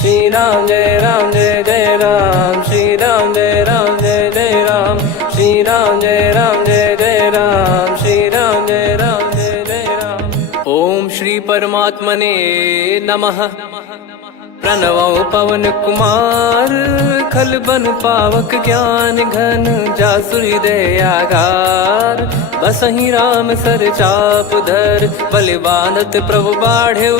श्री राम जय जय राम, श्री राम जय जय राम, श्री राम जय जय राम, श्री राम जय जय राम। ओम श्री परमात्मने नमः। प्रणवो पवन कुमार, खल बन पावक ज्ञान घन, जासु हृदय आगार। बसहि राम सर चाप धर, बलि बांधत प्रभु बाढ़ेऊ,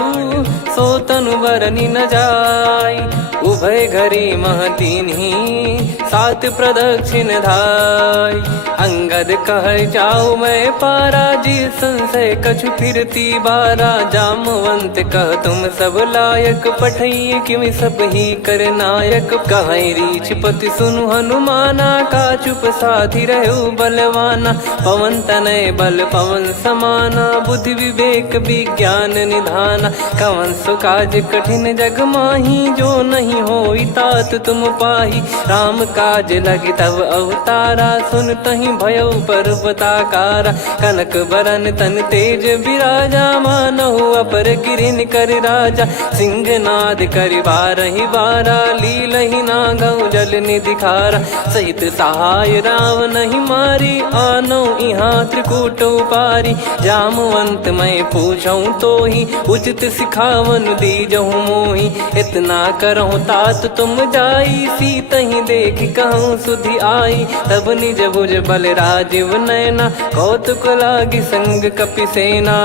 सो तनु बरनि न जाय। उभय घरी महतीन्ही, सात प्रदक्षिण धाय। अंगद कह जाऊ मैं पारा, जी संशय कछु फिरती बारा। जामवंत कह तुम सब लायक, पठई किमि सब ही कर नायक। कहीं रीछ पति सुनु हनुमाना, का चुप साधि रहु बलवाना। पवन तनय बल पवन समाना, बुद्धि विवेक विज्ञान निधाना। कवन सो काज कठिन जग माही, जो नहीं होई तात तुम पाही। राम काज लगी तब अवतारा, सुन तहि भयउ पर्वताकारा। कनक बरन तन तेज बिराजा, मानहु अपर गिरिन कर राजा। सिंहनाद करि बारहि बारा, लीलहि नागौ जल निधि खारा। सहित सहाय राम नहीं मारी, आनो इहाँ त्रिकूट उपारी। जामवंत मैं पूछऊँ तोहि, उचित सिखावन दीजहु मोहि। इतना करहु तात तुम जाई, सीतहि देख कहूँ सुधि आई। तब निज भुज बल राजीव नयना, कौतुक लागी संग कपिसेना।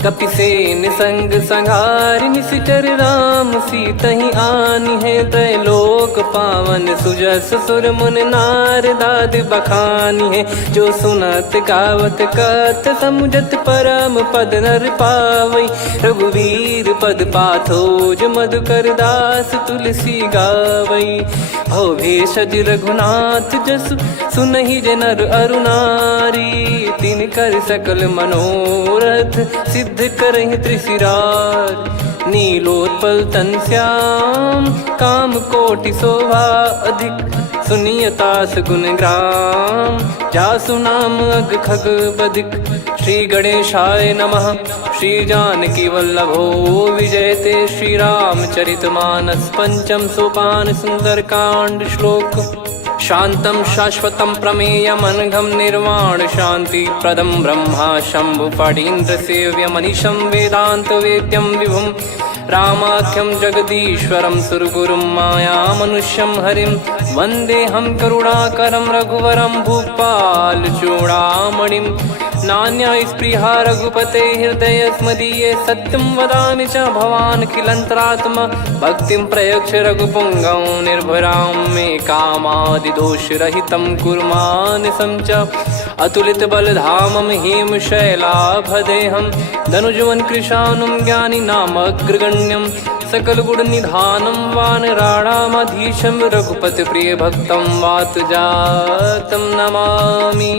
कपिसेन संग संघारि, निशिचर राम सीतहि आनी है। त्रैलोक पावन सुजस सुर मुन नार, दाद बखानी है। जो सुनत गावत कथ, समुझत परम पद नर पावई। रघुवीर पद पाथोज, मधुकर दास तुलसी गावई। भव भेषज रघुनाथ जसु, सुनहि जे नर अरु नारी। तिन कर सकल मनोरथ, सिद्ध करहि त्रिशिरार। नीलोत्पल तन श्याम, काम कोटि शोभा अधिक। सुनियतास गुण ग्राम, जासु नाम अग खग बदिक। श्री गणेशाय नमः। श्री जानकी वल्लभो विजयते, श्री रामचरित मानस। पंचम सोपान सुंदर कांड श्लोक। शांतं शाश्वतं प्रमेयमनघं, निर्वाण शांति प्रदं ब्रह्मा शंभु फणीन्द्र सेव्यमनिशं। वेदांत वेद्यं विभुं रामाख्यं जगदीश्वरं, सुरगुरुं माया मनुष्यं हरिं। वन्देऽहं करुणाकरं रघुवरं, भूपाल चूडामणिं। नान्या स्पृहा रघुपते हृदय स्मदीये, सत्यं वदामि च भवान् खिलन्तरात्मा। भक्तिं प्रयच्छ रघुपुङ्गं, निर्भरां मे कामादिदोषरहितं कुर्मानिसं च। अतुलित बलधामं हेमशैलाभदेहं, धनुजवन कृशानुं ज्ञानी नामग्रगण्यं। सकल गुण निधानं वानराणामधीशं, रघुपति प्रिय भक्तं वातजातं नमामि।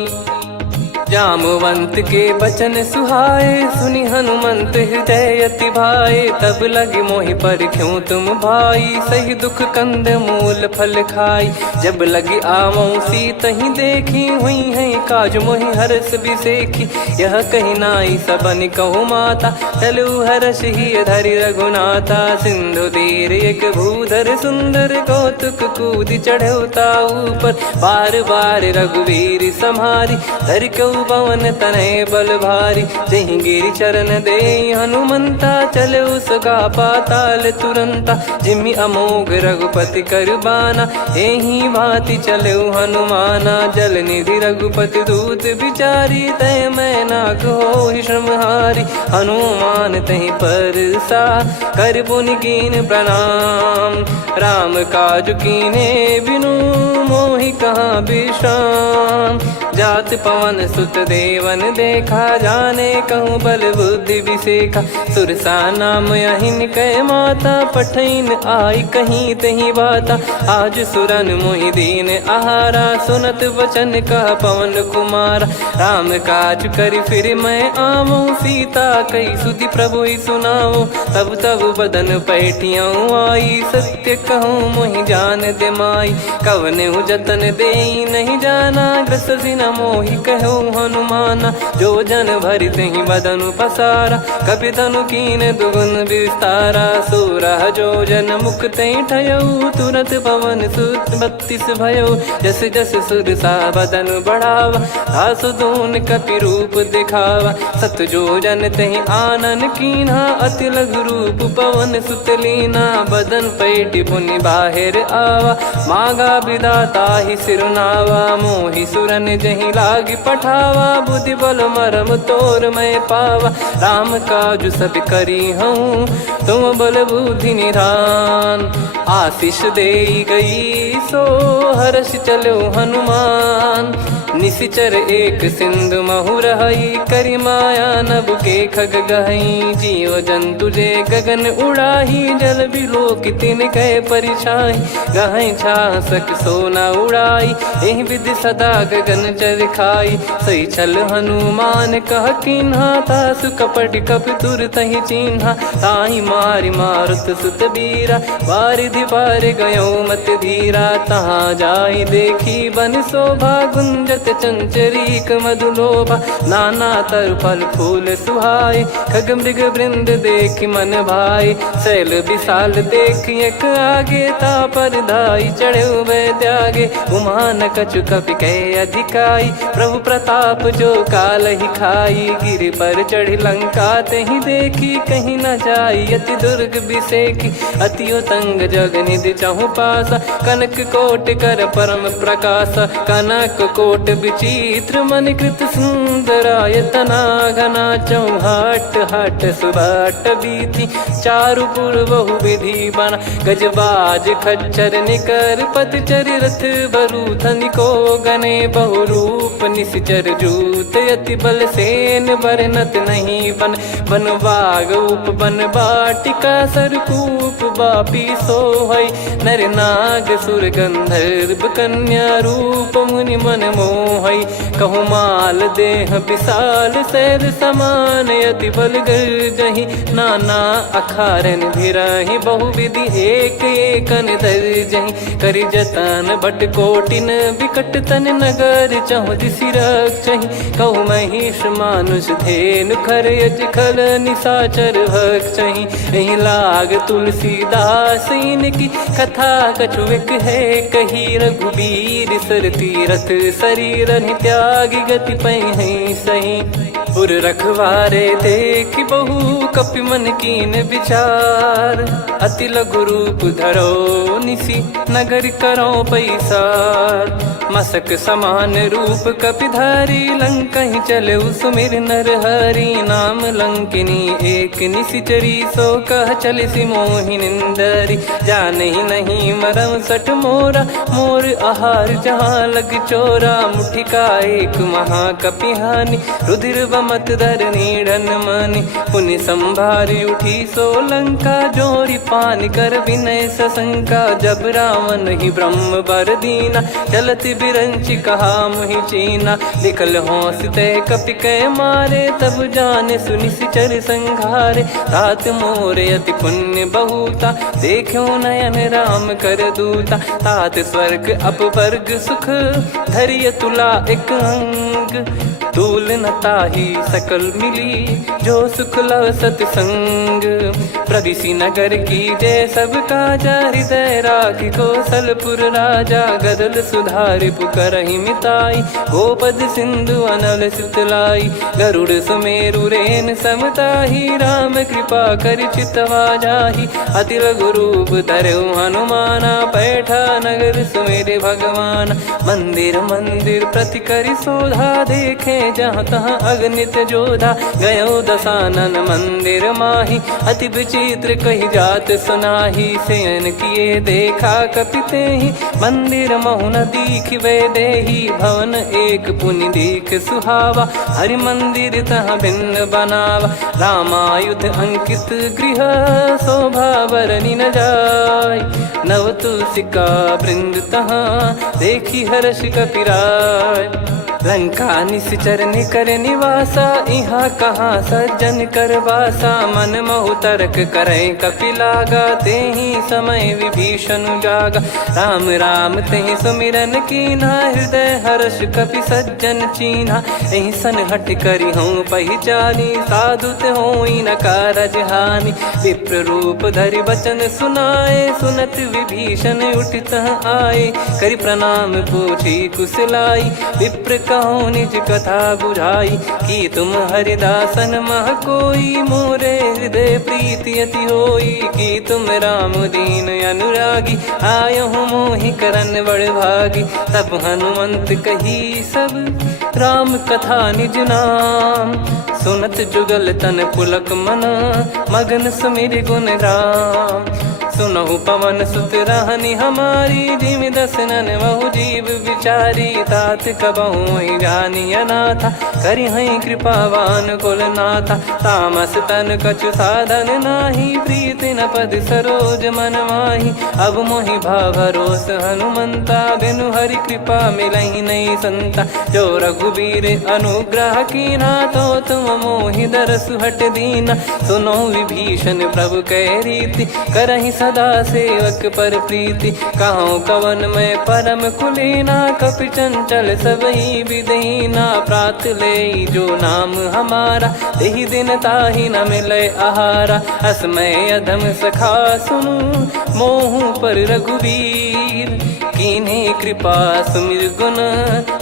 जामवंत के बचन सुहाए, सुनि हनुमंत हृदय अति भाए। तब लगे मोहि पर क्यों तुम भाई, सही दुख कंद मूल फल खाई। जब लगे आवऊं सीतहि देखी, हुई है काज मोहि हरस बिसेखी। यह कही नाई सबन कहु माता, चलु हरष ही धरि रघुनाथा। सिंधु तीर एक भूधर सुंदर, कौतुक कूद चढ़ौता ऊपर। बार बार रघुवीर सम्हारी, धर कऊ पवन तनय बल भारी। जहि गिरि चरण दे हनुमंता, चले उसका पाताल तुरंता। जिमि अमोघ रघुपति कर बाना, एहि भांति चले हनुमाना। जल निधि रघुपति दूत बिचारी, तय मैं नाग होहि श्रमहारी। हनुमान तहि परसा, कर पुनि कीन प्रणाम। राम काज कीने बिनु, मोहि कहाँ विश्राम। जात पवन सुत देवन देखा, जाने कहूँ बल बुद्धि विसेखा। सुरसा नाम अहिन कै माता, पठैन आई कहीं तही बाता। आज सुरन मोहि दीन आहारा, सुनत वचन कह पवन कुमारा। राम काज करि फिर मैं आवऊं, सीता कई सुधि प्रभु ही सुनाओ। तब तब बदन पैठियाँ आई, सत्य कहूँ मोहि जान दे माई। कवने जतन दे नहीं जाना, ग्रसि न मोहि कहो हनुमाना। जो जन भरि तेहि बदनु पसारा, कपि तनु कीन दुगुन विस्तारा। सोरह जो जन मुख तेहि ठयऊ, तुरत पवन सुत 32 भयऊ। जस जस सुरसा बदन बढ़ावा, आसु दून कपि रूप दिखावा। सत जो जन तेहि आनन कीन्हा, अति लघु रूप पवन सुत लीना। बदन पैटि पुनि बाहिर आवा, मागा विधाता ही सिरुनावा। मोहि सुरन जहि लागी पठावा, बुद्धि बल मरम तोर मैं पावा। राम काजु सब करी हूँ, तुम बल बुद्धि निधान। आशीष देई गई सो हर्ष चलो हनुमान। निशिचर एक सिंधु महु रहई, करी माया नभ के खग गहई। जीव जंतु जे गगन उड़ाही, जल बिलोक तिन कह परिछाई। गहई छासक सोना उड़ाई, एहि विधि सदा गगन चर खाई। सही छल हनुमान कह कीन्हा, तासु कपट कप तुर तहि चिन्हा। ताहि मारि मारुत सुत बीरा, वारिधि पार गयो मत धीरा। तहाँ जाई देखी बन शोभा, गुंजत चंचरीक मधुलोभा। नाना तर फल फूल सुहाए, खग मृग वृंद देख मन भाई। शैल विशाल देख एक आगे, तापर धाई चढ़े वै त्यागे। उमान कछु कपि कह अधिकाई, प्रभु प्रताप जो काल ही खाई। गिर पर चढ़ी लंका तेहि देखी, कहीं न जाई अति दुर्ग बिसेकी। अति उतंग जग निधि चहु पासा, कनक कोट कर परम प्रकाश। कनक कोट विचित्र मन कृत सुंदरायतना। घना चौहाट हाट सुबाट बीती, चारु पुर बहु विधि बना। गजबाज खच्चर निकर पतचर, रथ बरु धनिको गने। बहु रूप निशिचर जूत, अति बल सेन बरनत नहीं बन। बन बाग उप बन बाटिका, सरकूप बापी सोहई। नर नाग सुर गंधर्व कन्या, रूप मुनि मन मोहई। कहु माल देह विशाल, शैल समान अति बल गर्जहि। नाना अखारन भिरहि, बहु विधि एक एकन दर्जहि। करि जतन बट कोटिन, बिकट तन नगर चहु दिसि रक्षहि। कहु महिष मानुष धेनु, खर यज खल निशाचर भक्षहि। एहि लाग तुलसीदास इनकी, कथा कछु एक है कही। रघुबीर सर तीरथ शरीर, त्यागी गति पै सही। पुर रखवारे देख बहु, कपि मन कीन विचार। अति लघु रूप धरो निसी, नगर करो पैसार। मसक समान रूप कपि धारी, लंकहि चले सुमिर नर हरि। नाम लंकिनी एक निशिचरी, सो कह चलिसि मोहि निंदरी। जानहि नहीं मरम सठ मोरा, मोर आहार जहाँ लग चोरा। मुठिका एक महाकपिहानि, रुधिर बमत धरनी ढन मानि। पुनि संभारी उठी सो लंका, जोरी पान कर विनय सशंका। जब रावण ही ब्रह्म बर दीना, चलत बिरंचि कहा मुहि चीना। लिखल होंस ते कपि कै मारे, तब जाने सुनि सिचर संघारे। तात मोरे अति पुण्य बहुता, देखो नयन राम कर दूता। तात स्वर्ग अपवर्ग सुख, धरिय तुला एक अंग। तूल न ताहि सकल मिली, जो सुख लव सतसंग। प्रविशि नगर की जय सब काजा, हृदय राखि कौशलपुर राजा। गदल सुधारि पुकरहि मिताई, गोपद सिंधु अनल सितलाई। गरुड़ सुमेरु रेन समताहि, राम कृपा करि चितवा जाहि। अति लघु रूप धरऊ हनुमाना, पैठा नगर सुमेरे भगवान। मंदिर मंदिर प्रति करि शोधा, देखे जहाँ तहाँ अगणित जोधा। गयो दशानन मंदिर माही, अति विचित्र कही जात सुनाही। शयन किए देखा कपि तेहि, मंदिर महु न दीख वे देही। भवन एक पुनि दीख सुहावा, हरि मंदिर तहाँ भिन्न बनावा। रामायुध अंकित गृह, शोभा बरनि न जाय। नव तुलसी का वृंद तहाँ, देखी हर्ष कपिराय। लंका निश्चर निकर निवासा, इहाँ कहाँ सज्जन कर वासा। मन महु तर्क करे कपिलागा, तेहि समय विभीषण जागा। राम राम तेहि सुमिरन कीन्हा, हृदय हर्ष कपि सज्जन चीन्हा। एहि सन हट करि हूँ पहिचानी, साधु ते होई न कारज हानि। विप्र रूप धरि वचन सुनाए, सुनत विभीषण उठित आए। करि प्रणाम पूछी कुशलाई, विप्र कहो निज कथा बुझाई। कि तुम हरिदासन मह कोई, मोरे हृदय प्रीति अति होई। कि तुम राम दीन अनुरागी, आयहु मोहि करन बड़ भागी। तब हनुमंत कही सब राम कथा निज नाम, सुनत जुगल तन पुलक मना, मगन सुमिर गुण राम। सुनहु पवन सुत रहनी हमारी, जिमि दसनन महु जीव विचारी। तात कबहु ही जानी अनाथा, करि हई कृपावान कुल नाथा। तामस तन कछु साधन नाही, प्रीति न पद सरोज मन माही। अब मोहि भाव भरोस हनुमंता, बिनु हरि कृपा मिलहि नहीं संता। जो रघुबीर अनुग्रह कीन्हा, तो तुम मोहि दरसु हट दीना। सुनो विभीषण प्रभु कह रीति, करहि सदा सेवक पर प्रीति। कहूँ कवन में परम कुलीना, कपि चंचल सबही विदहीना। प्रात ले जो नाम हमारा, तेहि दिन ताहि न मिले आहारा। असमय अधम सखा सुनु, मोहु पर रघुवीर। कीन्ही कृपा सुमिर गुण,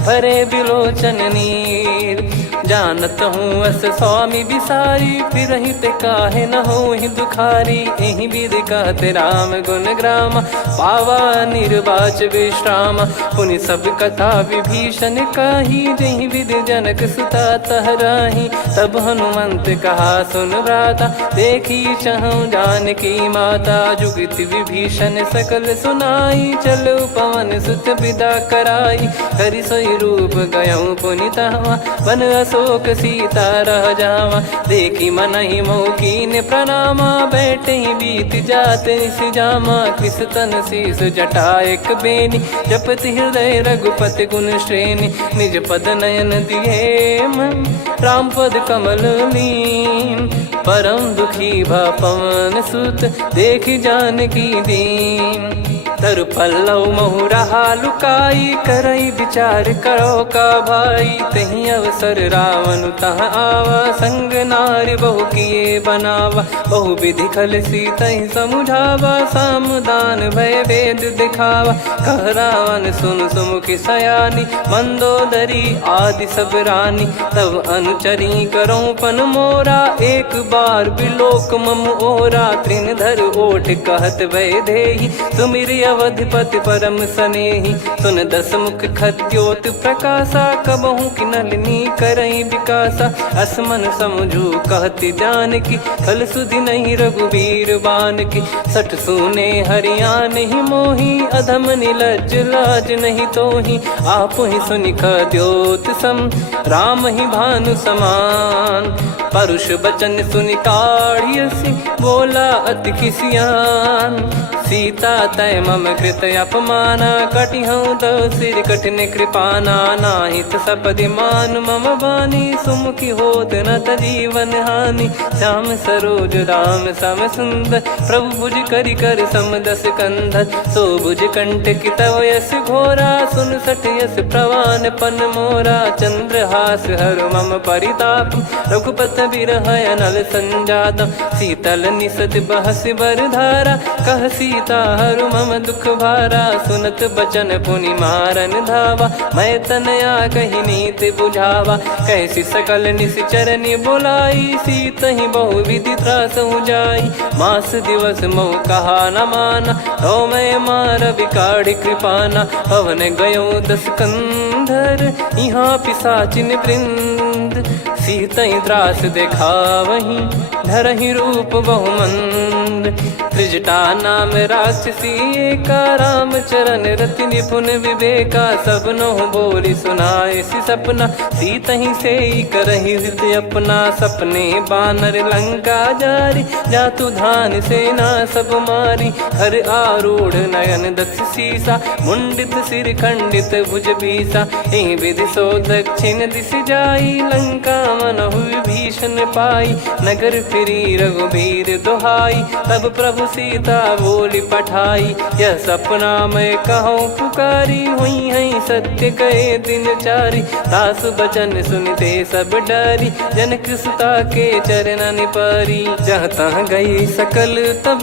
भरे बिलोचन नीर। जानत हूँ अस स्वामी बिसारी, फिरहि ते काहे न होहि दुखारी। एहि विधि कहते राम गुण ग्राम, पावा निर्वाच विश्राम। पुनि सब कथा विभीषण काही, जहि विधि जनक सुता तहराही। तब हनुमंत कहा सुन भ्राता, देखी चहु जानकी माता। जुगति विभीषण सकल सुनाई, चलो पवन सुत विदा कराई। करि सोई रूप गयऊँ पुनि तहवा, वन अशोक सीता रह जावा। देखी मनहि मोह कीन्ह प्रणामा, बैठे ही बीत जात निस जामा। कृस तन शीस जटा एक बेनी, जपति हृदय रघुपति गुण श्रेणी। निज पद नयन दिए मन, राम पद कमल लीन। परम दुखी भा पवन सुत, देखि जानकी दीन। तरु पल्लव महु रहा लुकाई, करई विचार करो का भाई। तहि अवसर रावण तह आवा, संग नारी बहु किए बनावा। बहु विधि खल सीतहि समुझावा, सामदान भय वेद दिखावा। कह रावण सुन सुमुखि सयानी, मंदोदरी आदि सब रानी। तब अनुचरी करो पन मोरा, एक बार बिलोक मम ओरा। तृण धर ओठ कहत भय देहि, सुमिर अवधिपति परम सनेहि। सुन दस मुख खद्योत प्रकाशा, कबहु कि नलिनी करई विकासा। असमन समझू कहति जानकी, खल सुधि नहीं रघुवीर बानकी। सठ सुने हरियाण ही मोही, अधम निलज्ज लाज नहीं तोही। आप ही सुनि खद्योत सम, राम ही भानु समान। परुष बचन सुनि काढ़ियसि, बोला अति किसियान। सीता तय मम कृत अपमाना, कटिहऊँ तव सिर कठिन कृपाना। नाहित सपदि मान मम बानी, सुमुखी होत न जीवन हानि। श्याम सरोज राम सम सुंदर, प्रभु भुज करि कर सम दस कंधर। सो भुज कंठ की तव यस घोरा, सुन सठ यस प्रवान पन मोरा। चंद्रहास हर मम परिताप, रघुपत बिरह अनल संजातम। शीतल निसत बहस बर धारा, कह सीता हरु मम दुख भारा। सुनत बचन पुनि मारन धावा, मैं तनया कहि नीति बुझावा। कैसी सकल निश्चरनि बुलाई, सीतहि बहु विधि त्रासहु जाई। मास दिवस मोह कहा न माना, तो मैं मार बिकाढ़ि कृपाना। पवन गयो दस कंधर, यहाँ पिशाचिन वृंद। मंद, सीतई त्रास देखावहीं धरहि रूप बहुमंद। त्रिजटा नाम राक्षसी एका, राम चरण रति निपुण विवेका। सबनो बोली सुनाए सि सपना, सीतहि से करहि हृद अपना। सपने बानर लंका जारी, जातु धान सेना सब मारी। हर आरूढ़ नयन दक्ष सीसा, मुंडित सिर खंडित भुज बीसा। एहि विधि सो दक्षिण दिश जाई, लंका मनहु विभीषण पाई। नगर फिरी रघुबीर दुहाई, तब प्रभु सीता बोली पठाई। यह सपना मैं कहूँ पुकारी, हुई है सत्य कहे दिन चारी। दास बचन सुनते सब डरी, जनक सुता के चरण परी। जहाँ तहाँ गई सकल तब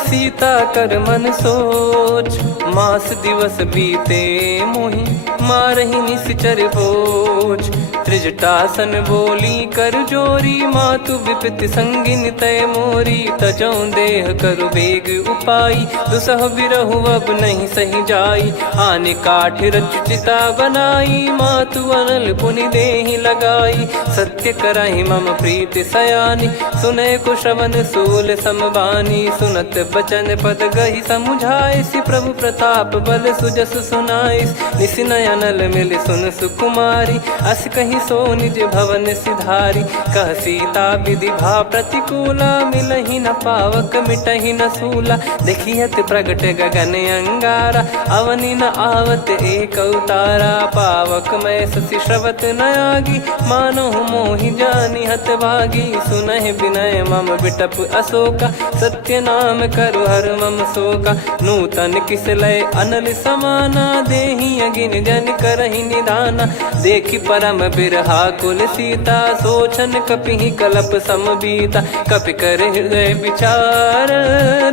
सीता कर मन सोच। मास दिवस बीते मोहि मारहि निश्चर बोझ। त्रिजटासन बोली कर जोरी, मातु विपत्ति संगिन तय मोरी। तजौ देह करु बेग उपाई, दुसह बिरहु अब नहीं सही जाई। आने काठ रचिता बनाई, मातु अनल पुनि देहि लगाई। सत्य करहि मम प्रीति सयानी, सुनय को श्रवण सूल समबानी। सुनत बचन पद गहि समुझाए, सि प्रभु प्रताप बल सुजस सुनाइस। निस नयनल मिल सुन सुकुमारी, अस कहि सो निज भवन सिधारी। कह सीता विधि भा प्रतिकूला, मिलहि न पावक मिटहि न सूला। देखियत प्रगट गगन अंगारा, अवनि न आवत एक अवतारा। पावक मैं शशि श्रवत न आगी, मानो मोहि जानि हत भागी। सुनहि विनय मम बिटप अशोका, सत्य नाम करु हर मम शोका। नूतन किस लय अनल समाना, देहि अगिन जन करहि निदाना। देखि परम बिरहा कुल सीता, सोचन कपिहि कलप समबीता। कपि कर हृदय विचार,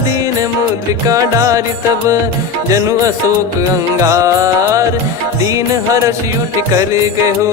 दीन मुद्रिका डारि तब जनु अशोक अंगार। दीन हर्ष उठ कर गहु,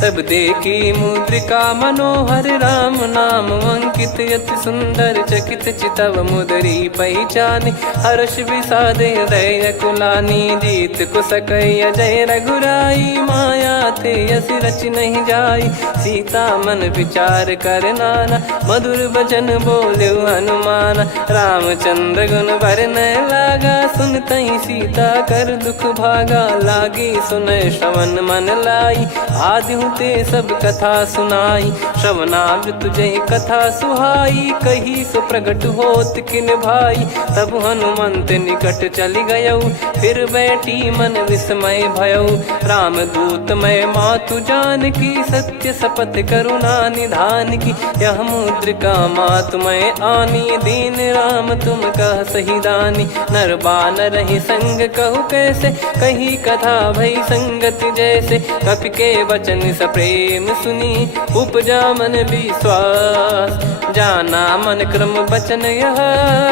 तब देखी मुद्रिका मनोहर। राम नाम अंकित अति सुंदर, चकित चितव मुदरी पहचान। हर्ष विषाद हृदय कुलानी, जीत को सकय जय रघुराई। माया थे यस रच नहीं जाई, सीता मन विचार कर नाना। मधुर बचन बोले हनुमान, रामचंद्र गुण बरनै लागा। सुनतहि सीता कर दुख भागा, लागी सुनय श्रवण मन लाई। आदि ते सब कथा सुनाई, श्रवणामृत जय कथा सुहाई। कही सो प्रगट होत किन भाई, तब हनुमंत निकट चली गयौ। फिर बैठी मन विस्मय भयौ, राम दूत मैं मातु जानकी। सत्य शपथ करुणा निधान की, यह मुद्रिका मातु मैं आनी। दीन राम तुम कह सही दानी, नर बानर ही संग कहु कैसे। कही कथा भई संगति जैसे, कपि के वचन सप्रेम सुनी। उपजा मन विश्वास, जाना मन क्रम बचन यह।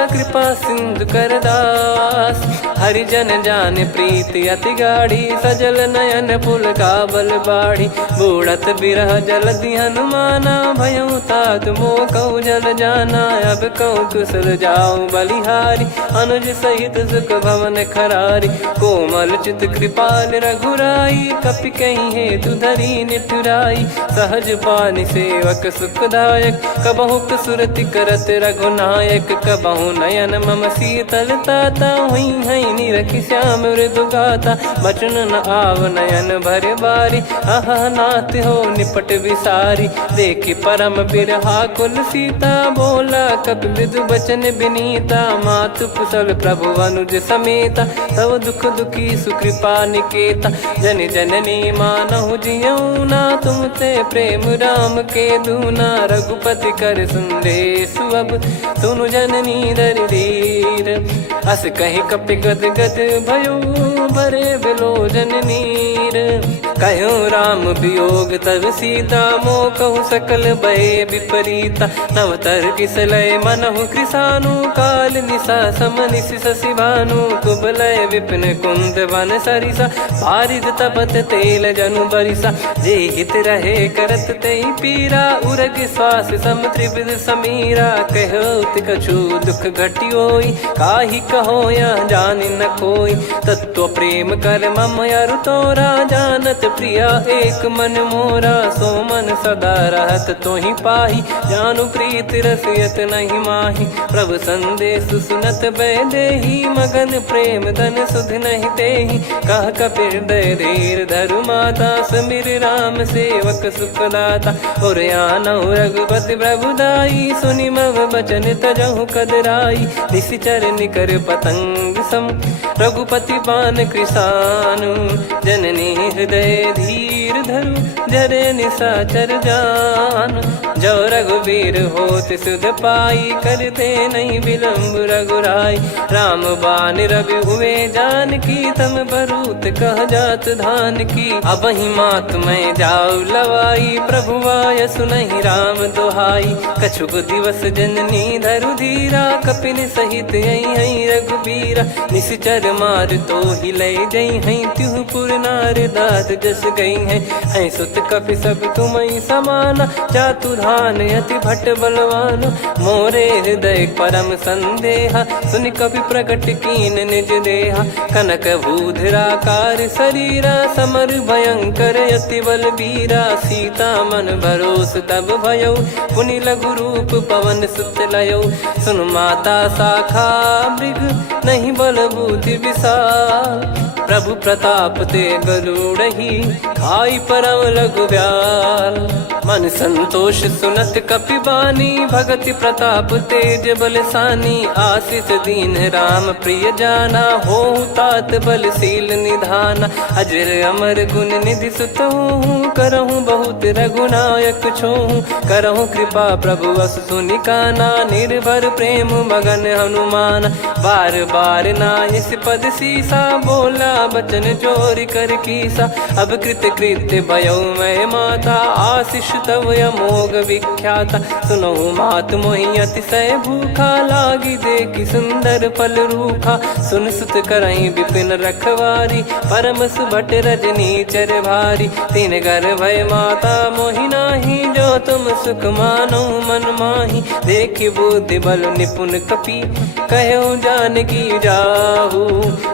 कृपा सिंधु कर दास, हरिजन जान प्रीति अति गाढ़ी। सजल नयन पुल का बल बाढ़ी, बूढ़त बिरह जल दी हनुमाना। भयउ तात मोह कहु जल जाना, अब कहु कुशल जाऊं बलिहारी। अनुज सहित सुख भवन खरारी, कोमल चित कृपाल रघुराई। कपि कहीं हेतु धरी निठुराई, सहज पानि सेवक सुखदायक। कबहु सुरति करत रघुनायक, कबहु नयन मम शीतल ताता। हुई है निरखि श्याम मृदु गाता, बचन न आव नयन भर बारी। आहा नाथ हो निपट विसारी, देखि परम बिरहा कुल सीता। बोला कपि मृदु बचन बिनीता, मातु कुशल प्रभु अनुज समेता। तव दुख दुखी सुकृपा निकेता, जन जननी मानहु जियऊ ना। तुम ते प्रेम राम के दूना, रघुपति कर संदेश अब सुनु जननी दर धीर। अस कहि कपि गद गद भयो, भरे बिलोचन नीर। कहो राम वियोग तब सीता, मोह कहु सकल भय विपरीता। नवतर किसलय मनहु कृसानु, काल निशा समनिशि शशि भानु। कुबलय विपिन कुंद वन सरिसा, पारिद तपत तेल जनु बरिसा। जे हित रहे करत तेहि पीरा, उरग श्वास सम त्रिविध समीरा। कहो कछु दुख घटियोई, काहि कहो या जान न कोई। तत्व प्रेम कर मम अरु तोरा, जानत प्रिया एक मन मोरा। सो मन सदा रहत तो ही पाही, जानु प्रीत रसियत नहीं माही। प्रभु संदेश सुनत बैदेही, मगन प्रेम धन सुध नहीं तेही। कह कपिर दय धीर धरु माता, समिर राम सेवक सुखदाता। और आनौ रघुपति प्रभुदाई, सुनि मव बचन तजहु कदराई। निशिचर निकर पतंग सम, रघुपति पान कृसानु। जननी हृदय धीर धरु, जरे निशाचर जान। जो रघुवीर होत सुध पाई, करते नहीं विलम्ब रघुराई। राम बान रवि हुए जानकी, तम बरूत कह जात धान की। अब ही मात मैं जाऊ लवाई, प्रभु आय सुनहि राम दोहाई। कछुक दिवस जननी धरु धीरा, कपिन सहित यही रघुबीरा। निशिचर मार तो ही ले जई हैं, त्युह पुर नार दाद जस गई हैं। सुत कपि सब तुमहि समाना, जातु धान अति भट बलवान। मोरे हृदय परम संदेहा, सुनि कपि प्रकट कीन निज देहा। कनक भूधराकार शरीरा, समर भयंकर अति बलबीरा। सीता मन भरोस तब भयउ, पुनि लघु रूप पवन सुत लयउ। सुन माता शाखा मृग, नहीं बल बुद्धि विशाल। प्रभु प्रताप ते गरुड़ही, खाई परम लघु ब्याल। मन संतोष सुनत कपि बानी, भगति प्रताप तेज बलसानी। आशीष दीन राम प्रिय जाना, होहु तात बलशील निधाना। अजर अमर गुण निधि सुतहु, करहु बहुत रघुनायक छोहु। करहु कृपा प्रभु अस सुनि काना, निर्भर प्रेम मगन हनुमान। बार बार नायस पद सीसा, बोला बचन चोरी कर कीसा। अब कृत कृत्य भयउ मैं माता, आशीष तव अमोघ विख्याता। सुनहु मात मोहि अतिशय भूखा, लागी देखि सुंदर फल रूखा। सुन सुत करहि विपिन रखवारी, परम सुभट रजनी चर भारी। तीन घर भय माता मोहि नाही, जो तुम सुख मानो मन माही। देखि बुद्धि बल निपुण कपि, कहु जानकी जाहु।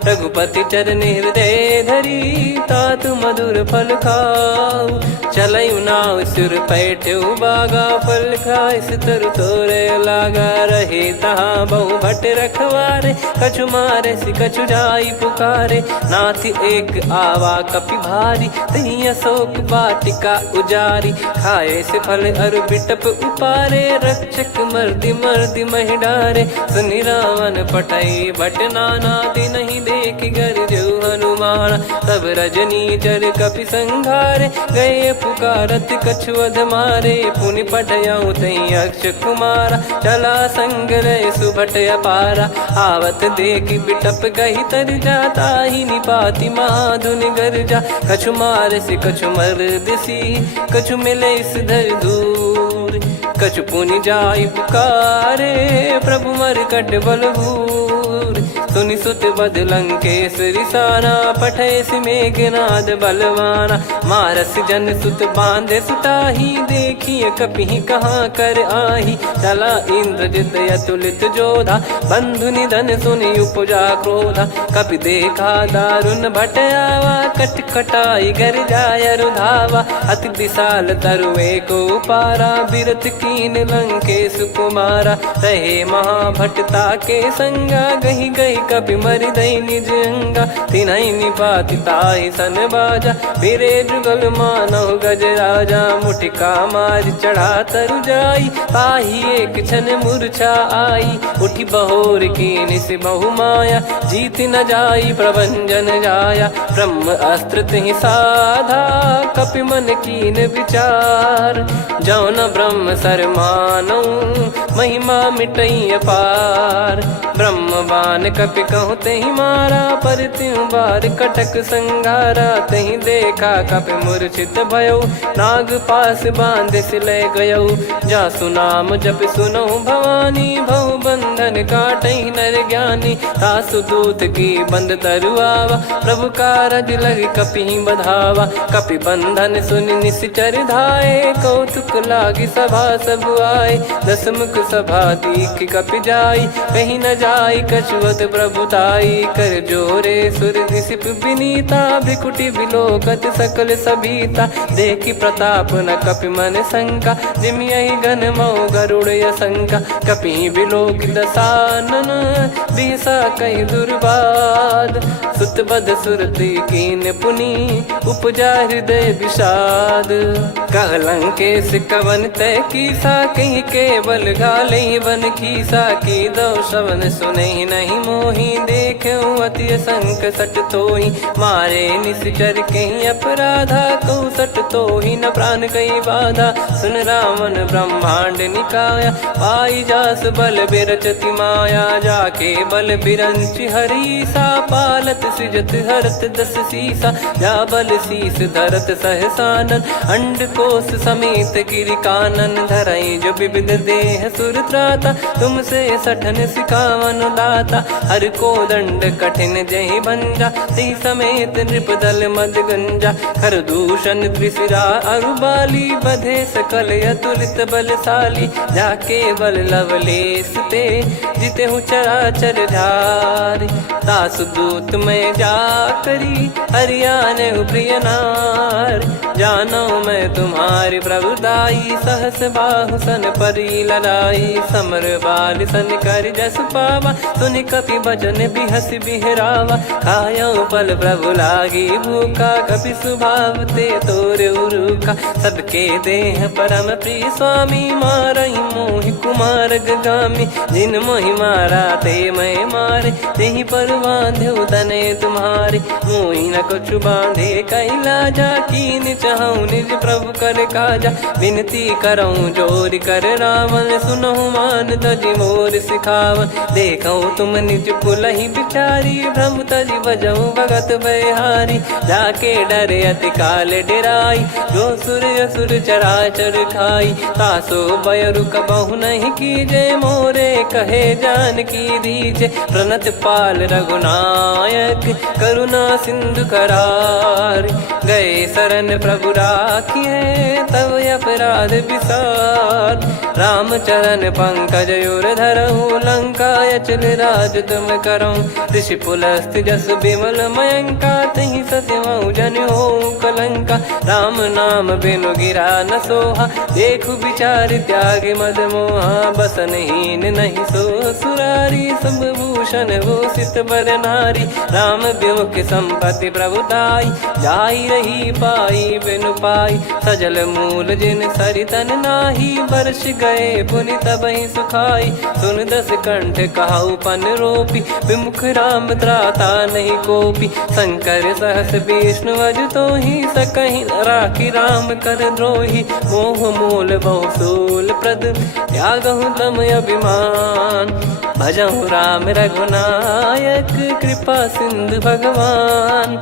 रघुपति चरण हृदय धरी, तात मधुर फल खाऊ। चलयु नाव सुर पैठ्यु बागा, फल खाइस तरु तोरे लागा। रहे तहाँ बहु भट रखवारे, कछु मारे सि कछु जाई पुकारे। नाथ एक आवा कपि भारी, तही अशोक वाटिका उजारी। खाए से फल अरु बिटप उपारे, रक्षक मर्दि मर्दि महि डारे। सुनि रावण पटई भट नाना, तिनहि देखि गरजउ हनुमान। तब रजनी चर कपि संघारे, गए पुकारत कछु अध मारे। पुनि पठयउ तई अक्ष कुमारा, चला संग रहे सुभट अपारा। आवत देखि बिटप गही तर जाता, ही निपाति महाधुनि गर्जा। कछु मार से कछु मर्दिसी, कछु मिले इस धर दूर। कछु पुनि जाई पुकारे, प्रभु मरकट बलभूर। सुनि सुत बद लंकेश्वरी साना, पठय मेघनाद बलवाना। मारस जन सुत बांधे सुताही, देखिए कपि कहाँ कर आही। चला इंद्रजित अतुलित जोधा, बंधु निधन सुनि उपजा क्रोधा। कपि देखा दारुण भट आवा, कट कटाई गर जाय रुधावा। अति विशाल तरुए को पारा, बिरत कीन लंकेश कुमारा। रहे महाभटता के संगा, गही गही कपि मरि दई निज अंगा। तिन्हि निपाति ताहि सन बाजा, फिरे जुगल मानव गज राजा। मुटिका मार चढ़ा तरु जाई, ताहि एक क्षण मूर्छा आई। उठि बहोर कीन से बहु माया, जीत न जाई प्रभंजन जाया। ब्रह्म अस्त्र तिहि साधा, कपि मन कीन विचार। जौ न ब्रह्म सर मानौ, महिमा मिटई अपार। ब्रह्म बान कपि कहु तहि मारा, पर त्यों बार कटक संगारा। तहि देखा कपि मूर्छित भयउ, नाग पास बांध सिले गयउ। जासु नाम जप सुनहु भवानी, भव बंधन काटहि नर ज्ञानी। तासु दूत की बंद तरुआवा, प्रभु कारज लग कपि बधावा। कपि बंधन सुनि निश्चर धाये, कौतुक लागी सभा सब आए। दस मुख सभा दीख कपि जाई, कहीं न जाई कछुवत प्रभुताई। कर जोरे सुर दिसिप विनीता, भ्रिकुटि बिलोकत सकल सबीता। देखि प्रताप न कपि मन शंका, जिमियहि गन मऊ गरुड़ असंका। कपि बिलोक दसानन, बिहसा कहि दुर्वाद। सुत बध सुरति कीन पुनि, उपजा हृदय विषाद। कहलंकेश कवन तय कीसा, कहीं केवल गाले बन खीसा। की दो श्रवण सुने नहीं मोही, देखे अति संक सट तोही। मारे निश्चर कहीं अपराधा, कहूँ सट तोही न प्राण कहीं बाधा। सुन रावण ब्रह्मांड निकाया, पाई जास बल बिरचति माया। जाके बल बिरंच हरीसा, पालत सृजत हरत दस सीसा। जा बल शीस धरत सहसानन, अंड कोश समेत गिरि कानन। धरई जो विविध देह सुर त्राता, तुमसे सठन सिखावन दाता। हर को दंड कठिन जहि भंजा, ती समेत नृप दल मद गंजा। खर दूषण त्रिशिरा अरुबाली, बधे सकल अतुलित बलशाली। जाके बल लवलेश ते, जिते हूँ चराचर धारी। दास दूत में जा करी, हरियाने प्रिय नार। जानो मैं तुम्हारी प्रभुताई, सहस बाहु सन परी लड़ाई। समर बाल सन कर जस पावा, सुनि कपि भजन बिहस बिहरावा। खायो पल प्रभु लागी भूखा, कपि स्वभाव ते तोर उरुखा। सबके देह परम प्रिय स्वामी, मारई मोहि कुमार गगामी। जिन मोहि मारा ते मैं मारे, तेहि पर बांधो तने तुम्हारे। मोहि न कुछ बांधे कैलाजा, कीन चाहूँ निज प्रभु कर काजा। विनती करऊँ जोर कर रावण, सुनहु मान तजि मोर सिखावन। देखऊँ तुम निज पुलहि बिचारी, भ्रम तजि बजऊँ भगत बहारी। जाके डरे अति काल डेराई, जो सुर असुर चराचर खाई। तासो बयरु कबहु नहीं कीजे, मोरे कहे जान की दीजे। प्रणत पाल रघुनायक, करुणा सिंधु करार। गए शरण प्रभु राखिए, तब अपराध विसार। राम चरण पंकज उर धरऊँ, लंका अचल राज तुम करऊँ। ऋषि पुलस्त जस विमल मयंका, तहि सत्यमऊ जन हो कलंका। राम नाम बिनु गिरा न सोहा, देखु विचार त्याग मद मोहा। बसनहीन नहीं सो सुरारी, सब भूषण भूषित बर नारी। राम विमुख संपत्ति प्रभुताई, जाई रही पाई बिनु पाई। सजल मूल जिन सरितन नाही, वर्ष गए पुनि तबहि सुखाई। सुन दस कंठ कहाऊ पन रोपी, विमुख राम त्राता नहीं कोपी। शंकर सहस विष्णु अज तोहि, सकहि न राखी राम कर द्रोही। मोह मूल बहु सूल प्रद, त्यागहु तम अभिमान। भजहु राम रघुनायक, कृपा सिंधु भगवान।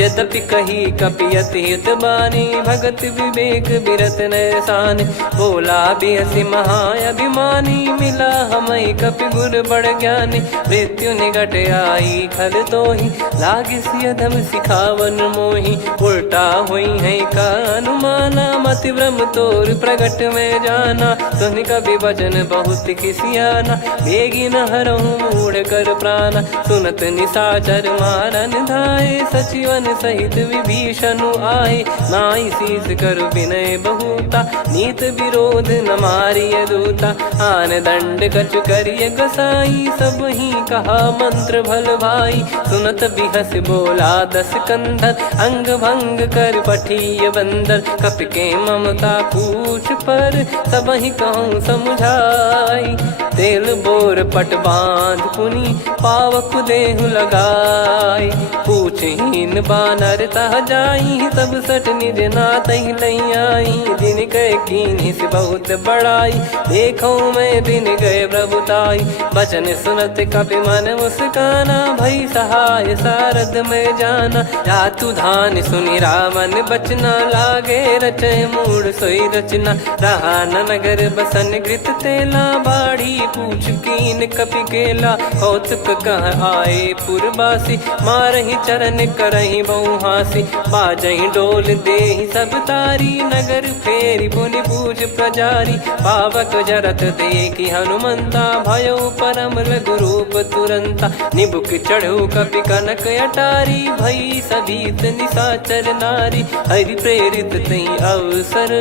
यद्यपि कही कपियति हित बानी, भगत विवेक बिरत नैसान। बोला बिहसि महाअभिमानी, मिला हमई कपि गुर बड़ ज्ञानी। मृत्यु निकट आई खल तोहि, लागिसि अधम सिखावन मोहि। उल्टा हुई है का अनुमाना, मति भ्रम तोर प्रगट में जाना। सुन कवि वचन बहुत खिसियाना, बेगी न हरहु मूढ़ कर प्राणा। सुनत निशाचर मारन धाये, सचिवन सहित विभीषणु आए। नाई शीस कर विनय बहुता, नीत विरोध न मारिय दूता। आन दंड कछु करिय गसाई, सब ही कहा मंत्र भल भाई। सुनत बिहस बोला दस कंधर, अंग भंग कर पठिय बंदर। कपि के ममता पूछ पर, सब ही कहूँ समुझाई। तेल बोर पट बांध पुनि, पावक देहु लगाई। पूछहीन बानर तह जाई, सब सट निज नातहि लई आई। दिन गए कीन्ही से बहुत बड़ाई, देखो मैं दिन गए प्रभुताई। बचन सुनत कपि मन मुस्काना, भई सहाय सारद में जाना। जातु धान सुनि रावण बचना, लागे रचय मूढ़ सोई रचना। रहा न नगर बसन घृत तेला, बाढ़ी पूछ कीन कपि केला कौतुक कह आए पुरबासी मारही चरण करही बहु हासी बाजही डोल देहि सब तारी नगर फेरी पुनि पूज प्रजारी पावक जरत देखी हनुमंता भयो परम लघु रूप तुरंता निबुक चढ़ू कपि कनक अटारी भई सभीत निशाचर नारी हरि प्रेरित तई अवसर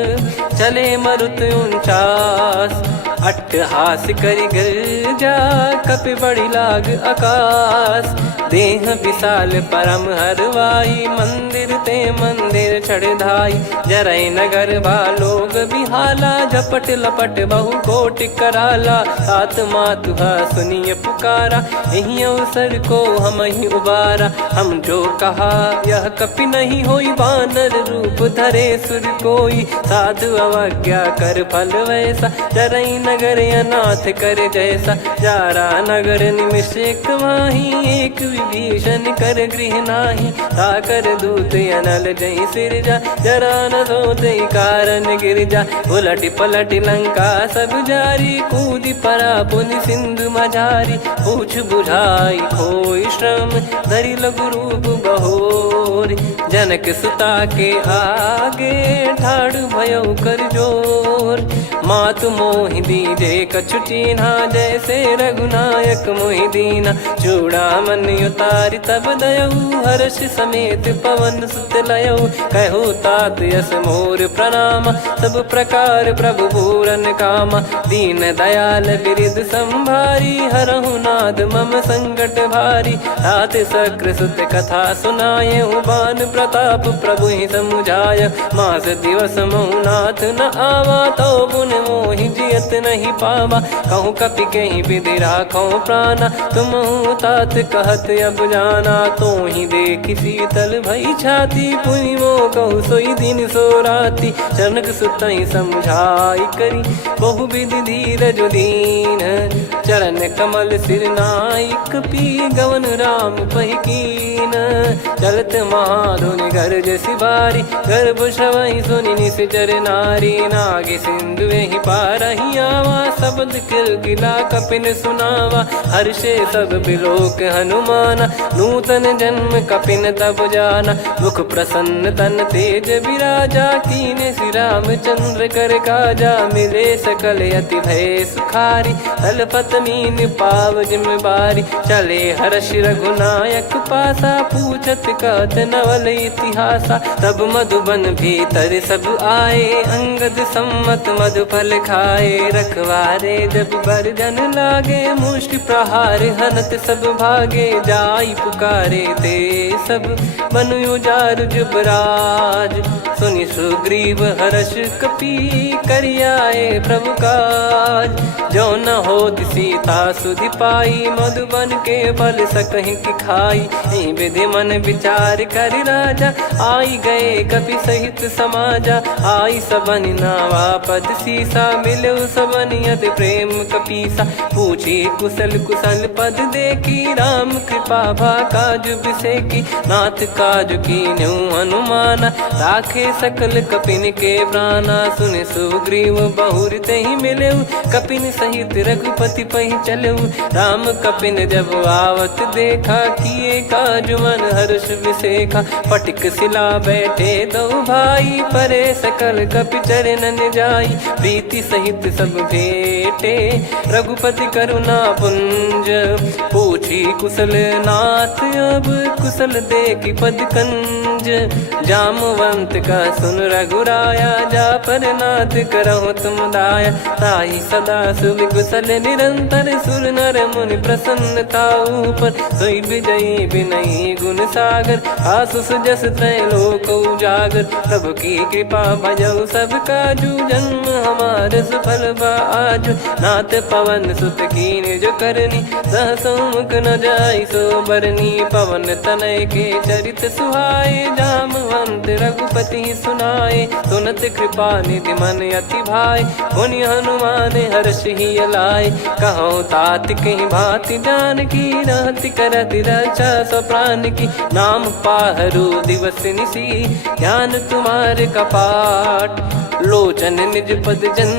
चले मरुत 49 अट्टहास करि गिरजा कपि बड़ी लाग आकाश देह विशाल परम हरवाई मंदिर ते मंदिर चढ़ाई जरई नगर बालोग बिहाला झपट लपट बहु कोट कराला सात मातुहा सुनिय पुकारा यही अवसर को हम ही उबारा हम जो कहा यह कपि नहीं होई बानर रूप धरे सुर कोई साधु अवज्ञा कर फल वैसा जरई नगर अनाथ कर जैसा जारा नगर निमिष एक माही एक विभीषण कर गृह नाही ताकर दूत अनल जय सिरजा जरा न सोते कारण गिरजा उलट पलट लंका सब जारी कूदी परा पुनि सिंधु मझारी पूछ बुझाई खोई श्रम धरि लघु रूप बहोरी जनक सुता के आगे ठाड़ भयो कर जोर मातु मोहि दीजे कछु चीन्हा जैसे रघुनायक मोहि दीना चूड़ामन उतारि तब दयऊ हर्ष समेत पवन सुत लयऊ कहु तात यस मोर प्रणाम सब प्रकार प्रभु पूरन कामा दीन दयाल बिरिद संभारी हरहु नाद मम संकट भारी तात सक्र सुत कथा सुनाये बान प्रताप प्रभु ही समुझाय मास दिवस महु नाथ न आवा तो पुन मोहि जियत नहीं पावा कहूँ कपि कहीं विधि राखो प्राणा तुम तात कहत अब जाना तो ही देख शीतल भई छाती पुनि मो कहु सोई दिन सो राती जनक सुतई समझाई करी बहु विधि धीरज दीन चरण कमल सिर नाइक पी गवन राम पहिकीन चलत महाधुनि गर्ज सिबारी गर्भ श्रवहि सुनि निश्चर नारी नागे सिंधु ही पारही आवा शब्द किलकिला कपिन सुनावा हर्षे सब बिलोक हनुमाना नूतन जन्म कपिन तब जाना मुख प्रसन्न तन तेज विराजा कीने श्री रामचंद्र कर काजा मिले सकल अति भय सुखारी तलपत मीन पाव जिम्मेवारी चले हर्ष रघुनायक पासा पूछत कहत नवल इतिहासा तब मधुबन भीतर सब आए अंगद सम्मत मधुफल खाए रखवारे जब बरजन लागे मुष्टि प्रहार हनत सब भागे जाई पुकारे ते सब मनु उजार जुबराज सुनि सुग्रीव हर्ष कपि करियाए प्रभु काज जो न हो सीता सुधि पाई मधुबन के फल सकहि की खाई विधि मन विचार कर राजा आई गए कपि सहित समाजा आई सबन नावा पद सीसा मिलो सबनियत प्रेम कपीसा पूछी कुशल कुशल पद देखी राम कृपा भा काज बिसेकी नाथ काज की न्यू हनुमाना राखे सकल कपिन के प्राणा सुन सुग्रीव बहुर ते ही मिले कपिन सहित रघुपति पहि चले राम कपिन जब आवत देखा किए काज मन हर्ष विसेखा पटिक सिला बैठे दो भाई परे सकल कपि चरणन जाई प्रीति सहित सब भेटे रघुपति करुणा पुंज पूछी कुशल नाथ अब कुशल देखी पद कंज जामवंत का सुन रघुराया जा पर नाथ करहु तुम दाया ताई सदा सुभि कुशल निरंतर सुर नर मुनि प्रसन्नता ऊपर सोई विजयी विनयी गुण सागर आसु सुजस त्रैलोक उजागर प्रभु की कृपा भजऊ सब काजू जन्म हमार सफल बाजू नाथ पवन सुत कीन जो करनी सहसो मुख न जाई सो बरनी पवन तनय के चरित सुहाए जामवंत रघुपति सुनाए सुनत कृपा निधि मन अति भाई पुनि हनुमान हर्ष ही लाए कहो तात कहीं भांति जान की रहति करति रक्षा सो प्राण की नाम पाहरू दिवस निसी ध्यान तुम्हारे कपाट लोचन निज पद जन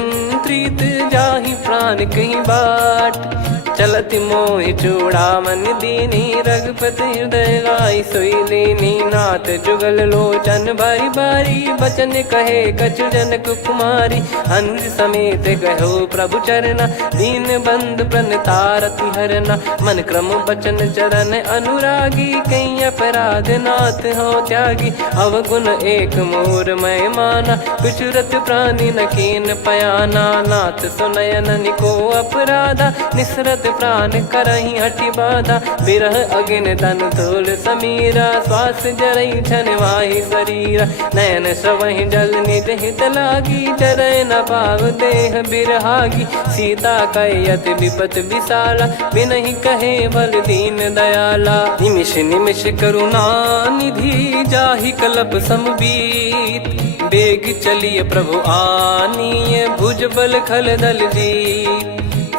प्रीत जाहि प्राण कहीं बाट। चलत मोहि चूड़ामन दीनी रघुपति हृदय लाई सोई लीनी। नाथ जुगल लोचन बारी बारी बचन कहे कछु जनक कुमारी। हंस समेत गहो प्रभु चरना दीन बंद प्रणतारति हरना। मन क्रम बचन चरण अनुरागी कहीं अपराध नाथ हो त्यागी। अवगुण एक मोर मैं माना विचुरत प्राणी न कीन पयाना। नाथ सुनयन निको अपराधा निसरत प्राण करही हटि बाधा। बिरह अगिन तन तोल समीरा श्वास जरई छन वाहि शरीरा। नयन सवहि जल निज हित लागी चरय न पाव देह बिरहागी। सीता कयत विपत विशाला बिनहि कहे बल दीन दयाला। निमिष निमिष करुणा निधि जाहि कलप समबीत। बेग चलिए प्रभु आनीय भुज बल खल दल जीत।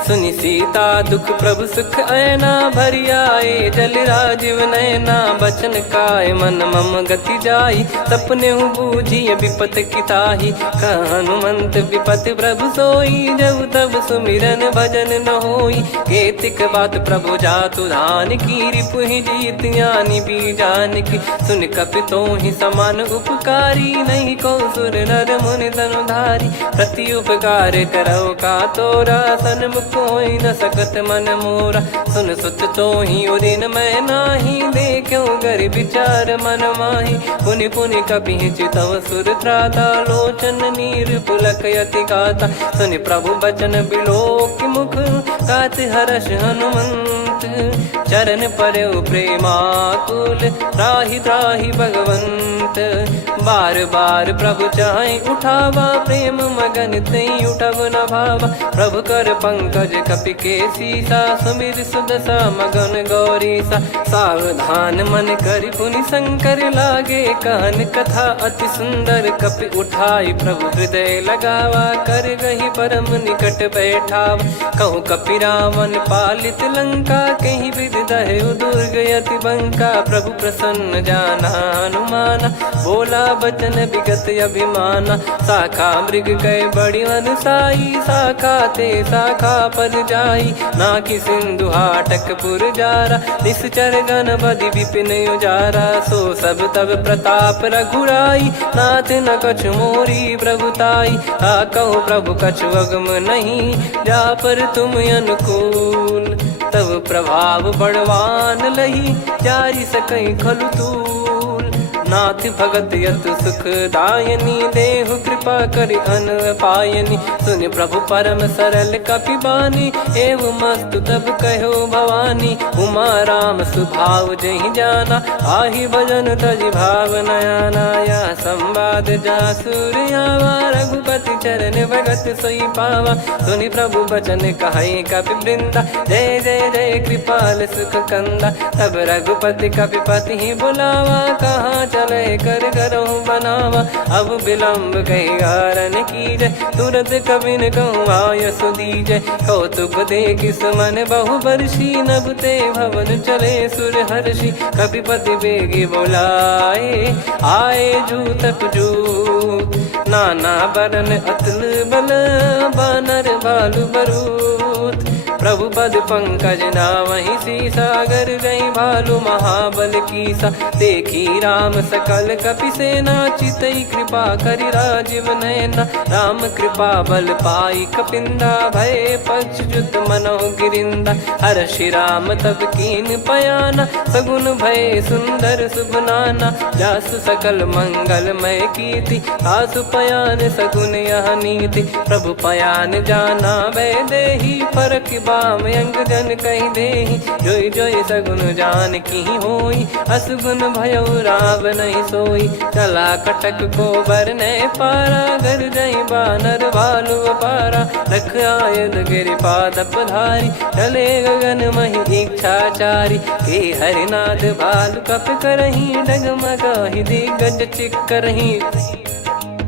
सुनि सीता दुख प्रभु सुख ऐना भरि आए जल राजीव नैना। बचन काय मन मम गति जाई सपने बूझी विपत किताही। हनुमंत विपत प्रभु सोई जब तब सुमिरन भजन न होई। केतिक बात प्रभु जातु धान की रिपुहि जीत ज्ञानी बीजान की। सुन कपितो ही समान उपकारी नहीं को सुर नर मुनि तनुधारी। प्रति उपकार करो का तोरा सन्मुख कोई न सकत मन मोरा। सुन सुत तो ही उदिन मैं नाही देखो गर विचार मन माही। पुनि पुनि कपि चितव सुर त्राता लोचन नीर पुलक यति गाता। सुनि प्रभु बचन बिलोक मुख गात हर्ष हनुमंत। चरण परयो प्रेमाकुल त्राहि त्राहि भगवंत। बार बार प्रभु चाहि उठावा प्रेम मगन तई उठब न भावा। प्रभु कर पंकज कपि के सीसा सुमिर सुदशा मगन गौरीसा। सावधान मन करि पुनि शंकर लागे कहन कथा अति सुंदर। कपि उठाई प्रभु हृदय लगावा कर गही परम निकट बैठावा। कहूँ कपि रावण पालित लंका कहीं विधि दहु दुर्ग यति बंका। प्रभु प्रसन्न जाना हनुमाना बोला बचन विगत अभिमाना। शाखा मृग गए बड़ी अनुसाई शाखा ते शाखा पर जाई। ना कि सिंधु हाटक पुर जारा निश्चर गण बदि विपिन उजारा। सो सब तब प्रताप रघुराई नाथ न कछु मोरी प्रभुताई। कहूँ प्रभु कछु अगम नहीं जा पर तुम अनुकूल। तब प्रभाव बड़वान लही जारी सकई खलु तूल। नाथ भगत यत सुख दायनी देहु कृपा करि अन पायनी। सुन प्रभु परम सरल कपि बानी एवं मस्तु तब कहो भवानी। उमा राम सुभाव जहि जाना आहि भजन तजि भाव नयाना। या संवाद जासुर आवा रघुपति चरण भगत सोई पावा। सुनि प्रभु बचन कहै कपि वृंदा जय जय जय कृपाल सुख कंदा। तब रघुपति कपि पति बुलावा कहाँ चले कर करहु बनावा। अब विलम्ब कही कारण कीजय तुरत कबिन कहूँ आयस दीजय। कौतुक देख सुमन बहु बरसी नभ ते भवन चले सुर हर्षि। कपिपति बेगी बोलाए आए जूतक जूत। नाना बरन अतुल बल बानर बालु बरूत। प्रभु पद पंकज नावहि सीसागर गई भालु महाबल कीसा। देखी राम सकल कपि सेना चितई कृपा करि राजीव नयना। राम कृपा बल पाई कपिंदा भय पक्ष जुत मनो गिरिंदा। हर्षि राम तब कीन पयाना सगुन भय सुंदर शुभ नाना। जासु सकल मंगलमय कीर्ति आसु पयान सगुन यह नीति। प्रभु पयान जाना वै देहि फरक बाम अंग जन कहीं देहि। जोई जोई सगुन जान की होई असगुन भयो राव नहीं सोई। चला कटक को बरने पारा घर जई बानर भालु पारा। रख आयद गिरि पाद पधारी चले गगन मही इच्छाचारी। के हरिनाथ भालु कप करही डगमगाहि दिग्गज चिक्करही।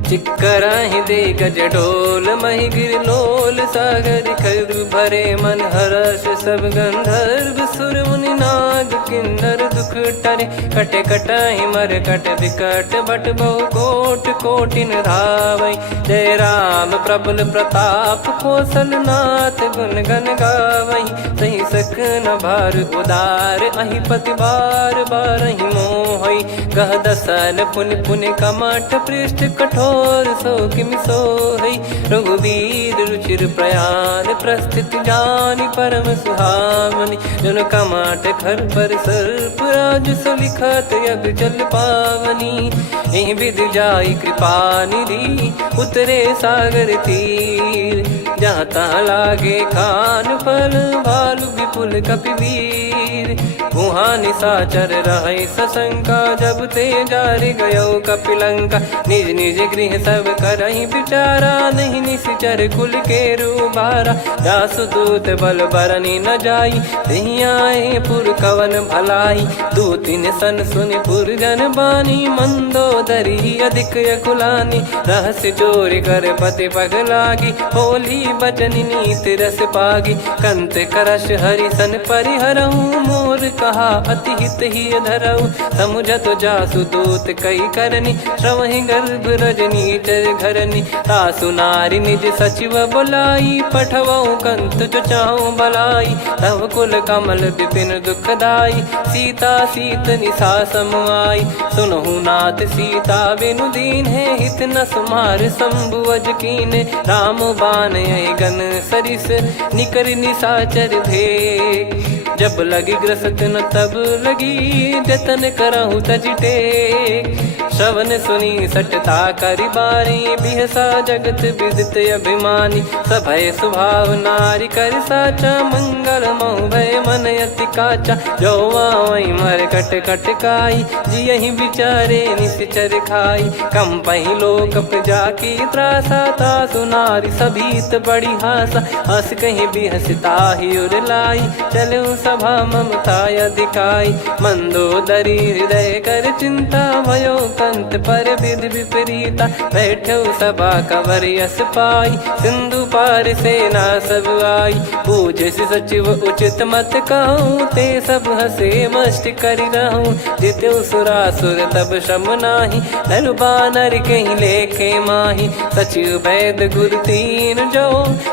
चिक्कराहि दे गज डोल महि गिर लोल सागर खर भरे मन हर्ष सब गंधर्व सुर मुनि नार। नाग किन्नर दुख टरे, कटे कटहि मर कट विकट बट बहु कोट कोटिन धावै। जय राम प्रबल प्रताप कौशलनाथ गुण गण गावै। सही सकन भार उदार अहि पति बार बारहि मोहै। गह दसन पुन पुन कमठ पृष्ठ कठोर सो किमि सोहै। रघुवीर रुचिर प्रयाण प्रस्थित जानि परम सुहावनि। जन कमठ खर पर सर्प राज सलिखत यग जल पावनी। एहि विधि जाई कृपा निधि उतरे सागर तीर। जहाँ तहाँ लागे खान फल भालु विपुल कपिवीर। वहाँ निशाचर रहै सशंका जब ते जारि गयो कपिलंका। निज निज गृह सब करहि विचारा नहीं निश्चर कुल के रूबारा। जासु दूत बल बरनि न जाई तेहि आए पुर कवन भलाई। दूतिन सन सुनि पुर जन बानी मंदोदरी अधिक यकुलानी। रहस्य चोरी कर पति पगलागी होली बचन नीति रस पागी। कंत करश हरिसन परिहरहु मोर कहा अति हित ही धरऊ। समुझत जासु दूत कई करनी श्रवहि गर्भ रजनी चर घरनी। तासु नारी निज सचिव बुलाई पठवऊ कंत जो चाहूं बलाई। तव कुल कमल विपिन दुखदाई सीता सीत निशा समाई। सुनहु नाथ सीता बिनु दीन है हित न सुमार शंभु अज कीने। राम बाण गन सरिस निकर निशाचर भेग। जब लगी ग्रसत न तब लगी जतन करहु तज टेक। श्रवण सुनी सटता करि बारी बिहसा जगत विदित अभिमानी। सभय स्वभाव नारी कर साचा मंगल मऊ भय मन अति काचा। जो आवै मर कट कट काई जियहि विचारे निश्चर खाई। कम पहि लोक जाकी त्रासा तासु नारी सभीत बड़ी हासा। हस कहीं बिहसता ही उर लाई चलऊ सभा ममता अधिकाई। मंदोदरी हृदय कर चिंता भयो कंत पर विधि विपरीता। बैठो सभा कवर यस पाई सिंधु पार सेना सब आई। पूज्य सचिव उचित मत कहूँ ते सब हसे मष्ट करि रहूँ। जित्यु सुरासुर तब श्रम नाही नर बानर कहीं लेखे माही। सचिव वैद गुरु तीन जो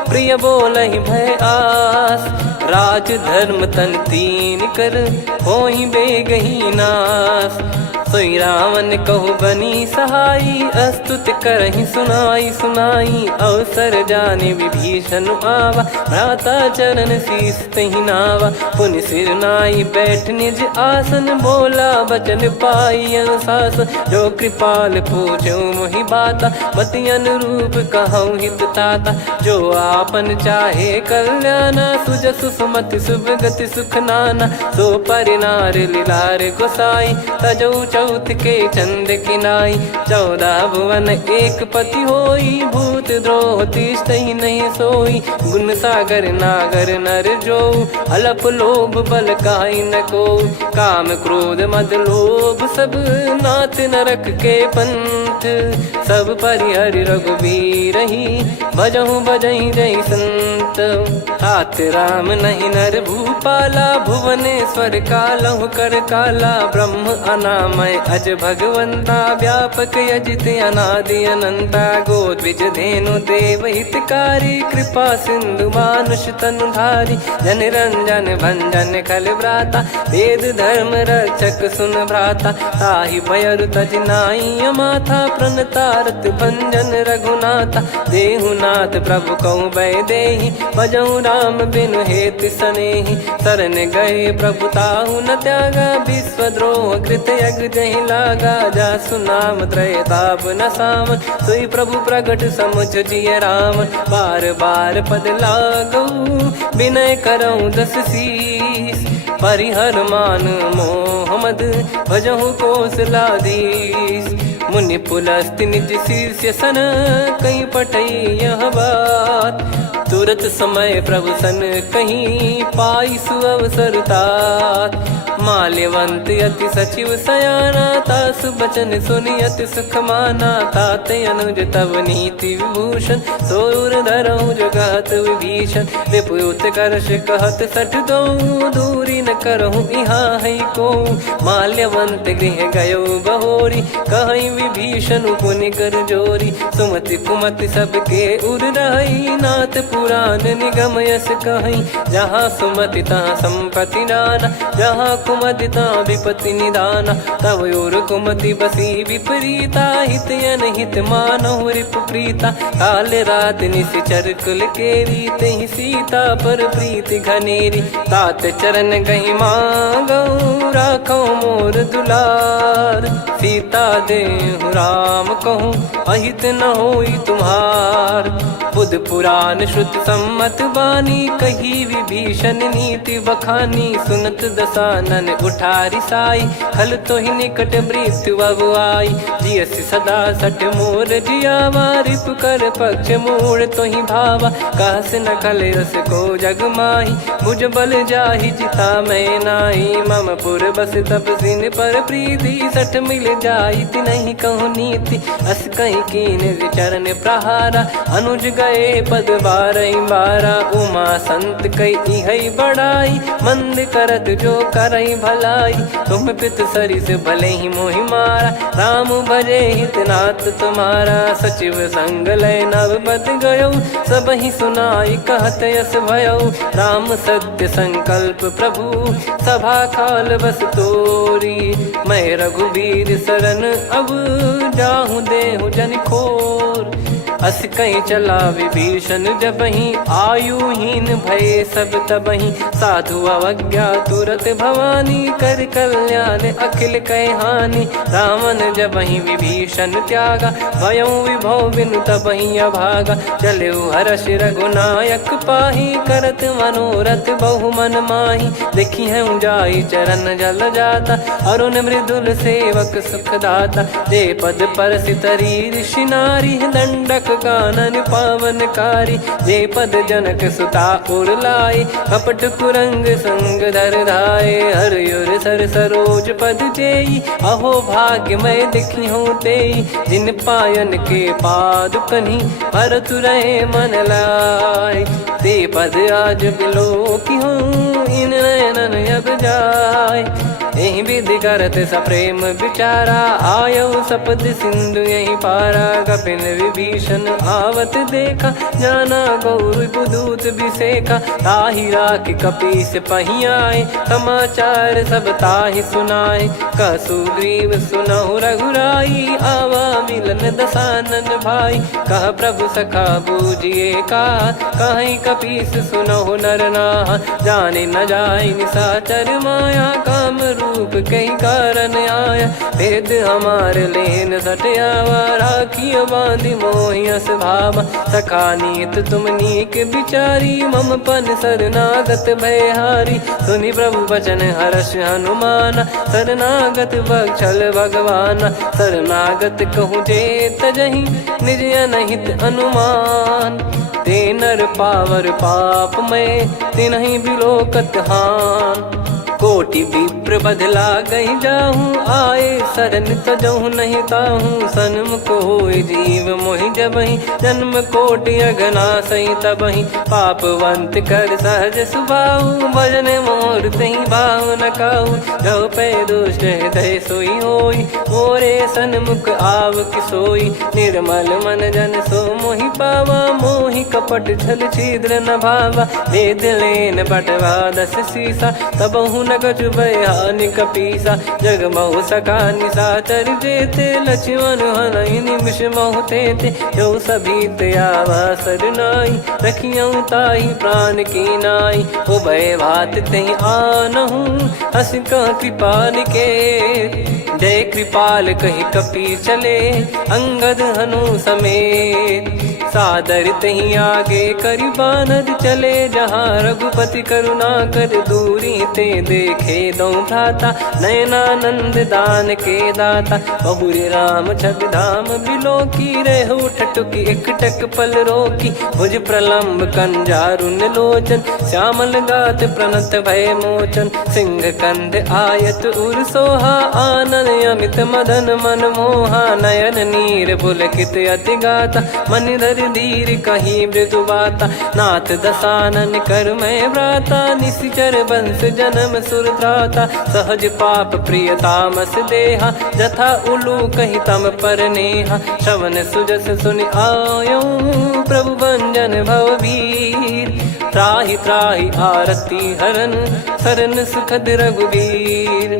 प्रिय बोलहि भय आस। राज धर्म तन तीन कर होई बेगही नास। सोई रावण कहु बनी सहाई अस्तुत करहि सुनाई सुनाई। अवसर जाने विभीषण आवा भ्राता चरण शीस तहि नावा। पुनि सिर नाई बैठ निज आसन बोला बचन पाई अनुशासन। जो कृपाल पूछो मोहि बाता मति अनुरूप कहूँ हित ताता। जो आपन चाहे कल्याणा सुजसु सुमति सुभगति सुख नाना। सो परिनार लीलार गोसाई तजौ चौथ के चंद किनाई। 14 भुवन एक पति होई भूत द्रोह तिष्ठहि नहीं सोई। गुण सागर नागर नर जो अलप लोभ बल काई न को। काम क्रोध मद लोभ सब नाथ नरक के पंथ। सब परिहरि रघुबीर ही भजहु भजहि जय संत। तात राम नहीं नर भूपाला भुवनेश्वर कालहु कर काला। ब्रह्म अनामय अज भगवंता व्यापक यजित अनादि अनंता। गोद्विज धेनु देव हितकारी कृपा सिंधु मानुष तनुधारी। जन रंजन भंजन खल भ्राता वेद धर्म रक्षक सुन भ्राता। ताहि भयरु तज नाई माथा प्रणतारत भंजन रघुनाथा। देहुनाथ प्रभु कहु भय देहि भजहु राम बिनु हेतु सनेहि। शरण गए प्रभु ताहु न त्यागा विश्वद्रोह कृत यज्ञ जहि लागा। जासु नाम त्रय ताप न सावन सोई प्रभु प्रगट समुझ जिय राम। बार बार पद लागऊ विनय करऊँ 10 शीस। परिहर मान मोह मद भजहु कौशलाधीश। मुनि पुलस्त्य निज शिष्य सन कहीं पठई यह बात। तुरत समय प्रभु सन कहीं पाई सुअवसर तात। माल्यवंत अति सचिव सयाना तासु बचन सुनि अति सुख माना। ताते अनुज तव नीति विभूषण सोर धरऊ जगत विभीषण। विपुत करश कहत सठ दो दूरी न करहु यहाँ है को। माल्यवंत गृह गयो बहोरी, कहीं विभीषण पुनि कर जोरी। सुमति कुमति सबके उर रही, नाथ पुराण निगम यस कहीं। जहाँ सुमति तहाँ संपत्ति नाना, जहाँ कुमति तहाँ विपत्ति निदाना। तब और कुमति बसी विपरीता, हित अनहित मानहु रिपु प्रीता। काल रात निश्चर कुल केरी, तहि सीता पर प्रीति घनेरी। तात चरण गही मांगऊ, राखो मोर दुलार। सीता देहु राम कहूँ, अहित न होई तुम्हार। बुध पुराण श्रुत सम्मत बानी, कही विभीषण नीति बखानी। सुनत दसानन उठारी साई, खल तो ही निकट मृत्यु अब आई। जियसि सदा सठ मोर जियावा, रिप कर पक्ष मूड़ तो ही भावा। कहस न खल रस को जग माही, मुझ बल जाहि जिता मैं नाई। मम पुर बस तपसिन पर प्रीति, सठ मिल जाई नहीं कहूँ नीति। अस कहीं कीन चरण प्रहारा, अनुज गए पद बारई बारा। उमा संत कई है बड़ाई, मंद करत जो करई भलाई। तुम पित सरिस भले ही मोहि मारा, राम भजे हित नाथ तुम्हारा। सचिव संग लय नव बद गयो, सब ही सुनाई कहत यस भयो। राम सत्य संकल्प प्रभु, सभा काल बस तोरी। मैं रघुबीर शरण अब, जाहूँ देहु जन खोर। अस कहीं चला विभीषण जबहि, आयुहीन भय सब तबहि। साधु अवज्ञा तुरत भवानी, कर कल्याण अखिल कह हानि। रावण जबहि विभीषण त्यागा, भयउ विभव बिनु तबहि अभागा। चलऊ हर्ष रघुनायक पाही, करत मनोरथ बहु मन माही। देखी है जाई चरण जल जाता, अरुण मृदुल सेवक सुखदाता। जे पद पर सितरी ऋषि नारी, दंडक कानन पावनकारी। जे पद जनक सुता उर लाए, कपट कुरंग संग धर धाये। हरियुर सर सरोज पद जेई, अहो भाग्य मैं दिखी हूँ तेई। जिन पायन के पाद कन्ही, भरत रहे मन लाए। ते पद आज बिलो की हूँ, इन नयनन अब जाय। यही विधि करत सप्रेम विचारा, आयऊ सपद सिंधु यही पारा। कपिन विभीषण आवत देखा, जाना गौर बुदूत बिसेखा। ताहि राख कपीस पही आए, समाचार सब ताहि सुनाए। कह सुग्रीव सुनहु रघुराई, आवा मिलन दसानन भाई। कह प्रभु सखा बूझिए का, कहीं कपीस सुनहु नर नाहा। जाने न जाय निशाचर माया, काम रूप कई कारण आया। भेद हमार लेन सटयावा, राखियो बांधि मोहियस भावा। सखा नीत तुम नीक बिचारी, मम पन शरणागत भयहारी। सुनि प्रभु वचन हर्ष हनुमाना, शरणागत बक्षल भगवाना। शरणागत कहूँ जे तजहि, निज अनहित अनुमान। ते नर पावर पाप में, तिन्हि बिलोकत हान। कोटि विप्र बदला गई जाहूँ, आए शरण तजहु नहीं ताहूँ। सन्मुख होय जीव मोहि जबहि, जन्म कोटि अगना सही तबहि। पापवंत कर सहज सुभाऊ, भजन मोर तहि भाव न काहू। जो पै दुष्ट हृदय सोई होई, मोरे सन्मुख आव किसोई। निर्मल मन जन सो मोहि पावा, मोहि कपट छल छिद्र न भावा। वेद लेन बटवा दस सीसा, तबहु न कछु भयानि कपीसा। जग महु सखा निशाचर जेते, लक्ष्मण हनहि निमिष महु तेते। जो सभी त्यावा सरनाई, रखियऊ ताहि प्राण की नाई। उभय भात तहि आनहु, हस कह कृपाल के। जय कृपाल कहि कपी चले, अंगद हनु समेत। सादर तही आगे करि बानर चले, जहाँ रघुपति करुणा कर दूरी ते देखे दो भ्राता। नयनानंद दान के दाता, बहुरी राम छग धाम बिलो की। रेहु ठटुकी एकटक पल रोकी, भुज प्रलम्ब कंजारुन लोचन। श्यामल गात प्रणत भय मोचन, सिंह कंध आयत उर सोहा। आनन अमित मदन मन मोहा, नयन नीर पुलकित अति गाता। मनिधर कर धीर कहीं मृदु बाता, नाथ दसानन कर मैं व्राता, निशिचर बंस जन्म सुर त्राता, सहज पाप प्रिय तामस देहा, जथा उलू कही तम पर नेहा, श्रवण सुजस सुनि आयो प्रभु भंजन भववीर, त्राहि त्राहि आरती हरन सरन सुखद रघुवीर,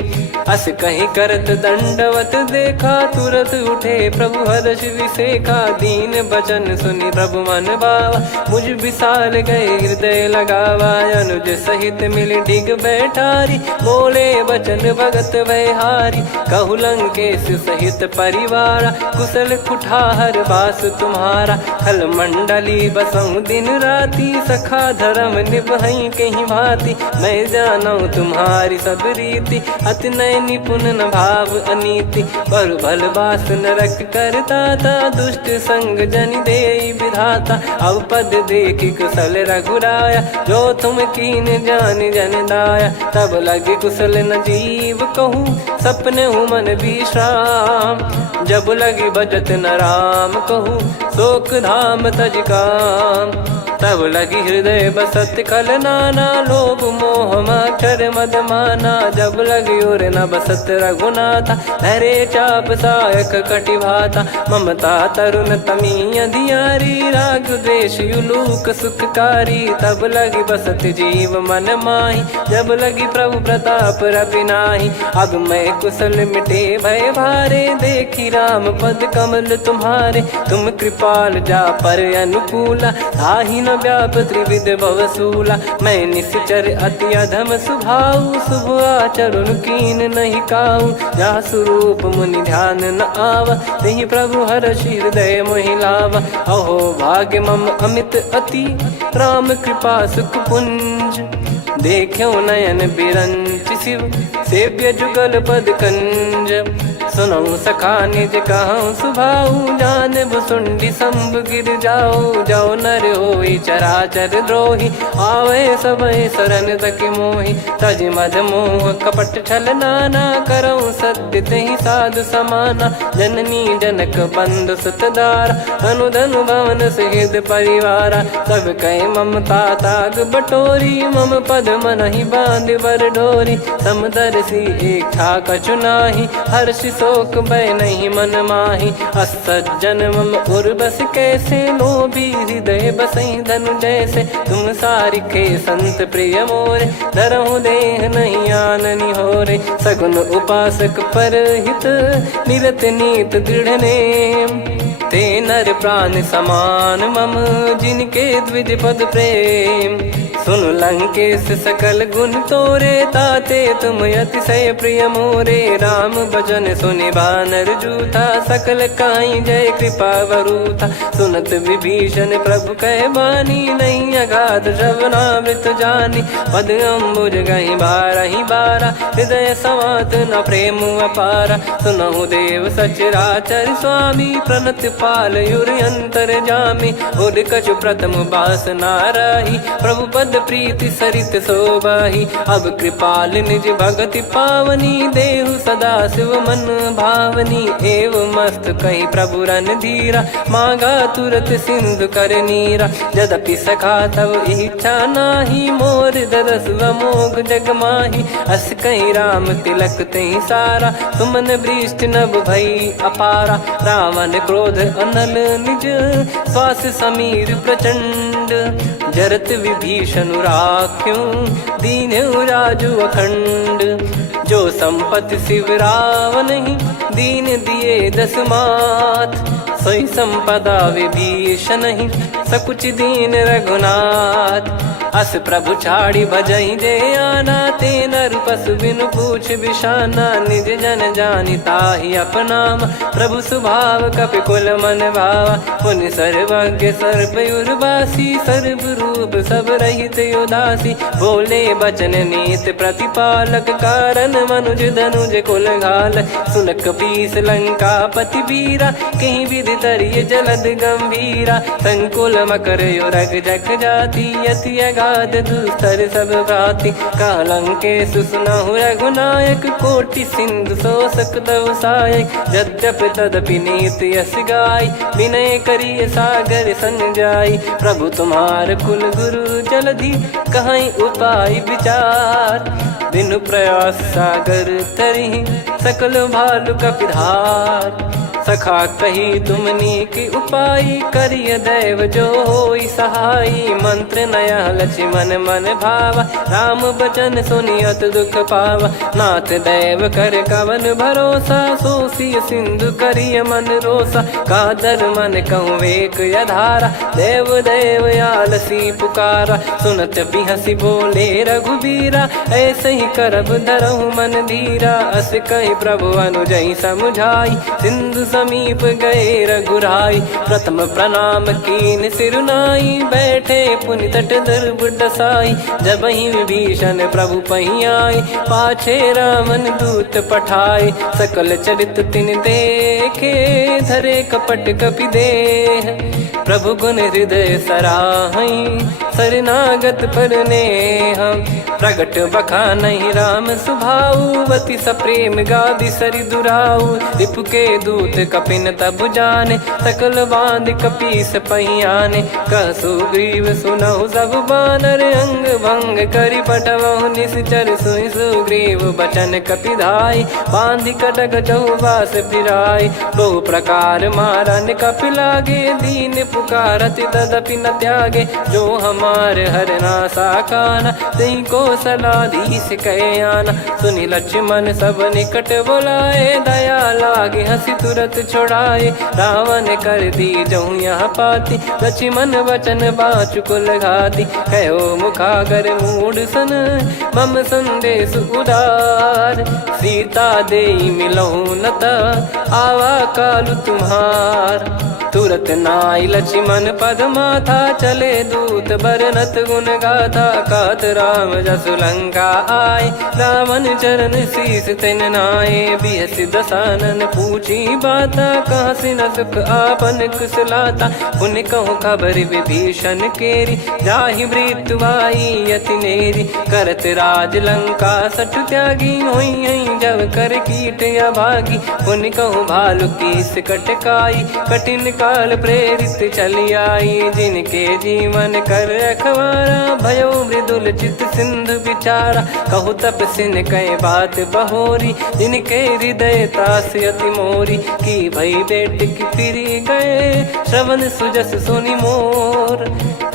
अस कहीं करत दंडवत देखा, तुरत उठे प्रभु हर्ष विसेखा, दीन बचन सुनि प्रभु मन भावा, मुझ विशाल गए हृदय लगावा, अनुज सहित मिल डिग बैठारी, बोले बचन भगत वैहारी, कहु लंकेश सहित परिवारा, कुशल कुठार बास तुम्हारा, खल मंडली बसऊं दिन राती, सखा धर्म निभई कहीं भांति, मैं जानू तुम्हारी सब रीति, अति नय निपुण न भाव अनीति, पर भल बास नरक करता था, दुष्ट संग जन दे विधाता, अब पद देखी कुशल रघुराया, जो तुम कीन जान जन दाया, तब लगे कुशल न जीव कहूँ, सपने हूँ मन विश्राम, जब लगी बजत न राम कहूँ, शोक धाम तज काम, तब लगी हृदय बसत खल नाना, लोभ मोह मक्षर मद माना, जब लगी और न बसत रघुनाथा, धरे चाप सायक कटि भाता, ममता तरुण तमी अधियारी, राग द्वेष युलूक सुखकारी, तब लगी बसत जीव मन माही, जब लगी प्रभु प्रताप रवि नाही, अब मैं कुशल मिटे भय भारे, देखी राम पद कमल तुम्हारे, तुम कृपाल जा पर अनुकूला, ताहि न व्याप त्रिविध भवसूला, मैं निश्चर अति अधम सुभाऊ, शुभ आचरण कीन नहीं काऊ, जा स्वरूप मुनि ध्यान न आवा, तेहि प्रभु हर्ष हृदय मोहि लावा, अहो भाग्य मम अमित अति, राम कृपा सुख पुंज, देखो नयन बिरंच शिव, सेव्य जुगल पद कंज, सुनऊ सखा निज कहूँ सुभाऊ, जान भुसुंडी संभ गिर जाओ, जाओ नर होई चराचर द्रोही, आवे सबय शरण तक मोहि, तज मद मोह कपट छल नाना, करऊँ सत्य तेहि साधु समाना, जननी जनक बंधु सुतदारा, अनु धनु भवन सहित परिवारा, सब कहे ममता ताग बटोरी, मम पद मनहि बांध बर डोरी, समदर्शी इच्छा कछु नाही, हर्ष शोक भय नहीं मन माही, असज्जन मम उर्वश कैसे, लोभी हृदय बसई धनु जैसे, तुम सारिखे संत प्रिय मोरे, धरहु देह नहीं आननि होरे, सगुन उपासक पर हित, निरत नीत दृढ़ नेम, ते नर प्राण समान मम, जिनके द्विज पद प्रेम, सुन लंकेश सकल गुण तोरे, ताते तुम अतिशय प्रिय मोरे, राम भजन सुनि बानर जूथा, सकल काई जय कृपा वरूथा, सुनत विभीषण प्रभु कह बानी, नहीं अगाध श्रवणामृत जानी, पद अम्बुज गहि बारहि बारा, हृदय समात न प्रेम अपारा, सुनहु देव सचराचर स्वामी, प्रणत पाल युर अंतर जामी, उद कछु प्रथम बास नाराही, प्रभु पद प्रीति सरित शोभाही, अब कृपाल निज भगति पावनी, देहु सदा शिव मन भावनी, एव मस्त कही प्रभु रन धीरा, मांगा तुरत सिंधु कर नीरा, यद्यपि सखा तब इच्छा नाही, मोर दरस अमोघ जग माही, अस कहीं राम तिलक तहि सारा, सुमन वृष्ट नभ भई अपारा, रावण क्रोध अनल निज, श्वास समीर प्रचंड, जरत विभीषण राख्यों, दीन्हु राजु अखंड, जो संपत्ति शिव रावण ही, दीन दिए दस मात, सोई संपदा विभीषण ही, सकुच दीन रघुनाथ, अस प्रभु छाड़ी भजई जे आना, ते नर पशु बिनु पूछ बिशाना, निज जन जानि ताहि अपनाम, प्रभु स्वभाव कपि कुल मन भावा, मुनि सर्वज्ञ सर्वयुर्वासी, सर्व रूप सब रहित उदासी, बोले बचन नीत प्रतिपालक, कारण मनुज धनुज कुल घाल, सुन कपीस लंका पति वीरा, कहीं विधि तरिय जलद गंभीरा, संकुल मकर युरग जख जाति, यति गाद दुस्तर सब भांति कालंके सुसुनाहु रघुनायक कोटि सिंधु शोषक तव सहायक यद्यपि तदपि नीत यस गाय विनय करिय सागर सन जाई प्रभु तुम्हार कुल गुरु जलधि कहीं उपाय विचार बिनु प्रयास सागर तरिहि सकल भालु कपिधार सखा कही तुमनी की उपाय करिय दैव जो होई सहाई मंत्र नया लक्ष्मण मन भावा राम बचन सुनियत दुख पावा नाथ दैव कर कवन भरोसा सोसिय सिंधु करिय मन रोसा कादर मन कहूँ वेक यधारा देव देव आलसी पुकारा सुनत बिहसी बोले रघुबीरा ऐसे ही करब धरहु मन धीरा अस कही प्रभु अनुजई समुझाई सिंधु समीप गए रघुराई प्रथम प्रणाम कीन सिरुनाई बैठे पुनि तट दर्भ डसाई जब ही विभीषण प्रभु पही आए पाछे रामन दूत पठाए सकल चरित तिन देखे धरे कपट कपि देह प्रभु गुण हृदय सराहई शरणागत पर नेह प्रगट बखानहि राम सुभाऊ वति सप्रेम गादि सरि दुराऊ रिपु के दूत कपिन तब जाने सकल बांध कपीस पहियाने कह सुग्रीव सुनहु सब बानर अंग भंग करि पटवहु निश्चर सुनि सुग्रीव बचन कपिधाई बांधि कटक चहुबास फिराई बहु प्रकार मारन कपि लागे दीन पुकारति तदपि न त्यागे जो हमार हरना साकाना तई को सलाधीश कहे आना सुनि लक्ष्मण सब निकट बुलाए दया लागे हंसी तुरत छोड़ाए रावण कर दी जहूँ यहाँ पाती लक्ष्मण वचन बाचु कुल घाती कहो मुखागर मूड सन मम संदेश उदार सीता देई मिलहु नता आवा कालु तुम्हार तुरत नाई लक्ष्मण पद माथा चले दूत बरनत गुण गाथा कात राम जसु लंका आए रावण चरण शीस तिन नाये बिहसि दसानन पूछी बाता कहाँ से न सुख आपन कुशलाता पुन कहूँ खबर विभीषण केरी जाहि मृत्यु आई यति नेरी करत राज लंका सठ त्यागी होई जब कर कीट अभागी पुन कहूँ भालु कीस कटकाई कठिन काल प्रेरित चली आई जिनके जीवन कर रखवारा भयो मृदुल चित सिंधु विचारा कहु तप सिन कई बात बहोरी जिनके हृदय तास अति मोरी की भई बेट की फिरी गए श्रवण सुजस सुनि मोर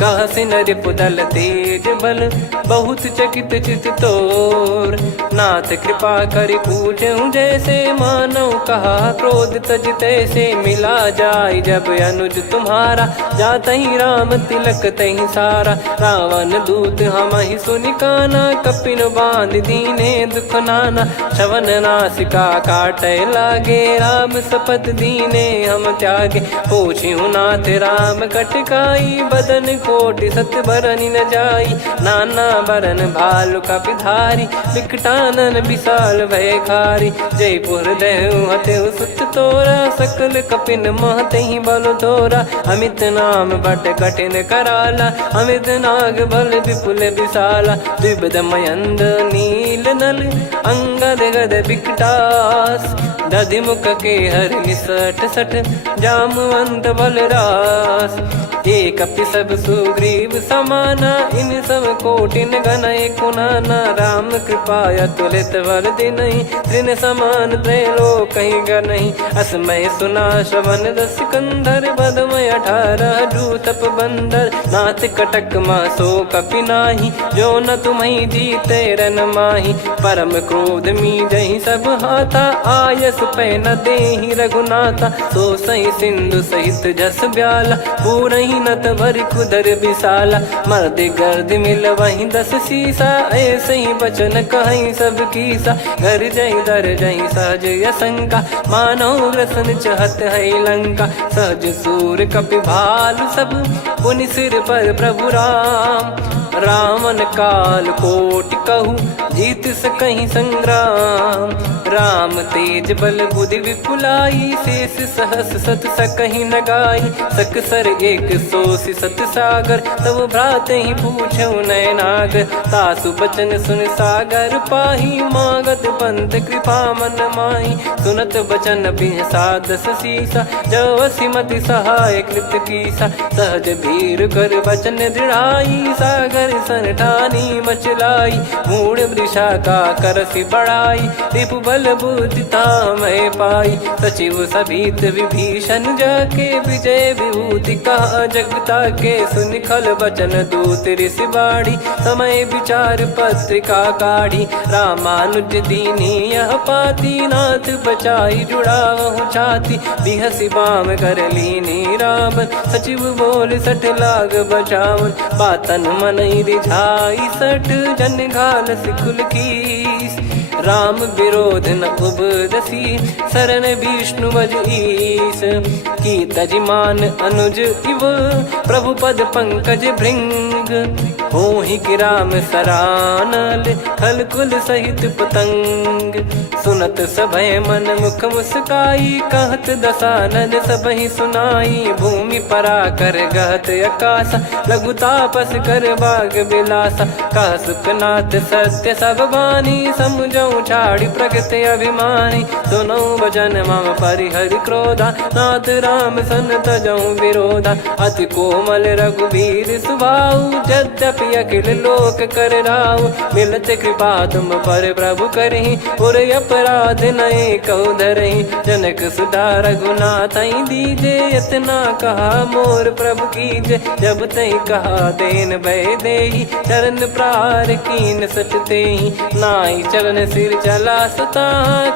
कह सिन रिपुदल तेज बल बहुत चकित चित तोर नाथ कृपा करि पूछूं जैसे मानव कहा क्रोध तज तैसे मिला जाय जब अनुज तुम्हारा जात ही राम तिलक तही सारा रावण दूत हम ही सुनि काना कपिन बांध दीने दुख नाना श्रवण नासिका काटे लागे राम सपत दीने हम त्यागे पूछ्यू नाथ राम कटकाई बदन कोटि सत बरनि न जाई नाना बरन भालु कपिधारी विकटानन विशाल भय खारी जयपुर देहु हतेउ सुत तोरा सकल कपिन महतहि बल तोरा अमित नाम बट कठिन कराला अमित नाग बल विपुल विशाला द्विपद मयंद नील नल अंगद गद विकटास दधि मुख के हर निसठ सठ जामवंत बलरास एक अपि सब सुग्रीव समाना इन सब कोटिन गनय कुनाना राम कृपा अतुलित बल दिनहि त्रिन समान त्रैलोक कहीं गनहि असमय सुना श्रवण दस कंधर बदमय 18 जूतप बंदर नाथ कटक मासो कपि नाही जो न तुम्हि जीते रन माही परम क्रोध मी जहि सब हाथा आयस पै न देहि रघुनाथा सो सही सिंधु सहित जस ब्याला पूरहि नत भरि कुदर विशाला मर्द गर्द मिल वहीं 10 सीसा ऐसे ही बचन कहीं सब कीसा घर जहि दर जहि सहज यसंका मानव रसन चहत है लंका सहज सूर कपि भालु सब पुनि सिर पर प्रभु राम रावण काल कोटि कहु जीत सकहीं संग्राम। राम तेज बल बुद्धि विपुलाई, शेष सहस सत सकहीं न गाई। सकसर एक सोसी सत सागर, तब भ्रात ही पूछो नयनागर। तासु बचन सुन सागर पाही, मागत पंथ कृपा मन माही। सुनत बचन बिहसादस सीसा, जव सिमति सहाय कृत कीसा। सहज भीर कर बचन दृढ़ाई, सागर सन ठानी मचलाई। मूढ़ वृषा का करसि बढ़ाई, रिपु बल बुद्धि तामय पाई। सचिव सभीत विभीषण जाके, विजय विभूति कहा जगता के। सुनि खल बचन दूत ऋषि बाड़ी, समय विचार पत्रिका काढ़ी। रामानुज दीनी यह पाती, नाथ बचाई जुड़ावहु छाती। बिहसि बाम कर लीनी रावण, सचिव बोल सठ लाग बचावन। बातन मनई रिझाई सठ, जन घाल सिकुल कीस। राम विरोध न उपदसी, शरण विष्णु बज ईस। की तजिमान अनुज इव, प्रभु पद पंकज भृंग। होहि कि राम सरानल, खल कुल सहित पतंग। सुनत सभय मन मुख मुस्काई, कहत दसानन सबहि सुनाई। भूमि परा कर गहत आकाशा, लघु तापस कर बाग बिलासा। कह सुखनाथ सत्य सब बानी, समुझौ छाड़ी प्रगति अभिमानी। सुनो भजन मम परिहरि क्रोधा, नाथ राम सन तजौ विरोधा। अति कोमल रघुवीर सुभाऊ, यद्यपि अखिल लोक कर राऊ। मिलत कृपा तुम पर प्रभु करहि, पुर अपराध नए कौ धरहि। जनक सुधा रघुनाथ दीजे, इतना कहा मोर प्रभु कीजे। जब तई कहा देन भय देहि, चरण प्रार कीन सट तेहि। नाई चरण सिर चला सता,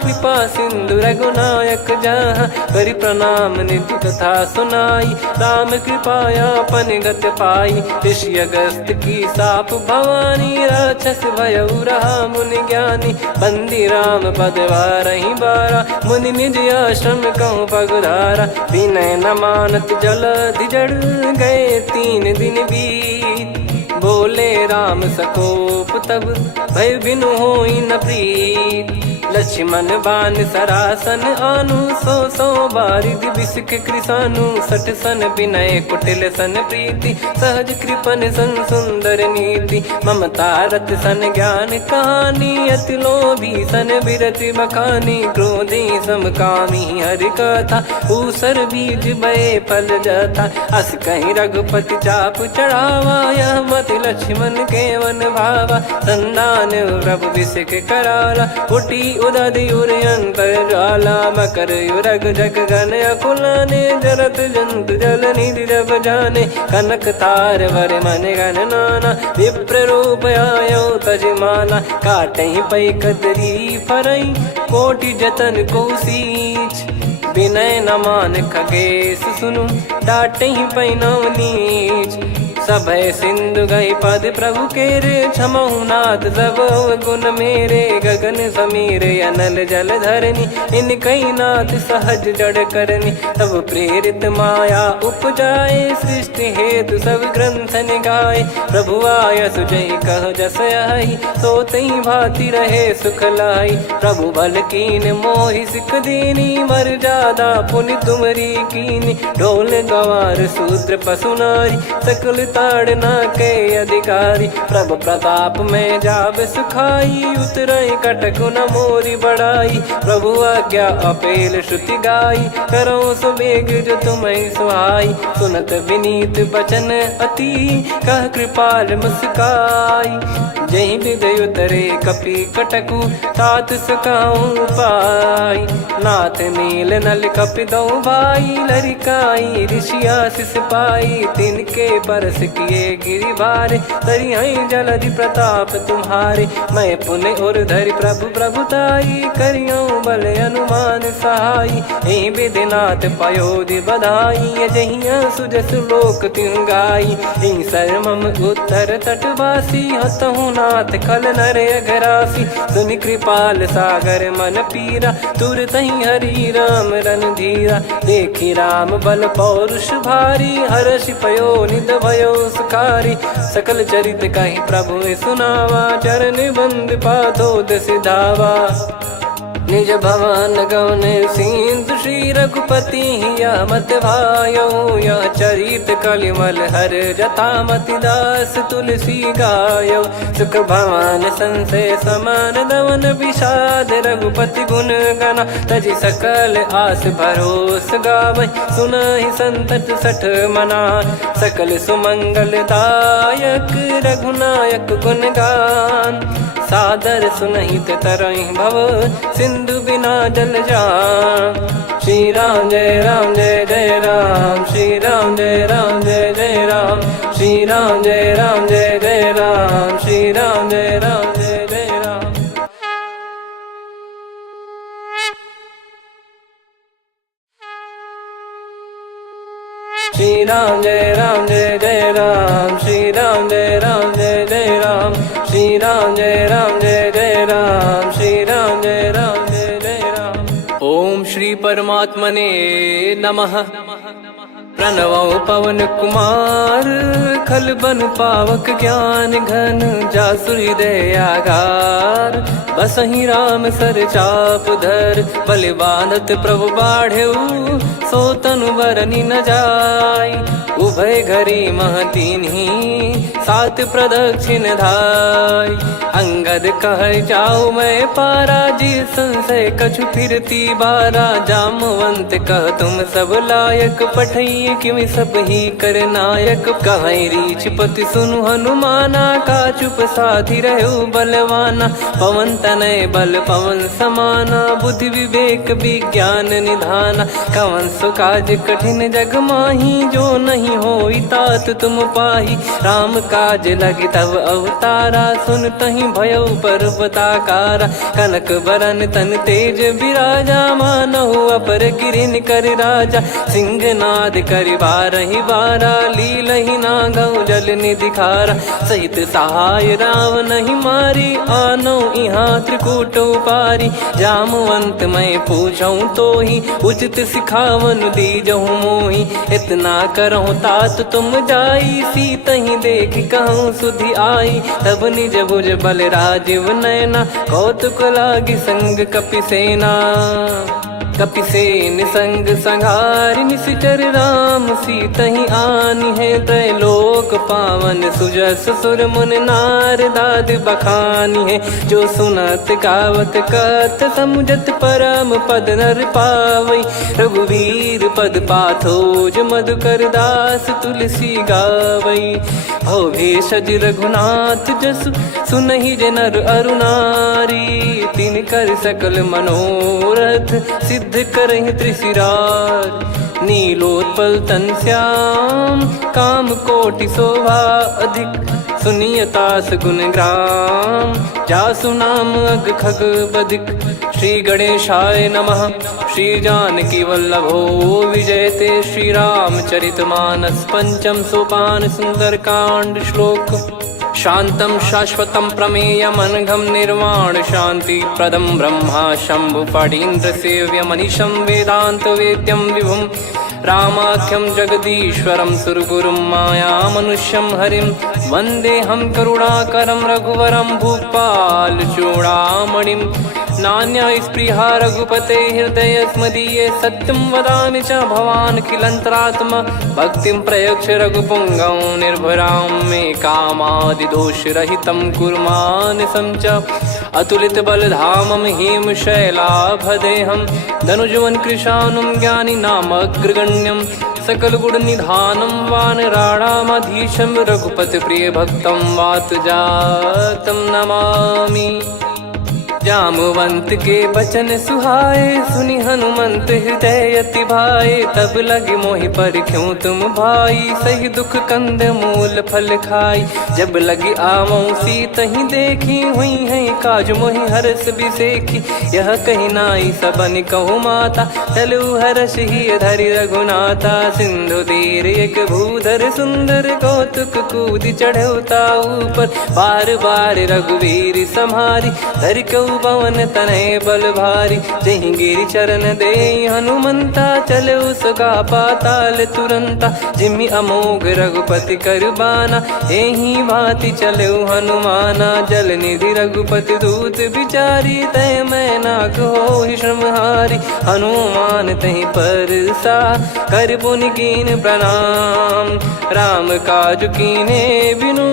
कृपा सिंधु रघुनायक जहाँ। करि प्रणाम निधि कथा सुनाई, राम कृपाया पन गत पाई। ऋषि अगस्त की साप भवानी, राक्षस भयउ रहा मुनि ज्ञानी। बंदी राम पद वारहि बारा, मुनि निज आश्रम कहूँ पगुधारा। विनय न मानत जलधि जड़, गए 3 दिन बीत। बोले राम सकोप तब, भय बिनु होई न प्रीत। लक्ष्मण बान सरासन आनु, 100 बारिधि बिसक कृसानु। 60 सन विनय कुटिल सन प्रीति, सहज कृपन सन सुंदर नीति। ममता रत सन ज्ञान कहानी, अति लोभी सन बिरति बखानी। क्रोधी समकामी हरि कथा, ऊसर बीज बये फल जथा। अस कहीं रघुपति चाप चढ़ावा, यह मत लक्ष्मण के वन भावा। संदान प्रभु बिसक कराला, उठी उदधि उर अंतर ज्वाला। मकर युरग जग गण अकुलाने, जरत जंतु जल निधि जब जाने। कनक तार वर मन गण नाना, विप्र रूप आयो तजमाना। काटहि पै कदरी फरई, कोटि जतन को सींच। विनय न मान खगेश सुनु, डांटहि पै नव नीच। सभय सिंधु गई पद प्रभु केरे, क्षमहु नाथ सब गुण मेरे। गगन समीरे अनल जल धरनी, इन कई नाथ सहज जड़ करनी। तब प्रेरित माया उपजाए, सृष्टि हेतु सब ग्रंथ निगाए। प्रभु आय सुजई कह जस आई, सोतई भांति रहे सुख लाई। प्रभु बल कीन मोहि सिख दीनी, मर्यादा पुनि तुमरी कीनी। ढोल गवार शूद्र पशु नारी, सकल ताड़ना के अधिकारी। प्रभु प्रताप में जाब सुखाई, उतरई कटक न मोरी बढ़ाई। प्रभु आज्ञा अपेल श्रुति गाई, करो सुबेग जो तुम्हें सुहाई। सुनत विनीत बचन अति, कह कृपाल मुस्काई। जहि हृदय उतरे कपि कटकु, तात सकाऊं पाई। नाथ नील नल कपि दो भाई, लरिकाई ऋषि आशीष पाई। तिनके परस किए गिरि भारे, तरिहै जलधि प्रताप तुम्हारे। मैं पुन और धरि प्रभु प्रभुताई, करियौं बल अनुमान सहाई। एहि विधिनाथ पयोधि बधाई, जहिया सुजस लोक तिहुँ गाई। एहि सरमम उत्तर तटवासी, हतहु रघुनाथ खल नर अघरासी, सुनि कृपाल सागर मन पीरा, तुरतहि हरि राम रणधीरा। देखि राम बल पौरुष भारी, हर्षि पयो निध भयो सुखारी। सकल चरित कहि प्रभु सुनावा, चरण बंद पादोद सिधावा। निज भवन गौन सिंधु श्री रघुपति हिया मत भायो, यह चरित कलिमल हर जथा मति दास तुलसी गायो। सुख भवन संशय समान दवन विषाद, रघुपति गुण गना तजि सकल आस भरोस गावै। सुनहि संतत सठ मना, सकल सुमंगल दायक रघुनायक गुण गान। सादर सुनहित तरहि भव, सिंधु बिना जल जान। श्री राम जय जय राम, श्री राम जय जय राम, श्री राम जय जय राम, श्री राम जय जय राम। श्री राम जय जय राम, श्री राम जय जय राम, श्री राम जय जय राम, श्री राम जय जय राम। ओम श्री परमात्मने नमः। प्रणवो पवन कुमार, खल बन पावक ज्ञान घन, जासु हृदय आगार। बसहि राम सर चाप धर, बलि बांधत प्रभु बाढ़ऊ, सो तनु बरनि न जाय। उभय घरी महतीन्ही, सात प्रदक्षिण धाय। अंगद कह जाऊ मैं पारा, जी संशय कछु फिरती बारा। जामवंत कह तुम सब लायक, पठई किमि सब ही कर नायक। कहै रीछ पति सुनु हनुमाना, का चुप साधि रहु बलवाना। पवन तनय बल पवन समाना, बुद्धि विवेक विज्ञान निधाना। कवन सो काज कठिन जग माही, जो नहीं होई तात तुम पाही। राम काज लगी तब अवतारा, सुन तहि भयउ पर्वताकारा। कनक बरन तन तेज बिराजा, मानहु अपर गिरिन कर राजा। सिंहनाद करि बारहि बारा, लीलहि नागौ जल निधि खारा। सहित सहाय राम नहीं मारी, आनो इहाँ त्रिकूट उपारी। जामवंत मैं पूछऊँ तोहि, उचित सिखावन दीजहु मोहि। इतना करहु तात तुम जाई, सीतहि देख कहूँ सुधि आई। तब निज भुज बल राजीव नयना, कौतुक लागी संग कपिसेना। कपिसेन संग संघारि निशिचर राम, सीतहि आनि है त्रैलोक पावन। सुजस सुर मुन नार दाद बखानी है, जो सुनत गावत कथ समुझत परम पद नर पावै। रघुवीर पद पाथोज मधुकर दास तुलसी गावै। भव भेषज रघुनाथ जसु, सुनहि जे नर अरु नारी। तिन कर सकल मनोरथ, सिद्ध करहि त्रिशिरार। नीलोत्पल तन श्याम, काम कोटि शोभा अधिक। सुनियतास गुण ग्राम, जासु नाम अग खग बधिक। श्री गणेशाय नमः। श्री जानकी वल्लभो विजयते, श्री रामचरित मानस पंचम सोपान सुंदरकांड श्लोक। शांतं शाश्वतं प्रमेयमनघं निर्वाण शांति प्रदं ब्रह्मा शंभु फणीन्द्र सेव्य मनीषं वेदांत वेद्यं विभुं। रामाख्यं जगदीश्वरं सुरगुरुं माया मनुष्यं हरिं। वन्देऽहं करुणाकरं रघुवरं भूपाल चूडामणिं। नान्या स्पृहा रघुपते हृदय स्मदीये, सत्यं वदामि च भवान् खिलन्तरात्मा। भक्तिं प्रयच्छ रघुपुङ्गं निर्भरां मे कामादिदोषरहितं कुर्मानसं च। अतुलित बलधामं हेमशैलाभदेहं, धनुजवन कृशानुं ज्ञानिनामग्रगण्यं। सकल गुण निधानं वानराणामधीशं, रघुपति प्रिय भक्तं वातजातं नमामि। जामवंत के बचन सुहाए, सुनि हनुमंत हृदय अति भाए। तब लगे मोहि पर क्यों तुम भाई, सही दुख कंद मूल फल खाई। जब लगी आवऊं सीत ही देखी, हुई है काज मोहि हरस बिसेखी। यह कही नाई सबन कहु माता, चलू हरष ही धरि रघुनाथा। सिंधु तीर एक भूधर सुंदर, कौतुक कूद चढ़ौता ऊपर। बार बार रघुवीर सम्हारी, धरि कहु पवन तनय बल भारी। जहि गिरि चरण दे हनुमंता, चलो सगा पाताल तुरंता। जिमि अमोघ रघुपति कर बाना, एहि भांति चलो हनुमाना। जल निधि रघुपति दूत बिचारी, तय मैं नाग होहि श्रमहारी। हनुमान तहि परसा, कर पुनि कीन प्रणाम। राम काज कीने बिनु,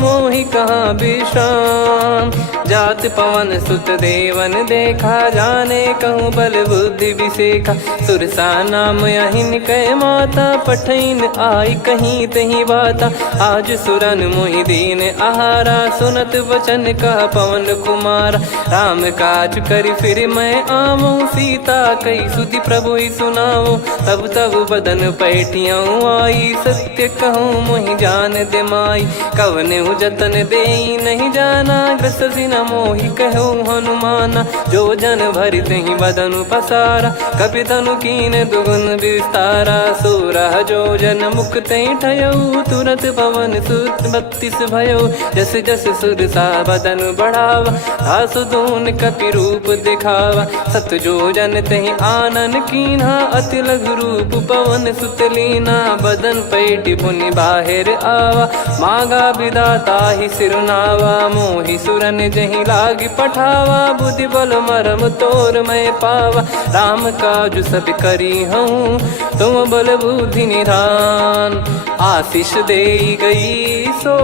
मोहि कहाँ विश्राम। जात पवन सुत देवन देखा, जाने कहूँ बल बुद्धि विसेखा। सुरसा नाम अहिन कै माता, पठैन आई कहीं तहीं बाता। आज सुरन मोहि दीन आहारा, सुनत वचन कह पवन कुमारा। राम काज करि फिर मैं आवऊं, सीता कई सुधि प्रभु ही सुनाओ। तब तब बदन पैठियाँ आई, सत्य कहूँ मोहि जान दे माई। कवने जतन देई नहीं जाना, ग्रसि न मोहि कहूँ हनुमाना। जो जन भरि तहि बदनु पसारा, कपि तनु कीन दुगुन विस्तारा। सोरह जो जन मुख तहि ठयऊ, तुरत पवन सुत 32 भयऊ। जस जस सुरसा बदन बढ़ावा, आसु दून कपि रूप दिखावा। सत जो जन तहि आनन कीन्हा, अति लघु रूप पवन सुत लीना। बदन पैठि पुनि बाहिर आवा, मांगा विधाता ही सिरुनावा। मोहि सुरन जहि लागी पठावा, बुद्धि बल मरम तोर मैं पावा। राम काज सब करी हूँ, तुम बल बुद्धि निधान। आशीष देई गई सो,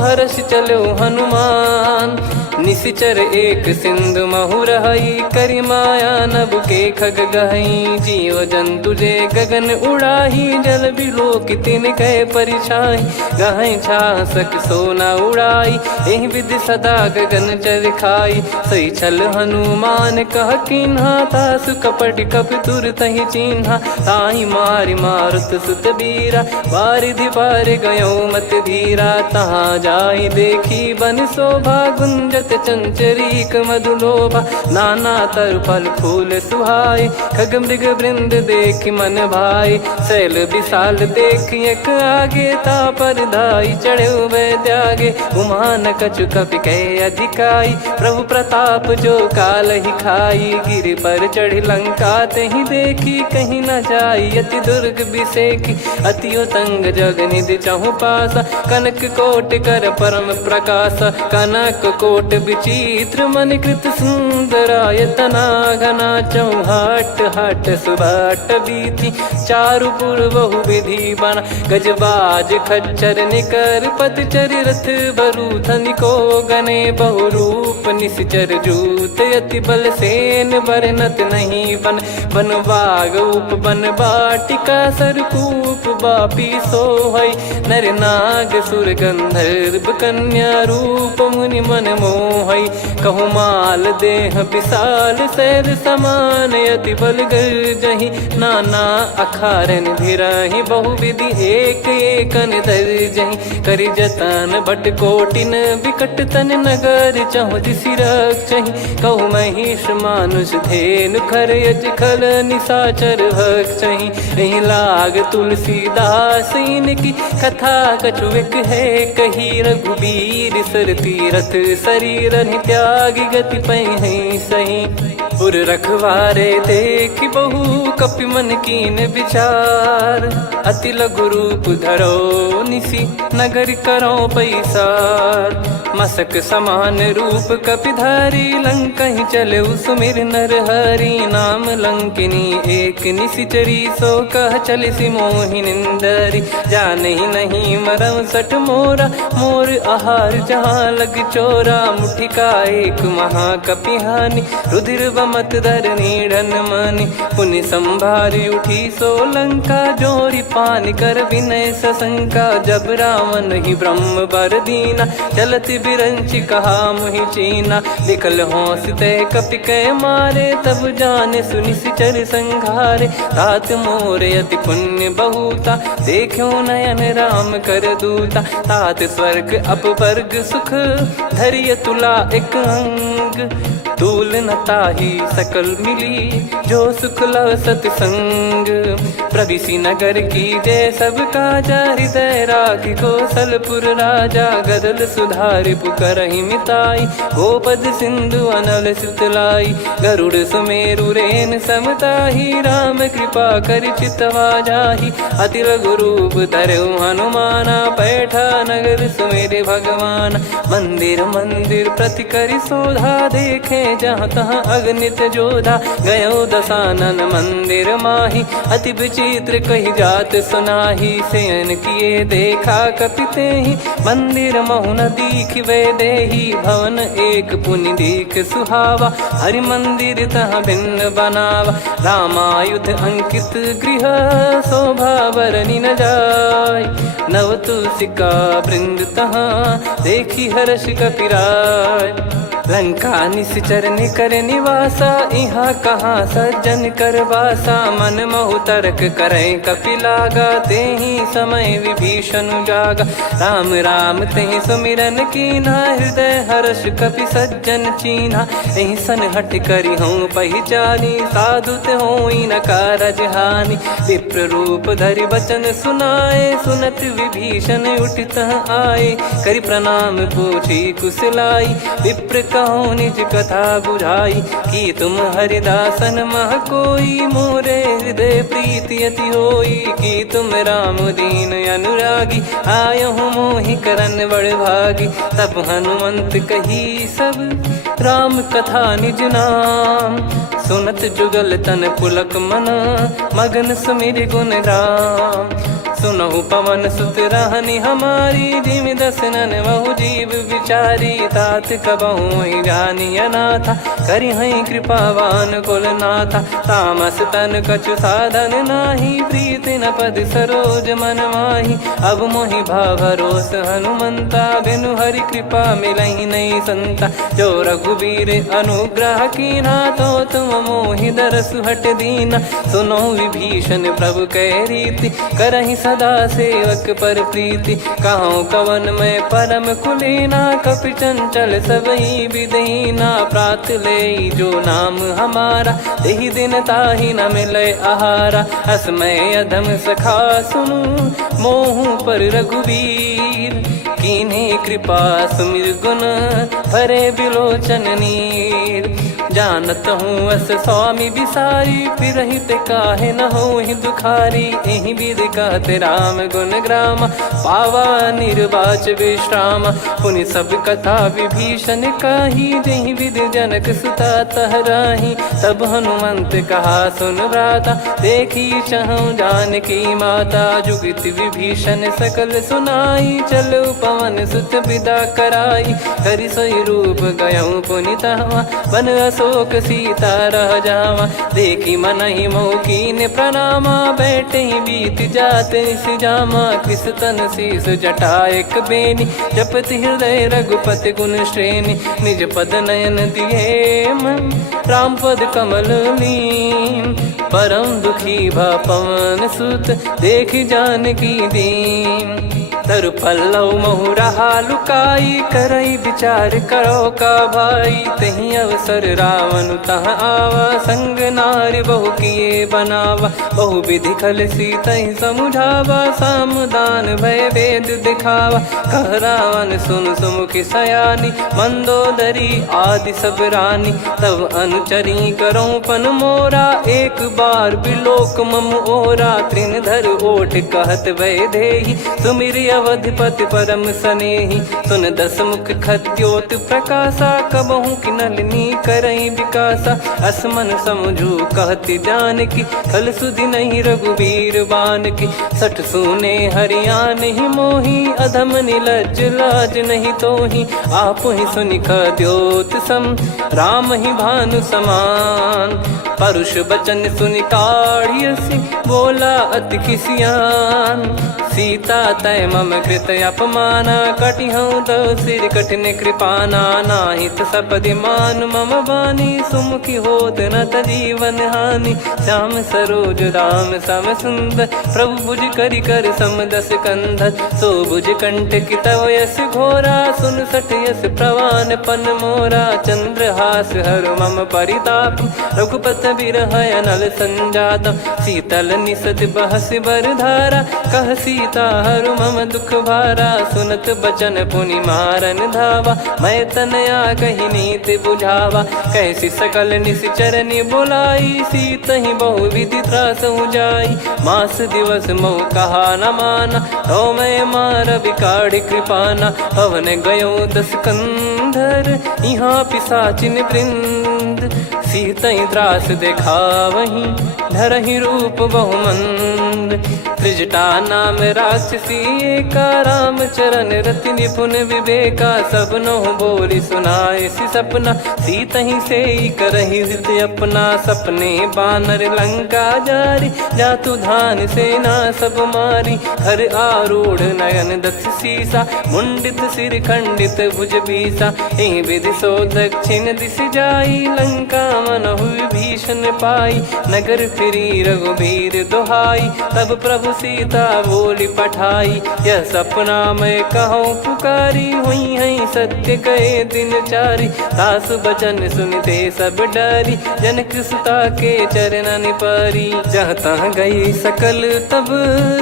हर्ष चलो हनुमान। निशिचर एक सिंधु महु रहई, करि माया नभ के खग गहई। जीव जंतु जे गगन उड़ाही, जल बिलोक तिन कह परिछाई। गहई छासक सोना उड़ाई, एहि विधि सदा गगन चर खाई। सही छल हनुमान कह कीन्हा, तासु कपट कपि तुर तहि चिन्हा। ताहि मारि मारुत सुत बीरा, बारिधि पार गयो मत धीरा। तहाँ जाई देखी बन शोभा, गुंजत चंचरीक मधुलोभा। नाना तरु फल फूल सुहाए, खग मृग वृंद देख मन भाई। शैल विशाल देख एक आगे, तापर धाई चढ़े वै त्यागे। उमान कछु कपि कह अधिकाई, प्रभु प्रताप जो काल ही खाई। गिर पर चढ़ी लंका तहि देखी, कहीं न जाई अति दुर्ग बिसेखी। अति उतंग जग निधि चहु पासा, कनक कोट कर परम प्रकाशा। कनक कोट विचित्र मन कृत सुंदरायतना। घना चौहाट हाट सुबाट बीथी, चारु पुर बहु विधि बना। गजबाज खच्चर निकर पतचर, रथ बरु धनिको गने। बहु रूप निश्चर जूत, अति बल सेन बरनत नहीं बन। बन बाग उप बन बाटिका, सरकूप बापी सोहई। नर नाग सुर गंधर्व कन्या, रूप मुनि मन मोहई। कहु माल देह विशाल, शैल समान अति बल गर्जहि। नाना अखारन भिराहि, बहु विधि एक एकन दर्जहि। करि जतन भट कोटिन, विकट तन नगर चहु दिसि रक्षहि। कहु महिष मानुष धेनु, खर यज खल निशाचर भक्षहि। एहि लाग तुलसीदास इनकी, कथा कछु एक है कही। रघुबीर सर तीरथ शरीर, त्यागी गति पै सही। पुर रखवारे देख बहु, कपि मन कीन विचार। अति लघु रूप धरो निसी, नगर करो पैसार। मसक समान रूप कपि धारी, लंकहि चले सुमिर नर हरि। नाम लंकिनी एक निशिचरी, सो कह चलिसि मोहि निंदरी। जानहि नहीं मरम सठ मोरा, मोर आहार जहाँ लग चोरा। मुठिका एक महाकपि हानि, रुधिर बमत धरनी ढन मनि पुनि संभारी उठी सोलंका जोरी पानी कर विनय सशंका जब रावण ही ब्रह्म बर दीना चलत बिरंची कहा मुहि चीना निकल होंस ते कपि कै मारे तब जाने सुनि सिचर संघारे तात मोरे अति पुण्य बहुता देखो नयन राम कर दूता तात स्वर्ग अपवर्ग सुख धरिय तुला एक अंग तूल न ताही सकल मिली जो सुख लव सतसंग प्रविसी नगर की जय सब काजा हृदय राखी कौशलपुर राजा गदल सुधारि पुकरहि मिताई गोपद सिंधु अनल सितलाई गरुड़ सुमेरु रेन समताही राम कृपा कर चितवा जाही अति लघु रूप धरऊ हनुमाना बैठा नगर सुमेरे भगवान मंदिर मंदिर प्रति करि शोधा देखे जहाँ तहाँ अगणित जोधा गयो दशानन मंदिर माही अति विचित्र कही जात सुनाही सेन किए देखा कपिते ही मंदिर महु न दीख वे देही भवन एक पुनि दीख सुहावा हरि मंदिर तहाँ भिन्न बनावा रामायुध अंकित गृह शोभा बरनी न जाय नव तुलसी का वृंद तहाँ देखी हर्ष कपिराय लंका निश्चर निकर निवासा यहाँ कहाँ सज्जन कर वासा मन महु तर्क करे कपिलागा ते ही समय विभीषण जागा राम राम ते सुमिरन कीना हृदय हर्ष कपि सज्जन चीन्हा यही सन हट करी हूँ पहचानी साधु ते होई न कारज हानि विप्र रूप धरि वचन सुनाए सुनत विभीषण उठित आए करि प्रणाम पूछी कुशलाई विप्र कहो निज कथा बुझाई कि तुम हरिदासन मह कोई मोरे हृदय प्रीति अति होई कि तुम राम दीन अनुरागी आयहु मोहि करन बड़ भागी तब हनुमंत कही सब राम कथा निज नाम सुनत जुगल तन पुलक मन मगन सुमिर गुण राम सुनहु पवन सुत रहनी हमारी जिमि दसनन बहु जीव विचारी तात कबहु ही जानी अनाथा करि हई कृपावान कुल नाथा तामस तन कछु साधन नाही प्रीति न पद सरोज मन माही अब मोहि भाव भरोस हनुमंता बिनु हरि कृपा मिलहि नहीं संता जो रघुबीर अनुग्रह कीना तो तुम मोहि दरस हट दीना सुनो विभीषण प्रभु कह रीति करहि सदा सेवक पर प्रीति कहूँ कवन में परम कुलीना कपि चंचल सबही विदहीना प्रात ले जो नाम हमारा तेहि दिन ताहि न मिले आहारा असमय अधम सखा सुनु मोहु पर रघुवीर कीन्हे कृपा सुमिर गुण भरे बिलोचन नीर जानत हूँ अस स्वामी बिसारी फिर हित काहे न हो ही दुखारी एहि विध कहते राम गुण ग्राम पावा निर्वाच विश्राम पुनि सब कथा विभीषण काही जहि विध जनक सुता तहराही तब हनुमंत कहा सुन भ्राता देखी चहु जानकी माता जुगित विभीषण सकल सुनाई चलो पवन सुत विदा कराई करि सोई रूप गयऊँ पुनि तहवा बन अशोक सीता रह जावा देखी मन ही मौकीन प्रणामा बैठे ही बीत जाते जामा कृष तन शीस जटा एक बेनी जपति हृदय रघुपति गुण श्रेणी निज पद नयन दिए मन राम पद कमल लीन परम दुखी भा पवन सुत देखी जानकी दीन तरु पल्लव महु रहा लुकाई करई विचार करो का भाई तही अवसर रावण तह आवा संग नारी बहु किए बनावा बहु विधि खल सीतहि समुझावा सामदान भय वेद दिखावा कह रावण सुन सुमुखी सयानी मंदोदरी आदि सब रानी तब अनुचरी करो पन मोरा एक बार बिलोक मम ओरा तृण धर ओट कहत वै देहि सुमिर अवधिपति परम सनेही। सुन दस मुख खद्योत प्रकाशा, कबहू की नलिनी करई विकासा। असमन समझू कहती जान की, फल सुधि नहीं रघुबीर बान की। सठ सुने हरियाण ही मोही, अधम निलज लाज नहीं तोही। आप ही सुनि खद्योत सम, राम ही भानु समान। परुष बचन सुनि काढ़ियसि, बोला अति किसियान। सीता तय मम कृत अपमाना, कटिहऊँ तो सिर कठिन कृपाना। नाहित सपदि मान मम बानी, सुमुखी होत न जीवन हानि। श्याम सरोज राम सम सुंदर, प्रभु भुज करि कर सम दस कंधर। सो भुज कंठ की तव यस घोरा, सुन सठ यस प्रवान पन मोरा। चंद्रहास हर मम परिताप, रघुपत बिरह अनल संजात। शीतल निसत बहस बर धारा, कह सीता हरु मम दुख भारा। सुनत बचन पुनि मारन धावा, मैं तनया कही नीति बुझावा। कैसी सकल निश्चरनि बुलाई, सीत ही बहु विधि त्रास जाई। मास दिवस मोह कहा न माना, तो मैं मार बिकाढ़ी कृपाना। पवन गयो दस कंधर, यहाँ पिशाचिन वृंद। सीतहि त्रास देखावहीं, धरहि रूप बहुमंद। त्रिजटा नाम राक्षसी एका, राम चरण रति निपुण विवेका। सबनो बोली सुनाए सि सपना, सीतहि सेई करहि हृद अपना। सपने बानर लंका जारी, जातु धान सेना सब मारी। हर आरूढ़ नयन दस सीसा, मुंडित सिर खंडित भुज बीसा। एहि विधि सो दक्षिण दिश जाई, लंका मनहु भीषण पाई। नगर फिरी रघुबीर दुहाई, तब प्रभु सीता बोली पठाई। यह सपना मैं कहूँ पुकारी, हुई है सत्य कहे दिन चारी। सासु बचन सुनते सब डरी, जनक सुता के चरण परी। जहाँ तहाँ गई सकल तब,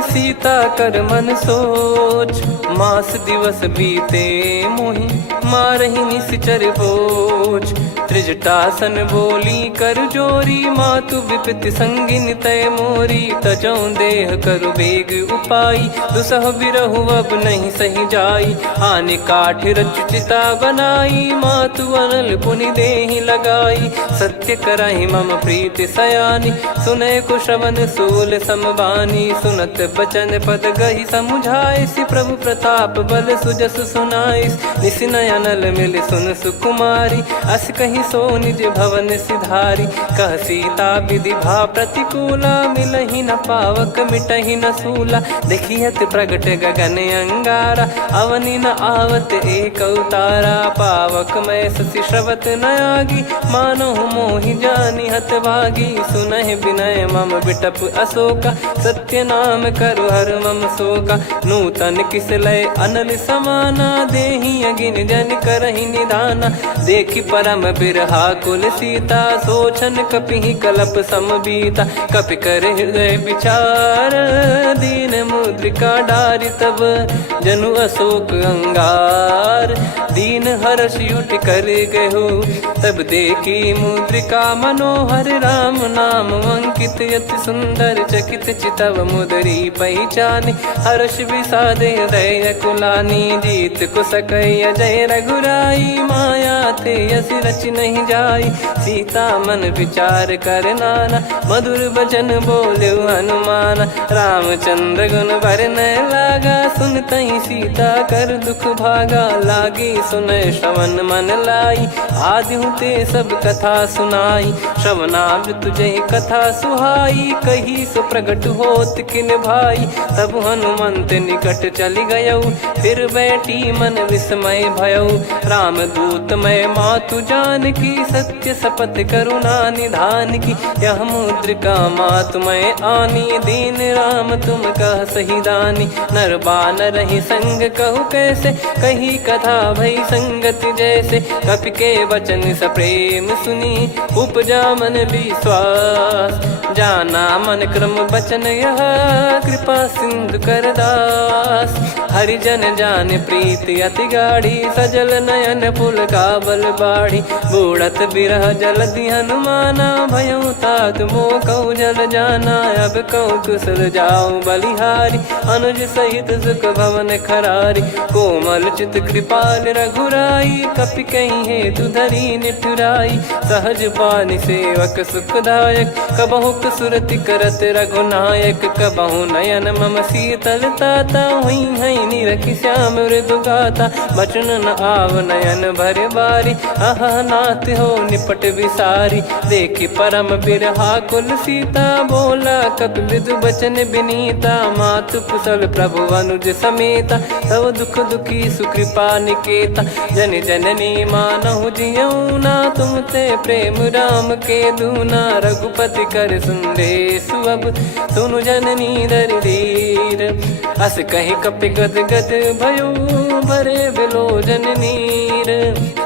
सीता कर मन सोच। मास दिवस बीते मोहि, मारहि निश्चर बोझ। त्रिजटासन बोली कर जोरी, मातु विपति संगिन तय मोरी। तजौ देह करु बेग उपाई, दुसह बिरहु अब नहीं सही जाई। आने काठ रचु चिता बनाई, मातु अनल पुनि देहि लगाई। सत्य करहि मम प्रीति सयानी, सुनय को श्रवण सूल समबानी। सुनत बचन पद गहि समुझाइसि, प्रभु प्रताप बल सुजस सुनाइस। निसिनय अनल मिल सुन सुकुमारी, अस कहि सो निज भवन सिधारी। कह सीता विधि भा प्रतिकूला, मिलहि न पावक मिटहि न सूला। देखियत प्रगट गगन अंगारा, अवनि न आवत एक अवतारा। पावक मैं ससि श्रवत न आगी, मानो मोहि जानि हत भागी। सुनहि विनय मम बिटप अशोका, सत्य नाम करु हर मम शोका। नूतन किस लय अनल समाना, देहि अगिन जन करहि निधाना। देखि परम बिरहा कुल सीता, सोचन कपिहि कलप समबीता। कपि कर हृदय विचार, दीन मुद्रिका डारि तब। जनु अशोक अंगार, दीन हर्ष उठ कर गहो। तब देखी मुद्रिका मनोहर, राम नाम अंकित अति सुंदर। चकित चितव मुदरी पहचानी, हर्ष विषाद हृदय कुलानी। जीत को सकय जय रघुराई, माया थे यस रच नहीं जाई। सीता मन विचार कर नाना, मधुर बचन बोले हनुमान। रामचंद्र गुण बरनय लागा, सुनतहि सीता कर दुख भागा। लागी सुनय श्रवण मन लाई, आदिहु ते सब कथा सुनाई। श्रवणाब तुझे कथा सुहाई, कही सो प्रगट होत किन भाई। तब हनुमंत निकट चली गयऊ, फिर बैठी मन विस्मय भयऊ। राम दूत मैं मातु जान की, सत्य शपथ करुणा निधान की। यह मुद्रिका मातु मैं आनी, दीन राम तुम कह सही दानी। नर बानर ही संग कहु कैसे, कही कथा भई संगति जैसे। कपि के वचन सप्रेम सुनी, उपजा मन विश्वास। जाना मन क्रम बचन यह, कृपा सिंधु कर दास। हरिजन जान प्रीति अति गाढ़ी, सजल नयन पुल काबल बाढ़ी। बूढ़त बिरह जलधि हनुमाना, भयउ तात मोह कहु जल जाना। अब कहु कुशल जाऊं बलिहारी, अनुज सहित सुख भवन खरारी। कोमल चित कृपाल रघुराई, कपि कहीं हेतु धरी निठुराई। सहज पानि सेवक सुखदायक, कबहु सुरति करत रघुनायक। कबहु नयन मम शीतलता, हुई हई निरखि श्याम मृदु गाता। बचन न आव नयन भर बारी, आहा नाथ हो निपट विसारी। देखि परम बिरहा कुल सीता, बोला कपि मृदु बचन बिनीता। मातु कुशल प्रभु अनुज समेता, तव दुख दुखी सुकृपा निकेता। जन जननी मानहु जियऊ ना, तुम ते प्रेम राम के दूना। रघुपति कर संदेशु अब, सुनु जननी दर धीर। अस कहि कपि गद गद भयो, भरे बिलोचन नीर।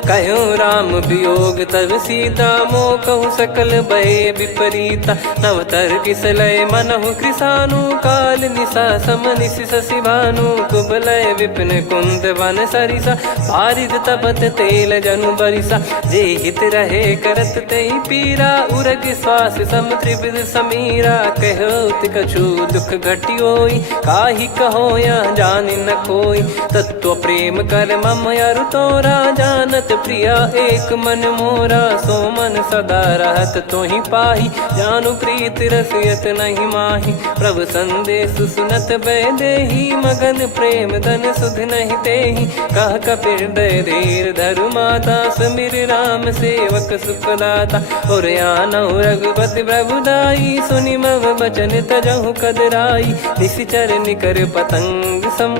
कहूँ राम वियोग तब सीता, मोह कहूँ सकल भय विपरीता। नवतर किसलय मनहु कृसानु, काल निशा समनिशि शशि भानु। कुबलय विपिन कुंद वन सरिसा, पारिद तपत तेल जनु बरिसा। जे हित रहे करत तेहि पीरा, उरग श्वास सम त्रिविध समीरा। कहत कछु दुख घटियोई, काहि कहो या जानि न कोई। तत्व प्रेम कर मम अरु तोरा, जानत प्रिया एक मन मोरा। सो मन सदा रहत तोहि पाही, जानु प्रीत रसियत नहीं माही। प्रभु संदेश सुनत बैदेही, मगन प्रेम धन सुध नहीं तेहि। कह कपिर दय धीर धरु माता, सुमिर राम सेवक सुखदाता। और आनहु रघुपति प्रभु दाई, सुनि मव बचन तजहु कदराई। निशिचर निकर पतंग सम,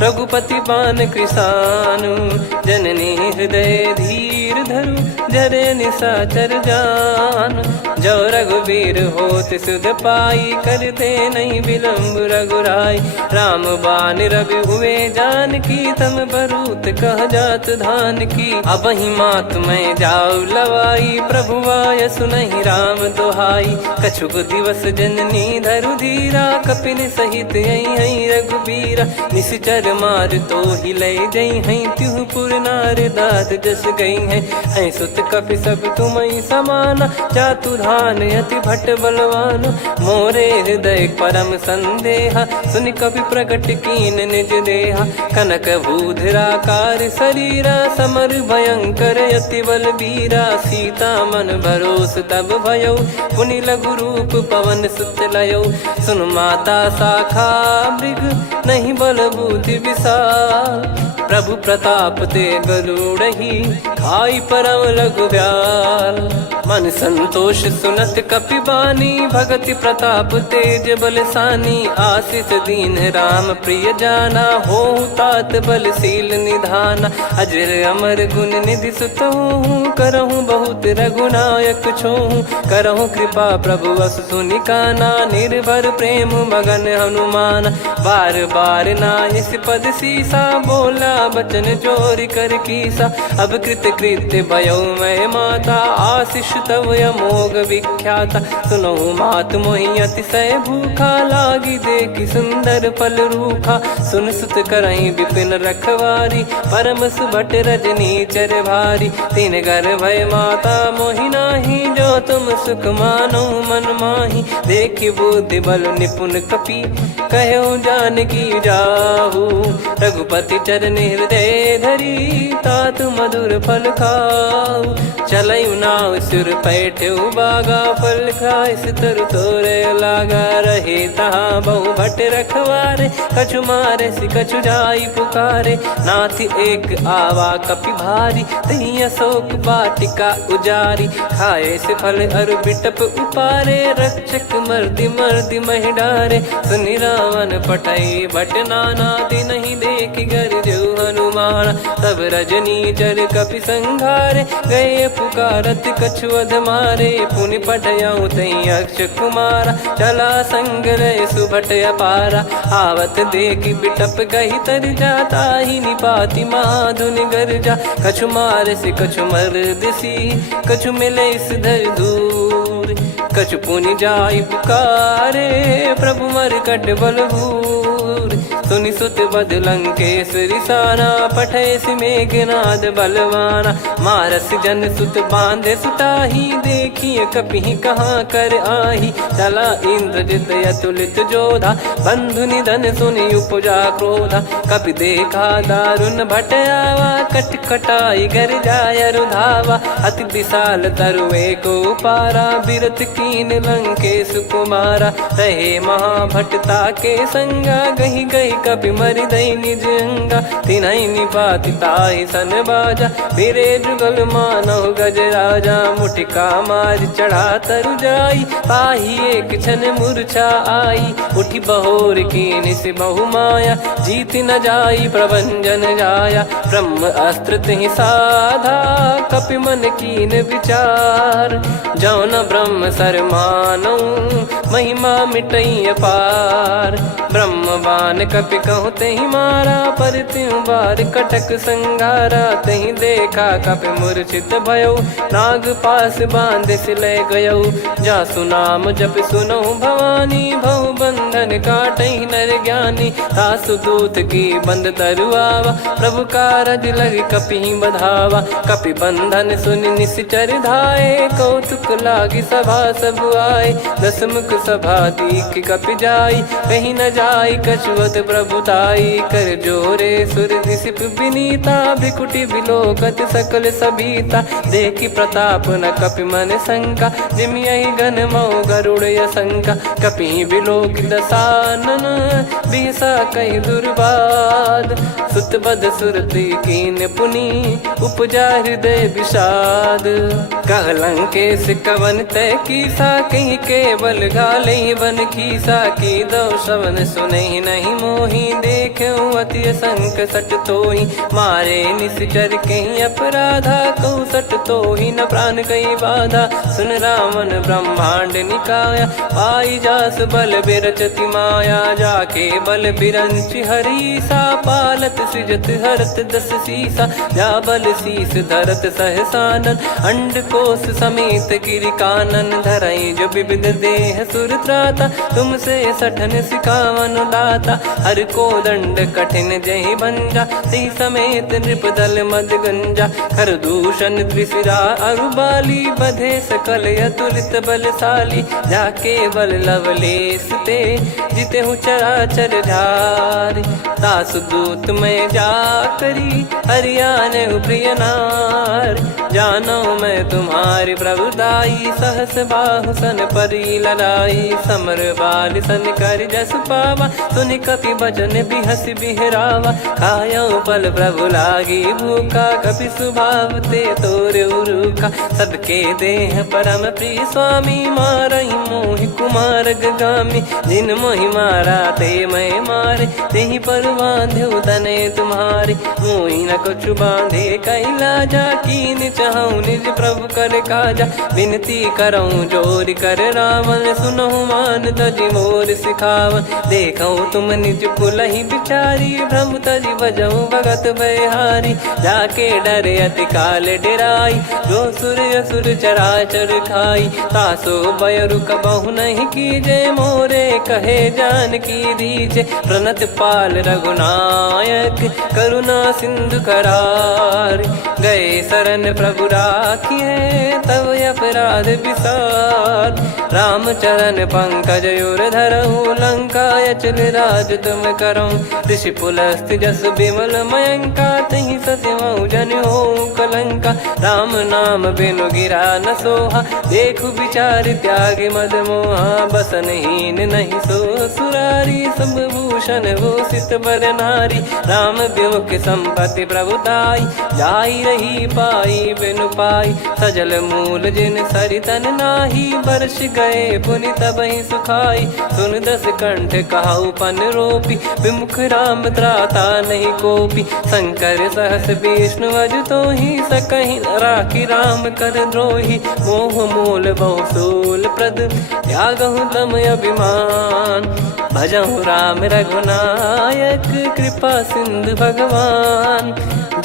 रघुपति पान कृसानु। जननी हृदय धीर धरु, जरे निशाचर जान। जो रघुवीर होत सुध पाई, कर दे नहीं विलम्ब रघुराई। राम बान रवि हुए जानकी, तम बरूत कह जात धान की। अब ही मात मैं जाऊ लवाई, प्रभु आय सुनहि राम दोहाई। कछुक दिवस जननी धरु धीरा, कपिन सहित यही रघुबीरा। निशिचर मार तो ही ले जई हैं, त्यों पुर नार दाद जस गई हैं। सुत कपि सब तुमहि समाना, चातुधान अति भट्ट बलवान। मोरे हृदय परम संदेहा, सुन कपि प्रकट कीन निज देहा। कनक भूधराकार शरीरा, समर भयंकर अति बलबीरा। सीता मन भरोस तब भयउ, पुनि लघु रूप पवन सुत लयउ। सुन माता शाखा मृग, नहीं बल बुद्धि विशाल। प्रभु प्रताप ते गरुड़हि, खाई परम लघु ब्याल। मन संतोष सुनत कपि बानी, भगति प्रताप तेज बलसानी। आशीष दीन राम प्रिय जाना, होहु तात बलशील निधाना। अजर अमर गुण निधि सुतहु, करहु बहुत रघुनायक छोहु। करहु कृपा प्रभु अस सुनि काना, निर्भर प्रेम मगन हनुमान। बार बार नायस पद सीसा, बोला बचन चोरी कर कीसा। अब कृत कृत्य भयो मैं माता, आशीष तव अमोघ विख्याता। सुनहु मात मोहि अतिशय भूखा, लागी देखि सुंदर फल रूखा। सुन सुत करहि विपिन रखवारी, परम सुभट रजनी चर भारी। तीन घर भय माता मोहि नाही, जो तुम सुख मानो मन माही। देखि बुद्धि बल निपुण कपि, कहु जानकी जाहु। रघुपति चरण हृदय धरी, तात मधुर फल खाऊ। चलऊ नाव सुर पैठऊ बागा, फल खाइस तरु तोरे लागा। रहे तहाँ बहु भट रखवारे, कछु मारे सि कछु जाई पुकारे। नाथ एक आवा कपि भारी, तही अशोक वाटिका उजारी। खाए से फल अरु बिटप उपारे, रक्षक मर्दि मर्दि महि डारे। सुनि रावण पटई भट नाना, तिनहि देखि गरजऊ हनुमान। तब रजनी चर कपि संघारे, गए पुकारत कछु अध मारे। पुनि पटयऊ तई अक्ष कुमारा, चला संग रहे सुभट अपारा। आवत देखि बिटप गही तर जाता, ही निपाति माधुन गर्जा। कछु मार से कछु मर्द सी, कछु मिले इस धर दूर। कछु पुनि जाई पुकारे, प्रभु मर कट बलभूर। सुनि सुत बद लंकेश्वरी साना, पठैसि मेघनाद बलवाना। मारस जन सुत बांधे सुताही, देखिए कपिहि कहाँ कर आही। चला इंद्रजित अतुलित जोधा, बंधु निधन सुनि उपजा क्रोधा। कपि देखा दारुण भट आवा, कट कटाई घर जाय रुधावा। अति विशाल तरुए को पारा, बिरत कीन लंकेश कुमारा। रहे महाभटता के संगा, गही गही कपि मरि दई निज अंगा। तिन्है निपाति ताहि सन बाजा, बिरे जुगल मानव गज राजा। मुटिका मार चढ़ा तरु जाई, पाही एक क्षण मूर्छा आई। उठी बहोर कीन से बहु माया, जीत न जाई प्रभंजन जाया। ब्रह्म अस्त्र तिहि साधा, कपि मन कीन विचार। जौ न ब्रह्म सर मानौ, महिमा मिटई अपार। ब्रह्म बान कपि कहु तेहि मारा, पर त्यों बार कटक संगारा। तेहि देखा कपि मूर्छित भयौ, नाग पास बांध सिले गयौ। जासु नाम जप सुनौ भवानी, भव बंधन काटहि नर ज्ञानी। तासु दूत की बंद तरुआवा, प्रभु कारज लग कपि बधावा। कपि बंधन सुनि निश्चर धाये, कौतुक लागी सभा सब आए। दसमुख सभा दीख कपि जाई, कहीं न जाई कछुवत प्रभुताई। कर जोरे सुर दिसिप विनीता, भ्रिकुटि बिलोकत सकल सबीता। देखि प्रताप न कपि मन शंका, जिमियहि घन मऊ गरुड़ असंका। कपि बिलोक दसानन, बिहसा कहि दुर्बाद। सुत बद सुरति कीन पुनि, उपजा हृदय विषाद। कह लंकेश कवन तय कीसा, कहीं केवल घाले बन खीसा। की दो श्रवण सुनहि नहीं मोही, देखऊं अति संक सट तोहि। मारे निश्चर कहीं अपराधा, कहूँ सट तोहि न प्राण कहीं बाधा। सुन रावण ब्रह्मांड निकाया, पाई जास बल बिरचति माया। जाके बल बिरंच हरीसा, पालत सृजत हरत दस सीसा। जा बल शीस धरत सहसानन, अंड कोश समेत गिरि कानन। धरई जो विविध देह सुर त्राता, तुमसे सठन सिखावन दाता। हर को दंड कठिन जहि भंजा, ती समेत नृप दल मद गंजा। कर दूषण त्रिशिरा अरुबाली, बधे सकल अतुलित बलशाली। जाके बल लवलेस ते, जिते हूँ चराचर झारी। दास दूत में जा करी, हरियाने प्रिय नार। जानो मैं तुम्हारी प्रभुताई, सहस बाहु सन परी लड़ाई। समर बाल सन कर जस पावा, सुनि कपि बचन बिहस बिहरावा। खायो पल प्रभु लागी भूखा, कपि स्वभाव ते तोर उरुखा। सबके देह परम प्रिय स्वामी, मारहि मोहि कुमार गगामी। जिन मोहि मारा ते मैं मारे, तेहि पर बांधो तने तुम्हारे। मोहि न कछु बांधे कैलाजा, कीन चाहूं निज प्रभु कर काजा। विनती करऊं जोरि कर रावण, सुनहु मान तजि मोर सिखावन। देखऊं तुम निज कुलहि बिचारी, भ्रम तजि बजऊं भगत बयहारी। जाके डरे अति काल डेराई, जो सुर असुर चराचर खाई। तासो बयरु कबहु नहीं कीजे, मोरे कहे जान की दीजे। प्रणत पाल रघुनायक, करुणा सिंधु करार। गए शरण प्रभु राखिए, तब अपराध विसार। राम चरण पंकज उर धरऊं, लंका अचल राज तुम करऊं। ऋषि पुलस्त्य जस विमल मयंका, तहि ससिमऊ जन होऊं कलंका। राम नाम बिनु गिरा न सोहा, देखु विचार त्याग मद मोहा। बसनहीन नहीं सो सुरारी, सब भूषण भूषित बर नारी। राम विमुख संपत्ति प्रभुताई, जाई रही पाई बिनु पाई। सजल मूल जिन सरितन नाही, बरस गए पुनि तबहि सुखाई। सुन दस कंठ कहाऊ पन रोपी, विमुख राम त्राता नहीं कोपी। शंकर सहस विष्णु अज तोहि, सकहि न राखी राम कर द्रोही। मोह मूल बहु सूल प्रद, त्यागहु तम अभिमान। भजहु राम रघुनायक, कृपा सिंधु भगवान।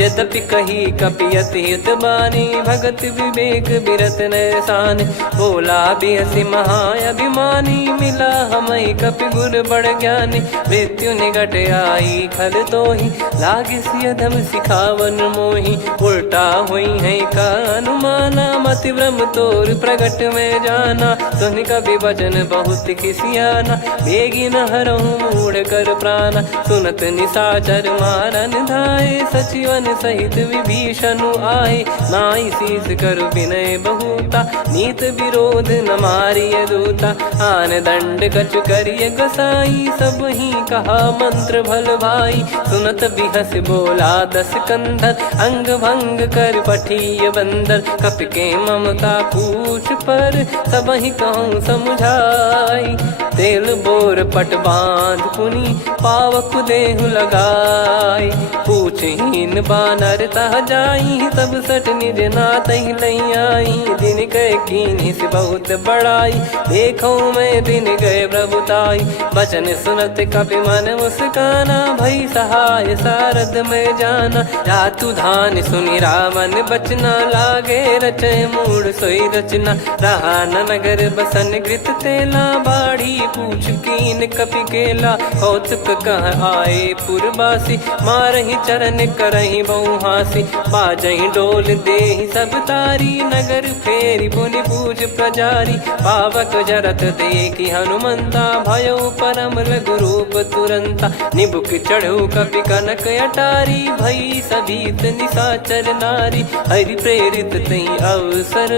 यद्यपि कही कपियत हित बानी भगत विवेक बिरत नैसान बोला बियसि महाअभिमानी मिला हमई कपि गुर बड़ ज्ञानी मृत्यु निकट आई खल तो ही लागिस अधम सिखावन मोही उल्टा हुई है का अनुमाना मति भ्रम तोर प्रगट में जाना सुन कवि वचन बहुत खिसियाना बेगी न हरहु मूढ़ कर प्राण सुनत निशाचर मारन धाये सचिवन सहित विभीषण आए नाई शीस कर विनय बहुता नीत विरोध न मारिय दूता आन दंड कछु करिय गोसाई सब ही कहा मंत्र भल भाई सुनत बिहस बोला दस कंधर अंग भंग कर पठिय बंदर कपि के ममता पूछ पर सब ही कहूँ समझाई तेल बोर पट बांध पुनी पावक देहु लगाई पूछहीन बानर तह जाई तब सट निज नाथ लई आई दिन गए कीनी से बहुत बड़ाई देखो मैं दिन गए प्रभुताई बचन सुनत कपि मन मुस्काना भई सहाय सारद में जाना जातु धान सुनि रामन बचना लागे रचय मूड सोई रचना रहा न नगर बसन कृत तेला बाड़ी पूछ कीन कपि केला कौतुक कह आए पुरबासी मारहि चरण करहि बहुहासी बाजहि डोल देहि सब तारी नगर फेरी पुनि पूज प्रजारी पावक जरत देखि हनुमंता भयो परम लघु रूप तुरंता निबुक चढ़ऊ कपि कनक अटारी भई सभीत निशाचर नारी हरि प्रेरित तई अवसर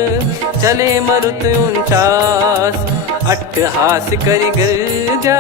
चले मरुत 49 अट्टहास करि गिरजा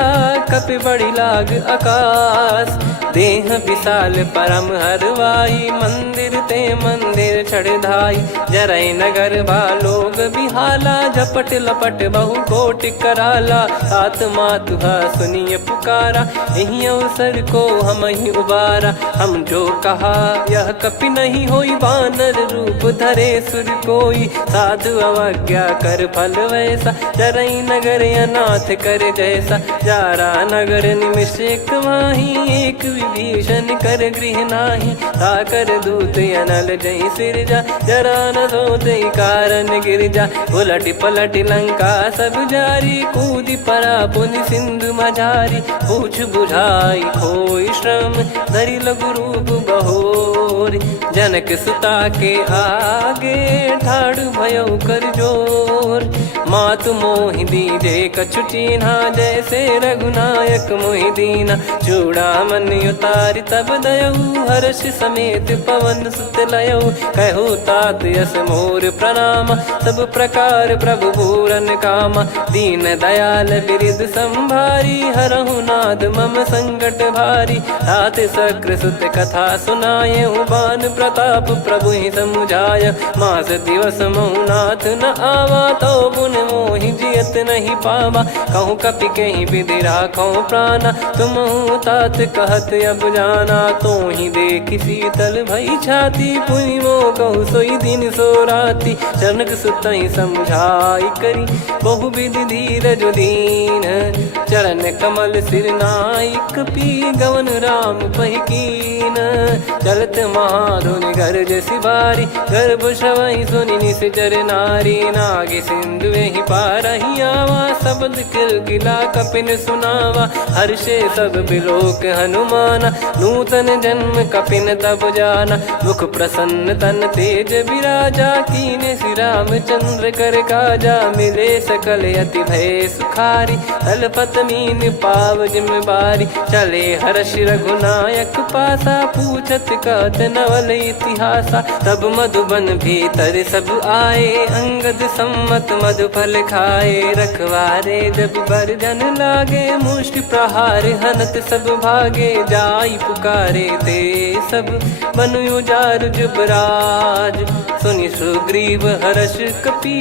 कपि बड़ी लाग आकाश देह विशाल परम हरवाई मंदिर ते मंदिर चढ़ाई जरई नगर लोग बिहाला झपट लपट बहु कोट कराला सात मातुहा सुनिय पुकारा यही अवसर को हम ही उबारा हम जो कहा यह कपि नहीं होई बानर रूप धरे सुर कोई साधु अवज्ञा कर फल वैसा जरई नगर अनाथ कर जैसा जारा नगर निमिष एक माही एक विभीषण कर गृह नाही ताकर दूत अनल जय सिरजा जरा न सोते कारण गिरजा उलट पलट लंका सब जारी कूदी परा पुनि सिंधु मझारी पूछ बुझाई खोई श्रम धरि लघु रूप बहोरी जनक सुता के आगे ठाड़ भयो कर जोर मातु मोहि दीजे कछु चिन्हा जैसे रघुनायक मोहि दीना चूड़ामन उतारि तब दयऊ हर्ष समेत पवन सुत लयऊ कहु तात यस मोर प्रणाम सब प्रकार प्रभु पूरन कामा दीन दयाल बिरिद संभारी हरहु नाद मम संकट भारी तात सक्र सुत कथा सुनाये बान प्रताप प्रभु ही समुझाय मास दिवस मौनाथ न आवा तो पुन मोहि जियत नहीं पावा कहूँ कपि कहीं विधि राखो प्राणा तुम तात कहत अब जाना तो ही देख शीतल भई छाती पुनि मो कहु सोई दिन सो राती जनक सुतई समझाई करी बहु विधि धीरज दीन चरण कमल सिर नाइक पी गवन राम पहिकीन चलत महाधुनि गर्ज सिबारी गर्भ श्रवई सुनि निश्चर नारी नागे सिंधु ही पारही आवा शब्द किलकिला कपिन सुनावा हर्षे सब बिलोक हनुमाना नूतन जन्म कपिन तब जाना मुख प्रसन्न तन तेज विराजा कीने श्री रामचंद्र कर काजा मिले सकल अति भय सुखारी तलपत मीन पाव जिम्मेवारी चले हर्ष रघुनायक पासा पूछत कहत नवल इतिहासा तब मधुबन भीतर सब आए अंगद सम्मत मधुफल खाए रखवारे जब बरजन लागे मुष्टि प्रहार हनत सब भागे जाई पुकारे ते सब बनु उजार जुबराज सुनि सुग्रीव हर्ष कपि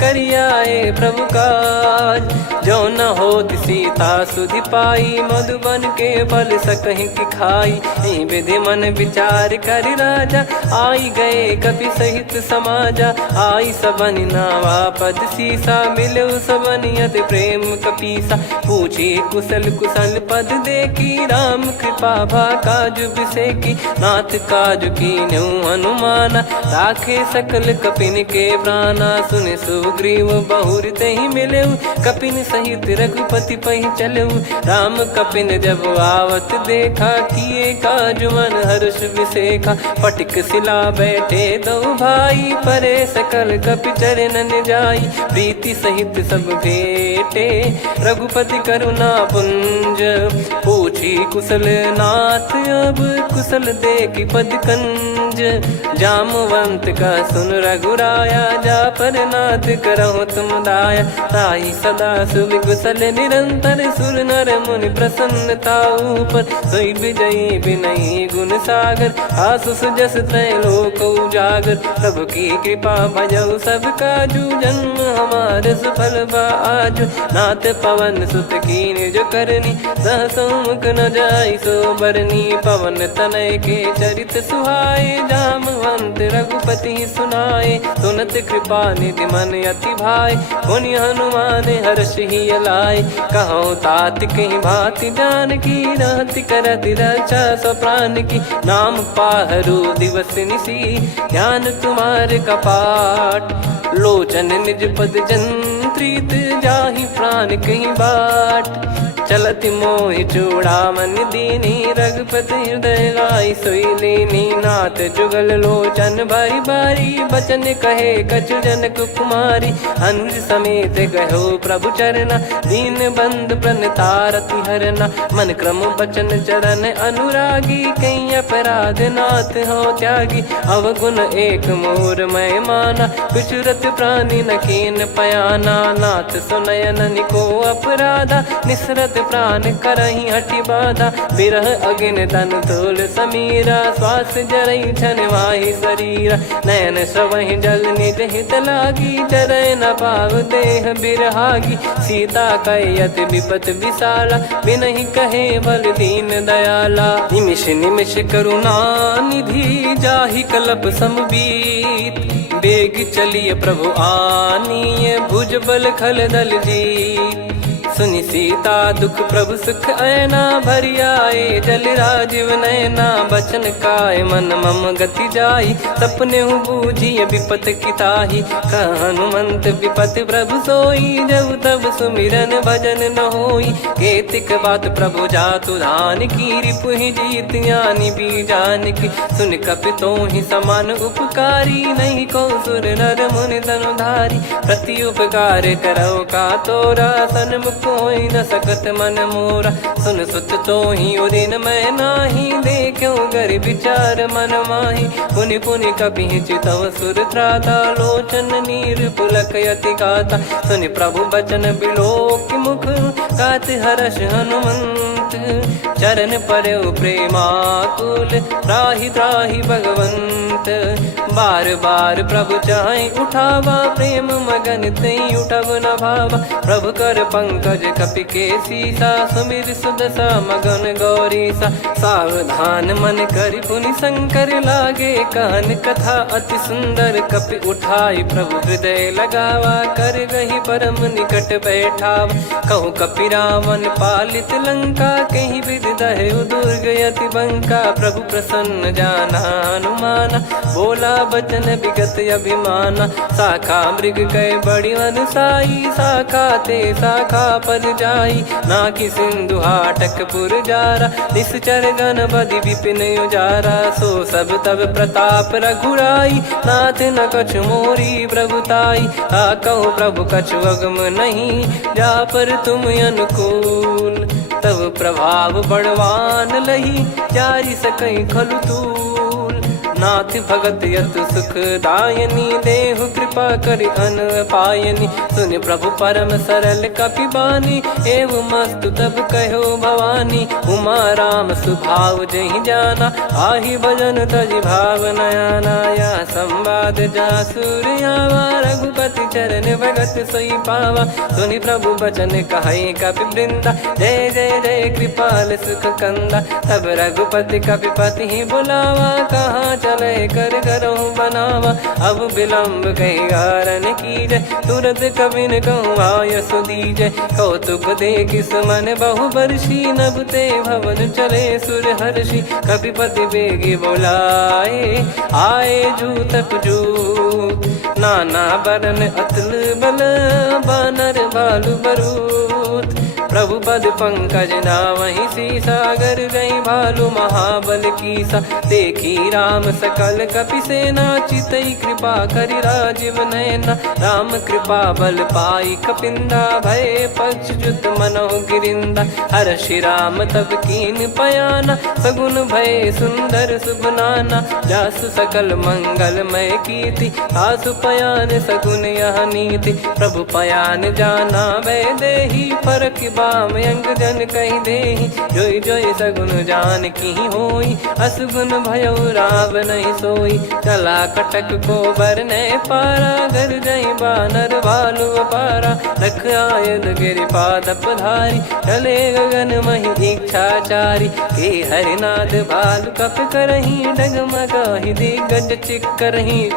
करियाए प्रभु काज जो न होत सीता सुधि पाई मधुबन के फल सकहि की खाई विधि मन विचार कर राजा आई गए कपि सहित समाजा आई सबन नावा पद सीसा मिलो सबन करत प्रेम कपीसा। पूछी कुशल कुशल पद देखी राम कृपा भा काज बिसेकी। नाथ काज कीन्हु हनुमाना राखे सकल कपिन के प्राणा। सुन सुग्रीव बहुर तेहि मिलेउ कपिन सहित रघुपति पहि चलेउ। राम कपिन जब आवत देखा किए काज मन हर्ष विसेखा। फटिक सिला बैठे दो भाई परे सकल कपि चरणन जाई। प्रीति सहित सब भेटे रघुपति करुणा पुंज। पूछी कुशल नाथ अब कुशल देखी पद कंज। जामवंत का सुन रघुराया जा पर नाथ करहु तुम दाया। ताई सदा सुविकुशल निरंतर सुर नर मुनि प्रसन्नता ऊपर। सोई विजयी विनयी गुण सागर आसु सुजस त्रैलोक उजागर। प्रभु की कृपा भजऊ सब काजू जन्म हमारे सफल बा आजु। नाथ पवन सुत कीन्ह जो करनी सहसो मुख न जाई सो बरनी। पवन तनय के चरित सुहाए जामवंत रघुपति सुनाए। सुनत कृपा निधि मन अति भाई पुनि हनुमान हर्ष ही लाए। कहो तात कहीं भांति जान की रहति करति रक्षा सो प्राण की। नाम पाहरु दिवस निसी ध्यान तुम्हारे कपाट। लोचन निज पद जंत्रित जाहि प्राण कहीं बाट। चलति मोहि चूड़ामन दीनी रघुपति हृदय लाई सोई लीनी। नाथ जुगल लोचन बारी बारी बचन कहे कछु जनक कुमारी। अनुज समेत गहो प्रभु चरना दीन बंद प्रणतारति हरना। मन क्रम बचन चरण अनुरागी कहीं अपराध नाथ हो त्यागी। अवगुण एक मोर मैं माना कुछुरत प्राणी न कीन पयाना। नाथ सुनयन निको अपराधा निसरत प्राण करही हटि बाधा। बिरह अगिन तन तोल समीरा श्वास जरई छन वाहि शरीरा। नयन श्रवहि जल निज हित लागी चरय न पाव देह बिरहागी। सीता कयत विपत विशाला बिनहि कहे बल दीन दयाला। निमिष निमिष करुणा निधि जाहि कलप समबीत। बेग चलिए प्रभु आनीय भुज बल खल दल जीत। सुनि सीता दुख प्रभु सुख ऐना भरि आए। जल राजीव नयना बचन काय मन मम गति जाई। सपने हूँ बूझिए विपत किताही हनुमंत विपत प्रभु सोई। जब तब सुमिरन भजन न होई केतिक बात प्रभु जातु धान की। रिपु ही जीत ज्ञानी बीजान की सुन कपि तो ही समान उपकारी। नहीं को सुर नर मुनि धनुधारी प्रति उपकार करो का तोरा। सन्मुख कोई न सकत मन मोरा सुन सुत तो ही उदिन मैं नाही। देखो गर विचार मन माही पुनि पुनि कपि चितव सुर त्राता। लोचन नीर पुलक यति गाता सुनि प्रभु बचन बिलोक मुख। गात हर्ष हनुमंत चरण परउ प्रेमाकुल। त्राहि त्राहि भगवंत बार बार प्रभु चाहि उठावा। प्रेम मगन तई उठब न भावा। प्रभु कर पंकज कपि के सीसा सुमिर सुदशा मगन गौरीसा। सावधान मन करि पुनि शंकर लागे कहन कथा अति सुंदर। कपि उठाई प्रभु हृदय लगावा कर गही परम निकट बैठावा। कहु कपि रावण पालित लंका कहीं विधि दहु दुर्ग यति बंका। प्रभु प्रसन्न जाना हनुमाना बोला बचन विगत अभिमाना। शाखा मृग कय बड़ी अनुसाई शाखा ते शाखा पर जाई। नाकि सिंधु हाटक पुर जारा निश्चर गण बदि विपिन उजारा। सो सब तब प्रताप रघुराई नाथ न कछु मोरी प्रभुताई। कहो प्रभु कछु अगम नहीं जा पर तुम अनुकूल। तब प्रभाव बड़वान लही जारी सकई खलु तूल। नाथ भगत यतु सुख दायनी देहु कृपा करि अन पायनी। सुन प्रभु परम सरल कपि बानी एवं मस्तु तब कहो भवानी। उमा राम सुभाव जहि जाना आहि भजन तजि भाव नयाना। या संवाद जासुर आवा रघुपति चरण भगत सोई पावा। सुनि प्रभु बचन कहै कपि वृंदा जय जय जय कृपाल सुख कंदा। तब रघुपति कपिपति बुलावा कहाँ चले कर करहु बनावा। अब विलम्ब कही कारण कीजय, तुरत कबिन कहूँ आयस दीजय। कौतुक देखिस मन बहु बरसी, नभ ते भवन चले सुर हर्षि। कपिपति बेगी बोलाए, आए जूतक जूत। नाना बरन अतुल बल, बानर भालु बरूत। प्रभु पद पंकज नावहि सीसा, गर गई भालु महाबल कीसा। देखी राम सकल कपि सेना, चितई कृपा करि राजीव नयना। राम कृपा बल पाई कपिंदा, भय पक्ष जुत मनोह गिरिंदा। हर्षि राम तब कीन पयाना, सगुन भय सुंदर शुभ नाना। जासु सकल मंगलमय कीर्ति, आसु पयान सगुन यह नीति। प्रभु पयान जाना वै देहि, फरक बाम अंग जन कहि देहि। जोई जोई सगुन जान की होई, असगुन भयो राव नहीं सोई। चला कटक को बरने पारा, घर जई बानर भालु अपारा। रख आयद गिरिपाद पधारी, चले गगन महि इच्छाचारी। के हरिनाथ भालु कप करही, डगमगाहि दिग्गज चिक्करही।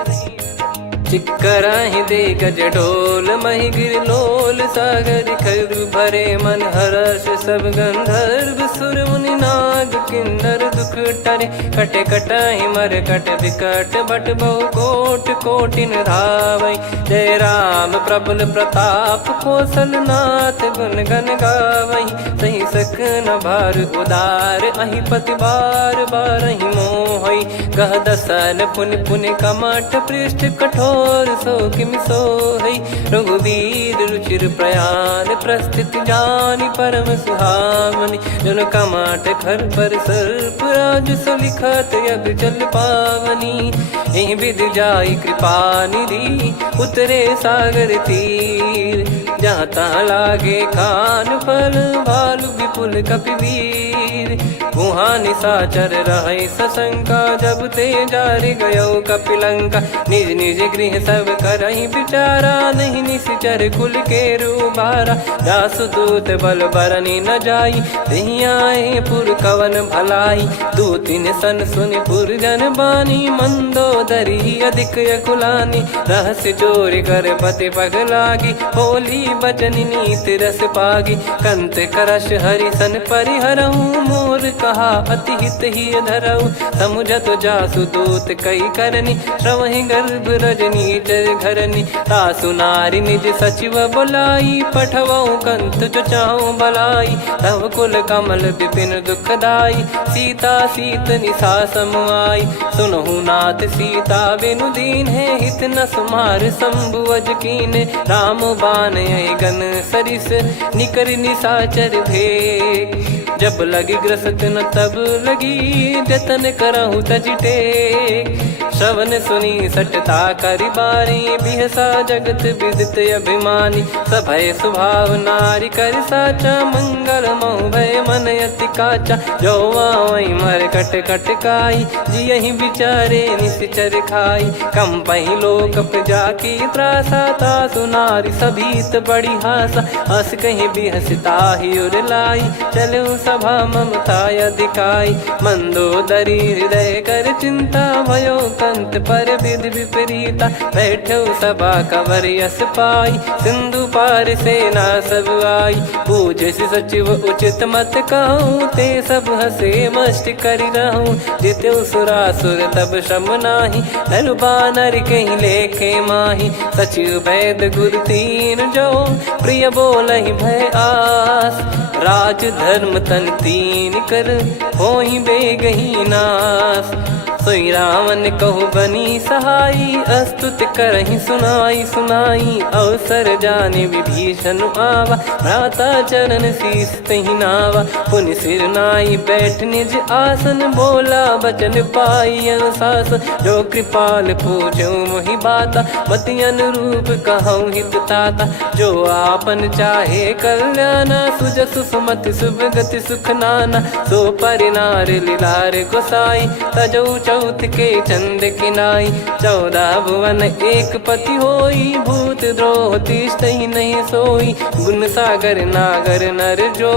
चिक्कराहि दे गज ढोल, महि गिर लोल। सागर खर भरे मन हर्ष, सब गंधर्व सुर मुनि नाग किन्नर दुख टरे। कटे कटाहि मर कट विकट, बट बहु कोट कोटिन धावै। जय राम प्रबल प्रताप, कौशल नाथ गुण गन गावै। सही सकन भार उदार, अहि पति बार बारहि मोहै। गह दसन पुन पुन कमठ, पृष्ठ कठोर सो किमि सोहै। रघुवीर रुचिर प्रयाण, प्रस्थित जानि परम सुहावनि। जन कमाट खर पर सर्प, राज सलिखत यग जल पावनी। एहि विधि जाई कृपा निधि, उतरे सागर तीर। जहाँ तहाँ लागे खान फल, भालु विपुल कपिवीर। गुहा निशाचर रहै सशंका, जब ते जारि गयो कपिलंका। निज निज गृह सब करहि विचारा, नहीं निश्चर कुल के रूबारा। जासुदूत बल बरनि न जाई, तेहि आए पुर कवन भलाई। दूतिन सन सुनि पुर जन बानी, मंदोदरी अधिक यकुलानी। रहस्य चोरी कर पति पग लागी, होली बचन नीत रस पागी। कंत करश हरिसन परिहरहु, मोर कहा अति हित ही धरऊ। समुझत जासुदूत कई करनी, श्रवहि गर्भ रजनी चर घरनी। तासु नारी निज सचिव बोलाई, पठवऊ कंत जो चाहूं बलाई। तव कुल कमल विपिन दुखदाई, सीता सीत निशा समाई। सुनहु नाथ सीता बिनु दीन है, हित न सुमार शंभु अज कीने। राम बान गन सरिस, निकर निशाचर भेग। जब लगी ग्रसत न तब लगी, जतन करहु तज टेक। श्रवण सुनी सटता करि बारी, बिहसा जगत विदित अभिमानी। सभय स्वभाव नारी कर साचा, मंगल महु भय मन अति काचा। जो आवै मर कट कट काई, जियहि विचारे निश्चर खाई। कम पहि लोक जाकी त्रासा, तासु नारी सभीत बड़ी हासा। हस कहीं बिहसता ही उर लाई, चलऊ सभा ममता अधिकाई। मंदोदरी हृदय कर चिंता, भयो कंत पर विधि विपरीता। बैठो सभा कवर यस पाई, सिंधु पार सेना सब आई। पूज्य सचिव उचित मत कहूँ, ते सब हसे मस्त करि रहूं। जित्यु सुरासुर तब श्रम नाही, नर बानर कहीं लेखे माही। सचिव वैद गुरु तीन जो, प्रिय बोलहि भय आस। राज धर्म तन तीन कर, होहि बेगहि नास। सोई रावण कहु बनी सहाई, अस्तुत करहि सुनाई सुनाई। अवसर जाने विभीषण आवा, भ्राता चरण शीस तहि नावा। पुनि सिर नाई बैठ निज आसन, बोला बचन पाई अनुशासन। जो कृपाल पूछो मोहि बाता, मति अनुरूप कहूँ हित ताता। जो आपन चाहे कल्याणा, सुजसु सुमति शुभ गति सुख नाना। सो परिनार लीलार गोसाई, तजौ चौथ के चंद किनाई 14 भुवन एक पति होई भूत द्रोह तिष्ठ ही नहीं सोई गुण सागर नागर नर जो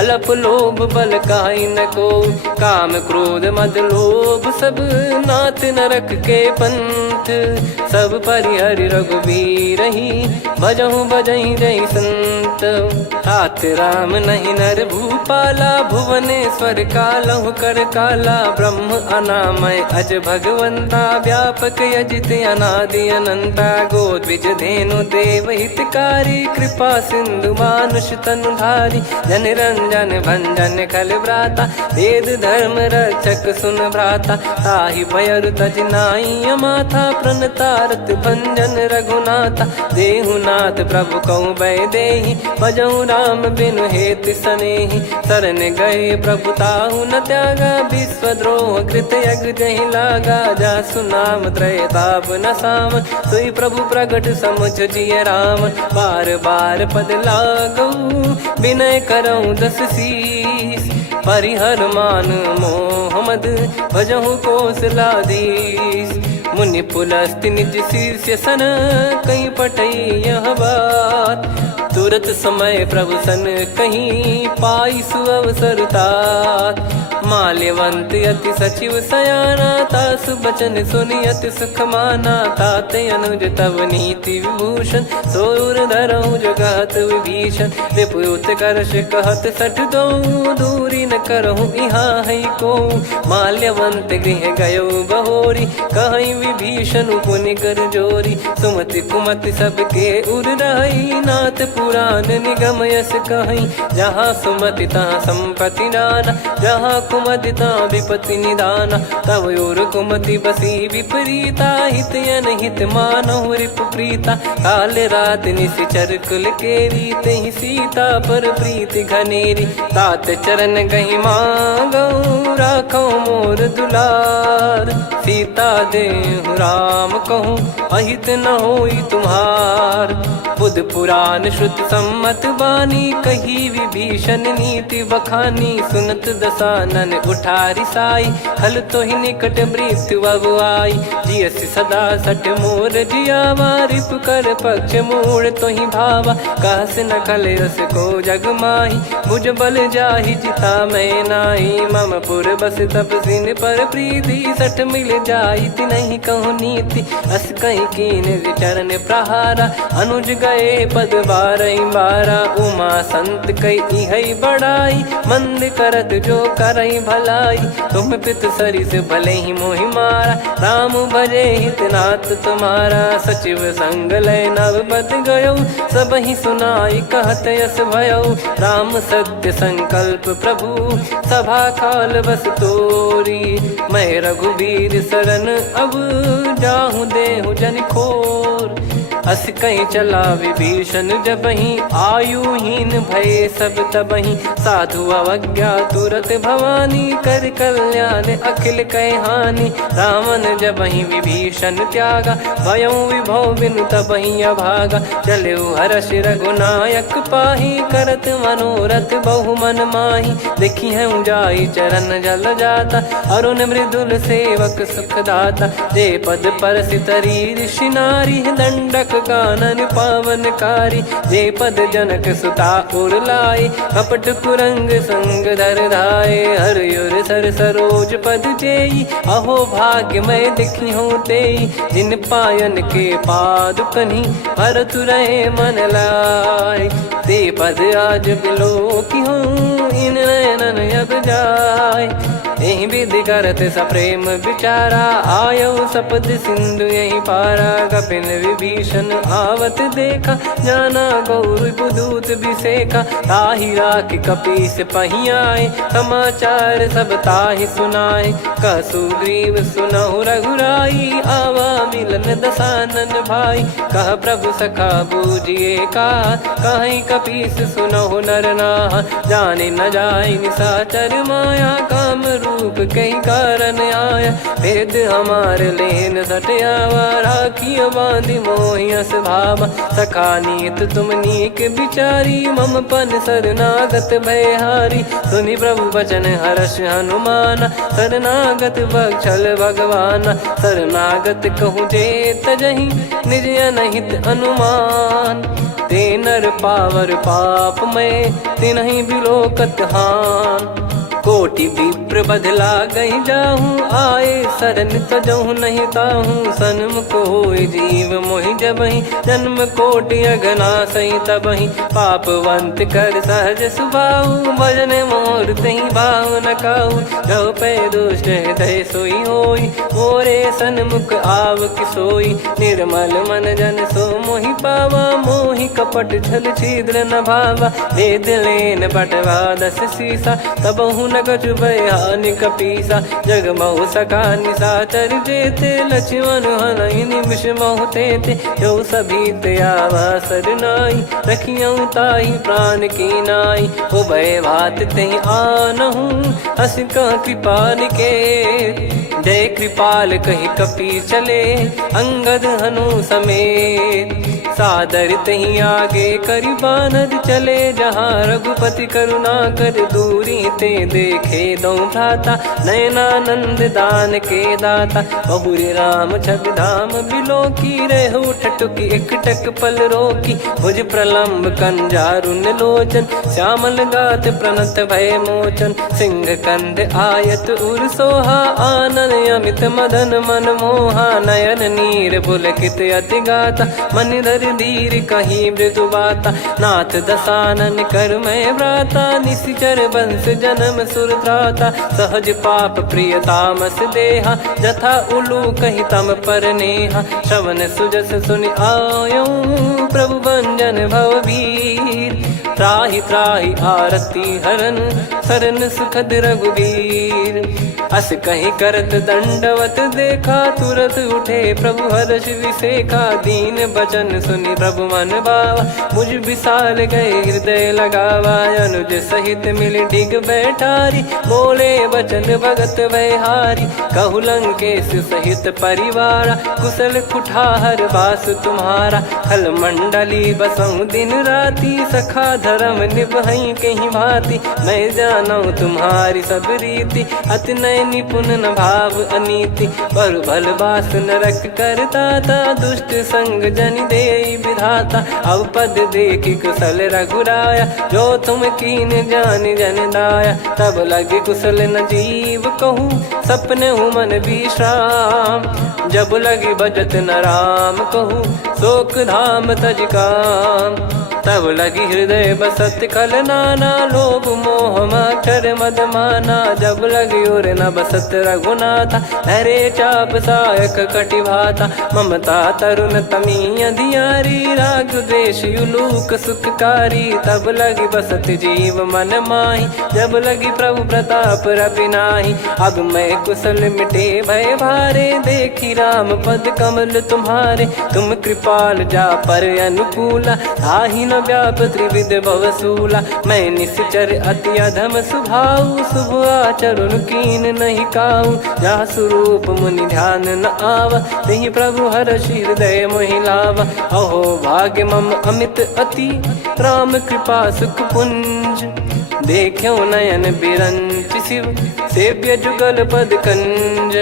अलप लोभ बल काई न को काम क्रोध मद लोभ सब नाथ नरक के पंथ सब परिहरि रघुबीर ही भजहु भजहि जय संत तात राम नहीं नर भूपाला भुवनेश्वर कालहु कर काला ब्रह्म अनामय अज भगवंता व्यापक यजित अनादि अनंता गोद्विज धेनु देव हितकारी कृपा सिंधु मानुष तनुधारी जन रंजन भंजन खल भ्राता वेद धर्म रक्षक सुन भ्राता ताहि भयर तज नाई माथा प्रणतारत भंजन रघुनाथा देहुनाथ प्रभु कहु बै देहि भजहु राम बिनु हेत सनेहि शरण गए प्रभु ताहु न त्यागा विश्वद्रोह कृत यज्ञ जहि लागा जासु नाम त्रय ताप न साम सोई प्रभु प्रगट समुझ जिय राम बार बार पद लागऊ विनय करऊँ दस शीस परिहर मान मोह मद भजहु कौशलाधीश मुनि पुलस्ति निज शीर्ष सन कहीं पटई यह बात तुरत समय प्रभु सन कहीं पाई सुअवसर तात माल्यवंत अति सचिव सयाना तासु बचन सुनि अति सुख माना ताते अनुज तव नीति विभूषण सोर धरहु जगत विभीषण रिपुत करश कहत सठ दो दूरी न करहु इहाँ है को माल्यवंत गृह गयो बहोरी कहीं विभीषण पुनि कर जोरी सुमति कुमति सबके उर रही नाथ पुराण निगम यस कहीं जहाँ सुमति तहाँ संपत्ति नाना जहाँ कुमति तहाँ विपत्ति निदाना तव और कुमति बसी विपरीता हित अनहित मानहु रिप प्रीता काल रात निशिचर कुल केरी तेहि सीता पर प्रीति घनेरी तात चरण गहि मांगऊ राखो मोर दुलार सीता देहु राम कहूँ अहित न होई तुम्हार बुध पुराण श्रुत सम्मत वाणी कही विभीषण नीति बखानी सुनत दसानन उठारी साई खल तो ही निकट मृत्यु अब आई जियसि सदा सट मोर जियावा रिप कर पक्ष मूड़ तो ही भावा कहस न खल रस को जग माही मुझ बल जाहि जिता मैं नाही मम पुर बस तपसिन पर प्रीति सठ मिल जाई नहीं कहूँ नीति अस कहीं कीन विचरण प्रहारा अनुज गए पद बारा उमा संत कई है बड़ाई मंद करत जो करई भलाई तुम पित सरिस भले ही मोहि मारा राम भजे हितनाथ तुम्हारा सचिव संग लय नवपत गयो सब ही सुनाई कहत यस भयो राम सत्य संकल्प प्रभु सभा काल बस तोरी मैं रघुबीर शरण अब जाहूँ देहु जन खोर अस कहीं चला विभीषण जबहि आयुहीन भय सब तबहि साधु अवज्ञा तुरत भवानी कर कल्याण अखिल कह हानि रावण जबहि विभीषण त्यागा भयउ विभव बिनु तबहि अभागा चलऊ हर्ष रघुनायक पाही करत मनोरथ बहु मन माही देखी है जाई चरण जल जाता अरुण मृदुल सेवक सुख दाता जे पद पर सितरी ऋषि नारी दंडक कानन पावनकारी जे पद जनक सुता उर लाई कपट कुरंग संग धर धाये हरियुर सर सरोज पद जेई अहो भाग्य मैं दिखी हूँ तेई जिन पायन के पाद कन्ही भरत रहे मन लाय ते पद आज बिलो की हूँ इन नयनन अब जाय यही विधि करत सप्रेम विचारा आयो सपद सिंधु यही पारा कपिन विभीषण आवत देखा जाना गौर बुदूत बिसेखा ताहि राख कपीस पहियाए समाचार सब ताहि सुनाए कसु ग्रीव सुनहु रघुराई आवा मिलन दसानन भाई कह प्रभु सखा बूझिए का कहीं कपीस सुनहु नर नाह जाने न जाय निशाचर माया काम रूप कई कारण आया, भेद हमारे लेन सटयावा, राखिया बांधी मोहियस भावा, सखा नीत तुम नीक बिचारी, मम पन शरणागत भयहारी, सुनि प्रभु वचन हर्ष हनुमाना, शरणागत बक्षल भगवाना, शरणागत कहूँ जे तजहि निज अनहित अनुमान, ते नर पावर पाप में तिन्हि बिलोकत हान, कोटि विप्र बदला गई जाहूँ, आए शरण तजहु नहीं ताहूँ, सन्मुख होय जीव मोहि जबहि, जन्म कोटि अगना सही तबहि, पापवंत कर सहज सुभाऊ, भजन मोर तहि भाव न काहू, जो पै दुष्ट हृदय सोई होई, मोरे सन्मुख आव किसोई, निर्मल मन जन सो मोहि पावा, मोहि कपट छल छिद्र न भावा, वेद लेन बटवा दस सीसा, तबहु न कछु बयान कपीसा, जग महु सका निशाचर जेते, लक्ष्मण हनहि निमिष महु तेते, जो सभी त्यावा सरनाई, रखियऊ ताहि प्राण की नाई, उभय भात तेहि आनहु, हस कह कृपाल के, जय कृपाल कहि कपि चले, अंगद हनु समेत, सादर तही आगे करि बानर चले, जहाँ रघुपति करुणा कर दूरी ते देखे दो भ्राता, नयनानंद दान के दाता, बहुरी राम छवि धाम बिलो की, रेहु ठटुकी एकटक पल रोकी, भुज प्रलम्ब कंजारुन लोचन, श्यामल गात प्रणत भय मोचन, सिंह कंद आयत उर सोहा, आनन अमित मदन मन मोहा, नयन नीर पुलकित अति गाता, मन धर धीर कहीं मृदु बाता, नाथ दसानन कर मैं भ्राता, निशिचर वंश जन्म सुर त्राता, सहज पाप प्रिय तामस देहा, जथा उलू कहि तम पर नेहा, श्रवण सुजस सुनि आयो, प्रभु भंजन भवभीर, त्राहि त्राहि आरती हरन, शरण सुखद रघुबीर, अस कहीं करत दंडवत देखा, तुरत उठे प्रभु हर्ष विसेखा, दीन बचन सुनि प्रभु मन भावा, मुझ विशाल गए हृदय लगावा, अनुज सहित मिल डिग बैठारी, बोले बचन भगत वैहारी, कहु लंकेश सहित परिवारा, कुशल कुठार बास तुम्हारा, खल मंडली बसऊं दिन राती, सखा धर्म निभई कहीं भांति, मैं जानू तुम्हारी सब रीति, अति नय निपुण न भाव अनीति, पर भल बास नरक करता था, दुष्ट संग जन दे विधाता, अब पद देखी कुशल रघुराया, जो तुम कीन जान जन दाया, तब लगे कुशल न जीव कहूँ, सपने हूँ मन विश्राम, जब लगी बजत न राम कहूँ, शोक धाम तज काम, तब लगी हृदय बसत खल नाना, लोभ मोह मक्षर मद माना, जब लगी उर न बसत रघुनाथा, हरे चाप सायक कटि भाता, ममता तरुण तमी अधियारी, राग द्वेष युलूक सुखकारी, तब लगी बसत जीव मन माही, जब लगी प्रभु प्रताप रवि नाही, अब मैं कुशल मिटे भय भारे, देखी राम पद कमल तुम्हारे, तुम कृपाल जा पर अनुकूला, आही न व्याप त्रिविध भवसूला, मैं निश्चर अति अधम सुभाऊ, शुभ आचरण कीन नहीं काऊ, जहाँ स्वरूप मुनि ध्यान न आवा, तहि प्रभु हर्ष हृदय मोहि लावा, अहो भाग्य मम अमित अति, राम कृपा सुख पुंज, देखो नयन बिरंच शिव, सेव्य जुगल पद कंज,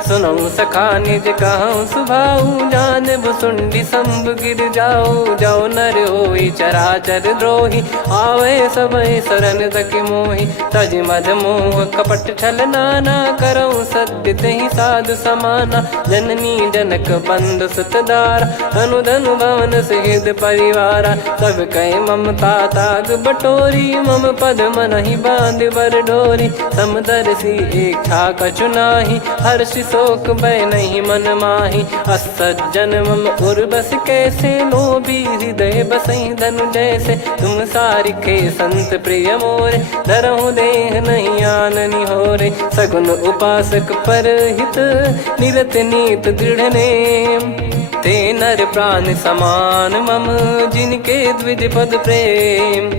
सुनऊ सखा निज कहूँ सुभाऊ, जान भुसुंडी शंभ गिर जाओ, जाओ नर होई चराचर द्रोही, आवे सबय शरण तक मोहि, तज मद मोह कपट छल नाना, करऊँ सत्य तहि साधु समाना, जननी जनक बंधु सुतदारा, धनु धनु भवन सहित परिवारा, सब कहे ममता ताग बटोरी, मम पद मनहि बांध बर डोरी, समदर्शी इच्छा कछु नाही, हर्ष शोक भय नहीं मन माही, असज्जन मम उर्वश कैसे, लोभी हृदय बसई धनु जैसे, तुम सारिखे संत प्रिय मोरे, धरहु देह नहीं आननि होरे, सगुन उपासक पर हित, निरत नीत दृढ़ नेम, ते नर प्राण समान मम, जिनके द्विज पद प्रेम,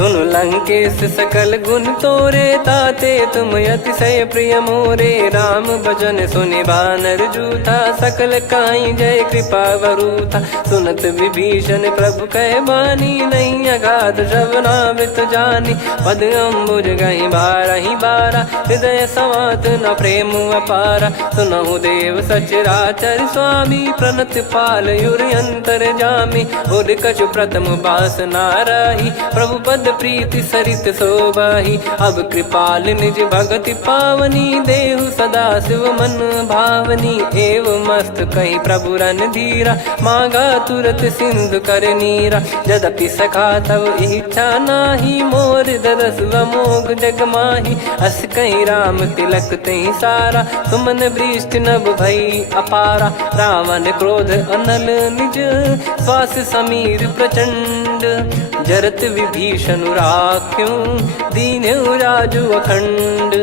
सुन लंकेश सकल गुण तोरे, ताते तुम अतिशय प्रिय मोरे। राम भजन सुनि बानर जूथा, सकल काई जय कृपा वरूथा। सुनत विभीषण प्रभु कह बानी, नहीं अगाध श्रवणामृत जानी। पद अम्बुज गहि बारहि बारा, हृदय समात न प्रेम अपारा। सुनहु देव सचराचर स्वामी, प्रणत पाल युर अंतर जामी। उर कछु प्रथम बास नाराही, प्रभु पद प्रीति सरित शोभाही। अब कृपाल निज भगति पावनी, देहु सदा शिव मन भावनी। एव मस्त कही प्रभु रन धीरा, मांगा तुरत सिंधु कर नीरा। यद्यपि सखा तब इच्छा नाही, मोर दरस मोग जग माही। अस कहीं राम तिलक तही सारा, सुमन वृष्टि नभ भई अपारा। रावण क्रोध अनल निज, श्वास समीर प्रचंड। जरत विभीषण राख्यों, दीन्हु राजु अखंड।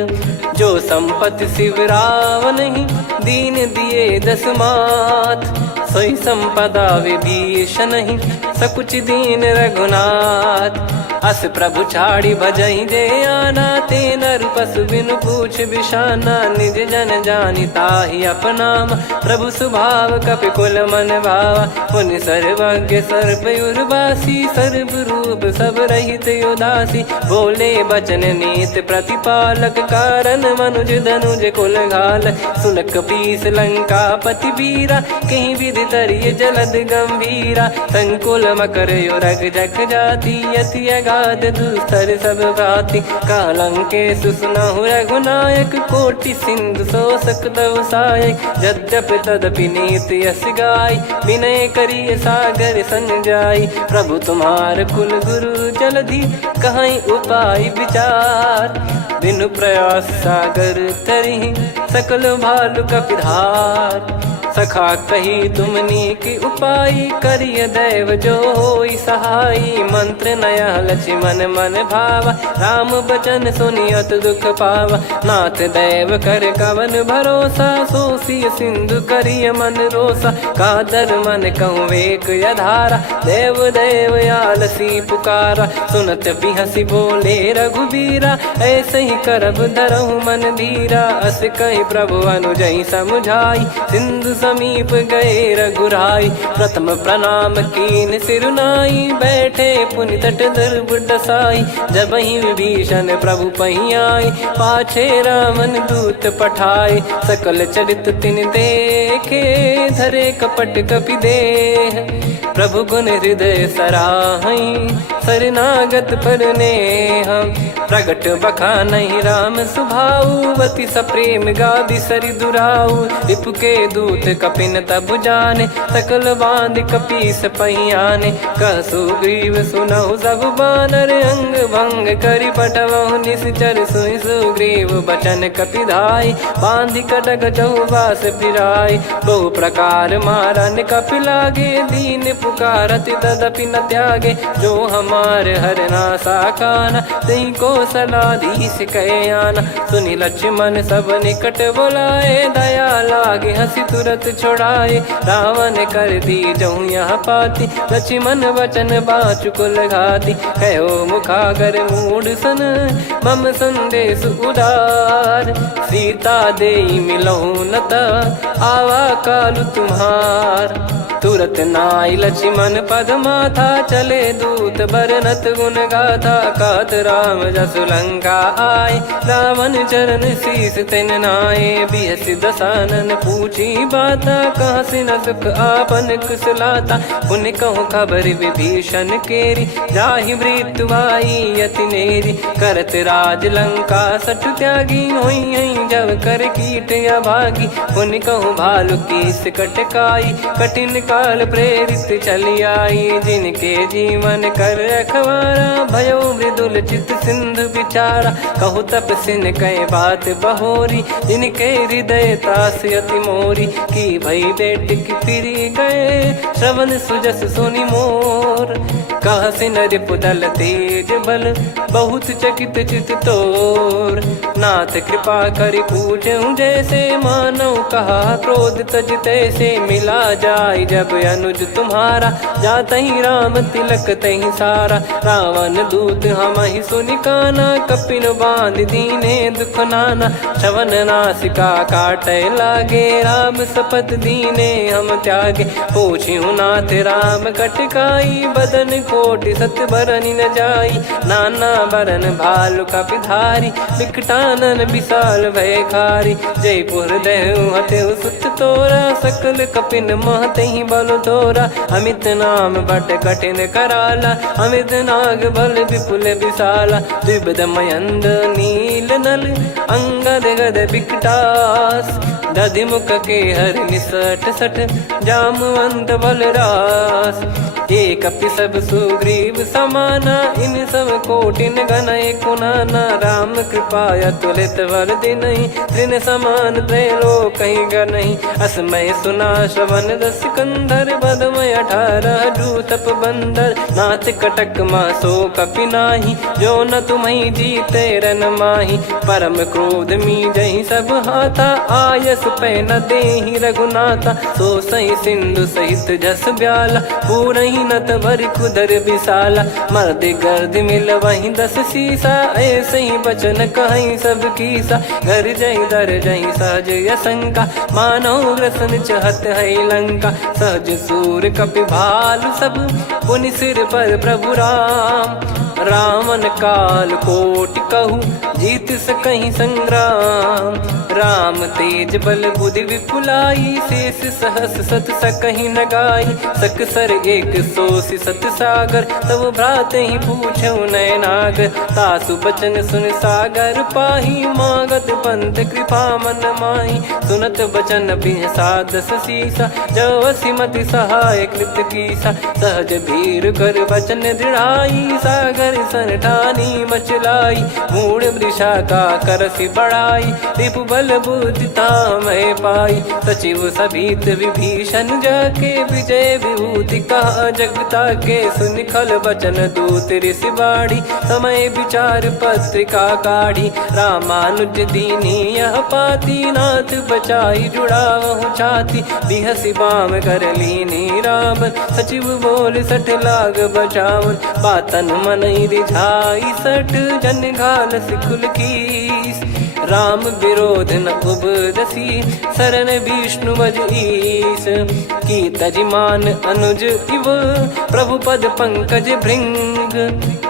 जो संपत्ति शिव रावण ही, दीन दिए दस मात। सोई संपदा विभीषण ही, सकुच दीन रघुनाथ। अस प्रभु छाड़ी भजई जे आना, ते नर पशु बिनु पूछ बिशाना। निज जन जानि ताहि अपनाम, प्रभु स्वभाव कपि कुल मन भावा। मुनि सर्वज्ञ सर्वयुर्वासी, सर्व रूप सब रहित उदासी। बोले बचन नीत प्रतिपालक, कारण मनुज धनुज कुल घाल। सुन कपीस लंका पति वीरा, कहीं विधि तरिय जलद गंभीरा। संकुल मकर युरग जख जाति, यति अगाध दुस्तर सब भाति। कालंकेश सुनहु रघुनायक, कोटि सिंधु शोषक तव सहायक। यद्यपि तदपि नीति यस गाय, विनय करिय सागर सन जाई। प्रभु तुम्हार कुल गुरु जलधि, कहीं उपाय विचार। बिनु प्रयास सागर तरिहि, सकल भालु कपिधार। सखा कही तुमनी की उपाय, करिय दैव जो होई सहाई। मंत्र नया लक्ष्मण मन भावा, राम बचन सुनियत दुख पावा। नाथ दैव कर कवन भरोसा, सोसिय सिंधु करिय मन रोसा। कादर मन कहूँ वेक यधारा, देव देव आलसी पुकारा। सुनत बिहसी बोले रघुबीरा, ऐसे ही करब धरहु मन धीरा। अस कही प्रभु अनुजई समुझाई, सिंधु समीप गए रघुराई। प्रथम प्रणाम कीन सिरुनाई, बैठे पुनि तट दर्भ डसाई। जब ही विभीषण प्रभु पही आई, पाछे रावण दूत पठाए। सकल चरित तिन देखे, धरे कपट कपि देह। प्रभु गुण हृदय सराहई, शरणागत पर नेह। प्रगट बखानहि राम सुभाऊ, अति सप्रेम गादि सरि दुराऊ। रिपु के दूत कपिन तब जाने, सकल बांध कपीस पहियाने। कह सुग्रीव सुनहु सब बानर, अंग भंग करि पठवहु निश्चर। सुनि सुग्रीव बचन कपिधाई, बांधि कटक चहुबास फिराई। बहु प्रकार मारन कपि लागे, दीन पुकारत तदपि न त्यागे। जो हमार हरना साकाना, तई को सलाधीश कहे आना। सुनि लक्ष्मण सब निकट बुलाए, दया लागे हंसी तुरत छुड़ाए। रावण कर दी जऊँ यहाँ पाती, लक्ष्मण वचन बाचु कुल घाती। कहो मुखागर मूढ़ सन, मम संदेश उदार। सीता देई मिलहु नता, आवा कालु तुम्हार। तुरत नाई लक्ष्मण पद माथा, चले दूत बरनत गुण गाथा। कात राम जसु लंका आए, रावण चरण शीस तिन नाये। बिहसि दसानन पूछी बाता, कहाँ से न सुख आपन कुशलाता। पुन कहूँ खबर विभीषण केरी, जाहि मृत्यु आई अति नेरी। करत राज लंका सठ त्यागी, होई जब कर कीट अभागी। पुन कहूँ भालु कीस कटकाई, कठिन काल प्रेरित चली आई। जिनके जीवन कर रखवारा, भयो मृदुल चित सिंधु विचारा। कहु तपसिन कई बात बहोरी, जिनके हृदय तास अति मोरी। की भई बेट की फिरी गए, श्रवण सुजस सुनि मोर। कह से नर पुदल तेज बल बहुत चकित चित तोर। नाथ कृपा कर पूछूं जैसे मानव कहा क्रोध तज तैसे मिला जाय जब अनुज तुम्हारा जात ही राम तिलक तही सारा। रावण दूत हम ही सुनि काना कपिन बांध दीने दुख नाना। श्रवण नासिका काटे लागे राम शपथ दीने हम त्यागे। पूछ्यू नाथ राम कटकाई बदन कोटि सत बरनि न जाई। नाना बरन भालु कपिधारी विकटानन विशाल भयखारी। जयपुर देहु हतेउ सुत तोरा सकल कपिन महतहि बल तोरा। अमित नाम बट कठिन कराला अमित नाग बल विपुल विशाला। द्विबद मयंद नील नल अंगद गद विकटास। दधि मुख के हर निसठ सठ जामवंत बलरास। एक कपि सब सुग्रीव समाना इन सब कोटिन गनय कुनाना। राम कृपा अतुलित बल दिनहि तृण समान त्रैलोक गनहि। असमय सुना श्रवण दस कंधर बदमय 18 जूतप बंदर। नाथ कटक मासो कपि नाही जो न तुम्हि जीते रन माही। परम क्रोध मी जहि सब हाथा आयस पै न देहि रघुनाथा। सो सही सिंधु सहित जस ब्याला पूरहि नत भर कुदर विशाला। मर्द गर्द मिल वहीं 10 सीसा ऐसे ही बचन कहीं सब कीसा। घर जय दर जय सहज यसंका मानव ग्रसन चहत है लंका। सहज सूर कपि भालु सब पुनि सिर पर प्रभु राम। रामन काल कोटि कहु जीत सकहि संग्राम। राम तेज बल बुद्धि विपुलाई शेष सहस सत सकहि न गाई। सकसर एक सोसि सत सागर तब भ्रात ही पूछौ नयनागर। तासु बचन सुन सागर पाही मागत पंथ कृपा मन माही। सुनत बचन बिहसा 10 सीसा जवसि मति सहाय कृत कीसा। सहज भीर कर बचन दृढ़ाई सागर सन ठानी मचलाई। मूढ़ वृषा का करसि बढ़ाई रिपु बल बुद्धि तामय पाई। सचिव सभीत विभीषण जाके विजय विभूति कहा जगता के। सुनि खल बचन दूत ऋषि बाड़ी समय विचार पत्रिका काढ़ी। रामानुज दीनी यह पाती नाथ बचाई जुड़ावहु छाती। बिहसि बाम कर लीनी राम सचिव बोल 60 लाग बचावन। बातन मन रिझाई 60 जन घाल सिकुल कीस। राम विरोध न उपदसी शरण विष्णु बज ईस। की तजिमान अनुज इव प्रभु पद पंकज भृंग।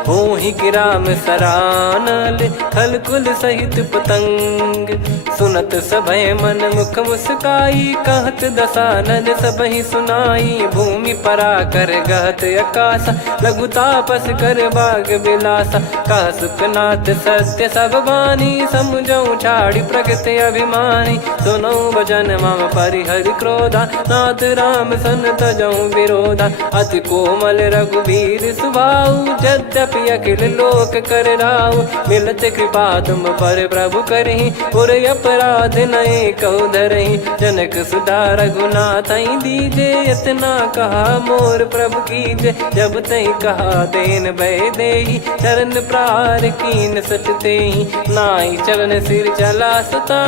होहि कि राम सरानल खल कुल सहित पतंग। सुनत सभय मन मुख मुस्काई कहत दसानन सबहि सुनाई। भूमि परा कर गहत आकाशा लघु तापस कर बाग बिलासा। कह सुखनाथ सत्य सब बानी समुझौ छाड़ी प्रकृति अभिमानी। सुनो भजन मम परिहरि क्रोधा नाथ राम सन तजौ विरोधा। अति कोमल रघुवीर सुभाऊ यद्यपि अखिल लोक कर राऊ। मिलत कृपा तुम पर प्रभु करहि पुर अपराध नए कहु धरहि। जनक सुधा रघुनाथ दीजे इतना कहा मोर प्रभु कीजे। जब तई कहा देन भय देहि चरण प्रार कीन सटतेहि। नाई चरण सिर चला सता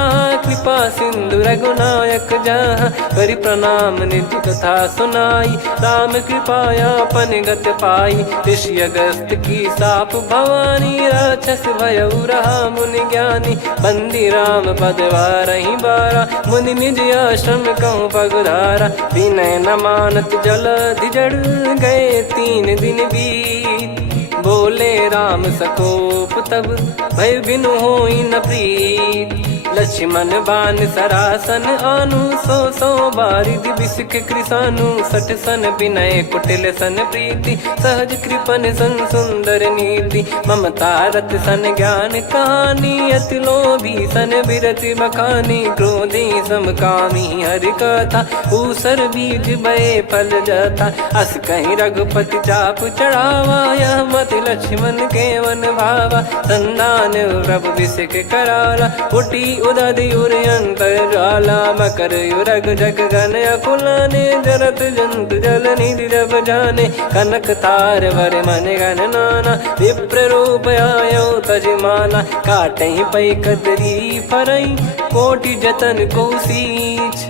कृपा सिंधु रघुनायक जहाँ। करि प्रणाम नित्य कथा सुनाई राम कृपायापन गत पाई। ऋषि अगस्त की साप भवानी राक्षस भयउ रहा मुनि ज्ञानी। बंदी राम पद वारहि बारा मुनि निज आश्रम कहूँ पगुधारा। विनय न मानत जलधि जड़ गए 3 दिन बीत। बोले राम सकोप तब भय बिनु होई न प्रीत। लक्ष्मण बान सरासन आनु 100 बारिधि बिसिख कृसानु। 60 सन विनय कुटिल सन प्रीति सहज कृपन सन सुंदर नीति। ममता रत सन ज्ञान कहानी अति लोभी सन बिरति बखानी। क्रोधी समकामी हरि कथा ऊसर बीज भय फल जाता। अस कहीं रघुपति चाप चढ़ावा यह मत लक्ष्मण के वन भावा। संदान प्रभु बिसिख कराला उठी उदधियुर अंतर्ज्वाला मकर युरग जग गण अकुलाने जरत जंत जल निधि जब जाने कनक तार वर मन गण नाना विप्र रूप आयो तजमाना काटहि पै कदरी फरई कोटि जतन को सींच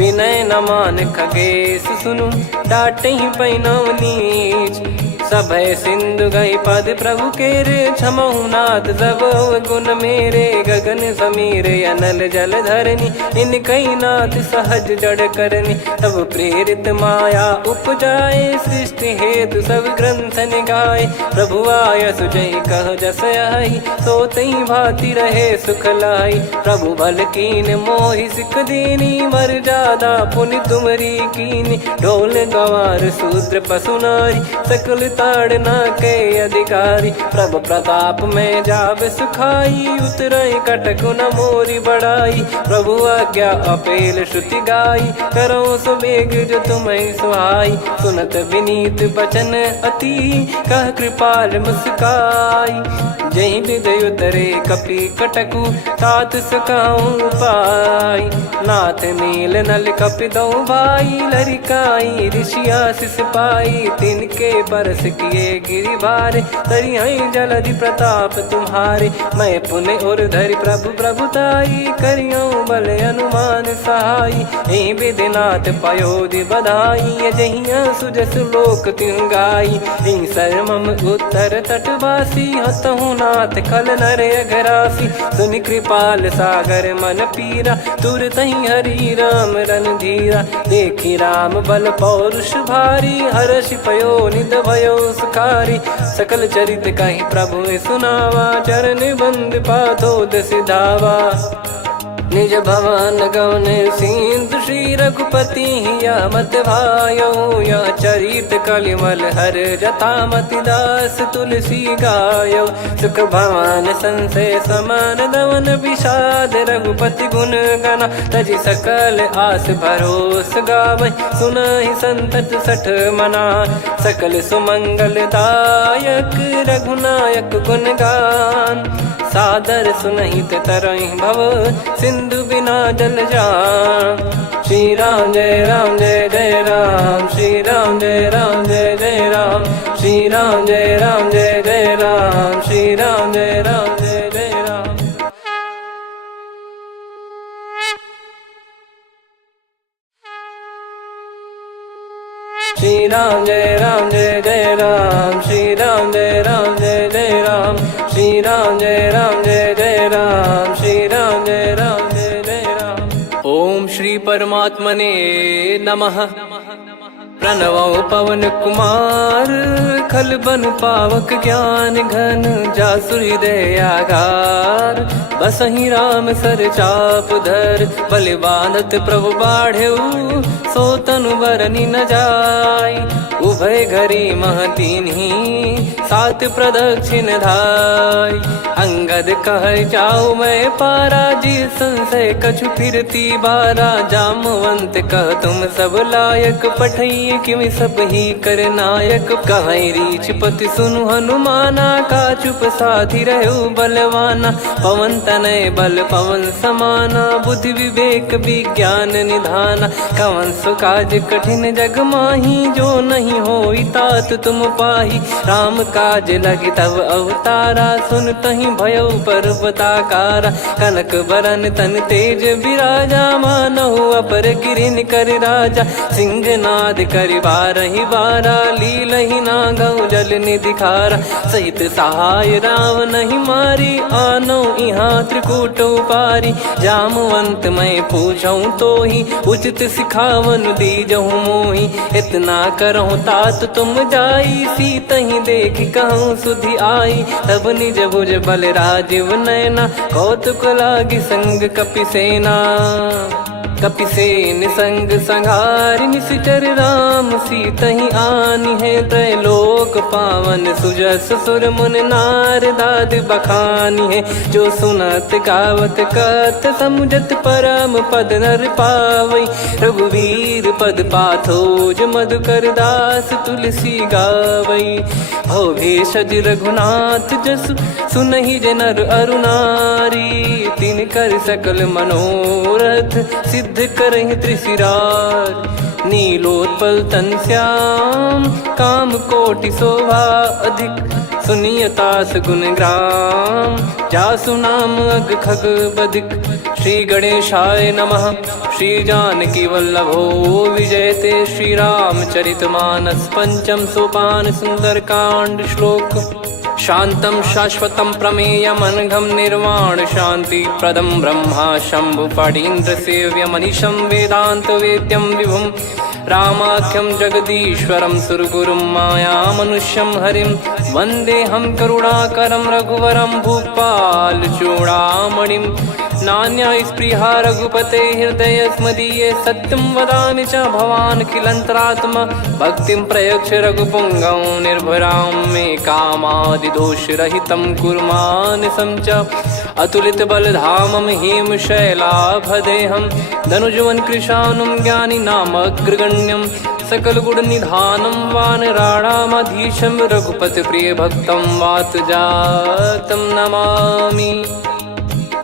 विनय न मान खगेश सुनु डाटहि पै नव नीच सभय सिंधु गई पद प्रभु केरे क्षमहु नाथ सब गुण मेरे गगन समीरे अनल जल धरनी इन कई नाथ सहज जड़ करनी तब प्रेरित माया उपजाए सृष्टि हेतु सब ग्रंथ निगाए प्रभु आय सुजय कह जस आई सो तई भांति रहे सुख लाई प्रभु बल कीन मोहि सिख दीनी मर जादा पुनि तुमरी कीनी ढोल गवार शूद्र पशु नारी सकल ताड़ना के अधिकारी प्रभु प्रताप में जाब सुखाई उतरई कटक न मोरी बढ़ाई प्रभु आज्ञा अपेल श्रुति गाई करो सुबेग जो तुम्हें सुहाई सुनत विनीत बचन अति कह कृपाल मुस्काई जही विदय उतरे कपि कटकु तात सकाऊं पाई नाथ नील नल कपि दो भाई लरिकाई ऋषिया शिष पाई तिनके परस किए गिरि भारे तरियाई जलधि प्रताप तुम्हारे मैं पुण्य और धरि प्रभु प्रभुताई करियो बल अनुमान सहाई यही विधिनाथ पयोधि बधाई जहिया सुजस लोक तिहु गाई यही सरमम उत्तर तटवासी हतहु नाथ खल नर अघरासी सुनि कृपाल सागर मन पीरा तुरत ही हरि राम रणधीरा देखी राम बल पौरुष भारी हर्षि पयो निध भयो सुखारी सकल चरित कहीं प्रभु सुनावा चरण बंद पाथोद सिधावा निज भवन गौन सिंधु श्री रघुपति या मत भायो या चरित कलिमल हर जता मति दास तुलसी गायो सुख भवन संशय समान दवन विषाद रघुपति गुण गना तजि सकल आस भरोस गावै सुनहि संतत सठ मना सकल सुमंगल दायक रघुनायक गुण गान सादर सुनहित तरहि भव सिंधु बिना जल जान श्री राम जय जय राम श्री राम जय जय राम श्री राम जय जय राम श्री राम जय जय राम श्री राम जय जय राम श्री राम जय जय राम श्री राम जय जय राम श्री राम जय जय राम। ओम श्री परमात्मने नमः। प्रणवो पवन कुमार खल बन पावक ज्ञान घन जासु हृदय आगार बसहि राम सर चाप धर बलि बांधत प्रभु बाढ़ेऊ सो तनु बरनि न जाय उभय घरी महतीन्ही सात प्रदक्षिण धाय अंगद कह जाऊ मैं पारा जी संशय कछु फिरती बारा जामवंत कह तुम सब लायक पठई किमि सब ही कर नायक कहीं रीछ पति सुनु हनुमाना का चुप साधि रहो बलवाना पवन तनय बल पवन समाना बुद्धि विवेक विज्ञान निधाना कवन सो काज कठिन जग माही जो नहीं होई तात तुम पाही राम काज लगी तब अवतारा सुन तहि भयो पर्वताकारा कनक बरन तन तेज विराजा मानहु अपर गिरिन कर राजा सिंहनाद कर बारहि बारा लीलहि नागौ जल निधि खारा सहित सहाय राम नहीं मारी आनो इहाँ त्रिकूट पारी जामवंत मैं पूछऊं तो ही उचित सिखावन दीजहु मोही इतना करहु तात तुम जाई सीत ही देख कहूँ सुधि आई तब निज भुज बल राजीव नैना कौतुक लागी संग कपिसेना कपिसेन संग संहारि निशिचर राम सीतहि आनि है त्रैलोक पावन सुजस सुर मुन नार दाद बखानी है जो सुनत गावत कत समुझत परम पद नर पावई रघुवीर पद पाथोज मधुकर दास तुलसी गावई हो भेषज रघुनाथ जसु सुनहि जे नर अरु नारी। तिन कर सकल मनोरथ सिद्ध करहि त्रिशिरार। नीलोत्पल तन श्याम काम कोटि शोभा अधिक। सुनियतास गुण ग्राम जासु नाम अग खग बधिक। श्री गणेशाय नमः। श्री जानकी वल्लभो विजयते। श्री रामचरितमानस पंचम सोपान सुंदरकांड श्लोक। शांतं शाश्वतं प्रमेयम् अनघं निर्वाण शांति प्रदं ब्रह्मा शंभु फणीन्द्र सेव्य मनीषं वेदांत वेद्यं विभुं। रामाख्यं जगदीश्वरं सुरगुरुं माया मनुष्यं हरिं। वन्देऽहं करुणाकरं रघुवरं भूपाल चूडामणिं। नान्या स्पृहा रघुपते हृदय स्मदीये। सत्यं वदामि च भवान् खिलन्तरात्मा। भक्तिं प्रयच्छ रघुपुङ्गं निर्भरां मे कामादिदोषरहितं कुर्मानसं च। अतुलित बलधामं हेमशैलाभदेहं। धनुजवन कृशानुं ज्ञानी नामग्रगण्यं। सकल गुण निधानं वानराणामधीशं। रघुपति प्रिय भक्तं वात जातं नमामि।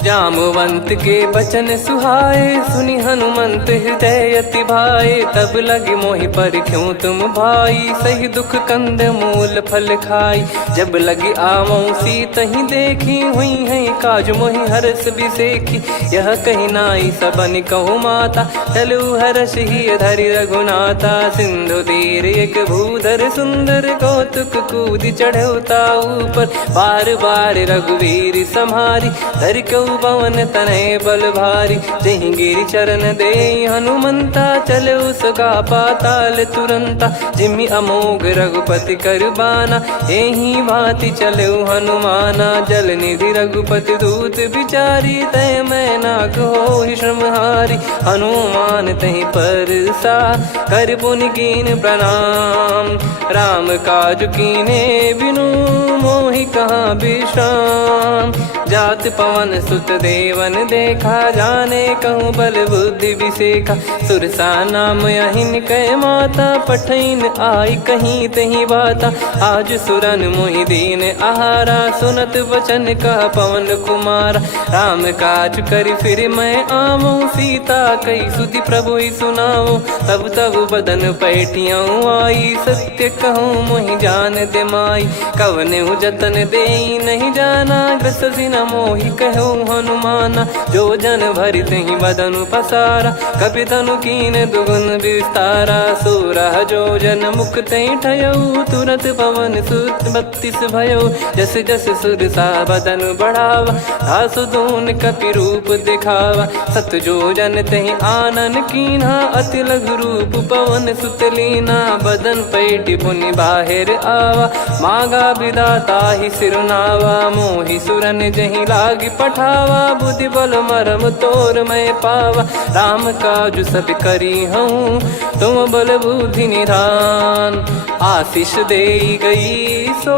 जामवंत के बचन सुहाए सुनि हनुमंत हृदय अति भाए। तब लगे मोहि पर क्यों तुम भाई सही दुख कंद मूल फल खाई। जब लगी आवों सीत ही देखी हुई है काज मोहि हरस बिसेखी। यह कही नाई सबन कहु माता चलु हरष ही धरि रघुनाथा। सिंधु तीर एक भूधर सुंदर कौतुक कूद चढ़ौता ऊपर। बार बार रघुवीर सम्हारी धरि कऊ पवन तनय बल भारी। जहि गिरि चरण दे हनुमंता चले उसका पाताल तुरंता। जिमि अमोघ रघुपति कर बाना एहि भांति चले हनुमाना। जल निधि रघुपति दूत बिचारी तय मैं नाक होहि श्रमहारी। हनुमान तहि परसा कर पुनि कीन प्रणाम। राम काज कीने बिनु मोहि कहाँ विश्राम। जात पवन सुत देवन देखा जाने कहूँ बल बुद्धि विसेखा। सुरसा नाम यहिन कै माता पठैन आई कहीं तही बाता। आज सुरन मोहि दीन आहारा सुनत वचन कह पवन कुमारा। राम काज करि फिर मैं आवूं सीता कई सुधि प्रभु ही सुनाऊं। तब तब बदन पैठियाँ आई सत्य कहूँ मोहि जान दे माई। कवने जतन दे नहीं जाना ग्रसिन मोहि कहूँ हनुमाना। जो जन भरि तहि बदनु पसारा कपि तनु कीन दुगुन विस्तारा। सोरह जो जन मुख तहि ठयऊ तुरत पवन सुत 32 भयऊ। जस जस सुरसा बदनु बढ़ावा आसु दून कपि रूप दिखावा। सत जो जन तहि आनन कीन्हा अति लघु रूप पवन सुत लीना। बदन पैठि पुनि बाहिर आवा मांगा विधाता ही सिरुनावा। मोहि सुरन जहि लागी पठावा बुद्धि बल मरम तोर मैं पावा। राम काज सब करी हूँ तुम बल बुद्धि निधान। आशीष दे गई सो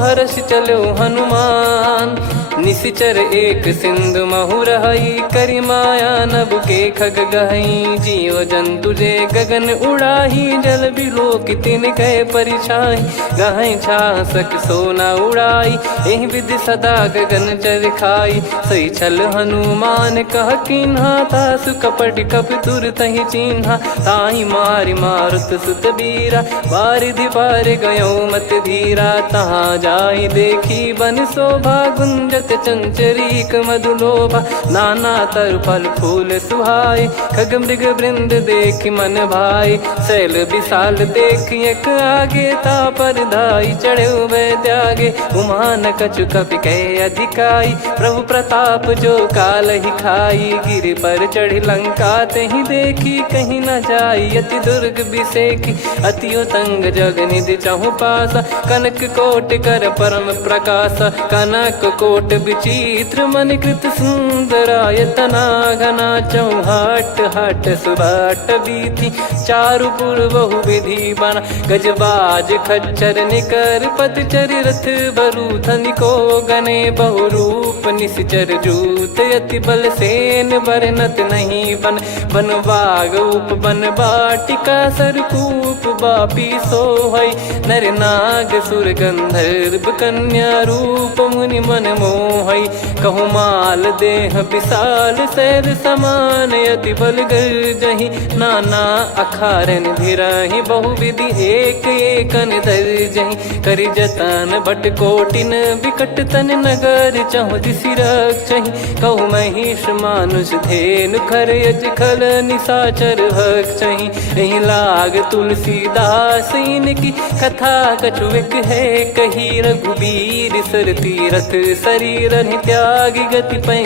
हर्ष चलो हनुमान। निशिचर एक सिंधु महु रहई करी माया नभ के खग गहई। जीव जंतु जे गगन उड़ाही जल बिलो कितिन गए परिछाई। गहई छासक सोना उड़ाई एहि विधि सदा गगन चर खाई। सही छल हनुमान कह कीन्हा तासु कपट कप तुर तहि चिन्हा। ताहि मारि मारुत सुत बीरा बारिधि पार गयो मत धीरा। तहाँ जाई देखी बन शोभा गुंजत चंचरीक मधुलोभा। नाना तरु फल फूल सुहाई खग मृग वृंद देख मन भाई। शैल विशाल देख एक आगे तापर धाई चढ़े वै त्यागे। उमा न कछु कपि कह अधिकाई प्रभु प्रताप जो काल ही खाई। गिर पर चढ़ी लंका तहि देखी कहीं न जाई अति दुर्ग बिसेखी। अति उतंग जग निधि चहु पासा कनक कोट कर परम प्रकाशा। कनक कोट विचित्र मन कृत सुंदरायतना घना चौहाट हाट सुबाट बीथी चारु पुर बहु विधि बना गजबाज खच्चर निकर पतचर रथ बरु धनिको गने बहु रूप निश्चर जूत अति बल सेन बरनत नहीं बन बन बाग उप बन बाटिका सरकूप बापी सोहई नर नाग सुर गंधर्व कन्या रूप मुनि मन मोहई कहु माल देह विशाल शैल समान अति बल गर्जहि नाना अखारन भिराहि बहुविधि एक एकन दर्जहि करि जतन बट कोटिन विकट तन नगर चहु दिसि रक्षहि कहु महिष मानुष धेनु खर यज खल निशाचर भक्षहि एहि लाग तुलसीदास इनकी कथा कछुक है कही रघुबीर सर तीरथ शरीर त्यागी गति पै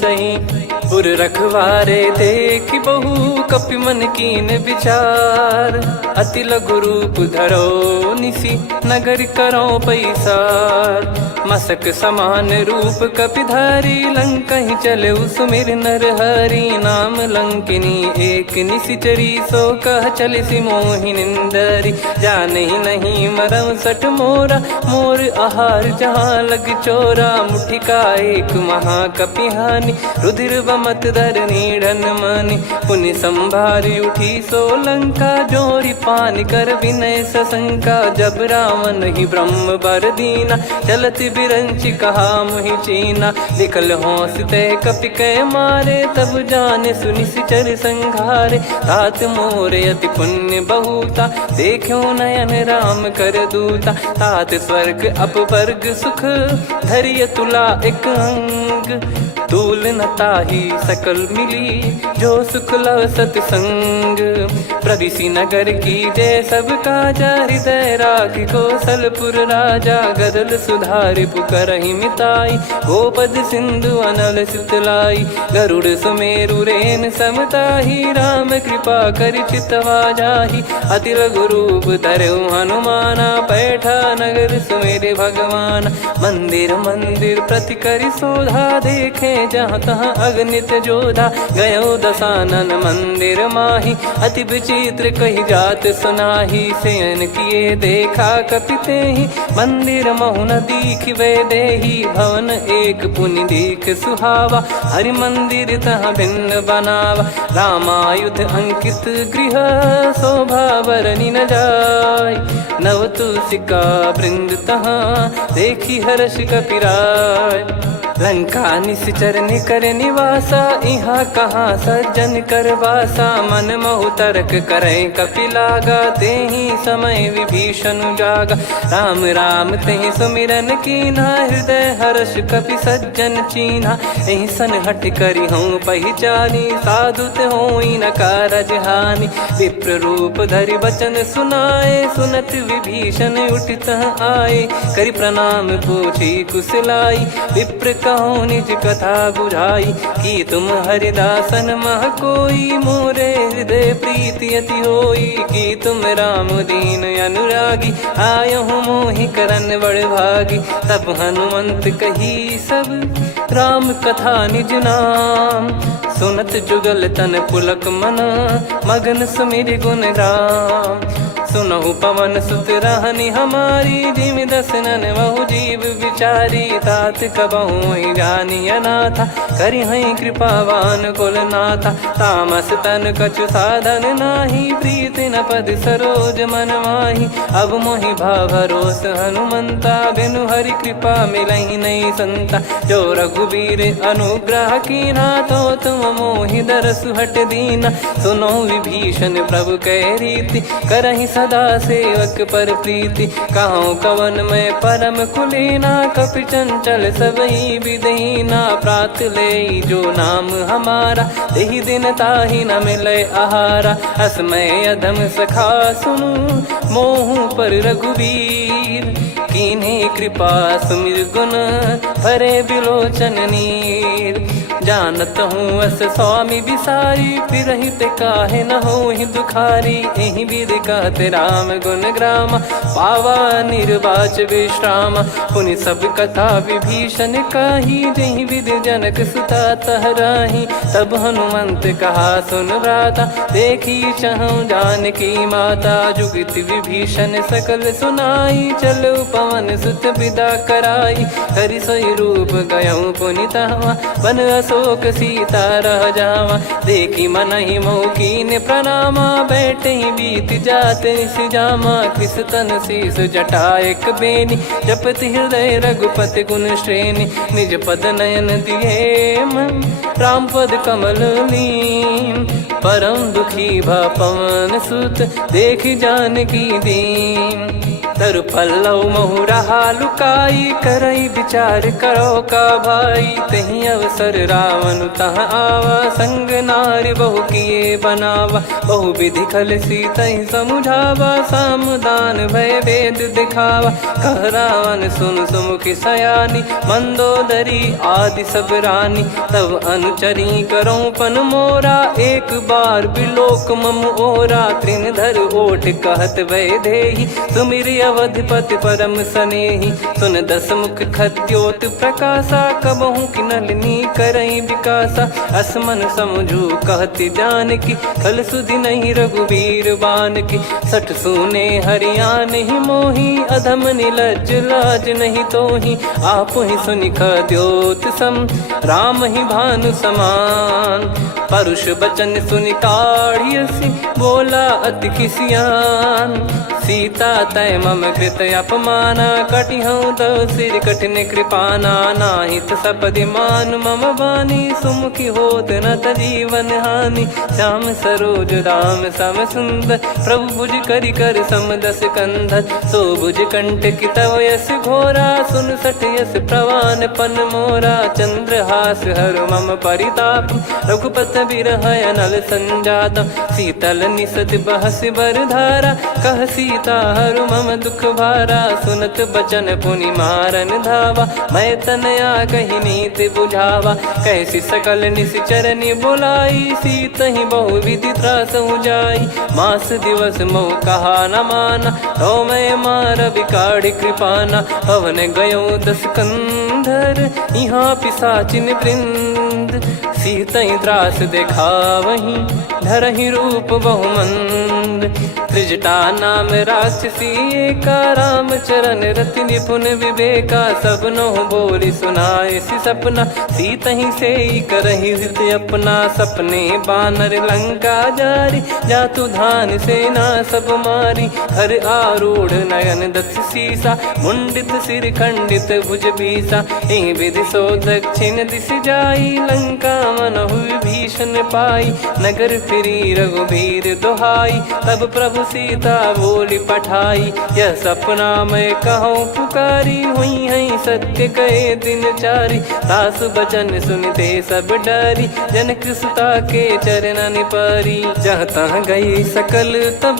सही पुर रखवारे देख बहु कपि मन कीन विचार अति लघु रूप धरो निसी नगर करो पैसार मसक समान रूप कपिधारी लंकहि चले सुमिर नर हरि नाम लंकिनी एक निशिचरी सो कह चले सि मोहि निंदरी जानहि नहीं मरम सठ मोरा मोर आहार जहाँ लग चोरा मुठिका एक महाकपिहानि रुधिर बमत धरनी ढन मानि पुनि संभारी उठी सो लंका जोरी पान कर विनय सशंका जब रावण ही ब्रह्म बर दीना चलति बिरंचि कहा मुहि चीना निकल हौसते कपि कै मारे तब जाने सुनि सिचर संघारे तात मोरे अति पुण्य बहुता देखो नयन राम कर दूता तात स्वर्ग अपवर्ग सुख धरिय तुला एक अंग तूल न ताही सकल मिली जो सुख लव सतसंग प्रदिशि नगर की जय सब काजा हृदय राख कौशलपुर राजा गदल सुधारि पुकरहि मिताई गोपद सिंधु अनल सितलाई गरुड़ सुमेरु रेन समताही राम कृपा कर चितवा जाहि अति लघु रूप धरऊ हनुमाना बैठा नगर सुमेरे भगवान मंदिर मंदिर प्रति करि शोधा देखे जहाँ तहाँ अगणित जोधा गयो दशानन मंदिर माही अति विचित्र कही जात सुनाही सेन किए देखा कपिते ही मंदिर महु न दीख वे देही भवन एक पुनि दीख सुहावा हरि मंदिर तहाँ भिन्न बनावा रामायुध अंकित गृह शोभा बरनी न जाय नव तुलसिका वृंद तहाँ देखी हर्ष कपिराय लंका निश्चर निकर निवासा इहाँ कहाँ सज्जन कर वासा मन महु तर्क करे कपिलागा तेहि समय विभीषण जागा राम राम तेहि सुमिरन कीना हृदय हर्ष कपि सज्जन चीन्हा एहि सन हट करी हूँ पहचानी साधु ते होई न कारज हानि विप्र रूप धरि वचन सुनाए सुनत विभीषण उठित आए करि प्रणाम पूछी कुशलाई विप्र कहो निज कथा बुझाई कि तुम हरिदासन मह कोई मोरे हृदय प्रीति अति होई कि तुम राम दीन अनुरागी आयहु मोहि करन बड़ भागी तब हनुमंत कही सब राम कथा निज नाम सुनत जुगल तन पुलक मन मगन सुमिर गुण राम सुनहु पवन सुत रहनी हमारी जिमि दसनन बहु जीव विचारी तात कबहु जानी अनाथा करि हई कृपावान कुल नाथा तामस तन कछु साधन नाही प्रीति न पद सरोज मन माही अब मोहि भाव भरोस हनुमंता बिनु हरि कृपा मिलहि नहीं संता जो रघुबीर अनुग्रह कीना तो तुम मोहि दरसु हट दीना सुनो विभीषण प्रभु कह रीति करहि सदा सेवक पर प्रीति कहूँ कवन में परम कुलीना कपि चंचल सबई विदहीना प्रात ले जो नाम हमारा तेहि दिन ताहि न मिले आहारा असमय अधम सखा सुनु मोहु पर रघुवीर कीन्हे कृपा सुमिर गुण भरे बिलोचन नीर जानत हूँ अस स्वामी बिसारी, फिर ही ते काहे न हो ही दुखारी। यही विधि कहते राम गुण ग्राम, पावा निर्वाच विश्राम। पुनि सब कथा विभीषण काही, जही विधि जनक सुता तहराही। तब हनुमंत कहा सुन भ्राता, देखी चहु जानकी माता। जुगित विभीषण सकल सुनाई, चलो पवन सुत विदा कराई। हरि सोई रूप गयऊँ पुनि तहवा, बन अशोक सीता रह जावा। देखी मनहि मौकीन प्रणामा, बैठे ही बीत जात निस जामा। कृस तन शीस जटा एक बेनी, जपति हृदय रघुपति गुण श्रेणी। निज पद नयन दिए मन, राम पद कमल लीन। परम दुखी भा पवन सुत, देखी जानकी दीन। तरु पल्लव महु रहा लुकाई, करई विचार करो का भाई। तही अवसर रावण तहाँ आवा, संग नारी बहु किए बनावा। बहु विधि खल सीतहि समुझावा, सामदान भय वेद दिखावा। कह रावण सुन सुमुखी सयानी, मंदोदरी आदि सब रानी। तब अनुचरी करो पन मोरा, एक बार बिलोक मम ओरा। तृण धर ओठ कहत भय देहि, सुमिर अवधिपति परम सनेहि। सुन दस मुख खद्योत प्रकाशा, कबहु की नलिनी करई विकासा। असमन समझू कहति जानकी, खल सुधि नहीं रघुवीर बान की। सठ सुने हरियाण ही मोही, अधम निलज लाज नहीं तोही। आप ही सुनि खद्योत सम, राम ही भानु समान। परुष बचन सुनि काढ़ियसि, बोला अति किसियान। सीता तय मम कृत अपमाना, कटिहऊँ तो सिर कठिन कृपाना। नाहित सपदि मान मम बानी, सुमुखी होत न जीवन हानि। श्याम सरोज राम सम सुंदर, प्रभु भुज करि कर सम दस कंधर। सो भुज कंठ की तव यस घोरा, सुन सठ यस प्रवान पन मोरा। चंद्रहास हर मम परिताप, रघुपत बिरह अनल संजात। शीतल निसत बहस बर धारा, कह सीता हरु मम दुख भारा। सुनत बचन पुनि मारन धावा, मैं तनया कही नीति बुझावा। कैसी सकल निश्चरनि बुलाई, सीत ही बहु विधि त्रास जाई। मास दिवस मोह कहा न माना, तो मैं मार बिकाढ़ी कृपाना। पवन गयो दस कंधर, यहाँ पिशाचिन वृंद। सीतहि त्रास देखावहीं, धरहि रूप बहुमंद। त्रिजटा नाम राक्षसी एका, राम चरण रति निपुण विवेका। सबनो बोली सुनाए सि सपना, सीतहि से करहि हृद अपना। सपने बानर लंका जारी, जातु धान सेना सब मारी। हर आरूढ़ नयन दस सीसा, मुंडित सिर खंडित भुज बीसा। एहि विधि सो दक्षिण दिश जाई, लंका मनहु विभीषण पाई। नगर फिरी रघुबीर दुहाई, तब प्रभु सीता बोली पठाई। यह सपना मैं कहूँ पुकारी, हुई है सत्य कहे दिन चारी। सासु बचन सुनते सब डरी, जनक सुता के चरण परी। जहाँ तहाँ गई सकल तब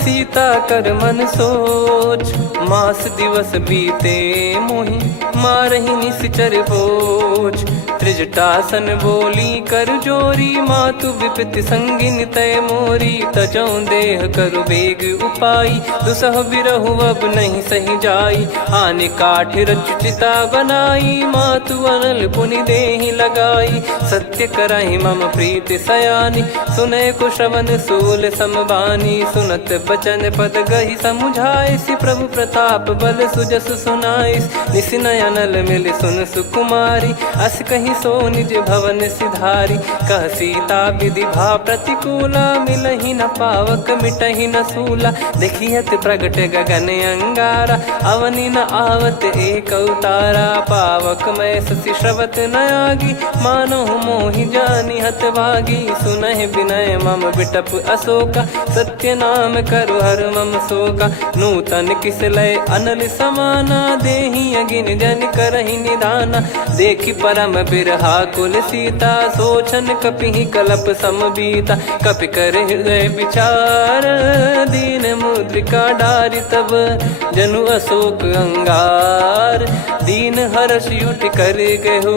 सीता कर मन सोच। मास दिवस बीते मोहि, मारहि निश्चर बोझ। त्रिजटासन बोली कर जोरी, मातु विपति संगिन तय मोरी। तजौ देह करु बेग उपाई, दुसह बिरहु अब नहीं सही जाई। आने काठ रचिता बनाई, मातु अनल पुनि देहि लगाई। सत्य करहि मम प्रीति सयानी, सुनय को श्रवण सूल समबानी। सुनत बचन पद गहि समुझाए, सि प्रभु प्रताप बल सुजस सुनाइस। निस नयनल मिल सुन सुकुमारी, अस कहि सो निज भवन सिधारी। कह सीता विधि भा प्रतिकूला, मिलहि न पावक मिटहि न सूला। देखियत प्रगट गगन अंगारा, अवनि न आवत एक अवतारा। पावक मैं ससि श्रवत न आगी, मानो मोहि जानि हत भागी। सुनहि विनय मम बिटप अशोका, सत्य नाम करु हर मम शोका। नूतन किस लय अनल समाना, देहि अगिन जन करहि निधाना। देखि परम बिरहा कुल सीता, सोचन कपि कलप सम बीता। कपि कर हृदय विचार, दीन मुद्रिका डारि तब जनु अशोक अंगार। दीन हर्ष युट कर गहु,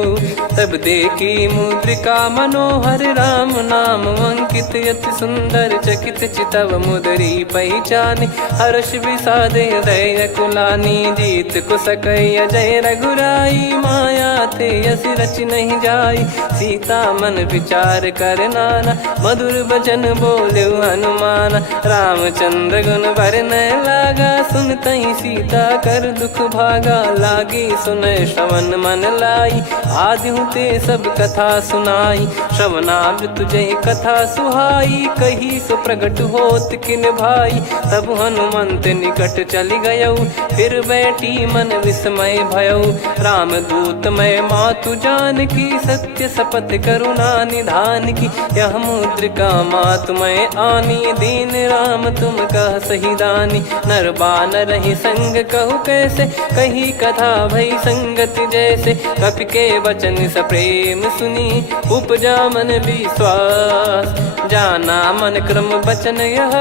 तब देखी मुद्रिका मनोहर। राम नाम अंकित अति सुंदर, चकित चितव मुदरी पहचानी। हर्ष विषाद हृदय कुलानी, जीत को सकय जय रघुराई। माया थे यस रच नहीं जाई, सीता मन विचार कर नाना। मधुर बचन बोले हनुमान, रामचंद्र गुण बरनय लागा। सुनतहि सीता कर दुख भागा, लागी सुनय श्रवण मन लाई। आदिहु ते सब कथा सुनाई, श्रवणाब तुझे कथा सुहाई। कही सो प्रगट होत किन भाई, तब हनुमंत निकट चली गयऊ। फिर बैठी मन विस्मय भयऊ, राम दूत मैं मातु जानकी। सत्य शपथ करुणा निधान की, यह मुद्रिका मातु मैं आनी। दीन राम तुम कह सही दानी, नर बानर ही संग कहु कैसे। कही कथा भई संगति जैसे, कपि के वचन सप्रेम सुनी। उपजा मन विश्वास, जाना मन क्रम बचन यह।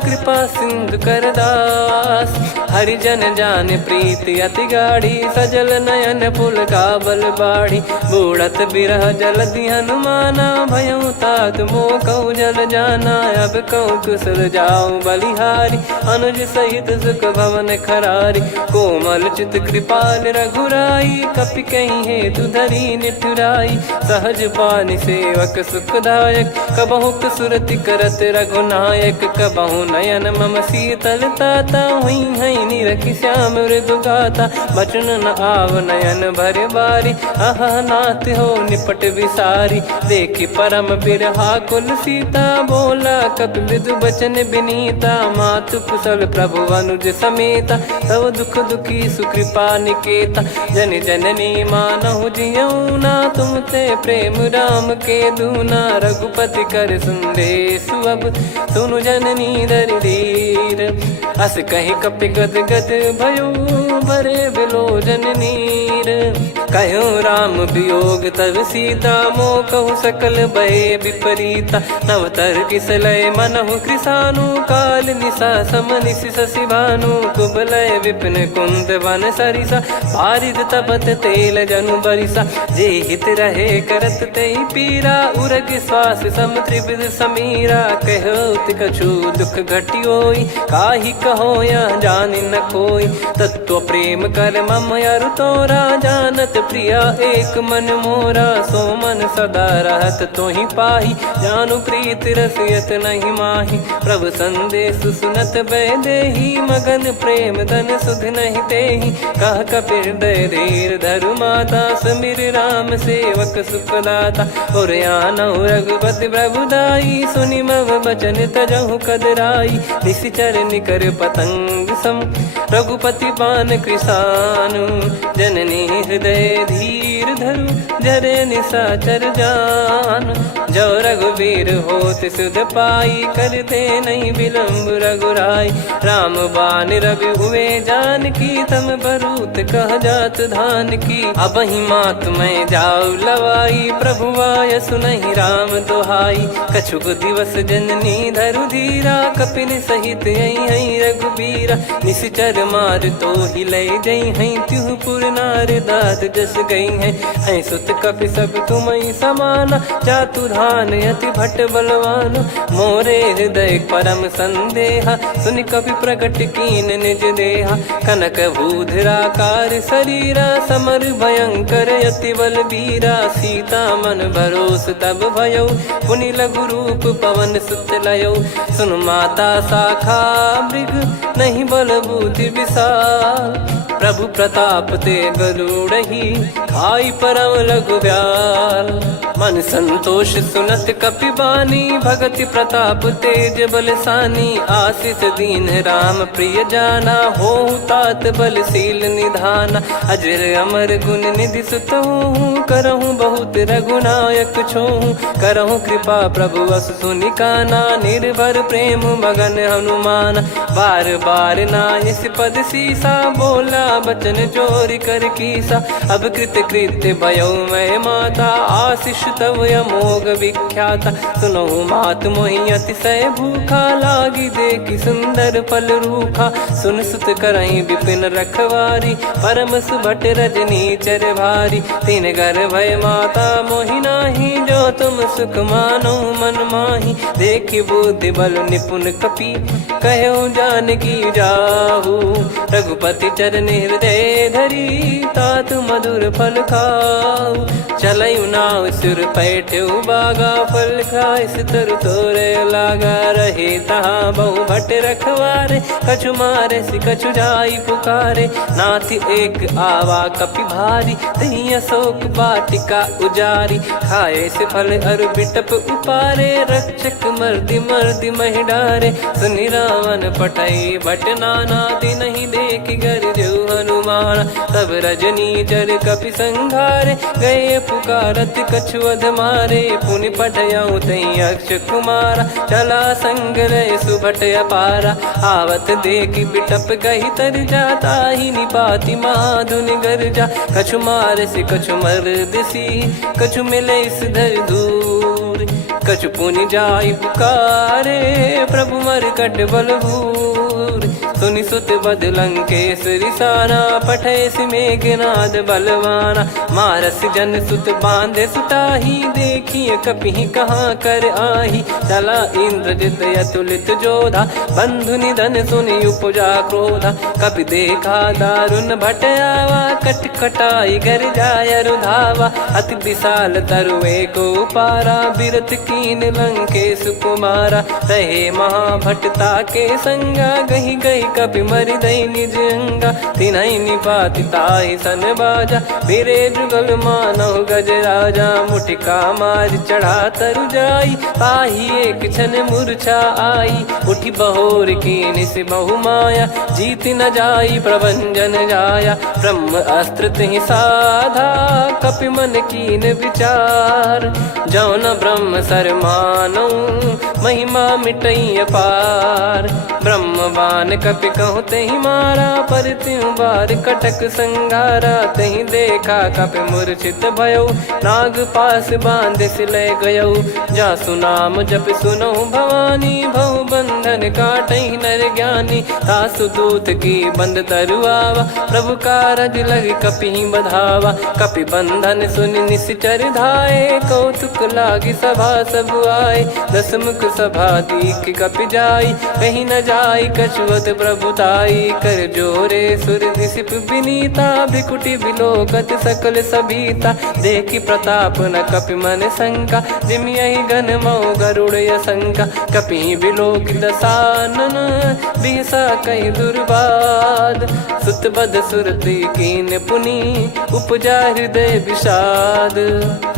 कृपा सिंधु कर दास, हरिजन जान प्रीति अति गाढ़ी। सजल नयन पुल काबल बाढ़ी, बूढ़त बिरह जलधि हनुमाना। भयउ तात मोह कहु जल जाना, अब कहु कुशल जाऊं बलिहारी। अनुज सहित सुख भवन खरारी, कोमल चित कृपाल रघुराई। कपि कहीं हेतु धरी निठुराई, सहज पानि सेवक सुखदायक। कबहु सुरति करत रघुनायक, कबहु नयन मम शीतल ताता। हुई हई निरखि श्याम मृदु गाता, बचन न आव नयन भर बारी। अह नाथ हो निपट विसारी, देखि परम बिरहा कुल सीता। बोला कपि मृदु बचन बिनीता, मातु कुशल प्रभु अनुज समेता। तव दुख दुखी सुकृपा निकेता, जन जननी मानहु जियऊ ना। तुम ते प्रेम राम के दूना, रघुपति कर संदेशु अब सुनु जननी दरि धीर। अस कहि कपि गद गद भयो, भरे बिलोचन नीर। कहूँ राम वियोग तब सीता, मोह कहु सकल भय विपरीता। नव तर किसलय मनहु कृसानु, काल निशा सम निशि शशि भानु। कुबलय विपिन कुंद वन सरिसा, पारिद तपत तेल जनु बरिसा। जे हित रहे करत ते पीरा, उरग श्वास सम त्रिविध समीरा। कहो कछु दुख घटियोई, काहि कहो या जानि न कोई। तत्व प्रेम कर मम अरु तोरा, जानत प्रिया एक मन मोरा। सो मन सदा रहत तोहि पाही, जानु प्रीत रसियत नहीं माही। प्रभु संदेश सुनत भय देहि, मगन प्रेम धन सुध नहीं तेहि। कह कपिर दय धीर धरु माता, समीर राम सेवक सुखदाता। और आनहु रघुपति प्रभु दाई, सुनि मव बचन तजहु कदराई। निशिचर निकर पतंग सम, रघुपति पान कृसानु। जननी हृदय धीर धरु, जरे निशाचर जान। जो रघुवीर होत सुध पाई, करते नहीं विलंब रघुराई। राम बान रवि हुए जानकी, तम बरूत कह जात धान की। अब ही मात मैं जाऊ लवाई, प्रभु आय सुनहि राम दोहाई। कछुक दिवस जननी धरु धीरा, कपिन सहित हई रघुबीरा। निश्चर मार तो ही लय जई हई, त्युह पुर नार दाद जस गई है। सुत कपि सब तुम समाना, जातु धान अति भट बलवान। मोरे हृदय परम संदेहा, सुनि कपि प्रकट कीन निज देहा। कनक भूधराकार शरीरा, समर भयंकर अति बलबीरा। सीता मन भरोस तब भयऊ, पुनि लघु रूप पवन सुत लयऊ। सुन माता शाखा मृग, नहीं बल बुद्धि विशाल। प्रभु प्रताप ते गरुड़हि, खाई परम लघु ब्याल। मन संतोष सुनत कपि बानी, भगति प्रताप तेज बलसानी। आशीष दीन राम प्रिय जाना, होहु तात बलशील निधाना। अजर अमर गुण निधि सुतहु, करहु बहुत रघुनायक छोहु। करहु कृपा प्रभु अस सुनि काना, निर्भर प्रेम मगन हनुमान। बार बार नायस पद सीसा, बोला बचन चोरी कर कीसा। अब कृत कृत्य भयो मैं माता, आशीष तव अमोघ विख्याता। सुनो मात मोहि अतिशय भूखा, लागी देखी सुंदर फल रूखा। सुन सुत करई विपिन रखवारी, परम सुभट रजनी चर भारी। तीन घर भय माता मोहि नाही, जो तुम सुख मानो मन माही। देखी बुद्धि बल निपुण कपि, कहो जानकी जाहू। रघुपति चरण हृदय धरी, तात मधुर फल खाऊ। चलऊ नाव सुर पैठऊ बागा, फल खाइस तरु तोरे लागा। रहे तहाँ बहु भट रखवारे, कछु मारे सि कछु जाई पुकारे। नाथ एक आवा कपि भारी, तही अशोक वाटिका उजारी। खाए से फल अरु बिटप उपारे, रक्षक मर्दि मर्दि महि डारे। सुनि रावण पटई भट नाना, नहीं देखि गरजु हनुमान। तब रजनी चर कपि संघारे, गए पुकारत कछु अध मारे। पुनि पटयऊ तई अक्ष कुमारा, चला संग रहे सुभट अपारा। आवत देखि बिटप कही तर जाता, ही निपाति माधुन गर्जा। कछु मार से कछु मर्द सी, कछु मिले इस धर दूर। कछु पुनि जाई पुकारे, प्रभु मरकट बलभूर। सुनि सुत बद लंकेश्वरी साना, पठे सि मेघनाद बलवाना। मारस जन सुत बांधे सुताही, देखिए कपि कहाँ कर आही। चला इंद्रजित अतुलित जोधा, बंधु निधन सुनि उपजा क्रोधा। कपि देखा दारुण भट आवा, कट कटाई गर जाय रुधावा। अति विशाल तरुए को पारा, बिरत कीन लंकेश कुमारा। रहे महाभटता के संगा, गही गही कपि मरि दई निज अंगा। तिन्हि निपाति ताहि सन बाजा, फिरे जुगल मानव गज राजा। मुटिका मार चढ़ा तरु जाई, ताहि एक क्षण मूर्छा आई। उठी बहोर कीन से बहु माया, जीत न जाई प्रभंजन जाया। ब्रह्म अस्त्र तिहि साधा, कपि मन कीन विचार। जौ न ब्रह्म सर मानौ, महिमा मिटई अपार। ब्रह्मवान कपि कहु तहि मारा, पर त्यों बार कटक संगारा। तहि देखा कपि मूर्छित भयउ, नाग पास बांध सिले गयउ। जासु नाम जप सुनौ भवानी, भव बंधन काटहि नर ज्ञानी। तासु दूत की बंद तरुआवा, प्रभु कारज लग कपि बधावा। कपि बंधन सुनि निश्चर धाये, कौतुक लागी सभा सब आए। दस मुख सभा दीख कपि जाई, कहीं न जाई कछुअत प्रभुताई। कर जोरे सुर दिसिप विनीता, भ्रिकुटि बिलोकत सकल सबीता। देखि प्रताप न कपि मन शंका, जिमियहि घन मऊ गरुड़ असंका। कपि बिलोक दसानन, बिहसा कहि दुर्बाद। सुत बद सुरति कीन पुनि, उपजा हृदय विषाद।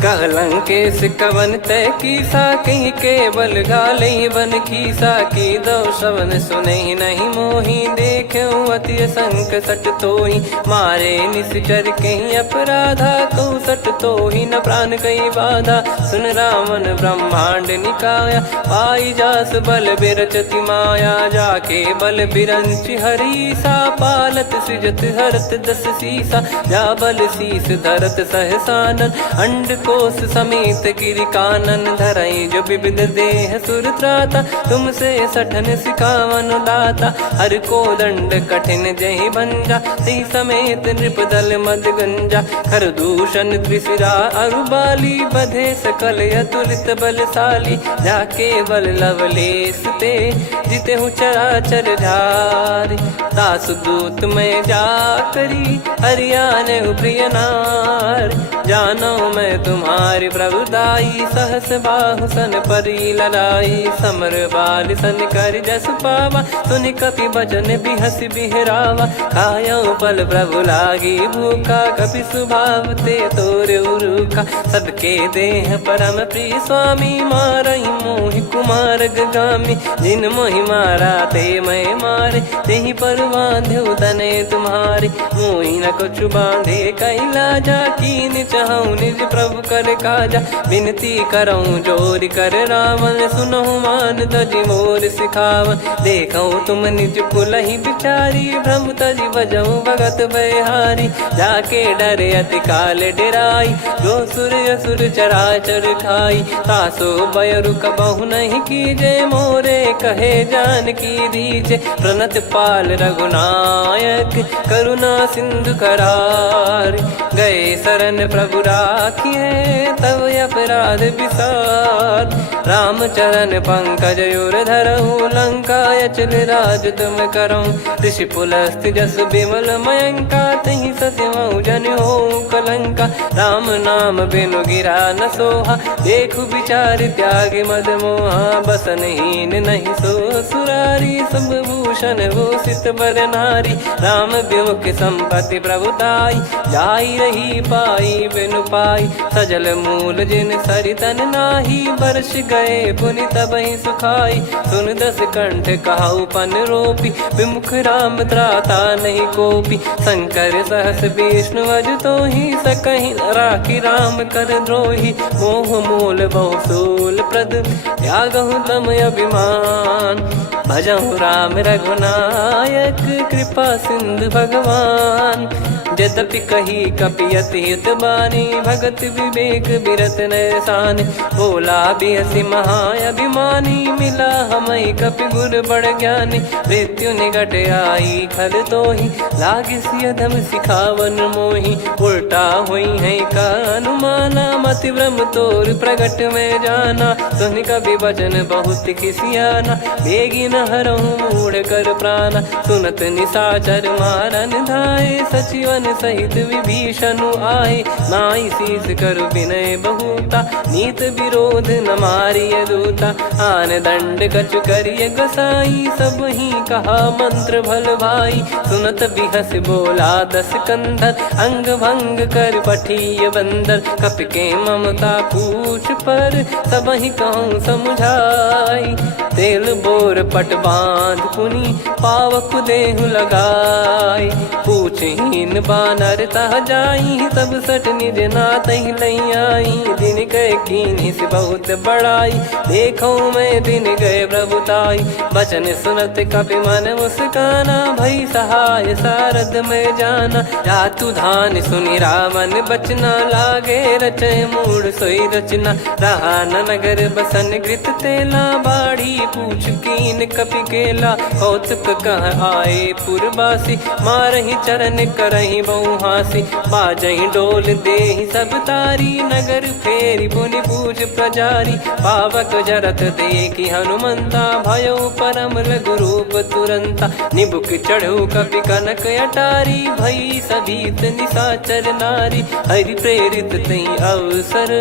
कह लंकेश कवन तय कीसा, कहीं केवल गाले बन खीसा। की दो श्रवण सुनहि नहीं मोही, देखऊं अति संक सट तोहि। मारे निश्चर कहीं अपराधा, कहूँ सट तोहि न प्राण कहीं बाधा। सुन रावण ब्रह्मांड निकाया, पाई जास बल बिरचति माया। जाके बल बिरंच हरीसा, पालत सृजत हरत दस सीसा। जा बल शीस धरत सहसानन, अंड कोश समेत गिरि कानन। धरई जो विविध देह सुर त्राता, तुमसे सठन सिखावन दाता। हर को दंड कठिन जहि भंजा, ती समेत नृप दल मद गंजा। खर दूषण त्रिशिरा अरुबाली, बधे सकल अतुलित बलशाली। जाके बल लवलेस ते, जिते हूँ चराचर झारी। दास दूत में जा करी, हरियाने प्रिय नार। जानो मैं तुम्हारी प्रभुदाई, सहस बाहु सन परी लड़ाई। समर बाल सन कर जस पावा, सुनि कपि बचन बिहस बिहरावा। खायऊ पल प्रभु लागी भूखा, कपि स्वभाव ते तोर उरुखा। सबके देह परम प्रिय स्वामी, मारई मोहि कुमार गगामी। जिन मोहि मारा ते मैं मारे, तेहि पर बांधे तने तुम्हारे। मोहि न कुछ बांधे कैला, जा कीन चहूँ निज प्रभु कर काजा। विनती करऊँ जोर कर रावण, सुनहु मान तजी मोर सिखावन। देखऊँ तुम निज कुलहि बिचारी, भ्रम तजी बजऊँ भगत बहारी। जाके डरे अति काल डेराई, जो सुर असुर चराचर खाई। तासो बयरु कबहु नहीं कीजे, मोरे कहे जान की दीजे। प्रणत पाल रघुनायक, करुणा सिंधु करार। गए शरण प्रभु राखिए, तब अपराध विसार। राम चरण पंकज उर धरहु, लंका अचल राज तुम करऊँ। ऋषि पुलस्त्य जस विमल मयंका, तहि सत्यमऊ जन हो कलंका। राम नाम बिनु गिरा न सोहा, देखु विचार त्याग मद मोहा। बसनहीन नहीं सो सुरारी, सब भूषण भूषित बर नारी। राम विमुख संपत्ति प्रभुताई, जाई रही पाई बिनु पाई। सजल मूल जिन सरितन नाही, बरस गए पुनि तबहि सुखाई। सुन दस कंठ कहाऊ पन रोपी, विमुख राम त्राता नहीं कोपी। शंकर सहस विष्णु अज तोहि, सकहि न राखी राम कर द्रोही। मोह मूल बहु सूल प्रद, त्यागहु तम अभिमान। भजहु राम रघुनायक, कृपा सिंधु भगवान। यद्यपि कही कपियति हित बानी, भगत विवेक बिरत नैसान। बोला बिहसि महाअभिमानी, मिला हमई कपि गुर बड़ ज्ञानी। मृत्यु निकट आई खल तोहि, लागिसि अधम सिखावन मोहि। उल्टा हुई है का अनुमाना, मति भ्रम तोर प्रगट में जाना। सुनि कपि वचन बहुत खिसियाना, बेगी न हरहु मूढ़ कर प्राणा। सुनत निशाचर मारन धाये, सचिवन सहित विभीषण आए। नाई शीस कर विनय बहुता, नीत विरोध न मारिय दूता। आन दंड कछु करिय गसाई, सब ही कहा मंत्र भल भाई। सुनत बिहस बोला दस कंधर, अंग भंग कर पठिय बंदर। कपि के ममता पूछ पर, सब ही कहूँ समझाई। तेल बोर पट बांध पुनि, पावक देहु लगाई। पूछहीन बानर तह जाई, तब सट निज नाथ ही लई आई। दिन गए कीन्ही से बहुत बड़ाई, देखो मैं दिन गए प्रभुताई। बचन सुनत कपि मन मुस्काना, भई सहाय सारद में जाना। जातु धान सुनि रावण बचना, लागे रचय मूढ़ सोई रचना। रहा न नगर बसन घृत तेला, बाढ़ी पूछ कीन कपि केला। कौतुक कह आए पुरबासी, मारहि चरण करहि बहु हासी। बाजहि डोल देहि सब तारी, नगर फेरी पुनि पूज प्रजारी। पावक जरत देखि हनुमंता, भयो परम लघु रूप तुरंता। निबुक चढ़ऊ कपि कनक अटारी, भई सभीत निशाचर नारी। हरि प्रेरित तई अवसर,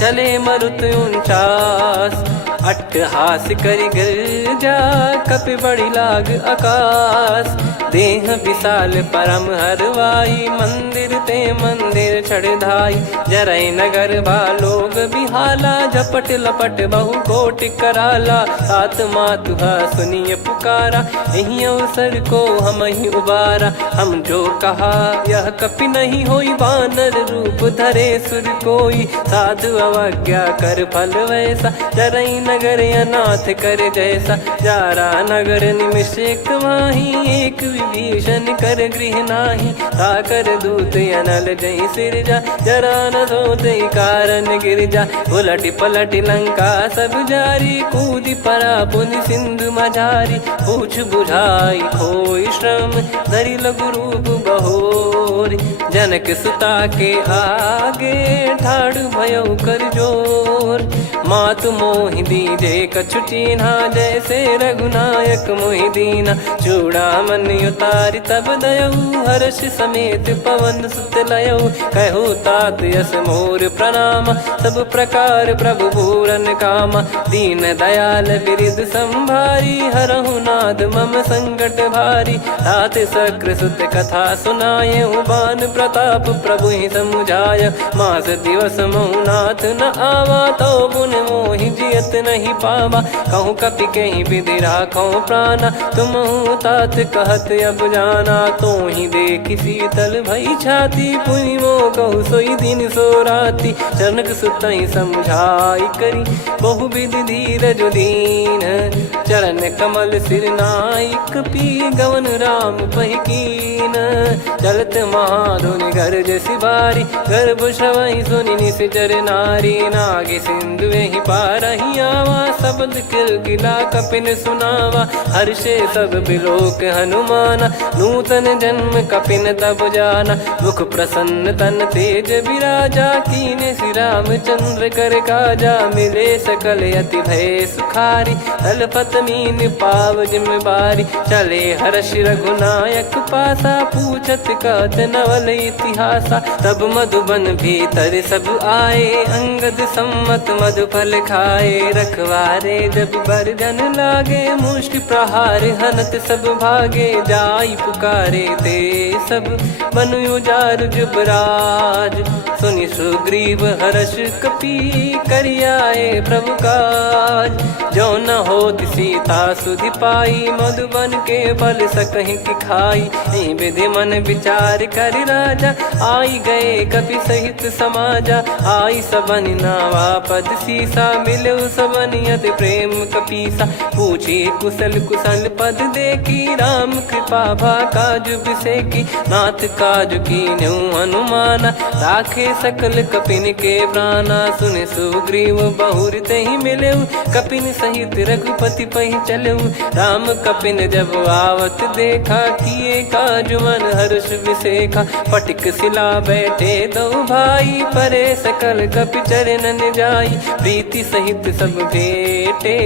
चले मरुत 49। अट्टहास करि गिरजा, कपि बड़ी लाग आकाश। देह विशाल परम हरवाई, मंदिर ते मंदिर चढ़धाई। जरई नगर बालोग बिहाला, झपट लपट बहु कोटि कराला। सात मातुहा सुनिय पुकारा, यही अवसर को हम ही उबारा। हम जो कहा यह कपि नहीं होई, वानर रूप धरे सुर कोई। साधु अवज्ञा कर फल वैसा, जरई नगर अनाथ कर जैसा। जारा नगर निमिष एक माही, एक विभीषण कर गृह नाही। ताकर दूत अनल जय सिरजा, जरा न सोते कारण गिरजा। उलटि पलटि लंका सब जारी, कूदि परा पुनि सिंधु मझारी। पूछ बुझाई खोई श्रम, धरि लघु रूप बहोरी। जनक सुता के आगे, ठाड़ भयउ कर जोर। मातु मोहि दीजे कछु चीन्हा, जैसे रघुनायक मोहि दीना। चूड़ामणि उतारि तब दयऊ, हर्ष समेत पवन सुत लयऊ। कहु तात यस मोर प्रणाम, सब प्रकार प्रभु पूरन कामा। दीन दयाल बिरिद संभारी, हरहु नाद मम संकट भारी। तात सक्र सुत कथा सुनाये, बान प्रताप प्रभु ही समुझाय। मास दिवस महु नाथ न आवा, तो पुन मोहि जियत नहीं पावा। कहूँ कपि कहीं विधि राखो प्राणा, तुम तात कहत अब जाना। तो ही देखी शीतल भई छाती, पुनि मो कहु सोई दिन सो राती। जनक सुतहि समझाई करी, बहु विधि धीरज दीन। चरण कमल सिर नायक, पी गवन राम पहिकीन। चलत महाधुनि गरज सिबारी, गर्भ श्रवहि सुनि निश्चर नारी। नागे सिंधु ही पारहि आवा, शब्द किलकिला कपिन सुनावा। हर्षे सब बिलोक हनुमाना, नूतन जन्म कपिन तब जाना। मुख प्रसन्न तन तेज विराजा, कीने श्री रामचंद्र कर काजा। मिले सकल अति भय सुखारी, तलपत मीन पाव जिम्मेवारी। चले हर्ष रघुनायक पासा, पूछत कहत नवल इतिहासा। तब मधुबन भीतर सब आए, अंगद सम्मत मधुफल खाए। रखवारे जब बरजन लागे, मुष्टि प्रहार हनत सब भागे। जाई पुकारे ते सब, बन उजार जुबराज। सुनि सुग्रीव हर्ष कपि, करियाए प्रभु काज। जो न होत सीता सुधि पाई, मधुबन के बल सकहि की खाई। विधि मन विचार कर राजा, आई गए कपि सहित समाजा। आई सबनि नावा पद सीसा, मिलु सबनि अति प्रेम कपीसा। पूछी कुशल कुशल पद देखी, राम कृपा भा काज बिसेकी। नाथ काज कीन्हु हनुमाना, राखे सकल कपिन के प्राणा। सुनि सुग्रीव बहुर तेहि मिलेउ, कपिन सहित रघुपति पहि चलेउ। राम कपिन जब आवत देखा, किए काज मन हर्ष विसेखा। पटिक सिला बैठे दो भाई, परे सकल कपि चरणन जाई। प्रीति सहित सब भेटे,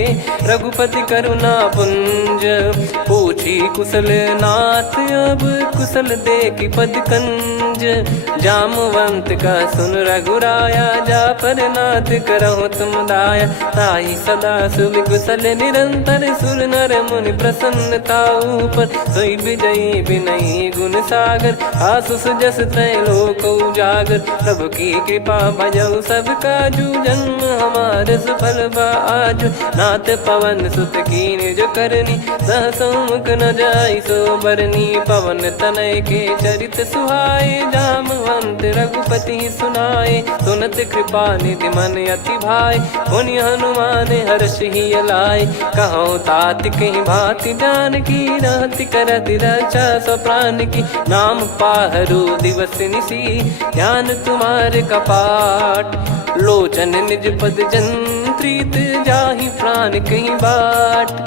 रघुपति करुणा पुंज। पूछी कुशल नाथ अब, कुशल देखि पद कंज। जामवंत का सुन रघुराया, जा पर नाथ करहु तुम दाया। ताहि सदा सुभि कुशल निरंतर, सुर नर मुनि प्रसन्नता ऊपर। सोई विजयी विनयी गुण सागर, आसु सुजस त्रैलोक उजागर। प्रभु की कृपा भजऊ सब काजू, जन्म हमार सफल बा आजु। नाथ पवन सुत कीन्ह जो करनी, सहसो मुख न जाई सो बरनी। पवन तनय के चरित सुहाए, जामवंत रघुपति सुनाए। सुनत कृपा निधि मन अति भाई, पुनि हनुमान हर्ष ही लाए। कहो तात कहीं भांति जान की, रहति करति रक्षा सो प्राण की। नाम पाहरु दिवस निसी, ध्यान तुम्हारे कपाट। लोचन निज पद जंत्रित, जाहि प्राण कहीं बाट।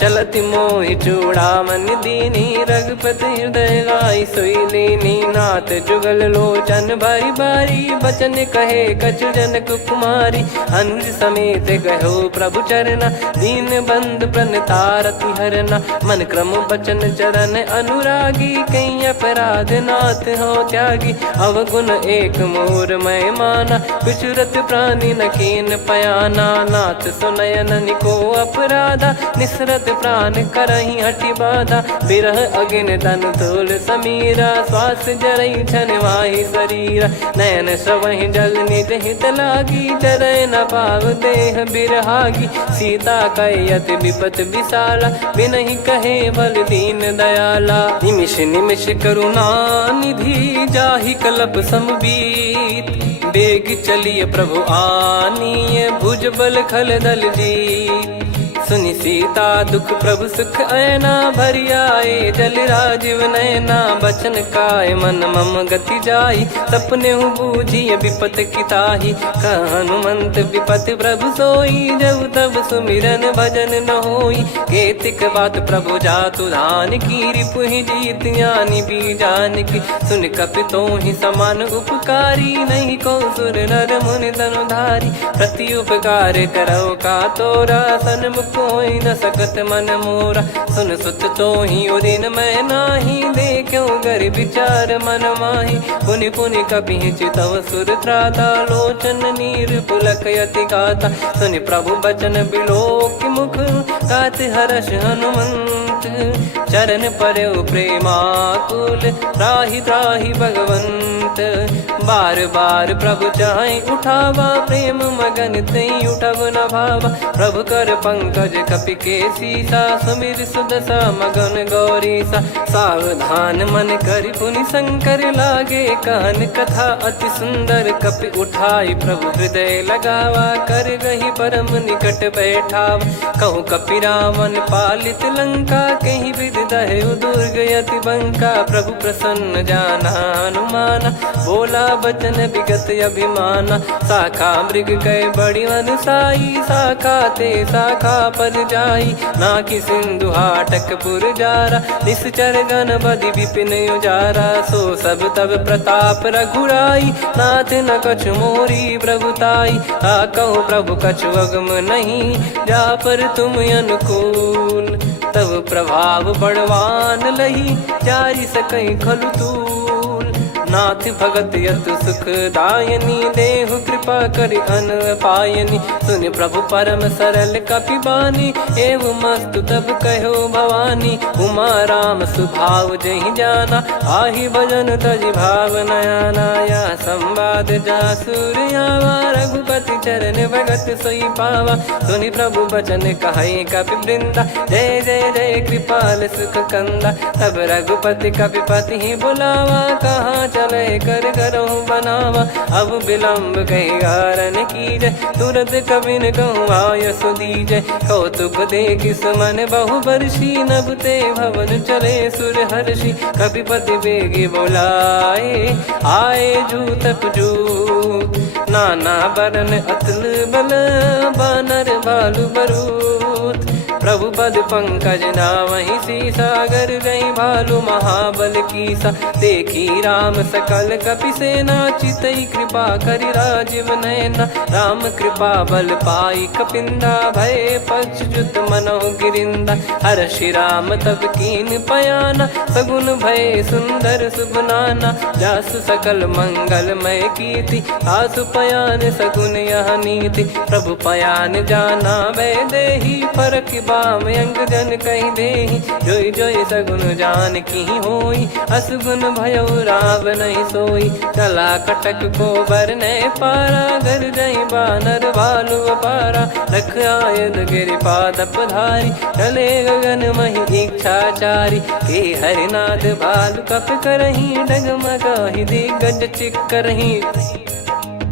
चलति मोहि चूड़ामन दीनी, रघुपति हृदय लाई सोई लीनी। नाथ जुगल लोचन बारी बारी, बचन कहे कछु जनक कुमारी। अनुज समेत गयो प्रभु चरना, दीन बंधु प्रणतारति हरना। मन क्रम बचन चरण अनुरागी, कहीं अपराध नाथ हो त्यागी। अवगुण एक मोर मैं माना, बिचुरत प्राणी न कीन पयाना। नाथ सुनयन को अपराधा, निसरत प्राण करहि हटि बाधा। बिरह अगिन तन तोल समीरा, श्वास जरई छन वाहि शरीरा। नयन श्रवहि जल निज हित लागी, चरय न पाव देह बिरहागी। सीता कयत विपत विशाला, बिनहि कहे बल दीन दयाला। निमिष निमिष करुणा निधि, जाहि कल्प समबीत। बेग चलिए प्रभु आनीय, भुज बल खल दल जीत। सुनि सीता दुख प्रभु सुख ऐना, भरि आए जल राजीव नैना। बचन काय मन मम गति जाई, सपने बूझी विपत किताही। हनुमंत विपत प्रभु सोई, जब तब सुमिरन भजन न होई। केतिक बात प्रभु जातु धान की, रिपुहि जीत ज्ञानी बीजान की। सुन कपि तोहि समान उपकारी, नहीं को सुर नर मुनि तनुधारी। प्रति उपकार करो का तोरा, सन्मुख कोई न सकत मन मोरा। सुन सुत तो ही उदिन मैं नाही, देखो गर विचार मन माही। पुनि पुनि कपि चितव सुर त्राता, लोचन नीर पुलक यति गाता। सुनि प्रभु बचन बिलोक मुख, गात हर्ष हनुमंत। चरण परउ प्रेमाकुल, त्राहि त्राहि भगवंत। बार बार प्रभु चाहे उठावा, प्रेम मगन तई उठब न भावा। प्रभु कर पंकज कपि के सीसा, सुमिर सुदशा मगन गौरीसा। सावधान मन कर पुनि शंकर लागे, कहन कथा अति सुंदर कपि उठाई। प्रभु हृदय लगावा, कर गही परम निकट बैठावा। कहूँ कपि रावण पालित लंका, कहीं विधि दहु दुर्ग अति बंका। प्रभु प्रसन्न जाना हनुमाना, बोला बचन विगत अभिमाना। शाखा मृग कह बड़ी अनुसाई, शाखा ते शाखा पर जाई। ना कि सिंधु हाटक पुर जारा, निश्चर गण बधि विपिन उजारा। सो सब तब प्रताप रघुराई, नाथ न कछु मोरी प्रभुताई। कहूँ प्रभु कछु अगम नहीं, जा पर तुम अनुकूल। तब प्रभाव बड़वान लही, जारी सकई खलु तूल। नाथ भगत यतु सुख दायनी, देहु कृपा करि अन पायनी। सुन प्रभु परम सरल कपि बानी, एवं मस्तु तब कहो भवानी। उमा राम सुभाव जहि जाना, आहि भजन तजि भाव नया नाया। संवाद जासुर आवा, रघुपति चरण भगत सोई पावा। सुनि प्रभु बचन कहै कपि वृंदा, जय जय जय कृपाल सुख कंदा। तब रघुपति कपिपति ही बुलावा, कहाँ चले कर करहु बनावा। अब विलम्ब कही कारण कीजय, तुरत कबिन कहूँ आयस दीजय। कौतुक देख सुमन बहु बरसी, नभ ते भवन चले सुर हर्षि। कपिपति बेगी बोलाए, आए जूतक जूत। नाना बरन अतुल बल, बानर भालु बरूत। प्रभु पद पंकज नामहि सीसा, गर गई भालु महाबल कीसा। देखी राम सकल कपि सेना, चितई कृपा करि राजीव नयना। राम कृपा बल पाई कपिंदा, भय पक्षजुत मनोह गिरिंदा। हर्षि राम तब कीन पयाना, सगुन भय सुंदर सुबनाना। जासु सकल मंगलमय कीर्ति, आसु पयान सगुन यह नीति। प्रभु पयान जाना वै देहि, फरक बाम अंग जन कहि देहि। जोई जोई सगुन जान की होई, असगुन भयो राव नहीं सोई। कला कटक को बरने पारा, घर जई बानर भालु अपारा। लख आयद गिरिपाद पधारी, चले गगन महि इच्छाचारी। के हरिनाथ भालु कप करही, डगमगाहि दिग्गज चिक्करही।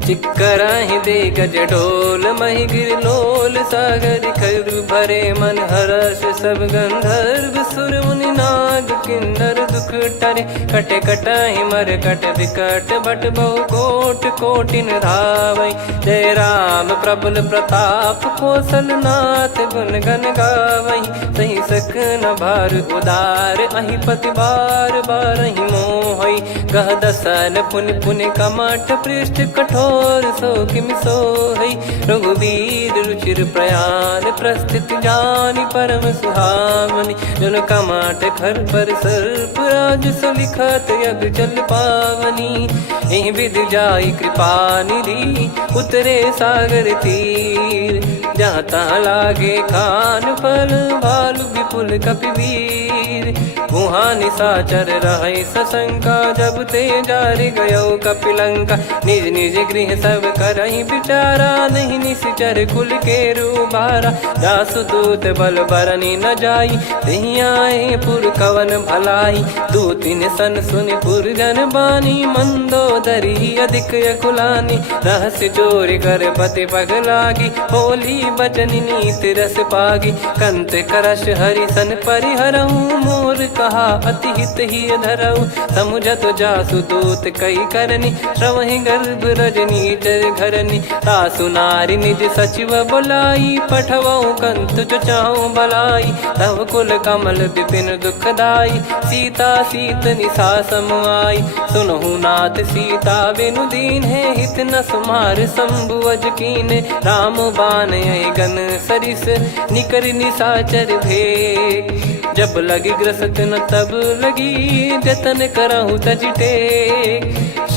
चिक्कराहि दे गज ढोल, महि गिर लोल। सागर खर भरे मन हर्ष, सब गंधर्व सुर मुनि नाग किन्नर दुख टरे। कटे कटाहि मर कट विकट, भट बहु कोट कोटिन धावै। जय राम प्रबल प्रताप, कौशल नाथ गुण गन गावै। सही सख न भार उदार, अहि पति बार बारहि मोहै। गह दसन पुन पुन कमठ, पृष्ठ कठोर सो किमि सोहै। रघुवीर रुचिर प्रयाण, प्रस्थित जानि परम सुहावनी। जन कमाट खर पर सर्प, राज सलिखत यग जल पावनी। एहि विधि जाई कृपा निधि, उतरे सागर तीर। जहाँ तहाँ लागे खान फल, भालु विपुल कपिवीर। वहाँ निशाचर रहै सशंका, जब ते जारि गयो कपिलंका। निज निज गृह सब करहि विचारा, नहीं निश्चर कुल के रूबारा। दासु दूत बल बरनी न जाई, तेहि आए पुर कवन भलाई। दूतिन सन सुनि पुर जन बानी, मंदोदरी अधिक अकुलानी। रहस्य चोरी कर पति पग लागी, होली बचन नीत रस पागी। कंत करश हरि सन परिहरहु, मोर कहा अति हित ही धरऊ। समुझत जासु दूत कई करनी, श्रवहि गर्भ रजनी चर घरनी। तासु नारी निज सचिव बुलाई, पठवऊ कंत जो चाहूं भलाई। तव कुल कमल विपिन दुखदाई, सीता सीत निशा समाई। सुनहु नाथ सीता बिनु दीन है, हित न सुमार शंभु अज कीने। राम बान गन सरिस, निकर निशाचर भेग। जब लगी ग्रसत न तब लगी, जतन करहु तज टेक।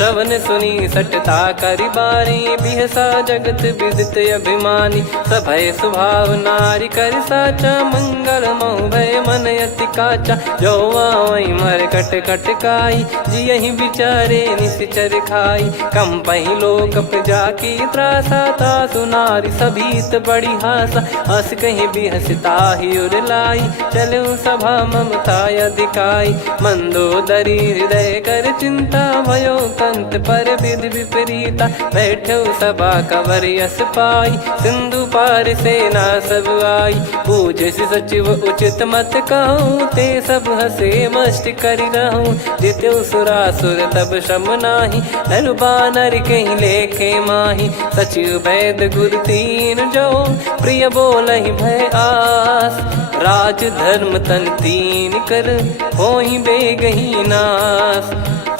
श्रवण सुनी सटता करि बारी, बिहसा जगत विदित अभिमानी। सभय स्वभाव नारी कर साचा, मंगल मोह भय मन अति काचा। जो आवई मर कट कट काई, जियहि विचारे निश्चर खाई। कम पही लोक जाकी त्रासा, तासु नारी सभीत बड़ी हासा। हस कहीं भी हंसता ही उर लाई, चलूं सभा ममता अधिकाई। मंदोदरी हृदय कर चिंता, भयो कंत पर विधि विपरीता। बैठो सभा कवर यस पाई, सिंधु पार सेना सब आई। पूजे सचिव उचित मत कहूँ, ते सब हसे मस्त करि रहूं। जित्यु सुरासुर तब श्रम नाही, नर बानर कहीं लेखे माही। सचिव वैद गुरु तीन जो, प्रिय बोलहि भय आस। राज धर्म तन तीन कर, होहि बेगहि नास।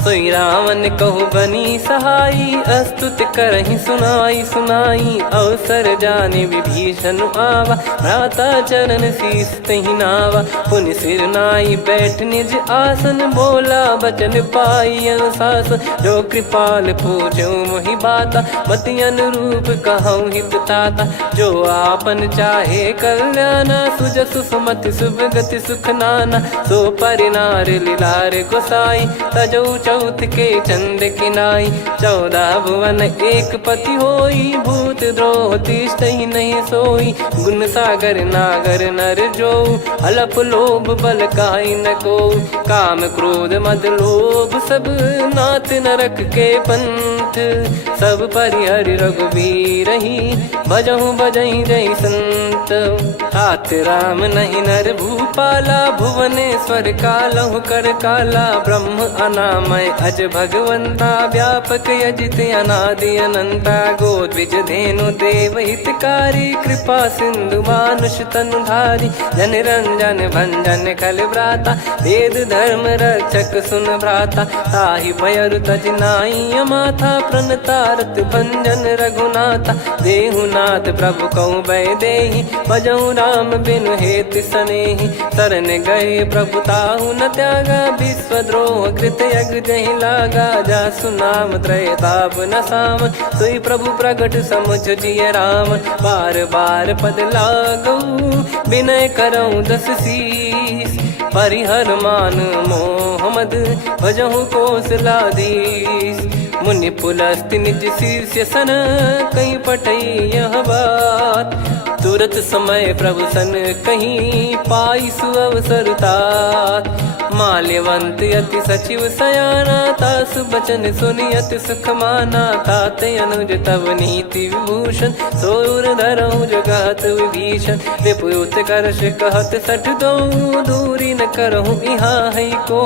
सोई रावण कहु बनी सहाई, अस्तुत करहि सुनाई सुनाई। अवसर जाने विभीषण आवा, भ्राता चरण शीस तहि नावा। पुनि सिर नाई बैठ निज आसन, बोला बचन पाई अनुशासन। जो कृपाल पूछो मोहि बाता, मति अनुरूप कहूँ हित ताता। जो आपन चाहे कल्याणा, सुजसु सुमति शुभ गति सुख नाना। सो परिनार लीलार गोसाई, तजौ चौथ के चंद किनाई। 14 भुवन एक पति होई, भूत द्रोह तिष्ठहि नहीं सोई। गुण सागर नागर नर जो, अलप लोभ बल काई न को। काम क्रोध मद लोभ सब, नाथ नरक के पंथ। सब परिहरि रघुवीर ही, भजहु भजहि जय संत। तात राम नहीं नर भूपाला, भुवनेश्वर कालहु कर काला। ब्रह्म अनामय अज भगवंता, व्यापक यजित अनादि अनंता। गोद्विज धेनु देव हितकारी, कृपा सिंधु मानुष तनुधारी। जन रंजन भंजन खल भ्राता, वेद धर्म रक्षक सुन भ्राता। ताहि भयरु तज नाई माथा, प्रणतारत भंजन रघुनाथा। देहुनाथ प्रभु कहु भय देहि, भजहु राम बिनु हेतु सनेहि। शरण गए प्रभु ताहु न त्यागा, विश्वद्रोह कृत यज्ञ जहि लागा। जासु नाम त्रय ताप न साम, सोई प्रभु प्रगट समुझ जिय राम। बार बार पद लागऊ, विनय करऊँ दस शीस। परिहर मान मोह मद, भजहु कौशलाधीश। मुनि पुलस्त्य निज शीर्ष सन, कहीं पटई यह बात। तुरत समय प्रभु सन कहीं, पाई सुअवसर तात। माल्यवंत अति सचिव सयाना, तासु बचन सुनि अति सुख माना। तात अनुज तव नीति विभूषण, सोर धरहु जगत विभीषण। विपुत करश कहत सठ दो, दूरी न करहु यहाँ है को।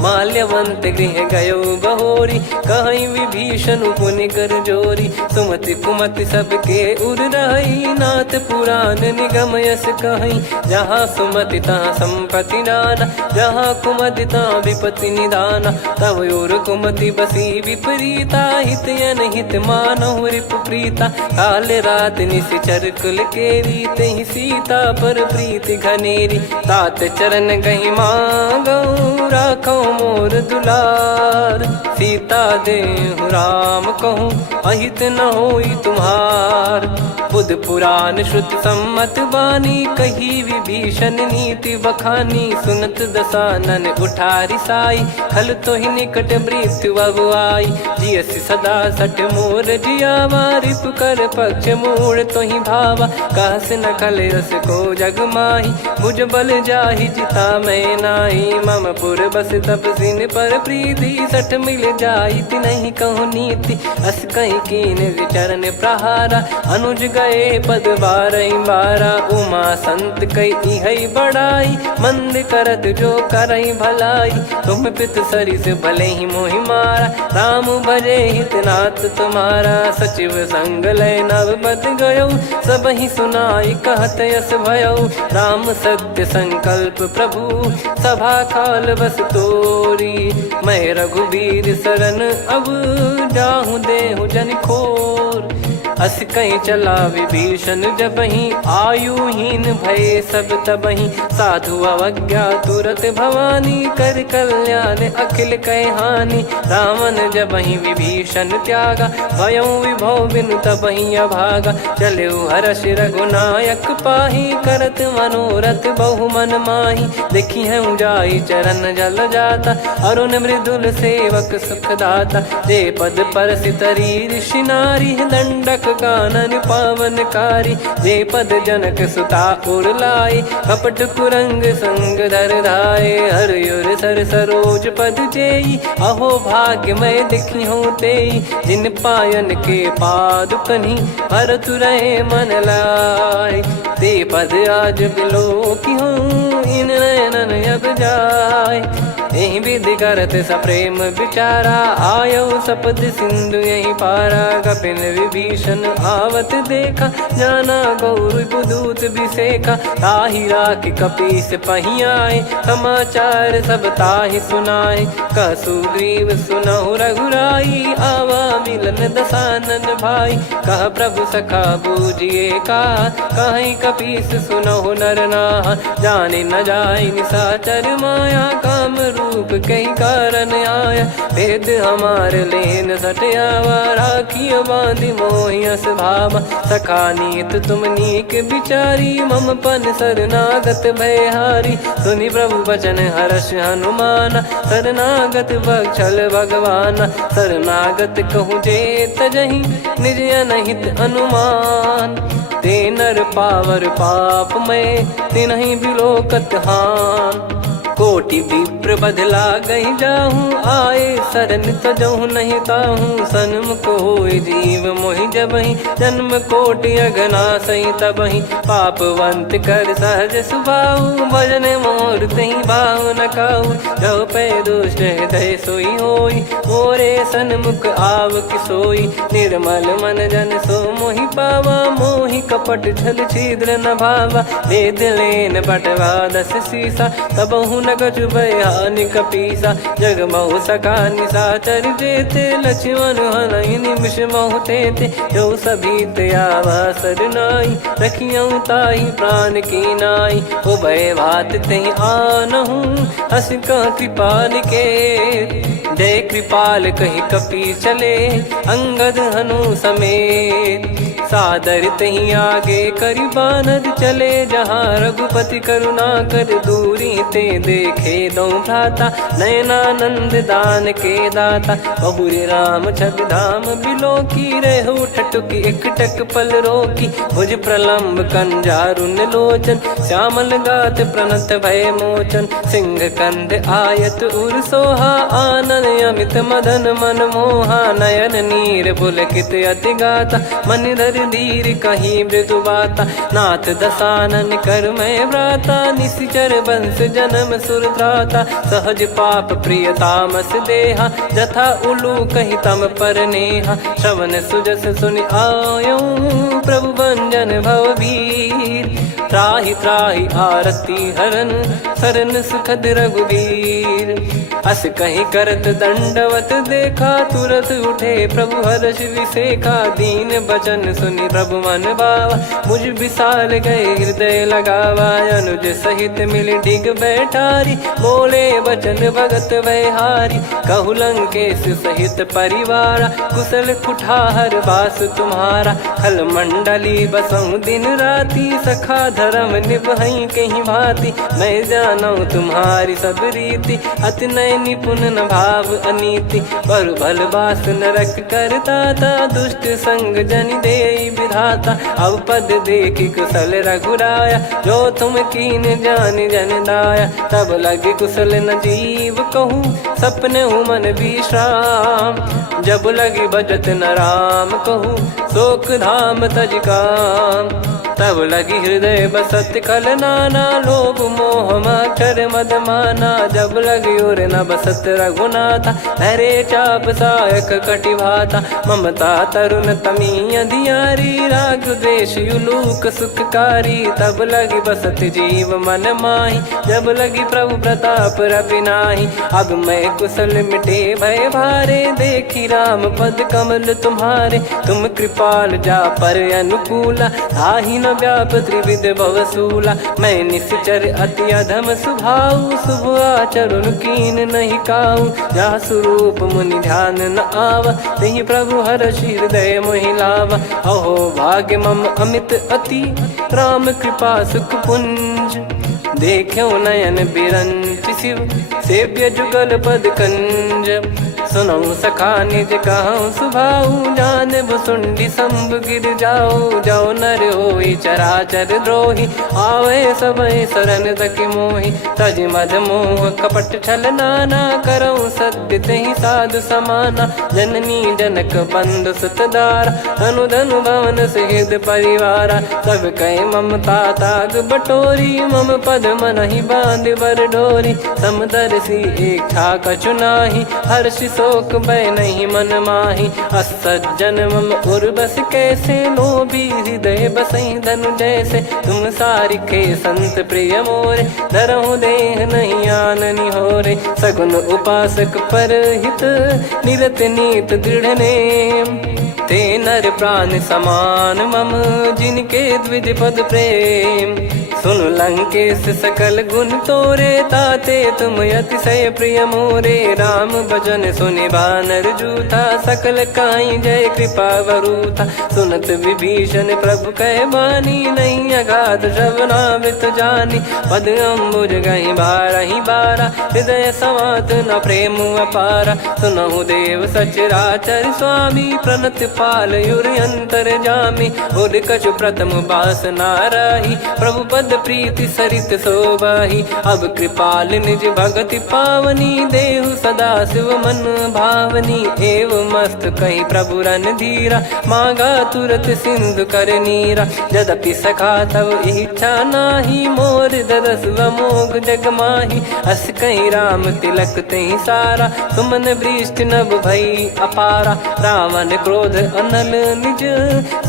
माल्यवंत गृह गयो बहोरी, कहीं विभीषण पुनि कर जोरी। सुमति कुमति सबके उर रही, नाथ पुराण निगम यस कहीं। जहाँ सुमति तहाँ संपत्ति नाना, जहाँ कुमति तहाँ विपत्ति निदाना। तव और कुमति बसी विपरीता, हित अनहित मानहु रिप प्रीता। काल रात निशिचर कुल केरी, तहि सीता पर प्रीति घनेरी। तात चरण गहि मांगऊ, राखो मोर दुलार। सीता देहु राम कहूँ, अहित न होई तुम्हार। बुध पुराण श्रुति सम्मत बानी, कही विभीषण नीति बखानी। सुनत दसानन उठारी साई, खल तो ही निकट मृत्यु अब आई। जियसि सदा सठ मोर जियावा, रिप कर पक्ष मूड़ तो ही भावा। कहस न खल रस को जग माही, भुज बल जाहि जिता मैं नाही। मम पुर बस तपसिन पर प्रीति, सठ मिल जाई तिनहि कहूँ नीति। अस कहीं कीन विचरण प्रहारा, अनुज गए पद बारहि बारा। उमा संत कई इहै बड़ाई, मंद करत जो करई भलाई। तुम पित सरिस भले ही मोहि मारा, राम भजे हितनाथ तुम्हारा। सचिव संग लय नवबत गयो, सब ही सुनाई कहत यस भयो। राम सत्य संकल्प प्रभु, सभा काल बस तोरी। मैं रघुबीर शरण अब, जाहु देहु जन खोर। अस कहीं चला विभीषण जबहि, आयुहीन भये सब तबहि। साधु अवज्ञा तुरत भवानी, कर कल्याण अखिल कह हानि। रावण जबहि विभीषण त्यागा, भयउ विभव बिनु तबहि अभागा। चलऊ हर्ष रघुनायक पाहि, करत मनोरथ बहु मन माहि। देखी हूँ जाई चरण जल जाता, अरुण मृदुल सेवक सुखदाता। जे पद परसि तरी ऋषि नारी, दंडक कानन पावनकारी। जे पद जनक सुता उर लाई, कपट कुरंग संग धर धाये। हरियुर सर सरोज पद जेई, अहो भाग्य मैं दिखी हूँ तेई। जिन पायन के पाद कन्ही, भरत रहे मन लाय। ते पद आज बिलो की हूँ, इन नयनन अब जाय। यही विधि करत सप्रेम विचारा, आयो सपद सिंधु यही पारा। कपिन विभीषण आवत देखा, जाना गौर बुदूत बिसेखा। ताहि राख कपीस पही आए, समाचार सब ताहि सुनाए। कह सुग्रीव सुनहु रघुराई, आवा मिलन दसानन भाई। कह प्रभु सखा बूझिए का, कहीं कपीस सुनहु नर नाहा। जाने न जाय निशाचर माया, काम रूप कई कारण आया। भेद हमार लेन सटयावा, राखिय बांधि मोहियस भावा। सखा नीत तुम नीक बिचारी, मम पन शरणागत भयहारी। सुनि प्रभु बचन हर्ष हनुमाना, शरणागत बक्षल भगवाना। शरणागत कहूँ जे तजहि, निज अनहित अनुमान। ते नर पावर पाप में, तिन्हि बिलोकत हान। कोटि विप्र बदला गई जाहूँ, आए शरण तजहु नहीं ताहूँ। सन्मुख होय जीव मोहि जबहि, जन्म कोटि अगना सही तबहि। पापवंत कर सहज सुभाऊ, भजन मोर तहि भाव न काऊ। जो पै दुष्ट हृदय सोई होई, मोरे सन्मुख आव किसोई। निर्मल मन जन सो मोहि पावा, मोहि कपट छल छिद्र न भावा। वेद लेन बटवा दस सीसा, तबहु न कछु बयानि कपीसा। जग महु सका निशाचर जेते, लक्ष्मण हनहि निमिष महु तेते। जो सभी त्यावा सरनाई, रखियऊँ ताहि प्राण की नाई। उभय भात तहि आनहूँ, अस कह कृपाल के। जय कृपाल कहि कपी चले, अंगद हनु समेत। सादर तही आगे करि बानर चले, जहाँ रघुपति करुणा कर दूरी ते देखे दो भ्राता। नयनानंद दान के दाता, बहुरे राम छवि धाम बिलो की। रहु ठटुकी एकटक पल रोकी, भुज प्रलम्ब कंजारुन लोचन। श्यामल गात प्रणत भय मोचन, सिंह कंध आयत उर सोहा। आनन अमित मदन मन मोहा, नयन नीर पुलकित अति गाता। मन धर धीर कहीं मृदु बाता, नाथ दसानन कर मैं व्राता। निशिचर वंश जन्म सुरत्राता, सहज पाप प्रिय तामस देहा। जथा उलू कही तम पर नेहा, श्रवण सुजस सुनि आयो। प्रभु भंजन भवभीर, त्राहि त्राहि आरती हरन। शरण सुखद रघुबीर, अस कहीं करत दंडवत देखा। तुरत उठे प्रभु हर्ष विसेखा, दीन बचन सुनि प्रभु मन भावा। मुझ विशाल गए हृदय लगावा, अनुज सहित मिल डिग बैठारी। बोले बचन भगत भयहारी, कहु लंकेश सहित परिवारा। कुशल कुठार बास तुम्हारा, खल मंडली बसऊं दिन राती। सखा धर्म निभई कहीं भांति, मैं जानू तुम्हारी सब रीति। अति नय निपुण न भाव अनीति, पर भल बास नरक करता था। दुष्ट संग जन दे विधाता, अब पद देखी कुशल रघुराया। जो तुम कीन जान जन दाया, तब लगे कुशल न जीव कहूँ। सपने मन विश्राम, जब लगी बजत न राम कहूँ। शोक धाम तज काम, तब लगी हृदय बसत कल नाना। लोभ मोह मक्षर मद माना, जब लगी उर न बसत रघुनाथा। हरे चाप सायक कटि भाता, ममता तरुण तमी अधियारी। राग द्वेष युलूक सुखकारी, तब लगी बसत जीव मन माही। जब लगी प्रभु प्रताप रवि नाही, अब मैं कुशल मिटे भय भारे। देखी राम पद कमल तुम्हारे। तुम कृपाल जा पर अनुकूला, ताहि न व्याप त्रिविध भवसूला। मैं निश्चर अति अधम सुभाऊ, शुभ आचरण कीन नहीं काऊ। जा स्वरूप मुनि ध्यान न आवा, तेहि प्रभु हर्षि हृदय मोहि लावा। अहो भाग्य मम अमित अति, राम कृपा सुख पुंज। देखो नयन बिरंच शिव, सेव्य जुगल पद कंज। सुनऊ सखा निज कहूँ सुभाऊ, जान भुसुंडी शंभ गिर जाओ। जाओ नर होई चराचर द्रोही, आवे सबय शरण तकी मोहि। तज मद मोह कपट छल नाना, करऊँ सत्य तेहि साधु समाना। जननी जनक बंधु सुतदारा, धनु धनु भवन सहित परिवारा। सब कहे ममता ताग बटोरी, मम पद मनहि बांध बर डोरी। समदर्शी इच्छा कछु नाही, हर्ष शोक भय नहीं मन माही। असज्जन मम उर्वश कैसे, लोभी हृदय बसई धनु जैसे। तुम सारिखे संत प्रिय मोरे, धरहु देह नहीं आननि होरे। सगुन उपासक परहित, निरत नीत दृढ़ नेम। ते नर प्राण समान मम, जिनके द्विज पद प्रेम। सुन लंकेश सकल गुण तोरे, ताते तुम अतिशय प्रिय मोरे। राम भजन सुनि बानर जूथा, सकल काई जय कृपा वरूथा। सुनत विभीषण प्रभु कह बानी, नहीं अगाध श्रवणामृत जानी। पद अम्बुज गहि बारहि बारा, हृदय समात न प्रेम अपारा। सुनहु देव सचराचर स्वामी, प्रणत पाल युर अंतर जामी। उर कछु प्रथम बास नाराही, प्रभु पद प्रीति सरित शोभाही। अब कृपाल निज भगति पावनी, देहु सदा शिव मन भावनी। एव मस्त कही प्रभु रन धीरा, मांगा तुरत सिंधु कर नीरा। यद्यपि सखा तब इच्छा नाही, मोर दरस मोग जग माही। अस कहीं राम तिलक तेहि सारा, सुमन वृष्टि नभ भई अपारा। रावण क्रोध अनल निज,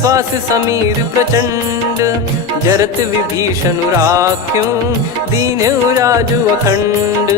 श्वास समीर प्रचंड। जरत विभीषण राख्यों, दीन्हु राजु अखंड।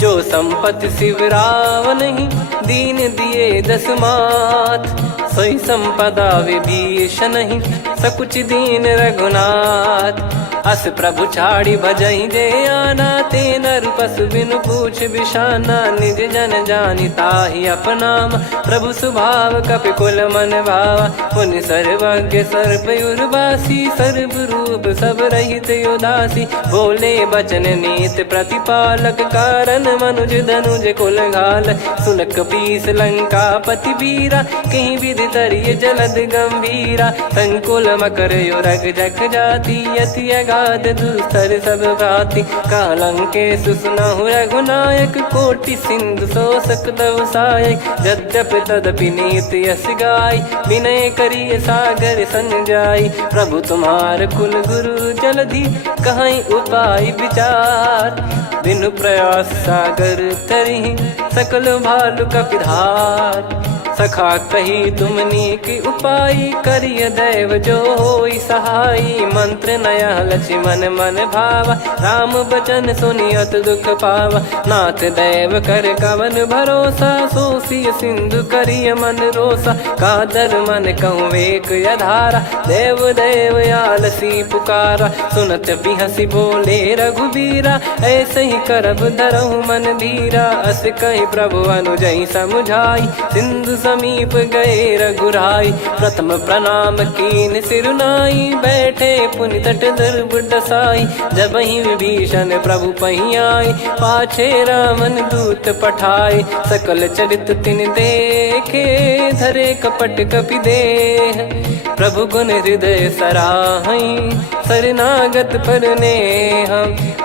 जो संपत्ति शिव रावण ही, दीन दिए दस मात। सोई संपदा विभीषण ही, सकुच दीन रघुनाथ। अस प्रभु छाड़ी भजई जे आना, ते नर पशु बिनु पूछ बिशाना। निज जन जानि ताहि अपनाम, प्रभु स्वभाव कपि कुल मन भावा। मुनि सर्वज्ञ सर्वयुर्वासी, सर्व रूप सब रहित उदासी। बोले बचन नीत प्रतिपालक, कारण मनुज धनुज कुल घाल। सुन कपीस लंका पति वीरा, कहीं विधि तरिय जलद गंभीरा। संकुल मकर युरग जग जाति, यति अगाध दुस्तर सब घाति। कालंकेश सुनहु रघुनायक, कोटि सिंधु शोषक तव सहायक। यद्यपि तदपि नीति यस गाय, विनय करिय सागर सन जाई। प्रभु तुम्हार कुल गुरु जलधि, कहीं उपाय विचार। बिनु प्रयास सागर तरिहि, सकल भालु कपिधार। सखा कही तुमनी की उपाय, करिय दैव जो होई सहाई। मंत्र नया लक्ष्मण मन भावा, राम बचन सुनियत दुख पावा। नाथ दैव कर कवन भरोसा, सोसिय सिंधु करिय मन रोसा। कादर मन कहूँ एक यधारा, देव देव आलसी पुकारा। सुनत बिहसी बोले रघुबीरा, ऐसे ही करब धरहु मन धीरा। अस कही प्रभु अनुजई समुझाई, सिंधु समीप गए रघुराई। प्रथम प्रणाम कीन सिरुनाई, बैठे पुनि तट दर्भ डसाई। जब ही विभीषण प्रभु पही आई, पाछे रामन दूत पठाए। सकल चरित तिन देखे, धरे कपट कपि देह। प्रभु गुण हृदय सराहई, शरणागत पर नेह।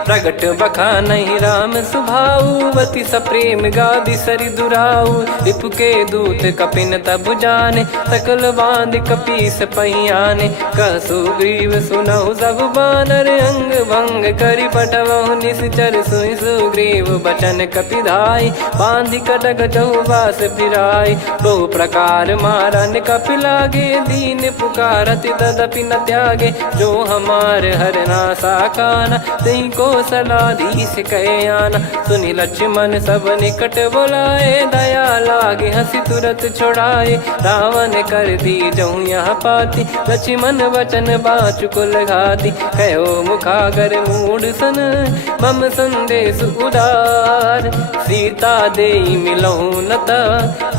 प्रगट बखानहि राम सुभाऊ, बति सप्रेम गादि सरि दुराऊ। रिपु के दूत कपिन तब जाने, सकल बांध कपीस पहियाने। कह सुग्रीव सुनहु सब बानर, अंग भंग करि पठवहु निश्चर। सुनि सुग्रीव बचन कपिधाई, बांधि कटक चहुबास फिराई। बहु प्रकार मारन कपि लागे, दीन पुकारति तदपि न त्यागे। जो हम कुमार हरना साकाना, तई को सलाधीश कहे आना। सुनि लक्ष्मण सब निकट बुलाए, दया लागे हंसी तुरत छुड़ाए। रावण कर दी जऊँ यहाँ पाती, लक्ष्मण वचन बाचु कुल घाती। कहो मुखागर मूड सन, मम संदेश उदार। सीता देई मिलहु नता,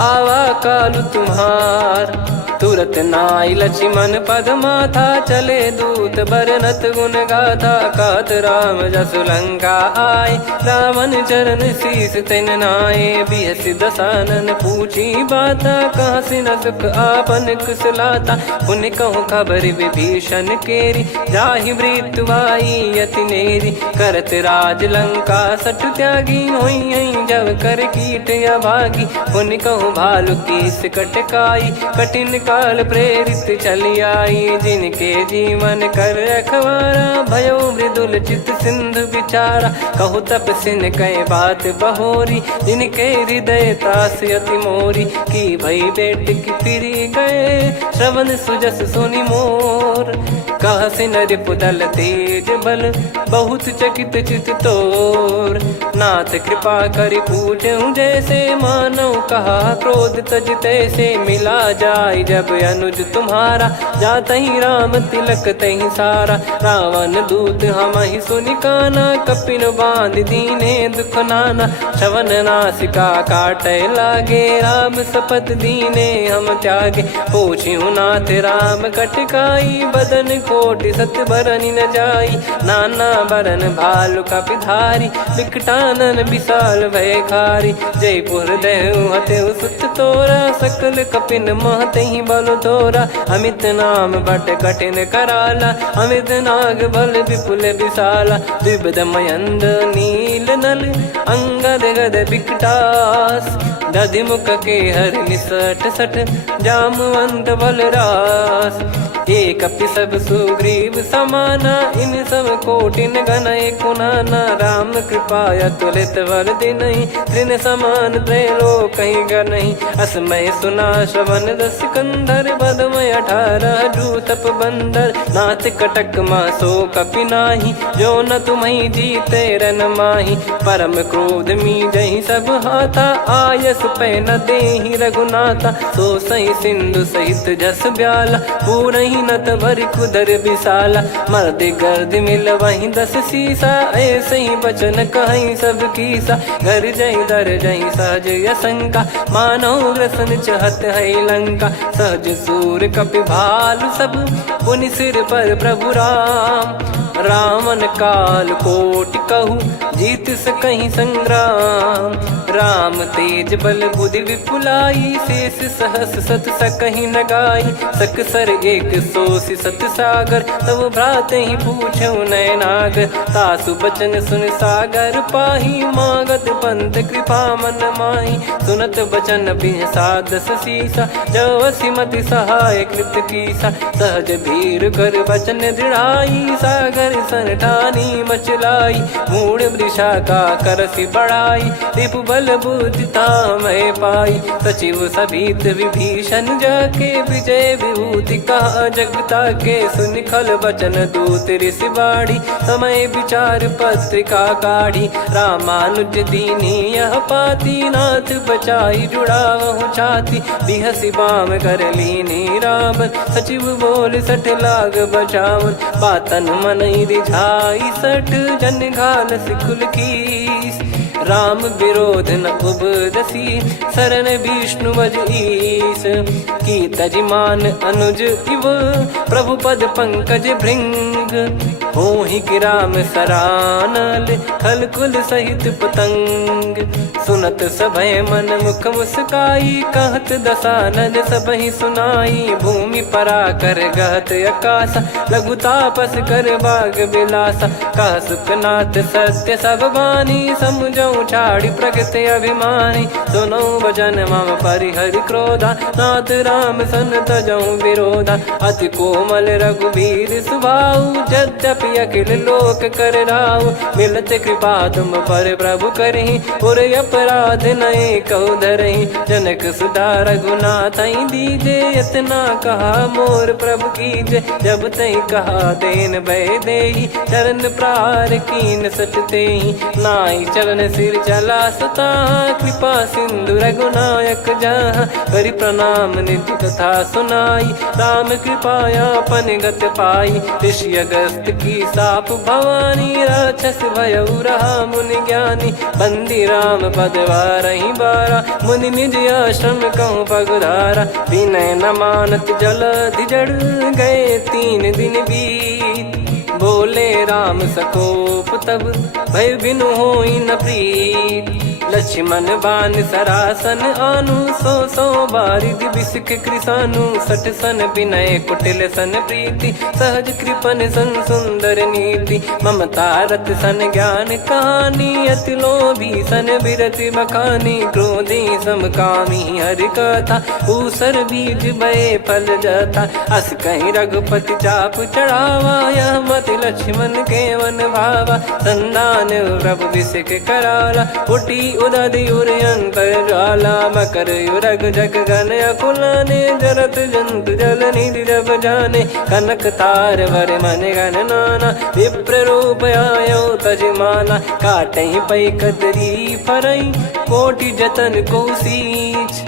आवा कालु तुम्हार। तुरत नाई लक्ष्मण पद माथा, चले दूत बरनत गुण गाथा। कहत राम जसु लंका आए, रावण चरण शीस तिन नाये। बिहसि दसानन पूछी बाता, कहाँ से न सुख आपन कुशलाता। पुन कहूँ खबर विभीषण केरी, जाहि मृत्यु आई अति नेरी। करत राज लंका सठ त्यागी, होई जब कर कीट अभागी। पुन कहूँ भालु कीस कटकाई, कठिन काल प्रेरित चली आई। जिनके जीवन कर रखवारा, भयो मृदुल चित सिंधु विचारा। कहु तपसिन कई बात बहोरी, जिनके हृदय तास अति मोरी। की भई बेट की फिरी गए, श्रवण सुजस सुनि मोर। कह सिन रिपुदल तेज बल, बहुत चकित चित तोर। नाथ कृपा करि पूछऊँ जैसे, मानव कहा क्रोध तज तैसे। मिला जाय जब अनुज तुम्हारा, जातहि राम तिलक तहि सारा। रावण दूत हमहि सुनि काना, कपिन बांध दीने दुख नाना। श्रवण नासिका काटै लागे, राम शपथ दीने हम त्यागे। पूछिहु नाथ राम कटकाई, बदन कोटि सत बरनि न जाई। नाना बरन भालु कपिधारी, विकटानन विशाल भयखारी। जयपुर देहु हतेउ सुत तोरा, सकल कपिन महतहि बल तोरा। अमित नाम बट कठिन कराला, अमित नाग बल विपुल विशाला। द्विविध मयंद नील नल, अंगद गद विकटास। दधिमुख के हर निसठ सठ, जामवंत बलरास। एक कपि सब सुग्रीव समाना, इन सब कोटिन गनय कुनाना। राम कृपा अतुलित बल दिनहि, तृण समान त्रैलोकहि गनहि। असमय सुना श्रवण दस कंधर, बदमय 18 जूतप बंदर। नाथ कटक मासो कपि नाही, जो न तुम्हि जीते रन माही। परम क्रोध मीजहि सब हाथा, आयस पै न देहि रघुनाथा। सो सही सिंधु सहित जस ब्याला, पूरहि नत भर कुदर विशाला। मर्द गर्द मिल वहीं 10 सीसा, ऐसे ही बचन कहीं सब कीसा। घर जय दर जय सहज यसंका, मानो ग्रसन चहत है लंका। सहज सूर कपि भालु सब, पुनि सिर पर प्रभु राम। रामन काल कोटि कहु, जीत सकहि संग्राम। राम तेज बल बुद्धि विपुलाई, शेष सहस सत सकहि न गाई। सकसर एक सोसि सत सागर, तब भ्राते ही पूछौ नयनागर। तासु बचन सुन सागर पाही, मागत पंथ कृपा मन माही। सुनत बचन बिहसा 10 सीसा, जवसि मति सहाय कृत कीसा। सहज भीर कर बचन दृढ़ाई, सागर सन ठानी मचलाई। मूढ़ वृषा का करसि बढ़ाई, रिपु बल बुद्धि तामय पाई। सचिव सभीत विभीषण जाके, विजय विभूति कहा जगता के। सुनि खल बचन दूत ऋषि बाढ़ी, समय विचार पत्रिका काढ़ी। रामानुज दीनी यह पाती, नाथ बचाई जुड़ावहु छाती। बिहसि बाम कर लीनी राम, सचिव बोल सठ लाग बचावन। बातन मन रिझाई सठ, जन घाल सिकुल कीस। राम विरोध न उपदसी, शरण विष्णु बज ईस। की तजिमान अनुज इव, प्रभु पद पंकज भृंग। होहि कि राम सरानल, खल कुल सहित पतंग। सुनत सभय मन मुख मुस्काई, कहत दसानन सबहि सुनाई। भूमि परा कर गहत आकाशा, लघु तापस कर बाग बिलासा। कह सुखनाथ सत्य सब बानी, समुझौ छाड़ी प्रकृति अभिमानी। सुनो भजन मम परिहरि क्रोधा, नाथ राम सन तजौ विरोधा। अति कोमल रघुवीर सुभाऊ, यद्यपि की अखिल लोक कर राव। मिलत कृपा तुम पर प्रभु करही, और अपराध नए कौ धरही। जनक सुधा रघुनाथ दीजे, इतना कहा मोर प्रभु कीजे। जब तई कहा देन भय देही, चरण प्रार कीन सटते ही। नाई चरण सिर चला सता, कृपा सिंधु रघुनायक जहाँ। करि प्रणाम निज कथा सुनाई, राम कृपाया पन गत पाई। ऋषि अगस्त की साप भवानी, राक्षस भयउ रहा मुनि ज्ञानी। बंदी राम पद वारहि बारा, मुनि निज आश्रम कहूँ पगुधारा। विनय न मानत जलधि जड़, गए 3 दिन बीत। बोले राम सकोप तब, भय बिनु होई न प्रीत। लक्ष्मण बान सरासन आनु, 100 बारिद बिसिख कृसानु। 60 सन विनय कुटिल सन प्रीति, सहज कृपन सन सुंदर नीति। ममता रत सन ज्ञान कहानी, अति लोभी सन बिरति बखानी। क्रोधी समकामी हरि कथा, ऊसर बीज बये फल जथा। अस कहीं रघुपति चाप चढ़ावा, यह मत लक्ष्मण के मन भावा। संदान प्रभु बिसिख कराला, उठी उदधि उर अंतर ज्वाला। मकर युरग जग गण अकुलाने, जरत जंतु जल निधि जब जाने। कनक तार वर मन गण नाना, विप्र रूप आयो तजमाना। काटहि पै कदरी फरई, कोटि जतन को सींच।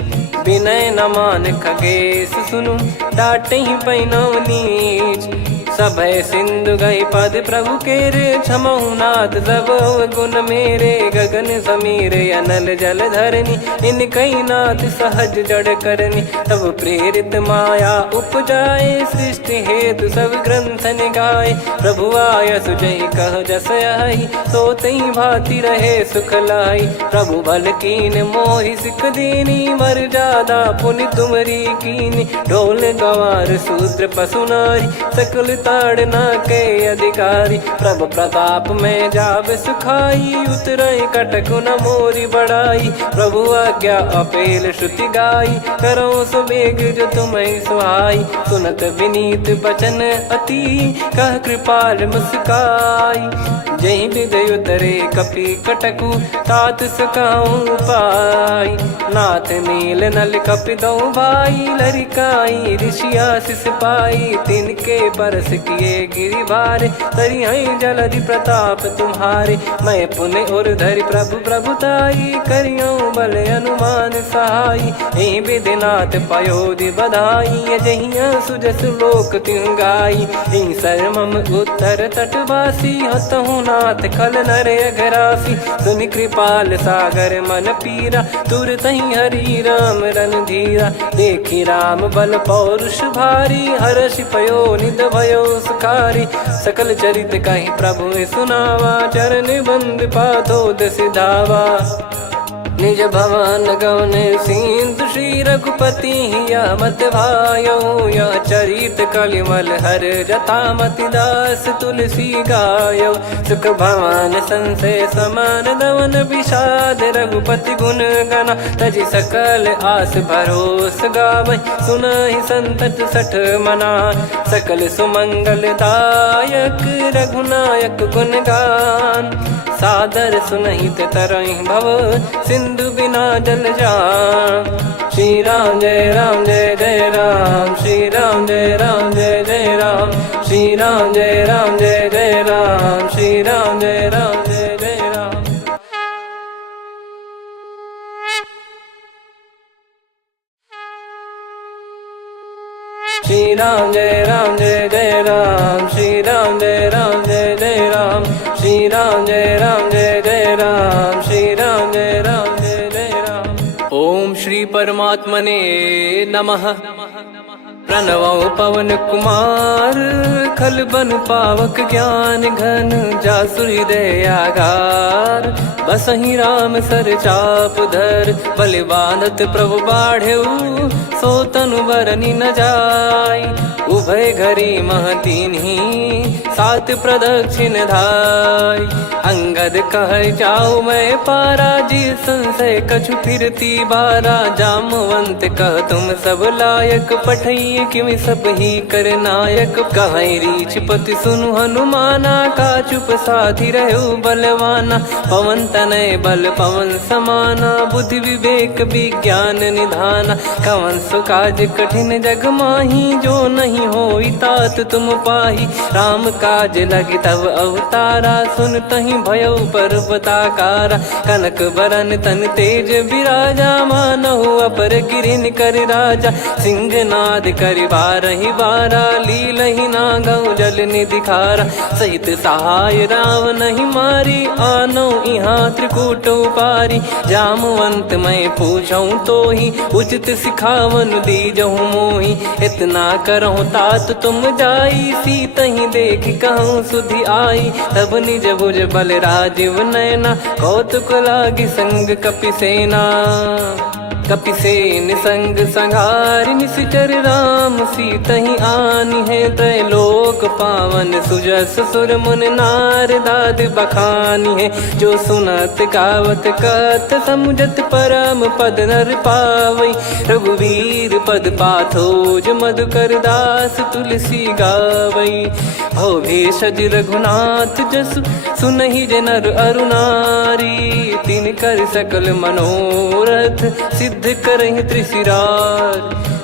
विनय न मान खगेश सुनु, डांटहि पै नव नीच। सभय सिंधु गई पद प्रभु केरे, क्षमहु नाथ सब गुण मेरे। गगन समीरे अनल जल धरनी, इन कई नाथ सहज जड़ करनी। तब प्रेरित माया उपजाए, सृष्टि हेतु सब ग्रंथ निगाए। प्रभु आय सुजई कह जस आई, सोतई भांति रहे सुख लाई। प्रभु बल कीन मोहि सिख दीनी, मर्यादा पुनि तुमरी कीनी। ढोल गवार शूद्र पशु नारी, सकल ताड़ना के अधिकारी। प्रभु प्रताप में जाब सुखाई, उतरई कटक न मोरी बढ़ाई। प्रभु आज्ञा अपेल श्रुति गाई, करो सुबेग जो तुम्हें सुहाई। सुनत विनीत बचन अति, कह कृपाल मुस्काई। जही विदय उतरे कपि कटकु, तात सकाऊं पाई। नाथ नील नल कपि दो भाई, लरिकाई ऋषि आशीष पाई। तिनके परस किए गिरि भारे, तरिहै जलधि प्रताप तुम्हारे। मैं पुण्य और धरि प्रभु प्रभुताई, करियऊं बल अनुमान सहाई। एहि विधिनाथ पयोधि बधाई, जहिया सुजस लोक तिहुँ गाई। एहि सरमम उत्तर तटवासी, हतहु नाथ खल नर अघरासी। सुनि कृपाल सागर मन पीरा, तुरतहि हरि राम रणधीरा। देखि राम बल पौरुष भारी, हर्षि पयो निध भयो सुखारी। सकल चरित कहि प्रभु सुनावा, चरण बंद पादोद सिधावा। निज भवन गौन सिंधु, श्री रघुपति हिया मत भायो। यह चरित कलिमल हर जथा, मति दास तुलसी गायो। सुख भवन संशय समान दवन, विषाद रघुपति गुण गना। तजि सकल आस भरोस गावै, सुनहि संतत सठ मना। सकल सुमंगल दायक, रघुनायक गुण गान। सादर सुनहित तरहि भव, सिंधु बिना जल जान। श्री राम जय राम जय जय राम, श्री राम जय राम जय जय राम। श्री राम जय राम जय जय राम, श्री राम जय राम जय जय राम। श्री राम जय राम जय जय राम, श्री राम जय राम जय जय राम। श्री राम जय राम जय जय राम, श्री राम जय राम जय जय राम। ओम श्री परमात्मने नमः। प्रणवौ पवन कुमार, खल बन पावक ज्ञान घन। जासु हृदय आगार, बसहि राम सर चाप धर। बलि बांधत प्रभु बाढ़ेउ, सो तनु बरनि न जाय। उभय घरी मह दीन्ही, सात प्रदक्षिण धाय। अंगद कह जाऊ मैं पारा, जी संशय कछु फिरती बारा। जामवंत कह तुम सब लायक, पठई किमि सब ही कर नायक। कहीं रीछ पति सुनु हनुमाना, का चुप साधि रहु बलवाना। पवन तनय बल पवन समाना, बुद्धि विवेक विज्ञान निधाना। कवन सो काज कठिन जग माही, जो नहीं होई तात तुम पाही। राम काज लगी तब अवतारा, सुन तहि भयउ पर्वताकारा। कनक बरन तन तेज बिराजा, मानहु अपर गिरिन कर राजा। सिंहनाद करि बारहि बारा, लीलहि नागौ जल निधि खारा। सहित सहाय रावणहि मारी, आनौ इहाँ त्रिकूट उपारी। जामवंत मैं पूछऊँ तोहि, उचित सिखावन दीजहु मोहि। इतना करहु तात तुम जाई, सीतहि देख कहूँ सुधि आई। तब निज भुज बल राजीव नयना, कौतुक लागी संग कपिसेना। कपिसेन संग संहारि निशिचर राम, सीतहि आनि है त्रैलोक पावन। सुजस सुर मुन नार दाद बखानी है, जो सुनत गावत कथ समुझत परम पद नर पावई। रघुवीर पद पाथोज मधुकर दास तुलसी गावई। भव भेषज रघुनाथ जसु, सुनहि जे नर अरु नारी। तिन कर सकल मनोरथ, सिद्ध करहि त्रिशिरार।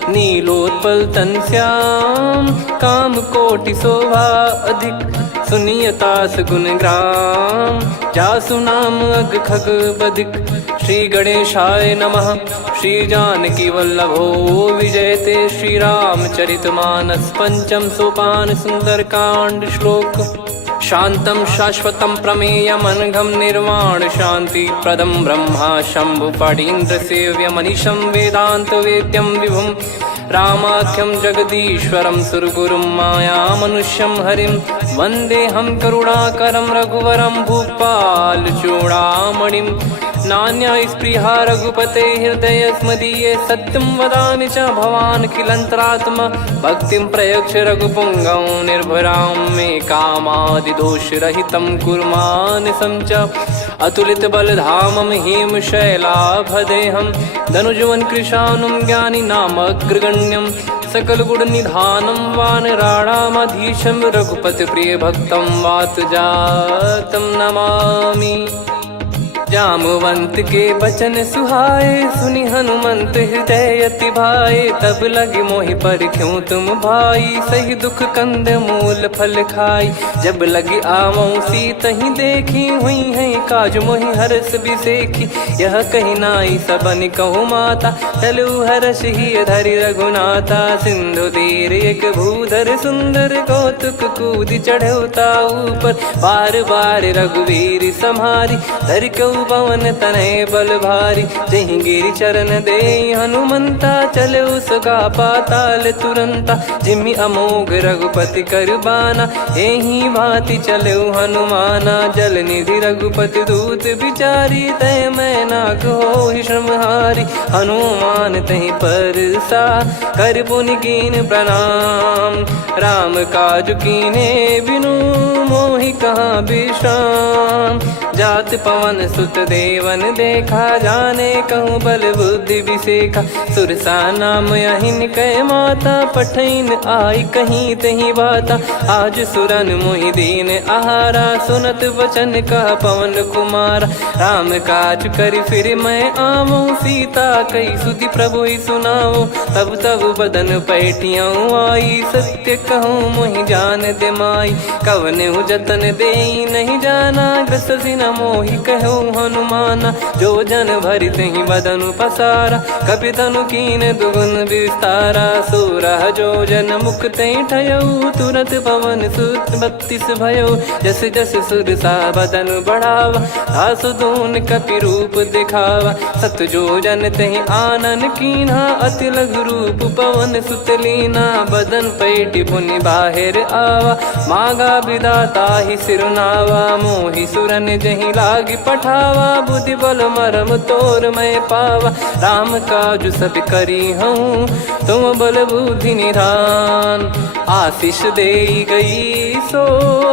नीलोत्पल तन श्याम, काम कोटि शोभा अधिक। सुनियतास गुण ग्राम, जासु नाम अग खग बदिक। श्री गणेशाय नमः। श्री जानकी वल्लभो विजयते, श्री रामचरित मानस। पंचम सोपान सुंदर कांड श्लोक। शांतं शाश्वतं प्रमेयमनघं निर्वाण शांति प्रदं ब्रह्मा शंभु फणीन्द्र सेव्य मनीषं वेदांत वेद्यं विभुं। रामाख्यं जगदीश्वरं सुरगुरुं माया मनुष्यं हरिं। वन्देऽहं करुणाकरं रघुवरं भूपाल चूडामणिं। नान्या स्पृहा रघुपते हृदय स्मदीये, सत्यं वदामि च भवान् खिलन्तरात्मा। भक्तिं प्रयच्छ रघुपुङ्गं निर्भरां मे कामादिदोषरहितं कुर्मानसं च। अतुलित बलधामं हेमशैलाभदेहं, धनुजवन कृशानुं ज्ञानिनामग्रगण्यं। सकल गुण निधानं वानराणामधीशं, रघुपति प्रिय भक्तं वात जातं नमामि। जामवंत के बचन सुहाए, सुनि हनुमंत हृदय अति भाए। तब लगे मोहि पर क्यों तुम भाई, सही दुख कंद मूल फल खाई। जब लगी आवऊँ सीतहि देखी, हुई है काज मोहि हरस बिसेखी। यह कही नाई सबन कहु माता, चलु हरष ही धरि रघुनाथा। सिंधु तीर एक भूधर सुंदर, कौतुक कूद चढ़ौता ऊपर। बार बार रघुवीर सम्हारी, धरि कहु पवन तनय बल भारी। जहि गिरि चरण दे हनुमंता, चले उसका पाताल तुरंता। जिमि अमोघ रघुपति कर बाना, एहि भांति चले हनुमाना। जल निधि रघुपति दूत बिचारी, तय मैं नाक होहि श्रमहारी। हनुमान तहि परसा, कर पुनि कीन प्रणाम। राम काज कीने बिनु, मोहि कहाँ विश्राम। जात पवन सुत देवन देखा, जाने कहूँ बल बुद्धि विसेखा। सुरसा नाम अहिन कै माता, पठैन आई कहीं तही बाता। आज सुरन मोहि दीन आहारा, सुनत वचन कह पवन कुमारा। राम काज करि फिर मैं आवऊँ, सीता कई सुधि प्रभु ही सुनाओ। तब तब बदन पैठियाँ आई, सत्य कहूँ मोहि जान दे माई। कवने जतन देई नहीं जाना, ग्रसि न मोहि कहूँ हनुमाना। जो जन भरि तहि बदनु पसारा, कपितनु कीन दुगुन विस्तारा। सोरह जो जन मुख तहि ठयऊ, तुरत पवन सुत 32 भयऊ। जस जस सुरसा बदनु बढ़ावा, आसु दून कपि रूप दिखावा। सत जो जन तहि आनन कीन्हा, अति लघु रूप पवन सुत लीना। बदन पैठि पुनि बाहिर आवा, मागा विधाता ही सिरुनावा। मोहि सुरन जहि नहीं लागी पठावा, बुद्धि बल मरम तोर मैं पावा। राम काज सब करी हूँ तुम बल बुद्धि निधान, आशीष दे गई सो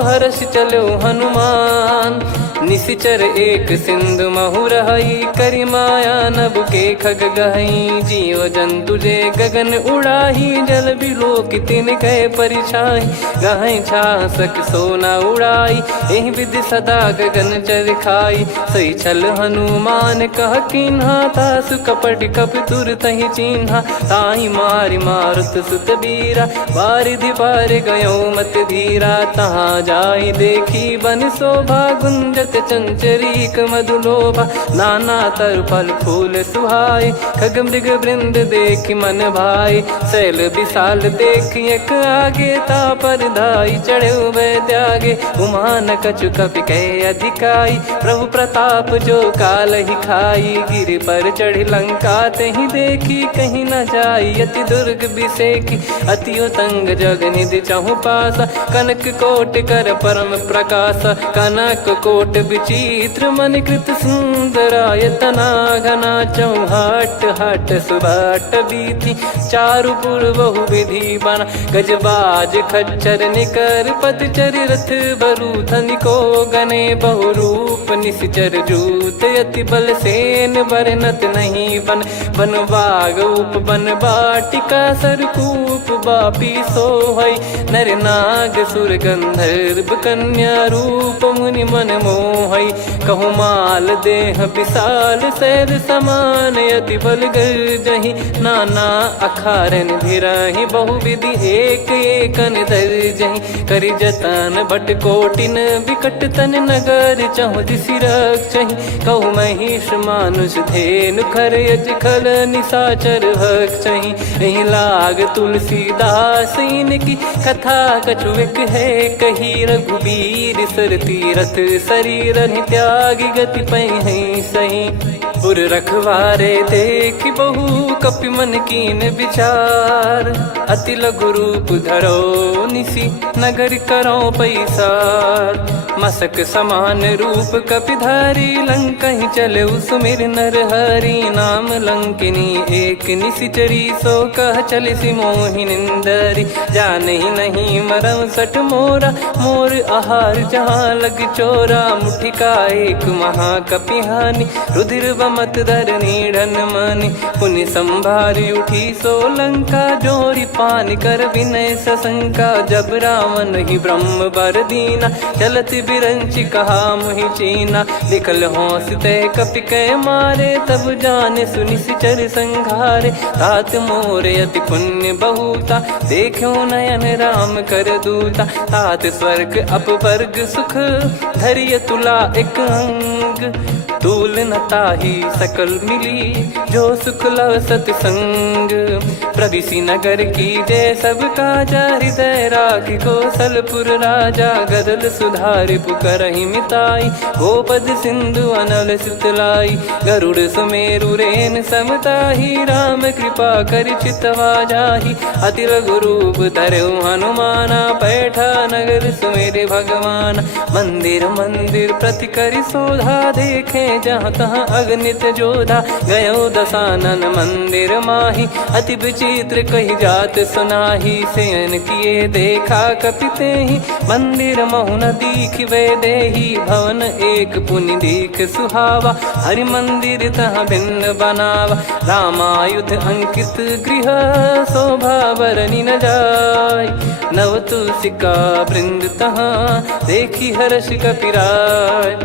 हर्ष चलो हनुमान। निशिचर एक सिंधु महु रहई, करी माया नभ के खग गहई। जीव जंतु जे गगन उड़ाही, जल बिलो कि तिन गए परिछाई। गहई छासक सोना उड़ाई, एहि विधि सदा गगन चर खाई। सही छल हनुमान कह किन्हा, तासु कपट कप तुर तहि चिन्हा। ताहि मारि मारुत सुत बीरा, बारिधि पार गयो मत धीरा। तहाँ जाई देखी बन शोभा, गुंजत चंचरीक मधुलोभा। नाना तर फल फूल सुहाए, खग मृग वृंद देखि मन भाई। शैल विशाल देखि एक आगे, तापर धाई चढ़े वै त्यागे। उमा न कछु कपि कहे अधिकाई, प्रभु प्रताप जो काल ही खाई। गिर पर चढ़ी लंका तहि देखी, कहीं न जाई अति दुर्ग बिसेकी। अति उतंग जग निधि चहु पासा, कनक कोट कर परम प्रकाशा। कनक कोट विचित्र मन कृत सुंदरायतना घना। चौहाट हाट सुबाट बीथी, चारु पुर बहु विधि बना। गजबाज खच्चर निकर पतचर, रथ बरु धनिको गने। बहु रूप निशिचर जूत, अति बल सेन बरनत नहीं बन। बन बाग उप बन बाटिका, सरकूप बापी सोहई। नर नाग सुर गंधर्व कन्या, रूप मुनि मन मोहई। कहु माल देह विशाल, शैल समान अति बल गर्जहि। नाना अखारन भिराहि, बहु विधि एक एकन दर्जहि। करि जतन भट कोटिन, विकट तन नगर चहु दिसि रक्षहि। कहु महिष मानुष धेनु, खर यज खल निशाचर भक्षहि। एहि लाग तुलसीदास इनकी, कथा कछुक है कही। रघुबीर सर तीरथ शरीर, त्यागी गति पै सही। पुर रखवारे देख बहु, कपि मन कीन विचार। अति लघु रूप धरो निसी, नगर करो पैसार। मसक समान रूप कपिधारी, लंकहि चले सुमिर नर हरि। नाम लंकिनी एक निशिचरी, सो कह चलिसि मोहि निंदरी। जानहि नहीं मरम सठ मोरा, मोर आहार जहाँ लग चोरा। मुठिका एक महाकपिहानि, रुधिर बमत धरनी ढन मानि। पुनि संभारी उठी सो लंका, जोरी पान कर विनय सशंका। जब रावण ही ब्रह्म बर दीना, चलत बिरंचि कहा मुहि चीना। लिखल होंस ते कपि कै मारे, तब जाने सुनि सिचर संघारे। तात मोरे अति पुण्य बहुता, देखो नयन राम कर दूता। तात स्वर्ग अपवर्ग सुख, धरिय तुला एक अंग। तूल न ताहि सकल मिली, जो सुख लव सतसंग। प्रदिशि नगर की जय सब काजा, हृदय राखि कौशलपुर राजा। गदल सुधारि पुकारहि मिताई, गोपद सिंधु अनल सितलाई। गरुड़ सुमेरु रेन समताहि, राम कृपा करि चितवा जाहि। अति लघु रूप धरऊ हनुमाना, पैठा नगर सुमेरे भगवान। मंदिर मंदिर प्रति करि शोधा, देखे जहाँ तहाँ अगणित जोधा। गयो दशानन मंदिर माही, अति विचित्र कही जात सुनाही। शयन किए देखा कपितेहि, मंदिर महु न दीखिबे देहि। भवन एक पुनि दीख सुहावा, हरि मंदिर तहाँ भिन्न बनावा। रामायुध अंकित गृह, शोभा बरनि न जाय। नव तुलसिका वृंद तहाँ, देखी हर्ष कपिराय।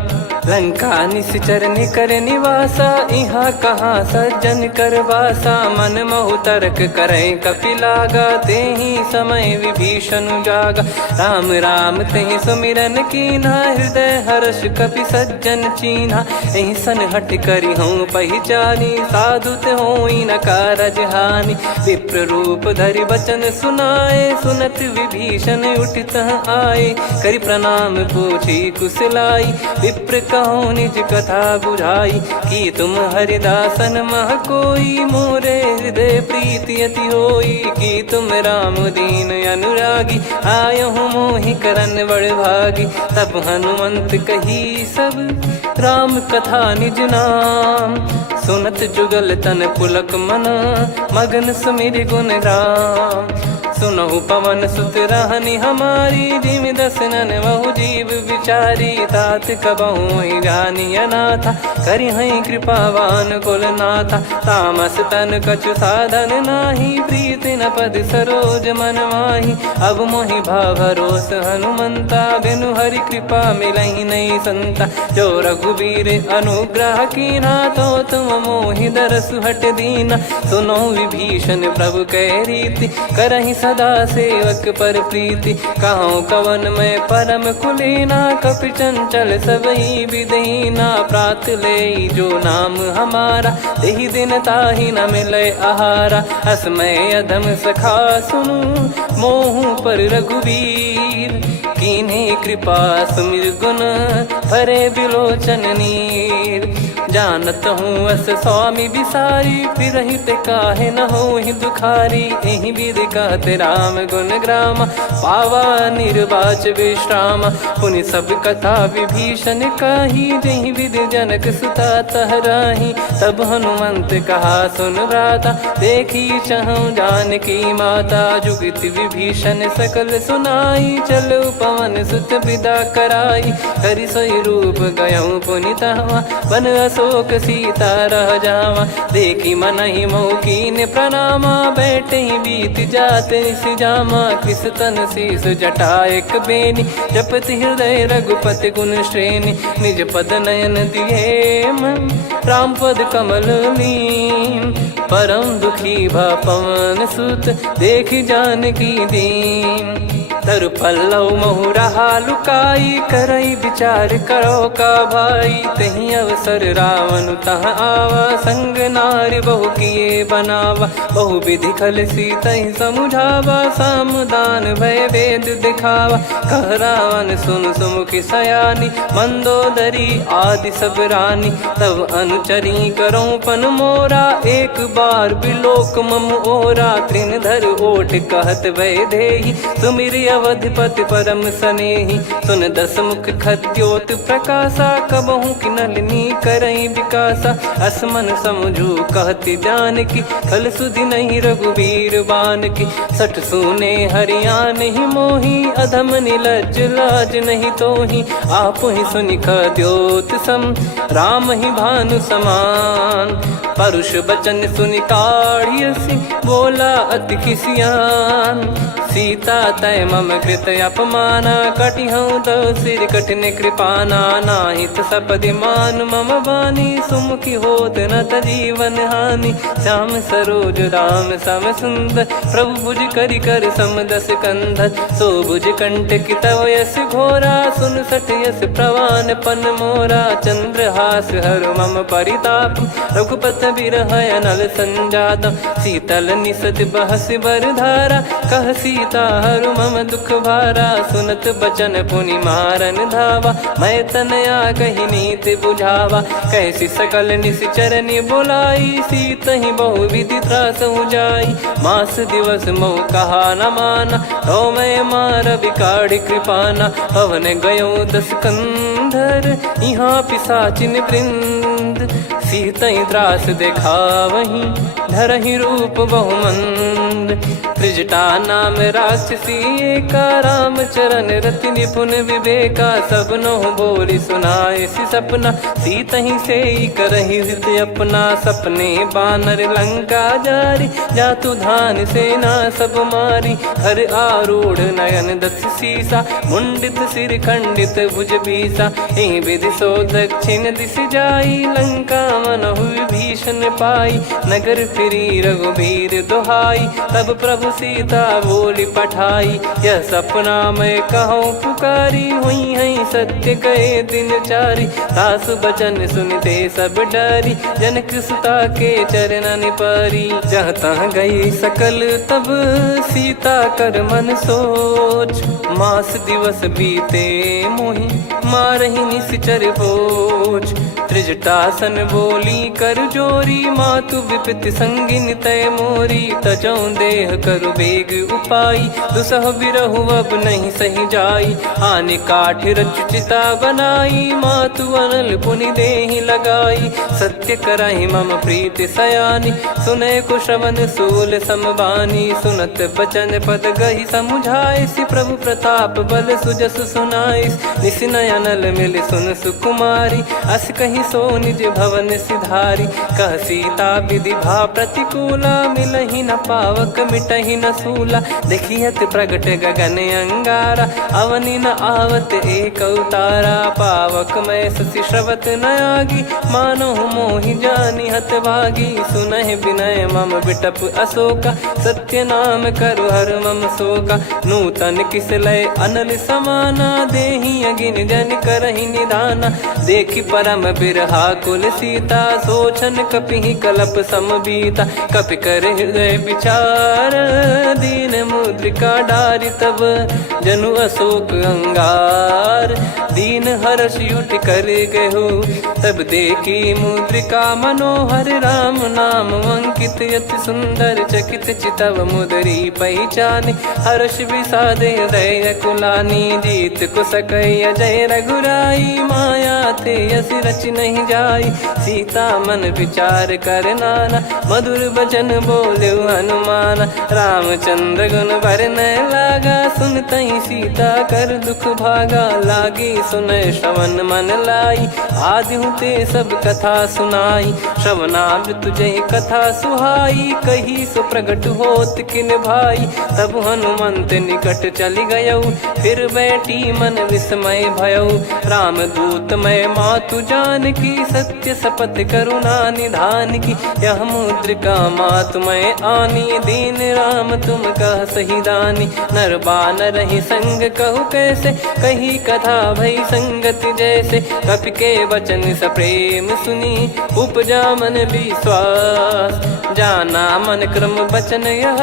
लंका निश्चर निकर निवासा, इहाँ कहाँ सज्जन कर वासा। मन महु तर्क करै कपिलागा, तेहि समय विभीषण जागा। राम राम तेहि सुमिरन कीन्हा, हृदय हर्ष कपि सज्जन चीन्हा। एहि सन हट करि हूँ पहिचानी, साधु ते होई न कारज हानि। विप्र रूप धरि वचन सुनाए, सुनत विभीषण उठित आए, करि प्रणाम पूछी कुशलाई। विप्र कहो निज कथा बुझाई, कि तुम हरिदासन मह कोई। मोरे हृदय प्रीति अति होई, कि तुम राम दीन अनुरागी। आयहु मोहि करन बड़ भागी, तब हनुमंत कही सब राम कथा निज नाम। सुनत जुगल तन पुलक मना, मगन सुमिर गुण राम। सुनहु पवन सुत रहनि हमारी, जिमि दसनन बहु जीव विचारी। तात कबहु ही जानिय नाथा, करिहै कृपावान कुल नाथा। तामस तन कछु साधन नाही, प्रीति न पद सरोज मन माही। अब मोहि भाव भरोस हनुमंता, बिनु हरि कृपा मिलहि नहीं संता। जो रघुबीर अनुग्रह कीना, तो तुम मोहि दरसु हट दीना। सुनो विभीषण प्रभु कह रीति, करहि सदा सेवक पर प्रीति। कहूँ कवन में परम कुलीना, कपि चंचल सबही विदहीना। प्रात ले जो नाम हमारा, तेहि दिन ताहि न मिले आहारा। असमय अधम सखा सुनु, मोहु पर रघुवीर। कीन्हे कृपा सुमिर गुण, भरे बिलोचन नीर। जानत हूँ अस स्वामी बिसारी, फिरहि ते काहे न होहि दुखारी। एहि विधि कहते राम गुण ग्राम, पावा निर्वाच विश्राम। पुनि सब कथा विभीषण काही, जहि विधि जनक सुता तहराही। तब हनुमंत कहा सुन भ्राता, देखी चहु जानकी माता। जुगित विभीषण सकल सुनाई, चलो पवन सुत विदा कराई। हरि सोई रूप गयऊँ पुनि तहवा, बन अशोक सीता रह जावा। देखी मनहि मौकीन प्रणामा, बैठे ही बीत जात निस जामा। कृस तन शीस जटा एक बेनी, जपति हृदय रघुपति गुण श्रेणी। निज पद नयन दिए मन, राम पद कमल लीन। परम दुखी भा पवन सुत, देखी जानकी दीन। तरु पल्लव महु रहा लुकाई, करई विचार करो का भाई। तही अवसर रावण तह आवा, संग नारी बहु किए बनावा। बहु विधि खल सीतहि समुझावा, सामदान भय वेद दिखावा। कह रावण सुन सुमुखी सयानी, मंदोदरी आदि सब रानी। तब अनुचरी करो पन मोरा, एक बार बिलोक मम ओरा। तृण धर ओट कहत भय देहि, सुमिर अवधिपति परम सनेहि। सुन दस मुख खद्योत प्रकाशा, कबहु कि नलिनी करई विकासा। असमन समझू कहति जानकी, खल सुधि नहीं रघुबीर बान की। सठ सुने हरियाण ही मोही, अधम निलज लाज नहीं तोही। आपु ही सुनि खद्योत सम, राम ही भानु समान। परुष बचन सुनि काढ़ियसि, बोला अति किसियान। सीता तय मम कृत अपमाना, कटिहऊँ तो सिर कठिन कृपाना। नाहित सपदि मान मम बानी, सुमुखी होत न तजीवन हानि। श्याम सरोज राम सम सुंदर, प्रभु भुज करि कर सम दस कंधर। सो भुज कंटक तव यस घोरा, सुन सठ यस प्रवान पन मोरा। चंद्रहास हर मम परिताप, रघुपत बिरह अनल संजात। शीतल निसत बहस बर धारा, कह सीता हरु मम दुख भारा। सुनत बचन पुनि मारन धावा, मैं तनया कही नीति बुझावा। कैसी सकल निश्चरनि बुलाई, सीतहि बहु विधि त्रास जाई। मास दिवस मोह कहा न माना, तो मैं मार बिकाढ़ कृपाना। पवन गयो दस कंधर, यहाँ पिशाचिन वृंद। सीतहि त्रास देखावहीं, धरहि रूप बहुमंद। त्रिजटा नाम राक्षसी एका, राम चरण रति निपुण विवेका। सब नोह बोली सुनाए सि सपना, सीतहि से करहि हित अपना। सपने बानर लंका जारी, जातु धान सेना सब मारी। हर आरूढ़ नयन दस सीसा, मुंडित सिर खंडित भुज बीसा। एहि विधि सो दक्षिण दिश जाई, लंका मनहु विभीषण पाई। नगर फिरी रघुबीर दुहाई, तब प्रभु सीता बोली पठाई, यह सपना मैं कहूँ पुकारी, हुई है सत्य कहे दिन चारी। सासु बचन सुनते सब डरी, जनक सुता के चरण परी। जहाँ तहाँ गई सकल तब सीता कर मन सोच, मास दिवस बीते मोहि मारहि निश्चर बोझ। त्रिजटासन बोली कर जोरी, मातु विपत्ति संगिन तय मोरी। तजौ देह करु बेग उपाई, दुसह बिरहु अब नहीं सही जाई। आने काठ रच चिता बनाई, मातु अनल पुनि देहि लगाई। सत्य कराहि मम प्रीत सयानी, सुने को श्रवण सूल समबानी। सुनत बचन पद गही समुझाइसि, प्रभु प्रताप बल सुजस सुनाइस। निस नयनल मिल सुन सुकुमारी, अस कही सो निज भवन सिधारी। कह सीता विधि भा प्रतिकूला, मिलहि न पावक मिटहि न सूला। देखियत प्रगट गगन अंगारा, अवनि न आवत एक उतारा। पावक मैं ससि श्रवत न आगी, मानो मोहि जानि हत भागी। सुनहि विनय मम बिटप अशोका, सत्य नाम करु हर मम शोका। नूतन किस लय अनल समाना, देहि अगिन जन करहि निदाना। देखि परम बिरहा कुल सीता, सोचन कपिहि कलप समबीता। कपि कर हृदय विचार, दीन मुद्रिका डारि तब जनु अशोक अंगार। दीन हर्ष युट कर गहु, तब देखी मुद्रिका मनोहर। राम नाम अंकित यति सुंदर, चकित चितव मुदरी पहचान। हर्ष विषाद हृदय कुलानी, जीत को सकई अजय रघुराई। माया थे यस रच नहीं जाई, सीता मन विचार कर नाना। मधुर बचन बोले हनुमान, रामचंद्र गुण वरनय लागा। सुनतहि सीता कर दुख भागा, लागी सुनय श्रवण मन लाई। आदि ते सब कथा सुनाई, श्रवणामृत जय कथा सुहाई। कही सो प्रगट होत किन भाई, तब हनुमंत निकट चली गयौ। फिर बैठी मन विस्मय भयौ, राम दूत मैं मातु जान की। सत्य शपथ करुणा निधान की, यह मुद्रिका मातु मैं आनी। दीन राम तुम कह सही दानी, नर बानर ही संग कहु कैसे। कही कथा भई संगति जैसे, कपि के वचन सप्रेम सुनी। उपजा मन विश्वास, जाना मन क्रम बचन यह।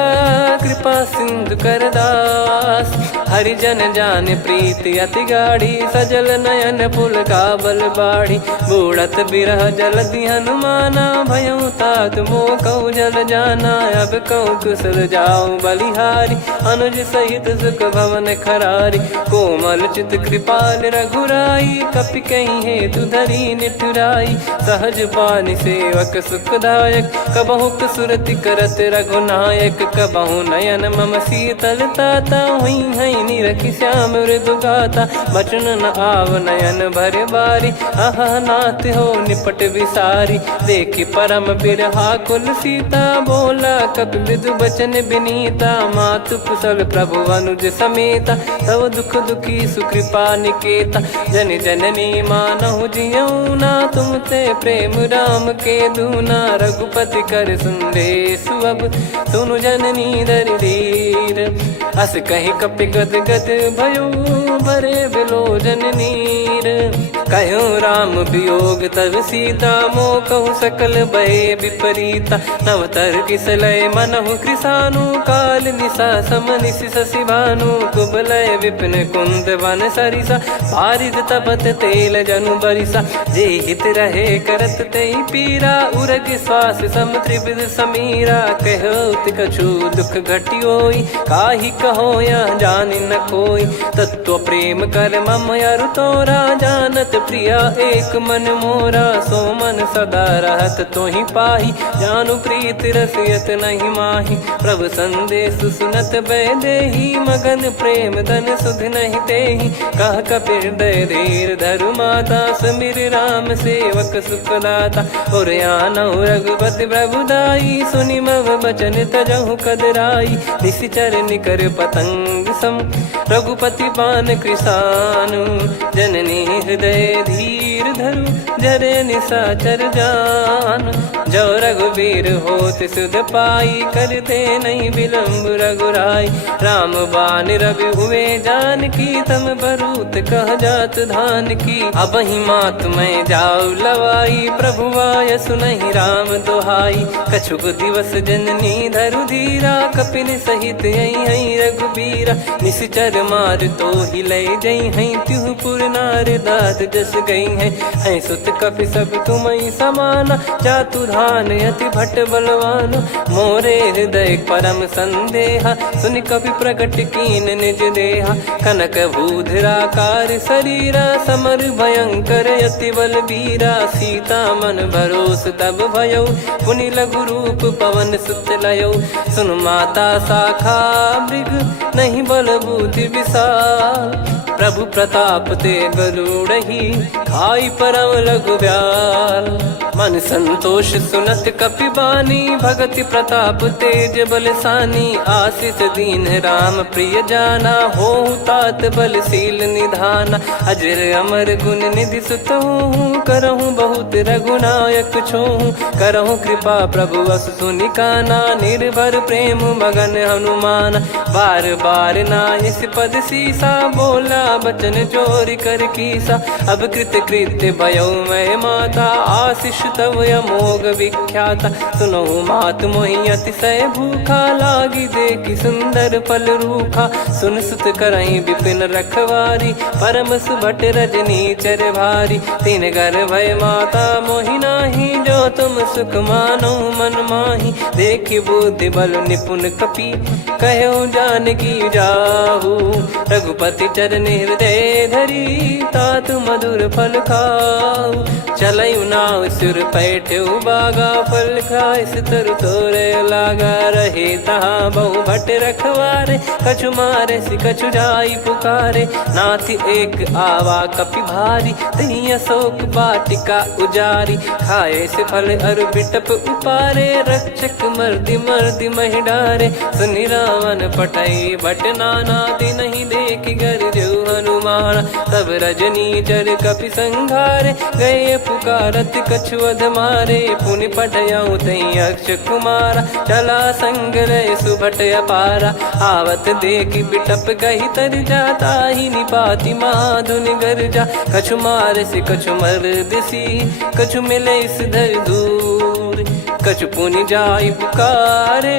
कृपा सिंधु कर दास, हरिजन जान प्रीति अति गाढ़ी। सजल नयन पुल काबल बाढ़ी, बूढ़त बिरह जलधि हनुमाना। भयउ तात मोह कहु जल जाना, अब कहु कुशल जाऊं बलिहारी। अनुज सहित सुख भवन खरारी, कोमल चित कृपाल रघुराई। कपि कहीं हेतु धरी निठुराई, सहज पानि सेवक सुखदायक। कबहु सुरति करत रघुनायक, कबहु नयन मम शीतल ताता। हुई है निरखि श्याम मृदु गाता, बचन न आव नयन भर बारी। अह नाथ हो निपट विसारी, देखि परम बिरहा कुल सीता। बोला कपि मृदु बचन बिनीता, मातु कुशल प्रभु अनुज समेता। तव दुख दुखी सुकृपा निकेता, जन जननी मानहु जियऊ ना। तुम ते प्रेम राम के दूना, रघुपति कर सुंदेशु अब सुनु जननी दरि धीर। अस कहि कपि गद गद भयो, भरे बिलोचन नीर। कहूँ राम वियोग तब सीता, मोह कहूँ सकल भय विपरीता। नवतर किसलय मनहु कृसानु, काल निशा सम निशि शशि भानु। कुबलय विपिन कुंद वन सरिसा, पारिद तपत तेल जनु बरिसा। जे हित रहे करत तेहि पीरा, उरग श्वास सम त्रिविध समीरा। कहत कछु दुख घटियोई, काहि कहो यह जानि न कोई। तत्व प्रेम कर मम अरु तोरा, जानत प्रिया एक मन मोरा। सो मन सदा रहत तोहि पाही, जानु प्रीत रसियत नहीं माही। प्रभु संदेश सुनत बैदेही, मगन प्रेम धन सुध नहीं तेहि। कह कपि हृदय धीर धरु माता, समीर राम सेवक सुखदाता। और आनहु रघुपति प्रभु दाई, सुनि मम बचन तजहु कदराई। निशिचर निकर पतंग सम रघुपति बान कृसानु जननी हृदय धीर धरु जरे निशाचर जान जो रघुबीर होत सुध पाई करते नहीं विलंब रघुराई राम बान रवि हुए जान की तम बरूत कह जात धान की अब ही मात मैं जाऊ लवाई प्रभु आय सुनहि राम दोहाई कछुक दिवस जननी धरु धीरा कपिन सहित यही रघुबीरा निश्चर मार तो ही ले जई हैं त्यों पुर नार दाद जस गई हैं सुत कपि सब तुमई समाना जातु धान अति भट बलवान मोरे हृदय परम संदेहा सुन कपि प्रकट कीन निज देहा कनक भूधराकार शरीरा समर भयंकर अति बल बीरा सीता मन भरोस तब भयो पुनि लघु रूप पवन सुत लयो सुन माता शाखा मृग नहीं बल बुद्धि विशाल प्रभु प्रताप ते गरुड़हि खाई परम लघु ब्याल मन संतोष सुनत कपि बानी भगति प्रताप तेज बलसानी आशीष दीन राम प्रिय जाना हो तात बलशील निधाना अजर अमर गुण निधि सुतहूँ करहूँ बहुत रघुनायक छोहूँ करहूँ कृपा प्रभु अस सुनिकाना निर्भर प्रेम मगन हनुमान बार बार नायस पद सीसा बोला बचन चोरी कर कीसा अब कृत कृत्य भयो मैं माता आशीष तव अमोघ विख्याता सुनो मात मोहि अतिशय भूखा लागी देखी सुंदर फल रूखा सुन सुत करई विपिन रखवारी परम सुभट रजनी चर भारी तीन घर भय माता मोहि नाही जो तुम सुख मानो मन माही देखी बुद्धि बल निपुण कपि कहो जानकी जाहू रघुपति चरण हृदय धरी तात मधुर फल खाऊ चलऊ नाव सुर पैठ्यू बागा फल खाइस तरु तोरे लागा रहे तहाँ बहु भट रखवारे कछु मारे सि कछु जाई पुकारे नाथी एक आवा कपि भारी तही अशोक बाटिका उजारी खाए से फल अरु बिटप उपारे रक्षक मर्दि मर्दि महि डारे सुनि रावण पटई भट नाना दिन नहीं देख गर जो हनुमान तब रजनी चर कपि संघारे गए पुकारत कछुअध मारे पुनि पटयाऊं तई अक्ष कुमारा चला संग रहे सुभट अपारा आवत देखी बिटप कही तर जाता ही निपाति माधुन गर्जा कछु मारे से कछु मर दिसी कछु मिले इस धर दूर कछु पुनि जाई पुकारे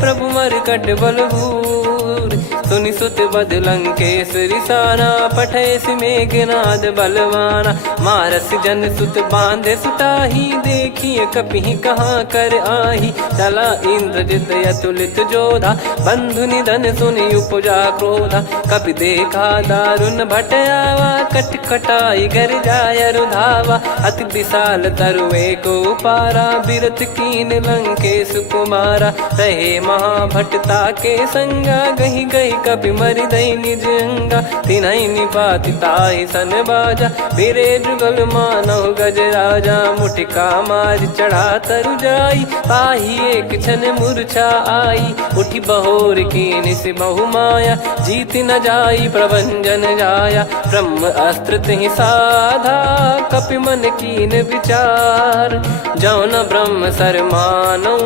प्रभु मर कट बलभूर सुनि सुत बद लंकेश्वरी साना पठेस मेघनाद बलवाना मारस जन सुत बांधे सुताही देखिए कपि कहाँ कर आही चला इंद्रजित अतुलित जोधा बंधु निधन सुनि उपजा क्रोधा कपि देखा दारुण भट आवा कट कटाई घर जाय रुधावा अति विशाल तरुए को पारा बिरत कीन लंकेश कुमारा रहे महाभटता के संगा गही गही कपि मरि दई निज अंगा तिन्है निपाति ताहि सन बाजा बिरे जुगल मानव गज राजा मुटिका मार चढ़ा तरु जाई ताहि एक क्षण मूर्छा आई उठी बहोर कीन से बहु माया जीत न जाई प्रभंजन जाया ब्रह्म अस्त्र तिहि साधा कपि मन कीन विचार जौन ब्रह्म सर मानौ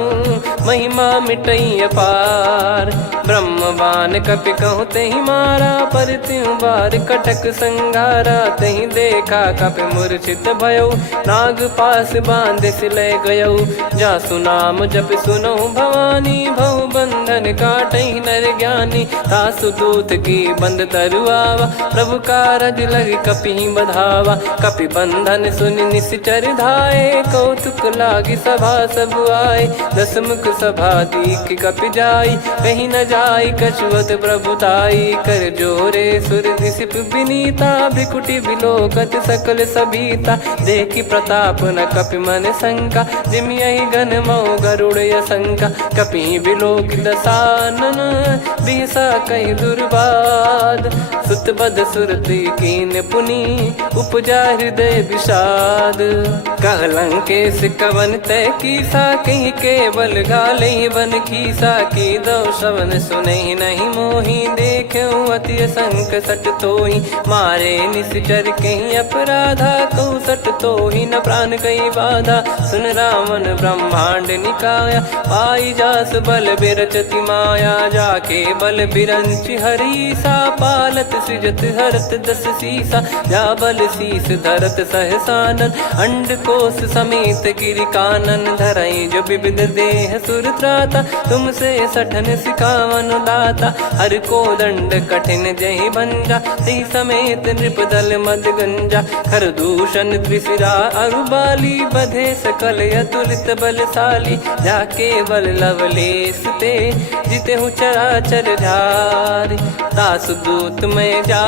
महिमा मिटई अपार ब्रह्म बान कपि कहूँ तही मारा पर त्यों बार कटक संगारा तही देखा कपि मूर्छित भयो नाग पास बांध सिले गयो जा सुनाम जप सुनो भवानी भव बंधन काटई नर ज्ञानी तासु दूत की बंद तरुआवा प्रभु कारज लग कपि बधावा कपि बंधन सुनि निश्चर धाये कौतुक लागी सभा सब आए दसमुख सभा दीख कपि जाई कहीं न जाई कछुअत प्रभुताई कर जोरे सुर दिसिप विनीता भ्रिकुटी बिलोकत सकल सबीता देखी प्रताप न कपि मन शंका जिमियहि गन मऊ गरुड़ शंका कपि बिलोक दसानन बिहसा कहीं दुर्बाद सुत बद सुरति कीन पुनी उपजा हृदय विषाद। कहलंकेश कवन तय कीसा कहीं केवल गाले बन खीसा की दो श्रवण सुने नहीं मोही देखे अति संक सट तोही मारे निश्चर कहीं अपराधा कहूँ सट तोही न प्राण कहीं बाधा। सुन रावण ब्रह्मांड निकाया पाई जास बल बिरचति माया जाके बल बिरंच हरीसा पालत सृजत हरत दस सीसा जा बल शीस धरत सहसानन अंड कोश समेत गिरि कानन धरई जो विविध देह सुर त्राता तुमसे सठन सिखावन दाता हर को दंड कठिन जहि भंजा सी समेत नृप दल मद गंजा खर दूषण त्रिशिरा अरुबाली बधे सकल अतुलित बलशाली जाके बल लवलेस ते जिते हूँ चराचर झारी दास दूत में जा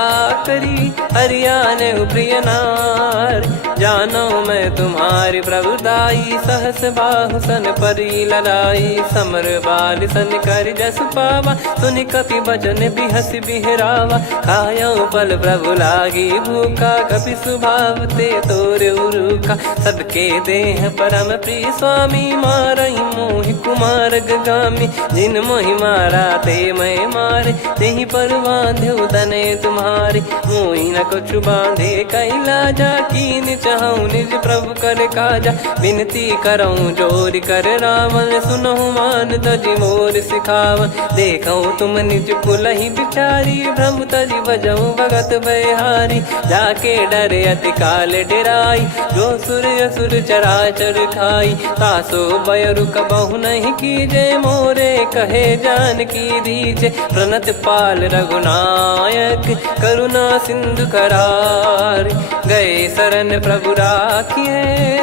करी हरियाणे प्रिय नार जानो मैं तुम्हारी प्रभुदाई सहस बाहु सन परी लड़ाई समर बाल सन कर जस पावा सुनि कपि भजन बिहस बिहरावा खायो बल प्रभु लागी भूखा कपि स्वभाव ते तोर उरुखा सबके देह परम प्रिय स्वामी मारई मोहि कुमार गामी जिन मोहि मारा ते मैं मारे तेहि पर बांधे उदने तुम्हारे मोहि न कुछ बांधे कैलाजा कीन चाहूं निज प्रभु कर काजा विनती करऊं जोर कर रावण सुनहु मान तजि मोर सिखावन देखऊं तुम निज कुलहि बिचारी भ्रम तजि बजऊं भगत बहारी जाके डरे अति काल डेराई जो सुर असुर चराचर खाई तासो बयरु कबहु नहीं कीजे मोरे कहे जान की दीजे प्रणत पाल रघुनायक करुणा सिंधु करार गए शरण प्रभु राखिए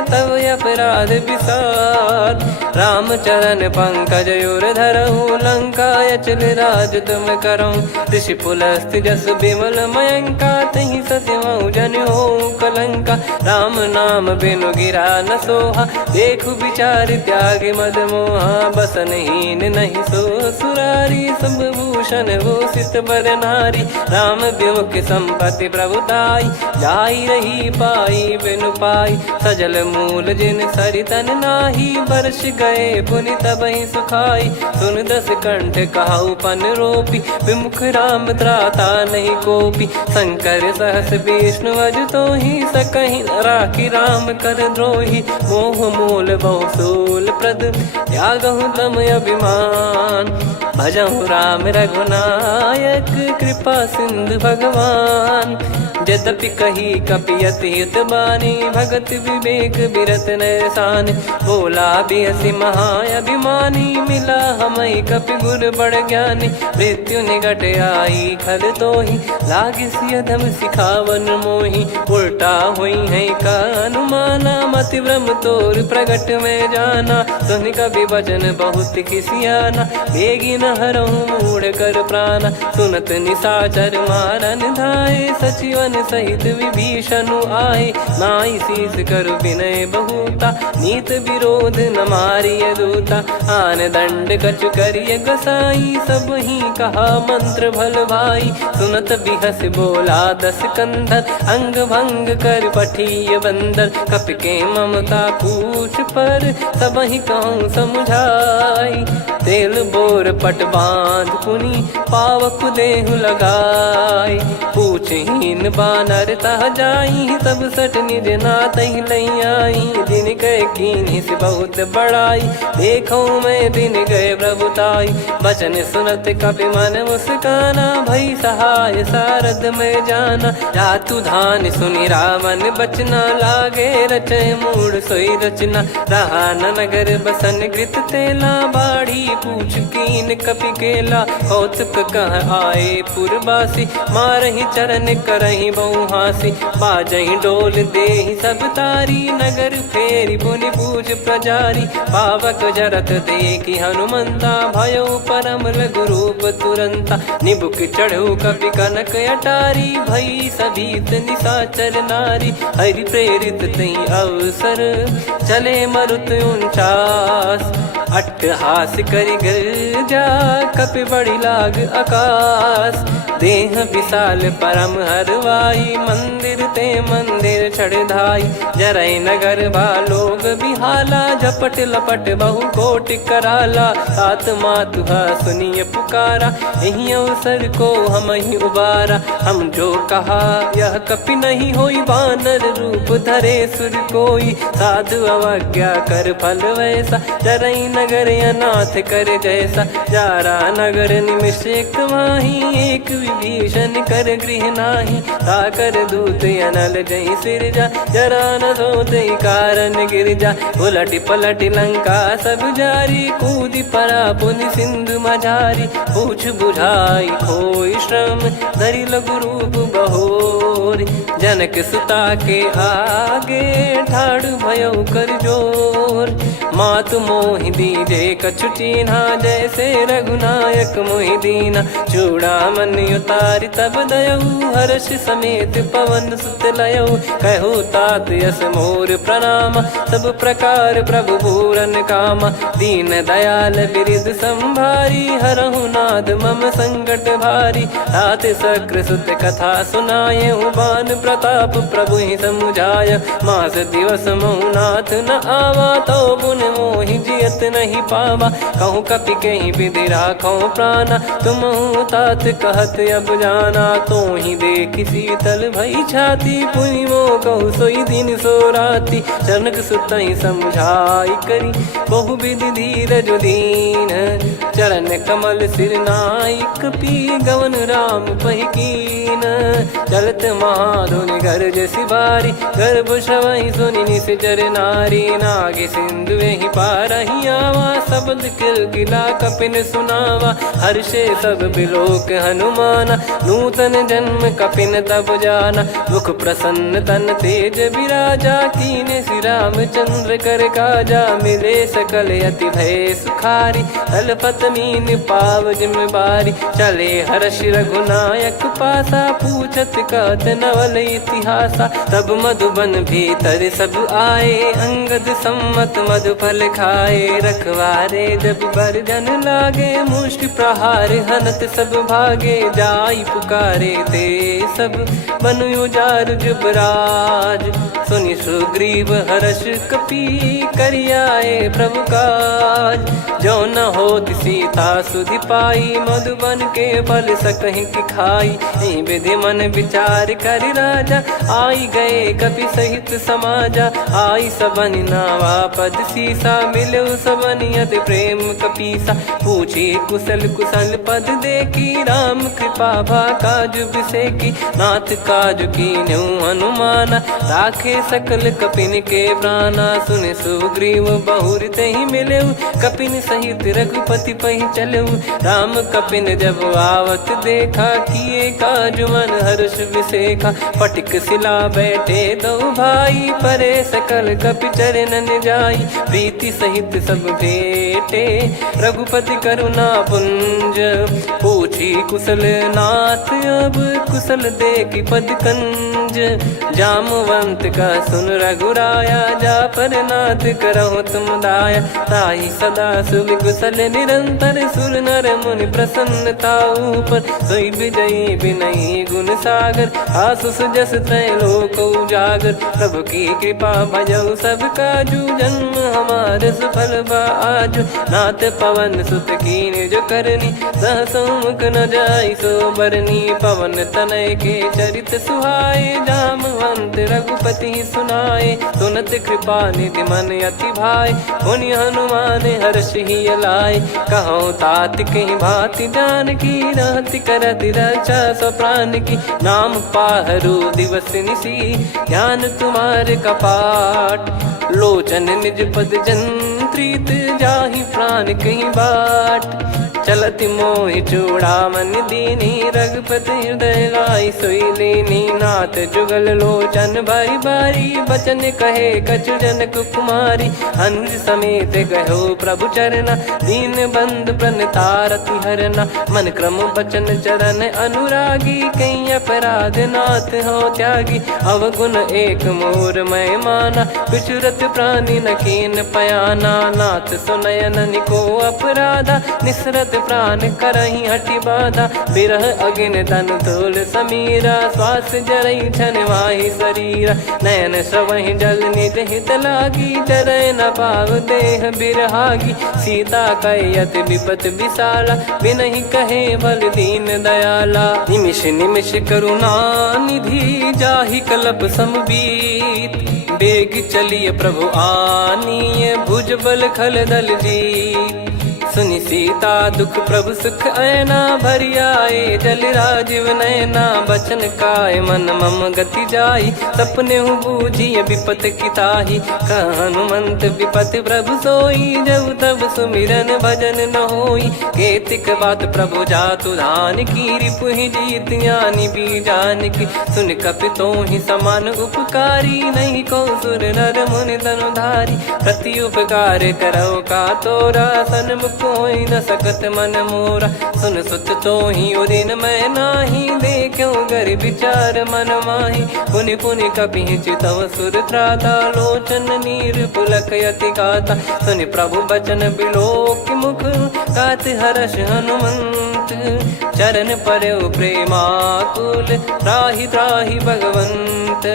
तब अपराध विसार राम चरण पंकज उर धरहु लंका अचल राज तुम करऊं ऋषि पुलस्त जस विमल मयंका तहि ससिमऊ जन हो कलंका राम नाम बिनु गिरा न सोहा देखु विचार त्याग मद मोहा बसनहीन नहीं सो सुरारी सब भूषण वो सित बर नारी राम विमुख संपत्ति प्रभुताई जाई रही पाई बिनु पाई सजल मूल जिन सरितन नाही वर्ष गए पुनि तबहि सुखाई सुन दस कंठ कहाऊ पन रोपी विमुख राम त्राता नहीं कोपी शंकर सहस विष्णु अज तो ही सकहि राखी राम कर द्रोही मोह मूल बहु सूल प्रद त्यागहु तम अभिमान भजहु राम रघुनायक कृपा सिंधु भगवान यद्यपि कही कपियति हित बानी भगत विवेक बिरत नैसान बोला बिहसी महाअभिमानी मिला हमई कपि गुर बड़ ज्ञानी मृत्यु निकट आई खल तो ही लागे सियधम सिखावन मोही उल्टा हुई है का अनुमाना मति ब्रह्म तोर प्रगट में जाना सुन कभी वचन बहुत किसियाना बेगी न हरहु मूढ़ कर प्राणा सुनत निशाचर मारन धाये सचिवन सहित विभीषण आए नाई शीस कर विनय बहुता नीत विरोध न मारिय दूता आन दंड कछ करिय गसाई सब ही कहा मंत्र भल भाई सुनत बिहस बोला दस कंधर अंग भंग कर पठिय बंदर कप के ममता पूछ पर सब ही कहूँ समझाई तेल बोर पट बांध पुनी पावक देहु लगाई पूछहीन बानर तह जाई सब सट निज नाथ ही लई आई दिन गए कीन्ही से बहुत बड़ाई देखो मैं दिन गए प्रभुताई बचन सुनत कपि मन मुस्काना भई सहाय सारद में जाना जातु धान सुनि रावण बचना लागे रचे मूड सोई रचना रहा न नगर बसन कृत तेला बाढ़ी पूछ कीन कपि केला कौतुक कह आए पुरबासी मारहि चरण करहि बहु हासी बाजहि डोल देहि सब तारी नगर फेरी पुनि पूज प्रजारी पावक जरत देखि हनुमंता भयो परम लघु रूप तुरंता निबुक चढ़ऊ कपि कनक अटारी भई सभीत निशाचर नारी हरि प्रेरित तई अवसर चले मरुत 49 अट्टहास करि गर्जा कपि बड़ी लाग आकाश देह विशाल परम हरवाई, मंदिर ते मंदिर चढ़धाई। जरई नगर बा लोग बिहाला, झपट लपट बहु कोट कराला। तात मातुहा सुनिए पुकारा, यही अवसर को हम ही उबारा। हम जो कहा यह कपि नहीं होई, बानर रूप धरे सुर कोई। साधु अवज्ञा कर फल वैसा, जरई नगर अनाथ कर जैसा। जारा नगर निमिष एक माही, एक विभीषण कर गृह नाही। ताकर दूत अनल जई सिरजा, जरा न सोते कारण गिरजा। उलट पलट लंका सब जारी, कूदी परा पुनि सिंधु मझारी। पूछ बुझाई खोई श्रम, धरि लघु रूप बहोरी। जनक सुता के आगे, ठाड़ भयो कर जोर। मातु मोहि दीजे कछु चीन्हा, जैसे रघुनायक मोहि दीना। चूड़ामणि उतारि तब दयऊ, हर्ष समेत पवन सुत लयऊ। कहु तात यस मोर प्रणाम, सब प्रकार प्रभु पूरन कामा। दीन दयाल बिरिद संभारी, हरहु नाद मम संकट भारी। तात सक्र सुत कथा सुनाये, बान प्रताप प्रभु ही समुझाय। मास दिवस महु नाथ न आवा, तो पुन मोहि जियत नहीं पावा। कहूँ कपि कहीं विधि राखो प्राणा, तुम तात कहत अब जाना। तो ही देख शीतल भई छाती, पुनि मो कहु सोई दिन सो राती। जनक सुतहि समझाई करी, बहु विधि धीरज दीन। चरण कमल सिर नाई, कपि गवन राम पहिकीन। चलत महाधुनि गरज सिबारी, गर्भ श्रवहि सुनि निश्चर नारी। नागे सिंधु ही पारहि आवा, शब्द किलकिला कपिन सुनावा। हर्षे सब बिलोक हनुमाना, नूतन जन्म कपिन तब जाना। मुख प्रसन्न तन तेज विराजा, कीने श्री रामचंद्र कर काजा। मिले सकल अति भय सुखारी, तलपत मीन पाव जिम्मेवारी। चले हर्ष रघुनायक पासा, पूछत कहत नवल इतिहासा। तब मधुबन भीतर सब आए, अंगद सम्मत मधुफल खाए। रखवारे जब बरजन लागे, मुष्टि प्रहार हनत सब भागे। जाई पुकारे ते सब, बन उजार जुबराज। सुनि सुग्रीव हर्ष कपि, करियाए प्रभु काज। जो न होत सीता सुधि पाई, मधुबन के फल सकहि की खाई। विधि मन विचार करि राजा, आई गए कपि सहित समाजा। आई सबनि नावा पद सीसा, मिलो सबनि अति प्रेम कपीसा। पूछी कुशल कुशल पद देखी, राम कृपा भा काज बिसेकी। नाथ काज कीन्हु हनुमाना, राखे सकल कपिन के प्राणा। सुनि सुग्रीव बहुर तेहि मिलेउ, कपिन सहित रघुपति पहि चलेउ। राम कपिन जब आवत देखा, किए काज मन हर्ष विसेखा। पटिक सिला बैठे दो भाई, परे सकल कपि चरणन जाई। प्रीति सहित सब भेटे, रघुपति करुणा पुंज। पूछी कुशल नाथ अब, कुशल देखि पद कंज। जामवंत का सुन रघुराया, जा पर नाथ करहु तुम दाया। ताहि सदा सुभि कुशल निरंतर, सुर नर मुनि प्रसन्नता ऊपर। सोई विजयी विनयी गुण सागर, आसु सुजस तय लोक उजागर। प्रभु की कृपा भजऊ सब काजू, जन्म हमार सफल बा आजु। नाथ पवन सुत कीन्ह जो करनी, सहसो मुख न जाई सो बरनी। पवन तनय के चरित सुहाए, जामवंत रघुपति सुनाए। सुनत कृपा निधि मन अति भाई, पुनि हनुमान हर्ष ही लाए। कहो तात कहीं भांति जानकी, रहति करति रक्षा सो प्राण की। नाम पाहरु दिवस निसी, ज्ञान तुम्हारे कपाट। लोचन निज पद जंत्रित, जाहि प्राण कहीं बाट। चलति मोहि चूड़ामणि दीनी, रघुपति हृदय लाई सोई लीनी। नाथ जुगल लोचन बारी बारी, बचन कहे कछु जनक कुमारी। हंस समेत गयो प्रभु चरना, दीन बंधु प्रणतारति हरना। मन क्रम बचन चरण अनुरागी, कहीं अपराध नाथ हो त्यागी। अवगुण एक मोर मैं माना, बिचुरत प्राणी न कीन पयाना। दीनानाथ सुनयन को अपराधा, निसरत प्राण करही हटि बाधा, बिरह अगिन तन तोल समीरा, श्वास जरई छन वाहि शरीरा, नयन श्रवहि जल निज हित लागी, चरय न पाव देह बिरहागी, सीता कैयत विपत विशाला, बिनहि कहे बल दीन दयाला, निमिष निमिष करुणा निधि, जाहि कल्प समबीत, बेग चलिए प्रभु आनीय, भुज बल खल दल जीत, सुनि सीता दुख प्रभु सुख ऐना, भरि आए जल राजीव नैना, बचन काय मन मम गति जाई, सपने बूझी विपत किताही, हनुमंत विपत प्रभु सोई, जब तब सुमिरन भजन न होई, केतिक बात प्रभु जातु धान की, रिपुहि जीत ज्ञानी बीजान की, सुन कपितो ही समान उपकारी, नहीं को सुर नर मुनि तनुधारी, प्रति उपकार करो का तोरा, सन्मुख कोई न सकत मन मोरा, सुन सुत तो ही उदिन मैं नाही, देखो गर विचार मन माही, पुनि पुनि कपि चितव सुर त्राता, लोचन नीर पुलक यति गाता, सुनि प्रभु बचन बिलोक मुख, गात हर्ष हनुमंत, चरण परयो प्रेमाकुल, त्राहि त्राहि भगवंत,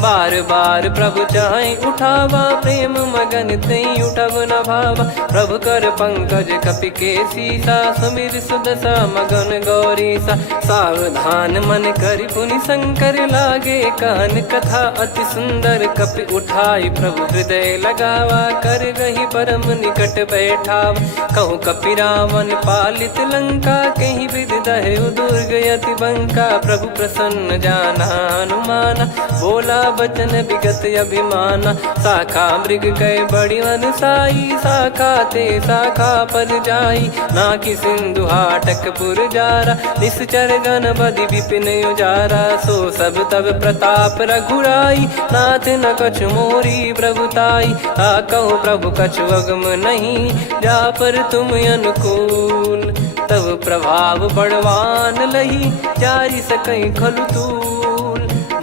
बार बार प्रभु चाहि उठावा, प्रेम मगन तई उठब न भावा, प्रभु कर पंकज कपि के सीसा, सुमिर सुदशा मगन गौरीसा, सावधान मन करि पुनि शंकर लागे, कहन कथा अति सुंदर, कपि उठाई प्रभु हृदय लगावा, कर गही परम निकट बैठावा, कहूँ कपि रावण पालित लंका, कहीं विद दहु दुर्ग यति बंका, प्रभु प्रसन्न जाना हनुमाना, बोला बचन विगत अभिमाना, शाखा मृग कह बड़ी मनसाई, शाखा ते शाखा पर जाई, नाकि सिंधु हाटक पुर जारा, निश्चर गण बधि विपिन उजारा, सो सब तब प्रताप रघुराई, नाथ न कछु मोरी प्रभुताई, कहो प्रभु कछु अगम नहीं, जा पर तुम अनुकूल, तब प्रभाव बड़वान लही, जारी सकई खलु तूल,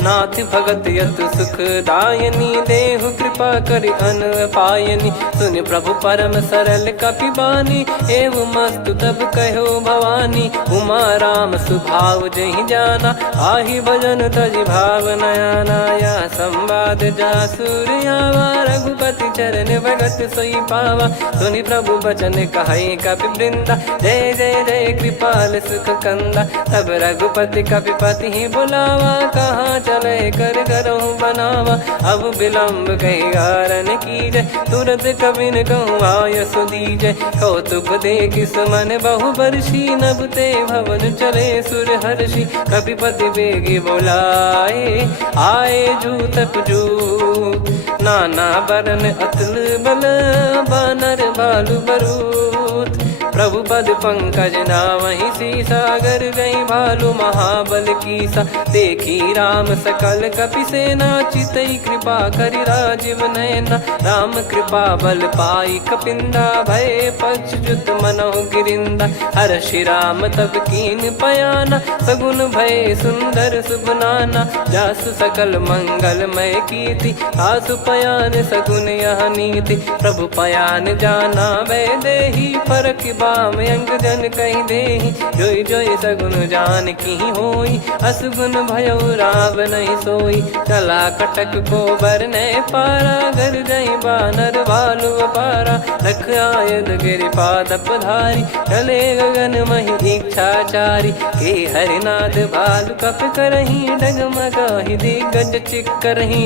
नाथ भगत यत सुख दायनी, देहु कृपा करि अन पायनी, सुन प्रभु परम सरल कपि बानी, एव मस्तु तब कहो भवानी, उमा राम सुभाव जहि जाना, आहि भजन तजि भाव नयाना, या संवाद जासुर आवा, रघुपति चरण भगत सोई पावा, सुनि प्रभु बचन कहै कपि वृंदा, जय जय जय कृपाल सुख कंदा, तब रघुपति कपिपति ही बुलावा, कहाँ चले कर करहु बनावा, अब विलम्ब कही कारण कीजय, तुरत कबिन कहूँ आय सुदीजय, कौतुक देख सुमन बहु बरसी, नभ ते भवन चले सुर हर्षि, कपिपति बेगी बोलाए, आए जूतक जूत, नाना बरन अतुल बल, बानर भालु बरूत, प्रभु पद पंकज नामहि सीसा, गर गई भालु महाबल कीसा, देखी राम सकल कपि सेना, चितई कृपा करि राजीव नैना, राम कृपा बल पाई कपिंदा, भय पक्षजुत मनोह गिरिंदा, हर्षि राम तब कीन पयाना, सगुन भय सुंदर शुभ नाना, जासु सकल मंगलमय कीर्ति, आसु पयान सगुन यह नीति, प्रभु पयान जाना वै देहि, फरक बाम अंग जन कहि देहि, जोई जोई सगुन जान की होई, असगुन भयो राव नहीं सोई, चला कटक को बरने पारा, घर जई बानर भालु अपारा, रख आयद गिरिपाद पधारी, चले गगन महि इच्छाचारी, के हरिनाथ भालु कप करही, डगमगाहि दिग्गज चिक्करही,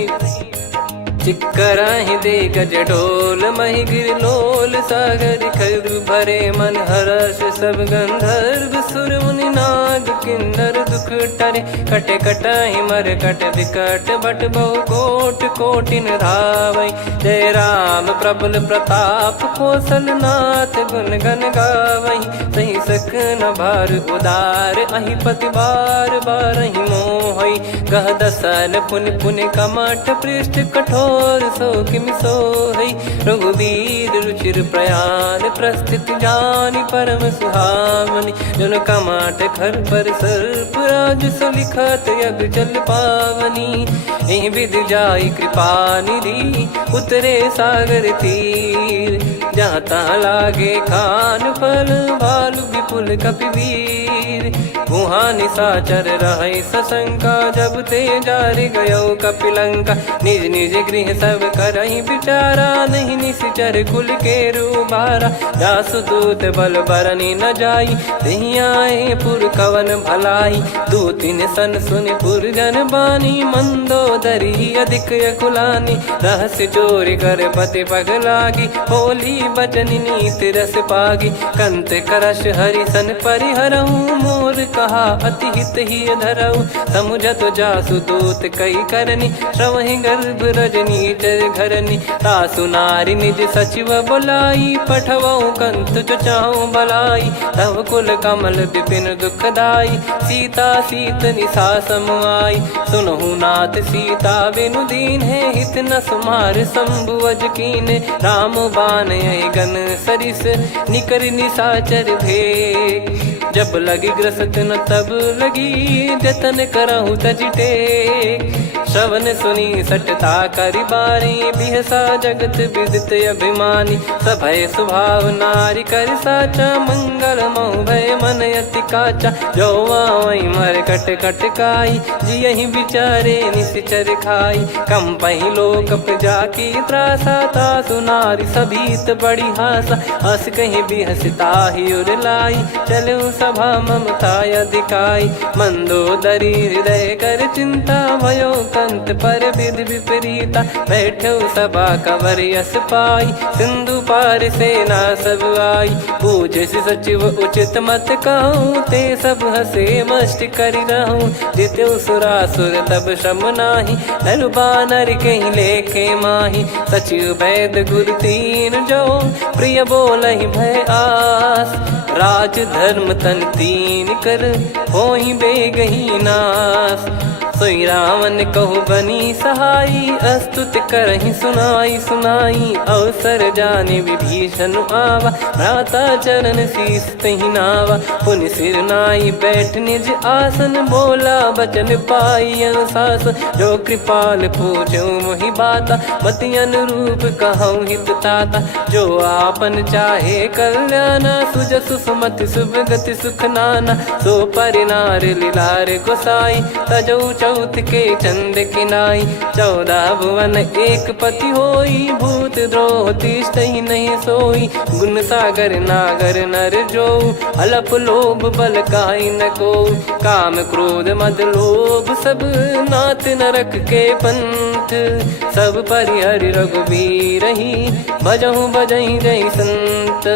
चिक्कराहि दे गज ढोल, महि गिर लोल, सागर खर भरे मन हर्ष, सब गंधर्व सुर मुनि नाग किन्नर दुख टरे, कटे कटाहि मर कट विकट, बट बहु कोट कोटिन धावै, जय राम प्रबल प्रताप कौशल नाथ, गुण गन गावै, सही सख न भार उदार, अहि पति बार बार ही मोहै, गह दसन पुन पुन कमठ पृष्ठ कठोर सो किम सोहई रघुवीर रुचिर प्रयाण प्रस्थित जानि परम सुहावनी जन कमठ खर पर सर्प राज सो लिखत यग चल पावनी एहि विधि जाई कृपा निधि उतरे सागर तीर जहाँ तहाँ लागे खान फल भालु विपुल कपिवीर वहाँ निशाचर रहे सशंका जब ते जारि गयो कपिलंका निज निज गृह सब करहि विचारा नहीं निश्चर कुल के रूबारा जासु दूत बल बरनी न जाई तेहि आए पुर कवन भलाई दू तीन सन सुन पुर जन बानी मंदोदरी अधिक अकुलानी रहस्य चोरी कर पति पग लागी होली बचन नीत रस पागी कंत करश हरि सन परिहरऊ मोर कहा अति हित ही धरऊ समुझत जासु दूत कई करनी श्रवहि गर्भ रजनी चर घरनी तासु नारी निज सचिव बुलाई पठवऊ कंत जो चाहूं बलाई तव कुल कमल विपिन दुखदाई सीता सीत निशा समाई सुनहु नाथ सीता बिनु दीन है हित न सुमार शंभुवज कीने राम बान गन सरिस निकर निशाचर भेग जब लगी ग्रसत न तब लगी जतन करहु तजटे श्रवण सुनी सटता करि बारी बिहसा जगत विदित अभिमानी सभय स्वभाव नारी कर साचा मंगल मऊ भय मन अति काचा जो आवई मर कट कट काई जियहि विचारे निश्चर खाई कम पही लोक प्रजा की त्रासा तासु नारी सभीत बड़ी हासा हस कहीं बिहसता ही उर लाई चलऊ सभा ममता अधिकाई मंदोदरी हृदय कर चिंता भयो कंत पर विधि विपरीता बैठो सभा कवर यस पाई सिंधु पार सेना सब आई पूज सचिव उचित मत कहूँ ते सब हसे मष्ट करि रहूं जित्यु सुरासुर तब श्रम नाही नर बानर कहीं लेखे माही सचिव वैद गुरु तीन जो प्रिय बोलहि भय आस राज धर्म तन तीन कर होहि बेगही नास सोई रावण कहु बनी सहाई अस्तुत करहि सुनाई सुनाई अवसर जाने विभीषण आवा भ्राता चरण शीस तहि नावा पुनि सिर नाई बैठ निज आसन बोला बचन पाई अनुशासन जो कृपाल पूछो मोहि बाता मति अनुरूप कहूँ हित ताता जो आपन चाहे कल्याणा सुजसु सुमति शुभ गति सुख नाना सो परिनार लीलार गोसाई तजौ चौथ के चंद किनाई 14 भुवन एक पति होई भूत द्रोह तिष्ठ ही नहीं सोई गुण सागर नागर नर जो अलप लोभ बल काई न को काम क्रोध मद लोभ सब नाथ नरक के पंथ सब परिहरि रघुबीर ही भजहु भजहि जय संत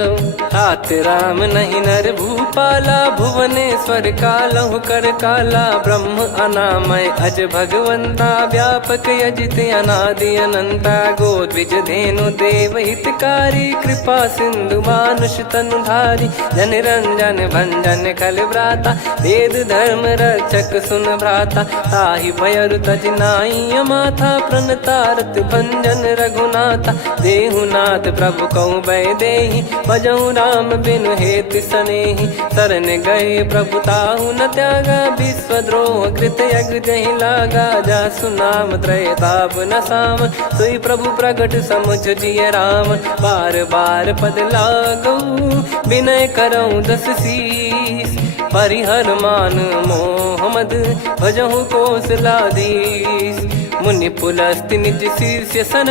तात राम नहीं नर भूपाला भुवनेश्वर कालहु कर काला ब्रह्म अनामय अज भगवंता व्यापक यजित अनादि अनंता गोद्विज धेनु देव हितकारी कृपा सिंधु मानुष तनुधारी जन रंजन भंजन खल भ्राता वेद धर्म रक्षक सुन भ्राता ताहि भयरु तज नाई माथा प्रणतारत भंजन रघुनाथा देहुनाथ प्रभु कहु भय देहि भजहु राम बिनु हेत सनेहि शरण गए प्रभु ताहु न त्यागा विश्वद्रोह कृत यज्ञ जहि लागा जासु नाम त्रय ताप न साम सोई प्रभु प्रगट समुझ जिय राम बार बार पद लागऊ विनय करऊँ दस शीस परिहर मान मोह मद भजहु कौशलाधीश मुनि पुलस्ति निज शीर्ष सन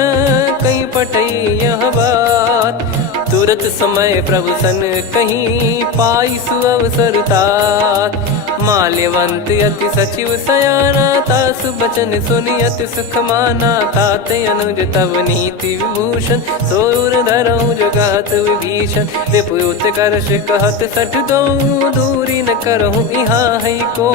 कहीं पटई यह बात तुरत समय प्रभु सन कहीं पाई सुअवसर तात माल्यवंत अति सचिव सयाना तासु बचन सुनि अति सुख माना तात अनुज तव नीति विभूषण सोर धरऊ जगत विभीषण विपुत करश कहत सठ दो दूरी न करहु इहा है को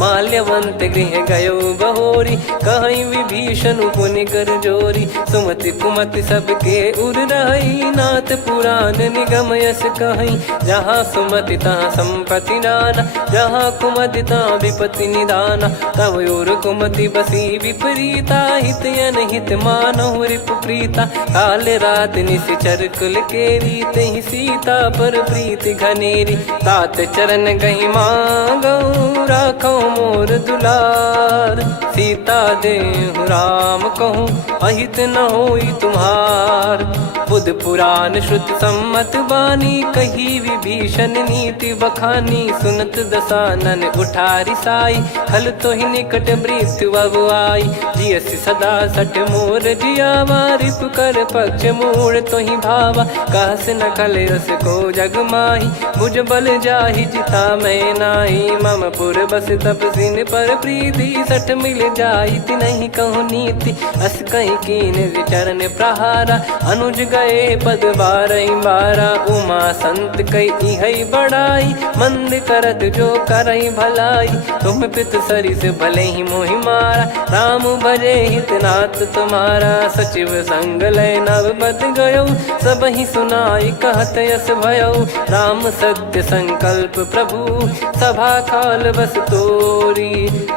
माल्यवंत गृह गयो बहोरी कहीं विभीषण पुनि कर जोरी सुमति कुमति सबके उर रही नाथ पुराण निगम यस कहीं जहाँ सुमति तहाँ संपत्ति नाना जहाँ कुमदिता विपत्ति निदाना। तव योर कुमति बसी विपरीता, हित अनहित मानव रिपु प्रीता। काल रात निशिचर कुल केरी, तहि सीता पर प्रीति घनेरी। तात चरण गही मांगऊ, राखो मोर दुलार। सीता देहु राम कहूँ, अहित न होई तुम्हार। बुध पुराण श्रुति सम्मत बानी, कही विभीषण नीति बखानी। सुनत दसानन उठारी साई, खल तो ही निकट मृत्यु अब आई। जियसि सदा सठ मोर जियावा, रिप कर पक्ष मूड़ तो ही भावा। कहस न खल रस को जग माही, भुज बल जाहि जिता मैं नाही। मम पुर बस तप सिन पर प्रीति, सठ मिल जाई तिनहि कहूँ नीति। अस कहीं कीन चरण प्रहारा, अनुज गए पद बारही बारा। उमा संत कई इहै बड़ाई, मंद करत जो करई भलाई। तुम पित सरिस भले ही मोहि मारा, राम भजे हित नाथ तुम्हारा। सचिव संग लय नव बत गयो, सब ही सुनाई कहत यस भयो। राम सत्य संकल्प प्रभु, सभा काल बस तोरी।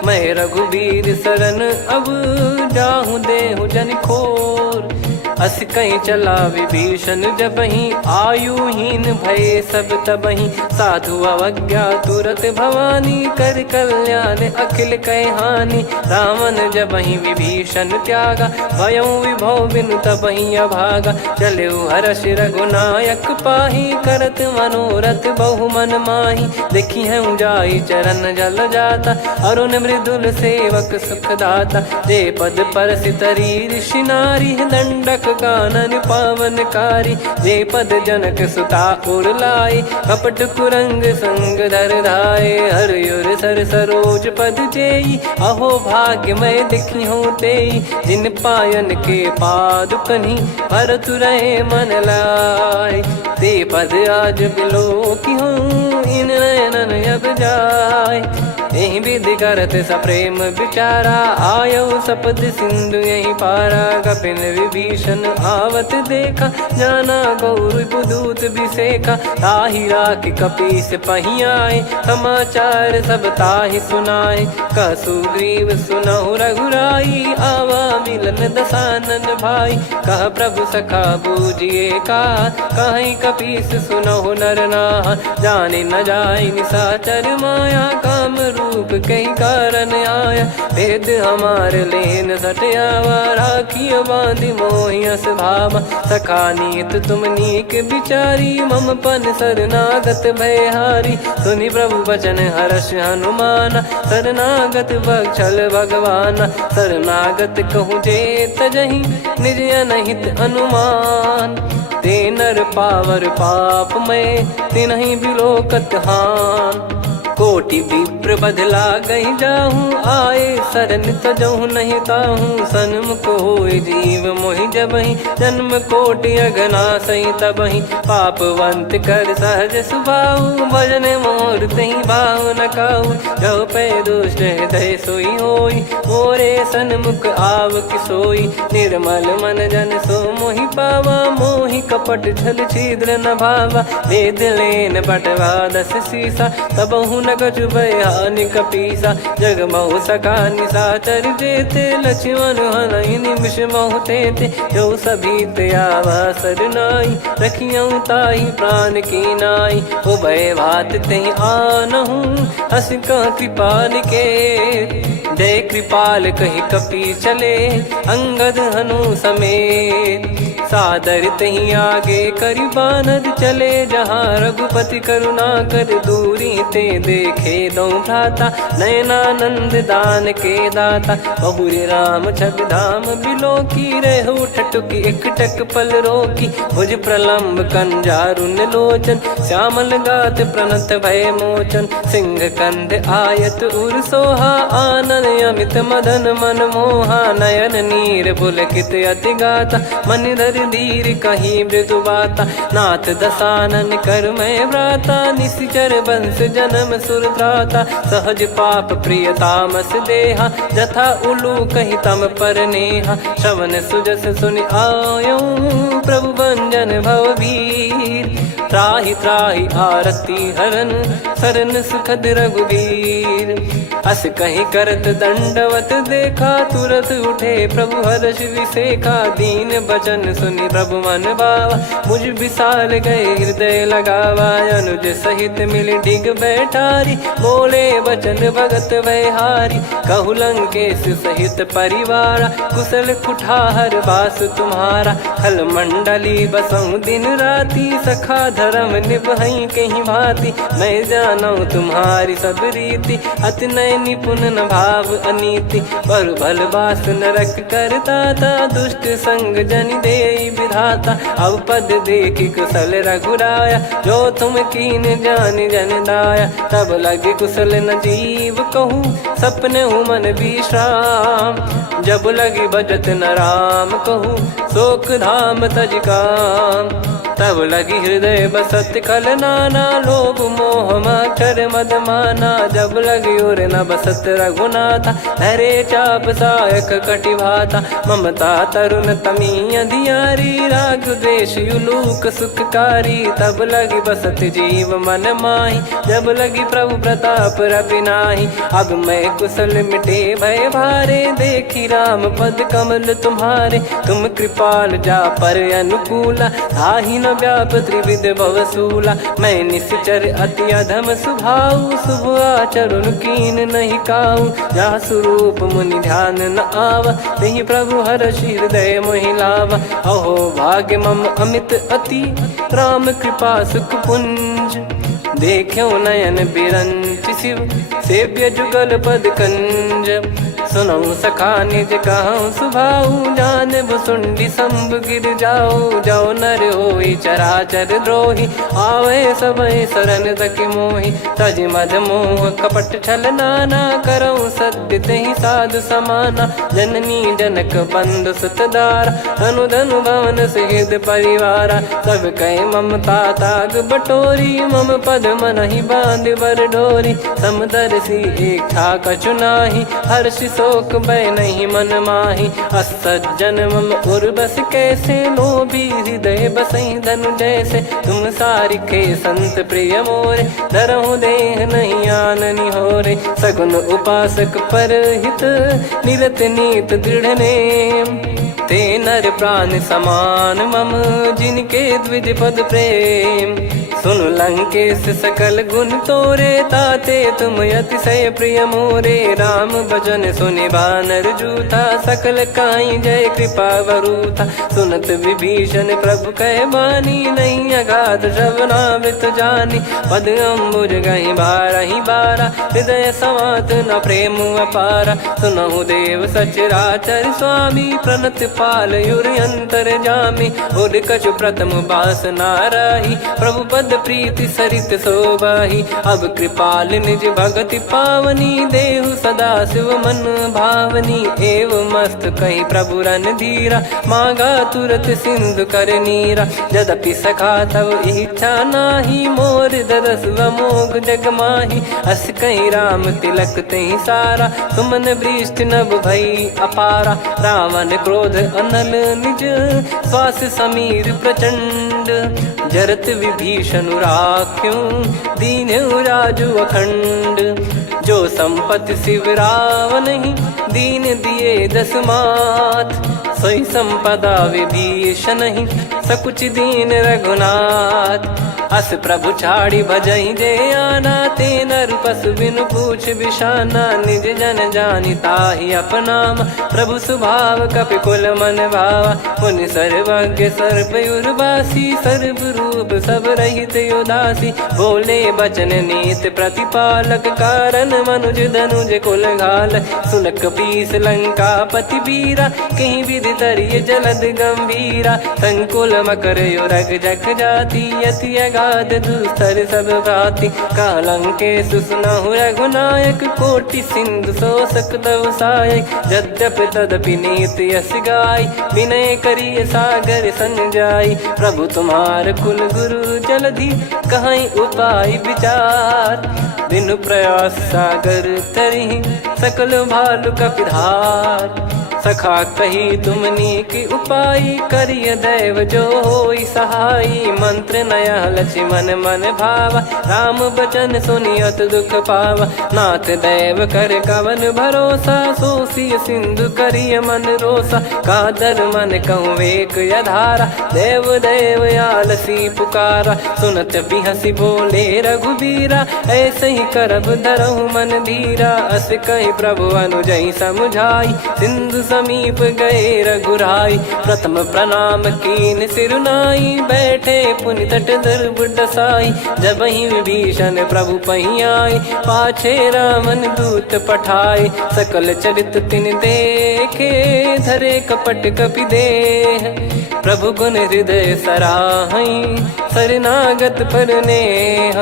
मैं रघुबीर शरण अब, जाहूँ देहु जन खोर। अस कहीं चला विभीषण जबहि, आयुहीन भये सब तबहि। साधु अवज्ञा तुरत भवानी, कर कल्याण अखिल कह हानि। रावण जबहि विभीषण त्यागा, भयउ विभव बिनु तबहि अभागा। चलऊ हर्ष रघुनायक पाहि, करत मनोरथ बहु मन माहि। देखी है जाई चरण जल जाता, अरुण मृदुल सेवक सुखदाता। जे पद परसि तरी ऋषि नारी, दंडक कानन पावनकारी। जे पद जनक सुता उर लाए, कपट कुरंग संग धर धाये। हरियुर सर सरोज पद जेई, अहो भाग्य मैं दिखी हूँ तेई। जिन पायन के पादुकनि, भरतु रहे मन लाय। ते पद आज बिलो की हूँ, इन नयनन अब जाय। यही विधि करत सप्रेम विचारा, आयो सपद सिंधु यही पारा। कपिन विभीषण आवत देखा, जाना गौर बुदूत बिसेखा। ताहि राख कपीस पही आए, समाचार सब ताहि सुनाए। कह सुग्रीव सुनहु रघुराई, आवा मिलन दसानन भाई। कह प्रभु सखा बूझिए का, कहीं कपीस सुनहु नर नाहा। जाने न जाय निशाचर माया, काम रूप कई कारण आया। भेद हमार लेन सटयावा, राखिय बांधि मोहियस भावा। सखा नीत तुम नीक बिचारी, मम पन शरणागत भयहारी। सुनि प्रभु बचन हर्ष हनुमाना, शरणागत बक्षल भगवाना। शरणागत कहूँ जे तजहि, निज अनहित अनुमान। ते नर पावर पाप में, तिन्हि बिलोकत हान। कोटि विप्र बदला गई जाहूँ, आए शरण तजहु नहीं ताहूँ। सन्मुख होय जीव मोहि जबहि, जन्म कोटि अगना सही तबहि। पापवंत कर सहज सुभाऊ, भजन मोर तहि भाव न काऊ। जो पै दुष्ट हृदय सोई होई, मोरे सन्मुख आव किसोई। निर्मल मन जन सो मोहि पावा, मोहि कपट छल छिद्र न भावा। वेद लेन बटवा दस सीसा, तबहु न कछु भयानि कपीसा। जग महु सका निशाचर जेते, लक्ष्मण हनहि निमिष महु तेते। जो सभी त्यावा सरनाई, रखियऊ ताहि प्राण की नाई। उभय भात तेहि आनहु, हस कह कृपाल के। जय कृपाल कहि कपी चले, अंगद हनु समेत। सादर तही आगे करि बानर चले, जहाँ रघुपति करुणा कर दूरी ते देखे दो भ्राता। नयनानंद दान के दाता, बहुरे राम छग धाम बिलो की। रहु ठटुकी एकटक पल रोकी, भुज प्रलम्ब कंजारुन लोचन। श्यामल गात प्रणत भय मोचन, सिंह कंध आयत उर सोहा। आनन अमित मदन मन मोहा, नयन नीर पुलकित अति गाता। मन धर धीर कहीं मृदु बाता, नाथ दसानन कर मैं व्राता। निशिचर वंश जन्म सुरत्राता, सहज पाप प्रिय तामस देहा। जथा उलू कही तम पर नेहा, श्रवण सुजस सुनि आयो। प्रभु भंजन भववीर, त्राहि त्राहि आरती हरन सरन सुखद रघुवीर। अस कहीं करत दंडवत देखा तुरत उठे प्रभु हर्ष विसेखा। दीन बचन सुनि प्रभु मन भावा मुझ विशाल गए हृदय लगावा। अनुज सहित मिल डिग बैठारी बोले वचन भगत वैहारी। कहु लंकेश सहित परिवारा कुशल कुठार बास तुम्हारा। खल मंडली बसऊं दिन राती सखा धर्म निभई कहीं भांति। मैं जानू तुम्हारी सब रीति अति नय निपुण न भाव अनीति। पर भल बास नरक करता था दुष्ट संग जन दे विधाता। अब पद देखी कुशल रघुराया जो तुम कीन जान जन दाया। तब लगे कुशल न जीव कहूँ सपने मन विश्राम। जब लगी बजत न राम कहूँ शोक धाम तज काम। तब लगी हृदय बसत खल नाना लोभ मोह मकर मद माना। जब लगी और न बसत रघुनाथा हरे चाप सायक कटि भाता। ममता तरुण तमी अधियारी राग द्वेष युलूक सुखकारी। तब लगी बसत जीव मन माही जब लगी प्रभु प्रताप रविनाही। अब मैं कुशल मिटे भय भारे देखी राम पद कमल तुम्हारे। तुम कृपाल जा पर अनुकूला ताहि न व्याप त्रिविध भवसूला। मैं निश्चर अति अधम सुभाऊ शुभ आचरण कीन नहीं काऊ। जा स्वरूप मुनि ध्यान न आवा नहीं प्रभु हर्ष हृदय मोहि लावा। अहो भाग्य मम अमित अति राम कृपा सुख पुंज। देखो नयन बिरंच शिव सेव्य जुगल पद कंज। सुनऊ सखा निज कहूँ सुभाऊ जान भुसुंडी संभ गिर जाओ। जाओ नर होई चराचर द्रोही आवे सबय शरण तक मोहि। तज मद मोह कपट छल नाना करऊँ सत्य तेहि साधु समाना। जननी जनक बंधु सुतदारा धनु धनु भवन सहित परिवारा। सब कहे ममता ताग बटोरी मम पद मन ही बांध बर डोरी। समदर्शी इच्छा कछु नाही हर्ष शोक भय नहीं मन माही। असज्जन मम उर्वश कैसे लोभी हृदय बसई धनु जैसे। तुम सारिखे संत प्रिय मोरे धरहु देह नहीं आननि होरे। सगुन उपासक पर हित निरत नीत दृढ़ नेम। ते नर प्राण समान मम जिनके द्विज पद प्रेम। सुन लंकेश सकल गुण तोरे ताते तुम अतिशय प्रिय मोरे। राम भजन सुनि बानर जूथा सकल काई जय कृपा वरूथा। सुनत विभीषण प्रभु कह बानी नहीं अगाध श्रवणामृत जानी। पद अम्बुज गहि बारहि बारा हृदय समात न प्रेम अपारा। सुनहु देव सचराचर स्वामी प्रणत पाल युर अंतर जामी। उर कछु प्रथम बास नाराही प्रभु पद प्रीति सरित शोभाही। अब कृपाल निज भगति पावनी देहु सदा शिव मन भावनी। एव मस्त कही प्रभु रन धीरा मांगा तुरत सिंधु कर नीरा। यद्यपि सखा तब इच्छा नाही मोर दरस मोग जग माही। अस कहीं राम तिलक तही सारा सुमन वृष्टि नभ भई अपारा। रावण क्रोध अनल निज श्वास समीर प्रचंड। जरत विभीषण राख्यों दीन राजु अखंड। जो संपत्ति शिव रावण ही दीन दिए दस मात। सोई संपदा विभीषण ही सकुच दीन रघुनाथ। अस प्रभु छाड़ी भजई जे आना ते नर पशु बिनु पूछ बिशाना। निज जन जानि ताहि अपनाम प्रभु स्वभाव कपि कुल मन भावा। मुनि सर्वज्ञ सर्वयुर्वासी सर्व रूप सब रहित उदासी। बोले बचन नीत प्रतिपालक कारण मनुज धनुज कुल घाल। सुन कपीस लंका पति वीरा कहीं विधि तरिय जलद गंभीरा। संकुल मकर युरग जग जाति यति अगाध दुस्तर सब भाति। कालंकेश सुनहु रघुनायक कोटि सिंधु शोषक तव सहायक। यद्यपि तदपि नीत यस गाय विनय करिय सागर सन जाई। प्रभु तुम्हार कुल गुरु जलधि कहीं उपाय विचार। बिनु प्रयास सागर तरिहि सकल भालु कपिधार। सखा कही तुमनी की उपाई, करिय दैव जो होई सहाई। मंत्र नया लक्ष्मण मन भावा, राम बचन सुनियत दुख पावा। नाथ दैव कर कवन भरोसा, सोसिय सिंधु करिय मन रोसा। कादर मन कहूँ एक यधारा, देव देव आलसी पुकारा। सुनत बिहसी बोले रघुबीरा, ऐसे ही करब धरहु मन धीरा। अस कही प्रभु अनुजई समुझाई, सिंधु समीप गए रघुराई। प्रथम प्रणाम कीन सिरुनाई, बैठे पुनि तट दर्भ डसाई। जब ही विभीषण प्रभु पही आए, पाछे रामन दूत पठाए। सकल चरित तिन देखे, धरे कपट कपि देह। प्रभु गुण हृदय सराहई, शरणागत पर नेह।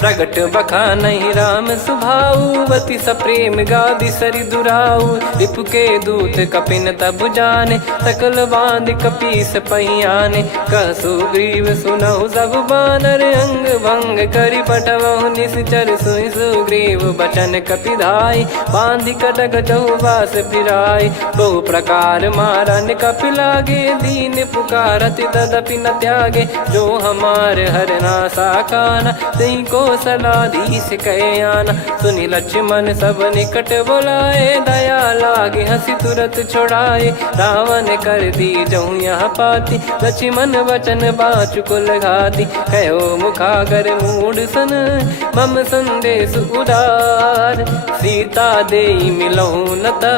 प्रगट बखानहि राम सुभाऊ, बति सप्रेम गादि सरि दुराऊ। रिपु के दूत कपिन तब जाने, सकल बांध कपीस पहियाने। कह सुग्रीव सुनहु सब बानर, अंग भंग करि पठवहु निश्चर। सुनि सुग्रीव बचन कपिधाई, बांधि कटक चौबास फिराई। बहु प्रकार मारन कपि लागे, दीन पुकारति तदपि न त्यागे। जो हमारे हरना साकाना, तई को सलाधीश कहे आना। सुनि लक्ष्मण सब निकट बोलाए, दया लागे हंसी तुरत छोड़ाए। रावण कर दी जऊँ यहाँ पाती, लक्ष्मण वचन बाचु कुल घाती। कहो मुखागर मूढ़ सन, मम संदेश उदार। सीता देई मिलहु नता,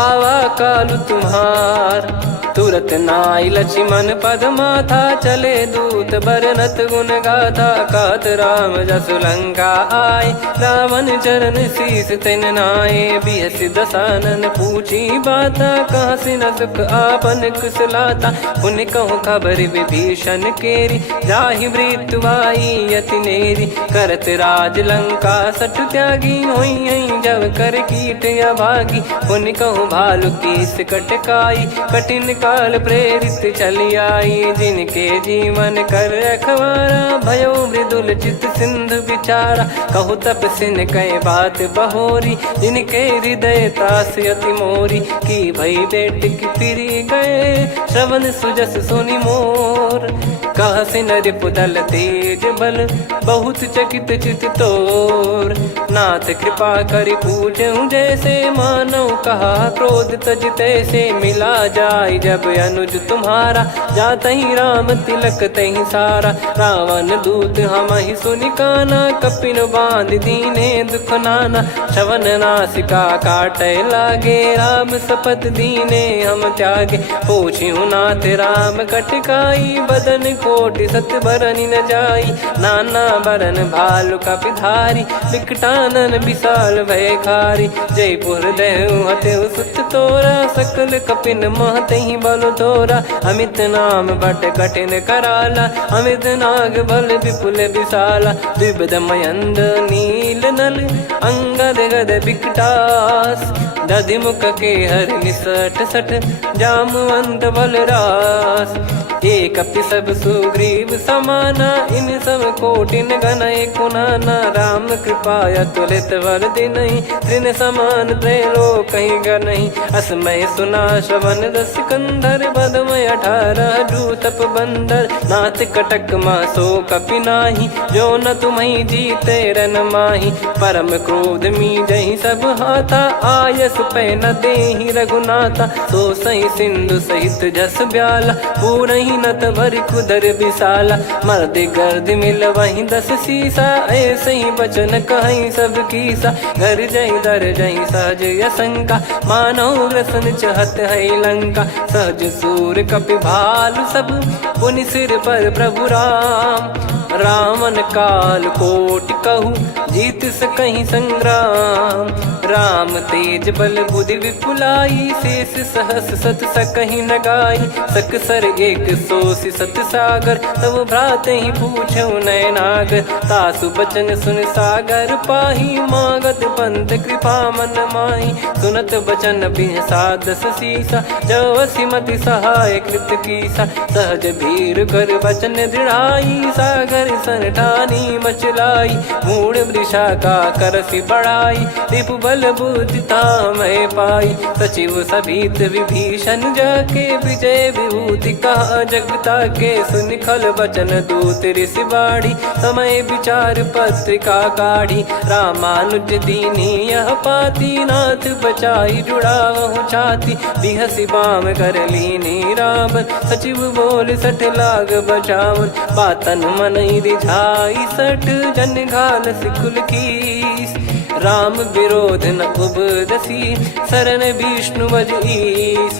आवा कालु तुम्हार। तुरत नाई लक्ष्मण पद माथा, चले दूत बरनत गुण गाथा। कहत राम जसु लंका आए, रावण चरण शीस तिन नाये। बिहसि दसानन पूछी बाता, कहसि न सुख आपन कुशलाता। पुनि कहूँ खबर विभीषण केरी, जाहि मृत्यु आई अति नेरी। करत राज लंका सठ त्यागी, होई जब कर कीट अभागी। पुनि कहूँ भालु कीस कटकाई, कठिन काल प्रेरित चली आई। जिनके जीवन कर रखवारा, भयो मृदुल चित सिंधु विचारा। कहु तपसिन कई बात बहोरी, जिनके हृदय तास अति मोरी। की भई बेट की फिरी गए, श्रवण सुजस सुनि मोर। कहसिन रिपु दल तेज बल, बहुत चकित चित तोर। नाथ कृपा करि पूछऊँ जैसे, मानव कहा क्रोध तज तैसे। मिला जाय जब अनुज तुम्हारा, जातहि राम तिलक तहि सारा। रावण दूत हमहि सुनि काना, कपिन बांध दीने दुख नाना। श्रवण नासिका काटय लागे, राम शपथ दीने हम त्यागे। पूछिहु नाथ राम कटकाई, बदन कोटि सत बरनि न जाई। नाना बरन भालु कपिधारी, विकटानन विशाल भयखारी। जयपुर देहु हतेउ सुत तोरा, सकल कपिन महतहि बल तोरा। अमित नाम बट कठिन कराला, अमित नाग बल विपुल विशाला। द्विविध मयंद नील नल, अंगद गद विकटास। दधिमुख के हर निसठ सठ, जामवंत बलरास। एक अपि सब सुग्रीव समाना, इन सब कोटिन गनय कुनाना। राम कृपा अतुलित बल दिनहि, त्रिन समान त्रैलोकहि गनहि। असमय सुना श्रवण रस कंधर, बदमय 18 जूतप बंदर। नाथ कटक मासो कपि नाही, जो न तुम्हि जीते रन माही। परम क्रोध मीजहि सब हाथा, आयस पै न देहि रघुनाथा। सो सही सिंधु सहित जस ब्याला, पूरहि नत भरि कुदर विशाला। मर्द गर्द मिल वहीं 10 सीसा, ऐसे ही बचन कहीं सब कीसा। घर जहि दर जहि सहज यसंका, मानव ग्रसन चहत है लंका। सहज सूर कपि भालु सब, पुनि सिर पर प्रभु राम। रामन काल कोटि कहु, जीत सकहि संग्राम। राम तेज बल बुद्धि विपुलाई, शेष सहस सत सकहि न गाई। सकसर 100 सत सागर, तब भ्राते ही पूछऊ नयनागर। तासु बचन सुन सागर पाही, मागत पंत कृपा मन माही। सुनत बचन बिहसा 10 सीसा, जवसि मति सहाय कृत कीसा। सहज भी वीर कर वचन दृढ़ाई, सागर सन ठानी मचलाई, मूड वृषा का करसी बढ़ाई, रिपु बल बुद्धिता मैं पाई, सचिव सभीत विभीषण जाके, विजय विभूति कहा जगता के, सुन खल वचन दूत ऋषि बाड़ी, समय विचार पत्रिका काढ़ी, रामानुज दीनी यह पाती, नाथ बचाई जुड़ावहु छाती, बिहसी बाम कर लीनी रावण, सचिव बोल सठ लाग बचावन, बातन मन रिझाई सठ, जन घाल सिकुल कीस, राम विरोध न उपदसी, शरण विष्णु बज ईस,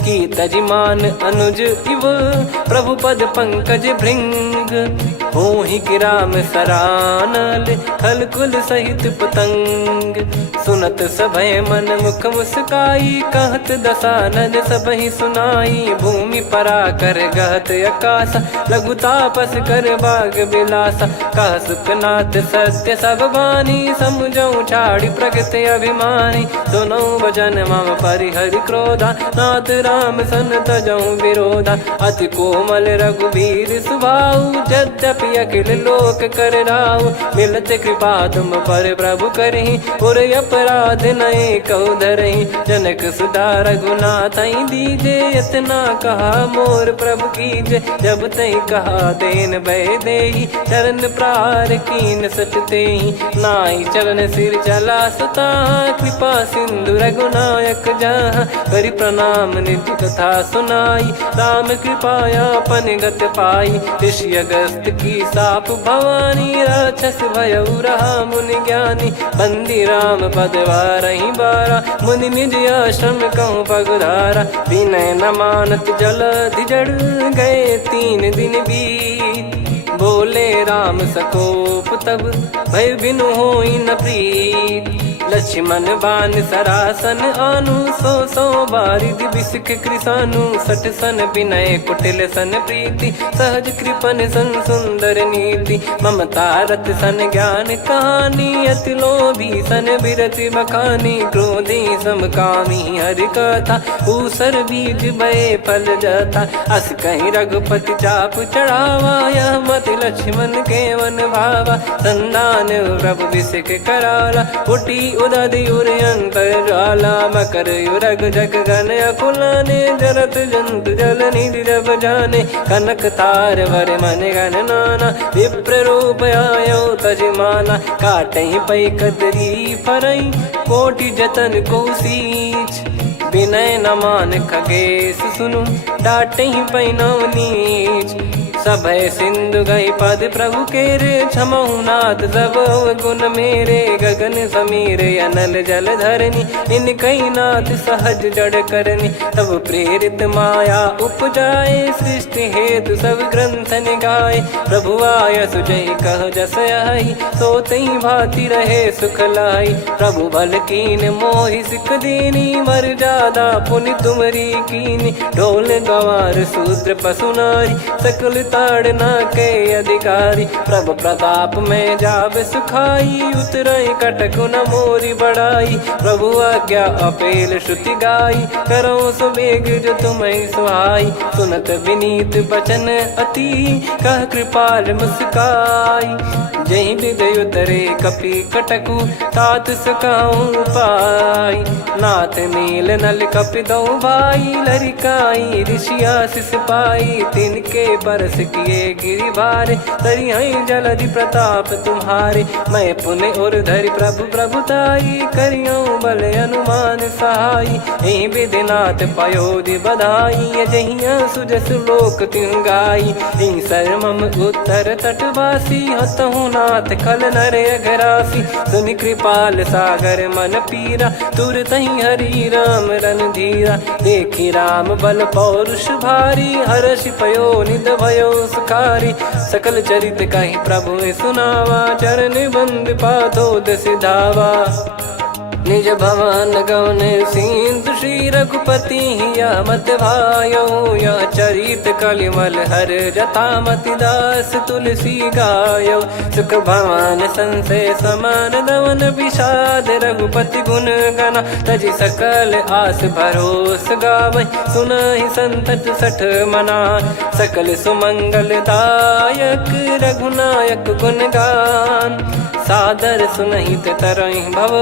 की तजिमान अनुज इव, प्रभु पद पंकज भृंग, होहि कि राम सरानल, खल कुल सहित पतंग, सुनत सभय मन मुख मुस्काई, कहत दसानन सबहि सुनाई, भूमि परा कर गहत आकाशा, लघु तापस कर बाग बिलासा, कह सुखनाथ सत्य सब बानी, समुझऊ छाड़ी प्रगति अभिमानी, सुनो भजन मम परिहरि क्रोधा, नाथ राम सन तजऊ विरोधा, अति कोमल रघुवीर सुभाऊ, यद्यपि अखिल लोक कर राऊ, मिलत कृपा तुम पर प्रभु करहि, और अपराध नये कौ धरहि, जनक सुधा रघुनाथ दीजे, इतना कहा मोर प्रभु कीजे, जब तई कहा देन भय देहि, चरण प्रार कीन सटतेहि, नाई चरण सिर चला सता, कृपा सिंधु रघुनायक जहाँ, करि प्रणाम निधि कथा सुनाई, राम कृपाया पन गत पाई, ऋषि अगस्त की साप भवानी, राक्षस भयउ रहा मुनि ज्ञानी, बंदी राम पद वारहि बारा, मुनि निज आश्रम कहूँ पगधारा, विनय न मानत जलधि जड़, गए 3 दिन बीत, बोले राम सकोप तब, भय बिनु होई न प्रीत, लक्ष्मण बान सरासन आनु, सो बारिद बिसिख कृसानु, सठ सन विनय कुटिल सन प्रीति, सहज कृपन सन सुंदर नीति, ममता रत सन ज्ञान कहानी, अति लोभी सन बिरति बखानी, क्रोधी समकामी हरि कथा, ऊसर बीज भय फल जाता, अस कहीं रघुपति चाप चढ़ावा, यह मत लक्ष्मण के वन भावा, संदान प्रभु बिसिख कराला, उठी उदधि उर अंतर ज्वाला, मकर युरग जग गण अकुलाने, जरत जंतु जल निधि जब जाने, कनक तार वर मन गण नाना, विप्र रूप आयो तजमाना, काटहि पै कतरी फरई, कोटि जतन को सींच, विनय न मान खगेश सुनु, डांटहि पै नव नीच, सभय सिंधु गई पद प्रभु केरे, क्षमहु नाथ सब गुण मेरे, गगन समीरे अनल जल धरनी, इन कई नाथ सहज जड़ करनी, तब प्रेरित माया उपजाए, सृष्टि हेतु सब ग्रंथ निगाए, प्रभु आय सुजय कह जस आई, सोतई भांति रहे सुख लाई, प्रभु बल कीन मोहि सिख दीनी, वर जादा पुनि तुमरी कीनी, ढोल गवार शूद्र पशु नारी, सकल ताड़ना के अधिकारी, प्रभु प्रताप में जाब सुखाई, उतरई कटक न मोरी बढ़ाई, प्रभु आज्ञा अपेल श्रुति गाई, करो सुबेग जो तुम्हें सुहाई, सुनत विनीत बचन अति, कह कृपाल मुस्काई, जहि हृदय उतरे कपि कटकु, तात सकाऊं पाई, नाथ नील नल कपि दो भाई, लरिकाई ऋषि आशीष पाई, तिनके परस किए गिरि भारे, तरिहै जलधि प्रताप तुम्हारे, मैं पुण्य और धरि प्रभु प्रभुताई, करियऊँ बल अनुमान सहाई, एहि विधिनाथ पयोधि बधाई, जहिया सुजस लोक तिहुँ गाई, एहि सरमम उत्तर तटवासी, हतहु नाथ खल नर अघरासी, सुनि कृपाल सागर मन पीरा, तुरतहि हरि राम रणधीरा, देखि राम बल पौरुष भारी, हर्षि पयो निध भयो सुखारी, सकल चरित कहि प्रभु सुनावा, चरण बंद पादोद सिधावा, निज भवन गवन सिंधु श्री रघुपति या मत भायो, या चरित कलिमल हर जथा मति दास तुलसी गायो। सुख भवन संशय समान दमन विषाद, रघुपति गुण गना तजि सकल आस भरोस गावै। सुनहि संतत सठ मना सकल सुमंगल दायक, रघुनायक गुण गान सादर सुनहित तरहि भव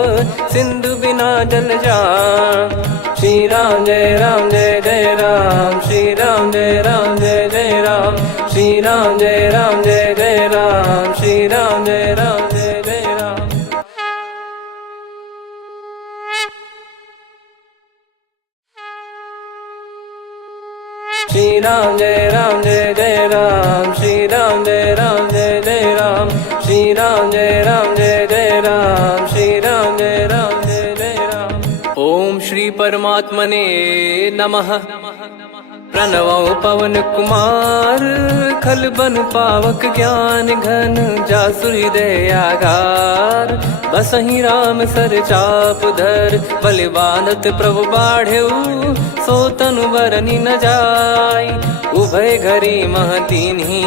सिंधु बिना जल जान। श्री राम जय राम जय जय राम, श्री राम जय राम जय जय राम, श्री राम जय राम जय जय राम, श्री राम जय राम जय जय राम। श्री राम जय राम जय जय राम, श्री राम जय राम जय जय राम, श्री राम जय राम जय जय राम, श्री राम जय राम जय जय राम। ओम श्री परमात्मने नमः। प्रणवो पवन कुमार, खल बन पावक ज्ञान घन, जासु हृदय आगार। बसहि राम सर चाप धर, बल बांधत प्रभु बाढ़ेऊ, सो तनु बरनि न जाय। उभय घरी मह दीन्ही,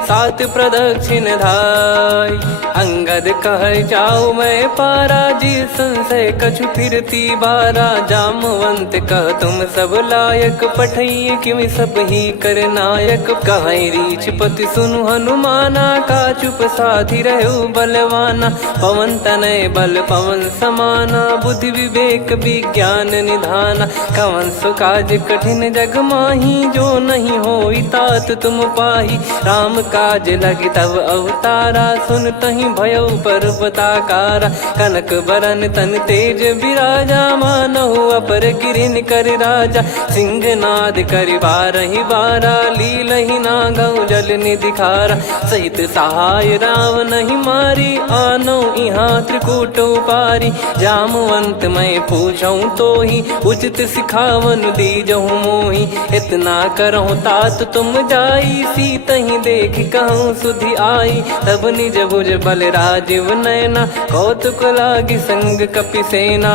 सात प्रदक्षिण धाय। अंगद कह जाऊ मैं पारा, जी संशय कछु फिरती बारा। जामवंत कह तुम सब लायक, पठइये किमि सब ही कर नायक। कहीं रीछ पति सुनु हनुमाना, का चुप साधि रहु बलवाना। पवन तनय बल पवन समाना, बुद्धि विवेक विज्ञान निधाना। कवन सो काज कठिन जग माही, जो नहीं होई तात तुम पाही। राम काज लगी तब अवतारा, सुन तहि भयउ पर्वताकारा। कनक बरन तन तेज बिराजा, मानहु अपर गिरिन कर राजा। सिंहनाद करि बारहि बारा, लीलहि नागौ जल निधि खारा। सहित सहाय रावणहि मारी, आनो इहाँ त्रिकूट उपारी। जामवंत मैं पूछऊँ तोहि, उचित सिखावन दीजहु मोहि। इतना करहु तात तुम जाई, सीतहि देखि कहूँ सुधि आई। तब निज भुज बल राजीव नयना, कौतुक लागी संग कपिसेना।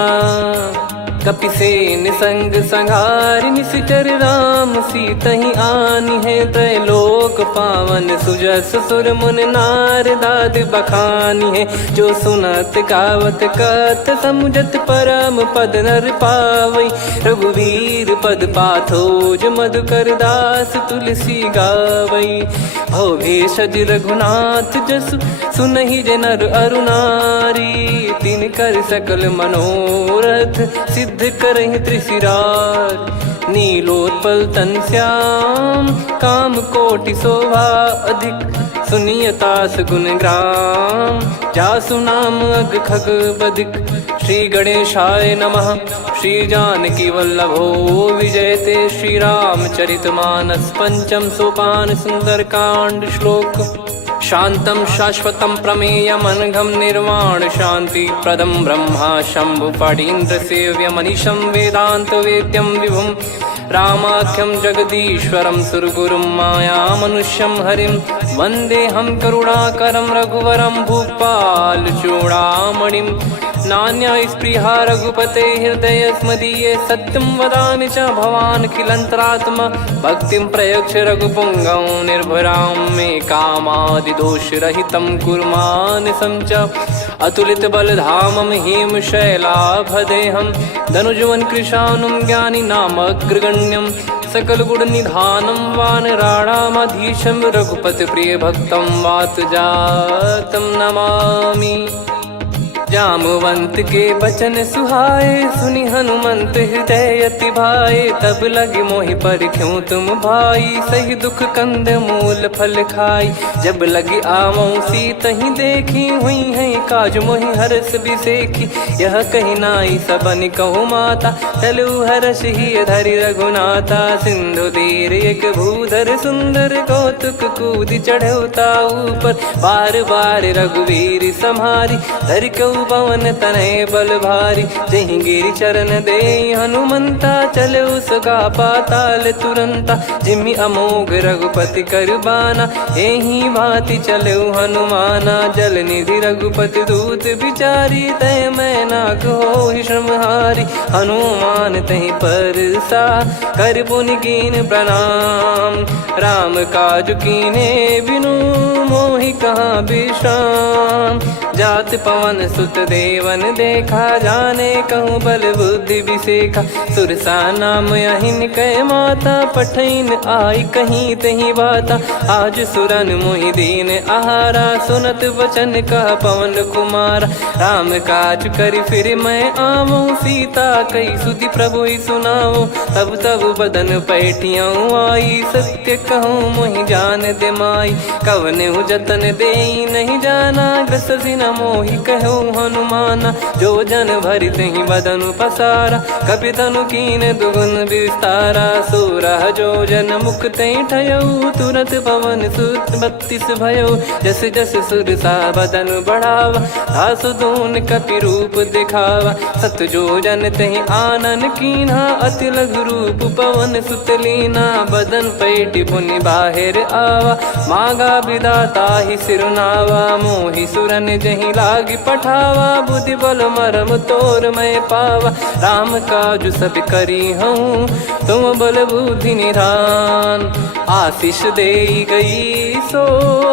कपिसेन संग संहारि निशिचर राम, सीतहि आनि है त्रैलोक पावन। सुजस सुर मुन नार दाद बखानी है, जो सुनत गावत कथ समुझत परम पद नर पावै। रघुवीर पद पाथोज मधुकर दास तुलसी गावै। भव भेषज रघुनाथ जसु, सुनहि जे नर अरु नारी। तिन कर सकल मनोरथ, सिद्ध करहि त्रिशिरार। नीलोत्पल तन श्याम, काम कोटि शोभा अधिक। सुनियतास गुण ग्राम, जासु नाम अग खग बदिक। श्री गणेशाय नमः। श्री जानकी वल्लभो विजयते, श्री रामचरित मानस पंचम सोपान सुंदरकांड श्लोक। शांतं शाश्वतं प्रमेयमनघं निर्वाण शांति प्रदं ब्रह्मा शंभु फणीन्द्र सेव्य मनीषं वेदांत वेद्यं विभुं। रामाख्यं जगदीश्वरं सुरगुरुं माया मनुष्यं हरिं। वन्देऽहं करुणाकरं रघुवरं भूपाल चूडामणिं। नान्या स्पृहा रघुपते हृदय स्मदीये, सत्यं वदामि च भवान् खिलन्तरात्मा। भक्तिं प्रयच्छ रघुपुङ्गं निर्भरां मे कामादिदोषरहितं कुर्मानसं च। अतुलित बलधामं हेमशैलाभदेहं, धनुजवन कृशानुं ज्ञानी नामग्रगण्यं। सकल गुण निधानं वानराणामधीशं, रघुपति प्रिय भक्तं वात जातं नमामि। जामवंत के बचन सुहाए, सुनि हनुमंत हृदय अति भाए। तब लगे मोहि परख्यूं तुम भाई, सही दुख कंद मूल फल खाई। जब लगे आवऊं सीतहि देखी, हुई है काज मोहि हरस बिसेखी। यह कही नाई सबन कहु माता, चलु हरष ही धरि रघुनाथा। सिंधु तीर एक भूधर सुंदर, कौतुक कूद चढ़ौता ऊपर। बार बार रघुवीर सम्हारी, धरि कौ चलऊ पवन तनय बल भारी, जहि गिरि चरण दे हनुमंता, चलऊ सगा पाताल तुरंता, जिमि अमोघ रघुपति कर बाना, एहि भांति चलऊ हनुमाना। जल निधि रघुपति दूत बिचारी, तय मैं नाक होहि श्रमहारी, हनुमान तहि परसा कर पुनि कीन प्रणाम, राम काज कीने बिनु मोहि कहाँ विश्राम। जात पवन सुत देवन देखा, जाने कहूँ बल बुद्धि विसेखा, सुरसा नाम अहिन कै माता, पठैन आई कहीं तहीं बाता। आज सुरन मोहि दीन आहारा, सुनत वचन कह पवन कुमारा, राम काज करि फिर मैं आवूँ, सीता कई सुधि प्रभु ही सुनाओ। तब तब बदन पैठियाँ आई, सत्य कहूँ मोहि जान दे माई, कवने जतन दे नहीं जाना, ग्रसिन मोहि कहूँ हनुमाना। जो जन भरि तहि बदन पसारा, कपि तनु कीन दुगुन विस्तारा, सोरह जो जन मुख तहि ठयऊ, तुरत पवन सुत 32 भयऊ। जस जस सुरसा बदन बढ़ावा, दासु दून कपि रूप दिखावा, सत जो जन तहि आनन कीन्हा, अति लघु रूप पवन सुत लीना। बदन पैटि पुनि बाहिर आवा, मांगा विधाता ही सिरुनावा, मोहि सुरन जहि लागी पठावा, बुद्धि बल मरम तोर मैं पावा। राम काज सब करी हूँ, तुम बल बुद्धि निधान, आशीष देई गई सो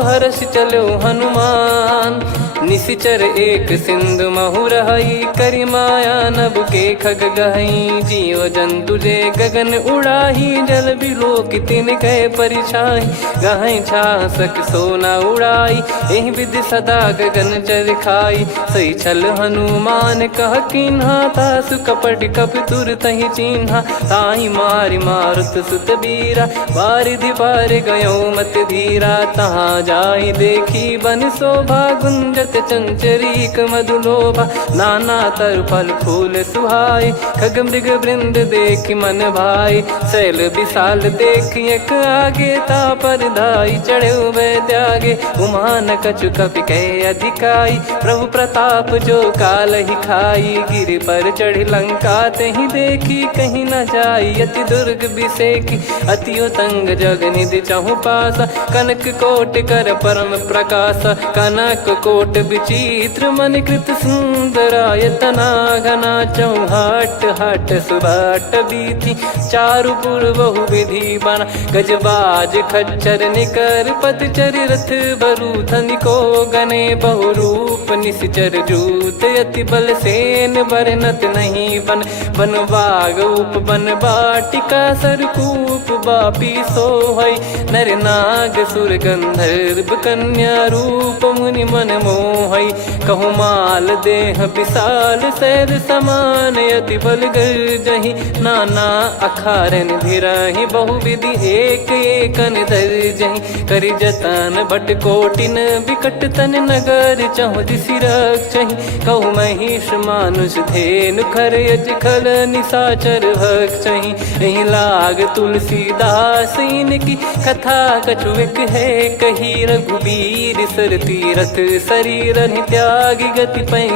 हर्ष चलो हनुमान। निशिचर एक सिंधु महु रहई, करि माया नभ के खग गहई, जीव जंतु जे गगन उड़ाही, जल बिलो कि तिन गए परिछाई, गहई छासक सोना उड़ाई, एहि विधि सदा गगन चर खाई। सही छल हनुमान कह कीन्हा, तासु कपट कपि तुर तहि चिन्हा, ताहि मारि मारुत सुत बीरा, बारिधि पार गयो मत धीरा। तहाँ जाई देखी बन शोभा, गुंजत चंचरीक मधुलोभा, नाना तर फल फूल सुहाए, खग मृग वृंद देख मन भाई, शैल विशाल देख एक आगे, तापर धाई चढ़े वै त्यागे, उमा न कछु कपि कहे अधिकाई, प्रभु प्रताप जो काल ही खाई। गिरि पर चढ़ी लंका तहि देखी, कहीं न जाई अति दुर्ग बिसेकी, अति उतंग जग निधि चहु पासा, कनक कोट कर परम प्रकाशा, कनक कोट विचित्र मन कृत सुंदरायतना, घना चौहाट हाट सुबाट बीथी, चारु पुर बहु विधि बना, गजबाज खच्चर निकर पतचर रथ बरु धनिको गने, बहु रूप निश्चर जूत अति बल सेन, बरनत नहीं बन बन बाग उप बन बाटिका, सरकूप बापी सोहई, नर नाग सुर गंधर्व कन्या, रूप मुनि मन मोहई, कहु माल देह विशाल शैल समान, अति बल गर्जहि, नाना अखारन भिराहि, बहु विधि एक एकन दर्जहि, करि जतन भट कोटिन विकट तन नगर, चहु दिसि रक्षहि, कहु महिष मानुष धेनु खर यज खल निशाचर भक्षहि, एहि लाग तुलसीदास इनकी कथा कछु एक है कही, रघुबीर सर तीरथ शरीर त्यागी गति पै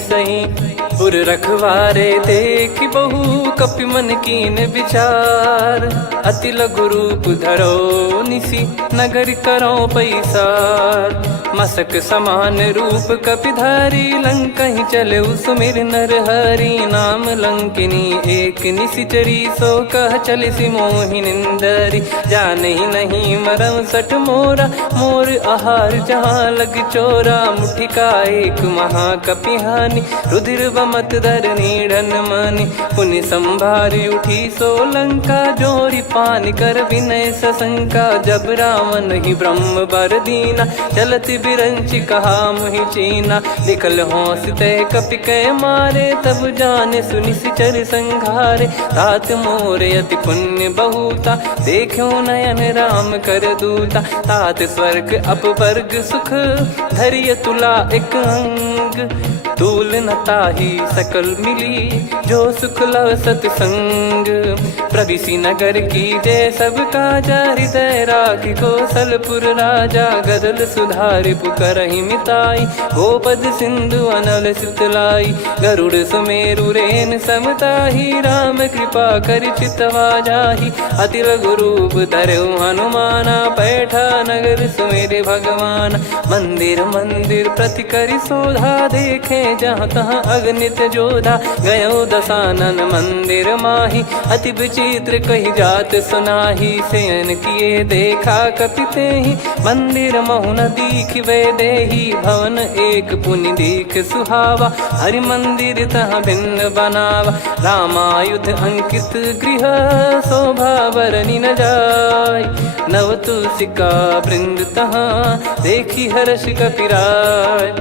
सही, पुर रखवारे देख बहु कपि मन कीन विचार, अति लघु रूप धरो निसी नगर करो पैसार, मसक समान रूप कपि धारी, लंकहि चले सुमिर नर हरि, नाम लंकिनी एक निशिचरी, सो कह चल सि मोहि निंदरी, जानहि नहीं मरम सठ मोरा, मोर आहार जहाँ लग चोरा, मुठिका एक महाकपि हानि, रुधिर बमत धरनी ढन मानि, पुनि संभारी उठी सो लंका, जोरी पान कर विनय सशंका, जब रावण ही ब्रह्म बर दीना, चलत बिरंच कहा मुहि चीना, निकल होंस तय कपि कै मारे, तब जाने सुनि सिचर संघारे, तात मोर अति पुण्य बहुता, देखो नयन राम कर दूता, तात स्वर्ग अपवर्ग सुख, धैर्य तुला एक अंग, तूल न ताहि सकल मिली, जो सुख लव सतसंग, प्रविसी नगर की जय सब काजा, हृदय राखी कौशलपुर राजा। गदल सुधारि पुकरहि मिताई, गोपद सिंधु अनल सितलाई। गरुड़ सुमेरु रेन समताही, राम कृपा करि चितवा जाहि। अति लघु रूप धरऊ हनुमाना, पैठा नगर सुमेरे भगवान। मंदिर मंदिर प्रति करि शोधा, देखे जहाँ तहाँ अगणित जोधा। गयो दशानन मंदिर माही, अति विचित्र कही जात सुनाही। शयन किए देखा कपिते ही, मंदिर महु न दीखिबे देही। भवन एक पुनि दीख सुहावा, हरि मंदिर तहाँ भिन्न बनावा। रामायुध अंकित गृह, शोभा बरनि न जाय। नव तुलसी का वृंद तहाँ, देखी हर्ष कपिराय।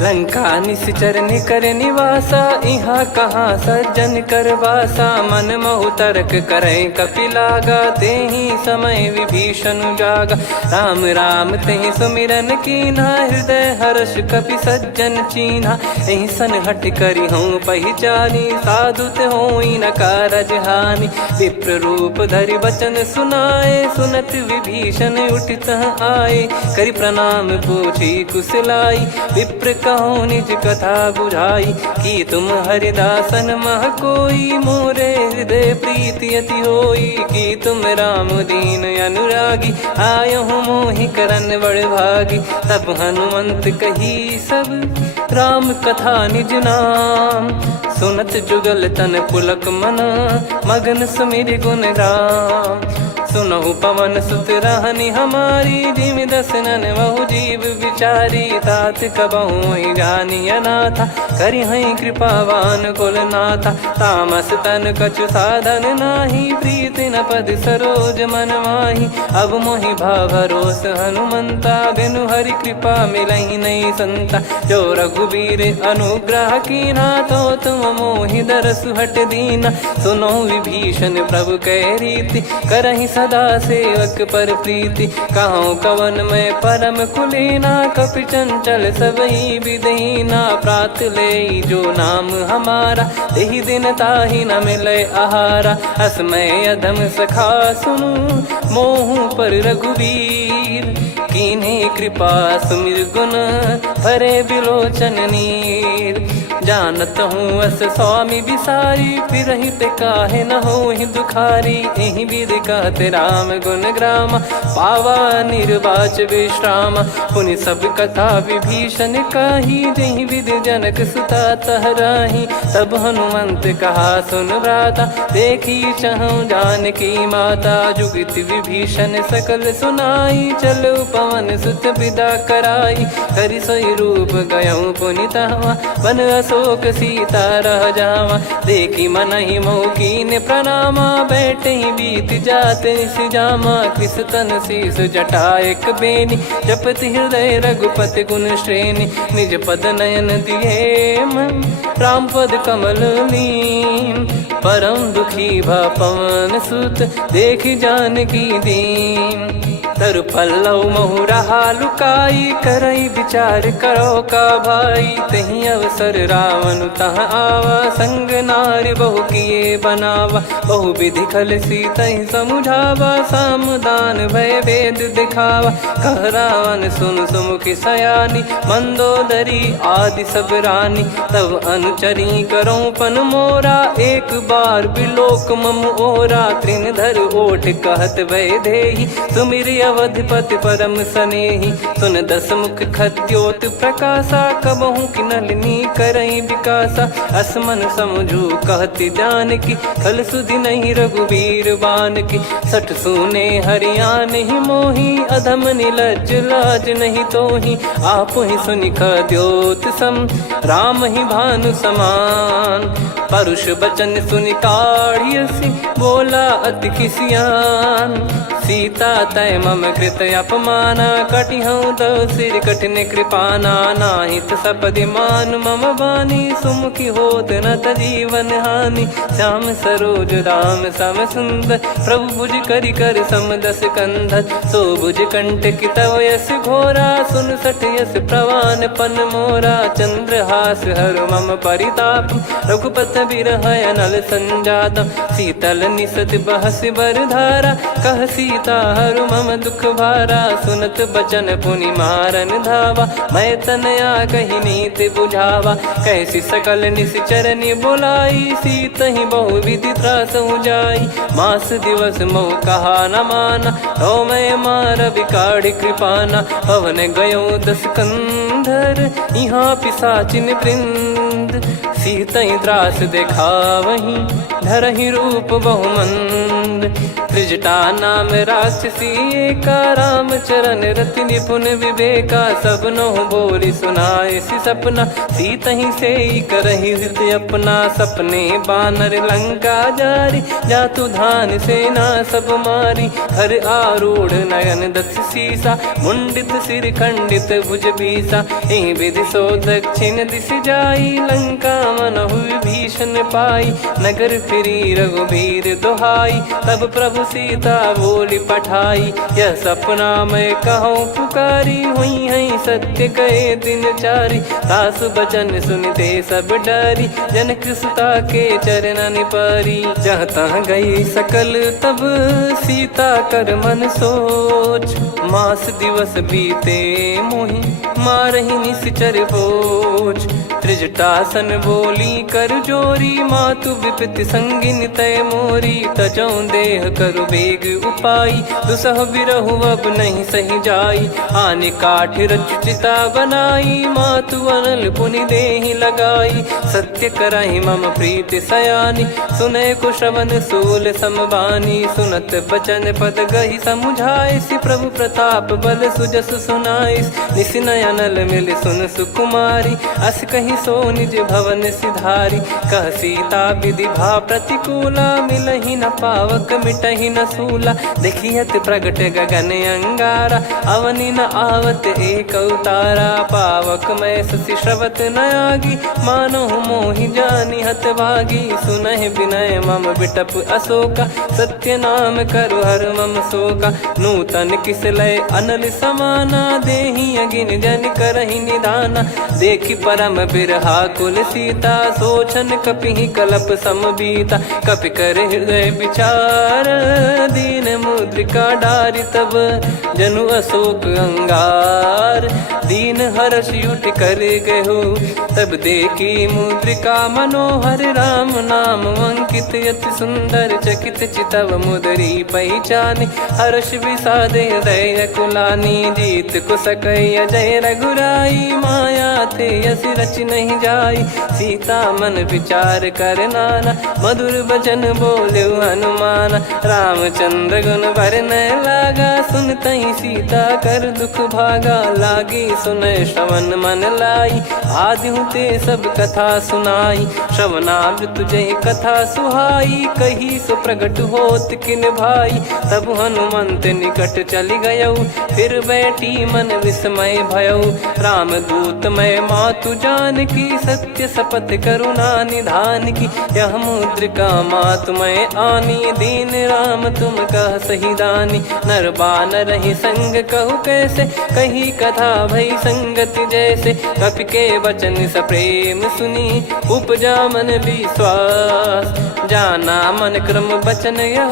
लंका निश्चर निकर निवासा, यहाँ कहाँ सज्जन कर वासा। मन महु तर्क करे कपिलागा, तेहि समय विभीषण जागा। राम राम तेहि सुमिरन कीन्हा, हृदय हर्ष कपि सज्जन चीन्हा। एहि सन हट करि हूँ पहिचानी, साधु ते होई न कारज हानि। विप्र रूप धरि वचन सुनाए, सुनत विभीषण उठित आए। करि प्रणाम पूछी कुशलाई, विप्र कहो निज कथा बुझाई। कि तुम हरिदासन मह कोई, मोरे हृदय प्रीति अति होई। कि तुम राम दीन अनुरागी, आयहु मोहि करन बड़ भागी। तब हनुमंत कही सब राम कथा निज नाम। सुनत जुगल तन पुलक मना, मगन सुमिर गुण राम। सुनहु पवन सुत रहनि हमारी, जिमि दसनन बहु जीव विचारी। तात कबहु ही जानिय नाथा, करि हई कृपावान कुल नाथा। तामस तन कछु साधन नाही, प्रीति न पद सरोज मन माही। अब मोहि भाव भरोस हनुमंता, बिनु हरि कृपा मिलहि नहीं संता। जो रघुबीर अनुग्रह कीन्हा, तो तुम मोहि दरसु हट दीना। सुनो विभीषण प्रभु कह रीति, करहि सदा सेवक पर प्रीति। कहूँ कवन में परम कुलीना, कपि चंचल सबही विदहीना। प्रात ले जो नाम हमारा, तेहि दिन ताहि न मिले आहारा। असमय अधम सखा सुनु, मोहु पर रघुवीर। कीन्ही कृपा सुमिर गुण, भरे बिलोचन नीर। जानत हूँ अस स्वामी बिसारी, फिरहि ते काहे न होहि दुखारी। एहि विधि कहते राम गुण ग्राम, पावा निर्वाच विश्राम। पुनि सब कथा विभीषण काही, जेहि विधि जनक सुता तहराही। तब हनुमंत कहा सुन भ्राता, देखी चहु जानकी माता। जुगित विभीषण सकल सुनाई, चलो पवन सुत विदा कराई। करि सोई रूप गयऊँ पुनि तहवा, बन अशोक सीता रह जावा। देखी मनहि मोकीन प्रणामा, बैठे ही बीत जात निस जामा। कृस तन शीस जटा एक बेनी, जपति हृदय रघुपति गुण श्रेणी। निज पद नयन दिए मन, राम पद कमल लीन। परम दुखी भा पवन सुत, देखि जानकी दीन। तरु पल्लव महु रहा लुकाई, करई विचार करो का भाई। तही अवसर रावण तहाँ आवा, संग नारी बहु किए बनावा। बहु विधि खल सीतहि समुझावा, सामदान भय वेद दिखावा। कह रावण सुन सुमुखि सयानी, मंदोदरी आदि सब रानी। तब अनुचरी करो पन मोरा, एक बार बिलोक मम ओरा। तृण धर ओठ कहत भय देहि, सुमिर अवधिपति परम सनेहि। सुन दस मुख खद्योत प्रकाशा, कबहु कि नलिनी करई विकासा। असमन समझू कहति जानकी, खल सुधि नहीं रघुवीर बान की। सठ सुने हरियाण ही मोही, अधम निलज लाज नहीं तोही। आपु ही सुनि खद्योत सम, राम ही भानु समान। परुष बचन सुनि काढ़ियसि, बोला अति किसियान। सीता तय मम कृत अपमाना, कटिहऊँ तव सिर कठिन कृपाना। नाहित सपदि मान मम बानी, सुमुखि होत न तजीवन हानि। श्याम सरोज राम सम सुंदर, प्रभु भुज करि कर सम दस कंधर। सो भुज कंठ की तव यस घोरा, सुन सठ यस प्रवान पन मोरा। चंद्रहास हर मम परिताप, रघुपत बिरह अनल संजाता शीतल निसत बहस बरधारा कह सीता हरु मम दुख भारा सुनत बचन पुनि मारन धावा मैं तनया कही नीति बुझावा कैसी सकल निश्चरनि बोलाई सीत ही बहु विधि त्रास जाई मास दिवस मोह कहा न माना तो मैं मार विकाढ़ कृपाना पवन गयो दस कंधर यहाँ पिशाचिन वृंद सीतई त्रास देखा वहीं धरहि रूप बहुमंद त्रिजटा नाम राक्षसी का राम चरण रति निपुण विवेका सब नोह बोली सुनाए सी सपना सीतहि से करहि हित अपना सपने बानर लंका जारी जातु धान सेना सब मारी हर आरूढ़ नयन दस सीसा मुंडित सिर खंडित भुज बीसा एहि विधि सो दक्षिण दिश जाई लंका मनहु भीषण पाई नगर फिरी रघुबीर दोहाई तब प्रभु सीता बोली पठाई यह सपना मैं कहूँ पुकारी हुई है सत्य गए दिन चारी सासु बचन सुनते सब डरी जनक सुता के चरण परी जहाँ तहाँ गई सकल तब सीता कर मन सोच मास दिवस बीते मोहि मारहि निश्चर बोझ त्रिजटासन बोली कर जोरी मातु विपति संगिन तय मोरी तजौ देह करु बेग उपाई दुसह बिरहु अब नहीं सही जाई आने काठ रचिता बनाई मातु अनल पुनि देहि लगाई सत्य कराई मम प्रीति सयानी सुने को श्रवण सूल समबानी सुनत बचन पद गही समुझाए सि प्रभु प्रताप बल सुजस सुनाइस निसिनय अनल मिल सुन सुकुमारी अस कही सो निज भवन सिधारी कह सीता विधि भा प्रतिकूला मिलहि न पावक मिटहि न सूला देखियत प्रगट गगन अंगारा अवनि न आवत एक उतारा पावक मैं ससी श्रवत न आगी मानो मोहि जानि हत भागी सुनहि विनय मम बिटप अशोका सत्य नाम करु हर मम शोका नूतन किस लय अनल समाना देहि अगिन जन करहि निदाना देखि परम बिरहा कुल सीता सोचन कपि कलप समबीता कपि कर हृदय विचार दीन मुद्रिका डारि तब जनु अशोक अंगार दीन हर्ष उठ कर गहु तब देखी मुद्रिका मनोहर राम नाम अंकित यति सुंदर चकित चितव मुदरी पहचान हर्ष विषाद हृदय कुलानी जीत को सकय जय रघुराई माया थे यस रच नहीं जाई सीता मन विचार कर नाना मधुर बचन बोले हनुमान रामचंद्र गुण वरन लागा सुनतहि सीता कर दुख भागा लागी सुन श्रवण मन लाई आदि ते सब कथा सुनाई श्रवणाब तुझे कथा सुहाई कही सो प्रगट होत किन भाई तब हनुमंत निकट चली गयौ फिर बैठी मन विस्मय भयौ राम दूत मैं मातु जान की सत्य शपथ करुणा निधान की यह मुद्रिका मातु मैं आनी दीन राम तुम कह सही दानी नर बानर ही संग कहु कैसे कही कथा भई संगति जैसे कपि के वचन सप्रेम सुनी उपजा मन विश्वास जाना मन क्रम बचन यह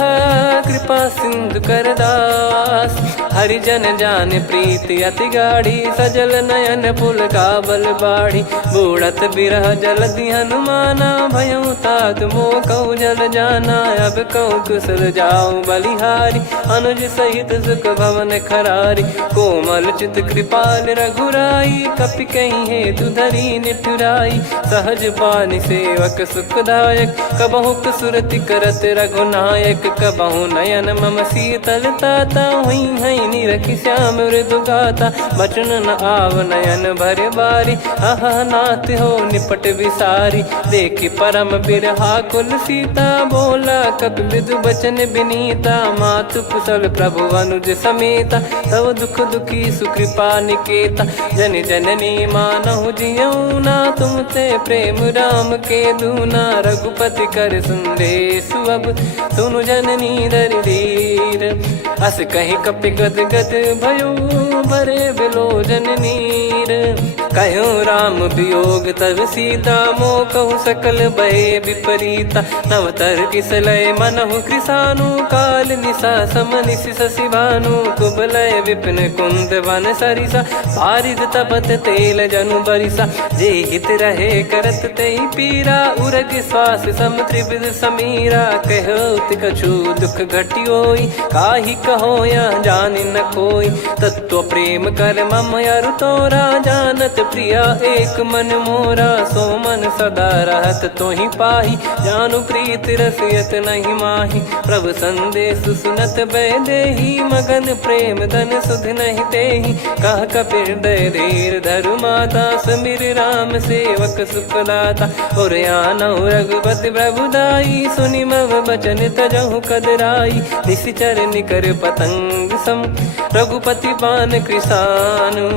कृपा सिंधु कर दास हरिजन जान प्रीति अति गाढ़ी सजल नयन पुल का बल बाढ़ी बूढ़त बिरह जलधि हनुमाना भयउ तात मोह कहु जल जाना अब कहु कुशल जाऊं बलिहारी अनुज सहित सुख भवन खरारी कोमल चित कृपाल रघुराई कपि कहीं हेतु धरी निठुराई सहज पानि सेवक सुखदायक कबहु सुरति करत रघुनायक कबहु नयन मम शीतल ताता हुई है निरखि श्याम मृदु गाता बचन न आव नयन भर बारी अह नाथ हो निपट विसारी देखि परम बिरहा कुल सीता बोला कपि मृदु बचन विनीता मातु कुशल प्रभु अनुज समेता तव दुख दुखी सुकृपा निकेता जन जननी मानहु जियऊ ना तुम ते प्रेम राम के दूना रघुपति कर संदेश अब सुनु जननी दर धीर अस कहीं कपि गद गद भयो भरे बिलोचन नीर कहो राम वियोग तब सीता मोह कहु सकल भय विपरीता नवतर किसलय मनहु कृसानु काल निशा समनिश शशि भानु कुबलय विपिन कुंद वन सरिसा पारिद तपत तेल जनु बरिसा जे हित रहे करत ते पीरा उरग श्वास सम त्रिविध समीरा कहत कछु दुख घटियोई काहि कहो या जानि न कोई तत्व प्रेम कर मम अरु तोरा जानत प्रिया एक मन मोरा सो मन सदा रहत तोहि पाही जानु प्रीत रसियत नहीं माही प्रभु संदेश सुनत बैदेही मगन प्रेम धन सुध नहीं तेहि कह कपिर दय धीर धरु माता समीर राम सेवक सुखदाता और आनौ रघुपति प्रभुदाई सुनि मव बचन तजहु कदराई निशिचर निकर पतंग सम रघुपति पान कृसानु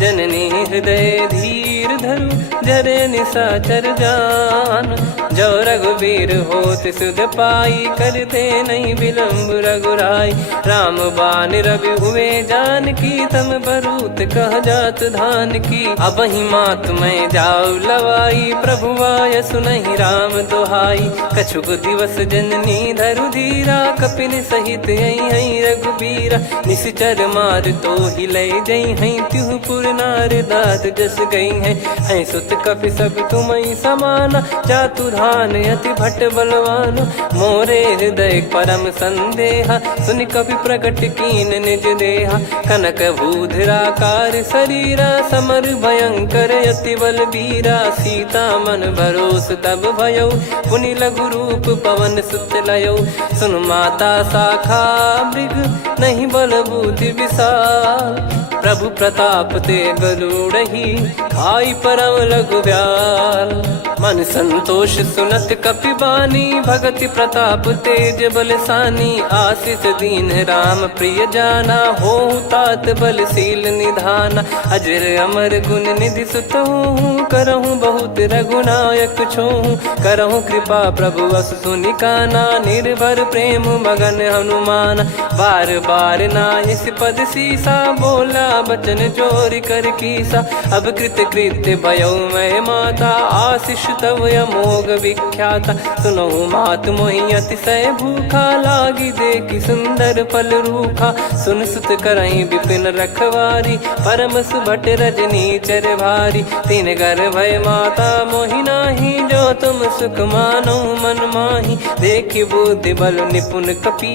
जननी हृदय धीर धरु जरे निशाचर जान जो रघुवीर होत सुध पाई करते नहीं विलम्ब रघुराई राम बान रवि हुए जान की तम बरूत कह जात धान की अब ही मात में जाऊ लवाई प्रभु आय सुनहि राम दोहाई कछुक दिवस जननी धरु धीरा कपिन सहित यही रघुबीरा निश्चर मार तो ही ले जई हैं त्युह पुर नार दाद जस गई हैं सुत कपि सब तुमई समाना जातु धान अति भट बलवान मोरे हृदय परम संदेहा सुनि कपि प्रकट कीन निज देहा कनक भूधराकार शरीरा समर भयंकर अति बल बीरा सीता मन भरोस तब भयो पुनि लघु रूप पवन सुत लयो सुन माता शाखा मृग नहीं बल बुद्धि विशाल प्रभु प्रताप ते गरुड़हि खाई परम लघु ब्याल मन संतोष सुनत कपि बानी भगति प्रताप तेज बलसानी आशीष दीन राम प्रिय जाना हो तात बलशील निधाना अजर अमर गुण निधि सुतहु करहु बहुत रघुनायक छोहु करहु कृपा प्रभु अस सुनि काना निर्भर प्रेम मगन हनुमान बार बार नायस पद सीसा बोला बचन चोरी कर कीसा अब कृत कृत्य भयो मैं माता आशीष तव अमोघ विख्याता सुनहु मात मोहि अतिशय भूखा लागी देखी सुंदर फल रूखा सुन सुत करई विपिन रखवारी परम सुभट रजनी चर भारी तीन घर भय माता मोहि नाही जो तुम सुख मानो मन माही देखी बुद्धि बल निपुण कपि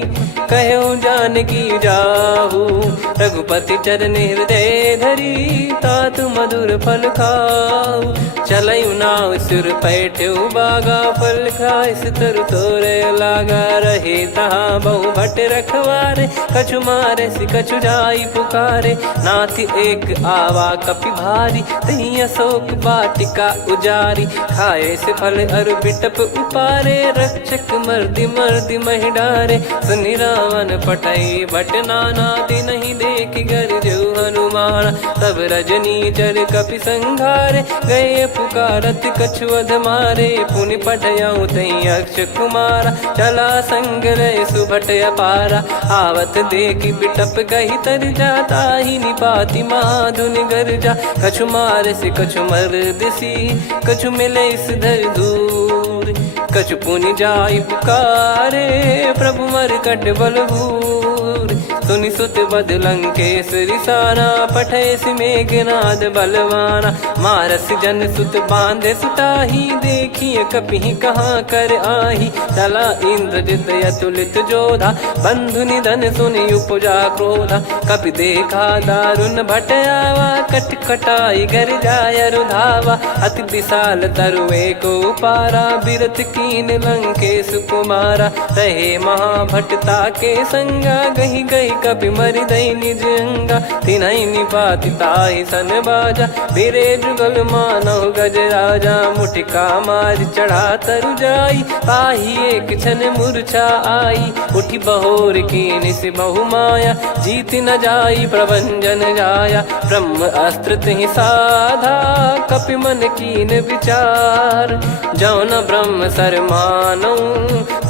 कहो जानकी जाहू रघुपति चरण हृदय धरी तात मधुर फल खाऊ चलऊ नाव सुर पैठ्यू बागा फल खाइस तरु तोरे लागा रहे तहाँ बहु भट रखवारे कछु मारे सि कछु जाई पुकारे नाथ एक आवा कपि भारी तही अशोक बाटिका उजारी खाए से फल अरु बिटप उपारे रक्षक मर्दि मर्दि महि डारे सुनि रावण पटई भट नाना नहीं देख गर जो हनुमान तब रजनी चर कपि संघारे गए पुकारत कछु अध मारे पुनि पटयऊ तई अक्ष कुमारा चला संग रहे सुभट अपारा आवत देखी बिटप कही तर जाता ही निपाति माधुनि गर्जा कछु मार से कछु मर दिसी कछु मिले इस धर दूर कछु पुनि जाई पुकारे प्रभु मर कट बलभूर सुनि सुत बद लंकेश रिसाना पठेस मेघनाद बलवाना मारस जन सुत बांधे सुताही देखिए कपि कहाँ कर आही चला इंद्रजित अतुलित जोधा बंधु निधन सुनि उपजा क्रोधा कपि देखा दारुण भट आवा कट कटाई घर जाय रुधावा अति विशाल तरुए को पारा बिरत कीन लंकेश कुमारा रहे महाभटता के संगा गही गही कपि मरि दई निज अंगा तिन्है निपाति ताहि सन बाजा बिरे जुगल मानव गज राजा मुटिका मार चढ़ा तरु जाई ताहि एक क्षण मूर्छा आई उठी बहोर कीन से बहु माया जीत न जाई प्रभंजन जाया ब्रह्म अस्त्र तिहि साधा कपि मन कीन विचार जौन ब्रह्म सर मानऊ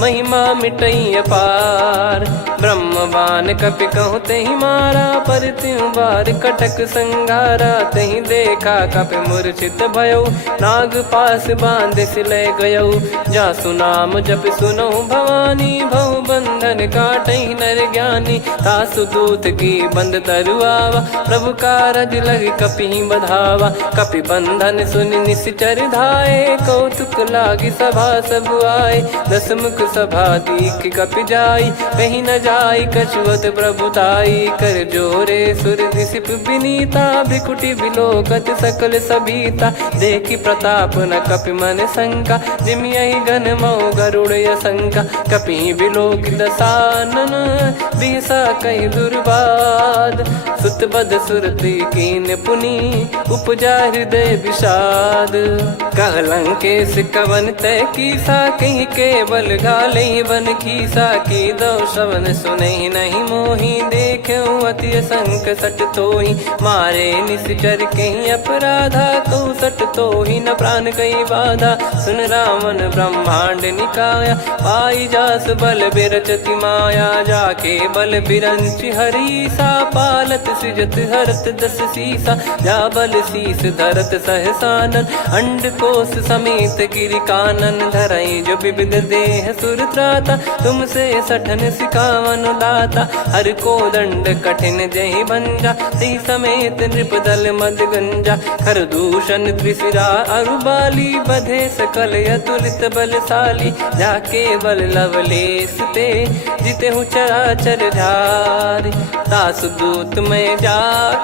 महिमा मिटई अपार। ब्रह्मवान कपि कहूँ तेहि मारा, पर त्यों बार कटक संघारा। तही देखा कपि मूर्छित भयो, नाग पास बांध सिले गयो। जासु नाम जप सुनो भवानी, भव बंधन काटई नर ज्ञानी। तासु दूत की बंद तरुआवा, प्रभु कारज लग कपि बधावा। कपि बंधन सुन निश्चर धाये, कौतुक लागी सभा सब आए। दस मुख सभा दीख कपि जाई, कहीं न जाई कछुअत प्रभुताई। कर जोरे सुर दिसिप विनीता, भ्रिकुटि बिलोकत सकल सबीता। देखी प्रताप न कपि मन शंका, जिमि यही घन मऊ गरुड़ असंका। कपि बिलोक दसानन, बिहसा कहि दुर्बाद। सुत बद सुरति कीन पुनि, उपजा हृदय विषाद। कहलंकेश कवन तय कीसा, कहीं केवल घाले बन खीसा। की दो श्रवण सुनहि नहीं मोही, देखऊं अति संक सट तोहि। मारे निश्चर कहीं अपराधा, कहूँ सट तोहि न प्राण कहीं बाधा। सुन रावण ब्रह्मांड निकाया, पाई जास बल बिरचति माया। जाके बल बिरंच हरीसा, पालत सृजत हरत दस सीसा। जा बल शीस धरत सहसानन, अंड कोश समेत गिरि कानन। धरई जो विविध देह सुर त्राता, तुमसे सठन सिखावन दाता। हर को दंड कठिन जहि भंजा, ती समेत नृप दल मद गंजा। खर दूषण त्रिशिरा अरुबाली, बधे सकल अतुलित बलशाली। जाके बल लवलेस ते, जिते हूँ चराचर झारी। तासु दूत में जा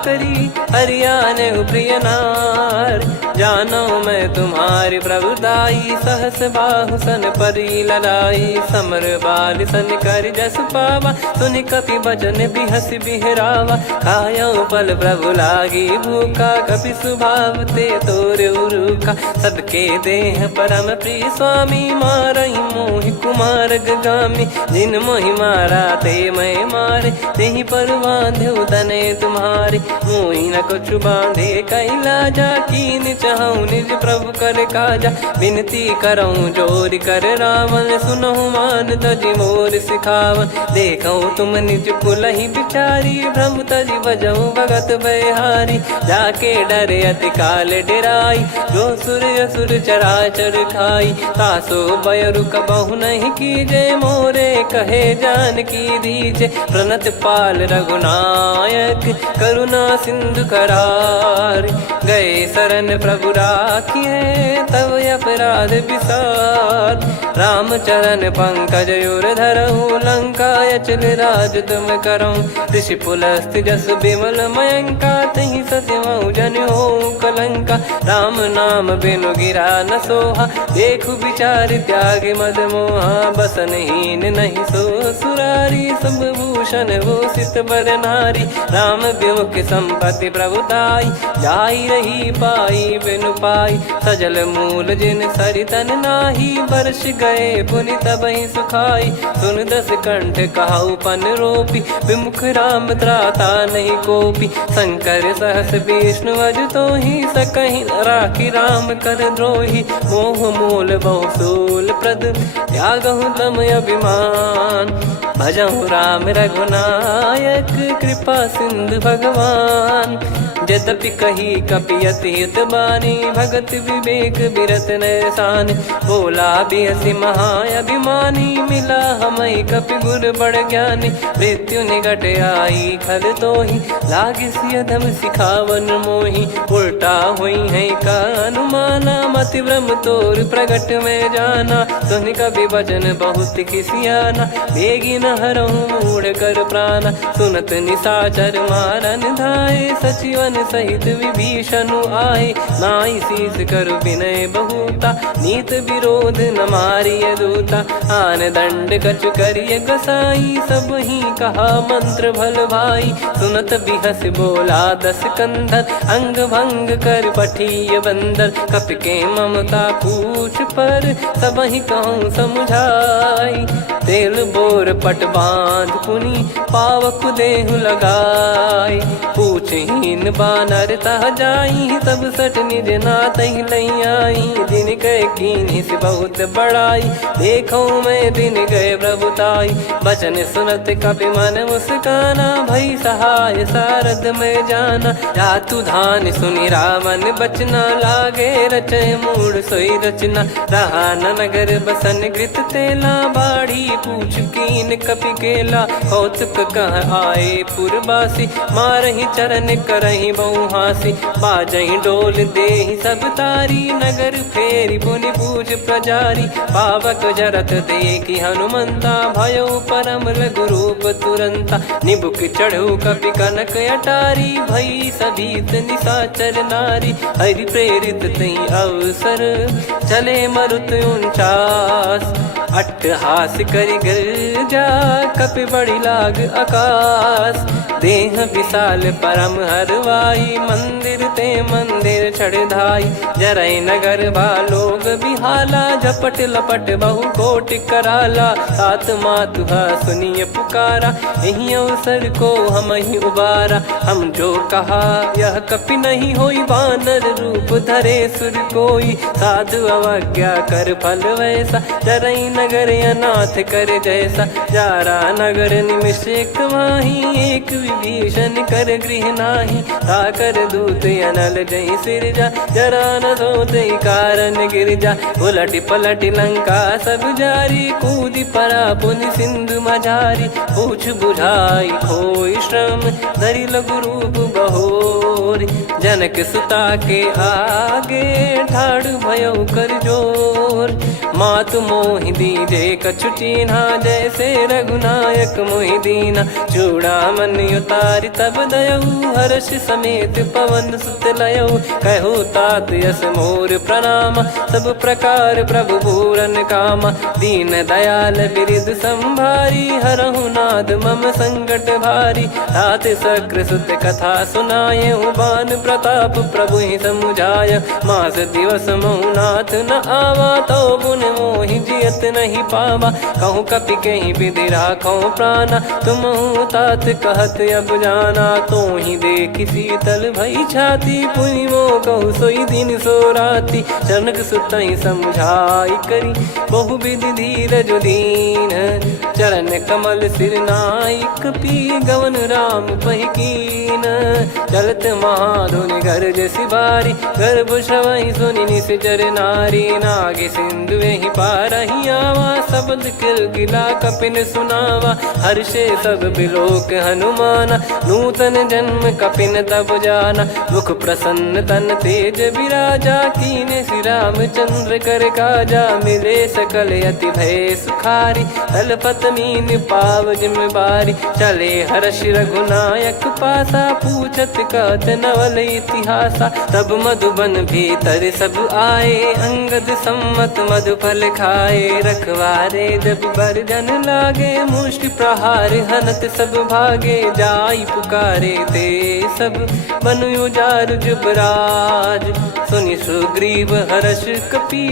करी, हरियाने प्रिय नार। जानो मैं तुम्हारी प्रभुदाई, सहस बाहु सन परी लड़ाई। समर बाल सन कर जस पावा, सुनि कपि बचन बिहस बिहरावा। खायो बल प्रभु लागी भूखा, कपि स्वभाव ते तोर उरुखा। सबके देह परम प्रिय स्वामी, मारई मोहि कुमार गामी। जिन मोहि मारा ते मैं मारे, तेहि पर बांधे तने तुम्हारे। मोहि न कुछ बांधे कैलाजा, कीन चाहूं निज प्रभु कर काजा। विनती करऊं जोर कर रावण, सुनहु मान तजि मोर सिखावन। देखऊं तुम निज कुलहि बिचारी, भ्रम तजि बजऊं भगत बहारी। जाके डरे अति काल डेराई, जो सुर असुर चराचर खाई। तासो बयरु कबहु नहीं कीजे, मोरे कहे जान की दीजे। प्रणत पाल रघुनायक, करुणा सिंधु करार। गए शरण प्रभु राखिए, तब अपराध विसार। राम चरण पंकज उर धरहु, लंका अचल राज तुम करऊं। ऋषि पुलस्त जस विमल मयंका, तहि ससिमऊ जन हो कलंका। राम नाम बिनु गिरा न सोहा, देखु विचार त्याग मद मोहा। बसनहीन नहीं सो सुरारी, सब भूषण वो सित बर नारी। राम विमुख संपत्ति प्रभुताई, जाई रही पाई बिनु पाई। सजल मूल जिन सरितन नाही, वर्ष गए पुनि तबहि सुखाई। सुन दस कंठ कहाऊ पन रोपी, विमुख राम त्राता नहीं कोपी। शंकर सहस विष्णु अज तोहि, सकहि राखी राम कर द्रोही। मोह मूल बहु सूल प्रद, त्यागहु तम अभिमान। भजहु राम रघुनायक, कृपा सिंधु भगवान। यद्यपि कही कपि अति हित बानी, भगत विवेक बिरत नैसान। बोला बिहसि महाअभिमानी, मिला हमई कपि गुर बड़ ज्ञानी। मृत्यु निकट आई खल तोहि, लागे सियधम सिखावन मोहि। उल्टा हुई है का अनुमाना, मति भ्रम तोर प्रगट में जाना। सुनि कपि वचन बहुत खिसियाना, बेगी न हरहु मूढ़ कर प्राणा। सुनत निशाचर मारन धाये, सचिवन सहित विभीषणु आए। नाई शीस करु विनय बहुता, नीत विरोध न मारिय दूता। आन दंड कछु करिय गसाई, सब ही कहा मंत्र भल भाई। सुनत बिहस बोला दस कंधर, अंग भंग कर पठिय बंदर। कपि के ममता पूछ पर, सब ही कहूँ समुझाई। तेल बोर पट बांध पुनि पावक देहु लगाई। पूछहीन बानर तह जाई तब सट निज नाथ लई आई। दिन गए कीन्ही से बहुत बड़ाई देखो मैं दिन गए प्रभुताई। बचन सुनत कपि मन मुस्काना भई सहाय सारद में जाना। जातु धान सुनि रावण बचना लागे रचे मूड सोई रचना। रहा न नगर बसन कृत तेला बाढ़ी पूछ कीन कपि केला। कौतुक कह आए पुरबासी मारहि चरण करहि बहु हासी। बाजहि डोल देहि सब तारी नगर फेरी पुनि पूछ प्रजारी। पावक जरत देखि हनुमंता भयो परम लघु रूप तुरंता। निबुक चढ़ऊ कपि कनक अटारी भई सभीत निशाचर नारी। हरि प्रेरित तई अवसर चले मरुत 49। अट्टहास करि गिरजा कपि बड़ी लाग आकाश। देह विशाल परम हरवाई मंदिर ते मंदिर चढ़धाई। जरई नगर बालोग बिहाला झपट लपट बहु कोटि कराला। सात मातुहा सुनिय पुकारा यही अवसर को हम ही उबारा। हम जो कहा यह कपि नहीं होई वानर रूप धरे सुर कोई। साधु अवज्ञा कर फल वैसा जरई नगर अनाथ कर जैसा। जारा नगर निमिष एक माही एक विभीषण कर गृह नाही। ताकर दूत अनल जय सिरजा जरा न सोते कारण गिरजा। उलट पलट लंका सब जारी कूदी परा पुनि सिंधु मझारी। पूछ बुझाई खोई श्रम धरि लघु रूप बहोर। जनक सुता के आगे ठाड़ भयो कर जोर। मातु मोहि दीजे कछु चिन्हा जैसे रघुनायक मोहि दीना। चूड़ामन उतारि तब दयऊ हर्ष समेत पवन सुत लयऊ। कहु तात यस मोर प्रणाम सब प्रकार प्रभु पूरन कामा। दीन दयाल बिरिद संभारी हरहु नाद मम संकट भारी। तात सक्र सुत कथा सुनाये बान प्रताप प्रभु ही समुझाय। मास दिवस महु नाथ न आवा तो पुन मोहि जियत नहीं पावा। कहूँ कपि कहीं विधि राखो प्राणा तुम तात कहत अब जाना। तो ही देखी शीतल भई छाती पुनि मो कहु सोई दिन सो राती। जनक सुतहि समझाई करी बहु विधि धीरज दीन। चरण कमल सिर नाई कपि गवन राम पहिकीन। चलत महाधुनि गर्ज सिबारी गर्भ श्रवहि सुनि निश्चर नारी। नागे सिंधु ही पारहि आवा शब्द किलकिला कपिन सुनावा। हर्षे सब बिलोक हनुमाना नूतन जन्म कपिन तब जाना। मुख प्रसन्न तन तेज विराजा कीने श्री रामचंद्र कर काजा। मिले सकल अति भय सुखारी तलपत मीन पाव जिम बारी। चले हर्ष रघुनायक पासा पूछत कहत नवल इतिहासा। तब मधुबन भीतर सब आए अंगद सम्मत मधुफल खाए। रखवारे जब बरजन लागे मुष्टि प्रहार हनत सब भागे। जाई पुकारे ते सब बन उजार जुबराज। सुनि सुग्रीव हर्ष कपि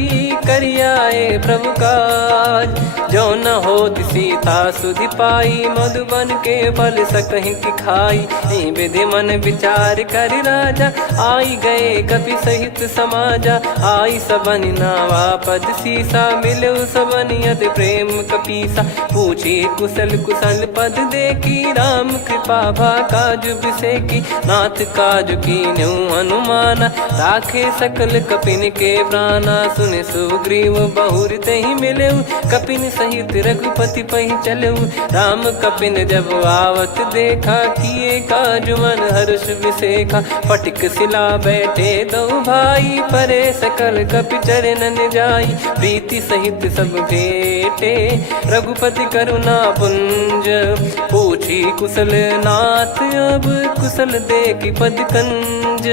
करियाए प्रभु काज। जो न होत सीता सुधि पाई मधुबन के फल सकहि की खाई। विधि मन विचार कर राजा आई गए कपि सहित समाजा। आई सबन नावा पद सीसा मिलो सबन यद प्रेम कपीसा। पूछी कुशल कुशल पद देखी राम कृपा भा काज बिसेकी। नाथ काज कीन्हु हनुमाना राखे सकल कपिन के प्राणा। सुने सुग्रीव बहुर तहि मिलेऊ कपिन सहित रघुपति पहि चलेऊ। राम कपिन जब आवत देखा किए काज मन हर्ष विसेखा। फटिक सिला बैठे दो भाई परे सकल कपि चरणन जाई। प्रीति सहित सब भेटे रघुपति करुणा पुंज। पूछ पूछी कुशल नाथ अब कुशल देखी पद कंज।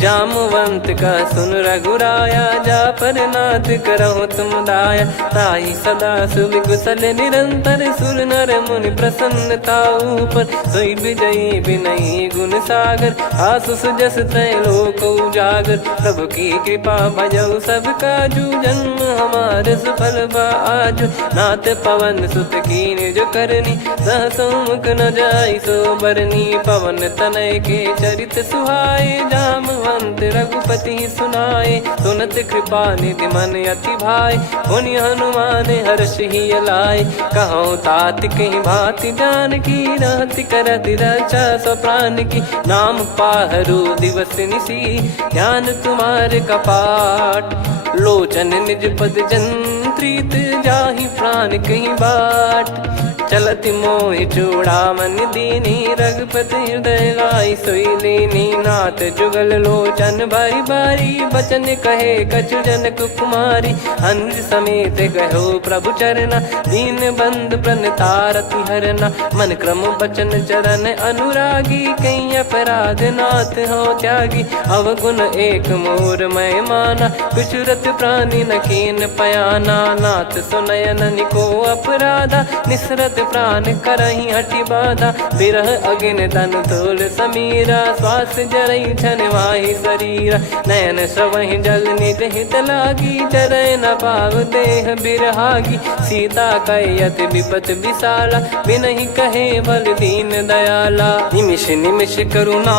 जामवंत का सुन रघुराया जा पर नाथ करहु तुम दाया। ताहि सदा सुभि कुशल निरंतर सुर नर मुनि प्रसन्नता ऊपर। सोई विजयी विनयी गुण सागर आसु सुजस त्रैलोक उजागर। प्रभु की कृपा भजऊ सब काजू जन्म हमारे सफल बा आजु। नाथ पवन सुत की निज करनी सहसो मुख न जाई सो बरनी। पवन तनय के चरित सुहाए जामवंत रघुपति सुनाए। सुनत कृपा निधि मन अति भाई पुनि हनुमान हर्ष ही लाए। कहो तात कहीं भांति जान की रहति करति रक्षा सो प्राण की। नाम पाहरु दिवस निसी ध्यान तुम्हारे कपाट। लोचन निज पद जंत्रित जाहि प्राण कहीं बाट। चलति मोहि चूड़ामन दीनी रघुपति हृदय लाई सोई लीनी। नाथ जुगल लोचन बारी बारी बचन कहे कछु जनक कुमारी। अनुज समेत गयो प्रभु चरना दीन बंद प्रणतारति हरना। मन क्रम बचन चरण अनुरागी कहीं अपराध नाथ हो त्यागी। अवगुण एक मोर मैं माना कुछुरत प्राणी न कीन पयाना। नाथ सुनयन को अपराधा निसरत प्राण करही हटि बाधा। बिरह अगिन तन तोल समीरा श्वास जरई छन वाहि शरीरा। नयन श्रवहि जल निज हित लागी चरय न पाव देह बिरहागी। सीता कयत विपत विशाला बिनहि कहे बल दीन दयाला। निमिष निमिष करुणा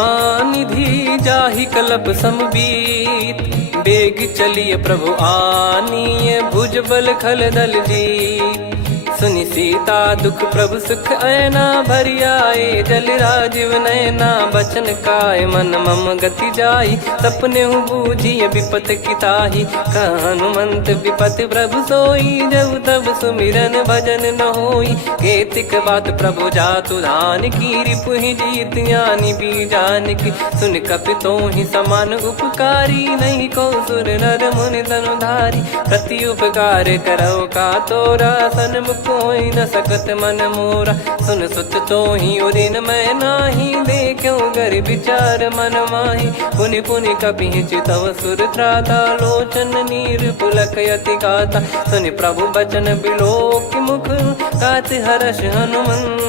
निधि जाहि कल्प समबीत। बेग चलिए प्रभु आनीय भुज बल खल दल जीत। सुनि सीता दुख प्रभु सुख ऐना भरि आए। जल राजीव नैना बचन काय मन मम गति जाई। सपने हूँ बूझी विपत किताही हनुमंत विपत प्रभु सोई। जब तब सुमिरन भजन न होई। केतिक बात प्रभु जातु धान की रिपु ही जीत यानी बीजान की। सुन कपितो ही समान उपकारी नहीं को सुर नर मुनि धनुधारी। प्रति उपकार करो का तोरा सन्मुख कोई न सकत मन मोरा। सुन सुत तो ही उदिन मैं नाही देखो गर विचार मन माही। पुनि पुनि कपि चितव सुर त्राता लोचन नीर पुलक यति गाता। सुनि प्रभु बचन बिलोक मुख कात हर्ष हनुमंत।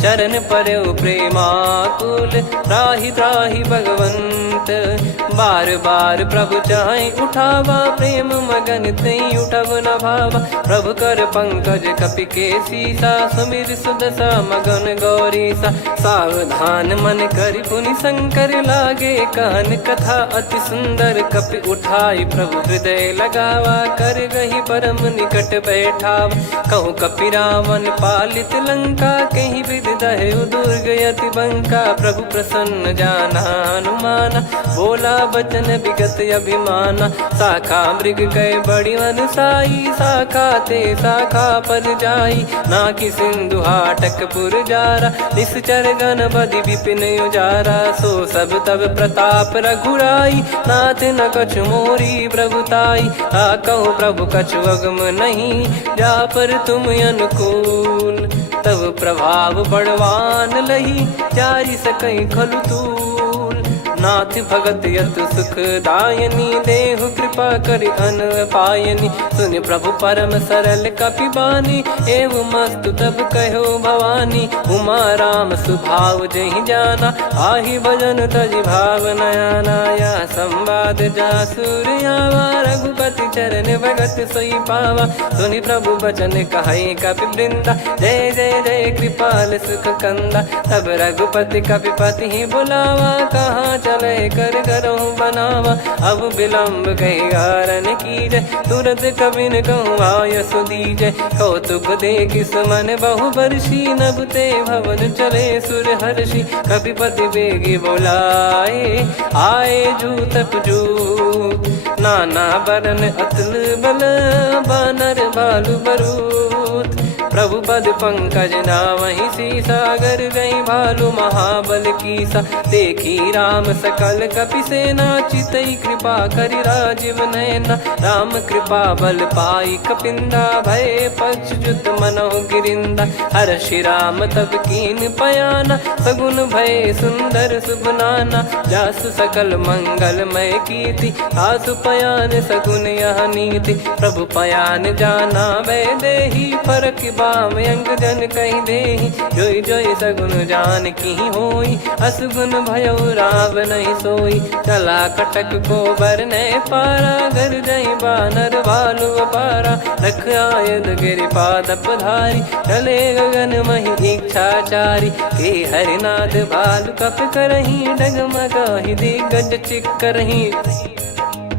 चरण परयो प्रेमाकुल त्राहि त्राहि भगवंत। बार बार प्रभु चाहि उठावा प्रेम मगन तई उठब न भावा। प्रभु कर पंकज कपि के सीसा सुमिर सुदशा मगन गौरीसा। सावधान मन करि पुनि शंकर लागे कहन कथा अति सुंदर। कपि उठाई प्रभु हृदय लगावा कर गही परम निकट बैठावा। कहु कपि रावण पालित लंका कहीं विद दहु दुर्ग यति बंका। प्रभु प्रसन्न जाना हनुमाना बोला बचन विगत अभिमाना। शाखा मृग गए बड़ी अनुसाई शाखा ते शाखा पर जाई। ना कि सिंधु हाटक पुर जारा निश्चर गण बदि विपिन उजारा। सो सब तब प्रताप रघुराई नाथ न कछु मोरी प्रभुताई। कहु प्रभु कछु अगम नहीं जा पर तुम अनुकूल। तब प्रभाव बड़वान लही जारी सकई खलु तूल। नाथ भगत यत सुख दायनी देहु कृपा करि अन पायनी। सुन प्रभु परम सरल कपि बानी एवं मस्तु तब कहो भवानी। उमा राम सुभाव जहि जाना आहि भजन तजि भाव नयाना। या संवाद जासुर आवा रघुपति चरण भगत सोई पावा। सुनि प्रभु बचन कहै कपि वृंदा जय जय जय कृपाल सुख कंदा। तब रघुपति कपिपति ही बुलावा कहाँ चले कर करो बनावा। अब विलम्ब कही कारण कीजय तुरंत कबिन कहूँ आय सुदीजय। कौतुक देख सुमन बहु बरसी नभते भवन चले सुर हर्षि। कपिपति बेगी बोलाए आए जूतप जूत। नाना बरन अतुल बल बानर बालु बरूत। प्रभु पद पंकज नावहि सीसा, गर गई भालु महाबल कीसा। देखी राम सकल कपि सेना, चितई कृपा करि राजीव नयना। राम कृपा बल पाई कपिंदा, भय पक्षजुत मनहु गिरिंदा। हर्षि राम तब कीन पयाना, सगुन भय सुंदर शुभ नाना। जासु सकल मंगलमय कीर्ति, आसु पयान सगुन यह नीति। प्रभु पयान जाना वै देहि, फरक बाम अंग जन कहि देहि। जोई जोई सगुन जान की होई, असुगुन भयो राव नहीं सोई। चला कटक को बरने पारा, घर जई बानर भालु अपारा। रख आयद गिरिपाद पधारी, चले गगन महि इच्छाचारी। के हरिनाथ भालु कप करही, डगमगाहि दिग्गज चिक्करही।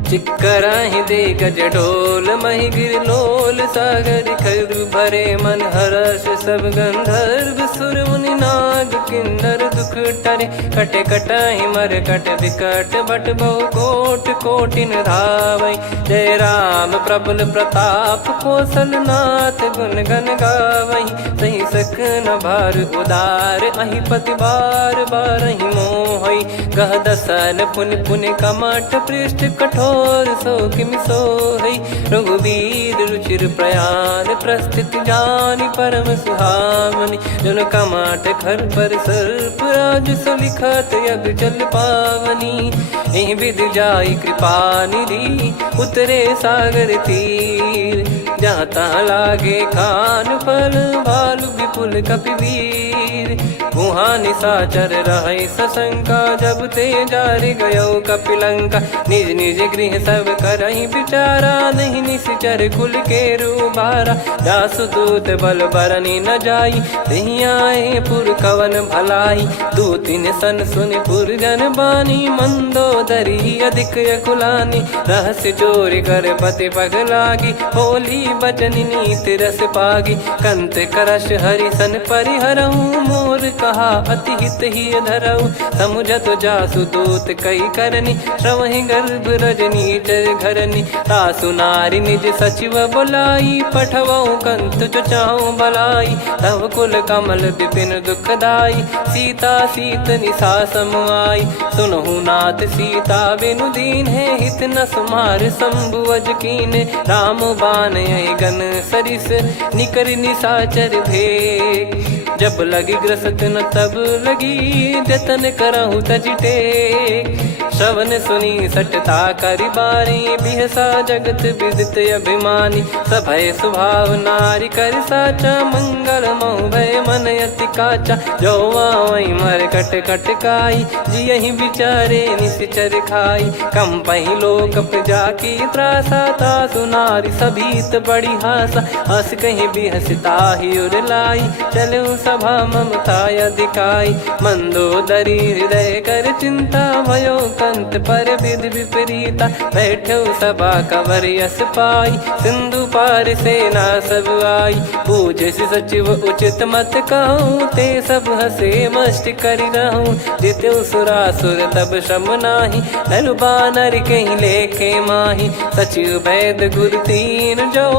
चिक्कराहि दिग्गज ढोल, महि गिर लोल। सागर खर भरे मन हर्ष, सब गंधर्व सुर मुनि नाग किन्नर दुख टरे। कट कटाहि मर कट विकट, बट बहु कोट कोटिन धावै। जय राम प्रबल प्रताप, कौशल नाथ गुण गन गावै। सही सखन भार उदार, अहि पति बार बारहि मोहै। गह दसन पुन पुन कमठ, पृष्ठ कठोर सो किमि सोहै। रघुवीर रुचिर प्रयाण, प्रस्थित जानि परम सुहावनी। जन कमाट खर पर सर्प, राज सलिखत यग जल पावनी। एहि विधि जाई कृपा निधि, उतरे सागर तीर। जाता लागे खान फल, भालु विपुल कपिवीर। वहाँ निशाचर रहै सशंका, जब ते जारि गयो कपिलंका। निज निज गृह सब करहि विचारा, नहीं निश्चर कुल के रूबारा। जासु दूत बल बरनी न जाई, तेहि आए पुर कवन भलाई। दूतिन सन सुनि पुर जन बानी, मंदोदरी अधिक अकुलानी। रहस्य चोरी कर पति पग लागी, होली बचन नीत रस पागी। कंत करश हरि सन परिहरऊ, मोर कहा अति हित ही धरऊ। समुझत जासु दूत कई करनी, श्रवहि गर्भ रजनी चर घरनी। तासु नारी निज सचिव बुलाई, पठवऊ कंत जो चाहू बलाई। तव कुल कमल विपिन दुखदाई, सीता सीत निशा समुआई। सुनहु नाथ सीता बिनु दीन है, हित न सुमार शंभुअज कीने। राम बान यही गन सरिस, निकर निशाचर भेग। जब लगी ग्रसत न तब लगी, जतन करहु तज टेक। श्रवण सुनी सटता करि बारी, बिहसा जगत विदित अभिमानी। सभय स्वभाव नारी कर साचा, मंगल महु भय मन अति काचा। जो आवै मर कट कट काई, जियहि विचारे निश्चर खाई। कंपहि लोक प्रजा की त्रासा, तासु नारी सभीत बड़ी हासा। हस कहीं बिहसता ही उर लाई, चलऊ सभा ममता अधिकाई। मंदोदरी हृदय कर चिंता, भयो कंत पर विधि विपरीता। बैठो सभा कवर यस पाई, सिंधु पार सेना सब आई। पूजे सचिव उचित मत कहूँ, ते सब हसे मस्त करि रहूँ। जित्यु सुरासुर तब श्रम नाही, नल बानर कहीं लेखे माही। सचिव वैद गुरु तीन जो,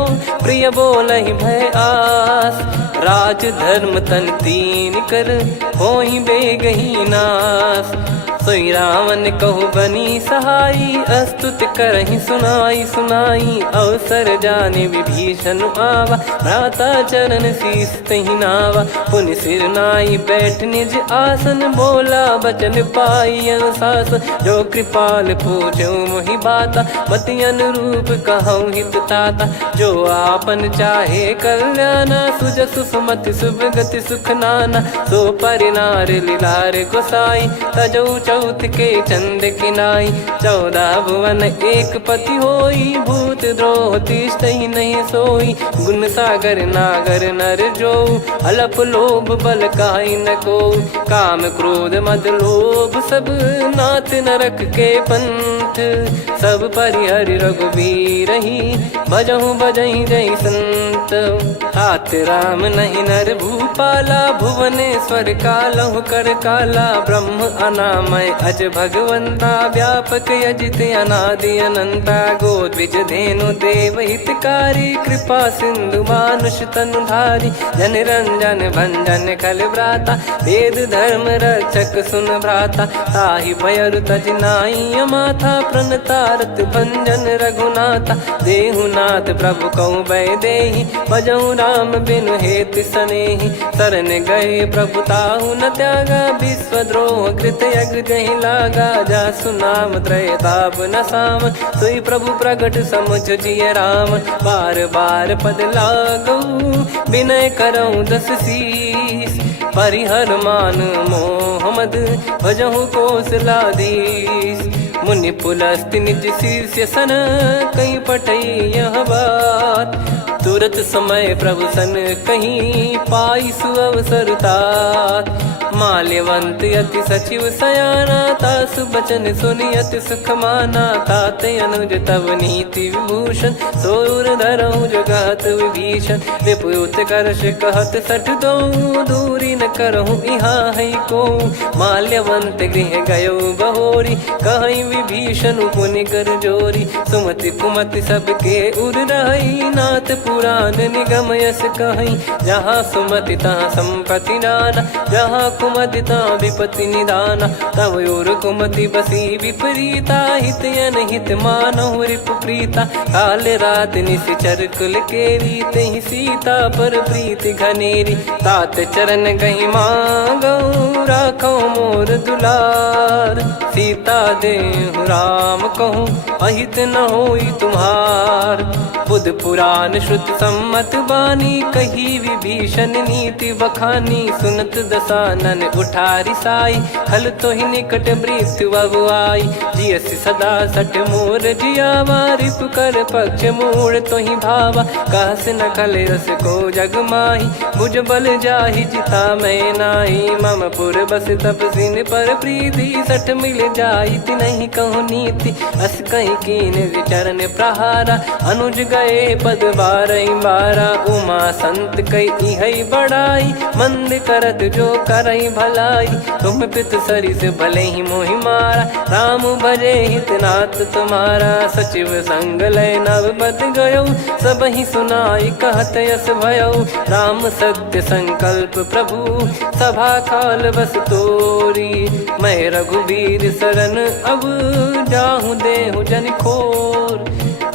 प्रिय बोलहि भय आस। राज धर्म तन तीन कर, होहि बेगहि नास। सोई रावण कहु बनी सहाई, अस्तुत करहि सुनाई सुनाई। अवसर जाने विभीषण आवा, भ्राता चरण शीस तहि नावा। पुनि सिर नाई बैठ निज आसन, बोला बचन पाई अनुशासन। जो कृपाल पूछो मोहि बाता, मति अनुरूप कहूँ हित ताता। जो आपन चाहे कल्याणा, सुजसु सुमति शुभ गति सुख नाना। सो परिनार लीलार गोसाई, तजौ चौथ के चंद किनाई। 14 भुवन एक पति होई, भूत द्रोह तिष्ठहि नहीं सोई। गुण सागर नागर नर जो, अलप लोभ बल काई न को। काम क्रोध मद लोभ सब, नाथ नरक के पंथ। दुख सब परिहरि रघुबीर ही, भजहु भजहि जय संत। तात राम नहीं नर भूपाला, भुवनेश्वर कालहु कर काला। ब्रह्म अनामय अज भगवंता, व्यापक यजित अनादि अनंता। गोद्विज धेनु देव हितकारी, कृपा सिंधु मानुष तनुधारी। जन रंजन भंजन खल भ्राता, वेद धर्म रक्षक सुन भ्राता। ताहि भयरु तज नाई माथा, प्रणतारत भंजन रघुनाथा। देहुनाथ प्रभु कहु बै देहि, भजहु राम बिनु हेत सनेहि। शरण गए प्रभु ताहु न त्यागा, विश्वद्रोह कृत यज्ञ जहि लागा। जासु नाम त्रय ताप न साम, सोई प्रभु प्रगट समुझ जिय राम। बार बार पद लागऊ, विनय करऊँ दस शीस। परिहर मान मोह मद, भजहु कौशलाधीश। मुनि पुलस्त्य निज शिष्य सन, कहीं पठई यह बात। तुरत समय प्रभु सन कहीं, पाई सुअवसर तात। माल्यवंत अति सचिव सयाना, तासु बचन सुनि अति सुख माना। तात अनुज तव नीति विभूषण, सोर धरऊ जगत विभीषण। विपुत करश कहत सठ दो, दूरी न करहु इहाँ है को। माल्यवंत गृह गयो बहोरी, कहीं विभीषण पुनि कर जोरी। सुमति कुमति सबके उर रही, नाथ पुराण निगम यस कहीं। जहाँ सुमति तहाँ संपत्ति नाना, जहाँ कुमति तहाँ विपत्ति निदाना। तव और कुमति बसी विपरीता, हित अनहित मानहु रिपु प्रीता। काल रात निश्चर कुल केरी, तहि सीता पर प्रीति घनेरी। तात चरण गहि मांगऊ, राखो मोर दुलार। सीता देहु राम कहूँ, अहित न होई तुम्हार। बुध पुराण श्रुत सम्मत बानी, कही विभीषण नीति बखानी। सुनत दसानन उठारी साई, खल तो ही निकट मृत्यु अब आई। जियसि सदा सठ मोर जियावा, रिप कर पक्ष मूड़ तो ही भावा। कहस न खल रस को जग माही, भुज बल जाहि जिता मैं नाही। मम पुर बस तपसिन पर प्रीति, सठ मिल जाई तिनहि कहु नीति। अस कहीं कीन विचरण प्रहारा, अनुज गए पद बारहि बारा। उमा संत कई इहै बड़ाई, मंद करत जो करई भलाई। तुम पित सरिस भले ही मोहि मारा, राम भजे हितनाथ तुम्हारा। सचिव संग लय नव बद गयो, सब ही सुनाई कहत यस भयो। राम सत्य संकल्प प्रभु, सभा काल बस तोरी। मैं रघुबीर शरण अब, जाहूँ देहु जन खोर।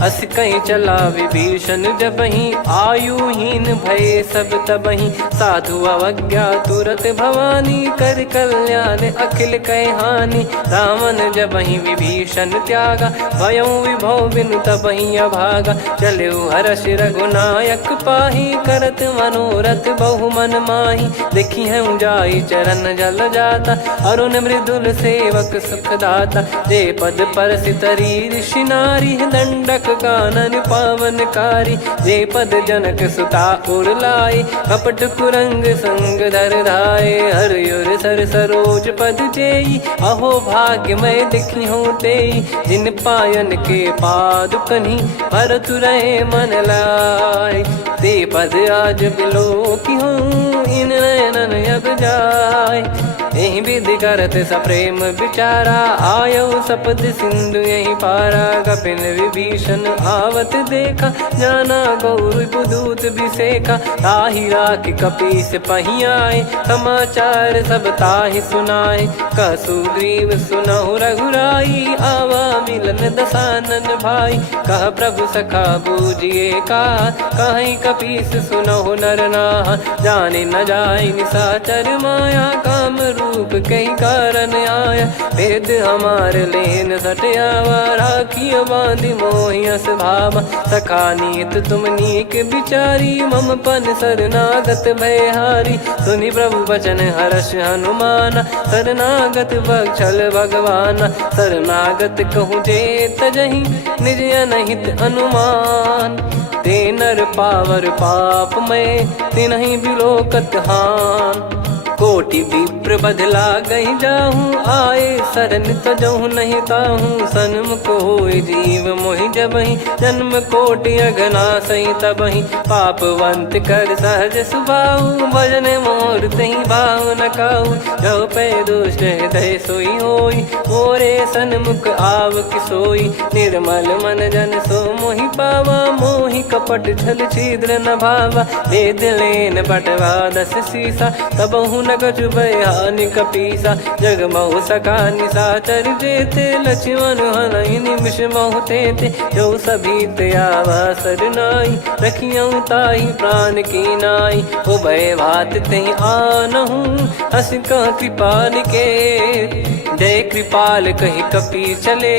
अस कहीं चला विभीषण जबहि, आयुहीन भये सब तबहि। साधु अवज्ञा तुरत भवानी, कर कल्याण अखिल कह हानि। रावण जबहि विभीषण त्यागा, भयउ विभव बिनु तबहि अभागा। चलऊ हर्ष रघुनायक पाहि, करत मनोरथ बहु मन माहि। देखी है जाई चरण जल जाता, अरुण मृदुल सेवक सुखदाता। जे पद परसि तरी ऋषि नारी, दंडक कानन पावनकारी। जे पद जनक सुता उर लाए, कपट कुरंग संग धर धाये। हरियर सर सरोज पद जेई, अहो भाग्य मैं देखी हूँ तेई। जिन पायन के पाद कन्ही, भरतु रहे मन लाय। ते पद आज बिलो की हूँ, इन नयनन अब जाय। यही विधि करत सप्रेम विचारा, आयो सपद सिंधु यही पारा। कपिन विभीषण आवत देखा, जाना गौर बुदूत बिसेखा। ताहि राख कपीस पही आए, समाचार सब ताहि सुनाए। कह सुग्रीव सुनहु रघुराई, आवा मिलन दसानन भाई। कह प्रभु सखा बूझिए का, कहीं कपीस सुनहु नर नाहा। जाने न जाय निशाचर माया, काम रूप कई कारण आया। वेद हमार लेन सटयावा, राखिय बांधि मोहियस भावा। सखा नीत तुम नीक विचारी, मम पन शरणागत भयहारी। सुनि प्रभु वचन हर्ष हनुमाना, शरणागत बक्षल भगवाना। शरणागत कहूँ जे तजहि, निज अनहित अनुमान। ते नर पावर पाप में, तिनहि बिलोकत हान। कोटि विप्र विप्र बदला गई जाहूँ, आए शरण तजहु नहीं ताहूँ। सन्मुख होय जीव मोहि जबहि, जन्म कोटि अगना सही तबहि। पापवंत कर सहज सुभाऊ, भजन मोर तहि भाव न काऊ। जो पै दुष्ट हृदय सोई होई, मोरे सन्मुख आव किसोई। निर्मल मन जन सो मोहि पावा, मोहि कपट छल छिद्र न भावा। वेद लेन बटवा 10 सीसा, तबहु न कछु भय हानि कपीसा। जग महु सका निशाचर जेते, लक्ष्मण हनहि निमिष महु तेते। जो सभीत आवा सरनाई, रखियऊ ताहि प्राण की नाई। उभय भात तेहि आनहु, हस कह कृपाल के। जय कृपाल कहि कपि चले,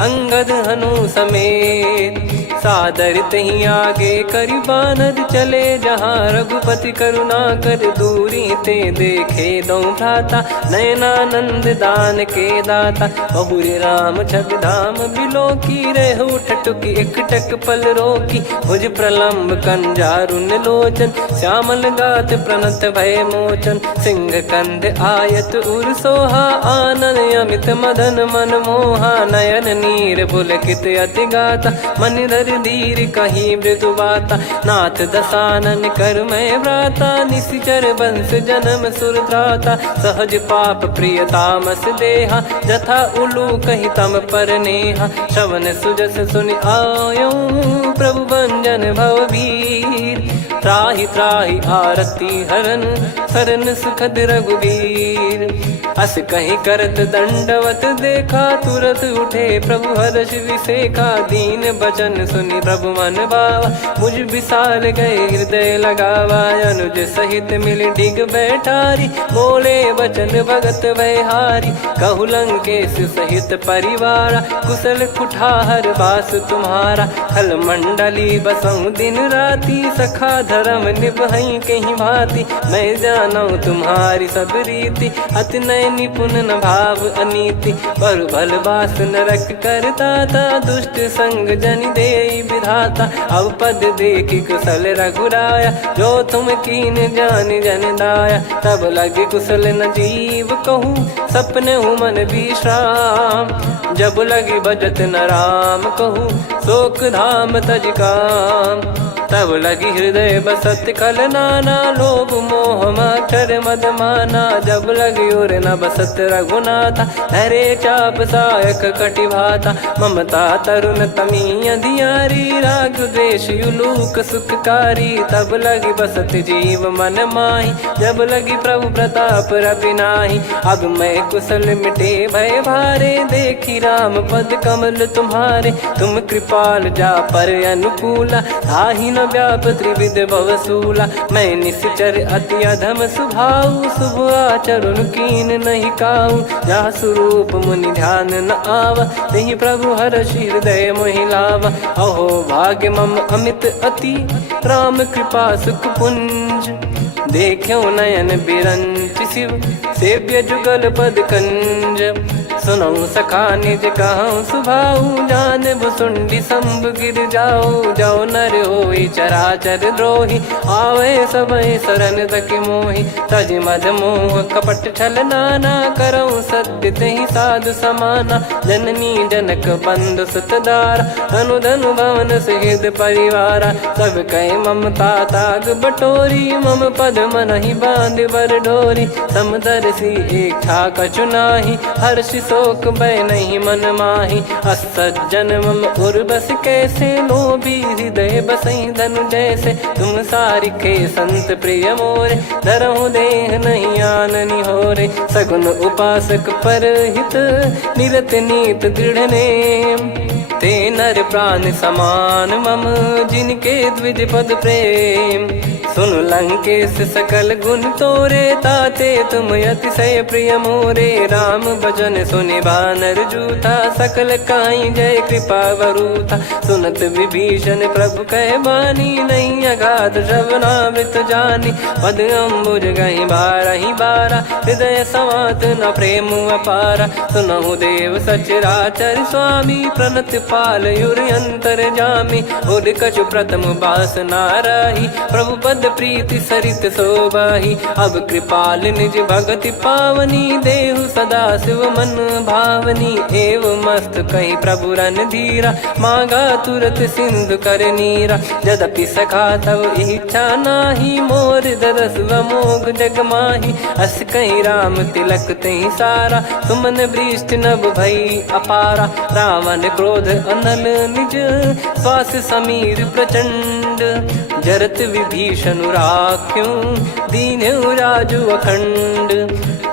अंगद हनु समेत। सादर तही आगे करि बानर चले, जहाँ रघुपति करुणा कर दूरी ते देखे दो भ्राता। नयनानंद दान के दाता, बहुरे राम छग धाम बिलो की। रहु ठटुकी एकटक पल रोकी, भुज प्रलम्ब कंजारुन लोचन। श्यामल गात प्रणत भय मोचन, सिंह कंद आयत उर सोहा। आनन अमित मदन मन मोहा, नयन नीर पुलकित अति गाता। मन धर धीर कहीं मृदु बाता, नाथ दसानन कर मैं व्राता। निशिचर बंस जन्म सुरत्राता, सहज पाप प्रिय तामस देहा। जथा उलू कही तम पर नेहा, श्रवण सुजस सुनि आयो। प्रभु भंजन भवभीर, त्राहि त्राहि आरती हरन। शरण सुखद रघुवीर, अस कहीं करत दंडवत देखा। तुरत उठे प्रभु हर्ष विसेखा, दीन बचन सुनि प्रभु मन भावा। मुझ विसाल गए हृदय लगावा, अनुज सहित मिल डिग बैठारी। बोले बचन भगत वैहारी, कहु लंकेश सहित परिवारा। कुशल कुठार बास तुम्हारा, खल मंडली बसऊं दिन राती। सखा धर्म निभई कहीं भांति, मैं जानू तुम्हारी सब रीति। अति नय निपुण न भाव अनीति, पर भल बास नरक करता था। दुष्ट संग जनि देई विधाता, अब पद देखि कुशल रघुराया। जो तुम कीन जान जन दाया, तब लगे कुशल न जीव कहूँ। सपने हूँ मन विश्राम, जब लगी भजत न राम कहूँ। शोक धाम तज काम, तब लगी हृदय बसत खल नाना। लोभ मोह मच्छर मद माना, जब लगी उर न बसत रघुनाथा। हरे चाप सायक कटि भाता, ममता तरुण तमी अधियारी। राग द्वेष युलूक सुखकारी, तब लगी बसत जीव मन माही। जब लगी प्रभु प्रताप रवि नाही, अब मैं कुशल मिटे भय भारे। देखी राम पद कमल तुम्हारे, तुम कृपाल जा पर अनुकूला। ताहि न व्याप त्रिविध भवसूला, मैं निश्चर अति अधम सुभाऊ। शुभ आचरण कीन नहीं काऊ, जा स्वरूप मुनि ध्यान न आवा। तेहि प्रभु हर्ष हृदय मोहि लावा। अहो भाग्य मम अमित अति, राम कृपा सुख पुंज। देखो नयन बिरंच शिव, सेव्य जुगल पद कंज। सुनऊ सखा निज कहूँ सुभाऊ, जान भुसुंडी शंभ गिर जाऊ। जो नर होई चराचर द्रोही, आवे सबय शरण तक मोहि। तज मद मोह कपट छल नाना, करऊँ सत्य तेहि साधु समाना। जननी जनक बंधु सुतदारा, धनु धनु भवन सहित परिवारा। सब कहे ममता ताग बटोरी, मम पद मनहि बांध बर डोरी। समदर्शी इच्छा कछु नाही, हर्ष शोक भय नहीं मन माही। असज्जन मम उर बस कैसे, लोभी हृदय बसई धनु जैसे। तुम सारिखे संत प्रिय मोरे, धरहु देह नहीं आननि होरे। सगुन उपासक पर हित, निरत नीत दृढ़ नेम। ते नर प्राण समान मम, जिनके द्विज पद प्रेम। सुन लंकेश सकल गुण तोरे, ताते तुम अतिशय प्रिय मोरे। राम भजन सुनि बानर जूथा, सकल काई जय कृपा वरूथा। सुनत विभीषण प्रभु कह बानी, नहीं अगाध श्रवणामृत जानी। पद अम्बुज गहि बारहि बारा, हृदय समात न प्रेम अपारा। सुनहु देव सचराचर स्वामी, प्रणत पाल युर अंतर जामी। उर कछु प्रथम बास नाराही, प्रभु पद प्रीति सरित शोभाही। अब कृपाल निज भगति पावनी, देहु सदा शिव मन भावनी। एव मस्त कहीं प्रभु रन धीरा, मांगा तुरत सिंधु कर नीरा। यद्यपि सखा तब इच्छा नाही, मोर दरस मोग जग माही। अस कहीं राम तिलक तहीं सारा, सुमन वृष्टि नभ भई अपारा। रावण क्रोध अनल निज, श्वास समीर प्रचंड। जरत विभीषण राख्यों, दीन्हु राजु अखंड।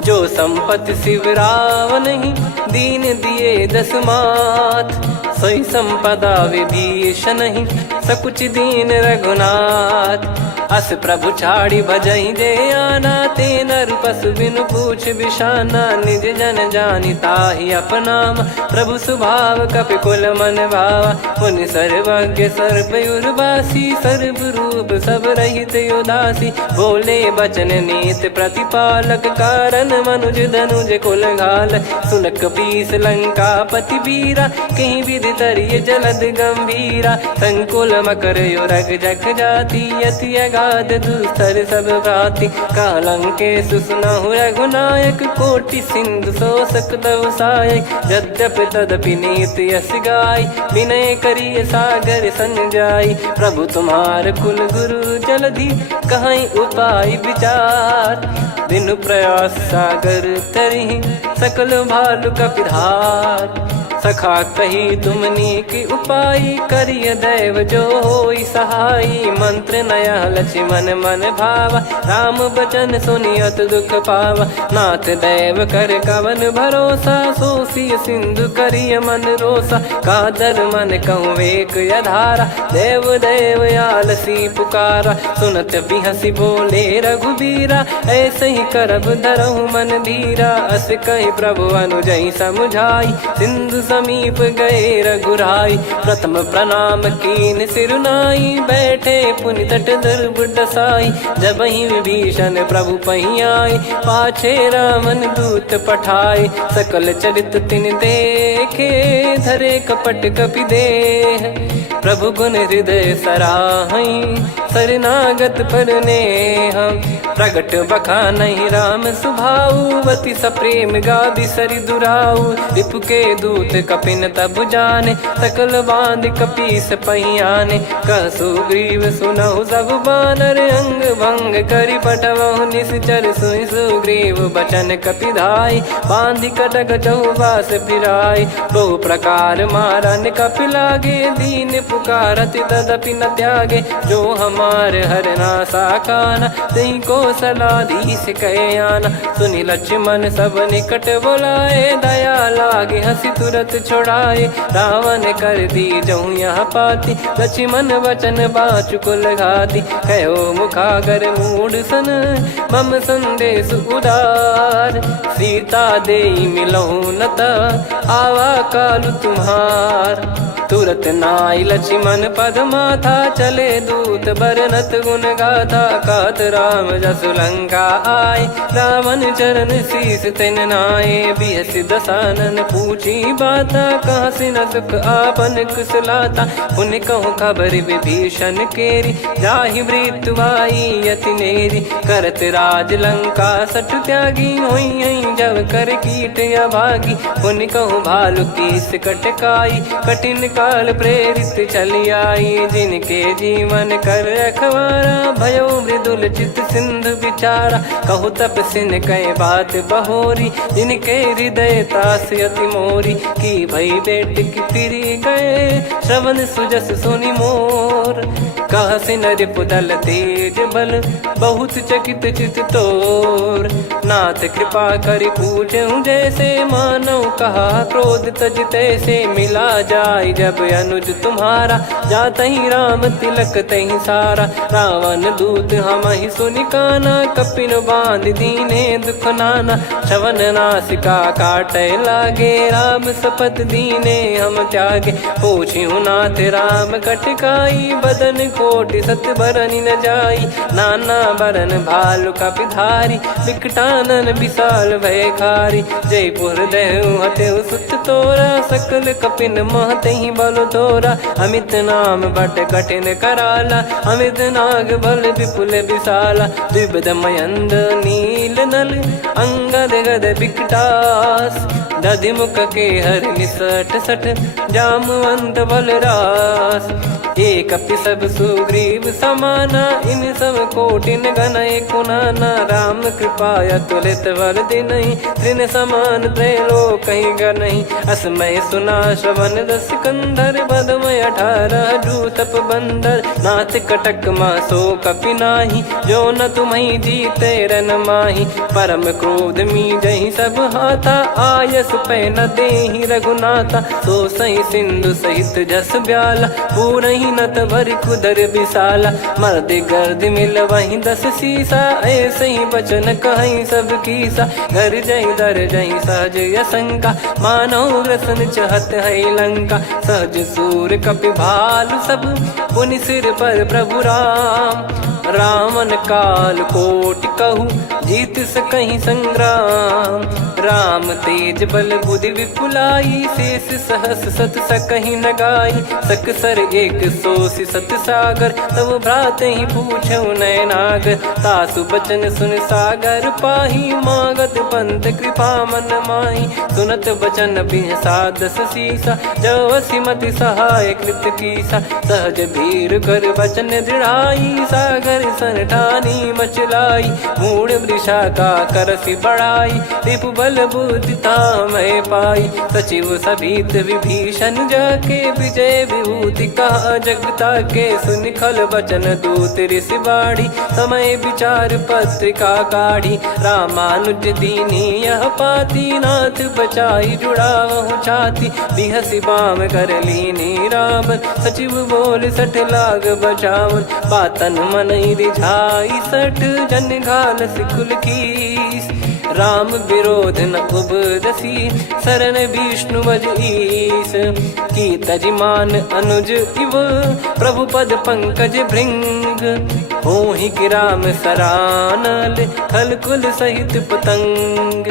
जो संपत्ति शिव रावण ही, दीन दिए दस मात। सोई संपदा विभीषण ही, सकुच दीन रघुनाथ। अस प्रभु छाड़ी भजई जे आना, ते नर पशु बिनु पूछ बिशाना। निज जन जानि ताहि अपनाम, प्रभु स्वभाव कपि कुल मन भावा। मुनि सर्वज्ञ सर्वयुर्वासी, सर्व रूप सब रहित उदासी। बोले बचन नीत प्रतिपालक, कारण मनुज धनुज कुल घाल। सुन कपीस लंका पति वीरा, कहीं विधि तरिय जलद गंभीरा। संकुल मकर युरग जग जाति, यति अगाध दुस्तर सब भांति। कालंकेश सुनहु रघुनायक, कोटि सिंधु शोषक तव सहायक। यद्यपि तदपि नीति यस गाय, विनय करिय सागर सन जाई। प्रभु तुम्हार कुल गुरु जलधि, कहीं उपाय विचार। बिनु प्रयास सागर तरहि, सकल भालु कपिधार। सखा कही तुमनी की उपाय, करिय दैव जो होई सहाई। मंत्र नया लक्ष्मण मन भावा, राम बचन सुनियत दुख पावा। नाथ दैव कर कवन भरोसा, सोसिय सिंधु करिय मन रोसा। कादर मन कहूँ एक यधारा, देव देव आलसी पुकारा। सुनत बिहसी बोले रघुबीरा, ऐसे ही करब धरहु मन धीरा। अस कहीं प्रभु अनुजई समुझाई, सिंधु समीप गए रघुराई। प्रथम प्रणाम कीन सिरुनाई, बैठे पुनि तट दुर्ब डसाई। जब ही विभीषण प्रभु पही आए, पाछे रामन दूत पठाए। सकल चरित तिन देखे, धरे कपट कपि देह। प्रभु गुण हृदय सराहई, शरणागत पर नेह। प्रगट बखानहि राम सुभाऊ, बति सप्रेम गादि सरि दुराऊ। रिपु के दूत कपिन तब जाने, सकल बांध कपीस पहियाने। कह सुग्रीव सुनहु सब बानर, अंग भंग करि पठवहु निश्चर। सुनि सुग्रीव बचन कपिधाई, बांधि कटक चौबास फिराई। बहु प्रकार मारन कपि लागे, दीन पुकारति तदपि न त्यागे। जो हमार हरना साकाना, तई को सलाधीश कहे आना। सुनि लक्ष्मण सब निकट बुलाए, दया लागे हंसी तुरत छोड़ाए। रावण कर दी जहूँ यहाँ पाती, लक्ष्मण वचन बाचु कुल घाती। कहो मुखागर मूढ़ सन, मम संदेश उदार। सीता देई मिलहु नता, आवा कालु तुम्हार। तुरत नाई लक्ष्मण पद माथा, चले दूत बरनत गुण गाथा। कहत राम जसु लंका आए, रावण चरण शीस तिन नाये। बिहस दसानन पूछी बाता, कहाँ से न सुख आपन कुशलाता। पुन कहूँ खबर विभीषण केरी, जाहि मृत्यु आई यति नेरी। करत राज लंका सठ त्यागी, होई जब कर कीट अभागी। पुन कहूँ भालु कीस कटकाई, कठिन काल प्रेरित चली आई। जिनके जीवन कर रखवारा, भयो मृदुल चित सिंधु विचारा। कहु तपसिन कई बात बहोरी, जिनके हृदय तास अति मोरी। की भई बेट की फिरी गए, श्रवण सुजस सुनि मोर। कह सिन रिपुदल तेज बल, बहुत चकित चित तोर। नाथ कृपा करि पूछऊं जैसे, मानव कहा क्रोध तज तैसे। मिला जाय जब अनुज तुम्हारा, जातहि राम तिलक तहि सारा। रावण दूत हमहि सुनि काना, कपिन बांध दीने दुख नाना। श्रवण नासिका काटय लागे, राम शपथ दीने हम त्यागे। पूछिहु नाथ राम कटकाई, बदन कोटि सत बरनि न जाई। नाना बरन भालु कपिधारी, विकटा कानन विशाल भय खारी। जयपुर देहु हतेउ सुत तोरा, सकल कपिन महते ही बल तोरा। अमित नाम बट कठिन कराला, अमित नाग बल विपुल विशाला। द्विविध मयंद नील नल, अंगद गद विकटास। दधिमुख के हर निसठ सठ, जामवंत बलरास। एक अपि सब सुग्रीव समाना, इन सब कोटिन गणय कुनाना। राम कृपाया तुलित बल दिनहि, त्रिन समान त्रैलोक कहीं गनहि। असमय सुना श्रवण दस कंधर, बदमय 18 जूतप बंदर। नाथ कटक मासो कपि नाही, जो न तुम्हि जीते रन माही। परम क्रोध मी जहि सब हाथा, आयस पै न देहि रघुनाथा। सो सही सिंधु सहित जस ब्याला, पूरहि नत भर कुदर विशाला। मर्द गर्द मिल वहीं 10 सीसा, ऐसे ही बचन कहीं सब कीसा। घर जय दर जय सहज यसंका, मानव ग्रसन चहत है लंका। सहज सूर कपि भालु सब, पुनि सिर पर प्रभु राम। रामन काल कोटि कहु, जीत सकहि संग्राम। राम तेज बल बुद्धि विपुलाई, शेष सहस सत सकहि न गाई। सकसर 180 सत सागर, तब भ्राते ही पूछौ नयनागर। तासु बचन सुन सागर पाही, मागत पंथ कृपा मन माही। सुनत बचन बिहसा 10 सीसा, जवसि मति सहाय कृत कीसा। सहज भीर कर बचन दृढ़ाई, सागर सन ठानी मचलाई। मूढ़ वृषा का करसि बढ़ाई, रिपु बल बुद्धि तामय पाई। सचिव सभीत विभीषण जाके, विजय विभूति कहा जगता के। सुनि खल बचन दूत ऋषि बाढ़ी, समय विचार पत्रिका काढ़ी। रामानुज दीनी यह पाती, नाथ बचाई जुड़ावहु छाती। बिहसि बाम कर लीनी रावण, सचिव बोल 60 लाग बचावन। बातन मन रिझाई 60, जन घाल सिकुल कीस। राम विरोध न उपदसी, शरण विष्णु बज ईस। की तजिमान अनुज इव, प्रभु पद पंकज भृंग। होहि कि राम सरानल, खल कुल सहित पतंग।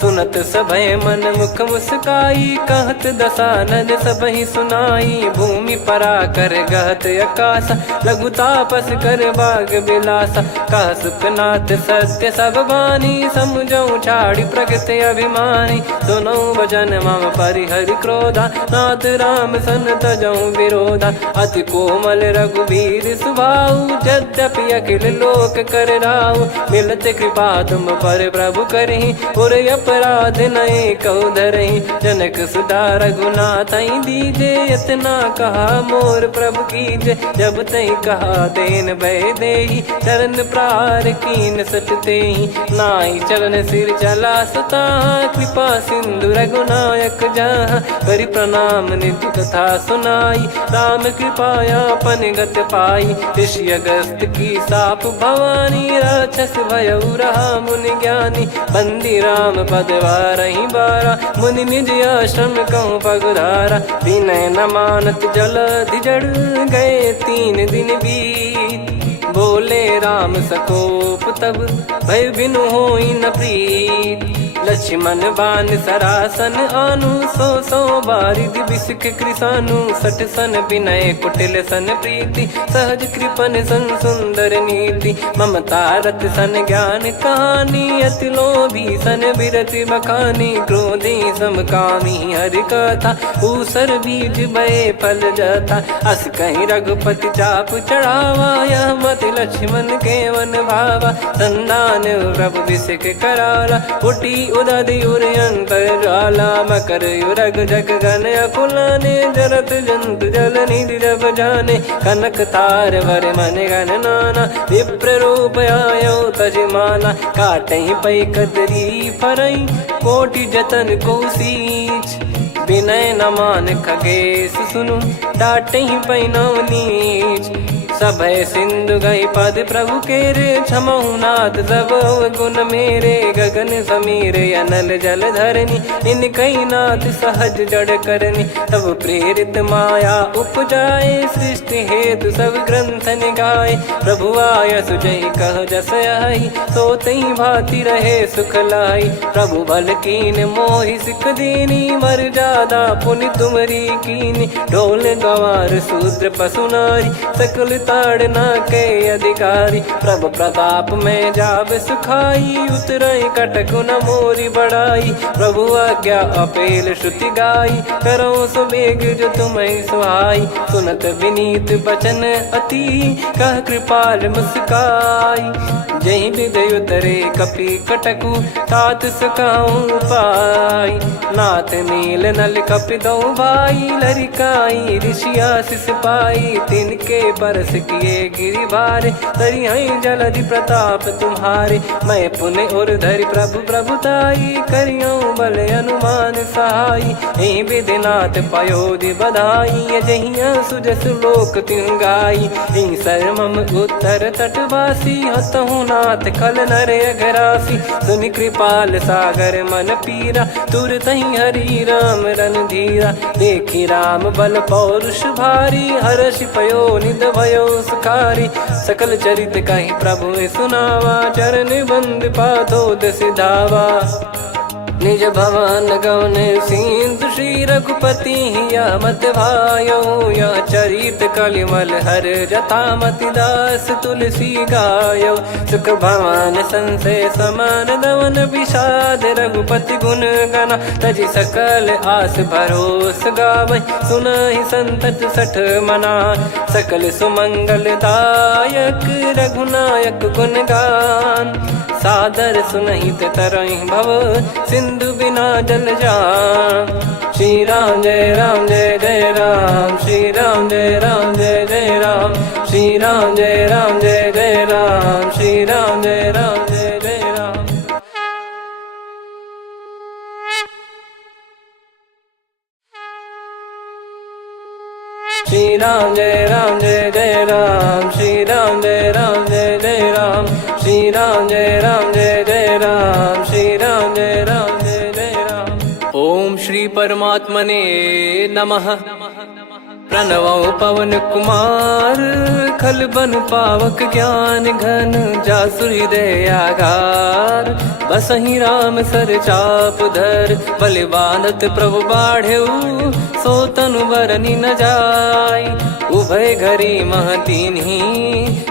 सुनत सभय मन मुख मुस्काई, कहत दसानन सबहि सुनाई। भूमि परा कर गहत आकाशा, लघु तापस कर बाग बिलासा। कह सुखनाथ सत्य सब बानी, समुझौ छाड़ी प्रकृति अभिमानी। सुनो वचन मम परिहरि क्रोधा, नाथ राम सन तजौ विरोधा। अति कोमल रघुवीर सुभाऊ, यद्यपि अखिल लोक कर राऊ। मिलत कृपा तुम पर प्रभु करहि, और अपराध नये कौ धरहि। जनक सुता रघुनाथ दीजे, इतना कहा मोर प्रभु कीजे। जब तहि कहा देन भय देहि, चरण प्रहार कीन सटतेहि। नाई चरण सिर चला सता, कृपा सिंधु रघुनायक जहाँ। करि प्रणाम निज कथा सुनाई, राम कृपायापन गत पाई। ऋषि अगस्त की साप भवानी, राक्षस भयउ रहा मुनि ज्ञानी। बंदी राम पद वारहि बारा, मुनि निज आश्रम कहूँ पगधारा। विनय न मानत जलधि जड़, गए 3 दिन बीत। बोले राम सकोप तब, भय बिनु होई न प्रीत। लक्ष्मण बान सरासन आनु, 100 बारिद बिसिक कृसानु। 60 सन विनय कुटिल सन प्रीति, सहज कृपन सन सुंदर नीति। ममता रत सन ज्ञान कहानी, अति लोभी सन बिरति बखानी। क्रोधी समकामी हरि कथा, ऊसर बीज भय फल जथा। अस कहीं रघुपति चाप चढ़ावा, यह मति लक्ष्मण के वन भावा। संदान प्रभु बिसिक कराला, उटी उदधि उर अंतर ज्वाला। मकर युरग जग गन अकुलाने, जरत जंतु जल निधि जब जाने। कनक तार वर मन गण नाना, विप्र रूप आयो तजमाना। काटहि पै कतरी फरई, कोटि जतन को सींच। विनय न मान खगेश सुनु, डांटहि पै नव नीच। सभय सिंधु गई पद प्रभु केरे, क्षमहु नाथ सब गुण मेरे। गगन समीरे अनल जल धरनी, इन कई नाथ सहज जड़ करनी। तब प्रेरित माया उपजाए, सृष्टि हेतु सब ग्रंथन गाए। प्रभु आय सुजई कह जस आई, सो तई भांति रहे सुख लाई। प्रभु बल कीन मोहि सिख दीनी, मर्यादा पुनि तुमरी कीनी। ढोल गवार शूद्र पशु नारी, सकल ताड़ना के अधिकारी। प्रभु प्रताप में जाब सुखाई, उतरई कटक न मोरी बढ़ाई। प्रभु आज्ञा अपेल श्रुति गाई, करो सो बेग जो तुम्हें सुहाई। सुनत विनीत बचन अति, कह कृपाल मुस्काई। जय विदय उतरे कपि कटकु, तात सकाऊं पाई। नाथ नील नल कपि दो भाई, लरिकाई ऋषि आशीष पाई। तिनके परस किए गिरि भारे, तरि हई जलधि प्रताप तुम्हारे। मैं पुण्य और धरि प्रभु प्रभुताई, करियों बल अनुमान सहाई। एहि विधिनाथ पयोधि बधाई, जहिया सुजस लोक तिहुँ गाई। एहि सरमम उत्तर तटवासी, हतहु नाथ खल नर अघरासी। सुनि कृपाल सागर मन पीरा, तुरत ही हरि राम रन धीरा। देखी राम बल पौरुष भारी, हर्षि पयो निध भयो सुखारी। सकल चरित कहि प्रभु सुनावा, चरण बंद पादोद सिधावा। निज भवन गौन सिंधु, श्री रघुपति या मत भायो। या चरित कलिमल हर जथामति, दास तुलसी गायो। सुख भवन संशय समान दवन, विषाद रघुपति गुण गना। तजि सकल आस भरोस गावै, सुनहि संतत सठ मना। सकल सुमंगल दायक, रघुनायक गुण गान। सादर सुनहित तरहि भव, सिंधु बिना जल जान। श्री राम जय राम जय जय राम, श्री राम जय राम जय जय राम। श्री राम जय राम जय जय राम, श्री राम जय राम जय जय राम। श्री राम जय राम जय जय राम, श्री राम जय राम जय जय राम। श्री राम जय राम जय जय राम, श्री राम जय राम जय जय राम। ओम श्री परमात्मने नमः। प्रणवौ पवन कुमार, खल बन पावक ज्ञान घन। जासु हृदय आगार, बसहि राम सर चाप धर। बलि बांधत प्रभु बाढ़ेउ, सो तनु बरनि न जाय। उभय घरी मह तीन्ही,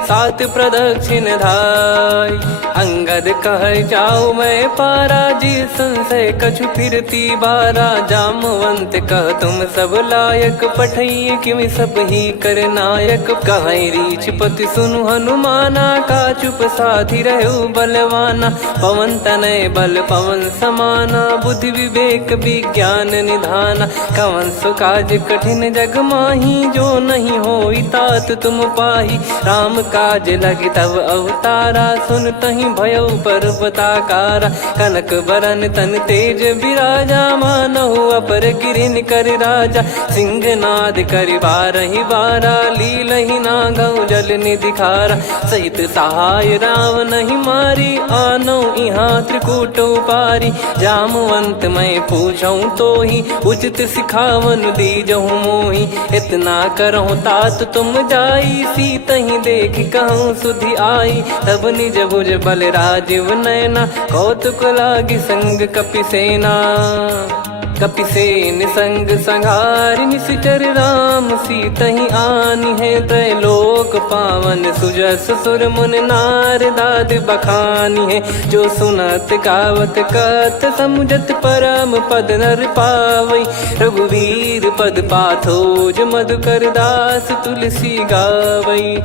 सात प्रदक्षिण धाय। अंगद कह जाऊ मैं पारा, जी संशय कछु फिरती बारा। जामवंत कह तुम सब लायक, पठई किमि सब ही कर नायक। कहीं रीछ पति सुनु हनुमाना, का चुप साधि रहु बलवाना। पवन तनय बल पवन समाना, बुद्धि विवेक विज्ञान निधाना। कवन सु काज कठिन जग माही, जो नहीं होई तात तुम पाही। राम काज लगी तब अवतारा, सुन तहि भयो पर्वताकारा। कनक बरन तन तेज बिराजा, मानहु अपर गिरिन कर राजा। सिंहनाद करि बारहि बारा, लीलहि नागौ जल निधि खारा। सहित सहाय रावण ही मारी, आनो इहाँ त्रिकूट उपारी। जामवंत मैं पूछऊँ तो ही, उचित सिखावन दीजहु मोहि। इतना करहु तात तुम जाई, सीतहि देख कहूँ सुधि आई। तब निज भुज बल राजीव नयना, कौतुक लागी संग कपिसेना। कपिसेन संग संहारि निशिचर राम, सीतहि आनि है त्रैलोक पावन। सुजस सुर मुन नार दाद बखानी है, जो सुनत गावत कथ समुझत परम पद नर पावई। रघुवीर पद पाथोज मधुकर दास तुलसी गावई।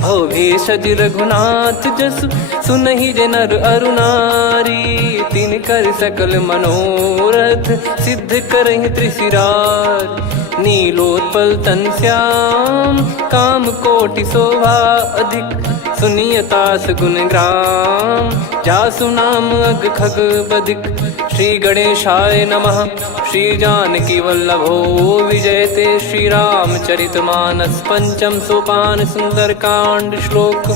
भव भेषज रघुनाथ जसु, सुनहि जे नर अरु नारी। तिन कर सकल मनोरथ, सिद्ध करहि त्रिशिरार। नीलोत्पल तन श्याम, काम कोटि शोभा अधिक। सुनियतास गुण ग्राम, जासु नाम अग खग बदिक। श्री गणेशाय नमः। श्री जानकी वल्लभो विजयते। श्री रामचरितमानस पंचम सोपान सुंदरकांड श्लोक।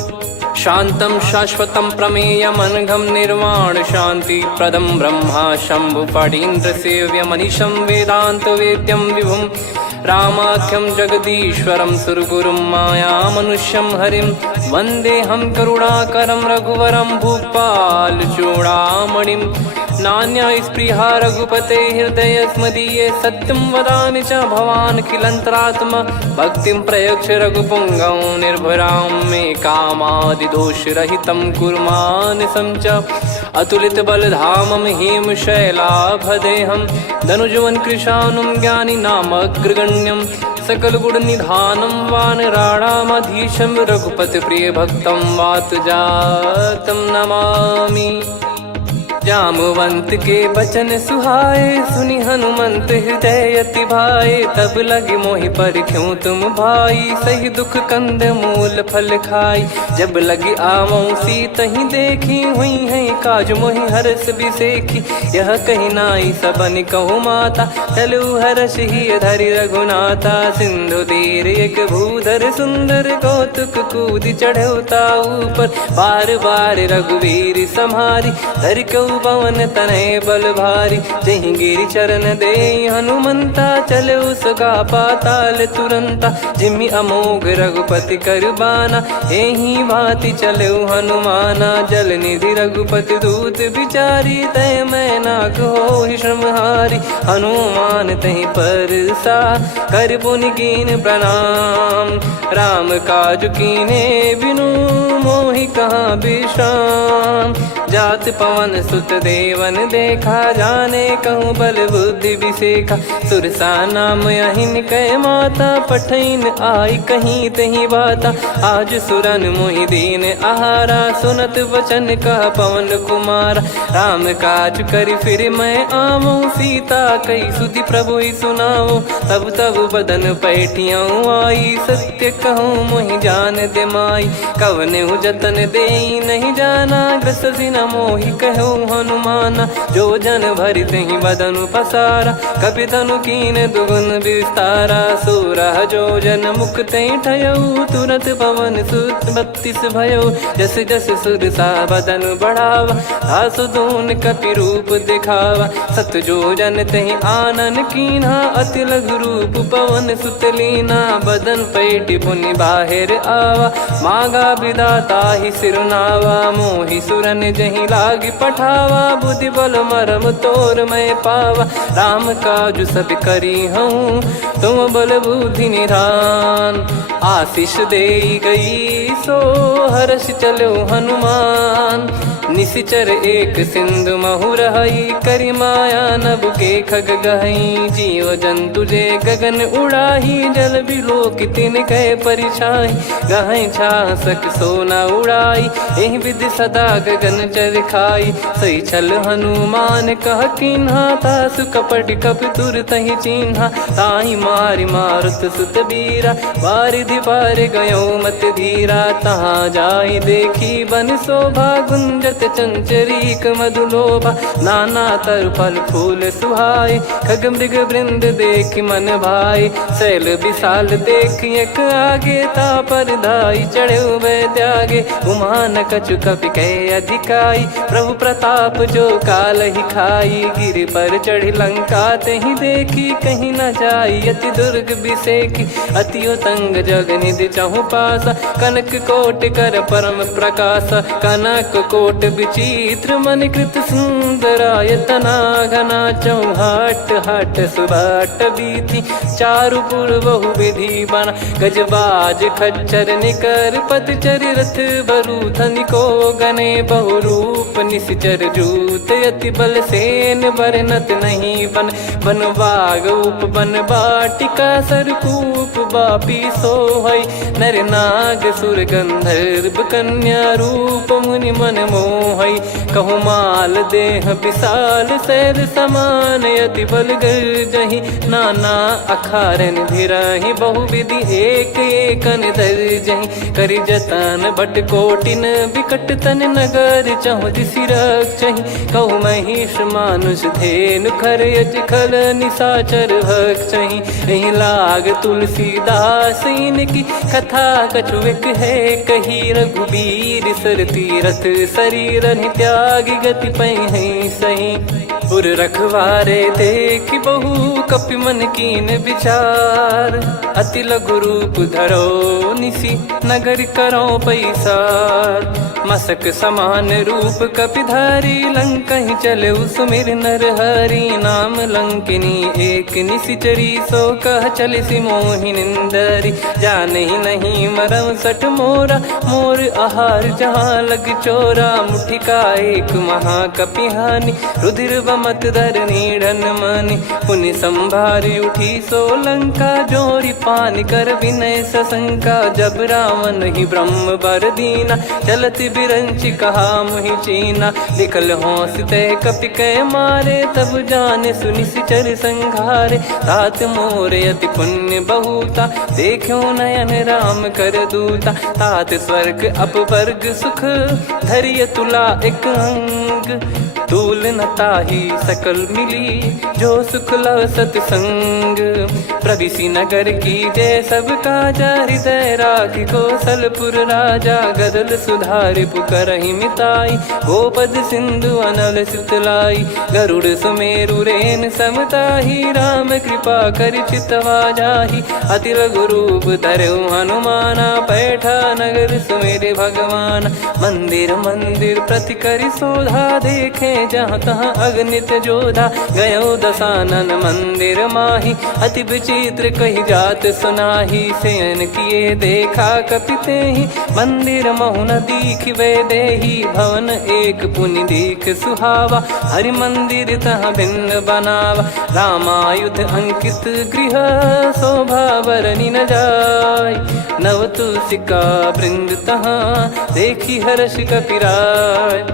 शांतं शाश्वतं प्रमेयमनघं निर्वाण शांति प्रदं ब्रह्मा शंभु फणीन्द्र सेव्य मनीषं वेदांत वेद्यं विभुं रामाख्यं जगदीश्वरं सुरगुरुं माया मनुष्यं हरिं वन्देऽहं करुणाकरं रघुवरं भूपाल चूडामणिं। नान्या स्पृहा रघुपते हृदय स्मदीये सत्यं वदामि च भवान् किलन्तरात्मा भक्तिं प्रयच्छ रघुपुङ्गं निर्भरां मे कामादिदोषरहितं कुर्मानसं च अतुलितबलधामं हेमशैलाभदेहं धनुजवन् कृशानुं ज्ञानिनामग्रगण्यं सकलगुणनिधानं वानराणामधीशं रघुपतिप्रियभक्तं वातजातं नमामि। जामवंत के बचन सुहाए सुनि हनुमंत हृदय अति भाए। तब लगे मोहि पर क्यों तुम भाई सही दुख कंद मूल फल खाई। जब लगी आवों सीतहि देखी हुई है काज मोहि हरस बिसेखी। यह कही नाई सबन कहु माता चलु हरष ही धरि रघुनाथा। सिंधु तीर एक भूधर सुंदर कौतुक कूद चढ़ौता ऊपर। बार बार रघुवीर सम्हारी धरि कौ पवन तनय बल भारी। जहि गिरि चरण दे हनुमंता चले उसका पाताल तुरंता। जिमि अमोघ रघुपति कर बाना एहि भांति चले हनुमाना। जल निधि रघुपति दूत बिचारी तय मैं नाक होहि श्रमहारी। हनुमान तहि परसा कर पुनि कीन प्रणाम। राम काज कीने बिनु मोहि कहाँ विश्राम। जात पवन सुत देवन देखा जाने कहूँ बल बुद्धि विसेखा। सुरसा नाम अहिन कै माता पठैन आई कहीं तही बाता। आज सुरन मोहि दीन आहारा सुनत वचन कह पवन कुमारा। राम काज करि फिर मैं आवूं सीता कई सुधि प्रभु ही सुनाओ। तब तब बदन पैठियाँ आई सत्य कहूँ मोहि जान दे माई। कवने जतन दे नहीं जाना ग्रसि न मोहि कहूँ हनुमाना। जो जन भरि तहि बदनु पसारा कपि तनु कीन दुगुन विस्तारा। सोरह जो जन मुख तहि ठयऊ तुरत पवन सुत 32 भयऊ। जस जस सुरसा बदन बढ़ावा आसु दून कपि रूप दिखावा। सत जो जन तहि आनन कीन्हा अति लघु रूप पवन सुत लीना। बदन पैटि पुनि बाहिर आवा मांगा विधाता ही सिरुनावा। मोहि सुरन जहि लागी पठावा बुद्धि बल मरम तोर मैं पावा। राम काज सब करी हूँ तुम बल बुद्धि निधान। आशीष दे गई सो हर्ष चलो हनुमान। निशिचर एक सिंधु महु रहई करि माया नभ के खग गहई। जीव जंतु जे गगन उड़ाही जल बिलोक तिन कह परिछाई। गहई छासक सोना उड़ाई एहि विधि सदा गगन चर खाई। सही छल हनुमान कह किन्हा तासु कपट कप तुर तहि चिन्हा। ताहि मारि मारुत सुत बीरा बारिधि पार गयो मत धीरा। तहाँ जाई देखी बन शोभा गुंजत चंचरीक मधुलोभा। नाना तर फल फूल सुहाए खग मृग वृंद देख मन भाई। शैल विशाल देख एक आगे तापर धाई चढ़े वै त्यागे। उमा न कछु कपि कह अधिकाई प्रभु प्रताप जो काल ही खाई। गिर पर चढ़ी लंका तहि देखी कहीं न जाई अति दुर्ग बिसेकी। अति उतंग जग निधि चहु पासा कनक कोट कर परम प्रकाशा। कनक कोट विचित्र मन कृत सुंदरायतना घना। चौहाट हाट सुबाट बीती चारु पुर बहु विधि बना। गजबाज खच्चर निकर पतचर रथ बरु धनिको गने। बहु रूप निश्चर जूत अति बल सेन बरनत नहीं बन। बन बाग उप बन बाटिका सरकूप बापी सोहई। नर नाग सुर गंधर्व कन्या रूप मुनि मन मोहई। कहु माल देह विशाल शैल समान यति बल गर्जहि। नाना अखारन भिराहि बहु विधि एक एकन दर्जहि। करि जतन भट कोटिन विकट तन नगर चहु दिसि रक्षहि। कहु महिष मानुष धेनु खर यज खल निशाचर भक्षहि। एहि लाग तुलसीदास इनकी कथा कछु एक है कही। रघुबीर सर तीरथ शरीर त्यागी गति पै सही। उर रखवारे देख बहु कपि मन कीन विचार। अति लघु रूप धरो निसी नगर करो पैसार। मसक समान रूप कपिधारी लंकहि चले सुमिर नर हरि। नाम लंकिनी एक निशिचरी सो कह चल सि मोहि निंदरी। जानहि नहीं मरम सठ मोरा मोर आहार जहाँ लग चोरा। मुठिका एक महाकपिहानि रुधिर बमत धरनी ढन मनि। पुनि संभारी उठी सो लंका जोरी पान कर विनय सशंका। जब रावण ही ब्रह्म बर दीना चलत बिरंच कहा मुहि चीना। निकल होंस ते कपि कै मारे तब जाने सुनि सिचर संघारे। तात मोर अति पुण्य बहुता देखो नयन राम कर दूता। तात स्वर्ग अपवर्ग सुख धरिय तुला एक अंग। तूल न ताहि सकल मिली जो सुख लव सतसंग। प्रविशि नगर की जय सब काजा हृदय राखि कौशलपुर राजा। गदल सुधारि पुकरहि मिताई गोपद सिंधु अनल सितलाई। गरुड़ सुमेरु रेन समताहि राम कृपा करि चितवा जाहि। अति लघु रूप धरऊ हनुमाना पैठा नगर सुमेरे भगवान। मंदिर मंदिर प्रति करि शोधा देखे जहाँ तहाँ अगणित जोधा। गयो दशानन मंदिर माही अति विचित्र कही जात सुनाही। शयन किए देखा कपिते ही मंदिर महु न दीखिबे देही। भवन एक पुनि दीख सुहावा हरि मंदिर तहाँ भिन्न बनावा। रामायुध अंकित गृह शोभा बरनि न जाय। नव तुलसिका वृंद तहाँ देखी हर्ष कपिराय।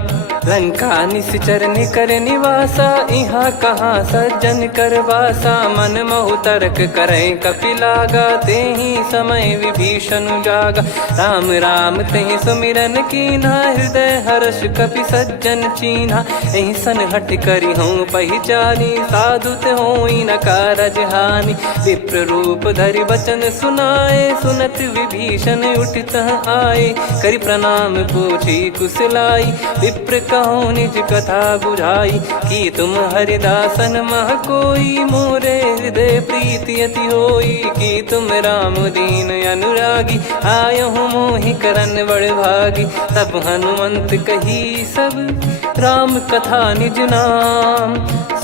लंका निश्चर निकर निवासा यहाँ कहाँ सज्जन कर वासा। मन महु तर्क करें कपिलागा तेहि समय विभीषण जागा। राम राम तेहि सुमिरन कीन्हा हृदय हर्ष कपि सज्जन चीन्हा। एहि सन हट करी हूँ पहिचानी साधु ते होई न कारज हानि। विप्र रूप धरि वचन सुनाए सुनत विभीषण उठित आए। करि प्रणाम पूछी कुशलाई विप्र कहो निज कथा बुझाई। कि तुम हरिदासन मह कोई मोरे हृदय प्रीति अति होई। कि तुम राम दीन अनुरागी आयहु मोहि करन बड़ भागी। तब हनुमंत कही सब राम कथा निज नाम।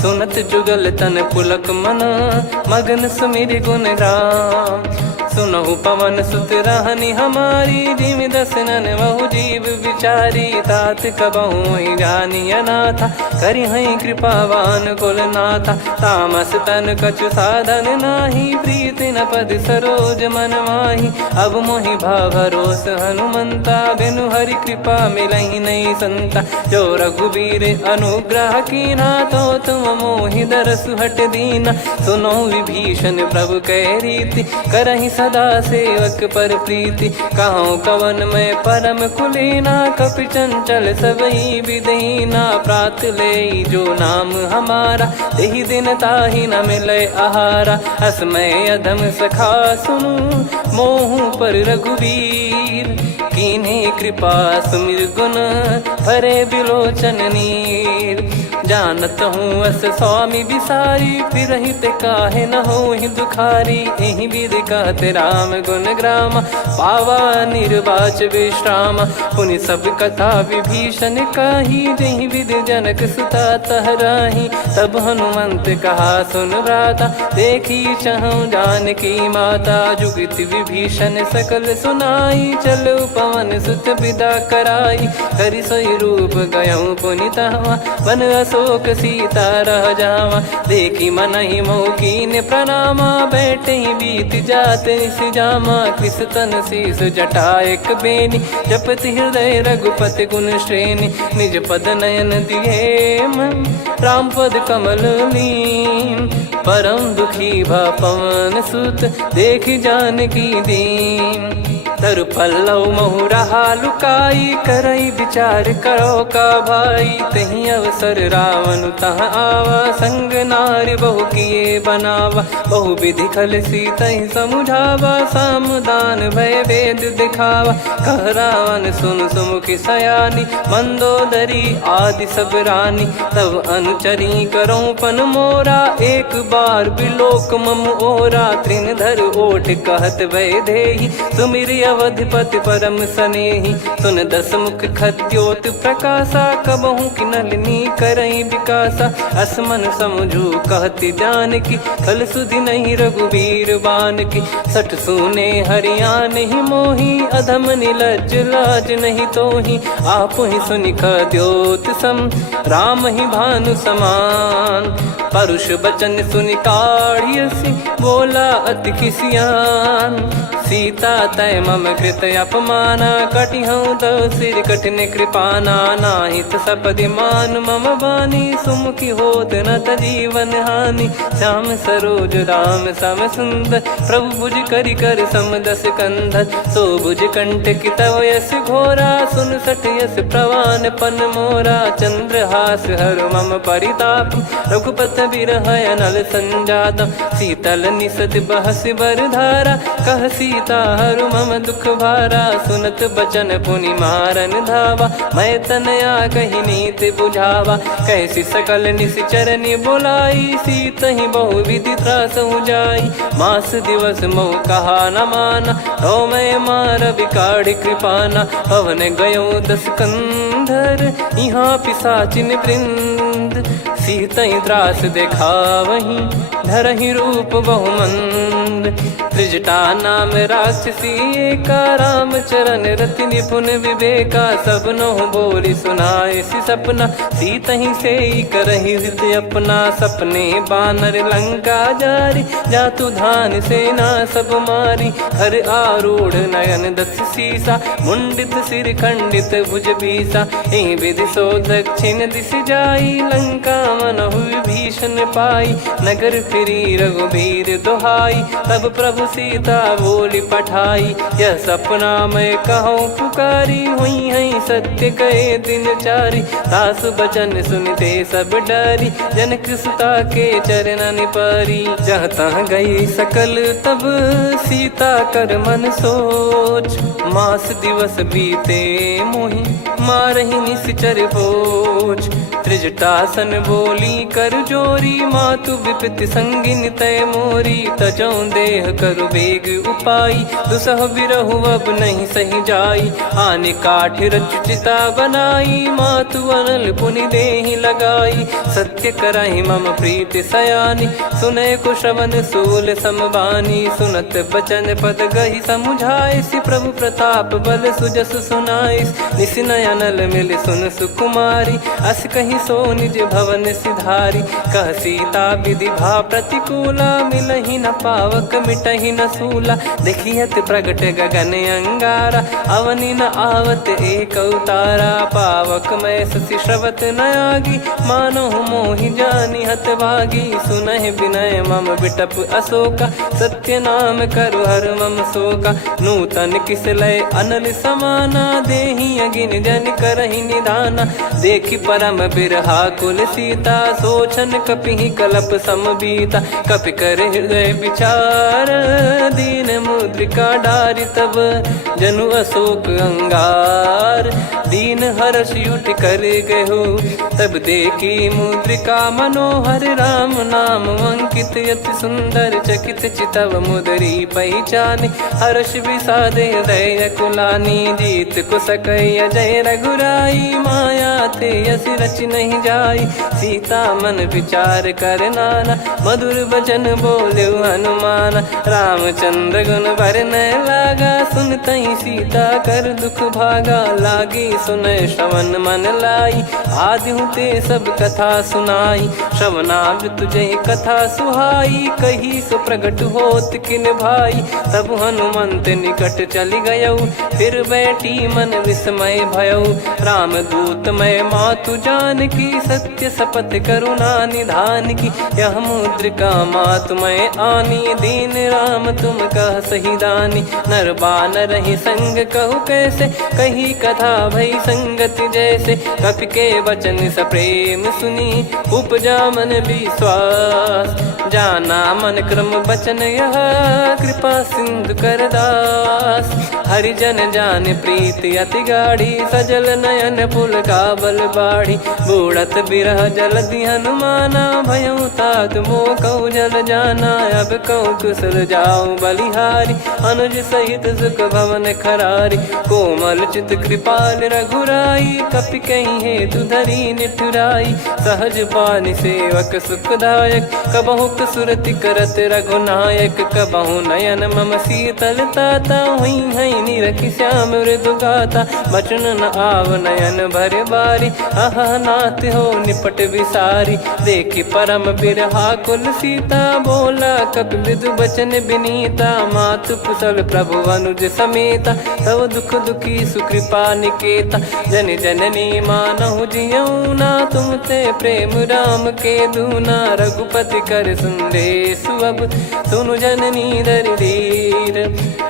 सुनत जुगल तन पुलक मना मगन सुमिर गुण राम। सुनहु पवन सुत रहनी हमारी जिमि दसनन बहु जीव विचारी। तात कबहु ही जानी अनाथा करि हई कृपावान कुल नाथा। तामस तन कछु साधन नाही प्रीति न पद सरोज मन माही। अब मोहि भावरोस हनुमंता बिनु हरि कृपा मिलहि नहीं संता। जो रघुबीर अनुग्रह कीना तो तुम मोहि दरसु हट दीना। सुनो विभीषण प्रभु कह रीति करहि सदा सेवक पर प्रीति। कहूँ कवन में परम कुलीना कपि चंचल सबई विदहीना। प्रात ले जो नाम हमारा तेहि दिन ताहि न मिले आहारा। असमय अधम सखा सुनु मोहु पर रघुवीर। कीन्हे कृपा सुमिर गुण भरे बिलोचन नीर। जानत हूँ अस स्वामी बिसारी फिर ते काहे न हो दुखारी। एहि विधि कहते राम गुण ग्राम पावा निर्वाच विश्राम। पुनि सब कथा विभीषण काही जहि विधि जनक सुता तहराही। तब हनुमंत कहा सुन भ्राता देखी चहु जानकी माता। जुगित विभीषण सकल सुनाई चलो पवन सुत विदा कराई। हरि सोई रूप गयऊँ पुनि तहवा वन अस शोक सीता रह जावा। देखी मन ही मौकीन प्रणामा, बैठे ही बीत जाते निस जामा। कृष तन शीस जटा एक बेनी, जपति हृदय रघुपति गुण श्रेणी। निज पद नयन दिए मन, राम पद कमल लीन। परम दुखी भा पवन सुत, देखी जानकी दीन। तरु पल्लव महु रहा लुकाई, करई विचार करो का भाई। तही अवसर रावण तहाँ आवा, संग नारी बहु किए बनावा। बहु विधि खल सीतहि समुझावा, सामदान भय वेद दिखावा। कह रावण सुन सुमुखी सयानी, मंदोदरी आदि सब रानी। तब अनुचरी करो पन मोरा, एक बार बिलोक मम ओरा। तृण धर ओठ कहत भय देहि, सुमिरि अवधिपति परम सनेहि। सुन दस मुख खद्योत प्रकाशा, कबहु की नलिनी करई विकासा। असमन समझू कहती जानकी, कल सुधि नहीं रघुबीर बान की। सठ सुने हरियाण ही मोही, अधम निलज लाज नहीं तोही। आप ही सुनि खद्योत सम, राम ही भानु समान। परुष बचन सुनि काढ़ियसि, बोला अति किसियान। सीता तय मम कृत अपमाना, कटिहऊँ तव सिर कठिन कृपाना। नाहित सपदि मान मम बानी, सुमुखी होत न जीवन हानि। श्याम सरोज राम सम सुंदर, प्रभु भुज करि कर सम दस कंधर। सो भुज कंठ की तव यस घोरा, सुन सठ यस प्रवान पन मोरा। चंद्रहास हर मम परिताप, रघुपत बिरह अनल संजातम। शीतल निसत बहस बर धारा, कह सीता हरु मम दुख भारा। सुनत बचन पुनि मारन धावा, मैं तनया कही नीति बुझावा। कैसी सकल निश्चरनि बोलाई, सीतहि बहु विधि त्रासहु जाई। मास दिवस मोह कहा न माना, तो मैं मार बिकाढ़ कृपाना। पवन गयो दस कंधर, यहाँ पिशाचिन वृंद। सीतहि त्रास देखावहीं, धरहि रूप बहुमंद। त्रिजटा नाम राक्षसी एका, राम चरण रति निपुण विवेका। सब नोह बोली सुनाए सि सपना, सीतहि से करहि हृत अपना। सपने बानर लंका जारी, जातु धान सेना सब मारी। हर आरूढ़ नयन दस सीसा, मुंडित सिर खंडित भुज बीसा। एहि विधि सो दक्षिण दिश जाई, लंका मनहु विभीषण पाई। नगर फिरी रघुबीर दुहाई, तब प्रभु सीता बोली पठाई। यह सपना मैं कहूँ पुकारी, हुई है सत्य कहे दिन चारी। सासु बचन सुनते सब डरी, जनक सुता के चरण पारी। जहाँ तहाँ गई सकल तब सीता कर मन सोच। मास दिवस बीते मोहि, मारहि निश्चर बोझ। त्रिजटासन बोली कर जोरी, मातु विपति संगिन तय मोरी। तजौ देह करु बेग उपाई, दुसह बिरहु अब नहीं सही जाई। आने काठ रचिता बनाई, मातु अनल पुनि देहि लगाई। सत्य कराई मम प्रीति सयानी, सुनय को श्रवण सूल समबानी। सुनत बचन पद गही समुझाइसि, प्रभु प्रताप बल सुजस सुनाइस। निस नयनल मिल सुन सुकुमारी, अस कहीं सो निज भवन सिधारी। कह सीता विधि भा प्रतिकूला, मिलहि न पावक मिटहि न सूला। देखियत प्रगट गगन अंगारा, अवनि न आवत एक उतारा। पावक मैं ससि श्रवत न आगी, मानो मोहि जानि हत भागी। सुनहि विनय मम बिटप अशोका, सत्य नाम करु हर मम शोका। नूतन किस लय अनल समाना, देहि अगिन जन करहि निधाना। देखि परम बिरहा कुल सीता, सोचन कपिहि कलप समबीता। कपि कर हृदय विचार, दीन मुद्रिका डारि तब जनु अशोक अंगार। दीन हर्ष उठ कर गयो, तब देखी मुद्रिका मनोहर। राम नाम अंकित अति सुंदर, चकित चितव मुदरी पहचान। हर्ष विषाद हृदय कुलानी, जीत को सकय अजय रघुराई। माया थे यस रच नहीं जाई, सीता मन विचार कर नाना। मधुर बचन बोले हनुमान, रामचंद्र गुण बरनय लागा। सुनतहि सीता कर दुख भागा, लागी सुनय श्रवण मन लाई। आदिहु ते सब कथा सुनाई, श्रवणाव तुझे कथा सुहाई, कही सो प्रगट होत किन भाई। तब हनुमंत निकट चली गयऊ, फिर बैठी मन विस्मय भयऊ। राम दूत मैं मातु जान की, सत्य शपथ करुणा निधान की। यह मुद्रिका मातु मैं आनी, दीन राम तुम कह सही दानी। नर बानर ही संग कहु कैसे, कही कथा भई संगति जैसे। कपि के वचन सप्रेम सुनी, उपजा मन विश्वास। जाना मन क्रम बचन यह, कृपा सिंधु कर दास। हरिजन जान प्रीति अति गाढ़ी, सजल नयन पुल काबल बाढ़ी। बूढ़त बिरह जलधि हनुमाना, भयउ तात मोह कहु जल जाना। अब कहूँ कुशल जाऊँ बलिहारी, अनुज सहित सुख भवन खरारी। कोमल चित कृपाल रघुराई, कपि कहीं हेतु धरी निठुराई। सहज पानि सेवक सुखदायक, कबहु सुरति करत रघुनायक। कबहु नयन मम शीतल ताता, हुई हई निरखि श्याम मृदु गाता। बचन न आव नयन भर बारी, अह नाथ हो निपट विसारी। देखि परम बिरहा कुल सीता, बोला कपि मृदु बचन विनीता। मातु कुशल प्रभु अनुज समेता, तव दुख दुखी सुकृपा निकेता। जन जननी मानहु जियऊ ना, तुम ते प्रेम राम के दूना। रघुपति कर संदेश अब, सुनु जननी दर धीर।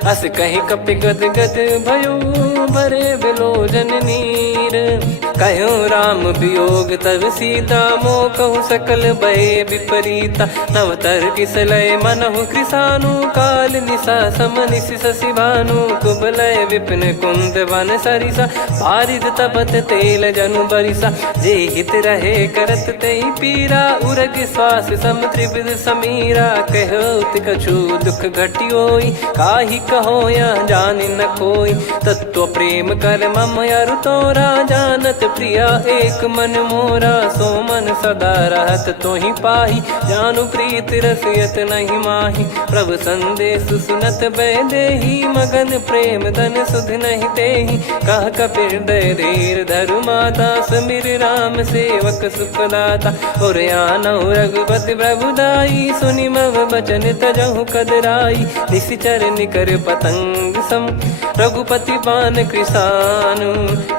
अस कहि कपि गद गद भयो, भरे बिलोचन नीर। कहूँ राम वियोग तब सीता, मोह कहूँ सकल भय विपरीता। नवतर किसलय मनहु कृसानु, काल निशा समनिश शशि भानु। कुबलय विपिन कुंद वन सरिसा, पारिद तपत तेल जनु बरिसा। जे हित रहे करत ते पीरा, उरग श्वास सम त्रिविध समीरा। कहो कछु दुख घटियोई, काहि कहो या जानि न कोई। तत्व प्रेम कर मम अरु तोरा, जानत प्रिया एक मन मोरा। सो मन सदा रहत तोहि पाही, जानु प्रीत रसियत नहीं माही। प्रभु संदेश सुनत बैदेही, मगन प्रेम धन सुध नहीं तेहि। कह कपि हृदय धीर धरु माता, सुमिर राम सेवक सुखदाता। और आनहु रघुपति प्रभुदाई, सुनि मम बचन तजहु कदराई। निशिचर निकर पतंग सम, रघुपति पान कृसानु।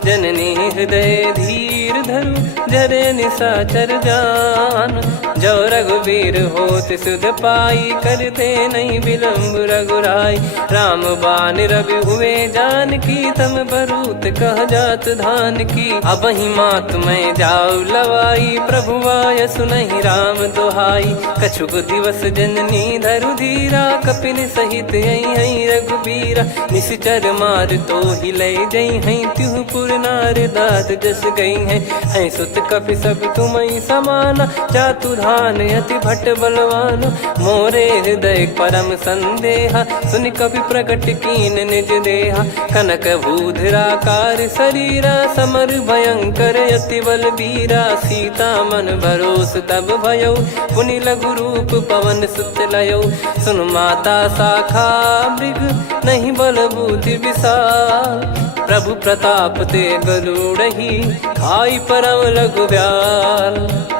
जननी हृदय धीर धरु, जरे निशाचर जान। जो रघुवीर होत सुध पाई, करते नहीं विलम्ब रघुराई। राम बान रवि हुए जान की, तम बरूत कह जात धान की। अब ही मात मैं जाऊ लवाई, प्रभु आय सुनहि राम दुहाई। कछुक दिवस जननी धरु धीरा, कपिन सहित यही रघुबीरा। निशिचर मार तो ही लय जई हैं, त्युह पुर नार दाद जस गई हैं। सुत कपि सब तुमहि समाना, जातु धान अति भट बलवान। मोरे हृदय परम संदेहा, सुनि कपि प्रकट कीन निज देहा। कनक भूधराकार शरीरा, समर भयंकर अति बल बीरा। सीता मन भरोस तब भयऊ, पुनि लघु रूप पवन सुत लयऊ। सुन माता शाखा मृग, नहीं बल बुद्धि विशाल। प्रभु प्रताप ते गरुड़हि, खाई परम लघु ब्याल।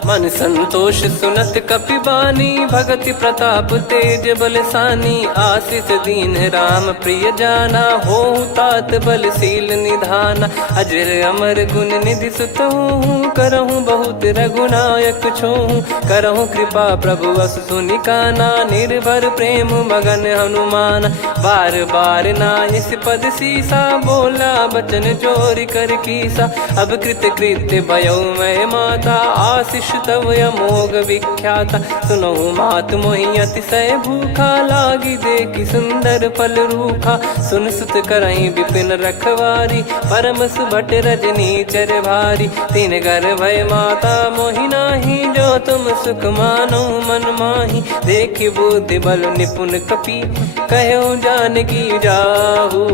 मन संतोष सुनत कपि बानी, भगति प्रताप तेज बलसानी। आशीष दीन राम प्रिय जाना, होहु तात बलशील निधाना। अजर अमर गुण निधि सुतहु, करहु बहुत रघुनायक छोहु। करहु कृपा प्रभु अस सुनि काना, निर्भर प्रेम मगन हनुमान। बार बार नायस पद सीसा, बोला बचन चोरी कर कीसा। अब कृत कृत्य भयउ मैं माता, आशीष तव अमोघ विख्याता। सुनहु मात मोहि अतिशय भूखा, लागी देखि सुंदर फल रूखा। सुन सुत करहि विपिन रखवारी, परम सुभट रजनी चर भारी। तीन घर भय माता मोहि नाही, जो तुम सुख मानो मन माही। देखि बुद्धि बल निपुण कपि, कहो जानकी जाहू।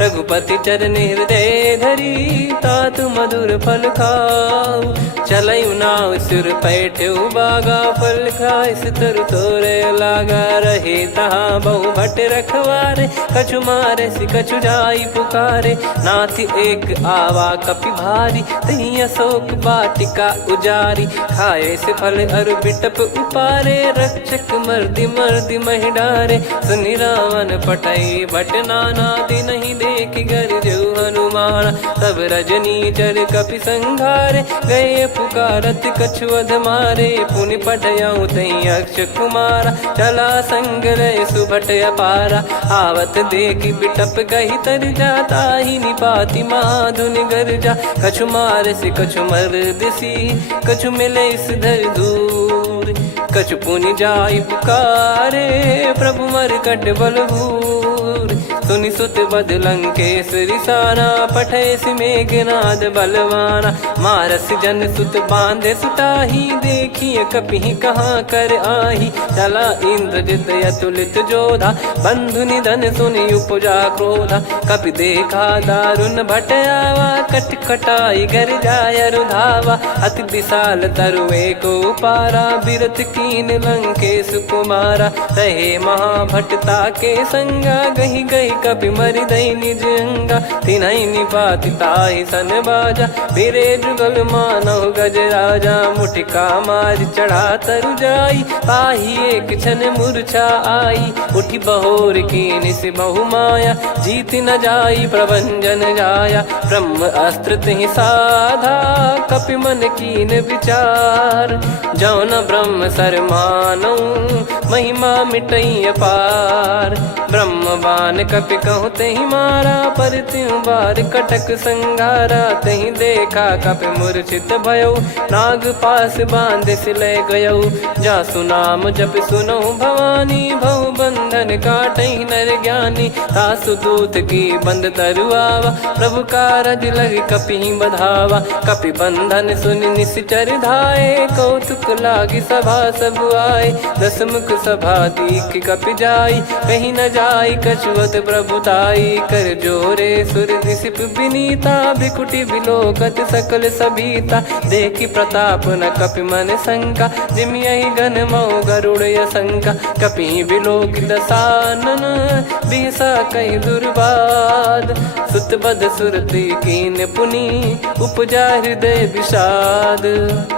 रघुपति चरण हृदय धरी तात मधुर फल खाऊ। चलयु नाव सिर पैठ्यु बागा फल खाय सितर तोरे लागा। रहे तहाँ बहु भट रखवारे कछु मारे सि कछु जाई पुकारे। नाथ एक आवा कपि भारी तही अशोक वाटिका उजारी। खाए से फल अरु बिटप उपारे रक्षक मर्दि मर्दि महि डारे। सुनि रावण पटई भट नाना नहीं देख गर जो हनुमान। तब रजनी चर कपि संघारे गए पुकारत कछु अध मारे। पुनि पटयऊ तई अक्ष कुमारा चला संग रहे सुभट अपारा। आवत देखी बिटप गही तर जाता ही निपाति माधुनि गर्जा। कछु मार से कछु मर्दिसी कछु मिले इस धर दूर। कछु पुनि जाई पुकारे प्रभु मरकट बलभूर। सुनि सुत बद लंकेश रिसाना पठय सि मेघनाद बलवाना। मारस जन सुत बांधे सुताही देखिए कपि कहाँ कर आही। चला इंद्रजित अतुलित जोधा बंधु निधन सुनि उपजा क्रोधा। कपि देखा दारुण भट आवा कटकटाई गर जाय रुधावा। अति विशाल तरुए को पारा बिरत कीन लंकेश कुमारा। रहे महाभटता के संगा गही गही कपि मरि दई निज अंगा। तिन्है निपाति ताहि सन बाजा बिरे जुगल मानव गज राजा। मुटिका मार चढ़ा तरु जाई ताहि एक क्षण मूर्छा आई। उठी बहोर कीन से बहु माया जीत न जाई प्रभंजन जाया। ब्रह्म अस्त्र तिहि साधा कपि मन कीन विचार। जौन ब्रह्म सर मानौ महिमा मिटई अपार। ब्रह्म बान कपि कहूँ तहि मारा पर त्यों बार कटक संगारा। तहि देखा कपि मूर्छित भयउ नाग पास बांध सिलय गयउ। जासु नाम जप सुनौ भवानी भव बंधन काटहि नर ज्ञानी। तासु दूत की बंद तरुआवा प्रभु कारज लग कपि बधावा। कपि बंधन सुनि निश्चर धाये कौतुक लागी सभा सब आए। दस मुख सभा दीख कपि जाई कहीं न जाई कछुअत प्रभुताई। कर जोरे सुर निसिप विनीता भ्रिकुटि बिलोकत सकल सबीता। देखी प्रताप न कपि मन शंका जिमियहि गन मऊ गरुड़ असंका। कपि बिलोक दसानन बिहसा कहि दुर्बाद। सुत बद सुरति कीन पुनि उपजा हृदय विषाद।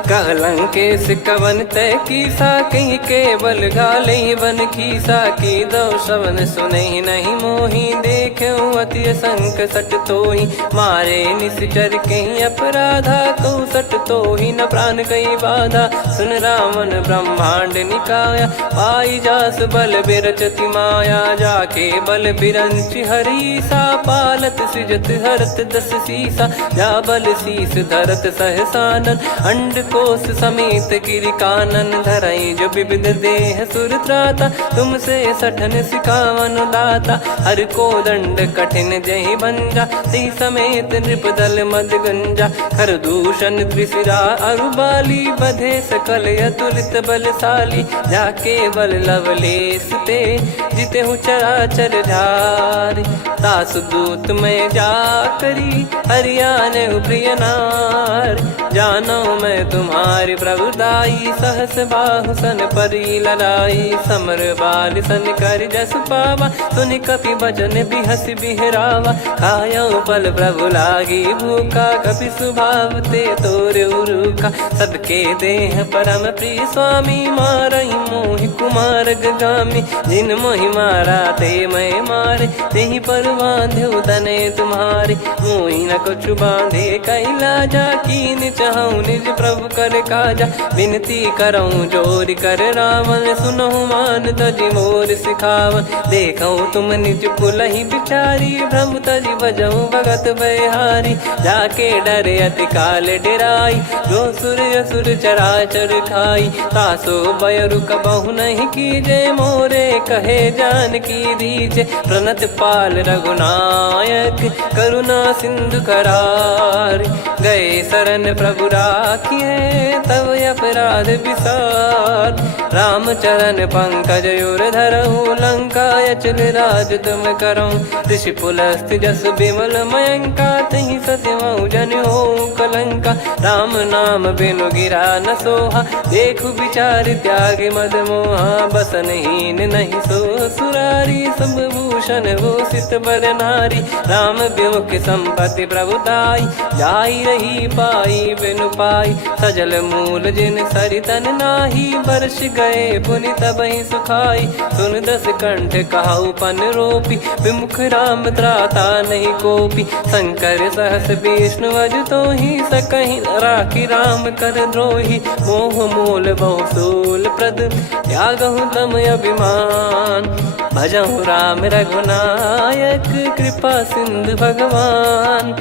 कह लंकेश कवन तय कीसा कहीं केवल गाले बन खीसा। की दो श्रवण सुनहि नहीं मोहि देखऊँ अति संक सट तोहि। मारे निश्चर कहीं अपराधा कहूँ सट तोहि न प्राण कहीं बाधा। सुन रावण ब्रह्मांड निकाया पाई जास बल बिरचति माया। जाके बल बिरंचि हरीसा पालत सृजत हरत दस सीसा। जा बल शीस धरत सहसानन अंड कोश समेत गिरि कानन। धरई जो विविध देह सुर त्राता तुमसे सठन सिखावन दाता। हर को दंड कठिन जहि बंजा ती समेत नृपदल मद गंजा। खर दूषण त्रिशिरा अरुबाली बधे सकल अतुलित बलशाली। जाके बल लवलेस ते जिते हूँ चराचर झार। तासु दूत में जा करी हरियाने प्रिय नार। जानो मैं तुम्हारी प्रभुदाई सहस बाहु सन परी लड़ाई। समर बाल सन कर जस पावा सुनि कपि भजन बिहस बिहरावा। खायऊ पल प्रभु लागी भूखा कपि स्वभाव ते तोर उरुखा। सबके देह परम प्रिय स्वामी मारई मोहि कुमार गामी। जिन मोहि मारा ते मैं मारे तेहि पर बांधे तने तुम्हारे। मोहि न कछु बांधे कैला जा कीन चाहूँ निज प्रभु कर काजा। विनती करऊँ जोर कर रावण सुनहु मान तजि मोर सिखावन। देखऊँ तुम निज पुलहि बिचारी प्रभु तजि बजऊँ भगत बहारी। जाके डरे अति काल डेराई जो सुर असुर चराचर खाई। तासो बयरु कबहु नहीं कीजे मोरे कहे जान की दीजे। प्रणत पाल रघुनायक करुणा सिंधु करार गए शरण प्रभु राखिए तब अपराध विसार। राम चरण पंकज उर धरऊ लंका अचल राज तुम करऊं। ऋषि पुलस्त जस विमल मयंका तहि सत्यमऊ जन हो कलंका। राम नाम बिनु गिरा न सोहा देखु विचार त्याग मद मोहा। बसनहीन नहीं सो सुरारी सब भूषण भूषित बर नारी। राम विमुख संपत्ति प्रभुताई जाई रही पाई बिनु पाई। सजल मूल जिन सरितन नाही वर्ष गए पुनि तबहि सुखाई। सुन दस कंठ कहाऊ पन रोपी विमुख राम त्राता नहीं कोपी। शंकर सहस विष्णु अज तो ही सकहि राखी राम कर द्रोही। मोह मूल बहु सूल प्रद त्यागहु तम अभिमान। भजहु राम रघुनायक कृपा सिंधु भगवान।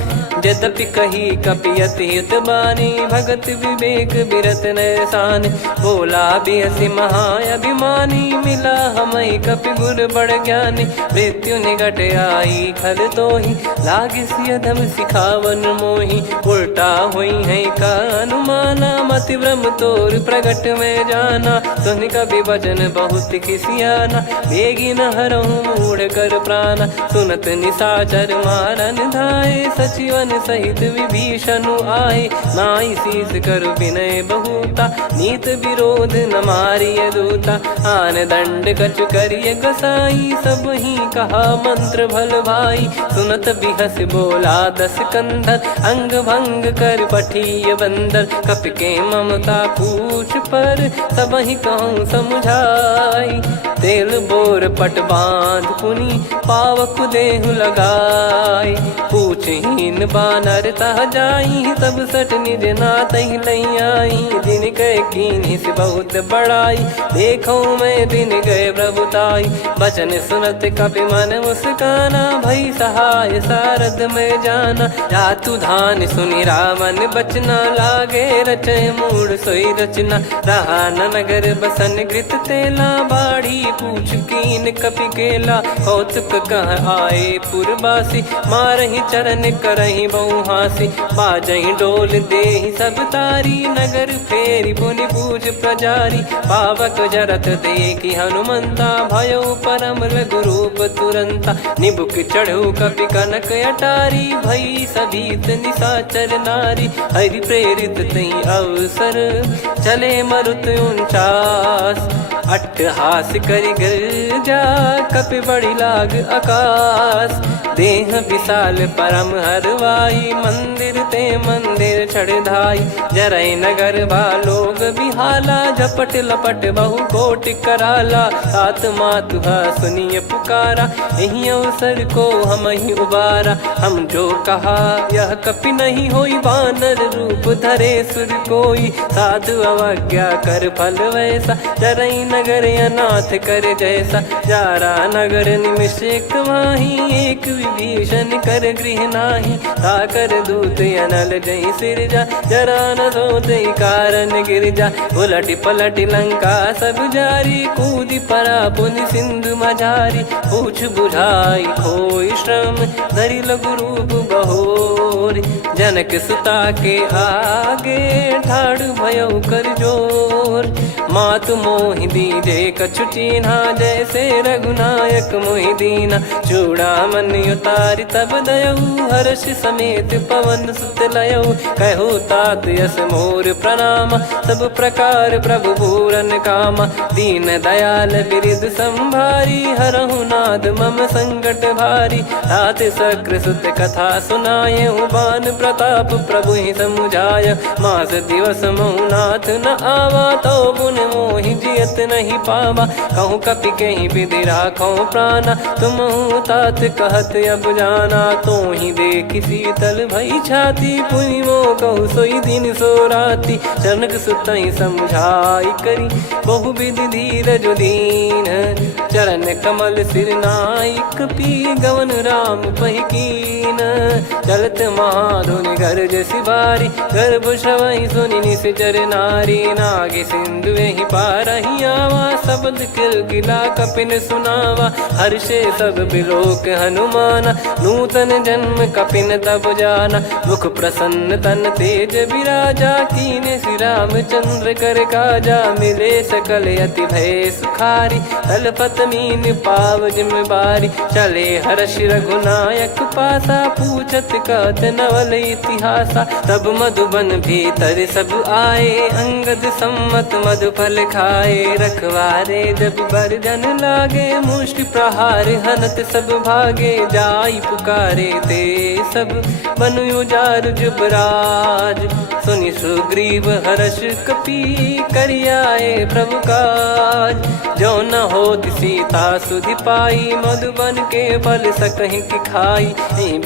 यद्यपि कही कपियति हित बानी भगत विवेक बिरत नैसान। बोला बिहसी महाअभिमानी मिला हमई कपि गुर बड़ ज्ञानी। मृत्यु निकट आई खल तोहि लागे सियधम सिखावन मोहि। उल्टा हुई है का अनुमाना मति ब्रह्म तोर प्रगट में जाना। सुन कवि वचन बहुत खिसियाना बेगी न हरहु मूढ़ कर प्राण। सुनत निशाचर मारन धाये सचिवन सहित विभीषण आए। नाई शीस कर विनय बहुता नीत विरोध न मारिय दूता। आन दंड कछु करिय गसाई सब ही कहा मंत्र भल भाई। सुनत बिहस बोला दस कंधर अंग भंग कर पठिय बंदर। कपि के ममता पूछ पर सब ही कहूँ समझाई। तेल बोर पट बांध पुनि पावक देहु लगाई। पूछहीन बानर तह जाई तब सट निज नाथ ही लई आई। दिन गए कीन्ही से बहुत बड़ाई देखो मैं दिन गए प्रभुताई। बचन सुनत कपि मन मुस्काना भई सहाय सारद में जाना। जातु धान सुनि रावण बचना लागे रचे मूड सोई रचना। रहा न नगर बसन कृत तेला बाड़ी पूछ कीन कपि केला। कौतुक कह आए पुरबासी मारहि चरण करहि बहु हासी। बाजहि डोल देहि सब तारी नगर फेरी पुनि पूछ प्रजारी। पावक जरत देखि हनुमंता भयो परम रघुरूप तुरंता। निबुक चढ़ऊ कपि कनक अटारी भई सभीत निशाचर नारी। हरि प्रेरित तहि अवसर चले मरुत 49। अट्टहास करि गिरजा कपि बड़ी लाग आकाश। देह विशाल परम हरवाई मंदिर ते मंदिर चढ़धाई। जरई नगर बालोग बिहाला झपट लपट बहु कोटि कराला। सात मातुहा सुनिय पुकारा यही अवसर को हम ही उबारा। हम जो कहा यह कपि नहीं होई वानर रूप धरे सुर कोई। साधु अवज्ञा कर फल वैसा जरई नगर अनाथ कर जैसा। जारा नगर निमिष एक माही एक विभीषण कर गृह नाही। ताकर दूत अनल जय सिरजा जरा न सोते कारण गिरजा। उलट पलट लंका सब जारी कूदी परा पुनि सिंधु मझारी। पूछ बुझाई खोई श्रम धरि लघु रूप बहोर। जनक सुता के आगे ठाड़ भयउ कर जोर। मातु मोहि दीजे कछु चिन्हा जैसे रघुनायक मोहि दीना। चूड़ामन उतारि तब दयऊ हर्ष समेत पवन सुत लयऊ। कहो तात यस मोर प्रणाम सब प्रकार प्रभु पूरन कामा। दीन दयाल बिरिद संभारी हरहु नाद मम संकट भारी। तात सक्र सुत कथा सुनाये बान प्रताप प्रभु ही समुझाय। मास दिवस महु नाथ न आवा तो पुन मोहि जियत नहीं पावा। कहूँ कपि कहीं विधि राखो प्राणा तुम तात कहत अब जाना। तो ही देखी शीतल भई छाती पुनि मो कहु सोई दिन सो राती। जनक सुतई समझाई करी बहु विधि धीरज दीन। चरण कमल सिर नाई कपि गवन राम पहि कीन। चलत महाधुनि गर्ज सिबारी गर्भ श्रवहि सुनि निश्चर नारी। नागे सिंधु ही रही आवा, शब्द किलकिला कपिन सुनावा, हर्षे सब बिलोक हनुमाना, नूतन जन्म कपिन तब जाना, मुख प्रसन्न तन तेज विराजा, कीने श्री रामचंद्र कर काजा, मिले सकल अति भय सुखारी, तलपत मीन पाव जिम बारी, चले हर्ष रघुनायक पासा, पूछत कहत नवल इतिहासा, तब मधुबन भीतर सब आए, अंगद सम्मत मधुफल खाए, रखवारे जब बरजन लागे, मुष्टि प्रहार हनत सब भागे, जाई पुकारे ते सब बन उजारु जुबराज, सुनि सुग्रीव हर्ष कपि करियाए प्रभु काज, जो न होत सीता सुधि पाई, मधुबन के फल सकहि की खाई,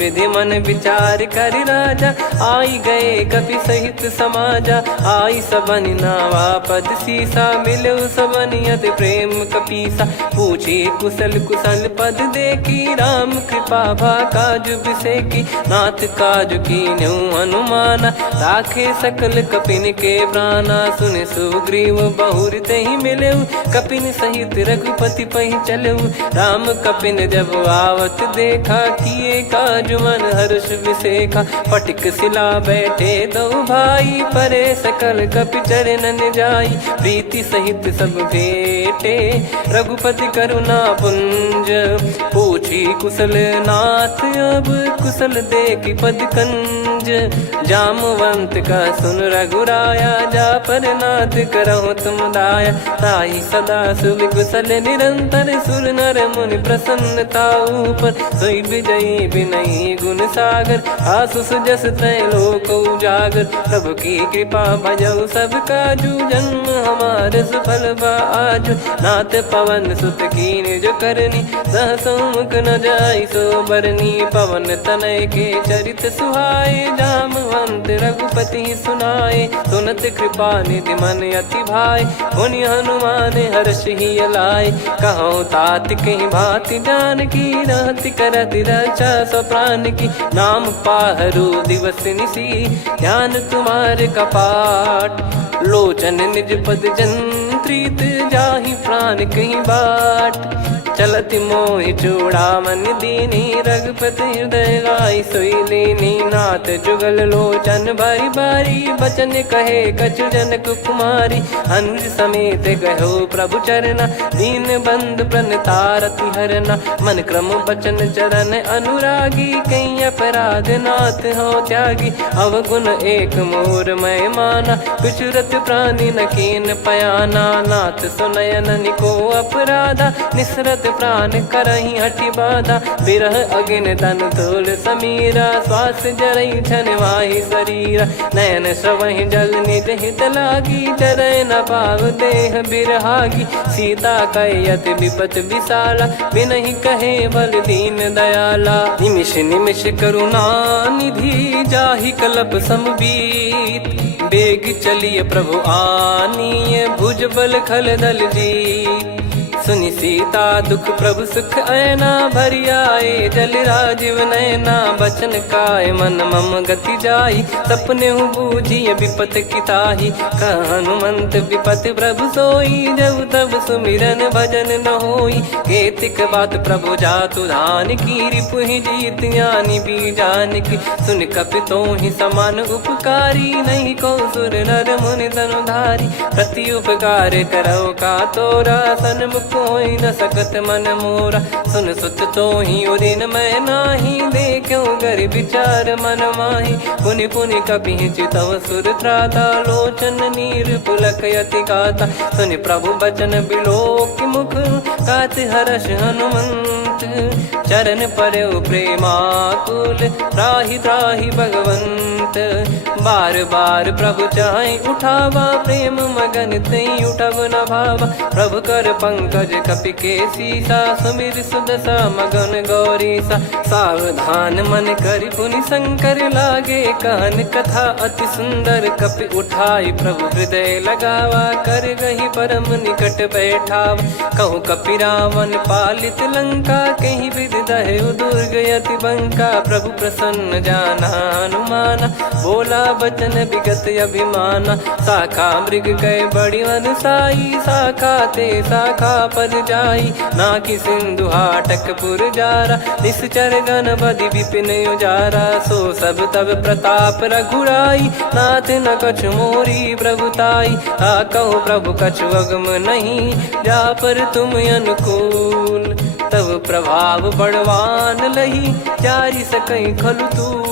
विधि मन विचार कर राजा, आई गए कपि सहित समाजा, आई सबनि नावा पद सीसा, मिलो सबनि अति प्रेम कपीसा, पूछी कुशल कुशल पद देखी, राम कृपा भा काज बिसेकी, नाथ काज कीन्हु हनुमाना, राखे सकल कपिन के प्राणा, सुन सुग्रीव बहुर तेहि मिलेउ, कपिन सहित रघुपति पहि चलेउ, राम कपिन जब आवत देखा, किए काज मन हर्ष विसेखा, फटिक सिला बैठे दो भाई, परे सकल कपि चरणन जाई, प्रीति सहित सब भेटे, रघुपति करुणा पुंज, पूछी कुशल नाथ अब कुशल देखि पद कंज, जामवंत का सुन रघुराया, जा पर नाथ करहु तुम दाया, ताहि सदा सुभ कुशल निरंतर, सुर नर मुनि प्रसन्नता ऊपर, सोई विजयी विनयी गुण सागर, आसु सुजस त्रैलोक उजागर, प्रभु की कृपा भजऊ सब काजू, जन्म हमार सफल बा आजु, नाथ पवन सुत कीन जो करनी, सहसो मुख न जाई सो बरनी, पवन तनय के चरित सुहाए, जामवंत रघुपति सुनाए, सुनत कृपा निधि मन अति भाई, मुनि हनुमान हर्ष ही लाए, कहो तात कहीं भांति जान की, रहति करति रक्षा सो प्राण की, नाम पाहरु दिवस निसी, ध्यान तुम्हारे कपाट, लोचन निज पद जंत्रित, जाहि प्राण कहीं बाट, चलति मोहि चूड़ामन दीनी, रघुपति हृदय लाई सोई लीनी, नाथ जुगल लोचन बारी बारी, बचन कहे कछु जनक कुमारी, अनुज समेत गयो प्रभु चरना, दीन बंद प्रणतारति हरना, मन क्रम बचन चरण अनुरागी, कहीं अपराध नाथ हो त्यागी, अवगुण एक मोर मैं माना, कुछुरत प्राणी न कीन पयाना, नाथ सुनयन निको अपराधा, निसरत प्राण करही हटि बाधा, बिरह अगिन तन तोल समीरा, श्वास जरई छन वाहि शरीरा, नयन श्रवहि जल निज हित लागी, चरय न पाव देह बिरहागी, सीता कैयत विपत विशाला, बिनहि कहे बल दीन दयाला, निमिष निमिष करुणा निधि, जाहि कलप समबीत, बेग चलिए प्रभु आनीय, भुज बल खल दल जीत, सुनि सीता दुख प्रभु सुख ऐना, भरि आए जल राजीव नैना, बचन काय मन मम गति जाई, सपने हूँ बूझी विपत किताही, हनुमंत विपत प्रभु सोई, जब तब सुमिरन भजन न होई, केतिक बात प्रभु जातु धान की, रिपुहि जीत ज्ञानी बीजान की, सुन कपि तोहि समान उपकारी, नहीं को सुर नर मुनि तनुधारी, प्रति उपकार करो का तोरा, सन्मुख कोई न सकत मन मोरा, सुन सुत तो ही उदिन मैं नाही, देखो गर विचार मन माही, पुनि पुनि कपि चितव सुर त्राता, लोचन नीर पुलक यति गाता, सुनि प्रभु बचन बिलोक मुख, कात हर्ष हनुमंत, चरण परयो प्रेमाकुल, त्राहि त्राहि भगवंत, बार बार प्रभु चाहि उठावा, प्रेम मगन तई उठब न भावा, प्रभु कर पंकज पंकज कपि के सीसा, सुमिर सुदशा मगन गौरी सा। सावधान मन करि पुनि शंकर लागे, कहन कथा अति सुंदर कपि उठाई। प्रभु हृदय लगावा, कर गही परम निकट बैठाव। कहु कपि रावण पालित लंका, कहीं विधि दहेउ दुर्ग यति बंका। प्रभु प्रसन्न जाना हनुमाना, बोला बचन विगत अभिमाना। शाखा मृग गए बड़ी अनुसाई, शाखा ते शाखा पर जाई। नाकि सिंधु हाटक पुर जारा, निश्चर गण बधि विपिन उजारा। सो सब तब प्रताप रघुराई, नाथ न कछु मोरी प्रभुताई। कहो प्रभु कछु अगम नहीं, जा पर तुम अनुकूल। तब प्रभाव बड़वान लही, जारी सकई खलु तूल।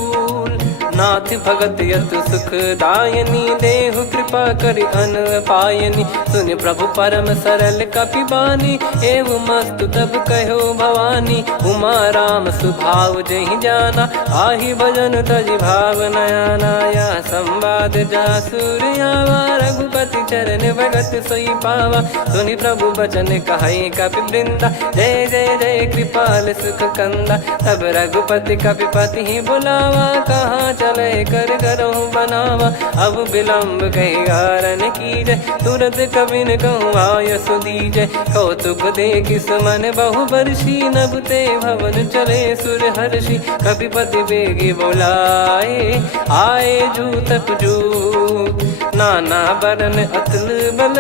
नाथ भगत यतु सुख दायनी, देहु कृपा करि अन पायनी। सुन प्रभु परम सरल कपि बानी, एव मस्तु तब कहो भवानी। उमा राम सुभाव जहि जाना, आहि भजन तजि भाव नयाना। या संवाद जासुर आवा, रघुपति चरण भगत सोई पावा। सुनि प्रभु बचन कहै कपि वृंदा, जय जय जय कृपाल सुख कंदा। तब रघुपति कपिपति ही बुलावा, कहाँ चले कर करहु बनावा। अब विलम्ब कही कारण कीजय, तुरत कबिन कहूँ आयस दीजय। कौतुक देखि सुमन बहु बरसी, नभ ते भवन चले सुर हर्षि। कपिपति बेगी बोलाए, आए जूतक जूत। नाना बरन अतुल बल,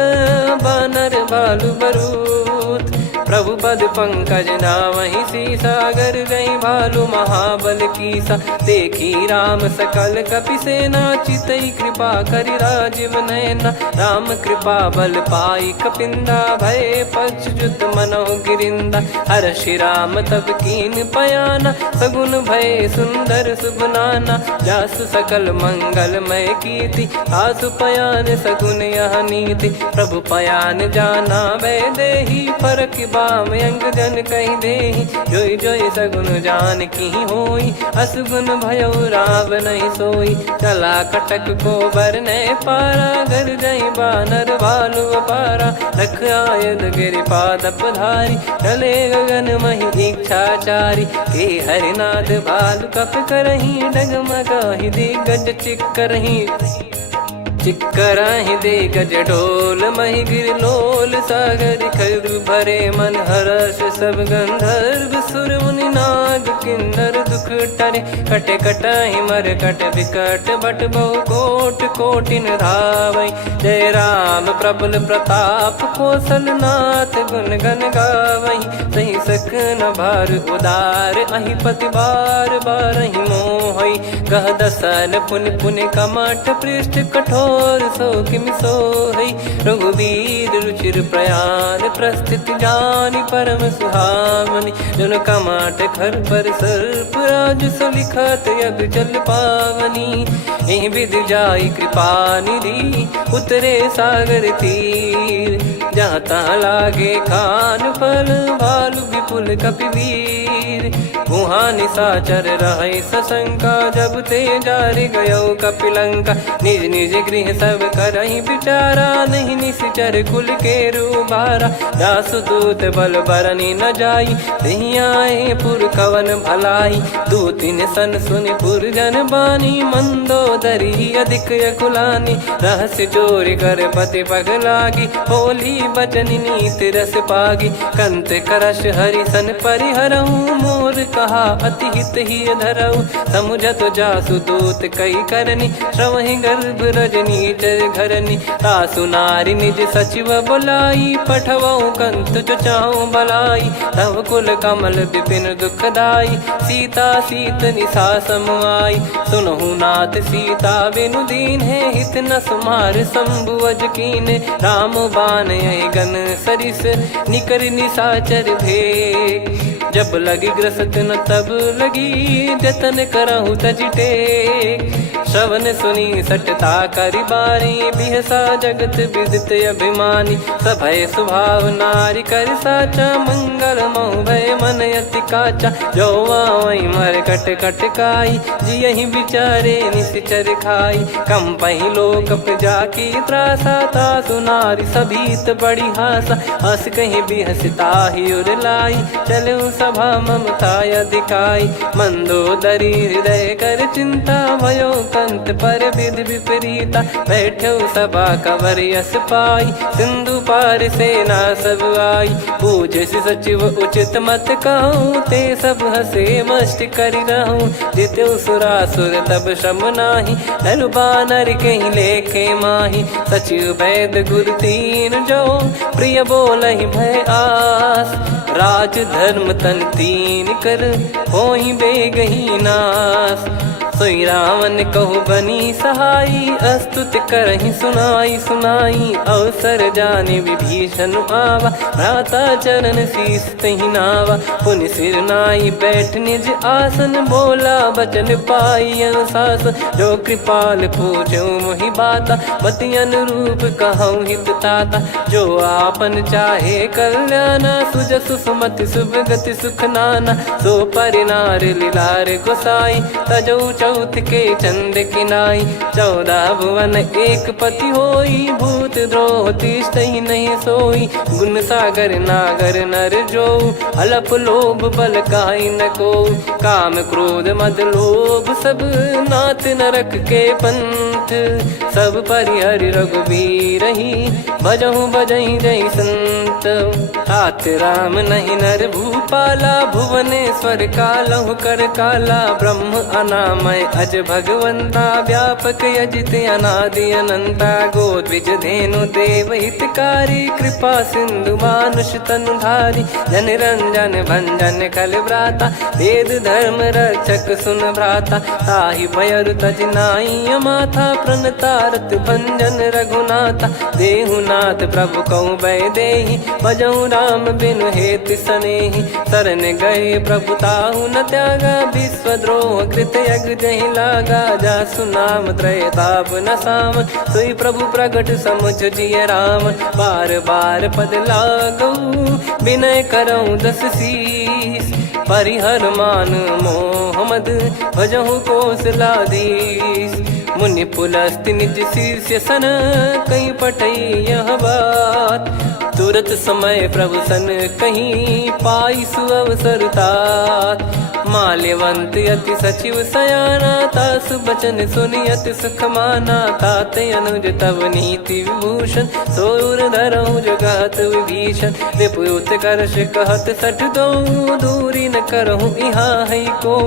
बानर बालु बरूत। प्रभु पद पंकज नामहि सीसा, गर गई भालु महाबल कीसा। देखी राम सकल कपि सेना, चितई कृपा करि राजीव नयना। राम कृपा बल पाई कपिंदा, भय पक्षजुत मनोह गिरिंदा। हर्षि राम तब कीन पयाना, सगुन भय सुंदर सुगुनाना। जासु सकल मंगलमय कीर्ति, आसु पयान सगुन यह नीति। प्रभु पयान जाना भय देहि, फरक बाम अंग जन कहि देहि। जोई जोई सगुन जान की होई, असुगुन भयो राव नहीं सोई। चला कटक को बरने पारा, घर जई बानर भालु अपारा। लख आयद गिरिपाद पधारी, चले गगन महि इच्छाचारी। के हरिनाथ भालु कप करही, डगमगाहि दिग्गज चिक्करही। चिक्कराहि दिग्गज ढोल, महि गिर लोल। सागर खरु भरे मन हर्ष, सब गंधर्व सुर मुनि नाग किन्नर दुख टरे। कटे कटाहि मर कट विकट, बट बहु कोट कोटिन धावै। जय राम प्रबल प्रताप, कौशल नाथ गुण गण गावै। सही सक न भार उदार, अहि पति बार बारहि मोहै। गह दसन पुनि पुनि कमठ, पृष्ठ कठोर सो किमि सोहै। रघुवीर रुचिर प्रयाण, प्रस्थित जानि परम सुहावनी। जन कमाट खर पर सर्प, राज सलिखत यग जल पावनी। एहि विधि जाई कृपा निधि, उतरे सागर तीर। जहाँ तहाँ लागे खान फल, भालु विपुल कपिवीर। वहाँ निशाचर रहै सशंका, जब ते जारि गयो कपिलंका। निज निज गृह सब करहि विचारा, नहीं निश्चर कुल के रूबारा। दासु दूत बल बरनी न जाई, तेहि आए पुर कवन भलाई। दूतिन सन सुनि पुर जन बानी, मंदोदरी अधिक अकुलानी। रहस्य चोरी कर पति पग लागी, होली बचन नीत रस पागी। कंत करश हरि सन परिहरहु, मोर कहा अति हित ही धरऊ। समुझत जासु दूत कई करनी, श्रवहि गर्भ रजनी चर घरनी। तासु नारी निज सचिव बुलाई, पठवऊ कंत जो चाहूं भलाई। तव कुल कमल विपिन दुखदाई, सीता सीत निशा समुआई। सुनहु नाथ सीता बिनु दीन है, हित न सुमार शंभु अज कीन। राम बान यही गन सरिस, निकर निशाचर भेग। जब लगी ग्रसत न तब लगी, जतन करहु तज टेक। श्रवण सुनी सटता करि बारी, बिहसा जगत विदित अभिमानी। सभय स्वभाव नारी कर साचा, मंगल मोह भय मन अति काचा। जो आवई मर कट कट काई, जियहि बिचारे निश्चर खाई। कम पही लोक जाकी त्रासा, तासु नारी सभीत बड़ी हासा। हस कहीं बिहसता ही उर लाई, चलऊ सभा ममता अधिकाई। मंदोदरी हृदय कर चिंता, भयो कंत पर विधि विपरीता। बैठो सभा कवर यस पाई, सिंधु पार सेना सब आई। पूज सचिव उचित मत कहूँ, ते सब हसे मस्त करि रहूं। जित्यु सुरासुर तब श्रम नाही, धनु बानर कहीं लेखे माही। सचिव वैद गुरु तीन जो, प्रिय बोलहि भय आस। राज धर्म तन तीन कर, होहि बेगहि नास। सोई रावण कहु बनी सहाई, अस्तुत करहि सुनाई सुनाई। अवसर जाने विभीषण आवा, भ्राता चरण शीस तहि नावा। पुनि सिर नाई बैठ निज आसन, बोला बचन पाई अनुशासन। जो कृपाल पूछो मोहि बाता, मति अनुरूप कहूँ हित ताता। जो आपन चाहे कल्याणा, सुजसु सुमति शुभ गति सुख नाना। सो परिनार लीलार गोसाई, तजौ चौथ के चंद किनाई। 14 भुवन एक पति होई, भूत द्रोह तिष्ठहि नहीं सोई। गुण सागर नागर नर जो, अलप लोभ बल काई न को। काम क्रोध मद लोभ सब, नाथ नरक के पंथ। सब परिहरि रघुबीर ही, भजहु भजहि जय संत। तात राम नहीं नर भूपाला, भुवनेश्वर कालहु कर काला। ब्रह्म अनामय अज भगवंता, व्यापक यजित अनादि अनंता। गोद्विज धेनु देव हितकारी, कृपा सिंधु मानुष तनुधारी। जन रंजन भंजन खल भ्राता, वेद धर्म रक्षक सुन भ्राता। ताहि भयरु तज नाई माथा, प्रणतारत भंजन रघुनाथा। देहुनाथ प्रभु कहु भय देहि, भजहु राम बिनु हेतु सनेहि। शरण गए प्रभु ताहु न त्यागा, विश्वद्रोह कृत यज्ञ जहि लागा। जासु नाम त्रय ताप न सामन, सोई प्रभु प्रगट समुझ जिय रामन। बार बार पद लागऊ, विनय करऊँ दस शीस। परिहर मान मोह मद, भजहु कौशलाधीश। मुनि पुलस्त्य निज शीर्ष सन, कहीं पटई यह बात। तुरत समय प्रभु सन कहीं, पाई सुअवसर तात। माल्यवंत अति सचिव सयाना, तासु बचन सुनि अति सुख माना। ताते अनुज तव नीति विभूषण, सोर धरऊँ जगत विभीषण। विपुत करश कहत सठ दो, दूरी न करहूँ यहाँ है को।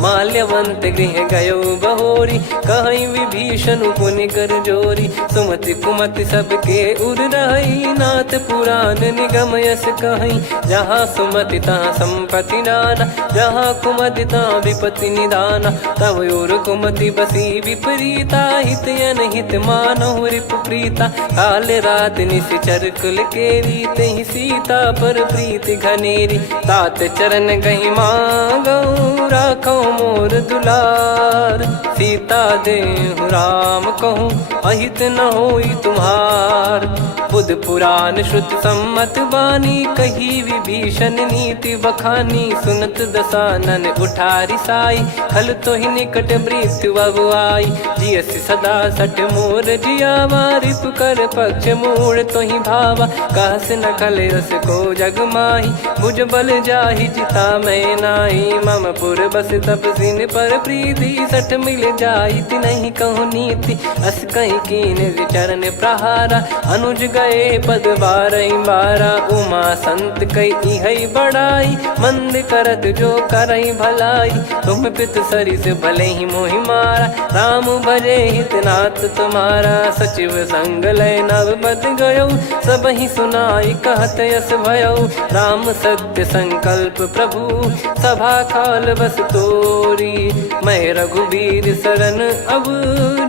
माल्यवंत गृह गयो बहोरी, कहीं विभीषण पुनि कर जोरी। सुमति कुमति सबके उर रही, नाथ पुराण निगम यस कहीं। जहाँ सुमति तहाँ संपत्ति नाना, जहाँ कुमति तहाँ विपत्ति निदाना। तव और कुमति बसी विपरीता, हित अनहित मानहु रिपु प्रीता। काल रात निश्चर कुल केरी, तहि सीता पर प्रीति घनेरी। तात चरण गहि मांगऊँ, राखो मोर दुलार। सीता देहु राम कहूँ, अहित न होई तुम्हार। बुध पुराण श्रुत सम्मत बानी, कही विभीषण नीति बखानी। सुनत दसानन उठारी साई, खल तो ही निकट मृत्यु अब आई। जियस सदा सठ मोर जियावा, रिपु कर पक्ष मूड़ तो ही भावा। कहस न खल रस को जग माही, भुज बल जाहि जिता मैं नाई। मम पुर बस तब सिन पर प्रीति, सठ मिल जाई नहीं कहूँ नीति। अस कहीं कीन चरण प्रहारा, अनुज गए पद बारई बारा। उमा संत कई है बड़ाई, मंद करत जो करई भलाई। तुम पित सरिस भले ही मोहि मारा, राम भजे हित नाथ तुम्हारा। सचिव संग लय नव बद गयो, सब ही सुनाई कहत यस भयो। राम सत्य संकल्प प्रभु, सभा काल बस तोरी। मैं रघुबीर शरण अब,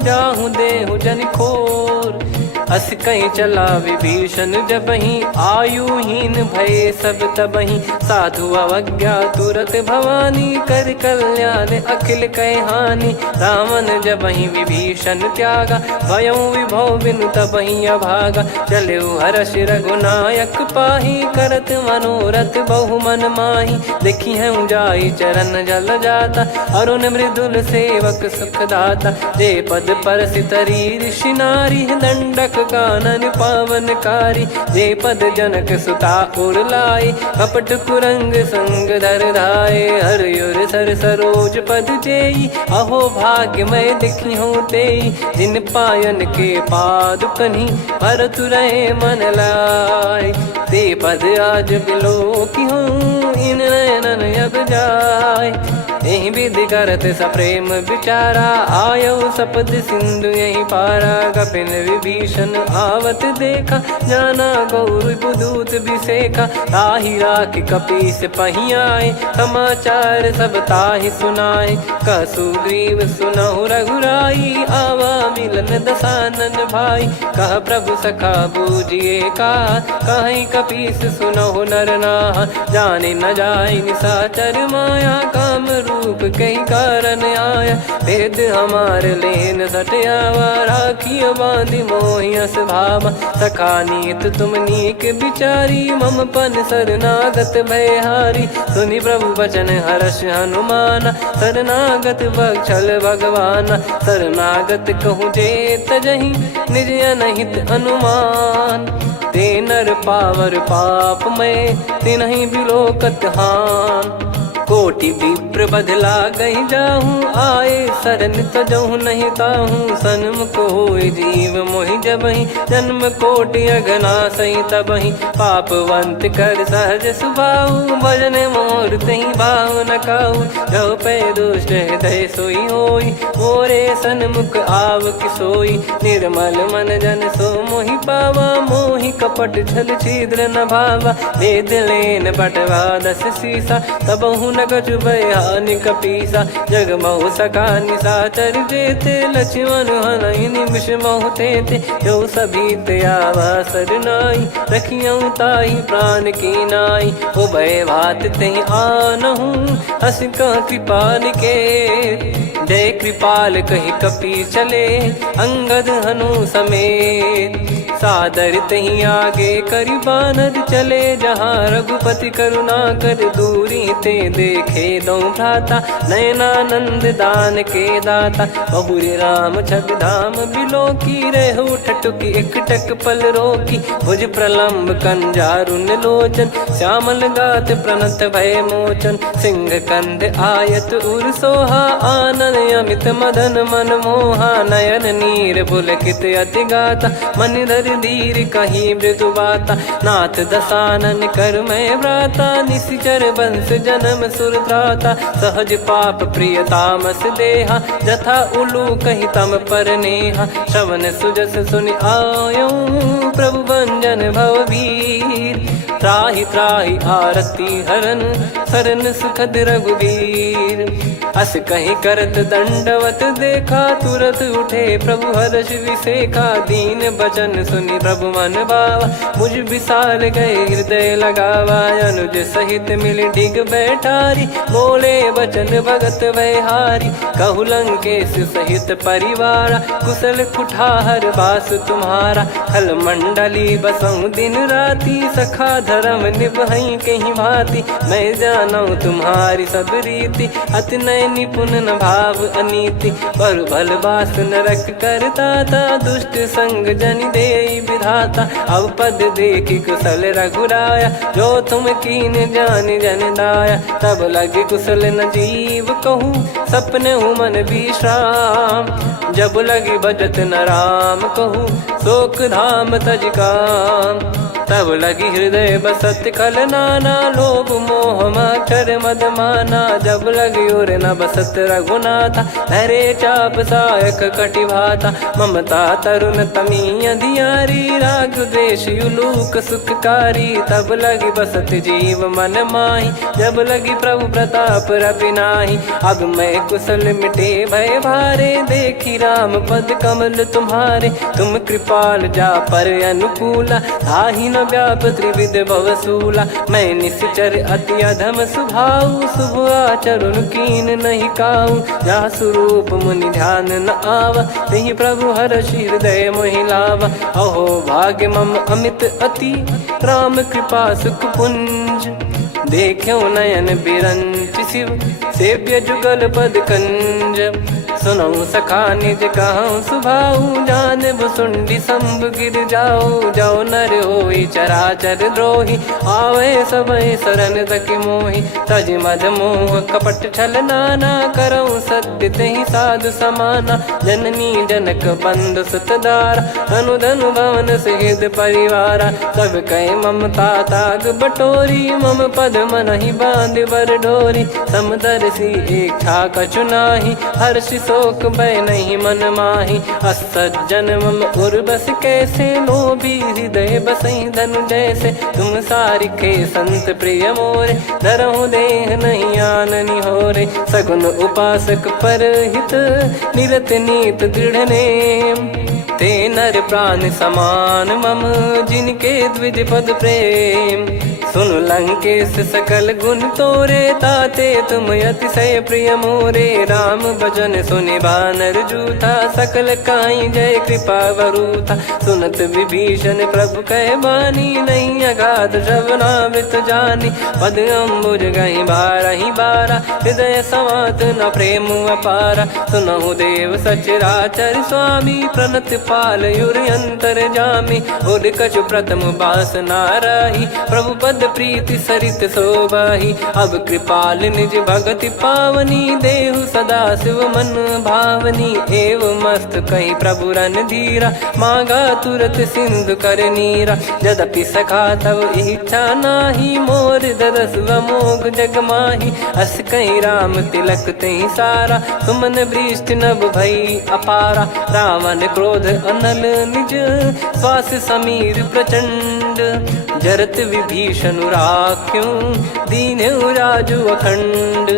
जाहूँ देहु जन खोर। अस कहीं चला विभीषण जबहि, आयुहीन भये सब तबहि। साधु अवज्ञा तुरत भवानी, कर कल्याण अखिल कह हानि। रावण जबहि विभीषण त्यागा, भयउ विभव बिनु तबहि अभागा। चलऊ हर्ष रघुनायक पाहि, करत मनोरथ बहु मन माहि। देखी हूँ जाई चरण जल जाता, अरुण मृदुल सेवक सुख दाता। जे पद परसि तरी ऋषि नारी, दंडक कानन पावनकारी। जे पद जनक सुता उर लाए, कपट कुरंग संग धर धाये। हरियुर सर सरोज पद जेई, अहो भाग्य मैं देखी हूँ तेई। जिन पायन के पाद कन्ही, भरतु रहे मन लाय। ते पद आज बिलो की हूँ, इन नयनन अब जाय। यही विधि करत सप्रेम विचारा, आयो सपद सिंधु यही पारा। कपिन विभीषण आवत देखा, जाना गौर बुदूत बिसेखा। ताहि राखि कपीस पही आए, समाचार सब ताहि सुनाए। कह सुग्रीव सुनहु रघुराई, आवा मिलन दसानन भाई। कह प्रभु सखा बूझिए का, कहीं कपीस सुनहु नर नाहा। जाने न जाय निशाचर माया, काम रूप कई कारण आया। भेद हमार लेन सटयावा, राखिय बांधि मोहियस भावा। सखा नीत तुम नीक बिचारी, मम पन शरणागत भयहारी। सुनि प्रभु वचन हर्ष हनुमाना, शरणागत बक्षल भगवाना। शरणागत कहूँ जे तजहि, निज अनहित अनुमान। ते नर पावर पाप में, तिन्हि बिलोकत हान। कोटि विप्र बदला गई जाहूँ, आए शरण तजहु नहीं ताहूँ। सन्मुख होय जीव मोहि जबहि, जन्म कोटि अगना सही तबहि। पापवंत कर सहज सुभाऊ, भजन मोर तहि भाव न काऊ। जो पै दुष्ट हृदय सोई होई, मोरे सन्मुख आव किसोई। निर्मल मन जन सो मोहि पावा, मोहि कपट छल छिद्र न भावा। वेद लेन बटवा दस सीसा, तबहु न कछु भयानि कपीसा। जग महु सका निशाचर जेते, लक्ष्मण हनहि निमिष महु तेते। जो सभी त्यावा सरनाई, रखियऊँ ताहि प्राण की नाई। हो भय भात तेहि आनहु, हस कह कृपाल के। जय कृपाल कहि कपी चले, अंगद हनु समेत। सादर तही आगे करि बानर चले, जहाँ रघुपति करुणा कर दूरी ते देखे दो भ्राता। नयनानंद दान के दाता, बहुरी राम छग धाम बिलो की। रेहु ठटुकी एकटक पल रोकी, भुज प्रलम्ब कंजारुन लोचन। श्यामल गात प्रणत भय मोचन, सिंह कंध आयत उर सोहा। आनन अमित मदन मन मोहा, नयन नीर पुलकित अति गाता। मन धर धीर कहीं मृदु बाता, नाथ दसानन कर मैं व्राता। निशिचर वंश जन्म सुरत्राता, सहज पाप प्रिय तामस देहा। जथा उलू कही तम पर नेहा, श्रवण सुजस सुनि आयऊँ। प्रभु भंजन भवभीर, त्राहि त्राहि आरती हरन। शरण सुखद रघुबीर, अस कहीं करत दंडवत देखा। तुरत उठे प्रभु हर्ष विसेखा, दीन बचन सुनि प्रभु मन भावा। मुझ विशाल गए हृदय लगावा, अनुज सहित मिल डिग बैठारी। बोले बचन भगत वैहारी, कहु लंकेश सहित परिवारा। कुशल कुठार बास तुम्हारा, खल मंडली बसऊँ दिन राति। सखा धर्म निभई कहीं भांति, मैं जानऊँ तुम्हारी सब रीति। अति नय निपुण न भाव अनीति, पर भल बास नरक करता था। दुष्ट संग जनि देई विधाता, अब पद देखि कुशल रघुराया। जो तुम कीन जान जन दाया, तब लगे कुशल न जीव कहूँ। सपने हूँ मन विश्राम, जब लगे भजत न राम कहूँ। शोक धाम तज काम, तब लगी हृदय बसत खल नाना, लोभ मोह मच्छर मद माना। जब लगी उर न बसत रघुनाथा, धरे चाप सायक कटि भाता। ममता तरुण तमी अधियारी, राग द्वेष युलूक सुखकारी। तब लगी बसत जीव मन माही, जब लगी प्रभु प्रताप रवि नाही। अब मैं कुशल मिटे भय भारे, देखी राम पद कमल तुम्हारे। तुम कृपाल जा पर अनुकूला, ताहि न व्याप त्रिविध भवसूला। मैं निश्चर अति अधम सुभाऊ, शुभ आचरण कीन नहीं काऊ। जा स्वरूप मुनि ध्यान न आवा, तेहि प्रभु हर्षि हृदय मोहि लावा। अहो भाग्य मम अमित अति, राम कृपा सुख पुंज। देख्यो नयन बिरंच शिव, सेव्य जुगल पद कंज। सुनऊ सखा निज कहूँ सुभाऊ, जान भुसुंडी संभ गिर जाओ। जाओ नर होई चराचर द्रोही, आवे सबय शरण तक मोहि। तज मद मोह कपट छल नाना, करऊँ सत्य तेहि साधु समाना। जननी जनक बंधु सुत दारा, धनु धनु भवन सहित परिवारा। सब कहे ममता ताग बटोरी, मम पद मनहि बांध बर डोरी। समदर्शी इच्छा कछु नाही, हर्ष शोक भय नहीं मन माही। असज्जन मम उर्वश कैसे, लोभी हृदय बसई धनु जैसे। तुम सारिखे संत प्रिय मोरे, धरहु देह नहीं आननि होरे। सगुन उपासक पर हित, निरत नीत दृढ़ नेम। ते नर प्राण समान मम, जिनके द्विज पद प्रेम। सुन लंकेश सकल गुण तोरे, ताते तुम अतिशय प्रिय मोरे। राम भजन सुनि बानर जूथा, सकल काई जय कृपा वरूथा। सुनत विभीषण प्रभु कह बानी, नहीं अगाध श्रवणामृत जानी। पद अम्बुज गहि बारहि बारा, हृदय समात न प्रेम अपारा। सुनहु देव सचराचर स्वामी, प्रणत पाल युर अंतर जामी। उर कछु प्रथम बास नाराही, प्रभु पद प्रीति सरित शोभाही। अब कृपाल निज भगति पावनी, देहु सदा शिव मन भावनी। एव मस्त कही प्रभु रन धीरा, मांगा तुरत सिंधु कर नीरा। यद्यपि सखा तब इच्छा नाही, मोर दरस मोग जग माही। अस कही राम तिलक तेहि सारा, सुमन वृष्टि नभ भई अपारा। रावण क्रोध अनल निज, श्वास समीर प्रचंड। जरत विभीषण राख्यों, दीन्हु राजु अखंड।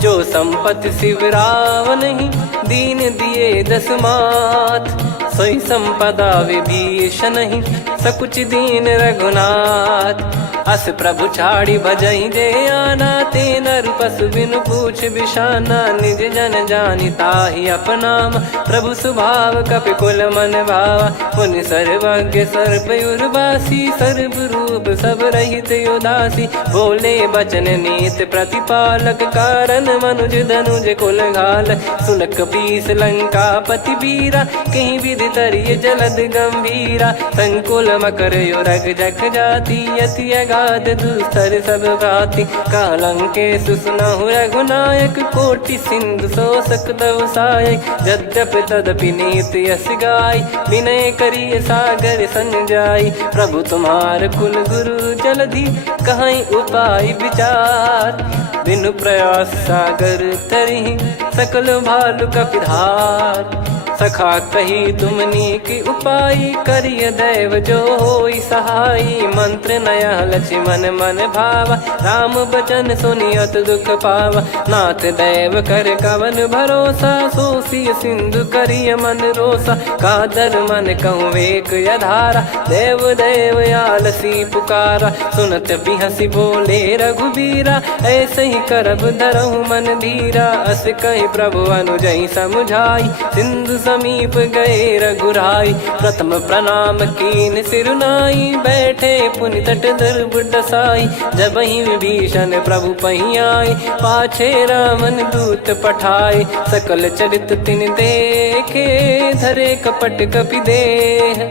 जो संपत्ति शिव रावण ही, दीन दिए दस मात। सोई संपदा विभीषण ही, सकुच दीन रघुनाथ। अस प्रभु छाड़ी भजई जे आना, ते नर पशु बिनु पूछ बिशाना। निज जन जानि ताहि अपनाम, प्रभु स्वभाव कपि कुल मन भावा। मुनि सर्वज्ञ सर्वयुर्वासी, सर्व रूप सब रहित उदासी। बोले बचन नीत प्रतिपालक, कारण मनुज धनुज कुल घाल। सुन कपीस लंका पति वीरा, कहीं विधि तरिय जलद गंभीरा। संकुल मकर युरग जग जाति, अति अगाध दुस्तर सब भाति। कालंकेश सुनहु रघुनायक, कोटि सिंधु शोषक तव सहायक। यद्यपि तदपि नीति यस गाय, विनय करिय सागर सन जाई। प्रभु तुम्हार कुल गुरु जलधि, कहीं उपाय विचार। बिनु प्रयास सागर तरिहि, सकल भालु कपिधार। सखा कही तुमनी की उपाय, करिय दैव जो होई सहाई। मंत्र नया लक्ष्मण मन भावा, राम बचन सुनियत दुख पावा। नाथ दैव कर कवन भरोसा, सोसिय सिंधु करिय मन रोसा। कादर मन कहूँ वेक यधारा, देव देव आलसी पुकारा। सुनत बिहसी बोले रघुबीरा, ऐसे ही करब धरहु मन धीरा। अस कही प्रभु अनुजई समुझाई, सिंधु समीप गए रघुराई। प्रथम प्रणाम कीन सिरुनाई, बैठे पुनि तट दर्भ डसाई। जब ही विभीषण प्रभु पही आए, पाछे रावण दूत पठाए। सकल चरित तिन देखे, धरे कपट कपि देह।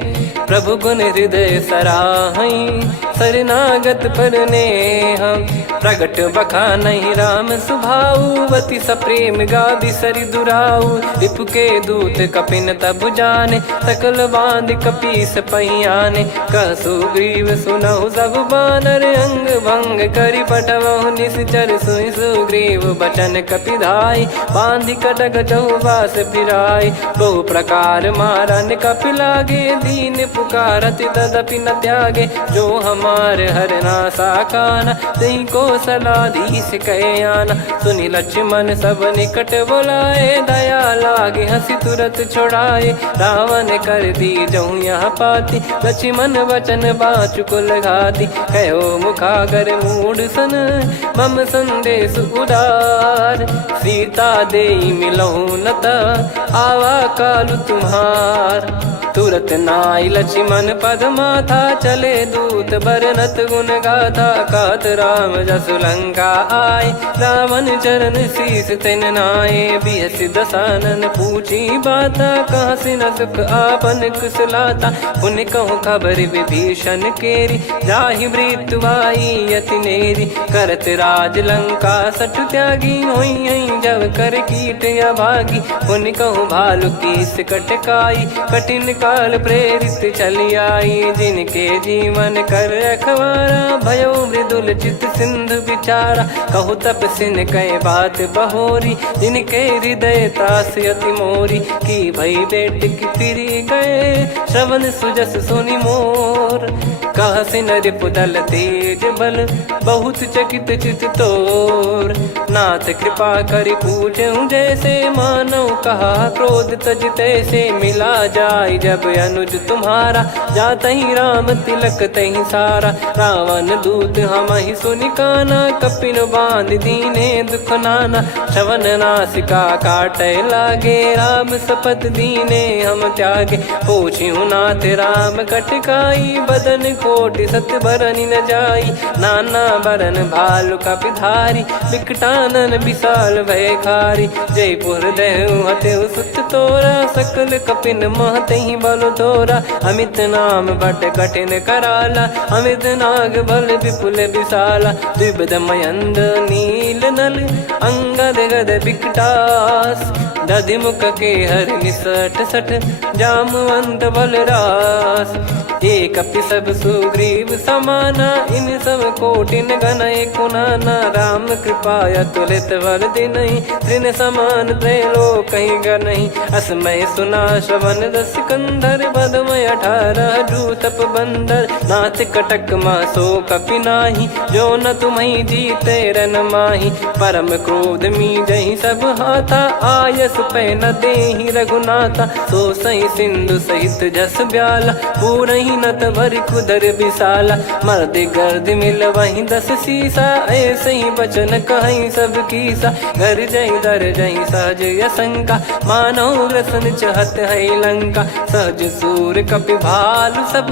प्रभु गुण हृदय सराहई, शरणागत पर हम प्रगट बखानहि राम सुभाऊ बति सप्रेम गादि सरि दुराऊ रिपु के दूत कपिन तब जाने सकल बांध कपीस पहियाने कह सुग्रीव सुनहु सब बानर अंग भंग करि पटवहु निश्चर सुनि सुग्रीव बचन कपिधाई बांधि कटक चौबास फिराई बहु प्रकार मारन कपि लागे दीन पुकारत तदपि न त्यागे जो हमार हरना साकाना तही को सलाधीश कहे आना सुनि लक्ष्मण सब निकट बुलाए दया लागे हंसी तुरत छोड़ाए रावण कर दी जहूँ यहाँ पाती लक्ष्मण वचन बाचु कुल घाती कहो मुखागर मूड सन मम संदेश उदार सीता देई मिलहु नत आवा कालु तुम्हार तुरत नाई लक्ष्मण पद माथा चले दूत बरनत गुण गाथा कहत राम जसु लंका आए रावण चरण शीस तिन नाये बिहस दसानन पूछी बाता कहाँ से न सुख आपन कुशलाता पुन कहूँ खबर विभीषण केरी जाहि मृत्यु आई यति नेरी करत राज लंका सठ त्यागी होई जब कर कीट अभागी पुन कहूँ भालु कीस कटकाई कठिन काल प्रेरित चली आई जिनके जीवन कर रखवारा भयो मृदुल चित सिंधु विचारा कहु तपसिन कई बात बहोरी जिनके हृदय त्रास अति मोरी की भई बेट की फिरी गए श्रवण सुजस सुनि मोर कह सिन रिपुदल तेज बल बहुत चकित चित तोर नाथ कृपा करि पूछऊं जैसे मानव कहा क्रोध तज तैसे मिला जाय जब अनुज तुम्हारा जात ही राम तिलक तही सारा रावण दूत हम ही सुनि काना कपिन बांध दीने दुख नाना श्रवण नासिका काटे लागे राम सपत दीने हम त्यागे पूछ्यू नाथ राम कटकाई बदन कोटि सत बरनि न जाई नाना बरन भालु कपिधारी विकटानन विशाल भय खारी जयपुर देहु हतेउ सुत तोरा सकल कपिन महतहि बल तोरा अमित नाम बट कठिन कराला अमित नाग बल विपुल विशाला द्विविध मयंद नील नल अंगद गद विकटास दधिमुख के हर निसठ सठ जामवंत बलरास एक अपि सब सुग्रीव समाना इन सब कोटिन गणय कुनाना राम कृपा अतुलित बल दिनहि त्रिन समान त्रैलोक कहीं गनहि असमय सुना श्रवण दस कंधर बदमय 18 जूतप बंदर नाथ कटक मासो कपि नाही जो न तुम्हि जीते रन माही परम क्रोध मी जहि सब हाथा आयस पै न देहि रघुनाथा सो सही सिंधु सहित जस ब्याला पूरहि नत भरि कुदर विशाला मर्द गर्द मिल वहीं 10 सीसा ऐसे ही बचन कहीं सब कीसा घर जय दर जय सहज यसंका मानो ग्रसन चहत है लंका सहज सूर कपि भालु सब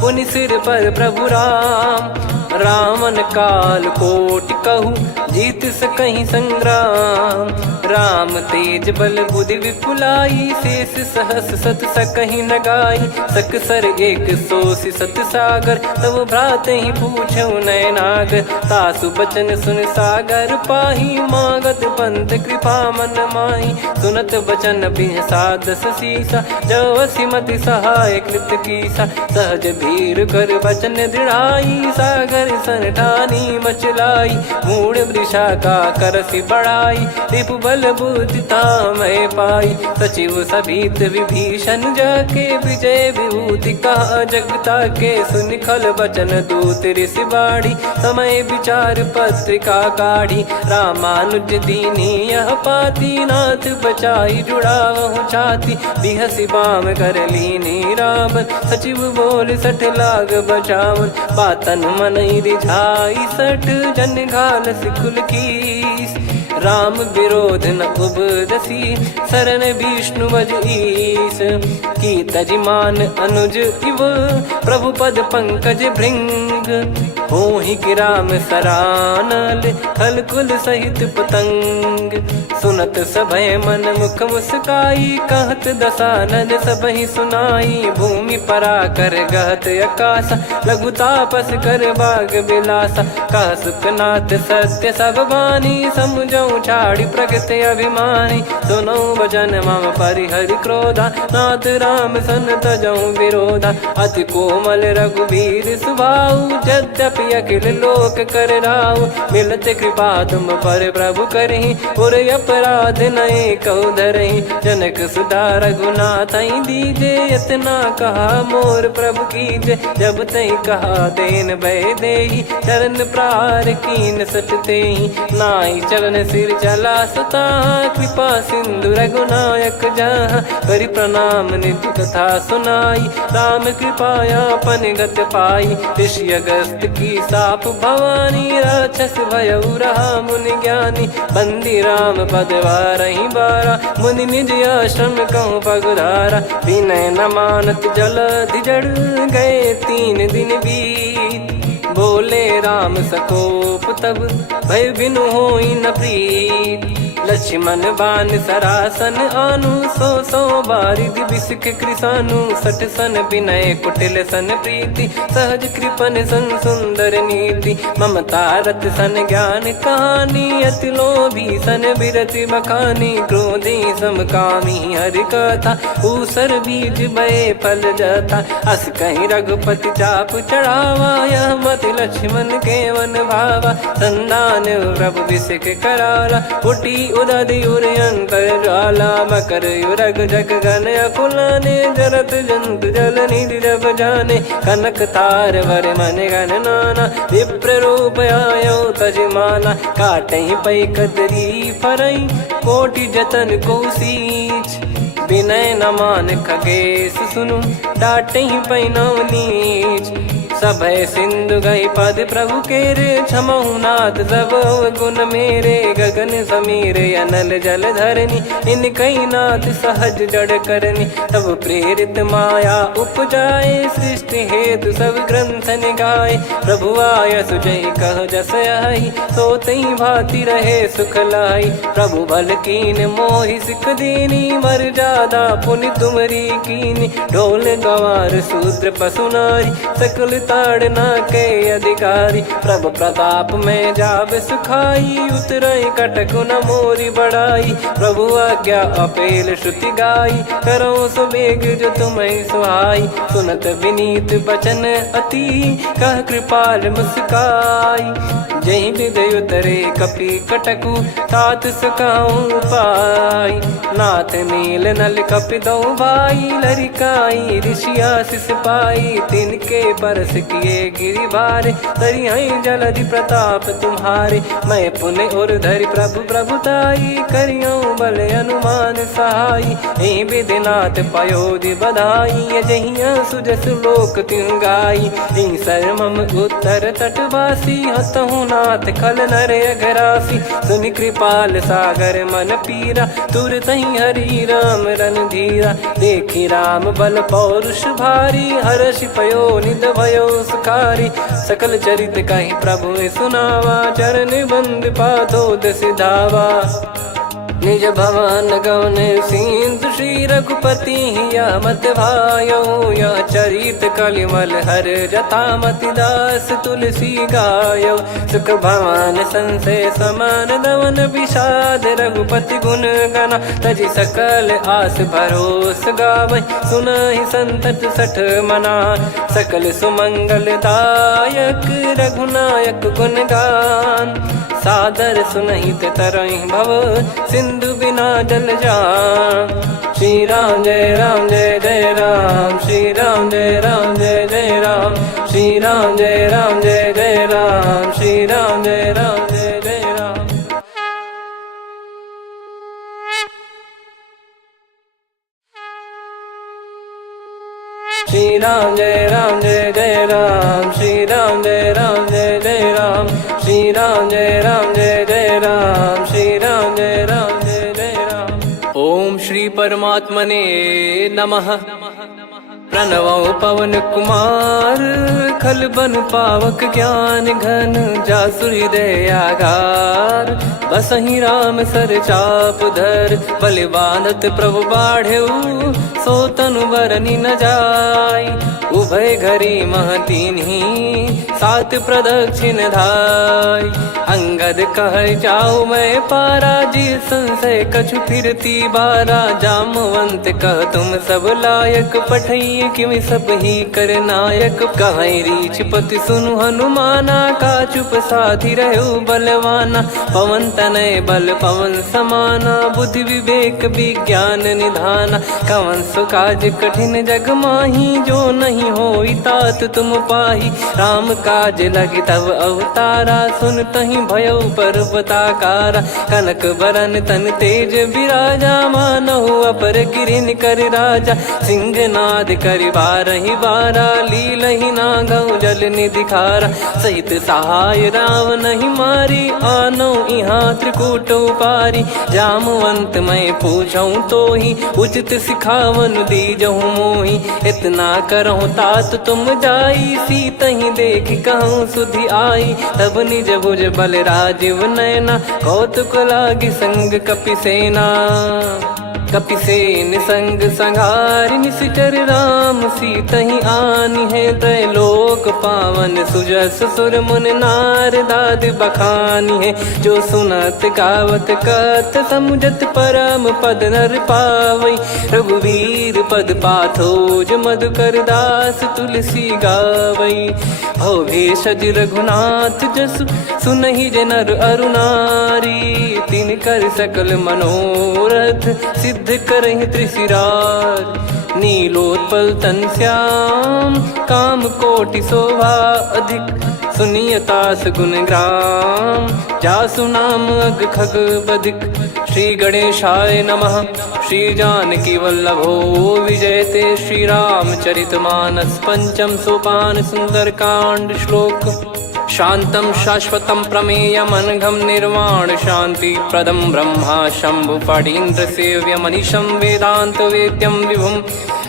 पुनि सिर पर प्रभु राम रामन काल कोटि कहु जीत सकहि संग्राम राम तेज बल बुद्धि विपुलाई शेष सहस सत सकहि न गाई सकसर एक सोसी सत सागर तब भ्रात ही पूछौ नयनागर तासु बचन सुन सागर पाही मागत पंथ कृपा मन माही सुनत बचन बिहसादस सीसा जवसी मति सहाय कृत कीसा सहज भीर कर बचन दृढ़ाई सागर सन ठानी मचलाई मूड वृषा का करसी बढ़ाई रिपु बल बुद्धि तामय पाई सचिव सभीत विभीषण जाके विजय विभूति कहा जगता के सुनि खल बचन दूत ऋषि बाड़ी समय विचार पत्रिका काढ़ी रामानुज दीनी यह पाती नाथ बचाई जुड़ावहु छाती बिहसी बाम कर लीनी रावण सचिव बोल सठ लाग बचावन बातन मन रिझाई सठ जन घाल सिकुल कीस राम विरोध न उपजसी, शरण विष्णु भज ईश। की तजिमान अनुज इव, प्रभु पद पंकज भृंग। होहि कि राम सरानल, खल कुल सहित पतंग। सुनत सभय मन मुख मुस्काई, कहत दसानन सबहि सुनाई। भूमि परा कर गहत आकाशा, लघु तापस कर बाग बिलासा। कह सुखनाथ सत्य सब बानी, समझऊ छाड़ी प्रगति अभिमानी। सुनऊ भजन मम परिहरि क्रोधा, नाथ राम सन तजऊ विरोधा। अति कोमल रघुबीर सुभाऊ, यद्यपि अखिल लोक कर राऊ। मिलत कृपा तुम पर प्रभु करहि, और अपराध नये कौ धरहि। जनक सुता रघुनाथ दीजे, इतना कहा मोर प्रभु कीजे। जब तई कहा देन भय देहि, चरण प्रार कीन सटतेहि। नाई चरण सिर चला सता, कृपा सिंधु रघुनायक जहाँ। करि प्रणाम निज कथा सुनाई, राम कृपाया पन गत पाई। ऋषि अगस्त की साप भवानी, राक्षस भयउ रहा मुनि ज्ञानी। बंदी राम पद वारहि बारा, मुनि निज आश्रम कहूँ पगुधारा। विनय न मानत जलधि जड़, गए 3 दिन बीत। बोले राम सकोप तब, भय बिनु होई न प्रीत। लक्ष्मण बान सरासन आनु, 100 बारिधि बिसिक कृसानु। 60 सन विनय कुटिल सन प्रीति, सहज कृपन सन सुंदर नीति। ममता रत सन ज्ञान कहानी, अति लोभी सन बिरति बखानी। क्रोधी समकामी हरि कथा, ऊसर बीज भय फल जथा। अस कहीं रघुपति चाप चढ़ावा, यह मति लक्ष्मण के वन भावा। संदान प्रभु बिसिक कराला, उटी उदधि उर अंतर ज्वाला। मकर युरग जग गन अकुलाने, जरत जंतु जल निधि जब जाने। कनक तार वर मन गण नाना, विप्र रूप आयो तजमाना। काटहि पै कदरी फरई, कोटि जतन को सींच। विनय न मान खगेश सुनु, डांटहि पै नव नीच। सभय सिंधु गई पद प्रभु केरे, क्षमहु नाथ सब गुण मेरे। गगन समीर अनल जल धरनी, इनकई नाथ सहज जड़ करनी। तब प्रेरित माया उपजाए, सृष्टि हेतु सब ग्रंथ निगाए। प्रभु आय सुजय कह जस आई, सोतहि भांति रहे सुख लाई। प्रभु बल कीन मोहि सिख दीनी, मर्यादा पुनि तुमरी कीनी। ढोल गवार शूद्र पशु नारी, सकल ताड़ना के अधिकारी। प्रभु प्रताप में जाब सुखाई, उतरई कटक न मोरी बढ़ाई। प्रभु आज्ञा अपेल श्रुति गाई, करो सुबेग जो तुम्हें सुहाई। सुनत विनीत बचन अति, कह कृपाल मुस्काई। जहि विदय उतरे कपि कटकु, तात सकाऊं पाई। नाथ नील नल कपि दो भाई, लरिकाई ऋषि आशीष पाई। तिनके परस किए गिरि भारे, तरिहै जलधि प्रताप तुम्हारे। मैं पुण्य और धरि प्रभु प्रभुताई, करियऊं बल अनुमान सहाई। एहि विधिनाथ पयोधि बधाई, जहिया सुजस लोक तिहुँ गाई। एहि सरमम उत्तर तटवासी, हतहु नाथ खल नर अघरासी। सुनि कृपाल सागर मन पीरा, तुरतहि हरि राम रन धीरा। देखि राम बल पौरुष भारी, हर्षि पयो निध भयो सुखारी। सकल चरित कहि प्रभु सुनावा, चरण बंद पादोद सिधावा। निज भवन गवन सिंधु, श्री रघुपति हिया मत भायो। यह चरित कलिमल हर जथा, मति दास तुलसी गायो। सुख भवन संशय समान दवन, विषाद रघुपति गुण गना। तजि सकल आस भरोस गावै, सुनहि संतत सठ मना। सकल सुमंगल दायक, रघुनायक गुण गान। सादर सुनहित तरहि भव, सिंधु बिना जल जान। श्री राम जय राम जय जय राम, श्री राम जय राम जय जय राम। श्री राम जय राम जय जय राम, श्री राम जय राम जय जय राम। श्री राम जय राम जय जय राम, श्री राम जय राम जय जय राम। श्री राम जय राम जय जय राम, श्री राम परमात्मने नमः। प्रणवो पवन कुमार खल बन पावक ज्ञान घन जासु हृदय आगार। बसहि राम सर चाप धर बलि बांधत प्रभु बाढ़ेऊ सो तनु बरनि न जाय। उभय घरी मह तीन्ही सात प्रदक्षिण धाय। अंगद कह जाऊ मैं पारा जी संशय कछु फिरती बारा। जामवंत कह तुम सब लायक पठई किमि सब ही कर नायक। कहीं रीछ पति सुनु हनुमाना का चुप साधि रहु बलवाना। पवन तनय बल पवन समाना बुद्धि विवेक विज्ञान निधाना। कवन सो काज कठिन जग माही जो नहीं होई तात तुम पाही। राम काज लगी तब अवतारा सुन तहि भयउ पर्वताकारा। कनक बरन तन तेज बिराजा मानहु अपर गिरिन कर राजा। सिंहनाद करि बारहि बारा लीलहि नागौ जल निधि खारा। सहित सहाय रावण ही मारी आनो इहाँ त्रिकूट पारी। जामवंत मैं पूछऊँ तो ही उचित सिखावन दीजहु मोहि। इतना करहु तात तुम जाई सीतहि देख कहूँ सुधि आई। तब निज भुज बल राजीव नयना कौतुक लागी संग कपिसेना। कपिसेन संग संघारि निशिचर राम सीतहि आनि है। त्रैलोक पावन सुजस सुर मुन नार दाद बखानी है। जो सुनत गावत कथ समुझत परम पद नर पावई। रघुवीर पद पाथोज मधुकर दास तुलसी गावई। भव भेषज रघुनाथ जसु सुनहि जे नर अरु नारी। तिन कर सकल मनोरथ सिद्ध करहि त्रिशिरार। नीलोत्पल तन श्याम काम कोटि शोभा अधिक। सुनियतास गुण ग्राम जासु नाम अग खग बधिक। श्री गणेशाय नमः। श्री जानकी वल्लभो विजयते श्री रामचरित मानस। पंचम सोपान सुंदर कांड श्लोक। शांतं शाश्वतं प्रमेयमनघं निर्वाण शांति प्रदं ब्रह्मा शंभु फणीन्द्र सेव्य मनीषं वेदांत वेद्यं विभुं।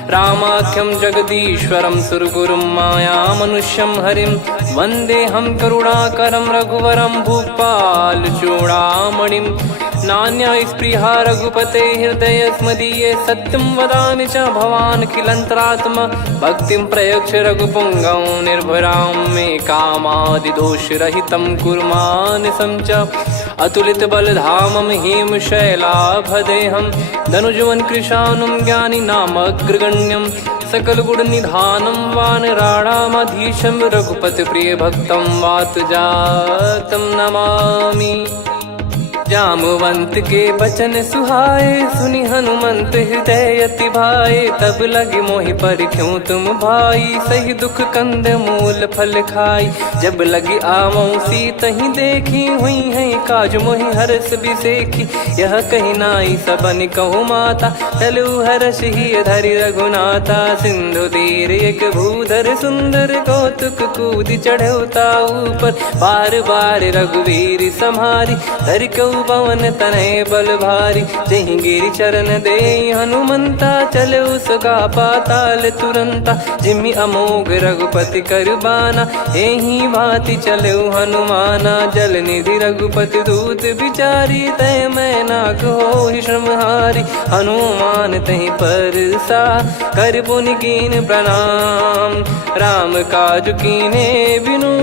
रामाख्यं जगदीश्वरं सुरगुरुं माया मनुष्यं हरिं। वन्देऽहं करुणाकरं रघुवरं भूपाल चूडामणिं। नान्या स्पृहा रघुपते हृदय स्मदीये। सत्यं वदामि च भवान् किलन्तरात्मा। भक्तिं प्रयच्छ रघुपुङ्गं निर्भरां मे कामादिदोषरहितं कुर्मानसं च। अतुलित बलधामं हेमशैलाभदेहं धनुजवन कृशानुं ज्ञानी नामग्रगण्यं। सकल गुण निधानं वानराणामधीशं रघुपति प्रिय भक्तं वात जातं नमामि। जामवंत के बचन सुहाए सुनि हनुमंत हृदय अति भाए। तब लगे मोहि परख्यूं तुम भाई सही दुख कंद मूल फल खाई। जब लगे आवऊं सीतहि देखी हुई है काज मोहि हरस बिसेखी। यह कही नाई सबन कहु माता चलु हरष ही धरि रघुनाथा। सिंधु तीर एक भूधर सुंदर कौतुक कूद चढ़ौता ऊपर। बार बार रघुवीर सम्हारी धरि कऊ पवन तनय बल भारी। जहि गिरि चरण दे हनुमंता चले उसका पाताल तुरंता। जिमि अमोघ रघुपति कर बाना एहि भांति चले हनुमाना। जल निधि रघुपति दूत बिचारी तय मैं नाक होहि श्रमहारी। हनुमान तहि परसा कर पुनि कीन प्रणाम। राम काज कीने बिनु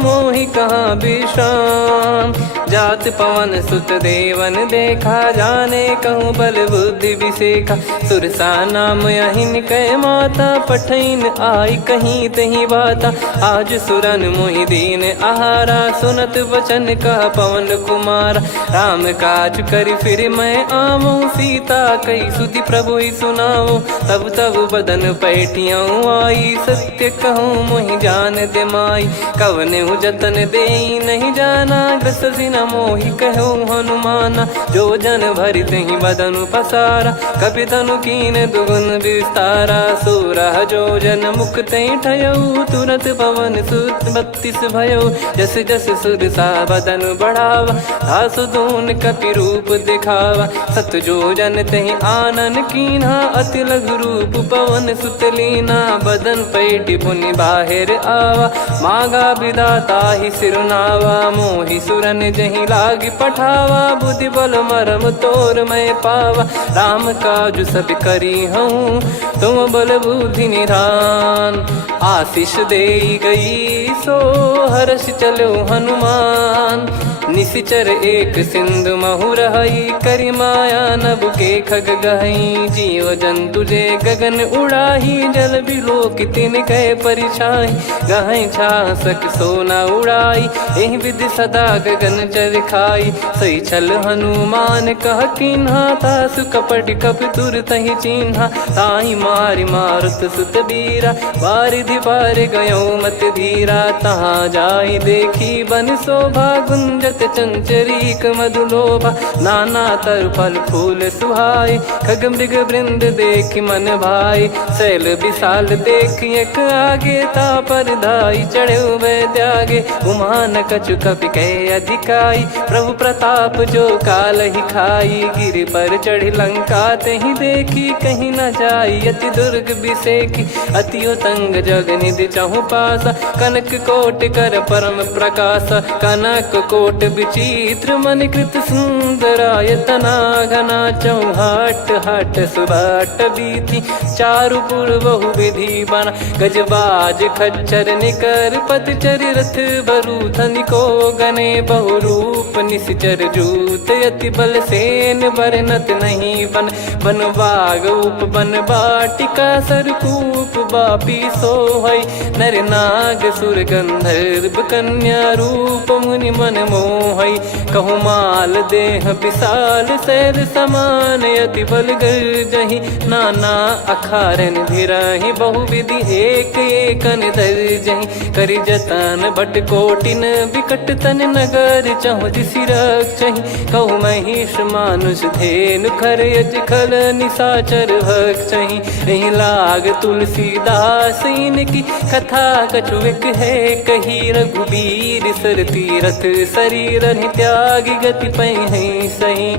मोहि कहाँ विश्राम। जात पवन सुत देवन देखा जाने कहूँ बल बुद्धि विसेखा। सुरसा नाम अहिन कै माता पठैन आई कहीं तहीं बाता। आज सुरन मोहि दीन आहारा सुनत वचन कह पवन कुमारा। राम काज करि फिर मैं आवऊं सीता कई सुधि प्रभु ही सुनाओ। तब तब बदन पैठियाँ आई सत्य कहूँ मोहि जान दे माई। कवने जतन दे नहीं जाना ग्रस मोहि कहो हनुमाना। जो जन भरि तहि बदनु पसारा, कपि तनु कीन दुगुन विस्तारा। सोरह जो जन मुख तहि ठयऊ, तुरत पवन सुत 32 भयऊ। जस जस सुर सा बदन बढ़ावा, आसु दून कपि रूप दिखावा। सत जो जन तहि आनन कीन्हा, अति लघु रूप पवन सुत लीना। बदन पैटि पुनि बाहिर आवा, मांगा विधाता ही सिरुनावा। मोहि सुरन जहि लागी पठावा, बुद्धि बल मरम तोर मैं पावा। राम काज सब करी हूँ, तुम बल बुद्धि निधान। आशीष देई गई सो हर्ष चलो हनुमान। निशिचर एक सिंधु महु रहई, करि माया नभ के खग गहई। जीव जंतु जे गगन उड़ाही, जल बिलो कितिन कह परिछाई। गहई छासक सोना उड़ाई, एहि विधि सदा गगन चर खाई। सही छल हनुमान कह कीन्हा, तासु कपट कपि तुर तहि चिन्हा। ताहि मारि मारुत सुत बीरा, बारिधि पार गयो मत धीरा। तहाँ जाई देखी बन शोभा, गुंजत चंचरीक मधुलोभा। नाना तर फल फूल सुहाए, खग मृग वृंद देखि मन भाई। शैल विशाल देखि एक आगे, तापर धाई चढ़े वै त्यागे। उमा न कछु कपि कह अधिकाई, प्रभु प्रताप जो काल ही खाई। गिरि पर चढ़ी लंका तहि देखी, कहीं न जाई अति दुर्ग बिसेकी। अति उतंग जग निधि चहु पासा, कनक कोट कर परम प्रकाशा। कनक कोट विचित्र मन कृत सुंदरायतना। घना चौहाट हाट सुबाट बीती, चारुपुर बहु विधि बना। गजबाज खच्चर निकर पतचर, रथ बरु धनिको गने। बहु रूप निशिचर जूत, अति बल सेन बरनत नहीं बन। बन बाग उप बन बाटिका, सरकूप बापी सोहई। नर नाग सुर गंधर्व कन्या, रूप मुनि मन मोहई। कहु माल देह विशाल, शैल समान अति बल गर्जहि। नाना अखारन भिरहि, बहु विधि एक एकन दर्जहि। करि जतन भट कोटिन, विकट तन नगर चहु दिसि रक्षहि। कहु महिष मानुष धेनु, खर यज खल निशाचर भक्षहि। एहि लाग तुलसीदास इनकी, कथा कछु एक है कही। रघुबीर सर तीरथ शरीर, त्यागी गति पै सही।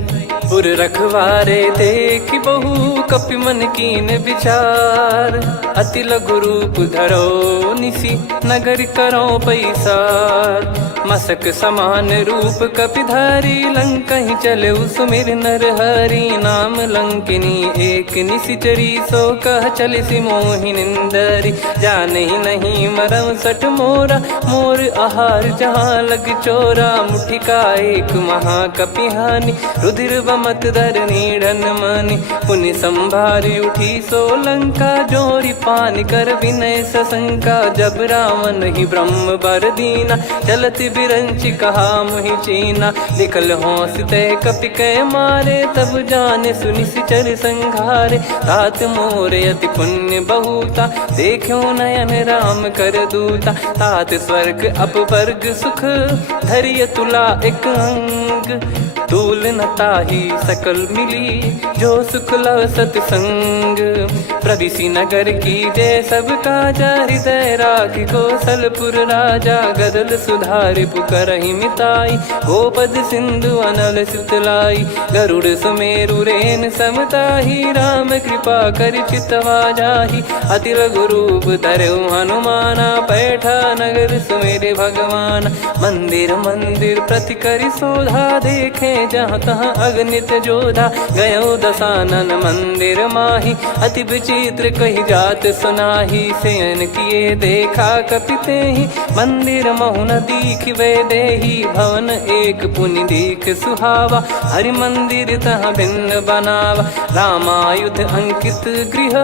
पुर रखवारे देखि बहु, कपि मन कीन विचार। अति लघु रूप धरो निसी, नगर करो पैसार। मसक समान रूप कपि धारी, लंकहि चले सुमिर नर हरि। नाम लंकिनी एक निशिचरी, सो कह चलिसि मोहि निंदरी। जानहि नहीं मरम सठ मोरा, मोर आहार जहाँ लग चोरा। मुठिका एक महाकपि हानि, रुधिर बमत धरनी ढन मानि। पुनि संभारी उठी सो लंका, जोरी पान कर विनय सशंका। जब रावण ही ब्रह्म बर दीना, चलत बिरंचि कहा मुहि चीना। निकल होंस तय कपि कै मारे, तब जाने सुनिशिचर संघारे। तात मोर अति पुण्य बहुता, देखो नयन राम कर दूता। तात स्वर्ग अपवर्ग सुख, धरिय तुला एक अंग। तूल न ताहि सकल मिली, जो सुख लव सतसंग। प्रविशि नगर की जय सब काजा, हृदय राखि कौशलपुर राजा। गदल सुधारि पुकारहि मिताई, गोपद सिंधु अनल सितलाई। गरुड़ सुमेरु रेन समताहि, राम कृपा करि चितवा जाहि। अति लघु रूप धरऊ हनुमाना, पैठा नगर सुमेरे भगवान। मंदिर मंदिर प्रति करि शोधा, देखे जहाँ तहाँ अगणित जोधा। गयो दशानन मंदिर माही, अति विचित्र कही जात सुनाही। शयन किए देखा कपि तेहि, मंदिर महु न दीख वे देही। भवन एक पुनि दीख सुहावा, हरि मंदिर तहाँ भिन्न बनावा। रामायुध अंकित गृह,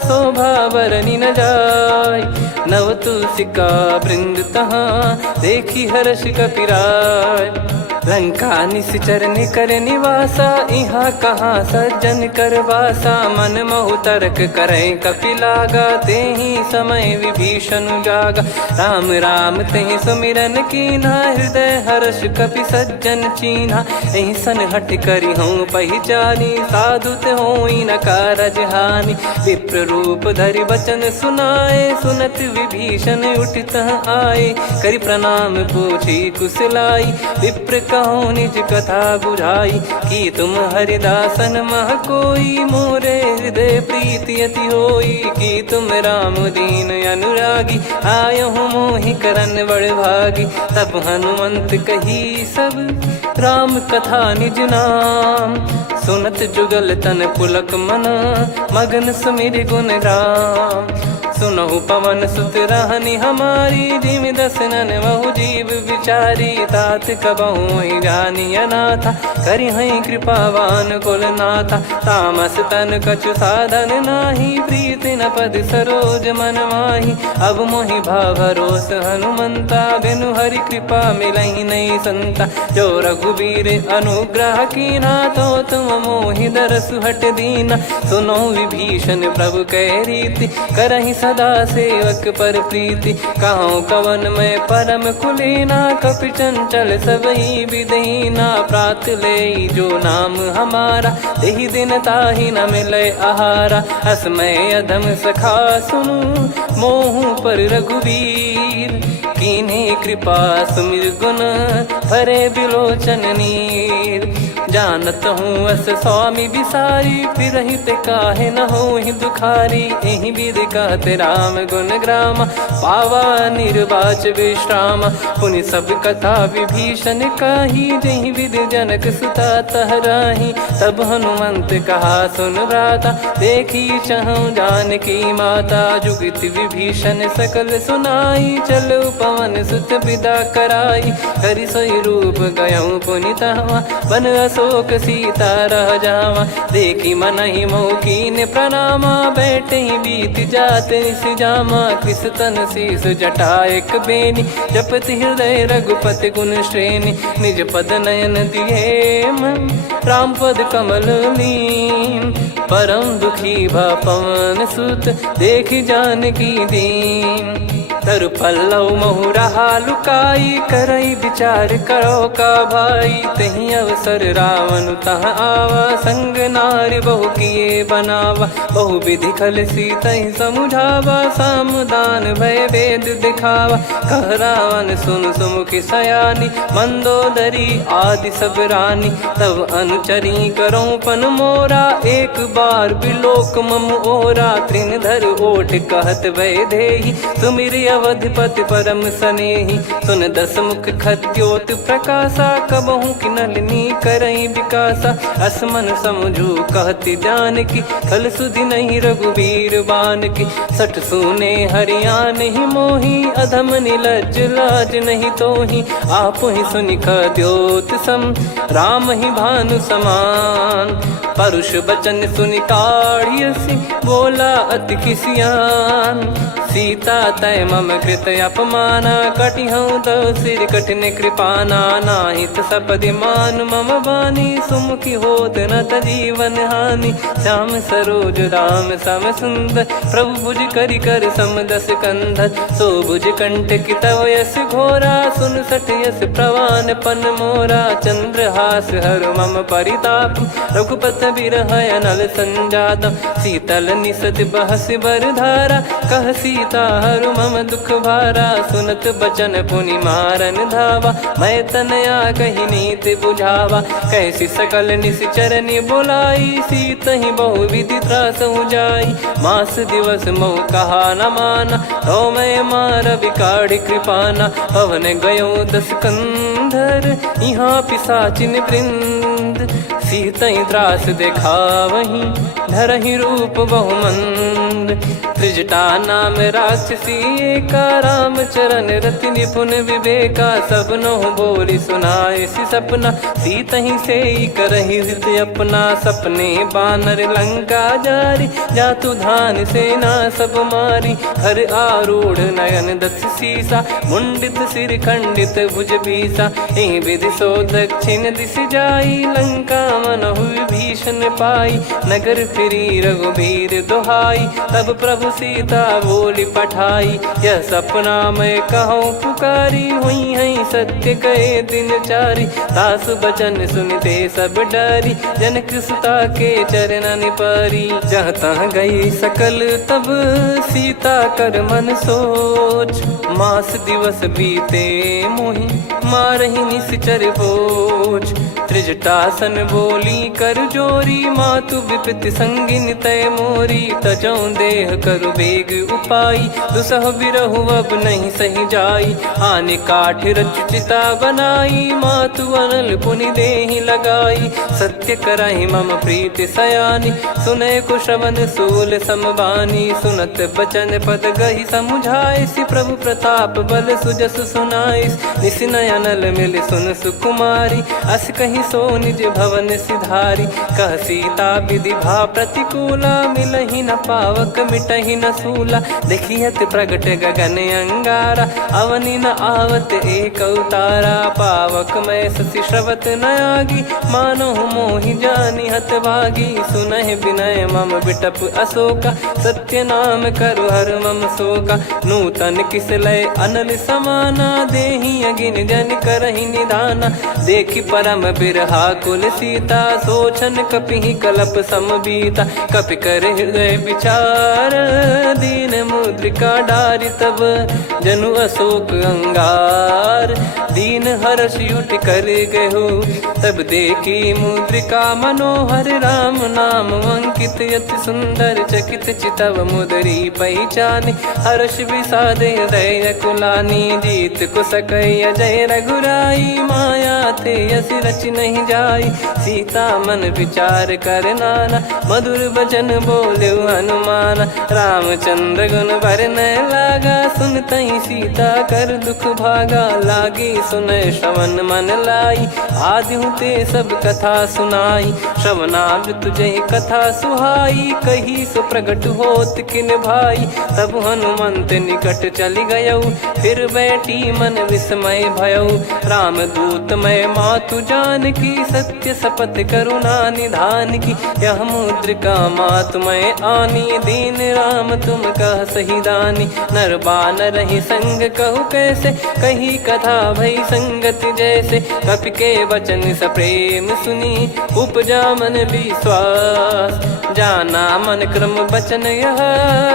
शोभा बरनि न जाय। नव तुलसी का वृंद तहाँ, देखी हर्ष कपि राय। लंका निश्चर निकर निवासा, इहाँ कहाँ सज्जन कर वासा। मन महु तर्क करें कपिलागा, तेहि समय विभीषण जागा। राम राम तेहि सुमिरन कीन्हा, हृदय हर्ष कपि सज्जन चीन्हा। एहि सन हट करि हूँ पहिचानी, साधु ते होई न कारज हानि। विप्र रूप धरि बचन सुनाए, सुनत विभीषण उठित आए। करि प्रणाम पूछी कुशलाई, विप्र कहो निज कथा बुझाई। कि तुम हरिदासन मह कोई, मोरे हृदय प्रीति अति होई। कि तुम राम दीन अनुरागी, आयहु मोहि करन बड़ भागी। तब हनुमंत कही सब राम कथा निज नाम, सुनत जुगल तन पुलक मना, मगन सुमिर गुण राम। सुनहु पवन सुत रहनी हमारी, जिमि दसनन महु जीव विचारी। तात कबहु ही जानी अनाथा, करि हई कृपावान कुल नाथा। तामस तन कछु साधन नाही, प्रीति न पद सरोज मन माही। अब मोहि भाव भरोस हनुमंता, बिनु हरि कृपा मिलहि नहीं संता। जो रघुबीर अनुग्रह कीना, तो तुम मोहि दरसु हट दीना। सुनो विभीषण प्रभु कह रीति, करहि सदा सेवक पर प्रीति। कहूँ कवन में परम कुलीना, कपि चंचल सबई विदहीना। प्रात ले जो नाम हमारा, तेहि दिन ताहि न मिले आहारा। असमय अधम सखा सुनु, मोहु पर रघुवीर। कीन्हे कृपा सुमिर गुण, भरे बिलोचन नीर। जानत हूँ अस स्वामी बिसारी, फिर हित काहे न होहि दुखारी। एहि विधि कहते राम गुण ग्राम, पावा निर्वाच विश्राम। पुनि सब कथा विभीषण काही, जहि विधि जनक सुता तहराही। तब हनुमंत कहा सुन भ्राता, देखी चहु जानकी माता। जुगित विभीषण सकल सुनाई, चलो पवन सुत विदा कराई। हरि सोई रूप गयऊँ पुनितवा, बन अशोक सीता रह जावा। देखी मनहि मोकीन प्रणामा, बैठे ही बीत जात निस जामा। कृस तन शीस जटा एक बेनी, जपति हृदय रघुपति गुण श्रेणी। निज पद नयन दिए मन, राम पद कमल लीन। परम दुखी भा पवन सुत, देखी जानकी दीन। तरु पल्लव महु रहा लुकाई, करई विचार करो का भाई। तही अवसर रावण तहाँ आवा, संग नारी बहु किए बनावा। बहु विधि खल सीतहि समुझावा, सामदान भय वेद दिखावा। कह रावण सुन सुमुखी सयानी, मंदोदरी आदि सब रानी। तब अनुचरी करो पन मोरा, एक बार बिलोक मम ओरा। तृण धर ओठ कहत भय देहि, सुमिर अवधिपति परम सनेहि। सुन दस मुख खद्योत प्रकाशा, कबहु कि नलिनी करई विकासा। असमन समझू कहति जानकी, खल सुधि नहीं रघुबीर बान की। सठ सुने हरियान ही मोही, अधम निलज लाज नहीं तोही। आप ही सुनि खद्योत सम, राम ही भानु समान। परुष बचन सुनि काढ़ियसि, बोला अति किसियान। सीता तय मम कृत अपमाना, कटिहऊँ तो सिर कठिन कृपाना। नाहित सपदि मान मम बानी, सुमुखी होत न जीवन हानि। श्याम सरोज राम सम सुंदर, प्रभु भुज करि कर सम दस कंधर। सो भुज कंठ की तव यस घोरा, सुन सठ यस प्रवान पन मोरा। चंद्रहास हर मम परिताप, रघुपत बिरह अनल संजातम। शीतल निसत बहस बर धारा, कह सीता हरु मम दुख भारा। सुनत बचन पुनि मारन धावा, मैं तनया कही नीति बुझावा। कैसी सकल निश्चरनि बुलाई, सीतहि बहु विधि त्रासहु जाई। मास दिवस मोह कहा न माना, तो मैं मार बिकाढ़ कृपाना। पवन गयो दस कंधर, यहाँ पिशाचिन वृंद। सीतहि त्रास देखावहीं, धरहि रूप बहुमंद। त्रिजटा नाम राक्षसी का राम चरण रति निपुण विवेका सबनो बोली सुनाए सी सपना सीत ही से करही हित अपना सपने बानर लंका जारी जातु धान सेना सब मारी हर आरूढ़ नयन दस सीसा मुंडित सिर खंडित भुज बीसा एहि विधि सो दक्षिण दिश जाई लंका मनहु भीषण पाई नगर फिरी रघुबीर दोहाई तब प्रभु सीता बोली पठाई यह सपना मैं कहूँ पुकारी हुई है सत्य कहे दिन चारी सासु बचन सुनते सब डरी जनक सुता के चरण परी जहाँ तहाँ गई सकल तब सीता कर मन सोच मास दिवस बीते मोहि मारहि निश्चर बोझ त्रिजटासन बोली कर जोरी मातु विपति संगिन तय मोरी तजौ देह करु बेग उपाई दुसह बिरहु अब नहीं सही जाई आने काठ रचिता बनाई मातु अनल पुनि देहि लगाई सत्य कराई मम प्रीति सयानी सुने कुशवन सूल समबानी सुनत बचन पद गही समुझाए सि प्रभु प्रताप बल सुजस सुनाइस निस नयनल मिल सुन सुकुमारी अस कहीं सो निज भवन सिधारी कह सीता विधि भा प्रतिकूला मिलहि न पावक मिटहि न सूला देखियत प्रगट गगन अंगारा अवनि न आवत एक अवतारा पावक मैं ससी श्रवत न आगी मानो मोहि जानि हत भागी सुनहि विनय मम बिटप अशोका सत्य नाम करु हर मम शोका नूतन किस लय अनल समाना देहि अगिन जन करहि निधाना देखि परम बिरहा कुल सीता सोचन कपि कलप समबीता कपि कर हृदय विचार दीन मुद्रिका डारि तब जनु अशोक अंगार दीन हर्ष उठ कर गहु तब देखी मुद्रिका मनोहर राम नाम अंकित यति सुंदर चकित चितव मुदरी पहचान हर्ष विषाद हृदय कुलानी जीत को सकई अजय रघुराई माया थे यस रच नहीं जाई सीता मन विचार कर नाना मधुर वचन बोले हनुमान रामचंद्र गुण भरन लागा सुनतहि सीता कर दुख भागा लागी सुनय श्रवण मन लाई आदि ते सब कथा सुनाई श्रवणाव तुझे कथा सुहाई कही सो प्रगट होत किन भाई तब हनुमंत निकट चली गयौ फिर बैठी मन विस्मय भयौ राम दूत मैं मातु जान की सत्य शपथ करुणा निधान की यह मुद्रिका मातु मैं आनी दीन राम तुम कह सही दानी नर बानर रही संग कहु कैसे कही कथा भई संगत जैसे कपि के वचन सप्रेम सुनी उपजा मन विश्वास जाना मन क्रम बचन यह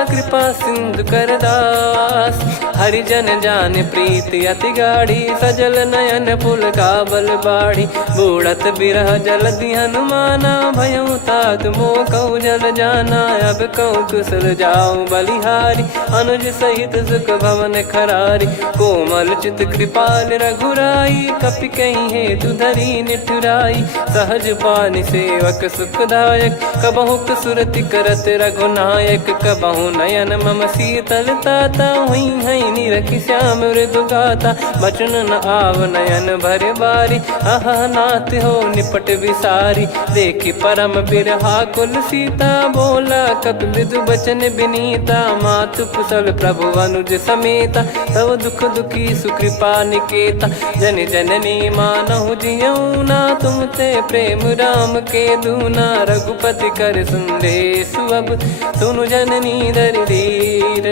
कृपा सिंधु कर दास हरिजन जान प्रीति अति गाढ़ी सजल नयन पुल काबल बाढ़ी बूढ़त बिरह जल हनुमाना भयउ तात मोह कहु जल जाना अब कहु कुशल जाऊं बलिहारी अनुज सहित सुख भवन खरारी कोमल चित कृपाल रघुराई कपि कहीं हेतु धरी निठुराई सहज पानि सेवक सुखदायक कबहु सुरति करत रघुनायक कबहु नयन मम शीतल ताता हुई है निरखि श्याम मृदु गाता बचन न आव नयन भर बारी अह नाथ हो निपट विसारी देखि परम बिरहा कुल सीता बोला कपि मृदु बचन विनीता मातु कुशल प्रभु अनुज समेता तव दुख दुखी सुकृपा निकेता जन जननी मानहु जियऊ ना तुम ते प्रेम राम के दूना रघुपति कर संदेश अब सुनु जननी दर धीर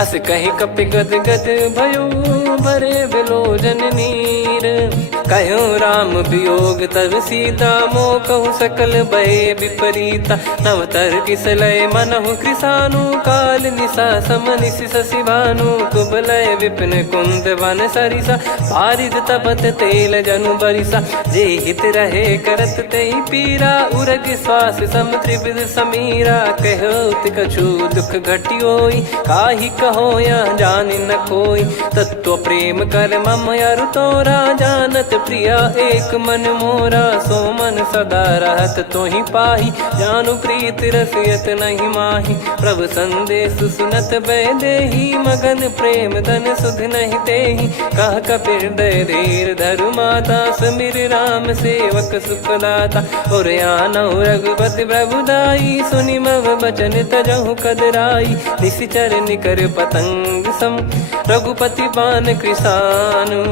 अस कहि कपि गद गद भयो भरे बिलोचन नीर कहो राम वियोग तब सीता मोह कहु सकल भय विपरीता नवतर किसलय मनहु कृसानु काल निशा समनिश शशि भानु कुबलय विपिन कुंद वन सरिसा पारिद तपत तेल जनु बरिसा जे हित रहे करत ते पीरा उरग श्वास सम त्रिविध समीरा कहो कछु दुख घटियोई काहि कहो या जान न कोई तत्व प्रेम कर मम अरु तोरा जानत प्रिया एक मन मोरा, सो मन सदा रहत तो ही पाही। जानु प्रीत रसियत नहीं माही, प्रभु संदेश सुनत बैदेही। मगन प्रेम धन सुध नहीं तेही, कह कपिर दय धीर धरु माता। सुमिर राम सेवक सुखदाता, और आनौ रघुपति प्रभुदाई। सुनि मम बचन तजहु कदराई, निशिचर निकर पतंग सम। रघुपति बान कृसानु,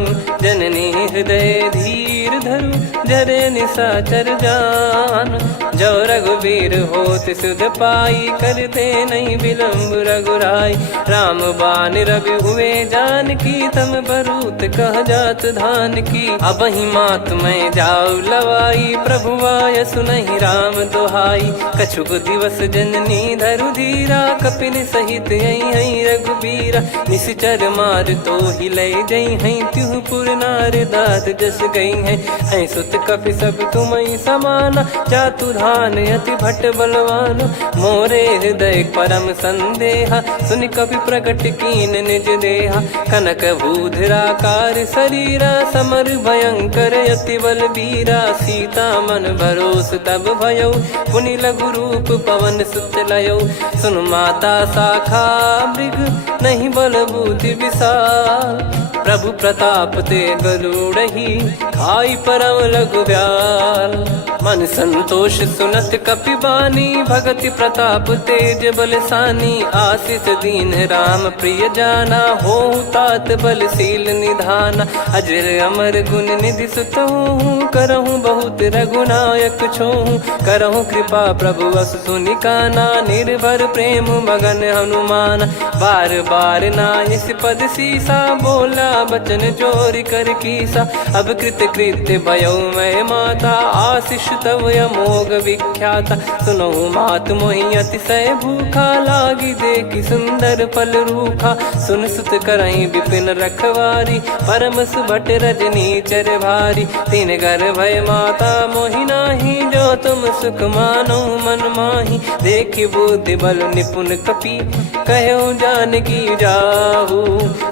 जननी हृदय धीर धरु। जरे निशाचर जान, जो रघुवीर होत सुध पाई। करते नहीं विलम्ब रघुराई, राम बान रवि हुए जानकी। तम बरूत कह जात धान की, अब ही मात मैं जाऊ लवाई। प्रभु आय सुनहि राम दुहाई, कछुक दिवस जननी धरु धीरा। कपिन सहित यही रघुबीरा, निशिचर मार तो ही लय जई हैं। त्यों पुर नार दाद जस गई हैं, सुत कपि सब तुमई समाना। जातु धान अति भट बलवान, मोरे हृदय परम संदेहा। सुनि कपि प्रकट कीन निज देहा, कनक भूधराकार शरीरा। समर भयंकर अति बल बीरा, सीता मन भरोस तब भयौ। पुनि लघु रूप पवन सुत लयौ, सुन माता शाखा मृग नहीं बल बुद्धि विशाल। प्रभु प्रताप ते गरुड़हि, खाई परम लघु ब्याल। मन संतोष सुनत कपि बानी, भगति प्रताप तेज बलसानी। आशीष दीन राम प्रिय जाना, होहु तात बलशील निधाना। अजर अमर गुण निधि सुतहु, करहु बहुत रघुनायक छोहु। करहु कृपा प्रभु अस सुनि काना, निर्भर प्रेम मगन हनुमान। बार बार नायस पद सीसा, बोला बचन चोरी कर कीसा। अब कृत कृत्य भयो मैं माता, आशीष तव अमोघ विख्याता। सुनो मात मोहि अतिशय भूखा, लागी देखी सुंदर फल रूखा। सुन सुत करई विपिन रखवारी, परम सुभट रजनी चर भारी। तीन घर भय माता मोहि नाही, जो तुम सुख मानो मन माही। देखी बुद्धि बल निपुण कपि, कहो जानकी जाहू।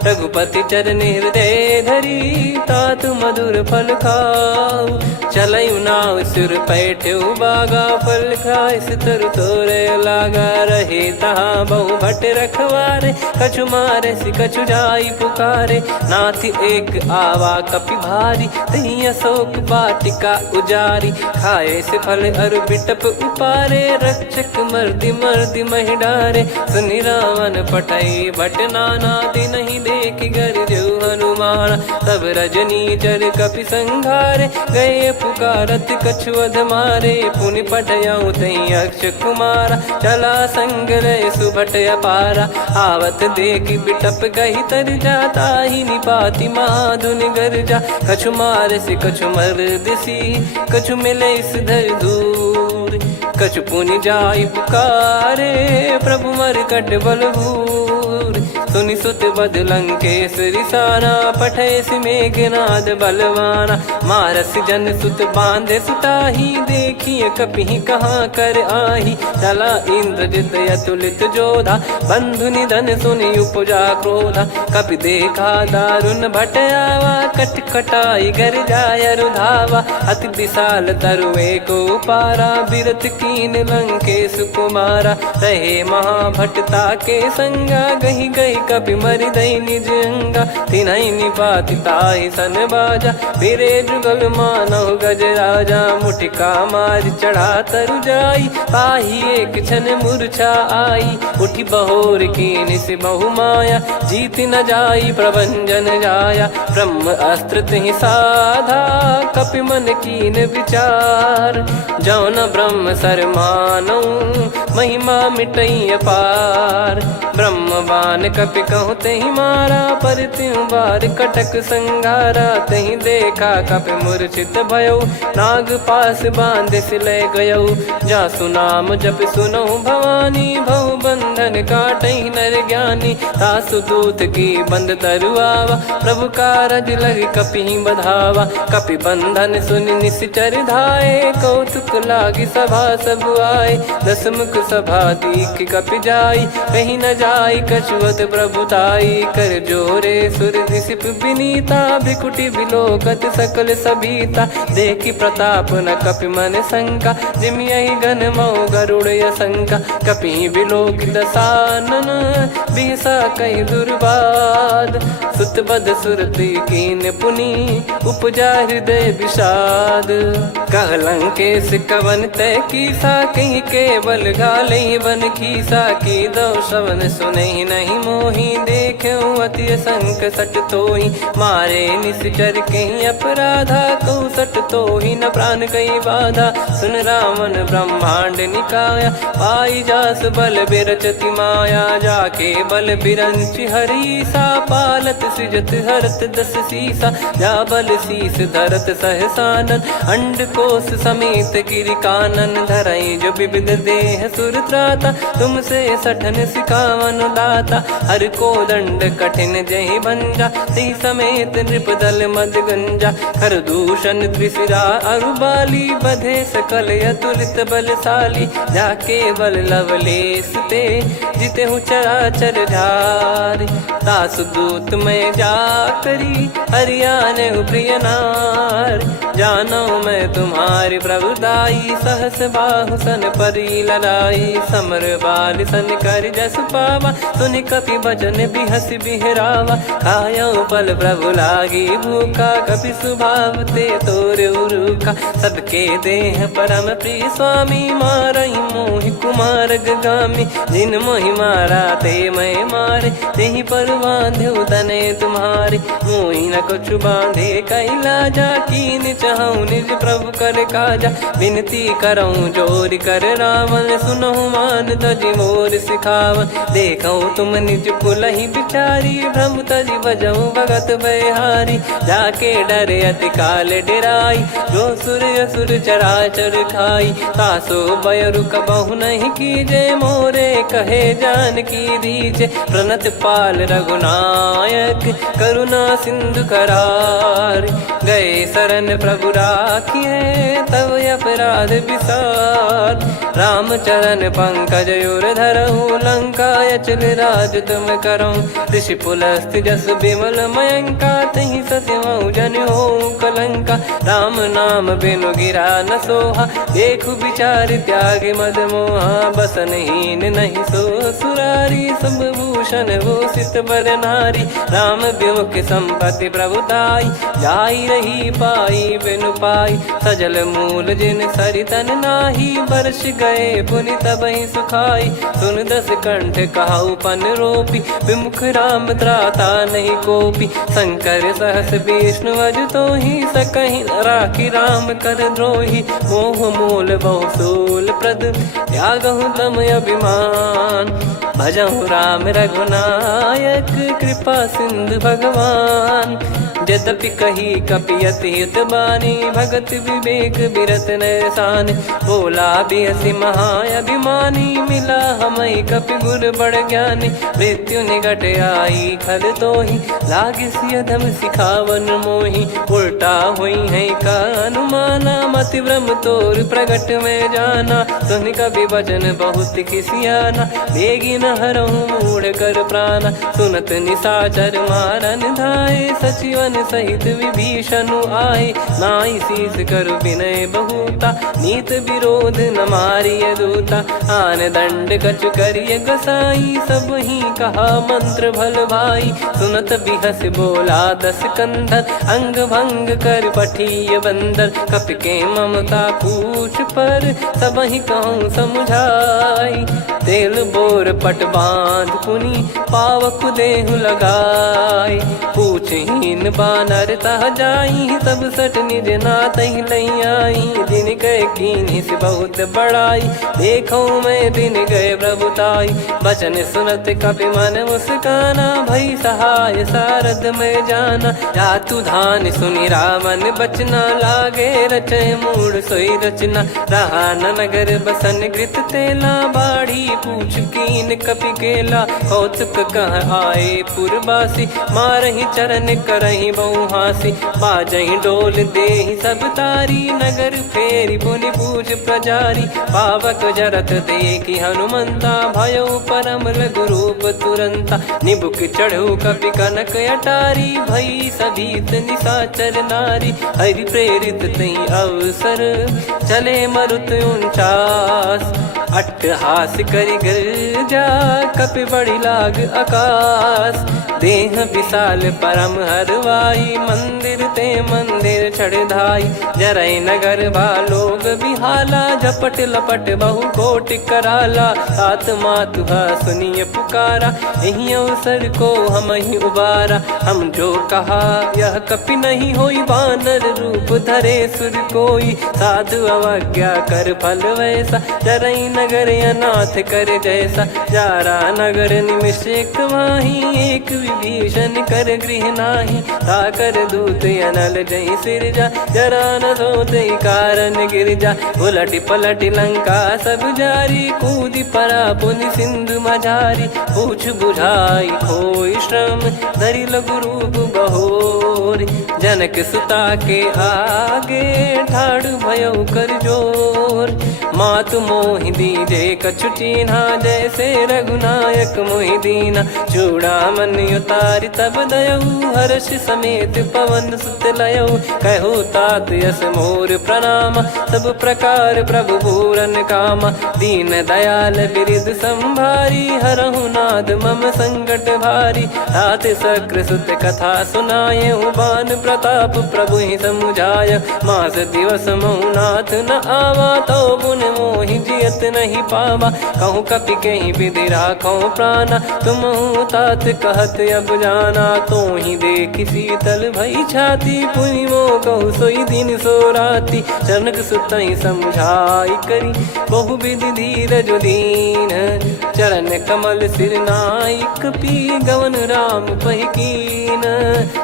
रघुपति चरण हृदय धरी, तात मधुर फल खाऊ। चलयु नाव सिर पैठ्यु बागा, फल खाइस तरु तोरे लागा। रहे तहाँ बहु भट रखवारे, कछु मारे सि कछु जाई पुकारे। नाथ एक आवा कपि भारी, तही अशोक वाटिका उजारी। खाए से फल अरु बिटप उपारे, रक्षक मर्दि मर्दि महि डारे। सुनि रावण पटई भट नाना, दिनहि देखि गरजु हनुमान। तब रजनी चर कपि संघारे, गए पुकारत कछु अध मारे। पुनि पटयऊ तई अक्ष कुमारा, चला संग लय सुभट अपारा। आवत देखि बिटप गही तर जाता, ही निपाति महाधुनि गर्जा। कछु मार से कछु मर्दिसी, कछु मिले इस धर दूर। कछु पुनि जाई पुकारे, प्रभु मरकट बलभूर। सुनि सुत बद लंकेश रिसाना, पठय सि मेघनाद बलवाना। मारस जन सुत बांधे सुताही, देखिए कपि कहाँ कर आही। चला इंद्रजित अतुलित जोधा, बंधु निधन सुनि उपजा क्रोधा। कपि देखा दारुण भट आवा, कट कटाई गर जाय रुधावा। अति विशाल तरुए को पारा, बिरत कीन लंकेश कुमारा। रहे महाभटता के संगा, गही गई कपि मरि दई निज अंगा। तिन्हि निपाति ताहि सन बाजा, बिरे जुगल मानव गज राजा। मुटिका मार चढ़ा तरु जाई, पाही एक क्षण मूर्छा आई। उठी बहोर कीन से बहु माया, जीत न जाई प्रभंजन जाया। ब्रह्म अस्त्र तिहि साधा, कपि मन कीन विचार। जौन ब्रह्म सर मानौ, महिमा मिटई अपार। ब्रह्म बान कपि कहूँ तहि मारा, पर त्यों बार कटक संगारा। तहि देखा कपि मूर्छित भयौ, नाग पास बांध सिलय गयौ। जासु नाम जप सुनहु भवानी, भव बंधन काटहि नर ज्ञानी। तासु दूत की बंद तरुआवा, प्रभु कारज लग कपि बधावा। कपि बंधन सुनि निश्चर धाये, कौतुक लागी सभा सब आए। दस मुख सभा दीख कपि जाई, कहीं न जाई कछुअत प्रभुताई कर जोरे सुर दिसिप विनीता भिकुटी बिलोकत सकल सबीता देखी प्रताप न कपि मन शंका जिम यही गण मऊ गरुड़ असंका कपि बिलोक दसानन बिहसा कहीं दुर्बाद सुत बद सुरति कीन पुनी उपजा हृदय विषाद कहलंकेश कवन तय कीसा कहीं केवल घाले बन खीसा की दो श्रवण सुने नहीं मोही देखे अति संक सट तोही मारे निश्चर कहीं अपराधा कहूँ सट तोही न प्राण कहीं बाधा सुन रावण ब्रह्मांड निकाया पाई जास बल बिरचति माया जाके बल बिरंच हरीसा पालत सृजत हरत दस सीसा जा बल शीस धरत सहसानन अंड कोश समेत गिरि कानन धरई जो विविध देह सुर त्राता तुमसे सठन सिखावन दाता हर को दंड कठिन जहि बंजा ती समेत नृपदल मद गंजा खर दूषण त्रिशिरा अरुबाली बधे सकल अतुलित बलशाली जाके बल लवलेस ते जिते हूँ चराचर झार तासु दूत में जा करी हरियाने हूँ प्रिय नार जानो मैं तुम्हारी प्रभुताई सहस बाहु सन परी लड़ाई समर बाल सन कर जस पावा सुनि कपि भजन बिहस बिहरावा खायो पल प्रभु लागी भूखा कपि स्वभाव ते तोर उरुका सबके देह परम प्रिय स्वामी मारई मोहि कुमार गामी जिन मोहि मारा ते मैं मारे तेहि पर बांधे तने तुम्हारे मोहि न कुछ बांधे कैला जा कीन चाहूं निज प्रभु कर काजा विनती करऊं जोर कर रावण सुनहु मान तजि मोर सिखावन देखऊं तुम निज कुलहि बिचारी भ्रम तजि बजऊं भगत बहारी जाके डरे अति काल डेराई जो सुर असुर चराचर खाई तासो बयरु कबहु नहीं कीजे मोरे कहे जान की दीजे प्रणत पाल रघुनायक करुणा सिंधु करार गए शरण प्रभु राखिए तब अपराध विसार राम चरण पंकज युर धरहु लंका अचल राज तुम करऊं ऋषि पुलस्त जस विमल मयंका तहि ससिमऊ जन हो कलंका राम नाम बिनु गिरा न सोहा देखु विचार त्याग मद मोहा बसनहीन नहीं सो सुरारी सब भूषण वो सित बर नारी राम विमुख संपत्ति प्रभुताई जाई रही पाई बिनु पाई सजल मूल जिन सरितन नाही वर्ष गए पुनि तबहि सुखाई सुन दस कंठ कहाऊ पन रोपी विमुख राम त्राता नहीं कोपी शंकर सहस विष्णु अज तो ही सकहि राखी राम कर द्रोही मोह मूल बहुसूल प्रद त्यागहु तम अभिमान भजहु राम रघुनायक कृपा सिंधु भगवान यद्यपि कही कपियति हित बानी भगत विवेक बिरत नैसान बोला बिहसी महाअभिमानी मिला हमई कपि गुर बड़ ज्ञानी मृत्यु निकट आई खल तो ही लागे सियधम सिखावन मोही उल्टा हुई है का अनुमाना मति ब्रह्म तोर प्रगट में जाना सुन कभी वचन बहुत किसियाना बेगी न हरहु मूढ़ कर प्राण सुनत निशाचर मारन धाये सचिवन सहित विभीषणु आए नाई शीस कर विनय बहुता नीत विरोध न मारिय दूता आन दंड कछु करिय गसाई सब ही कहा मंत्र भल भाई सुनत बिहस बोला दस कंधर अंग भंग कर पठिय बंदर कपि के ममता पूछ पर सब ही कहूँ समझाई तेल बोर पट बांध पुनी पावक देहु लगाई पूछहीन बानर तह जाई सब सट निज नाथ ही लई आई दिन गए कीन्ही से बहुत बड़ाई देखो मैं दिन गए प्रभुताई बचन सुनत कपि मन मुस्काना भई सहाय सारद में जाना जातु धान सुनि रावण बचना लागे रचे मूड सोई रचना रहा न नगर बसन कृत तेला बाड़ी पूछ कीन कपि केला कौतुक कह आए पुरबासी मारही चरण करही कहीं बहु हासी बाजही डोल देहि सब तारी नगर फेरी पुनि पूज प्रजारी पावक जरत देखी हनुमंता भयो परम लघु रूप तुरंता निबुक चढ़ऊ कपि कनक अटारी भई सभीत निशाचर नारी हरि प्रेरित तई अवसर चले मरुत 49 अट्टहास करि गर्जा कपि बड़ी लाग आकाश देह विशाल परम हरवाई मंदिर ते मंदिर चढ़धाई जरई नगर बालोग बिहाला झपट लपट बहु कोटि कराला सात मातुहा सुनिय पुकारा यही अवसर को हम ही उबारा हम जो कहा यह कपि नहीं होई वानर रूप धरे सुर कोई साधु अवज्ञा कर फल वैसा जरई नगर अनाथ कर जैसा जारा नगर निमिष एक माही एक विभीषण कर गृह नाही ताकर दूत अनल जय सिरजा जरा न सोते कारण गिरजा उलट पलट लंका सब जारी कूदी परा पुनि सिंधु मझारी पूछ बुझाई खोई श्रम धरि लघु रूप बहोरी जनक सुता के आगे ठाड़ भयो कर जोर मातु मोहि दीजे कछु चीन्हा जैसे रघुनायक मोहि दीना चूड़ामन उतारि तब दयऊ हर्ष समेत पवन सुत लयऊ कहो तात यस मोर प्रणाम सब प्रकार प्रभु पूरन कामा दीन दयाल बिरिद संभारी हरहु नाद मम संकट भारी तात सक्र सुत कथा सुनाये बान प्रताप प्रभु ही समुझाय मास दिवस मौनाथ न आवा तो बुन मोहि जियत नहीं पावा कहूँ कपि कहीं विधि राखो प्राणा तुम तात कहत अब जाना तो ही देखी शीतल भई छाती पुनि मो कहु सोई दिन सो राती जनक सुत ही समझाई करी बहु विधि धीरज दीन चरण कमल सिर नाइक पी गवन राम पहिकीन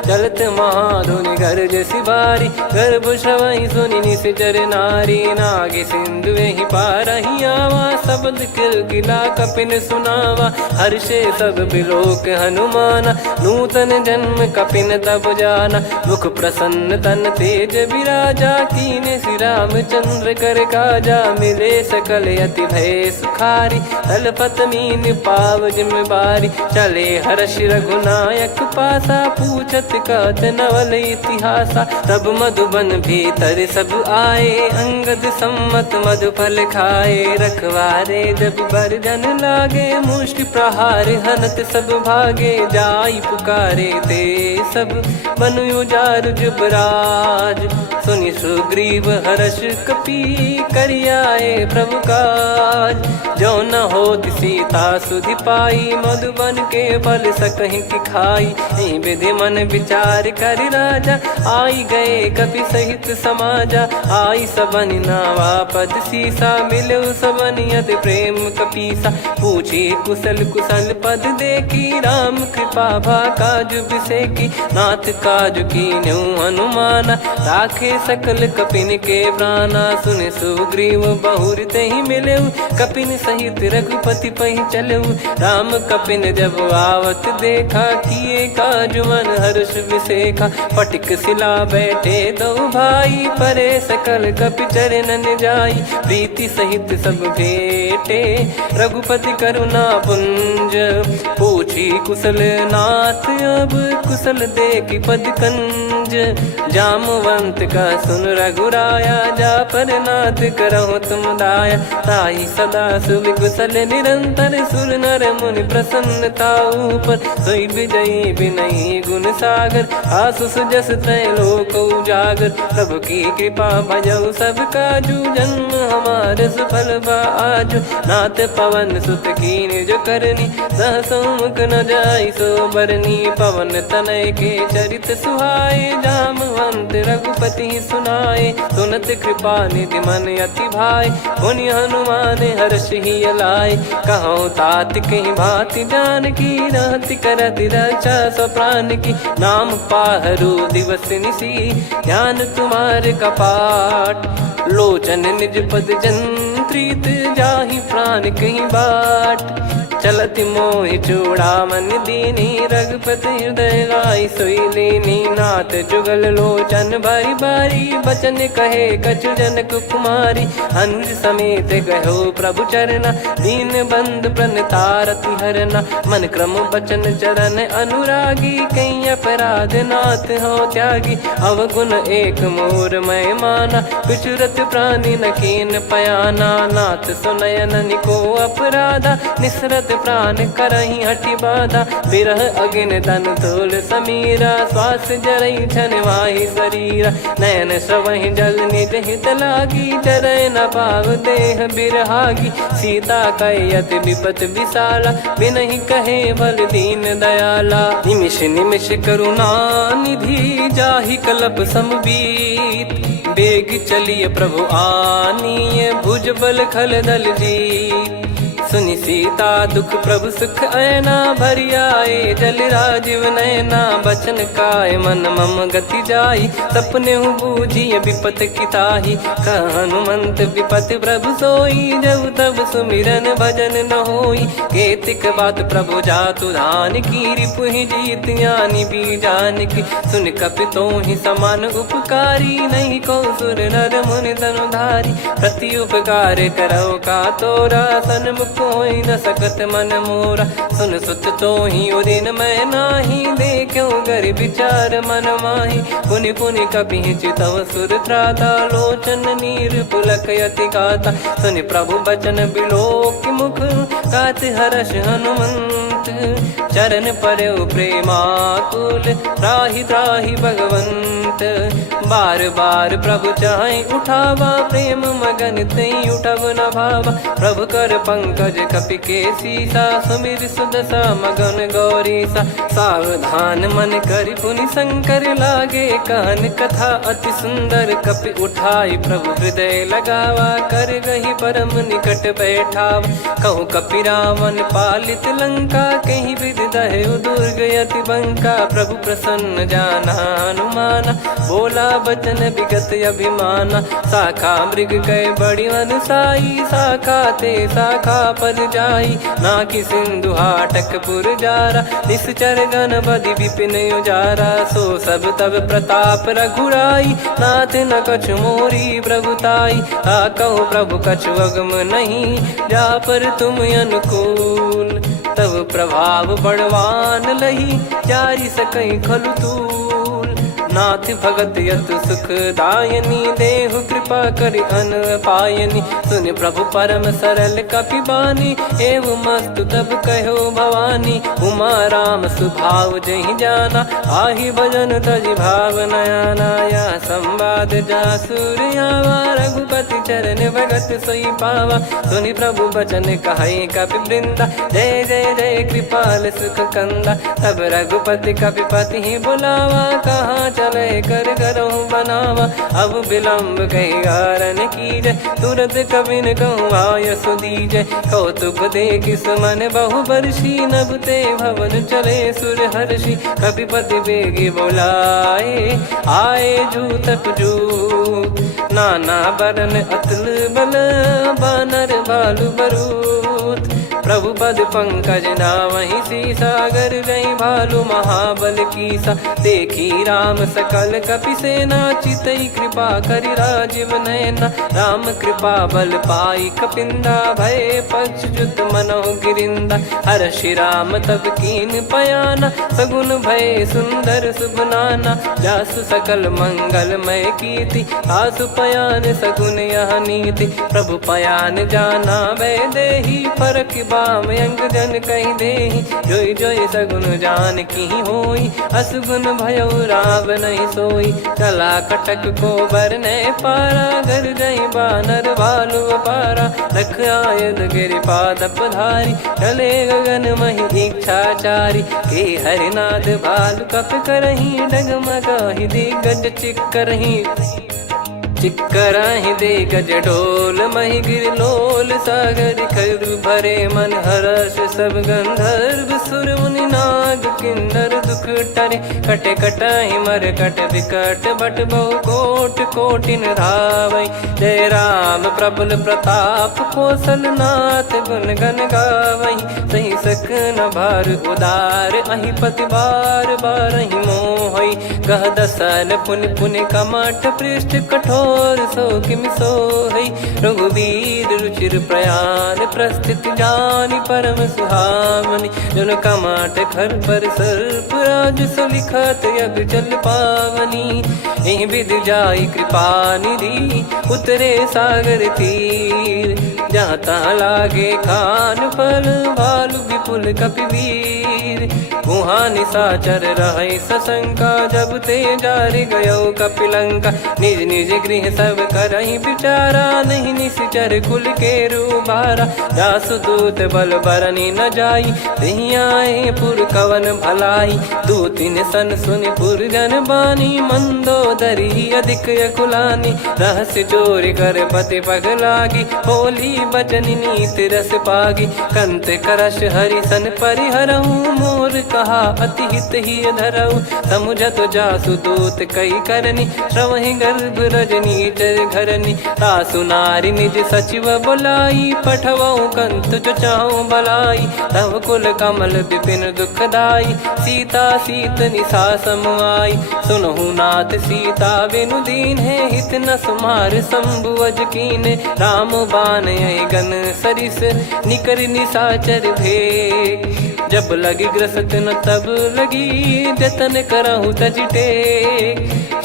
चलत महाधुनि गर्ज सिबारी गर्भ श्रवहि सुनि निश्चर नारी नागे सिंधु ही पारही आवा शब्द किलकिला कपिन सुनावा हर्षे सब बिलोक हनुमाना नूतन जन्म कपिन तब जाना मुख प्रसन्न तन तेज विराजा कीने श्री रामचंद्र कर काजा मिले सकल अति भय सुखारी तलपत मीन पाव जिम्मेवारी चले हर्ष रघुनायक पासा पूछत कहत नवल इतिहासा तब मधुबन भीतर सब आए अंगद सम्मत मधु फल खाए रखवारे जब बरजन लागे मुष्टि प्रहार हनत सब भागे जाई पुकारे ते सब बनु उजार जुबराज सुनि सुग्रीव हर्ष कपि करियाए प्रभु काज जो न होत सीता सुधि पाई मधुबन के फल सकहि की खाई विधि मन विचार कर राजा आई गए कपि सहित समाजा आई सबन नावा पद सीसा मिलो सबनियत प्रेम कपीसा पूछी कुशल कुशल पद देखी राम कृपा भा काज बिसेकी नाथ काज की न्यू हनुमाना राखे सकल कपिन के प्राणा सुने सुग्रीव बहुर ही मिले कपिन सहित रघुपति पही चलऊ राम कपिन जब आवत देखा किए काज मन हर्ष विसेखा फटिक सिला बैठे दो भाई परे सकल कपि चरणन जाई प्रीति सहित सब भेटे रघुपति करुणा पुंज पूछी कुशल नाथ अब कुशल देखी पद कंज जामवंत का सुन रघुराया जा पर नाथ करहु तुम दाया ताई सदा सुभि कुशल निरंतर सुर नर मुनि प्रसन्नता ऊपर सोई विजयी विनयी गुण सागर आसु सुजस त्रैलोक उजागर प्रभु की कृपा भजऊ सब काजू जन्म हमारे सफल बाजू नाथ पवन सुत कीन जो करनी सहसो मुख न जाई सो बरनी पवन तनय के चरित सुहाए जामवंत रघुपति सुनाए सुनत कृपा निधि मन अति भाई पुनि हनुमान हर्ष ही लाए कहो तात कहीं भांति जान की रहति करति रक्षा सो प्राण की नाम पाहरू दिवस निसी ध्यान तुम्हारे कपाट लोचन निज पद जन प्रीत जाहि प्राण कहीं बाट। चलत मोहि चूड़ामन दीनी रघुपति हृदय लाई सोई लीनी। नाथ जुगल लोचन बारी बारी बचन कहे कछु जनक कुमारी। अनुज समेत गयो प्रभु चरना दीन बंद प्रणतारति हरना। मन क्रम बचन चरण अनुरागी कई अपराध नाथ हो त्यागी। अवगुण एक मोर मैं माना विचुरत प्राणी न कीन पयाना। नाथ सुनयन निको अपराधा निसरत प्राण करही हटि बाधा। बिरह अगिन तन तोल समीरा श्वास जरई छन माही शरीरा। नयन श्रवहि जल निज हित लागी जरय न पाव देह बिरहागी। सीता कयत विपत विशाला बिनहि कहे बल दीन दयाला। निमिष निमिष करुणा निधि जाहि कलप समबीत। बेग चलिए प्रभु आनीय भुज बल खल दल जीत। सुनि सीता दुख प्रभु सुख ऐना भरि आए जल राजीव नैना। बचन काय मन मम गति जाई सपने हूँ बूझिए विपत किताही। हनुमंत विपत प्रभु सोई जब तब सुमिरन भजन न होई। केतिक बात प्रभु जातु धान की रिपुहि जीत यानी बीजान की। सुन कपितो ही समान उपकारी नहीं को सुर नर मुनि धनुधारी। प्रति उपकार करो का तोरा सन्मुख कोई न सकत मन मोरा। सुन सुत तो ही उदिन मैं नाही देखो गर विचार मन माही। पुनि पुनि कपि चितव सुर त्राता लोचन नीर पुलक यति गाता। सुनि प्रभु बचन बिलोक मुख गात हर्ष हनुमंत। चरण परयो प्रेमाकुल त्राहि त्राहि भगवंत। बार बार प्रभु चाहि उठावा प्रेम मगन तई उठब न भावा। प्रभु कर पंकज कपि के सीसा सुमिर सुदशा मगन गौरीसा। सावधान मन करि पुनि शंकर लागे कान कथा अति सुंदर। कपि उठाई प्रभु हृदय लगावा कर गही परम निकट बैठावा। कहु कपि रावण पालित लंका कहीं विद दहु दुर्ग यति बंका। प्रभु प्रसन्न जाना हनुमाना बोला बचन विगत अभिमाना। शाखा मृग गए बड़ी अनुसाई शाखा ते शाखा पर जाई। ना कि सिंधु हाटक पुर जारा निश्चर गण बदि विपिन उजारा। सो सब तब प्रताप रघुराई नाथ न कछु मोरी प्रभुताई। कहो प्रभु कछु अगम नहीं जा पर तुम अनुकूल। तब प्रभाव बड़वान लही जारी सकई खलु तूल। नाथ भगत यत सुख दायनी देहु कृपा करि अन पायनी। सुन प्रभु परम सरल कपि बानी एवं मस्तु तब कहो भवानी। उमा राम सुभाव जहि जाना आहि भजन तजि भाव नया नाया। संवाद जासुर आवा रघुपति चरण भगत सोई पावा। सुनि प्रभु बचन कहै कपि वृंदा जय जय जय कृपाल सुख कंदा। तब रघुपति कपि पति ही बुलावा कहाँ चले कर करहु बनावा। अब विलम्ब कही कारण कीजय तुरत कबिन कहूँ आयस दीजय। कौतुक देख सुमन बहु बरसी नभते भवन चले सुर हर्षि। कपिपति बेगी बोलाए आए जूतक जू। नाना बरन अतुल बल बानर बालु बरूत। प्रभु पद पंकज नामहि सीसागर रही भालु महाबल कीसा। देखी राम सकल कपि सेना चितई कृपा करि राजीव नयना। राम कृपा बल पाई कपिंदा भय पक्षजुत मनोह गिरिंदा। हर्षि राम तब कीन पयाना सगुन भय सुंदर सुबनाना। जासु सकल मंगलमय कीर्ति आसु पयान सगुन यह नीति। प्रभु पयान जाना वै देहि फरक बाम अंग जन कहि देहि। जोई जोई सगुन जान की होई असगुन भयो राव नहीं सोई। चला कटक को बरने पारा घर जई बानर भालु अपारा। लख आयद गिरि पाद पधारी चले गगन मही इच्छाचारी। के हरिनाथ भालु कप करही डगमगाहि दिग्गज चिक करही। चिक्कराहि दे गज डोल मही गिर लोल सागर खर भरे मन हर्ष सब गंधर्व सुर मुनि नाग किन्नर दुख टरे कटे कटाहि मर कट विकट बट बहु कोट कोटिन धावै जय राम प्रबल प्रताप कौशल नाथ गुण गण गावै सही सक न भार उदार अहि पति बार बारहि मोहै गह दसन पुन पुन कमठ पृष्ठ कठोर सो किमि सोहै रघुवीर रुचिर प्रयाण प्रस्थित जानि परम सुहावनि जन कमठ खर पर सर्प राज सलिखत यग जल पावनी एहि विध जाई कृपा निधि उतरे सागर तीर जहाँ तहाँ लागे खान फल भालु विपुल कपिवीर वहाँ निशाचर रहै सशंका जब ते जारि गयो कपिलंका निज निज गृह सब करहि विचारा नहीं निश्चर कुल के रूबारा जासु दूत बल बरनी न जाई तहि आए पुर कवन भलाई दूतिन सन सुनि पुर जन बानी मंदोदरी अधिक अकुलानी रहस्य चोरी कर पति पग लागी होली बचन नीत रस पागी कंत करश हरि सन परिहरहु मोर कहा अति हित ही धरऊ समुझत जासु दूत कई करनी श्रवहि गर्भ रजनी चर घरनी तासु नारी निज सचिव बुलाई पठवऊ कंत जो चाहूं बलाई तव कुल कमल विपिन दुखदाई सीता सीत निशा समाई सुनहु नाथ सीता बिनु दीन है हित न सुमार शंभुअज कीन राम बान गन सरिस निकर निशाचर भेग जब लगी ग्रसत न तब लगी जतन करहु तजटे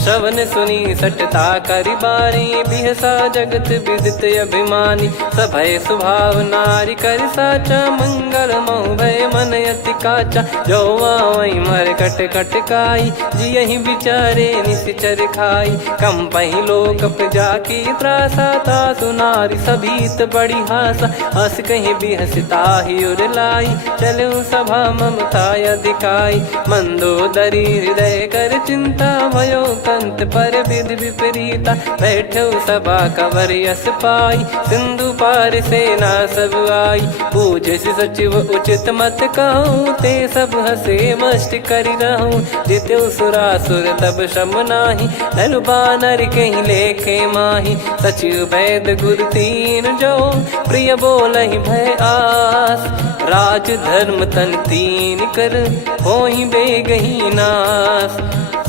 श्रवण सुनी सटता करि बारी बिहसा जगत विदित अभिमानी सभय स्वभाव नारी कर साचा मंगल मऊ भय मन अति काचा जो आवई मर कट कट काई जियहि बिचारे निश्चर खाई कम पही लोक प्रजा की त्रासा तासु नारी सभीत बड़ी हासा हस कहीं बिहसता ही उर लाई चलऊ सभा ममता अधिकाई मंदोदरी हृदय कर चिंता भयो कंत पर विधि विपरीता बैठो सभा कवर यस पाई सिंधु पार सेना सब आई पूजे सचिव उचित मत कहूँ ते सब हसे मस्त करि रहूं जित्यो सुरासुर तब शम नाही धनु बानर कहीं लेखे माही सचिव वैद गुरु तीन जो प्रिय बोलहि भय आस राज धर्म तन तीन कर होहि बेगही नास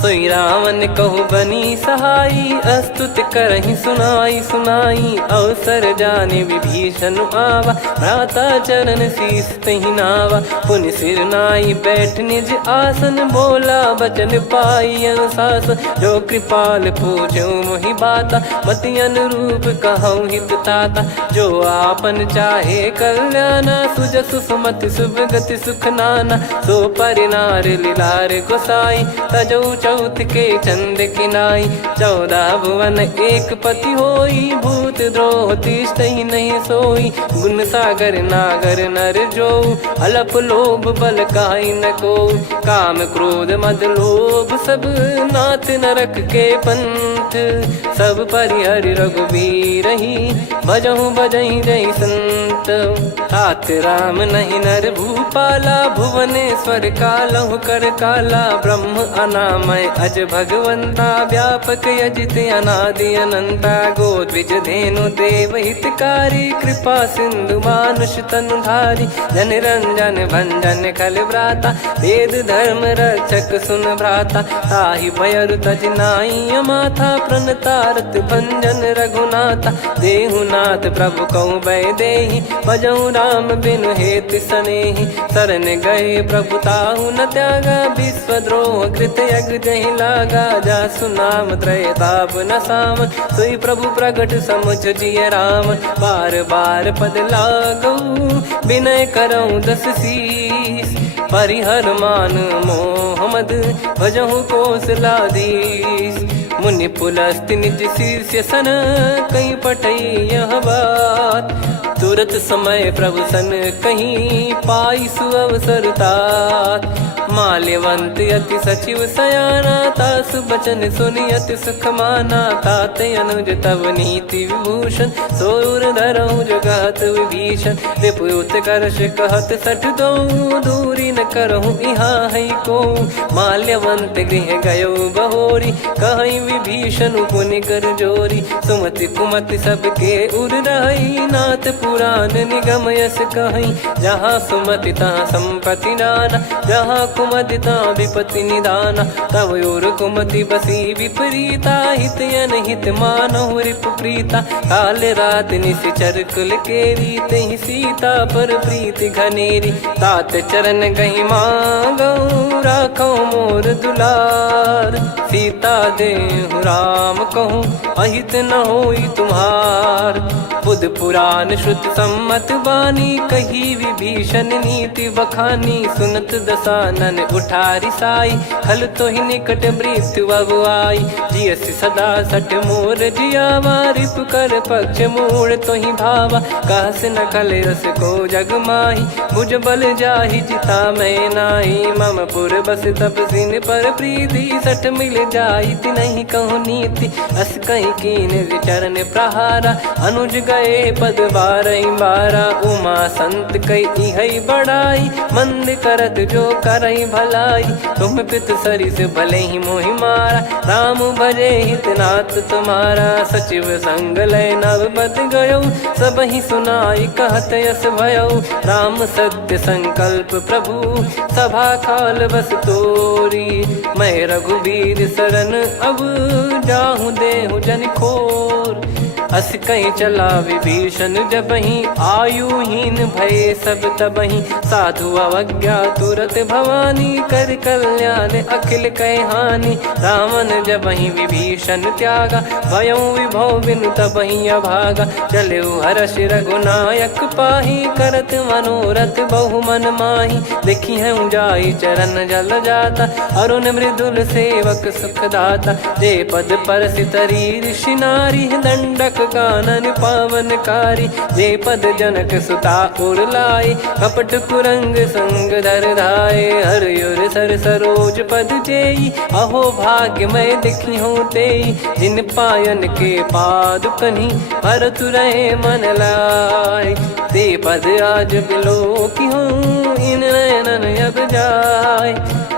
सोई रावण कहु बनी सहाई अस्तुत करहि सुनाई सुनाई अवसर जाने विभीषण आवा भ्राता चरण शीस तहि नावा पुनि सिर नाई बैठ निज आसन बोला बचन पाई अनुशासन जो कृपाल पूछो मोहि बाता मति अनुरूप कहूँ हित ताता जो आपन चाहे कल्याणा सुजसु सुमति शुभ गति सुख नाना सो परिनार लीलार गोसाई तजौ चौथ के चंद किनाई 14 भुवन एक पति होई भूत द्रोह तिष्ठहि नहीं सोई गुण सागर नागर नर जो अलप लोभ बल काई न को काम क्रोध मद लोभ सब नाथ नरक के पंथ सब परिहर रघुवीर ही भजहु बजहि जय संत तात राम नहीं नर भूपाला भुवनेश्वर कालहु कर काला ब्रह्म अनामय अज भगवंता व्यापक यजित अनादि अनंता गोद्विज धेनु देव हितकारी कृपा सिंधु मानुष तनुधारी जन रंजन भंजन खल व्राता वेद धर्म रक्षक सुन भ्राता ताहि भयरु तज नाई माथा प्रणतारत भंजन रघुनाथा देहुनाथ प्रभु कहु बै देहि भजहु राम बिनु हेतु सनेहि शरण गए प्रभु ताहु न त्यागा विश्वद्रोह कृत यज्ञ जहि लागा जासु नाम त्रय ताप न साम सोई प्रभु प्रगट समुझ जिय राम बार बार पद लागऊ विनय करऊँ 10 शीस परिहर मान मोहम्मद भजहु कौशलाधीश मुनि पुलस्त्य निज शिष्य सन कहीं पटई यह बात। तुरत समय प्रभु सन कहीं पाई सुअवसर तात। माल्यवंत अति सचिव सयाना तासु बचन सुनि अति सुख माना। तात अनुज तव नीति विभूषण सोर धरहु जगत विभीषण। रिपुत करश कहत सठ दो दूरी न करहु यहाँ है को। माल्यवंत गृह गयो बहोरी कहीं विभीषण पुनि कर जोरी। सुमति कुमति सबके उर रही नाथ पुराण निगम यस कहीं। जहाँ सुमति तहाँ संपत्ति नाना जहाँ कुमति तहाँ विपत्ति निदाना। तव और कुमति बसी विपरीता हित अनहित मानहु रिपु प्रीता। काल रात निश्चर कुल केरी तहि सीता पर प्रीति घनेरी। तात चरण गही मांगऊ राखो मोर दुलार। सीता देहु राम कहूँ अहित न होई तुम्हार। बुध पुराण श्रुत सम्मत बानी कही विभीषण नीति बखानी। सुनत दसानन उठारी साई खल तो ही निकट मृत्यु अब आई। जियस सदा सट मोर जियावा रिप कर पक्ष मूड़ तो ही भावा। कहस न खल रस को जग माही भुज बल जाहि जिता मैं नाई। मम पुर बस तब सिन पर प्रीति सठ मिल जाई नहीं कहूँ नीति। अस कहीं कीन चरण प्रहारा अनुज गए पद बारई बारा। उमा संत कई हई बड़ाई मंद करत जो करई भलाई। तुम पित सरिस भले ही मोहि मारा राम भजे हित नाथ तुम्हारा। सचिव संग लय नव बद गयो सब ही सुनाई कहत यस भयो। राम सत्य संकल्प प्रभु सभा काल बस तोरी। मैं रघुबीर शरण अब जाहू देहु जन खोर। अस कहीं चला विभीषण जबहि आयुहीन भय सब तबहि। साधु अवज्ञा तुरत भवानी कर कल्याण अखिल कह हानि। रावण जबहि विभीषण त्यागा भयउ विभव बिनु तबहि अभागा। चलऊ हर्ष रघुनायक पाही करत मनोरथ बहु मन माही। देखी है जाई चरण जल जाता अरुण मृदुल सेवक सुखदाता। जे पद पर सितरी ऋषि नारी दंडक कानन पावनकारी। जे पद जनक सुता उर लाए कपट कुरंग संग धर धाये। हर सर सरोज पद जेई अहो भाग्य मैं दिखी हूँ तेई। जिन पायन के पाद कन्ही भरत रहे मन लाए। ते पद आज बिलो की हूँ इन नयनन अब जाय।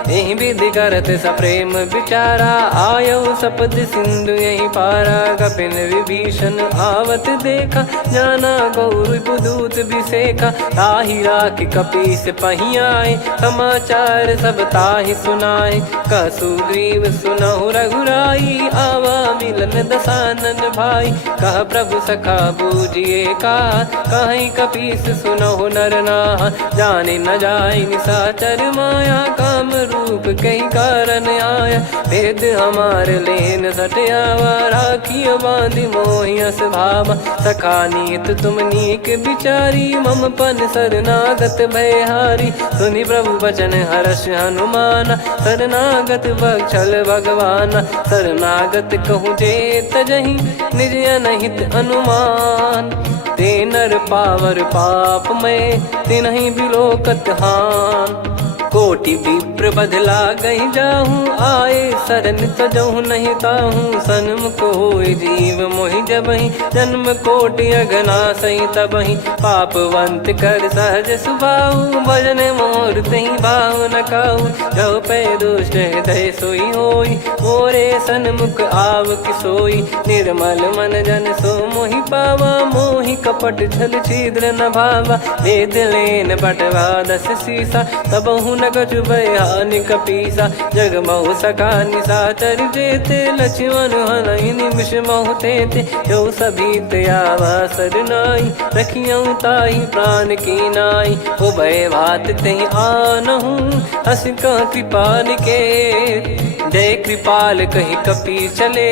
यही विधि करत सप्रेम विचारा आयो सपद सिंधु यही पारा। कपिन विभीषण आवत देखा जाना गौर बुदूत विसेखा। ताहि राखि कपीस पही आए समाचार सब ताहि सुनाए। कह सुग्रीव सुनहु रघुराई आवा मिलन दसानन भाई। कह प्रभु सखा बूझिए का कहीं कपीस सुनहु नर नाहा। जाने न जाय निशाचर माया काम रूप कई कारण आया। भेद हमार लेन सटयावा राखियो बांधि मोहियस भावा। सखा नीत तुम नीक बिचारी मम पन शरणागत भयहारी। सुनि प्रभु बचन हर्ष हनुमाना शरणागत बक्षल भगवाना। शरणागत कहूँ जे तजहि निज अनहित अनुमान। ते नर पावर पाप में तिन्हि बिलोकत हान। कोटि विप्र बदला गई जाहूँ आए शरण तजहु नहीं ताहूँ। सन्मुख होय जीव मोहि जबहि जन्म कोटि अघना सही तबहि। पापवंत कर सहज सुभाऊ भजन मोर तहि भाव न काहू। जो पै दुष्ट हृदय सोई होई मोरे सन्मुख आव किसोई। निर्मल मन जन सो मोहि पावा मोहि कपट छल छिद्र न भावा। वेद लेन बटवा दस सीसा तबहु न कछु भयानि कपीसा। जग महु सका निशाचर जेते लक्ष्मण हनहि निमिष महु तेते। जो सभी दयावा सरनाई रखियऊ ताहि प्राण की नाई। उभय भात तहि आनहु हस का कृपा निकेत। जय कृपाल कही कपि चले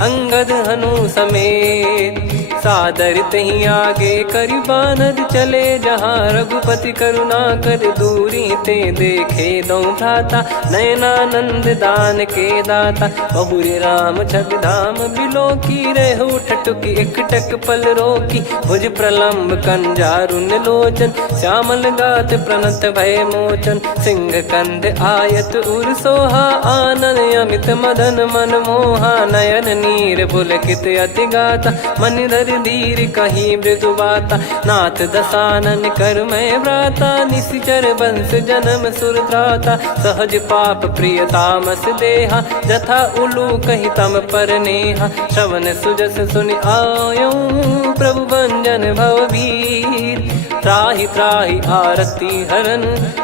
अंगद हनु समेत। सादर तहीं आगे करि बानर चले जहाँ रघुपति करुणा कर दूरी ते देखे दो भ्राता नयनानंद दान के दाता। बहुरे राम छवि धाम बिलो की रेहू ठटुकी एकटक पल रोकी भुज प्रलम्ब कंजारुन लोचन श्यामल गात प्रणत भय मोचन। सिंह कंद आयत उर सोहा आनन अमित मदन मन मोहा नयन नीर पुलकित अति गाता मन धर धीर कहीं मृदु बाता। नाथ दसानन कर मैं व्राता निशिचर बंस जन्म सुर त्राता। सहज पाप प्रिय तामस देहा जथा उलू कही तम पर नेहा। श्रवण सुजस सुनि आयो प्रभु भंजन भवभीर। त्राहि त्राहि आरती हरन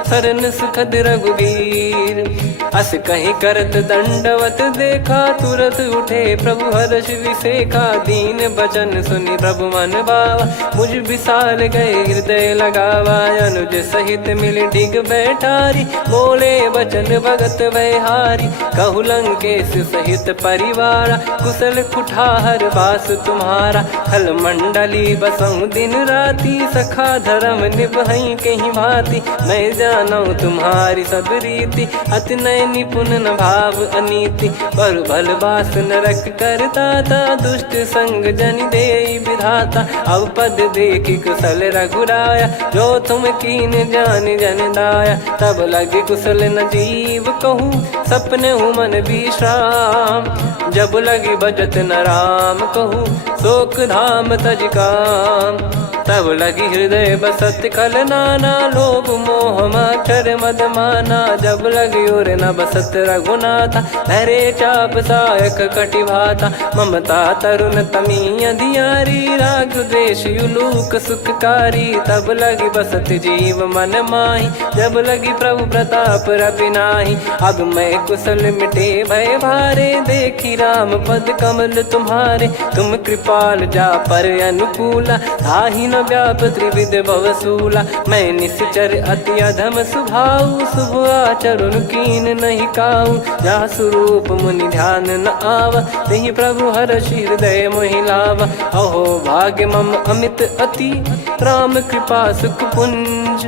सरन सुखद रघुबीर। अस कहीं करत दंडवत देखा तुरत उठे प्रभु हर्ष विसेखा। दीन बचन सुनि प्रभु मन भावा मुझ विसाल गए हृदय लगावा। अनुज सहित मिल डिग बैठारी बोले बचन भगत वैहारी। कहु लंकेश सहित परिवारा कुशल कुठार बास तुम्हारा। खल मंडली बसऊ दिन राती सखा धर्म निभई कहीं भांति। मैं जानू तुम्हारी सब रीति अति नय निपुण न भाव अनीति। पर भल बास नरक करता था दुष्ट संग जन दे विधाता। अब पद देखी कुशल रघुराया जो तुम कीन जान जन दाया। तब लगे कुशल न जीव कहूँ सपने हूँ मन विश्राम। जब लगी बजत न राम कहूँ शोक धाम तज काम। तब लगी हृदय बसत खल नाना लोभ मोह मच्छर मद माना। जब लगी और न बसत रघुनाथा हरे चाप सायक कटि भाता। ममता तरुण तमी अधियारी राग द्वेष युलूक सुखकारी। तब लगी बसत जीव मन माही जब लगी प्रभु प्रताप रवि नाही। अब मैं कुशल मिटे भय भारे देखी राम पद कमल तुम्हारे। तुम कृपाल जा पर अनुकूला ताहि न व्याप त्रिविध भवसूला। मैं निश्चर अति अधम सुभाऊ शुभ आचरण कीन नहीं काऊ। जा स्वरूप मुनि ध्यान न आवा नहीं प्रभु हर्ष हृदय मोहि लावा। अहो भाग्य मम अमित अति राम कृपा सुख पुंज।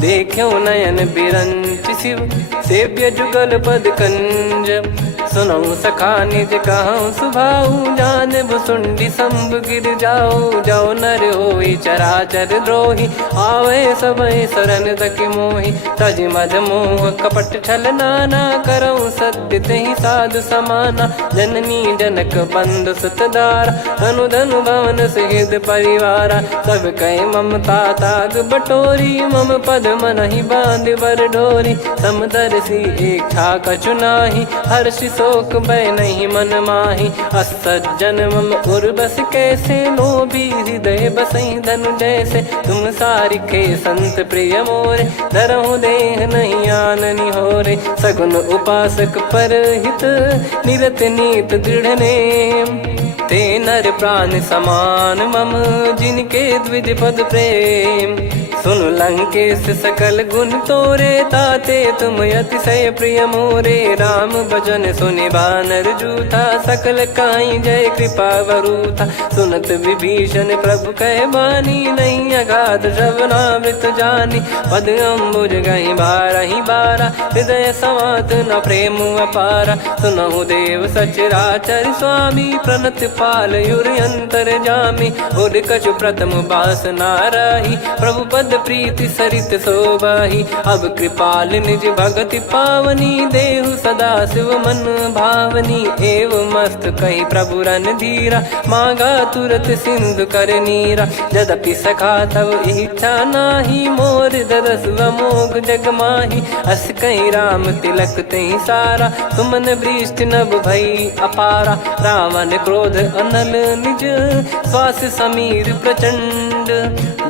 देखो नयन बिरंच शिव सेव्य जुगल पद कंज। सुनऊ सखा निज कहूँ सुभाऊ जान भुसुंडी संभ गिर जाओ। जाओ नर होई चराचर द्रोही आवे सबय शरण तक मोहि। तज मद मोह कपट छल नाना करऊँ सत्य तहि साधु समाना। जननी जनक बंधु सुतदारा धनु धनु भवन सहित परिवारा। सब कहे ममता ताग बटोरी मम पद मन ही बांध बर डोरी। समदर्शी इच्छा कछु नाही हर्षि शोक भय नहीं मन माही। असज्जन मम उर्वस कैसे लोभी हृदय बसई धनु जैसे। तुम सारिखे संत प्रिय मोरे धरहु देह नहीं आननि होरे। सगुन उपासक पर हित निरत नीत दृढ़ नेम। ते नर प्राण समान मम जिनके द्विज पद प्रेम। सुन लंकेश सकल गुण तोरे ताते तुम अतिशय प्रिय मोरे। राम भजन सुनि बानर जूथा सकल काई जय कृपा वरूथा। सुनत विभीषण प्रभु कह बानी नहीं अगाध श्रवणामृत जानी। पद अम्बुज गहि बारहि बारा हृदय समात न प्रेम अपारा। सुनहु देव सचराचर स्वामी प्रणत पाल युर अंतर जामी। उर कछु प्रथम बास नाराही प्रभु पद प्रीति सरित शोभाही। अब कृपाल निज भगति पावनी देहु सदा शिव मन भावनी। एव मस्त कही प्रभु रन धीरा मांगा तुरत सिंधु कर नीरा। यद्यपि सखा तब इच्छा नाही मोर दरस मोग जग माही। अस कहीं राम तिलक तही सारा सुमन वृष्टि नभ भई अपारा। रावण क्रोध अनल निज श्वास समीर प्रचंड।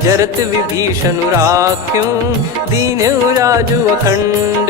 जरत विभीषण राख्यों दीन राजु अखंड।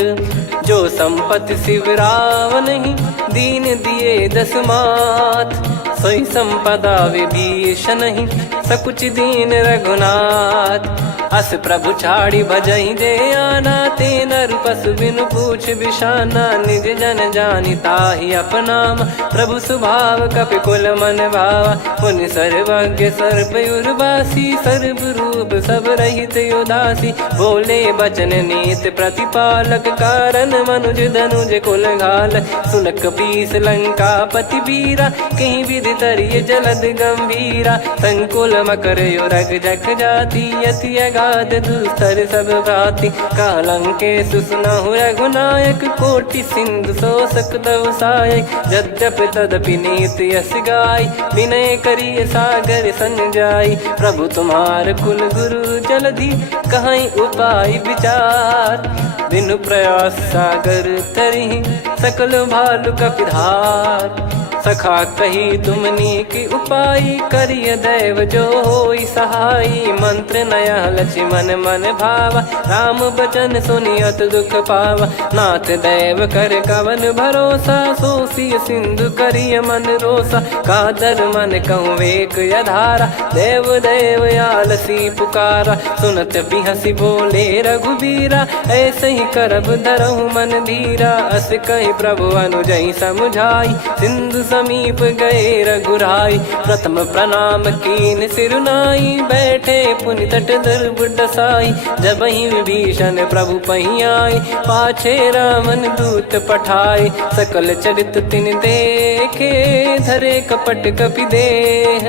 जो संपत्ति शिव रावण ही दीन दिए दस मात। सोई संपदा विभीषण ही सकुच दीन रघुनाथ। अस प्रभु छाड़ी भजई जे आना, ते नर पशु बिनु पूछ बिशाना, निज जन जानी ताहि अपनाम, प्रभु स्वभाव कपि कुल मन भावा, पुनि सर्वज्ञ सर्वयुर्वासी, सर्व रूप सब रहित उदासी, बोले बचन नीत प्रतिपालक, कारण मनुज धनुज कुल घाल, सुनक पीस लंका पति बीरा, कहीं विधि तरिय जलद गंभीरा, संकुल मकर युरग जख जाति, यति अगाध दुस्तर सब भाति, कालंके सुसुनहु रघुनायक, कोटि सिंधु शोषक तव सहायक, यद्यपि तदपि नीति यस गाय, विनय करिय सागर सन जाई, प्रभु तुम्हार कुल गुरु जलधि, कहीं उपाय विचार, बिनु प्रयास सागर तरि, सकल भालु कपिधार, सखा कही तुमनी की उपाय, करिय दैव जो होई सहाई, मंत्र नया लक्ष्मण मन भावा, राम बचन सुनियत दुख पावा, नाथ दैव कर कवन भरोसा, सोसिय सिंधु करिय मन रोसा, कादर मन कहूँ एक यधारा, देव देव आलसी पुकारा, सुनत बिहसी बोले रघुबीरा, ऐसे ही करब धरहु मन धीरा, अस कही प्रभु अनुजई समुझाई, सिंधु समीप गए रघुराई, प्रथम प्रणाम कीन सिरुनाई, बैठे पुनि तट दर्भ डसाई, जब ही विभीषण प्रभु पही आए, पाछे रामन दूत पठाए, सकल चरित तिन देखे, धरे कपट कपि देह,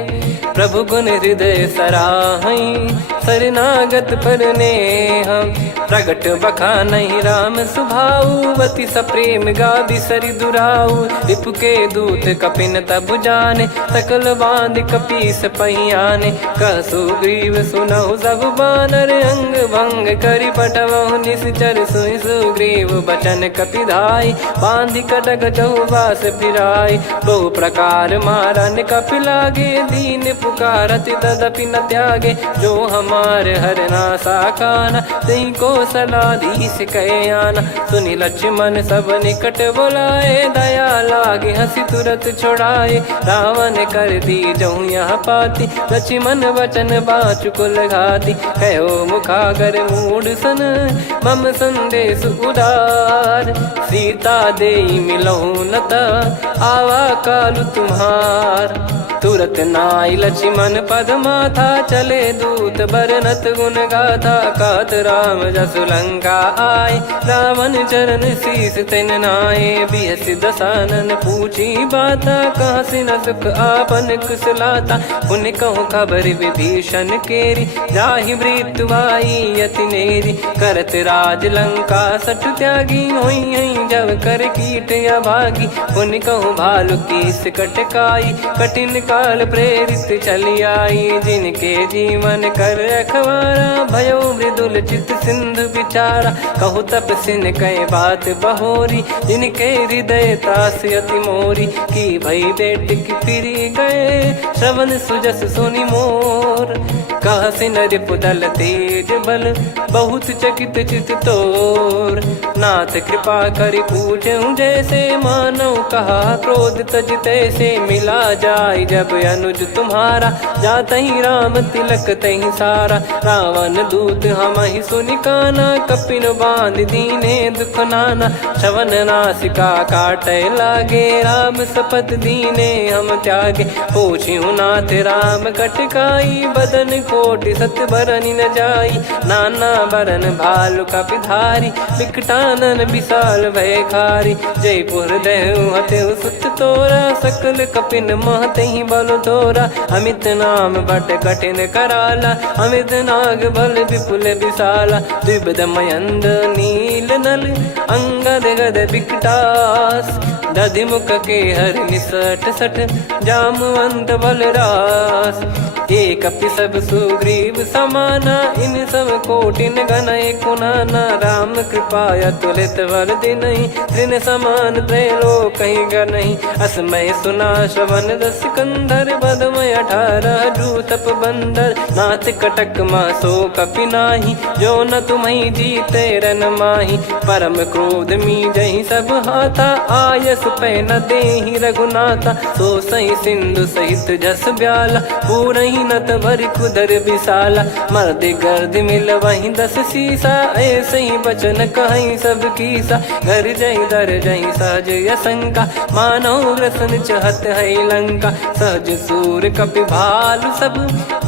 प्रभु गुण हृदय सराहई, शरणागत पर नेह, प्रगट बखानहि राम सुभाऊ, बति सप्रेम गादि सरि दुराऊ, रिपु के दूत कपिन तब जाने, सकल बांध कपीस पहियाने, कह सुग्रीव सुनहु सब बानर, अंग भंग करि पटवहु निश्चर, सुनि सुग्रीव बचन कपिधाई, बांधि कटक चौबास फिराई, बहु प्रकार मारन कपि लागे, दीन पुकारत तदपि न त्यागे, जो हमार हरना साकाना, तई को सलाधीश कहे आना, सुनि लक्ष्मण सब निकट बुलाए, दया लागे हंसी तुरत छोड़ाए, रावण कर दी जहूँ यहाँ पाती, लक्ष्मण वचन बाचु कुल घाती, कहो मुखागर मूड सन, मम संदेश उदार, सीता देई मिलहु नता, आवा कालु तुम्हार, तुरत नाई लक्ष्मण पद माथा, चले दूत बरनत गुण गाथा, कहत राम जसु लंका आए, रावण चरण शीस तिन नाये, बिहस दसानन पूछी बाता, कहाँ से न सुख आपन कुशलाता, पुन कहूँ खबर विभीषण केरी, जाहि मृत्यु आई यति नेरी, करत राज लंका सठ त्यागी, होई जब कर कीट अभागी, पुन कहूँ भालु कीस कटकाई, कठिन काल प्रेरित चली आई, जिनके जीवन कर रखवारा, भयो मृदुल चित सिंधु विचारा, कहु तपसिन कई बात बहोरी, जिनके हृदय तास अति मोरी, की भई बेट की फिरी गए, श्रवण सुजस सुनि मोर, कहसि नरिपु दल तेज बल, बहुत चकित चित तोर, नाथ कृपा करि पूछऊं जैसे, मानव कहा क्रोध तज तैसे, मिला जाय जब अनुज तुम्हारा, जात ही राम तिलक तही सारा, रावण दूत हम ही सुनि काना, कपिन बांध दीने दुख नाना, श्रवण नासिका काटे लागे, राम सपत दीने हम त्यागे, पूछिहु नाथ राम कटकाई, बदन कोटि सत बरनि न जाई, नाना बरन भालु कपिधारी, विकटानन विशाल भय खारी, जयपुर देहु हतेउ सुत तोरा, सकल कपिन महतहि बल तोरा, अमित नाम बट कठिन कराला, अमित नाग बल विपुल विशाला, द्विविध मयंद नील नल, अंगद गद विकटास, दधिमुख के हर निसठ सठ, जामवंत बलरास, एक अपि सब सुग्रीव समाना, इन सब कोटिन गणय कुनाना, राम कृपा अतुलित वर दिनहि, दिन समान त्रैलोक कहीं गनहि, असमय सुना श्रवण दस कंधर, बदमय 18 जूतप बंदर, नाथ कटक मासो कपि नाही, जो न तुम्हि जीते रन माही, परम क्रोध मी जहि सब हाथा, आयस पै न देहि रघुनाथा, सो सही सिंधु सहित जस ब्याला, पूरहि कीनत भरी कुदर विशाला, मर्द गर्द मिल वहीं 10 शीशा, ऐसे ही बचन कहीं सब कीसा, घर जही दर जही सहज असंका, मानव ग्रसन चहत है लंका, सहज सूर कपि भालु सब,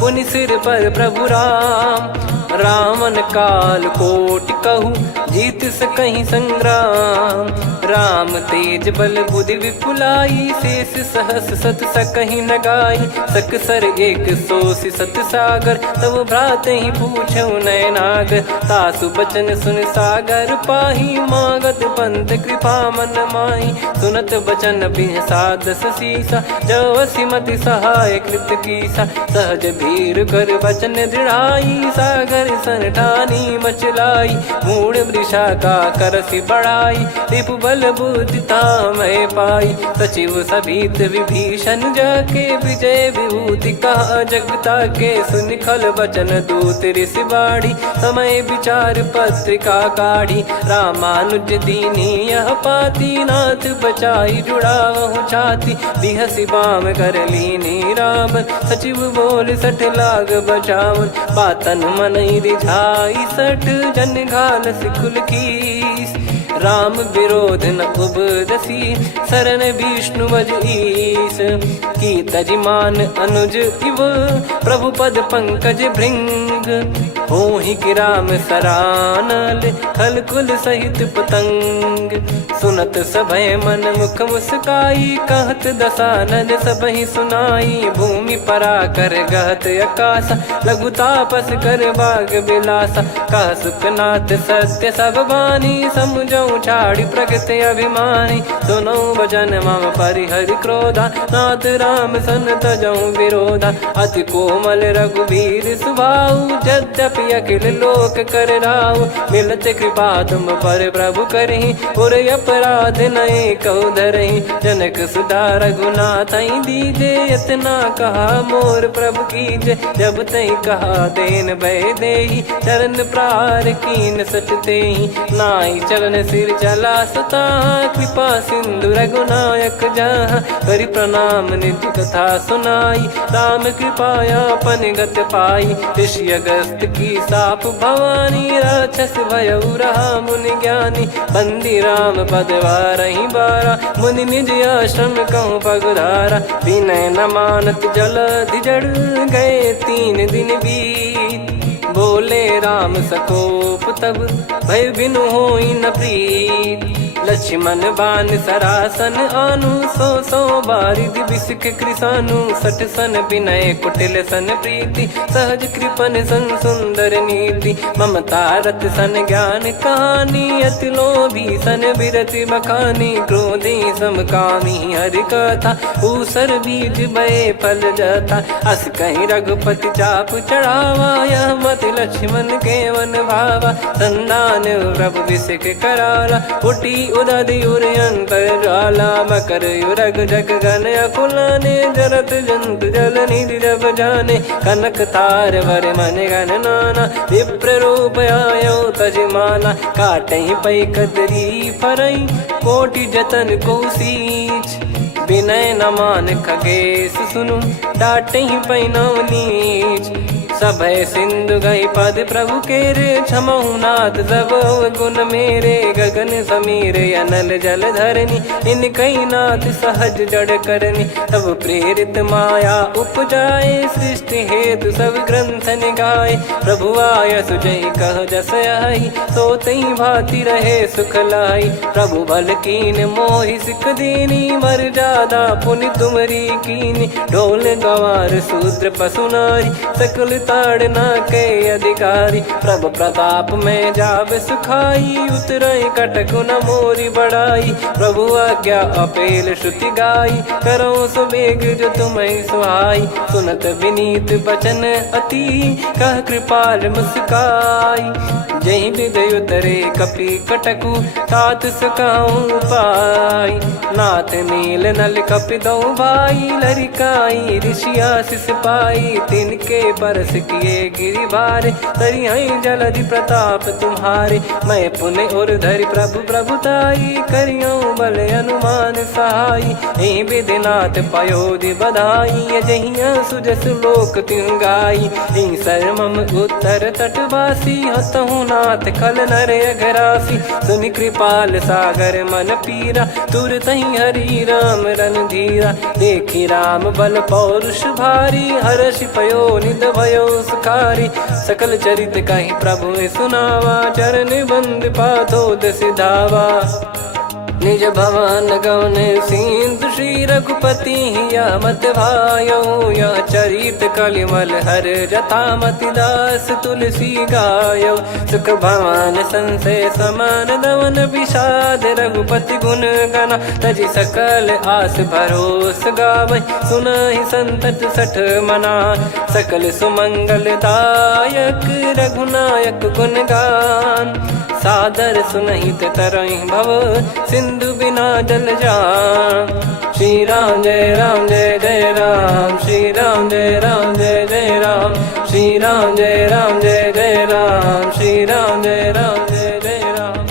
पुनि सिर पर प्रभु राम, रामन काल कोटि कहूँ जीत सकहीं संग्राम, राम तेज बल बुद्धि विपुलाई, शेष सहस सत सकहीं न गाई, सकसर एक सोसी सत सागर, तब भ्रात ही पूछौ नयनागर, तासु बचन सुन सागर पाही, मागत पंथ कृपा मन माही, सुनत बचन बिहसादस शीसा, जो सिमति सहाय कृत कीसा, सहज भीर कर बचन दृढ़ाई, सागर सन ठानी मचलाई, मूढ़ वृषा का करसि बढ़ाई, रिपु बल बुद्धि तामय पाई, सचिव सभीत विभीषण जाके, विजय विभूति कहा जगता के, सुनि खल बचन दूत ऋषि बाड़ी, समय विचार पत्रिका काढ़ी, रामानुज दीनी यह पाती, नाथ बचाई जुड़ावहु छाती, बिहसि बाम कर लीनी राम, सचिव बोल सठ लाग बचावन, बातन मनई रिझाई सठ, जन घाल सिकुल कीस, राम विरोध न उपदसी, शरण विष्णु बज ईस, की तजिमान अनुज इव, प्रभु पद पंकज भृंग, होहि कि राम सरानल, खल कुल सहित पतंग, सुनत सभय मन मुख मुस्काई, कहत दसानन सबहि सुनाई, भूमि परा कर गहत आकाशा, लघु तापस कर बाग बिलासा, कह सुखनाथ सत्य सब बानी, समझौ छाड़ी प्रकृति अभिमानी, सुनो भजन मम परिहरि क्रोधा, नाथ राम सन तजौ विरोधा, अति कोमल रघुवीर सुभाऊ, यद्यपि अखिल लोक कर राऊ, मिलत कृपा तुम पर प्रभु करहि, पुर अपराध नये कौ धरहि, जनक सुधा रघुनाथ दीजे, इतना कहा मोर प्रभु कीजे, जब तई कहा देन भय देहि, चरण प्रार कीन सचतेहि, नाई चलन सिर चला सता, कृपा सिंधु रघुनायक जहाँ, करि प्रणाम निज कथा सुनाई, राम कृपाया अपन गत पाई, ऋषि अगस्त की साप भवानी, राक्षस भयउ रहा मुनि ज्ञानी, बंदी राम पद वारहि बारा, मुनि निज आश्रम कहूँ पगधारा, विनय न मानत जलधि जड़, गए 3 दिन बीत, बोले राम सकोप तब, भय बिनु होई न प्रीत, लक्ष्मण बान सरासन आनु, 100 बारिद बिसिक कृसानु, 60 सन विनय कुटिल सन प्रीति, सहज कृपन सन सुंदर नीति, ममता रत सन ज्ञान कहानी, अति लोभी सन विरति बखानी, क्रोधी समकामी हरि कथा, ऊसर बीज भय फल जथा, अस कहीं रघुपति चाप चढ़ावा, यह मति लक्ष्मण के वन भावा, संदान प्रभु बिसिक कराला, उटी उदधि उर अंतर ज्वाला, मकर युरग जग गन अकुलाने, जरत जंतु जल निधि जब जाने, कनक तार वर मन गन नाना, विप्र रूप आयो तजमाना, काटहि पै कतरी फरई, कोटि जतन को सींच, विनय न मान खगेश सुनु, डांटहि पै नव नीच, सभय सिंधु गई पद प्रभु केरे, क्षमहु नाथ सब गुण मेरे, गगन समीर अनल जल धरनी, इन कई नाथ सहज जड़ करनी, तब प्रेरित माया उपजाए, सृष्टि हेतु सब ग्रंथ निगाए, प्रभु आय सुजय कह जस आई, सोतई भांति रहे सुख लाई, प्रभु बल कीन मोहि सिख दीनी, मर्यादा पुनि तुमरी कीनी, ढोल गवार शूद्र पशु नारी, सकल ताड़ना के अधिकारी, प्रभु प्रताप में जाब सुखाई, उतरई कटक न मोरी बढ़ाई, प्रभु आज्ञा अपेल श्रुति गाई, करो सुबेग जो तुम्हें सुहाई, सुनत विनीत बचन अति, कह कृपाल मुस्काई, जही विदय उतरे कपि कटकु, तात सकाऊं पाई, नाथ नील नल कपि दो भाई, लरिकाई ऋषि आशीष पाई, तिनके परस किए गिरिबारे, तरियाई जलधि प्रताप तुम्हारे। मैं पुण्य और धरि प्रभु प्रभुताई, करियों बल अनुमान सहाई। ए विधिनाथ पयोधि बधाई, जहिया सुजस लोक तिहुँ गाई। ए सरमम उत्तर तटवासी, हतहु नाथ खल नर अघरासी। सुनि कृपाल सागर मन पीरा, तुरतहि हरि राम रणधीरा। देखि राम बल पौरुष भारी, हर्षि पयो निध भयो सुखारी। सकल चरित कहि प्रभु सुनावा, चरण बंद पाथो सिधावा। निज भवन गवन सिंधु श्री रघुपति, या मत भायो या चरित कलिमल हर जथा मति दास तुलसी गायो। सुख भवन संशय समान दवन, विषाद रघुपति गुण गना। तजि सकल आस भरोस गावै, सुनहि संतत सठ मना। सकल सुमंगल दायक रघुनायक गुण गान, सादर सुनहित तरहि भव सिंधु बिना जल जान। श्री राम जय जय राम, श्री राम जय जय राम। श्री राम जय जय राम, श्री राम जय जय राम।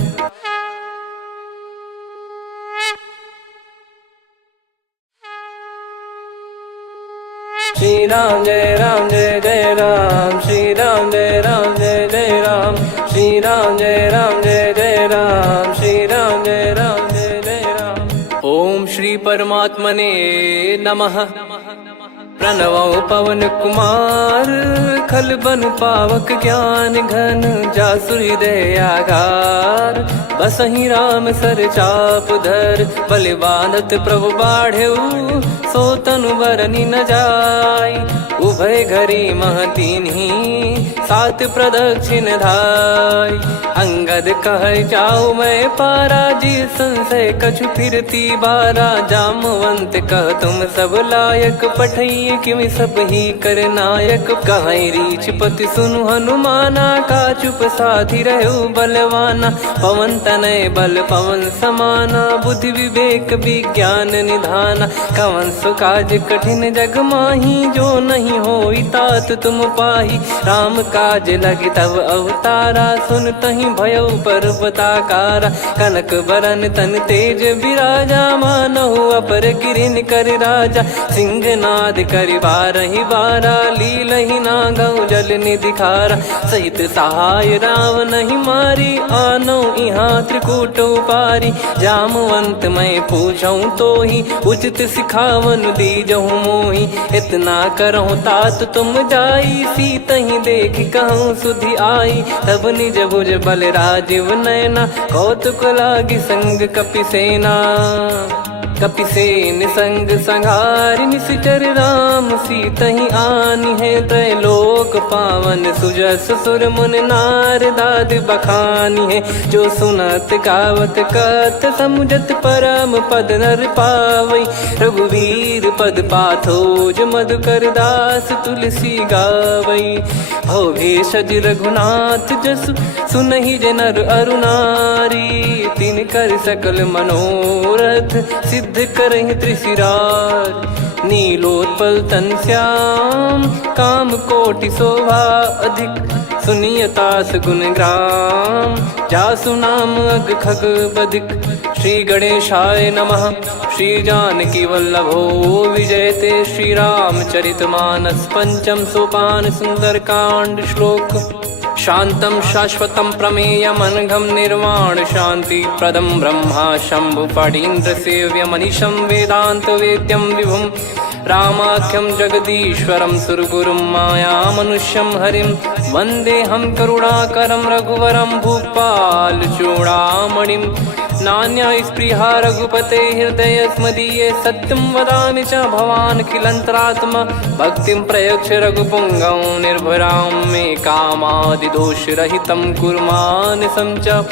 श्री राम जय जय राम, श्री राम जय जय राम। श्री राम जय जय राम, श्री राम जय जय राम। ओम श्री परमात्मने नमः। प्रणवो पवन कुमार, खल बन पावक ज्ञान घन। जासु हृदय आगार, बसहि राम सर चाप धर। बलि बांधत प्रभु बाढ़ऊ, सो तनु बरनि न जाय। उभय घरी मह दीन्ही, सात प्रदक्षिण धाय। अंगद कह जाऊ मैं पारा, जी संशय कछु फिरती बारा। जामवंत कह तुम सब लायक, पठइये किमि सब ही कर नायक। कहीं रीछ पति सुनु हनुमाना, का चुप साथी रहु बलवाना। पवन तनय बल पवन समाना, बुद्धि विवेक विज्ञान निधाना। कवन सो काज कठिन जग माही, जो नहीं होई तात तुम पाही। राम काज लगी तब अवतारा, सुन तहि भयउ पर्वताकारा। कनक बरन तन तेज बिराजा, मानहु अपर गिरिन कर राजा। सिंहनाद करि बारहि बारा, लीलहि नागौ जल निधि खारा। सहित सहाय रावण ही मारी, आनो इहाँ त्रिकूट उपारी। जामवंत मैं पूछऊँ तो ही, उचित सिखावन दीजहु मोहि। इतना करहु तात तुम जाई, सीतहि देख कहूँ सुधि आई। तब निज भुज बल राजीव नयना, कौतुक लागी संग कपिसेना। कपिसेन संग संहारि निशिचर राम, सीतहि आनि है त्रैलोक पावन। सुजस सुर मुन नार दाद बखानी है, जो सुनत गावत कथ समुझत परम पद नर पावई। रघुवीर पद पाथोज मधुकर दास तुलसी गावई। भव भेषज रघुनाथ जसु, सुनहि जे नर अरु नारी। तिन कर सकल मनोरथ, सिद्ध करहि त्रिशिरार। नीलोत्पल तन श्याम, काम कोटि शोभा अधिक। सुनियतास गुण ग्राम, जासु नाम अग खग बदिक। श्री गणेशाय नमः। श्री जानकी वल्लभो विजयते, श्री रामचरित मानस। पंचम सोपान सुंदरकांड श्लोक। शांतं शाश्वतं प्रमेयमनघं निर्वाण शांति प्रदं ब्रह्मा शंभु फणीन्द्र सेव्य मनीषं वेदांत वेद्यं विभुं। रामाख्यं जगदीश्वरं सुरगुरुं माया मनुष्यं हरिं। वन्देऽहं करुणाकरं रघुवरं भूपाल चूडामणिं। नान्या स्पृहा रघुपते हृदय स्मदीये, सत्यं वदामि च भवान् किलन्तरात्मा। भक्तिं प्रयच्छ रघुपुङ्गं निर्भरां मे कामादिदोषरहितं कुर्मानिसं च।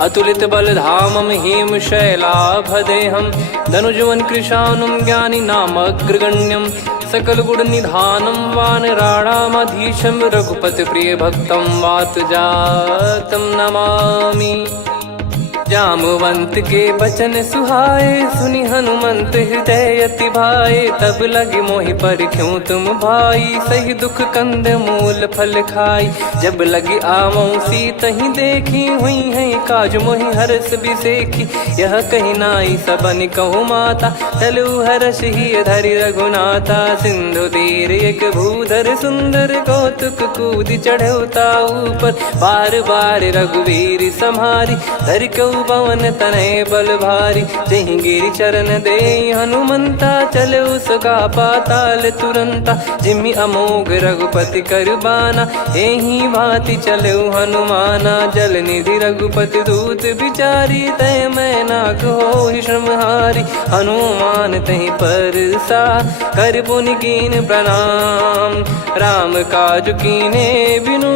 अतुलित बलधामं हेमशैलाभदेहं, धनुजवन कृशानुं ज्ञानी नामग्रगण्यं। सकल गुण निधानं वानराणामधीशं, रघुपति प्रिय भक्तं वात जातं नमामि। जामवंत के बचन सुहाए, सुनि हनुमंत हृदय अति भाए। तब लगे मोहि पर क्यों तुम भाई, सही दुख कंद मूल फल खाई। जब लगी आवऊं सीतहि देखी, हुई है काज मोहि हरस बिसेखी। यह कही नाई सबन कहु माता, चलु हरष ही धरि रघुनाथा। सिंधु तीर एक भूधर सुंदर, कौतुक कूद चढ़ौता ऊपर। बार बार रघुवीर सम्हारी, धरि कहु पवन तनय बल भारी। जहि गिरि चरण दे हनुमंता, चले उसका पाताल तुरंता। जिमि अमोघ रघुपति कर बाना, एहि भांति चले हनुमाना। जल निधि रघुपति दूत बिचारी, तय मैं ना कहो श्रमहारी। हनुमान तहि परसा, कर पुनि कीन प्रणाम। राम काज कीने बिनु,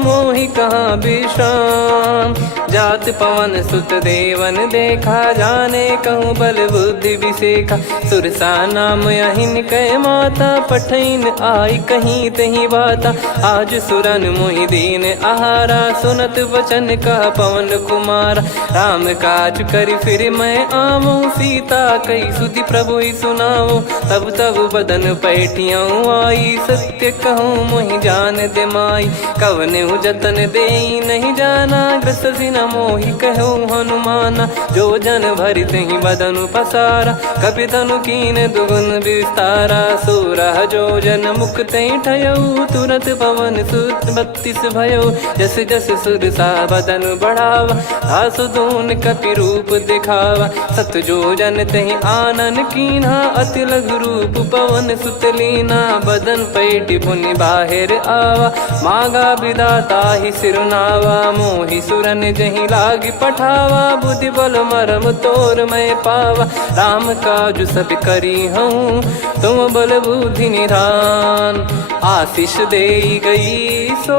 मोहि कहाँ विश्राम। जात पवन सुत देवन देखा, जाने कहूँ बल बुद्धि विसेखा। सुरसा नाम अहिन कै माता, पठैन आई कहीं तहीं बाता। आज सुरन मोहि दीन आहारा, सुनत वचन कह पवन कुमारा। राम काज करि फिर मैं आवऊं, सीता कई सुधि प्रभु ही सुनाऊं। तब तब बदन पैठियाँ आई, सत्य कहूँ मोहि जान दे माई। कवने जतन दे नहीं जाना, ग्रसि न मोहि कहूँ हनुमाना। जो जन भरि तहि बदनु पसारा, कपि तनु कीन दुगुन विस्तारा। सोरह जो जन मुख तहि ठयऊ, तुरत पवन सुत 32 भयऊ। जस जस सुरसा बदन बढ़ावा, आसु दून कपि रूप दिखावा। सत जो जन तहि आनन कीन्हा, अति लघु रूप पवन सुत लीना। बदन पैठि पुनि बाहिर आवा, मांगा विधाता ही सिरुनावा। मोहि सुरन जहि लागी पठावा, बुद्धि बल मरम तोर मैं पावा। राम काज सब करी हूँ, तुम बल बुद्धि निधान। आशीष दे गई सो,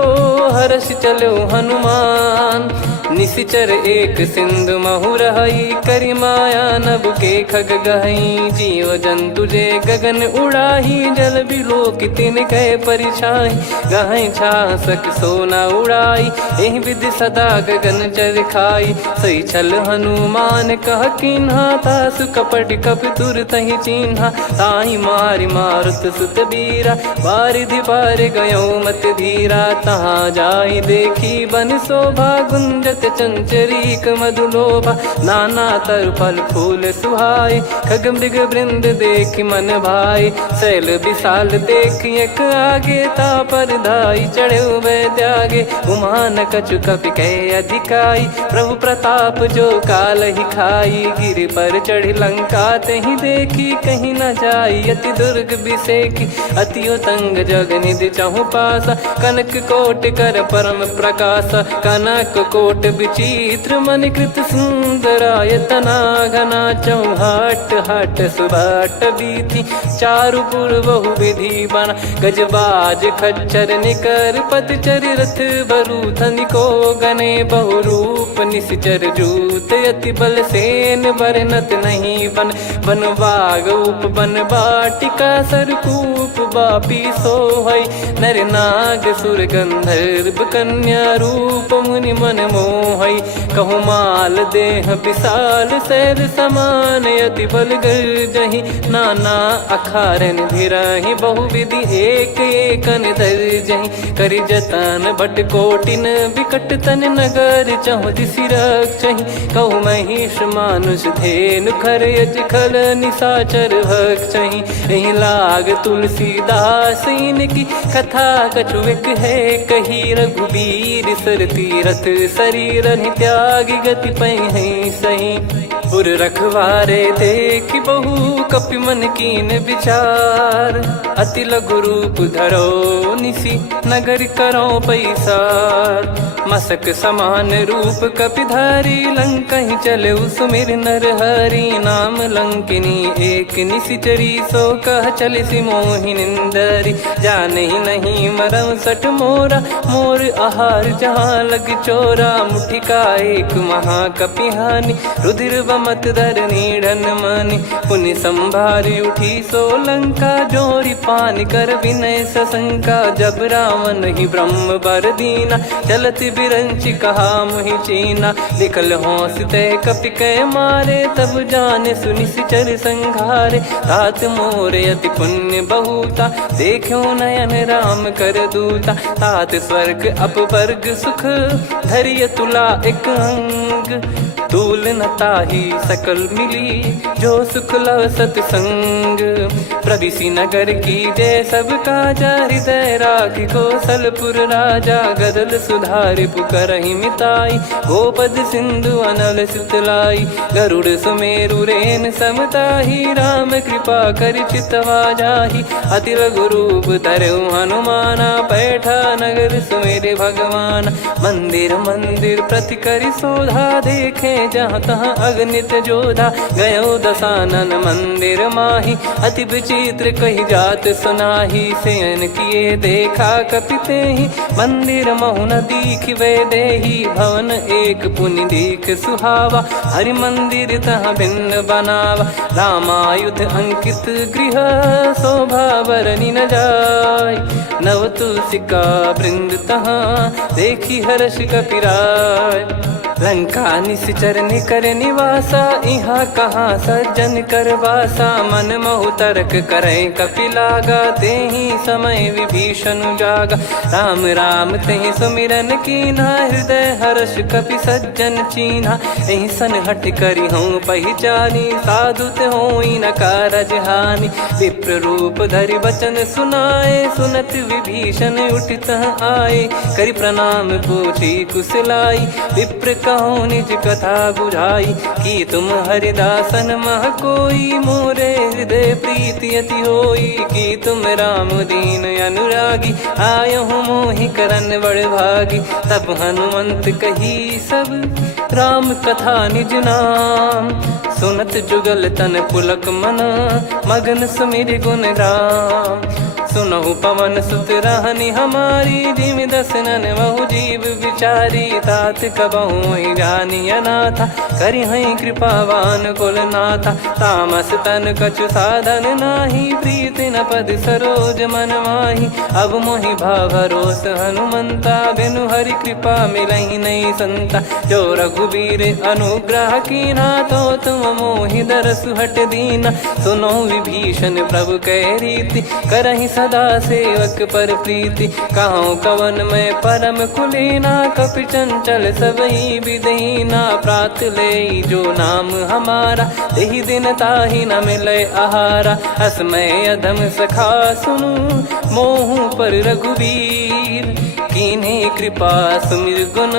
हर्ष चलो हनुमान। निशिचर एक सिंधु महु रहई, करि माया नभ के खग गहई। जीव जंतु जे गगन उड़ाही, जल बिलोक तिन कह परिछाई। गहई छासक सोना उड़ाई, एहि विधि सदा गगन चर खाई। सही छल हनुमान कह कीन्हा, तासु कपट कपि तुर तहि चिन्हा। ताहि मारि मारुत सुत बीरा, बारिधि पार गयो मत धीरा। तहाँ जाई देखी बन शोभा, गुंजत चंचरीक मधुलोभा। नाना तर फल फूल सुहाए, खग मृग वृंद देख मन भाई। शैल विशाल देख एक आगे, तापर धाई चढ़े वै त्यागे। उमान कछु कपि कह अधिकाई, प्रभु प्रताप जो काल ही खाई। गिरि पर चढ़ी लंका तहि देखी, कहीं न जाई अति दुर्ग बिसेखी। अति उतंग जग निधि चहु पासा, कनक कोट कर परम प्रकाशा। कनक कोट विचित्र मन कृत सुंदरायतना। घना चौहाट हाट सुभाट बीथी, चारु पुर बहु विधि बना। गजबाज खच्चर निकर पतचर, रथ बरु धनिको गने। बहु रूप निश्चर जूत, अति बल सेन बरनत नहीं बन। बन बाग उप बन बाटिका, सरकूप बापी सोहई। नर नाग सुर गंधर्व कन्या, रूप मुनि मन मोहई। कहु माल देह विशाल, शैल समान अति बल गर्जहि। नाना अखारन भिरहि, बहु विधि एक एकन धरजहि। करि जतन भट कोटिन, विकट तन नगर चहु दिसि रक्षहि। कहु महिष मानुष धेनु, खर यज खल निशाचर भक्षहि। एहि लाग तुलसीदास इनकी, कथा कछु एक है कही। रघुबीर सर तीरथ शरीर, त्यागी गति पै सही। पुर रखवारे देखि बहु, कपि मन कीन विचार। अति लघु रूप धरो निसी, नगर करो पैसार। मसक समान रूप कपिधारी, लंकहि चले सुमिर नर हरि। नाम लंकिनी एक निशिचरी, सो कह चलिसि मोहि निंदरी। जानहि नहीं मरम सठ मोरा, मोर आहार जहाँ लग चोरा। मुठिका एक महाकपिहानि, रुधिर बमत धरनी ढन मानी। पुनि संभारी उठी सोलंका, जोरी पान कर विनय सशंका। जब रावण ही ब्रह्म बर दीना, चलत बिरंच कहा मुहि चीना। लिखल होंस तय कपि कै मारे, तब जाने सुनि सिचर संघारे। तात मोर अति पुण्य बहुता, देखो नयन राम कर दूता। तात स्वर्ग अपवर्ग सुख, धैर्य तुला एक अंग। तूल न ताहि सकल मिली, जो सुख लव सतसंग। प्रविशि नगर की जय सब काजा, हृदय राखि कौशलपुर राजा। गदल सुधारि पुकारहि मिताई, गोपद सिंधु अनल सितलाई। गरुड़ सुमेरु रेन समताहि, राम कृपा करि चितवा जाहि। अति लघु रूप धरऊ हनुमाना, पैठा नगर सुमेरे भगवान। मंदिर मंदिर प्रति करि शोधा, देखे जहाँ तहाँ अगणित जोधा। गयो दशानन मंदिर माही, अति विचित्र कही जात सुनाही। शयन किए देखा कपिते ही, मंदिर महु न दीख वे देही। भवन एक पुनि दीख सुहावा, हरि मंदिर तहाँ भिन्न बनावा। रामायुध अंकित गृह, शोभा बरनि न जाय। नव तुलसी का वृंद तहाँ, देखी हर्ष कपिराय। लंका निश्चर निकर निवासा, इहाँ कहाँ सज्जन कर वासा। मन महु तर्क करें कपि लागा, तेहि समय विभीषण जागा। राम राम तेहि सुमिरन कीन्हा, हृदय हर्ष कपि सज्जन चीन्हा। एहि सन हठ करि हूँ पहिचानी, साधु ते होई न कारज हानि। विप्र रूप धरि वचन सुनाए, सुनत विभीषण उठित आए। करि प्रणाम पूछी कुशलाई, विप्र कहो निज कथा बुझाई। कि तुम हरिदासन मह कोई, मोरे हृदय प्रीति अति होई। कि तुम राम दीन अनुरागी, आयहु मोहि करन बड़ भागी। तब हनुमंत कही सब, राम कथा निज नाम। सुनत जुगल तन पुलक मना, मगन सुमिर गुण राम। सुनहु पवन सुत रहनि हमारी, जिमि दसनन महु जीव विचारी। तात कबहु ही जानिय नाथा, करिहहि कृपावान कुल नाथा। तामस तन कछु साधन नाही, प्रीति न पद सरोज मन माही। अब मोहि भावरोस हनुमंता, बिनु हरि कृपा मिलहि नहीं संता। जो रघुबीर अनुग्रह कीन्हा, तो तुम मोहि दरसु हट दीना। सुनो विभीषण प्रभु कह रीति, करहि सदा सेवक पर प्रीति। कहूँ कवन में परम कुलीना, कपि चंचल सबही विदहीना। प्रात ले जो नाम हमारा, तेहि दिन ताहि न मिले आहारा। असमय अधम सखा सुनु, मोहु पर रघुवीर। कीन्हे कृपा सुमिर गुण,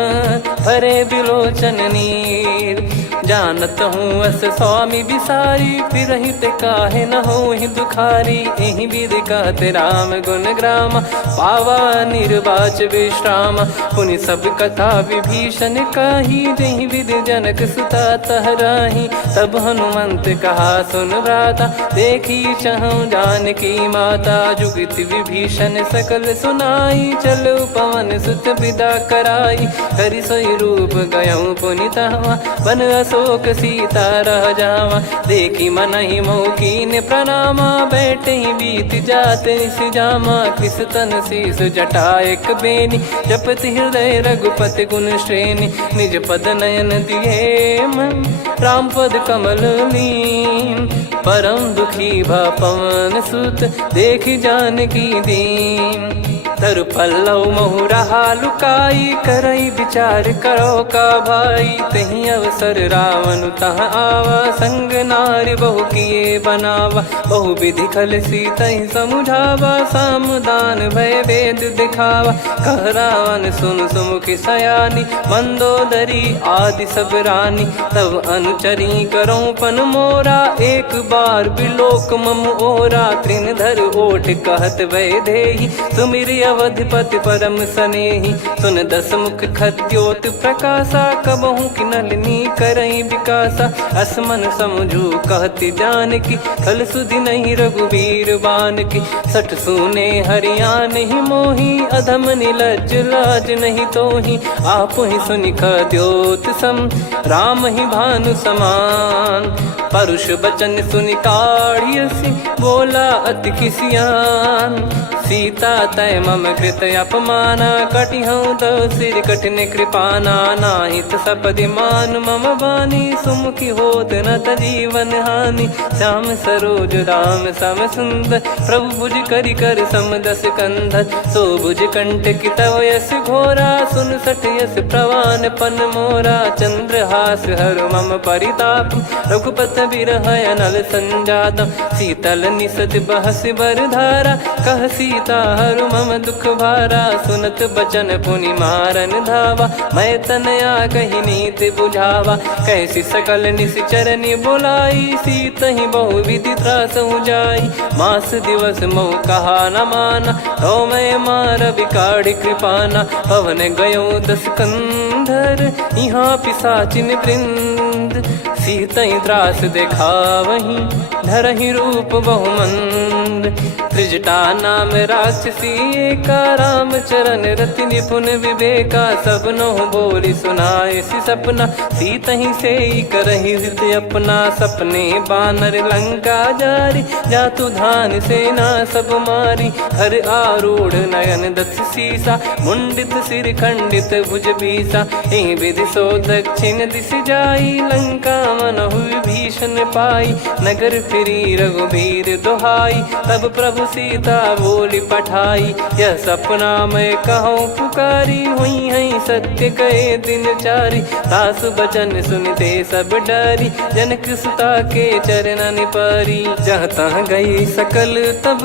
भरे बिलोचन नीर। जानत हूँ अस स्वामी बिसारी, फिरहित काहे न होहि दुखारी। एहि विधि कहते राम गुण ग्राम, पावा निर्वाच विश्राम। पुनि सब कथा विभीषण काही, जहि विधि जनक सुता तहराही। तब हनुमंत कहा सुन भ्राता, देखी चहु जानकी माता। जुगति विभीषण सकल सुनाई, चलो पवन सुत विदा कराई। करि सोई रूप गयऊँ पुनि तहवा, बन अशोक सीता रह जावा। देखी मनहि मोह कीन्ह प्रणामा, बैठे ही बीत जात निस जामा। किस तन शीस जटा एक बेनी, जपति हृदय रघुपति गुण श्रेणी। निज पद नयन दिए मन, राम पद कमल लीन। परम दुखी भा पवन सुत, देखि जानकी दीन। तरु पल्लव महु रहा लुकाई, करई विचार करो का भाई। तहि अवसर रावण तहाँ आवा, संग नारी बहु किए बनावा। बहु विधि खल सीतहि समुझावा, सामदान भय वेद दिखावा। कह रावण सुन सुमुखि सयानी, मंदोदरी आदि सब रानी। तब अनुचरी करो पन मोरा, एक बार बिलोक मम ओरा। तृण धर ओठ कहत वै देहि, सुमिरि अवधिपति परम सनेहि। सुन दस मुख खद्योत प्रकाशा, कबहु कि नलिनी करई विकासा। असमन समझू कहति जानकी, खल सुधि नहीं रघुबीर बान की। सठ सुने हरियान नाही मोही, अधम निलज्ज लाज नहीं तोही। आप ही सुनि द्योत सम, राम ही भानु समान। परुष बचन सुनि काढ़ियसि, बोला अति किसियान। सीता तय मम कृत अपमाना, कटिहऊँ तो सिर कठिन कृपाना। नाहित सपदि मान मम बानी, सुमुखी होत न जीवन हानि। श्याम सरोज राम सम सुंदर, प्रभु भुज करि कर सम दस कंधर। सो भुज कंटक तव यस घोरा, सुन सठ यस प्रवान पन मोरा। चंद्रहास हर मम परिताप, रघुपत बिरह अनल संजातम। शीतल निसत बहस बर धारा, कह सीता हरु मम दुख भारा। सुनत बचन पुनि मारन धावा, मैं तनया कही नीति बुझावा। कैसी सकल निश्चरनि बुलाई, सीत ही बहु विधि त्रास जाई। मास दिवस मोह कहा न माना, तो मैं मार बिकाढ़ कृपाना। पवन गयो दस कंधर, यहाँ पिशाचिन वृंद। सीतहि त्रास देखावहीं, धरहि रूप बहुमंद। त्रिजटा नाम राक्षसी एका, राम चरण रति निपुण विवेका। सब नोह बोली सुनाए सि सपना, सीतहि सेई करहि हित अपना। सपने बानर लंका जारी, जातु धान सेना सब मारी। हर आरूढ़ नयन दस सीसा, मुंडित सिर खंडित भुज बीसा। एहि विधि सो दक्षिण दिश जाई, लंका मनहु विभीषण पाई। नगर फिरी रघुबीर दुहाई, तब प्रभु सीता बोली पठाई। यह सपना मैं कहूँ पुकारी, हुई है सत्य कहे दिन चारी। सासु बचन सुनते सब डरी, जनक सुता के चरणन परी। जहाँ तहाँ गई सकल तब,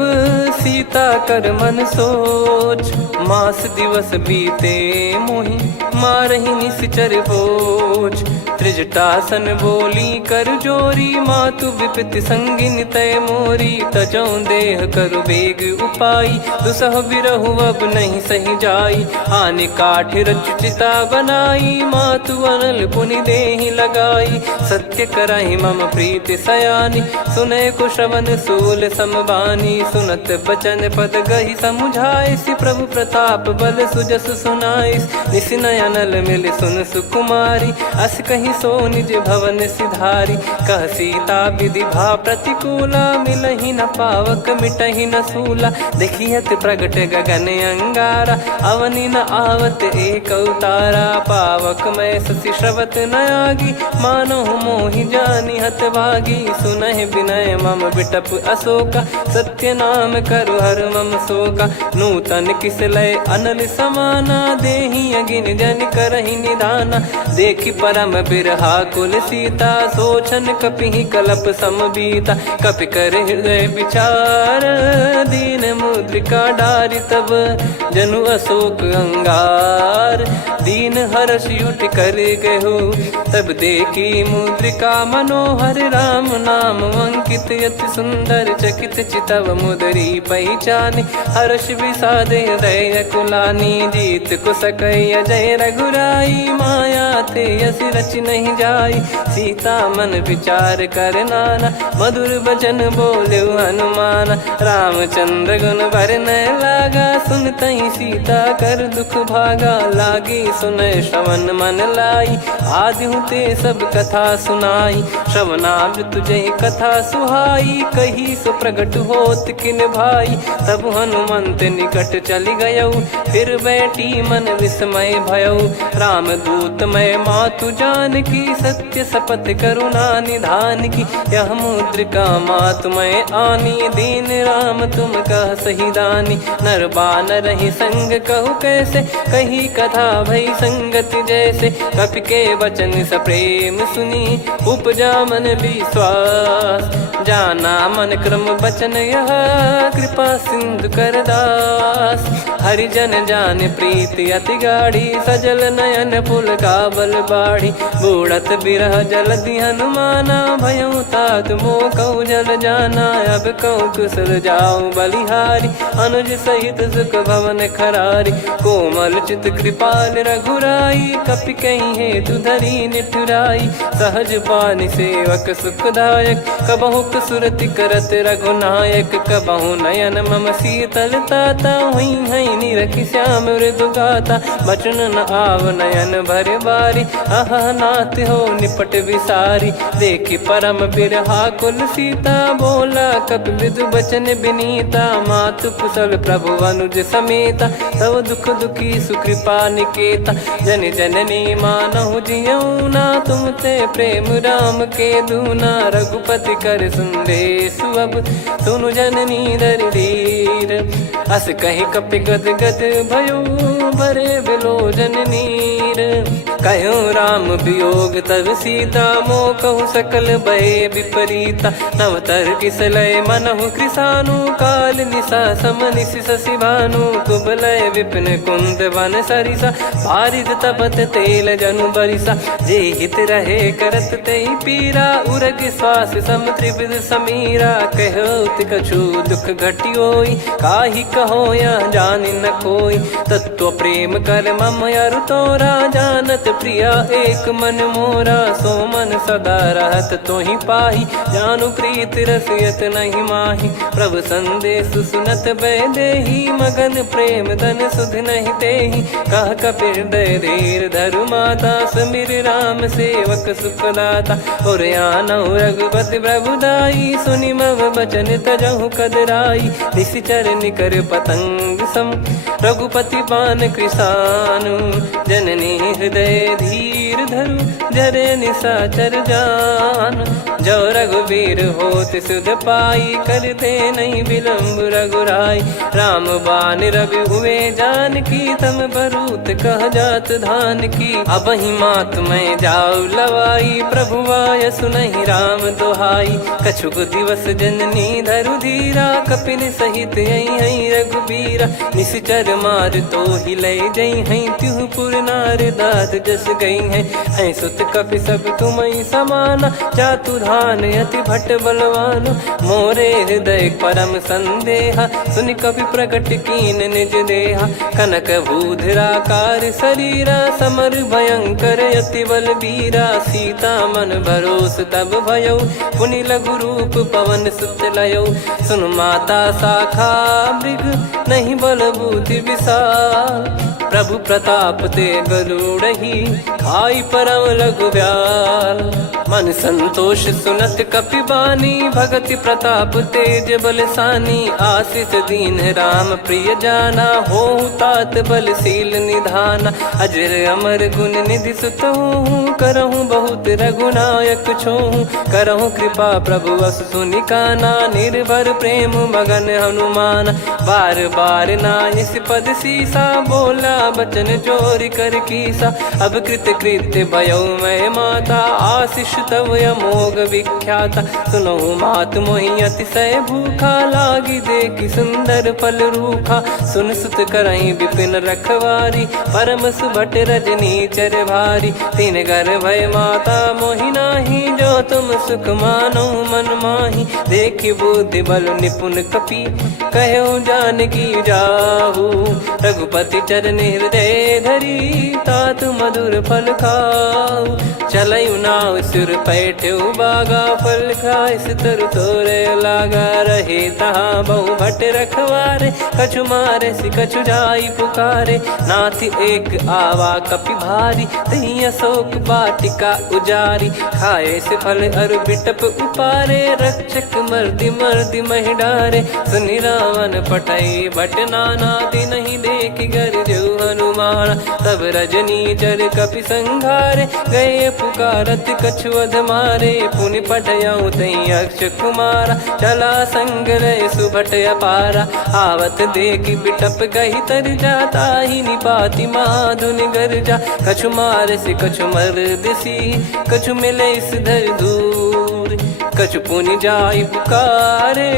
सीता कर मन सोच। मास दिवस बीते मोहि, मारहि निश्चर बोझ। त्रिजटासन बोली कर जोरी, मातु विपति संगिन तय मोरी। तजौ देह करु बेग उपाई, दुसह बिरहु अब नहीं सही जाई। आने काठ रचिता बनाई, मातु अनल पुनि देहि लगाई। सत्य कराई मम प्रीति सयानी, सुनय को श्रवण सूल समबानी। सुनत बचन पद गहि समुझाए, सि प्रभु प्रताप बल सुजस सुनाइस। निस नयनल मिल सुन सुकुमारी, अस कहीं सो निज भवन सिधारी। कह सीता विधि भा प्रतिकूला, मिलहि न पावक मिटहि न सूला। देखियत प्रगट गगन अंगारा, अवनि न आवत एक अवतारा। पावक मैं शशि श्रवत न आगी, मानो मोहि जानि हत भागी। सुनहि विनय मम बिटप अशोका, सत्य नाम करु हर मम शोका। नूतन किस लय अनल समाना, देहि अगिन जन करहि निधाना। देखि परम बिरहा कुल सीता, सोचन कपिहि कलप समबीता। कपि कर हृदय विचार, दीन मुद्रिका डारि तब। जनु अशोक अंगार, दीन हर्ष उठ कर गहु। तब देखी मुद्रिका मनोहर, राम नाम अंकित अति सुंदर। चकित चितव मुदरी पहचानी, हर्ष विषाद हृदय कुलानी। जीत को सकय अजय रघुराई, माया ते यस रच नहीं जाई। सीता मन विचार कर नाना, मधुर वचन बोले हनुमान। रामचंद्र गुण भरने लागा, सुनतहि सीता कर दुख भागा। लागी सुनय श्रवण मन लाई, आदि ते सब कथा सुनाई। श्रवणाब तुझे कथा सुहाई, कही सो प्रगट होत किन भाई। तब हनुमंत निकट चली गयऊ, फिर बैठी मन विस्मय भयऊ। राम दूत मैं मातु जान की, सत्य शपथ करुणा निधान की। यह मुद्रिका मातु मैं आनी, दीन राम तुम कह सही दानी। नर बानर ही संग कहु कैसे, कही कथा भई संगति जैसे। कपि के वचन सप्रेम सुनी, उपजा मन विश्वास। जाना मन क्रम बचन यह, कृपा सिंधु कर दास। हरिजन जान प्रीति अति गाढ़ी, सजल नयन पुल काबल बाढ़ी। बूढ़त बिरह जलधि हनुमाना, भयउ तात मोह कहु जल जाना। अब कहु कुशल जाऊं बलिहारी, अनुज सहित सुख भवन खरारी। कोमल चित कृपाल रघुराई, कपि कहीं हेतु धरी निठुराई। सहज पानि सेवक सुखदायक, कबहु सुरति करत रघुनायक। कबहु नयन मम शीतल ताता, हुई हई निरखि श्याम मृदु गाता। बचन न आव नयन भर बारी, अह नाथ हो निपट विसारी। देखि परम बिरहा कुल सीता, बोला कपि मृदु बचन बिनीता। मातु कुशल प्रभु अनुज समेता, तव दुख दुखी सुकृपा निकेता। जन जननी मानहु जियऊ ना, तुम ते प्रेम राम के दूना। रघुपति कर संदेश अब, सुनु जननी दर धीर। अस कहि कपि गद गद भयो, भरे बिलोचन नीर। कहूँ राम वियोग तब सीता, मोह कहूँ सकल भय विपरीता। नवतर किसलय मनहु कृसानु, काल निशा सम निशि शशि भानु। कुबलय विपिन कुंद वन सरिसा, बारिद तपत तेल जनु बरिसा। जे हित रहे करत तेहि पीरा, उरग श्वास सम त्रिविध समीरा। कहत कछु दुख घटियोई, काहि कहो यह जानि न कोई। तत्व प्रेम कर मम अरु तोरा, जानत प्रिया एक मन मोरा। सो मन सदा रहत तोहि पाही, जानु प्रीत रसियत नहीं माही। प्रभु संदेश सुनत बैदेही, मगन प्रेम धन सुध नहीं तेहि। कह कपि हृदय धीर धरु माता, समीर राम सेवक सुखदाता। और आनहु रघुपति प्रभुदाई, सुनि मम बचन तजहु कदराई। निशिचर निकर पतंग सम, रघुपति पान कृसानु। जननी हृदय धीर धरु, जरे निशाचर जान। जो रघुवीर होत सुध पाई, कर दे नहीं विलम्ब रघुराई। राम बान रवि हुए जानकी, तम बरूत कह जात धान की। अब ही मात मैं जाऊ लवाई, प्रभु आय सुनहि राम दुहाई। कछुक दिवस जननी धरु धीरा, कपिन सहित यही रघुबीरा। निश्चर मार तो ही ले जई हैं, त्युह पुर नार दाद जस गई हैं। हैं सुत कपि सब तुमहि समाना, जातु धान अति भट बलवान। मोरे हृदय परम संदेहा, सुनि कपि प्रकट कीन निज देहा। कनक भूधराकार शरीरा, समर भयंकर अति बल बीरा। सीता मन भरोस तब भयउ, पुनि लघु रूप पवन सुत लयउ। सुन माता शाखा मृग, नहीं बल बुद्धि विशाल। प्रभु प्रताप ते गरुड़हि, खाई परम लघु ब्याल। मन संतोष सुनत कपि बानी, भगति प्रताप तेज बलसानी। आशीष दीन राम प्रिय जाना, होहु तात बलशील निधाना। अजर अमर गुण निधि सुतहु, करहु बहुत रघुनायक छोहु। करहु कृपा प्रभु अस सुनि काना, निर्भर प्रेम मगन हनुमान। बार बार नायस पद सीसा, बोला बचन चोरी कर कीसा। अब कृत कृत्य भयउ मैं माता, आशीष तव अमोघ विख्याता। सुनहु मात मोहि अतिशय भूखा, लागी देखि सुंदर फल रूखा। सुन सुत करहि विपिन रखवारी, परम सुभट रजनी चर भारी। तीन घर भय माता मोहि नाही, जो तुम सुख मानो मन माही। देखि बुद्धि बल निपुण कपि, कहु जानकी जाहू। रघुपति चरण हृदय धरी, तात मधुर फल खाऊ। चलयु नाव सिर पैठ्यु बागा, फल खाय सितर तोरे लागा। रहे तहाँ बहु भट रखवारे, कछु मारे सि कछु जाई पुकारे। नाथ एक आवा कपि भारी, तही अशोक वाटिका उजारी। खाए से फल अर बिटप उपारे, रक्षक मर्दि मर्दि महि डारे। सुनि रावण पटई भट नाना, तिनहि देखि गरजउ हनुमान। तब रजनी चर कपि संघारे, गए पुकारत कछु अध मारे। पुनि पटयउ तई अक्ष कुमारा, चला संग रहे सुभट अपारा। आवत देखि बिटप गहि तर जाता, ही निपाति माधुनि गर्जा। कछु मार से कछु मर्दिसी, कछु मिले इस धर दूर। कछु पुनि जाई पुकारे,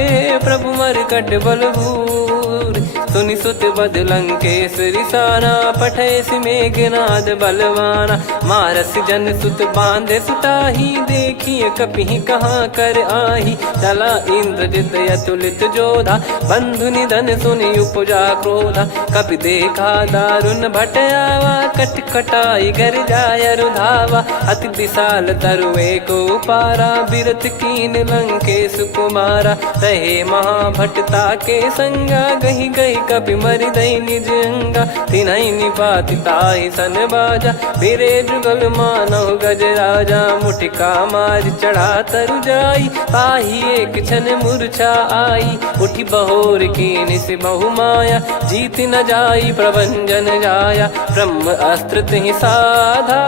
प्रभु मरकट बल भूर। सुनि सुत बद लंकेश्वरी साना, पठैसि मेघनाद बलवाना। मारस जन सुत बांधे सुताही, देखिए कपिहि कहाँ कर आही। चला इंद्रजित अतुलित जोधा, बंधु निधन सुनि उपजा क्रोधा। कपि देखा दारुण भट आवा, कट कटाई घर जाय रुधावा। अति विशाल तरुए को पारा, बिरथ कीन लंकेश कुमारा। रहे महाभटता के संगा, गही गई कपि मरि दई निज अंगा। तिन्हि निपाति ताहि सन बाजा, बिरे जुगल मानव गज राजा। मुटिका मार चढ़ा तरु जाई, ताहि एक क्षण मूर्छा आई। उठी बहोर कीन से बहु माया, जीत न जाई प्रभंजन जाया। ब्रह्म अस्त्र तिहि साधा,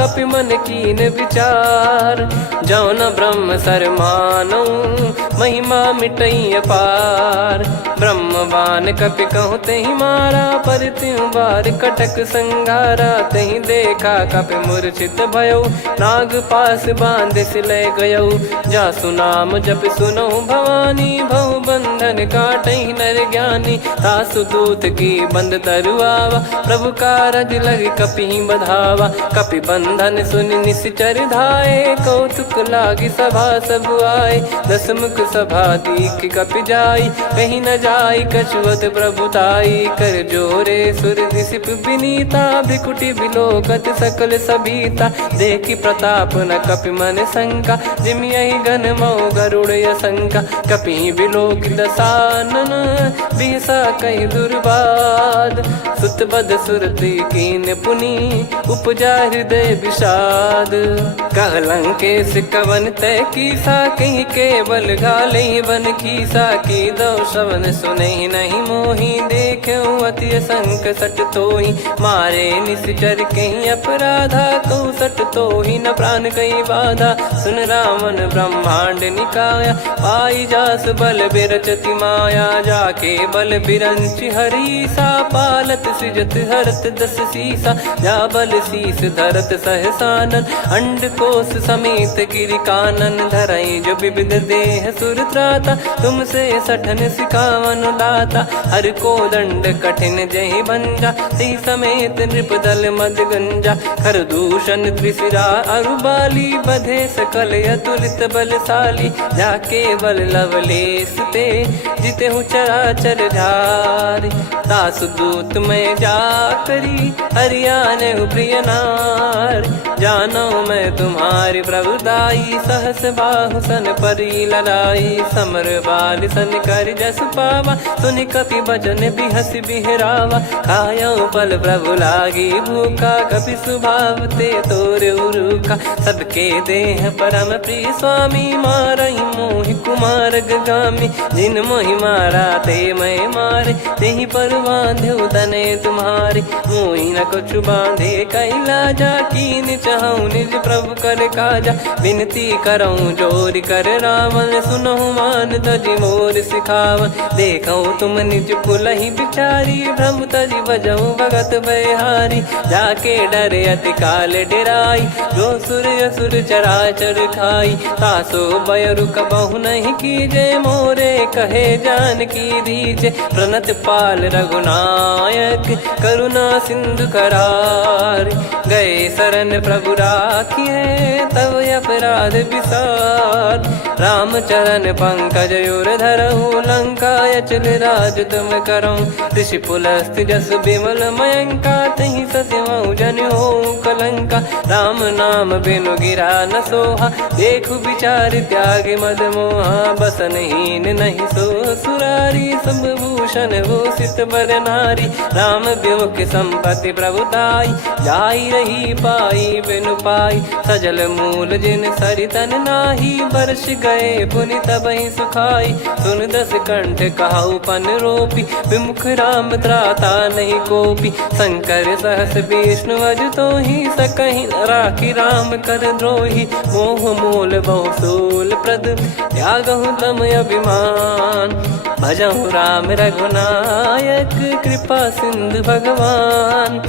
कपि मन कीन विचार। जौ न ब्रह्म सर मानौ, महिमा मिटई अपार। ब्रह्मवान कपि कहु तेहि मारा, पर त्यों बार कटक संगारा। तेहि देखा कपि मूर्छित भयौ, नाग पास बांध सिलै गयौ। जासु नाम जप सुनौ भवानी, भव बंधन काटहि नर ज्ञानी। तासु दूत की बंद तरुआवा, प्रभु कारज लग कपि बधावा। कपि बंधन सुनि निश्चर धाये, कौतुक लागी सभा सब आए। दस मुख सभा दीख कपि जाई, कहीं न जाई कछुअत प्रभुताई। कर जोरे सुर दिसिप विनीता, भिकुटी बिलोकत सकल सबीता। देखी प्रताप न कपि मन शंका, जिमियहि गन मऊ गरुड़ असंका। कपि बिलोक दसानन, बिहसा कहि दुर्बाद। सुत बद सुरति कीन पुनि, उपजा हृदय विषाद। कह लंकेश कवन तय कीसा, कहीं केवल घाले बन कीसा। की दो श्रवण सुनहि नहीं मोहि, देखऊं अति संक सट तोहि। मारे निश्चर कहीं अपराधा, कहूँ सट तोहि न प्राण कहीं बाधा। सुन रावण ब्रह्मांड निकाया, पाई जास बल बिरचति माया। जाके बल बिरंच हरीसा, पालत सृजत हरत दस सीसा। जा बल शीस धरत सहसानन, अंड कोश समेत गिरि कानन। धरई जो विविध देह सुर त्राता, तुमसे सठन सिखावन दाता। हर को दंड कठिन जहि भंजा, ती समेत नृपदल मद गंजा। खर दूषण त्रिशिरा अरुबाली, बधे सकल अतुलित बलशाली। जाके बल लवलेस ते, जिते हूँ चराचर झारी। दासु दूत में जा करी, हरियाने प्रिय नार। जानो मैं तुम्हारी प्रभुताई, सहस बाहु सन परी ललाई। समर बाल सन कर जस पावा, सुनि कपि बचन बिहस बिहरावा। खायौ पल प्रभु लागी भूखा, कपि स्वभाव ते तोर उरुखा। सबके देह परम प्रिय स्वामी, मारई मोहि कुमार गामी। जिन मोहि मारा ते मैं मारे, तेहि पर बांधो तने तुम्हारे। मोहि न कुछ बांधे कैलाजा, कीन चाहूं निज प्रभु कर काजा। विनती करऊं जोर कर रावण, सुनहु मान तजि मोर सिखावन। देखऊं तुम निज कुलहि बिचारी, भ्रम तजि बजऊं भगत बयहारी। जाके डरे अति काल डेराई, जो सुर असुर चराचर खाई। तासो बयरु कबहु नहीं कीजे, मोरे कहे जान की दीजे। प्रणत पाल रघुनायक, करुणा सिंधु करार। गए शरण प्रभु राखिए, तब अपराध विसार। राम चरण पंकज उर धरहु, लंका अचल राज तुम करऊं। ऋषि पुलस्त जस विमल मयंका, तहि ससिमऊ जन हो कलंका। राम नाम बिनु गिरा न सोहा, देखु विचार त्याग मद मोहा। बसनहीन नहीं सो सुरारी, सब भूषण भूषित बर नारी। राम विमुख संपत्ति प्रभुताई, जाई रही पाई बिनु पाई। सजल मूल जिन सरितन नाही, बरस गए पुनि तबहि सुखाई। सुन दस कंठ कहाऊ पन रोपी, विमुख राम त्राता नहीं कोपी। शंकर सहस विष्णु अज तोहि, सकहि न राखी राम कर द्रोही। मोह मूल बहु सूल प्रद, त्यागहु तम अभिमान। भजहु राम रघुनायक, कृपा सिंधु भगवान।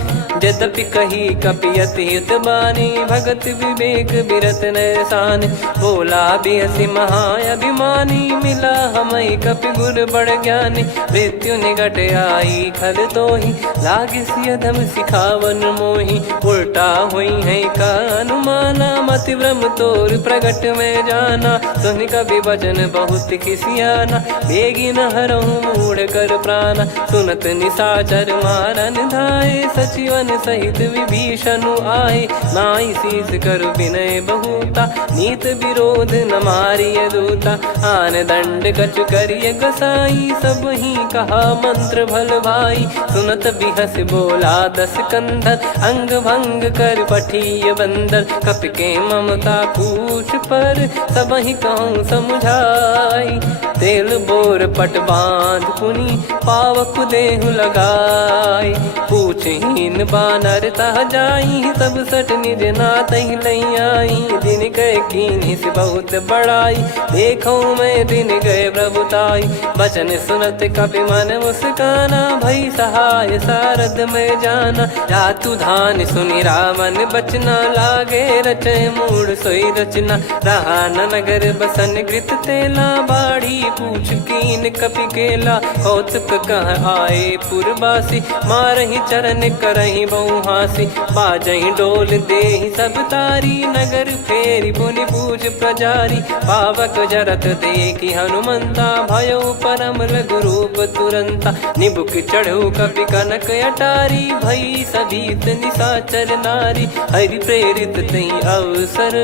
यद्यपि कही कपि अति हित बानी, भगत विवेक बिरत नैसान। बोला बिहसी महाअभिमानी, मिला हमें कपि गुर बड़ ज्ञानी। मृत्यु निकट आई खल तो ही, लागे सियधम सिखावन मोही। उल्टा हुई है का अनुमाना, मति भ्रम तोर प्रगट में जाना। सुन कवि वचन बहुत खिसियाना, बेगी न हरहु मूढ़ कर प्राण। सुनत निशाचर मारन धाये, सचिवन सहित विभीषण आए। नाई शीस कर विनय बहुता, नीत विरोध न मारिय दूता। आन दंड कछु करिय गसाई, सब ही कहा मंत्र भल भाई। सुनत बिहस बोला दस कंधर, अंग भंग कर पठिय बंदर। कपि के ममता पूछ पर, सब ही कहूँ समझाई। तेल बोर पट बांध पुनि, पावक देहु लगाई। पूछहीन बानर तह जाई, सब सट निज नाथ ही लई आई। दिन गए कीन्ही से बहुत बड़ाई, देखो मैं दिन गए प्रभुताई। बचन सुनत कपि मन मुस्काना, भई सहाय सारद में जाना। जातु धान सुनि रावण बचना, लागे रचे मूढ़ सोई रचना। रहा न नगर बसन कृत तेला, बाढ़ी पूछ कीन कपि केला। कौतुक कह आए पुरबासी, मारहि चरण करहि बहु हासी। बाजहि डोल देहि सब तारी, नगर फेरी पुनि पूज प्रजारी। पावक जरत देखि हनुमंता, भयो परम लघु रूप तुरंता। निबुक चढ़ऊ कपि कनक अटारी, भई सभीत निशाचर नारी। हरि प्रेरित तई अवसर,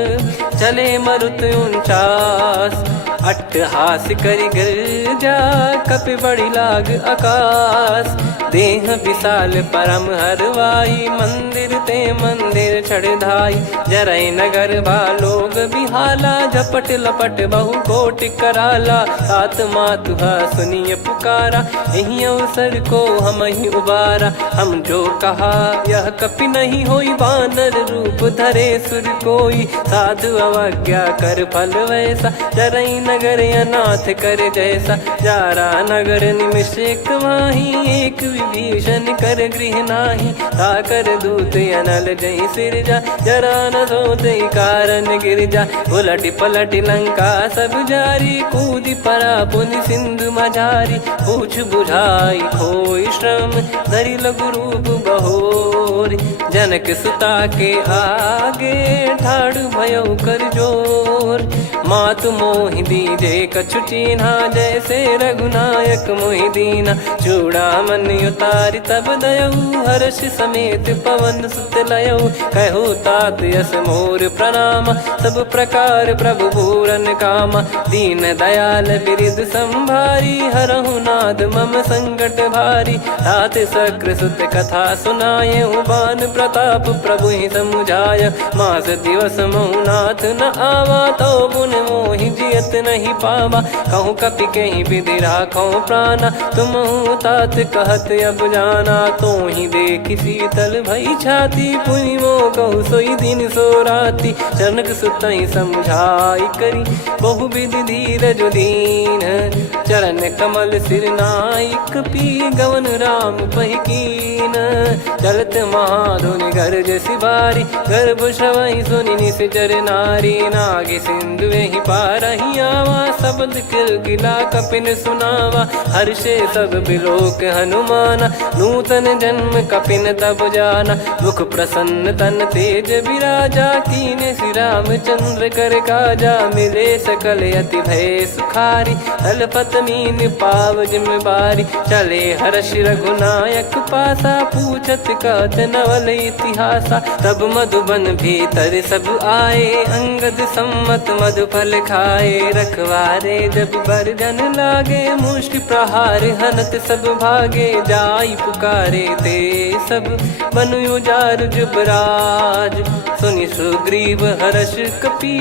चले मरुत 49। अट्टहास करि गिरजा, कपि बड़ी लाग आकाश। देह विशाल परम हरवाई, मंदिर ते मंदिर चढ़ धाई। जरई नगर बालोग बिहाला, झपट लपट बहु कोटि कराला। सात मातुहा सुनिय पुकारा, यही अवसर को हम ही उबारा। हम जो कहा यह कपि नहीं होई, वानर रूप धरे सुर कोई। साधु अवज्ञा कर फल वैसा, जरई नगर अनाथ कर जैसा। जारा नगर निमिष एक माही, एक विभीषण कर गृह नाही। ताकर दूत अनल जय सिरजा, जरा न सोते कारण गिरजा। उलट पलट लंका सब जारी, कूद परा पुनि सिंधु मझारी। पूछ बुझाई खोई श्रम, धरि लघु रूप बहोरी। जनक सुता के आगे, ठाड़ भयो कर जोर। मातु मोहि दीजे कछु चीन्हा, जैसे रघुनायक मोहि दीना। चूड़ामन उतारि तब दयऊ, हर्ष समेत पवन सुत लयऊ। कहु तात यस मोर प्रणाम, सब प्रकार प्रभु पूरन कामा। दीन दयाल बिरिद संभारी, हरहु नाद मम संकट भारी। तात शक्र सुत कथा सुनाये, बान प्रताप प्रभु ही समुझाय। मास दिवस महु नाथ न आवा, तो पुन मोहि जियत नहीं पावा। कहूँ कपि कहीं विधि राखो प्राणा, तुम तात कहत अब जाना। तो ही देखी शीतल भई छाती, पुनि मो कहु सोई दिन सो राती। जनक सुतहि समझाई करी, बहु विधि धीरज दीन। चरण कमल सिर नाई, कपि गवन राम पहि कीन। चलत महाधुनि गरज सिबारी, गर्भ श्रवहि सुनि निश्चर नारी। नागे सिंधु ही पारहि आवा, शब्द किलकिला कपिन सुनावा। हर्षे सब बिलोक हनुमाना, नूतन जन्म कपिन तब जाना। मुख प्रसन्न तन तेज विराजा, कीने श्री रामचंद्र कर काजा। मिले सकल अति भय सुखारी, अल्पत मीन पाव जिम बारी। चले हर्ष रघुनायक पासा, पूछत कहत नवल इतिहासा। तब मधुबन भीतर सब आए, अंगद सम्मत मधुफल खाए। रखवारे जब बरजन लागे, मुष्टि प्रहार हनत सब भागे। जाई पुकारे ते सब, बनु उजार जुबराज। सुनि सुग्रीव हर्ष कपि,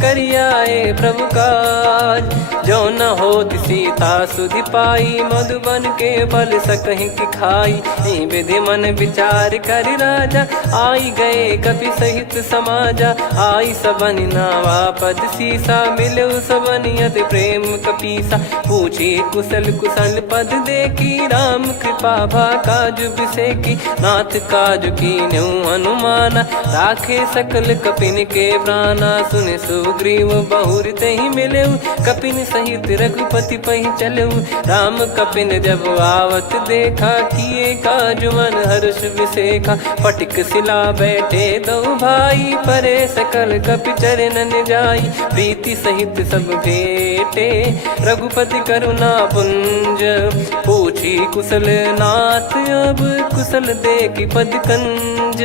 करियाए प्रभु काज। जो न होत सीता सुधि पाई, मधुबन के फल सकहि कि खाई। यही विधि मन विचार कर राजा, आई गए कपि सहित समाजा। आई सबन नावा पद सी शीसा, मिलो सबनियत प्रेम कपीसा। पूछी कुशल कुशल पद देखी, राम कृपा भा काज बिसेकी। नाथ काज कीन्हु हनुमाना, राखे सकल कपिन के प्राणा। सुन सुग्रीव बहुर तेहि मिलऊ, कपिन सहित रघुपति पहि चलऊ। राम कपिन जब आवत देखा, किए काज मन हर्ष विसेखा। फटिक सिला बैठे दो भाई, परे सकल कपि चरणन जाई। प्रीति सहित सब भेटे, रघुपति करुणा पुंज। पूछी कुशल नाथ, अब कुशल देखि पद कंज।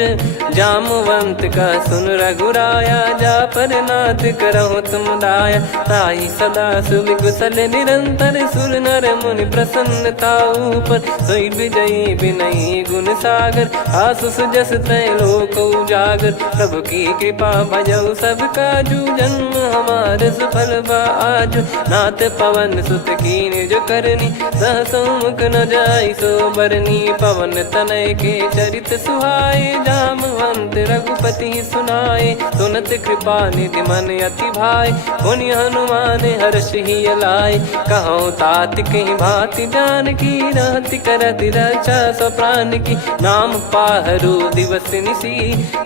जामवंत का सुन रघुराया, जा पर नाथ करहु तुम दाया। ताहि सदा सुविकुशल निरंतर, सुर नर मुनि प्रसन्नता ऊपर। सोई विजयी विनयी गुण सागर, आसु सुजस त्रैलोक उजागर। प्रभु की कृपा भजऊ सब काजू, जन्म हमार सफल बा आजु। नाथ पवन सुत कीन्ह जो करनी, सहसो मुख न जाई सो बरनी। पवन तनय के चरित सुहाए, जामवंत रघुपति सुनाए। सुनत कृपा निधि मन अति भाए, पुनि हनुमान हर्ष ही लाए। कहूँ तात कहीं भांति जानकी, रहति करति रक्षा सो प्राण की। नाम पाहरु दिवस निसी,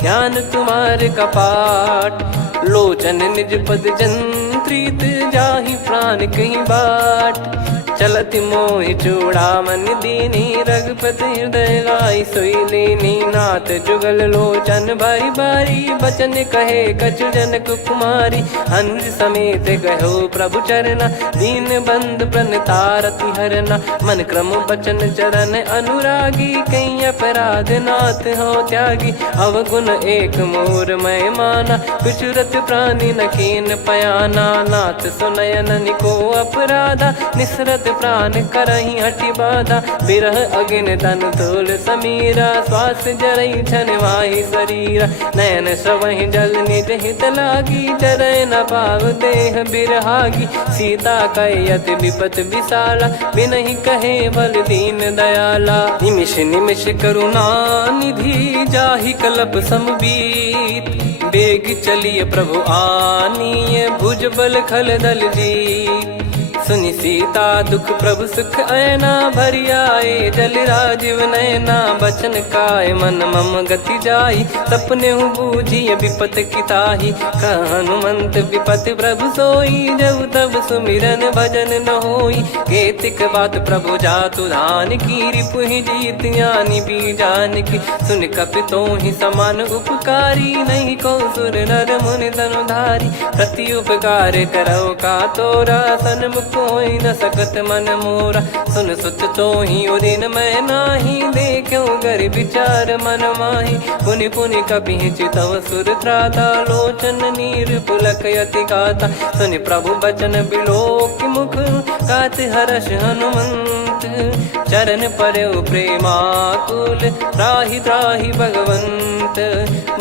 ध्यान तुम्हारे कपाट। लोचन निज पद जंत्रित, जाहि प्राण कहीं बाट। चलति मोहि चूड़ामन दीनी, रघुपति हृदय लाई सोई लीनी। नाथ जुगल लोचन बारी बारी, बचन कहे कछु जनक कुमारी। अनुज समेत कहो प्रभु चरना, दीन बंद प्रणतारति हरना। मन क्रम बचन चरण अनुरागी, कहीं अपराध नाथ हो त्यागी। अवगुण एक मोर मैं माना, विचुरत प्राणी न कीन पयाना। नाथ सुनयन निको अपराधा, निसरत प्राण करही हटि बाधा। बिरह अगिन तन तोल समीरा, श्वास जरई छन माही शरीरा। नयन श्रवहि जल निज हित लागी, चरय न पाव देह बिरहागी। सीता कयत विपत विशाला, बिनहि कहे बल दीन दयाला। निमिष निमिष करुणा निधि, जाहि कलप समबीत। बेग चलिए प्रभु आनीय, भुज बल खल दल जीत। सुनि सीता दुख प्रभु सुख ऐना, भरि आए जल राजीव नैना। बचन काय मन मम गति जाई, सपने हूँ बूझिए विपत किताही। हनुमंत विपत प्रभु सोई, जब तब सुमिरन भजन न होई। केतिक बात प्रभु जातु धान की, रिपुहि जीत ज्ञानी बीजान की। सुन कपि तोहि समान उपकारी, नहीं को सुर नर मुनि तनुधारी। प्रति उपकार करौ का तोरा, सन्मुख कोई न सकत मन मोरा। सुन सुत तो ही उदिन मैं नाही, देखो गर विचार मन माही। पुनि पुनि कपि चितव सुर त्राता, लोचन नीर पुलक यति गाता। सुनि प्रभु बचन बिलोक मुख, गात हर्ष हनुमंत। चरण परौ प्रेमाकुल, त्राहि त्राहि भगवंत।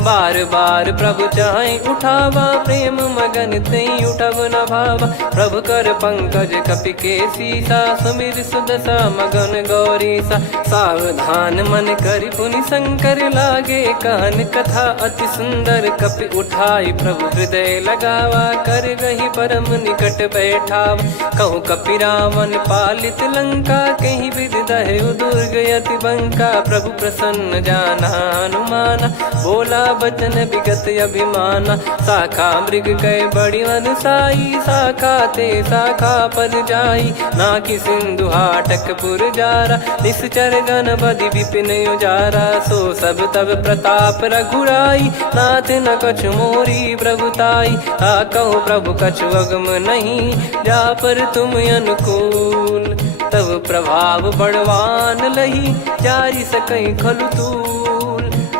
बार बार प्रभु चाहि उठावा, प्रेम मगन तई उठब न भावा। प्रभु कर पंकज कपि के सीसा, सुमिर सुदशा मगन गौरीसा। सावधान मन करि पुनि शंकर लागे, कहन कथा अति सुंदर। कपि उठाई प्रभु हृदय लगावा, कर गही परम निकट बैठावा। कहूँ कपि रावण पालित लंका, कहीं विधि दहु दुर्ग यति बंका। प्रभु प्रसन्न जाना हनुमाना, बोला बचन विगत अभिमाना। शाखा मृग गए बड़ी अनुसाई, शाखा ते शाखा पर जाई। नाकि सिंधु हाटक पुर जारा, निश्चर गण बदि विपिन उजारा। सो सब तब प्रताप रघुराई, नाथ न कछु मोरी प्रभुताई। कहो प्रभु कछु अगम नहीं, जा पर तुम अनुकूल। तब प्रभाव बड़वान लही, जारी सकई खलु तूल।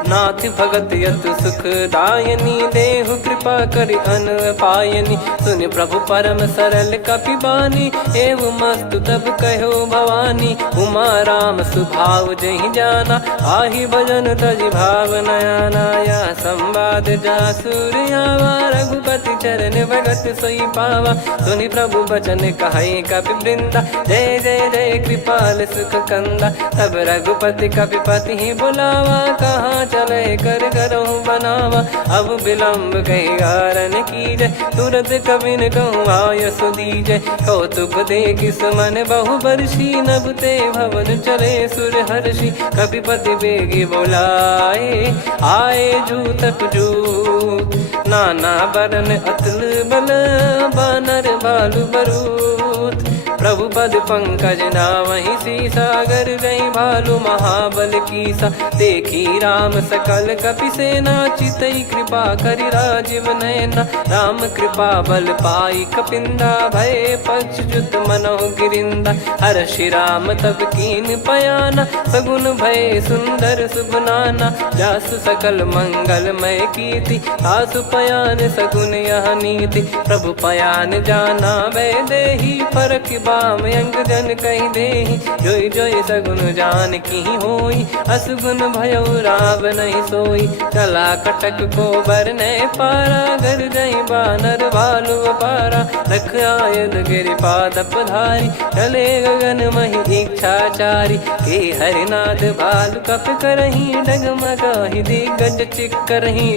नाथ भगत यत सुख दायनी, देहु कृपा करि अन पायनी। सुन प्रभु परम सरल कपि बानी, एव मस्तु तब कहो भवानी। उमा राम सुभाव जहि जाना, आहि भजन तजि भाव नयाना। या संवाद जासुर आवा, रघुपति चरण भगत सोई पावा। सुनि प्रभु बचन कहै कपि वृंदा, जय जय जय कृपाल सुख कंदा। तब रघुपति कपि पति ही बुलावा, कहाँ चले कर करहु बनावा। अब विलम्ब कहीं कारण की जय, तुरंत कबिन कहूँ आयस दीजय। कौतुक देख मन बहु बरसी नभते भवन चले सुर हर्षि। कपिपति बेगी बोलाए आए जूतप जूत। नाना बरन अतुल बल बानर बालु बरूत। प्रभु पद पंकज नावहि सी सागर रही भालु महाबल कीसा। देखी राम सकल कपि सेना चितई कृपा करि राजीव नयना। राम कृपा बल पाई कपिंदा भय पक्षजुत मनोह गिरिंदा। हर्षि राम तब कीन पयाना सगुन भय सुंदर सुगुनाना। जासु सकल मंगलमय कीर्ति आसु पयान सगुन यह नीति। प्रभु पयान जाना वै देहि फरक बाम अंग जन कहि देहि। जोई जोई सगुन जान की होई असगुन भयो राव नहीं सोई। चला कटक को बरने पारा घर जई बानर भालु अपारा। रख आयल गिरि पाद पधारी चले गगन महि इच्छाचारी। के हरिनाथ भालु कप करही डगमगाहि दिग्गज चिक्करही।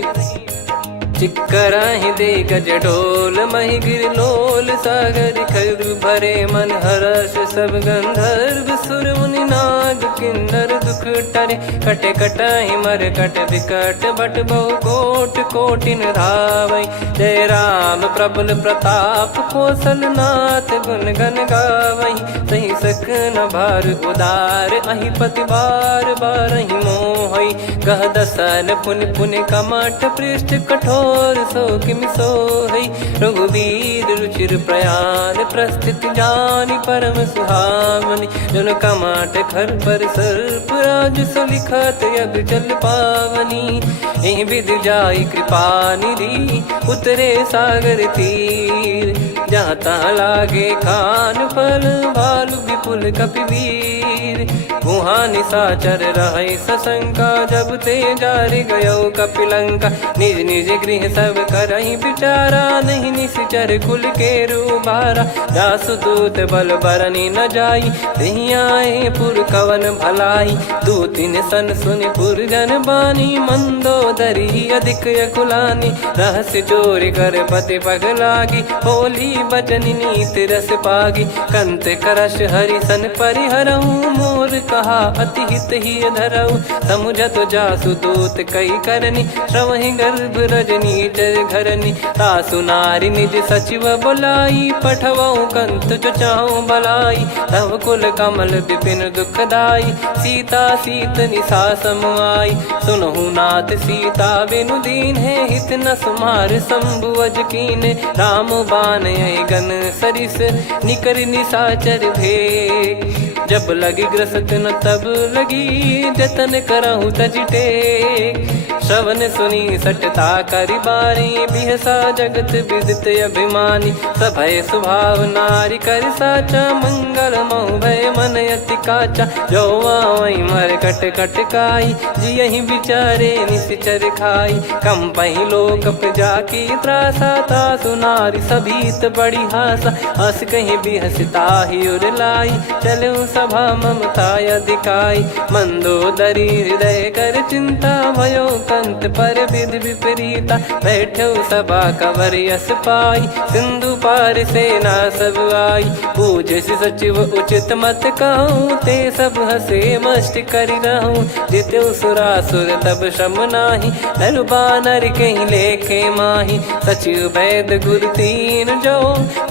चिक्कराहि दे गज डोल महि गिर लोल सागर खरु भरे मन हर्ष सब गंधर्व सुर मुनि नाग किन्नर दुख टरे। कटे कटाहि मर कट विकट बट बहु कोट कोटिन धावै। जय राम प्रबल प्रताप कौशल नाथ गुण गण गावै। सही सकन भार उदार अहि पति बार बारहि मोहै। गह दसन पुन पुन कमठ पृष्ठ कठोर सो किम सोहै। रघुवीर रुचिर प्रयाण प्रस्थित जानि परम सुहावनी। जन कमाट खर पर सर्प राज सलिखत यग चल पावनी। एहि विध जाई कृपा निधि उतरे सागर तीर। जहाँ तहाँ लागे खान फल भालु विपुल कपिवीर। गुहा निशाचर रहै सशंका जब ते जारि गयो कपिलंका। निज निज गृह सब करहि विचारा नहीं निश्चर कुल के रूबारा। जासु दूत बल बरनी न जाई तेहि आए पुर कवन भलाई। दूतिन सन सुनि पुर जन बानी मंदोदरी अधिक अकुलानी। रहस्य चोरी कर पति पग लागी होली बचन नीत रस पागी। कंत करश हरि सन परिहरहु मोर कहा अति हित ही धरऊ। समुझत जासु दूत कई करनी श्रवहि गर्भ रजनी चर घरनी। तासु नारी निज सचिव बोलाई पठवऊ कंत जो चाहू बलाई। तव कुल कमल विपिन दुखदाई सीता सीत निशा समुआई। सुनहु नाथ सीता बिनु दीन है हित न सुमार शंभु अज कीने। राम बान गन सरिस निकर निशाचर भेग। जब लगी ग्रसत न तब लगी जतन करहु तज टेक। श्रवण सुनी सटता करि बारी बिहसा जगत विदित अभिमानी। सभय स्वभाव नारी कर साचा मंगल मोह भय मन अति काचा। जो आवै मर कट कट काई जियहि विचारे निश्चर खाई। कम पहि लोक जाकी त्रासा तासु नारी सभीत बड़ी हासा। हस कहीं बिहसता ही उर लाई चलऊ सभा ममता अधिकाई। मंदोदरी हृदय कर चिंता भयो कंत पर विध विपरीता। बैठो सभा कवर यस पाई सिंधु पार सेना सब आई। पूज सचिव उचित मत कहूँ ते सब हसे मस्त करि रहूँ। जित्यु सुरासुर तब श्रम नाही धनु बानर कहीं लेखे माही। सचिव वैद गुरु तीन जो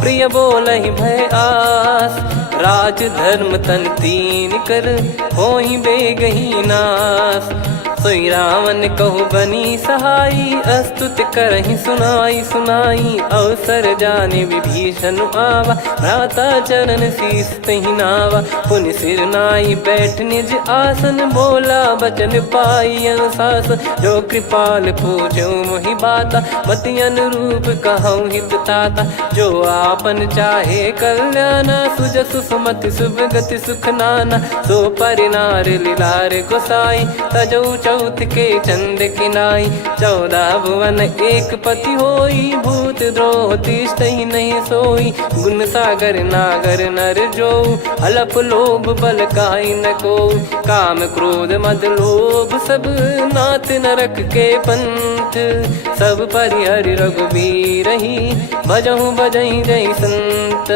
प्रिय बोलहि भय आस। राज धर्म तन तीन कर होहि बेगहि नास। सोई रावण कहु बनी सहाई अस्तुत करहि सुनाई सुनाई। अवसर जाने विभीषण आवा भ्राता चरण शीस तहि नावा। पुनि सिर नाई बैठ निज आसन बोला बचन पाई अनुशासन। जो कृपाल पूछो मोहि बाता मति अनुरूप कहूँ हित ताता। जो आपन चाहे कल्याणा सुजसु सुमति शुभ गति सुख नाना। सो परिनार लीलार गोसाई तजौ चौथ के चंद किनाई। 14 भुवन एक पति होई भूत द्रोह तिष्ठहि नहीं सोई। गुण सागर सागर नागर नर जो, अलप लोभ बल काई न को, काम क्रोध मद लोभ सब नाथ नरक के पंथ, सब परिहरि रघुबीर ही, भजहु भजहि जय संत।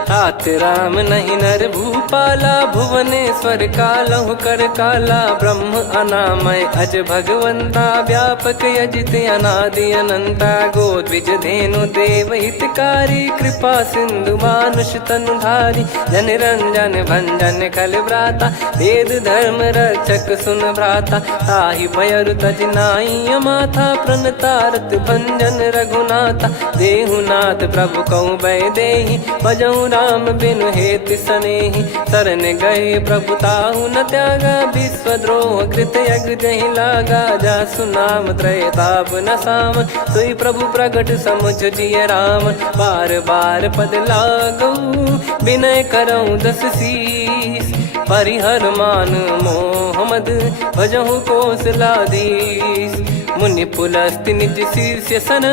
तात राम नहीं नर भूपाला, भुवनेश्वर कालहु कर काला, ब्रह्म अनामय अज भगवंता, व्यापक यजित अनादि अनंता, गोद्विज धेनु देव हितकारी, कृपा सिंधु मानुष तनुधारी, जन रंजन भंजन खल भ्राता, वेद धर्म रक्षक सुन भ्राता, ताहि भयरु तज नाई माथा, प्रणतारत भंजन रघुनाथा, देहुनाथ प्रभु कहु बै देहि, भजहु राम बिनु हेति सनेहि, शरण गए प्रभु ताहु न त्यागा, विश्वद्रोह कृत यज्ञ जहि लागा, जासु नाम त्रयताप न सामन, सोई प्रभु प्रगट समुझ जिय रामन, बार बार पद लागऊ विनय करऊँ दस शीस, परिहर मान मोहम्मद भजहु कौशलाधीश, मुनि पुलस्त निज शीर्ष सन,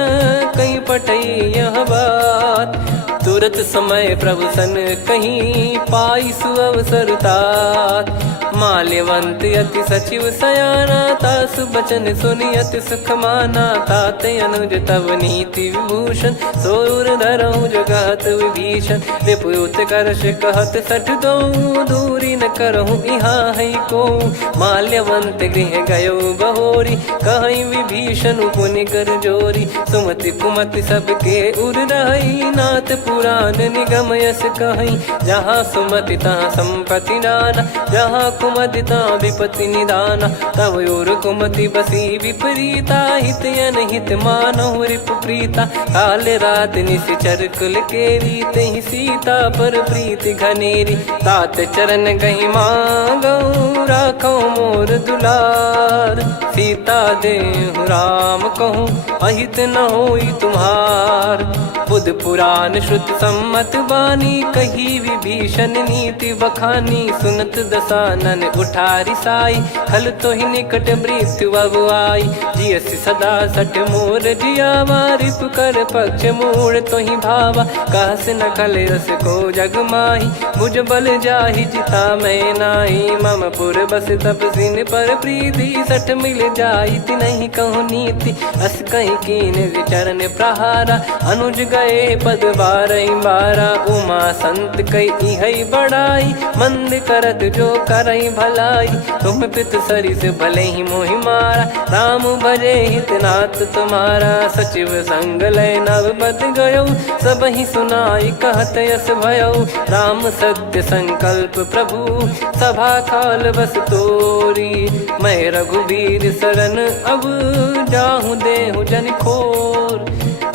कहीं पटई यह बात, तुरत समय प्रभु सन कहीं पाई सुअवसर तात, माल्यवंत अति सचिव सयाना, तासु बचन सुनियत सुख माना, तात अनुज तव नीति विभूषण, सोर धरहु जगत विभीषण, विपुत करश कहत सठ दो, दूरी न करहु यहाँ है को, माल्यवंत गृह गयो बहोरी, कहीं विभीषण पुनि कर जोरी, सुमति कुमति सबके उर रही, नाथ पुराण निगम यस कहीं, जहाँ सुमति तहाँ संपत्ति नाना, जहाँ कुमति तहाँ विपत्ति निदाना, तव और कुमति बसी विपरीता, हित अनहित मानहु रिपु प्रीता, काल रात निश्चर कुल केरी, तहि सीता पर प्रीति घनेरी, तात चरण गहि मांगऊ राखो मोर दुलार, सीता देहु राम कहूँ अहित न होई तुम्हार, बुध पुराण श्रुत सम्मत बानी, कही विभीषण नीति बखानी, सुनत दसानन उठारी साई, खल तो ही निकट मृत्यु अब आई, जियस सदा सठ मोर जियावा, रिप कर पक्ष मूड़ तो ही भावा, कहस न खल रस को जग माही, भुज बल जाहि जिता मैं नाई, मम पुर बस तब सिन पर प्रीति, सठ मिल जाई नहीं कहूँ नीति, अस कहीं कीन विचरण प्रहारा, अनुज गए पद बारई बारा, उमा संत कई है बड़ाई, मंद करत जो करई भलाई, तुम पित सरिस भले ही मोहि मारा, राम भजे हितनाथ तुम्हारा, सचिव संग लय नव बद गयो, सब ही सुनाई कहत यस भयो, राम सत्य संकल्प प्रभु, सभा काल बस तोरी, मैं रघुबीर शरण अब जाहु देहु जन खोर,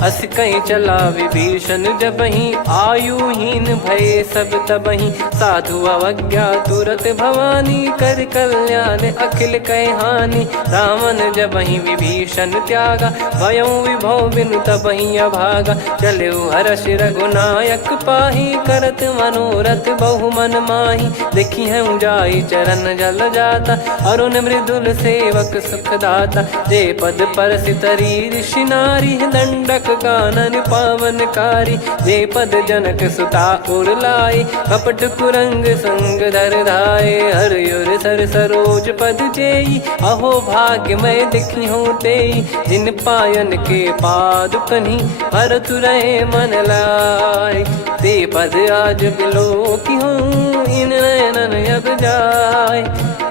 अस कहीं चला विभीषण जबहि, आयुहीन भय सब तबहि, साधु अवज्ञा तुरत भवानी, कर कल्याण अखिल कह हानि, रावण जबहि विभीषण त्यागा, भयउ विभव बिनु तबहि अभागा, चलऊ हर्ष रघुनायक पाही, करत मनोरथ बहु मन माही, देखी है जाई चरण जल जाता, अरुण मृदुल सेवक सुखदाता, जे पद पर सितरी ऋषि नारी, दंडक कानन पावनकारी, जे पद जनक सुता उर लाए, कपट कुरंग संग धर धाये, हर युर सर सरोज पद जेई, अहो भाग्य मैं दिखी हूँ तेई, जिन पायन के पाद कन्ही, भरत रहे मन लाए, ते पद आज बिलो की हूँ, इन नयनन अब जाय,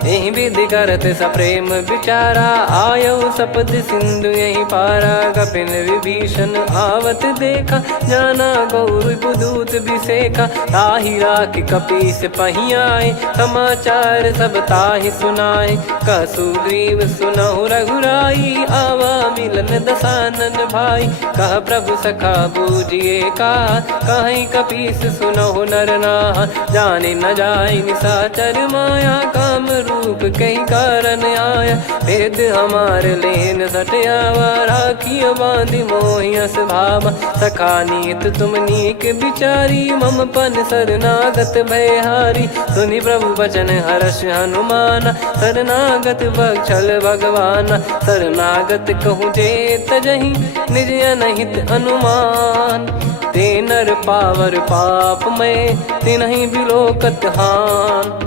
यही विधि करत सप्रेम विचारा, आयो सपद सिंधु यही पारा, कपिन विभीषण आवत देखा, जाना गौर बुदूत बिसेखा, ताहि राख कपीस पही आए, समाचार सब ताहि सुनाए, कह सुग्रीव सुनहु रघुराई, आवा मिलन दसानन भाई, कह प्रभु सखा बूझिए का, कहीं कपीस सुनहु नर नाहा, जाने न जाय निशाचर माया, काम रूप कई कारण आया, भेद हमार लेन सटयावा, राखिय बांधि मोहियस भावा, सखा नीत तुम नीक बिचारी, मम पन शरणागत भयहारी, सुनि प्रभु वचन हर्ष हनुमाना, शरणागत बक्षल भगवाना, शरणागत कहूँ जे तजहि, निज अनहित अनुमान, ते नर पावर पाप में तिन्हीं बिलोकत हान।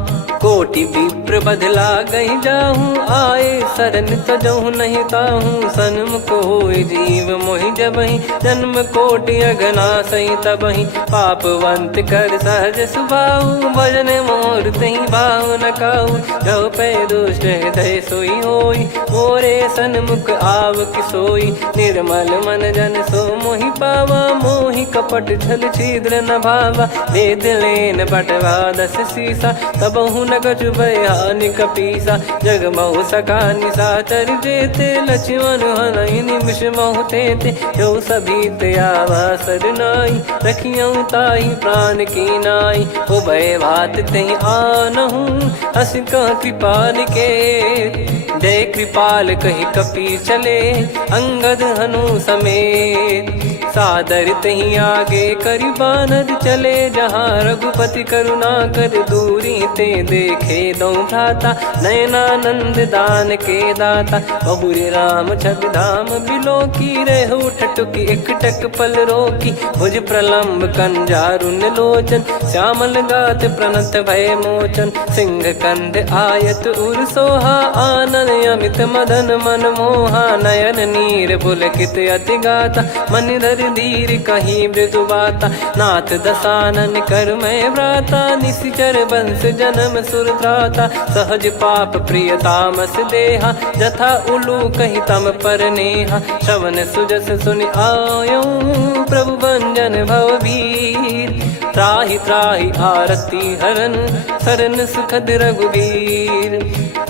कोटि विप्र बदला गई जाहूँ, आए शरण तजहूँ नहीं ताहूँ। सन्मुख होए जीव मोहि जबहि, जन्म कोटि अघना सही तबहि। पापवंत कर सहज सुभाऊ, भजन मोर तहि भाव न काऊ। जो पै दुष्ट हृदय सोई होई, मोरे सन्मुख आव किसोई। निर्मल मन जन सो मोहि पावा, मोहि कपट छल छिद्र न भावा। वेद लेन बटवा दस सीसा, तबहु न कछु भय हानि कपीसा। जग महु सका निशाचर जेते, लक्ष्मण हनहि निमिष महु तेते। जो सभी त्यावा सरनाई, रखियऊ ताहि प्राण की नाई। ओ भय भात तहि आनहु, हस कह कृपाल के। जय कृपाल कहि कपी चले, अंगद हनु समेत। सादर तहीं आगे करि बानर चले, जहाँ रघुपति करुणा कर दूरी ते देखे दो भ्राता। नयनानंद दान के दाता, बहुरी राम छवि धाम बिलो की। रहु ठटुकी एकटक पल रोकी, भुज प्रलम्ब कंजारुन लोचन। श्यामल गात प्रणत भय मोचन, सिंह कंद आयत उर सोहा। आनन अमित मदन मन मोहा, नयन नीर पुलकित अति गाता। मन धर धीर कहीं मृदु बाता, नाथ दसानन कर मैं व्राता। निशिचर वंश जन्म सुर त्राता, सहज पाप प्रिय तामस देहा। जथा उलू कही तम पर नेहा, श्रवण सुजस सुनि आयो। प्रभु भंजन भववीर, त्राहि त्राहि आरती हरन। शरण सुखद रघुवीर,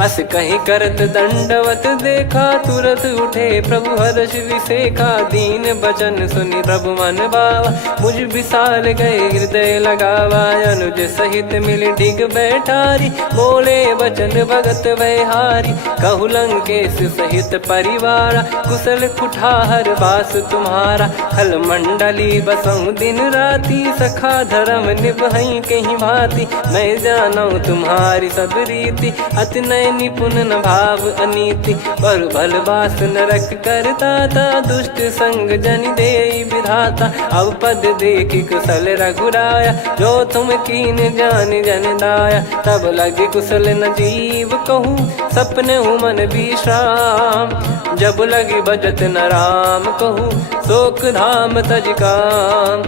अस कहीं करत दंडवत देखा। तुरत उठे प्रभु हर्ष विसेखा, दीन बचन सुनि प्रभु मन भावा। मुझ विसाल गए हृदय लगावा, अनुज सहित मिल डिग बैठारी। बोले वचन भगत वैहारी, कहु लंकेश सहित परिवारा। कुशल कुठार बास तुम्हारा, खल मंडली बसऊं दिन राती। सखा धर्म निभई कहीं भांति, मैं जानऊं तुम्हारी सब रीति। अति नय निपुण न भाव अनीति, पर भल बास नरक करता था। दुष्ट संग जनि देई विधाता, अब पद देखि कुशल रघुराया। जो तुम कीन जान जन दाया, तब लगे कुशल न जीव कहूँ। सपने मन विश्राम, जब लगी भजत न राम कहूँ। शोक धाम तज काम,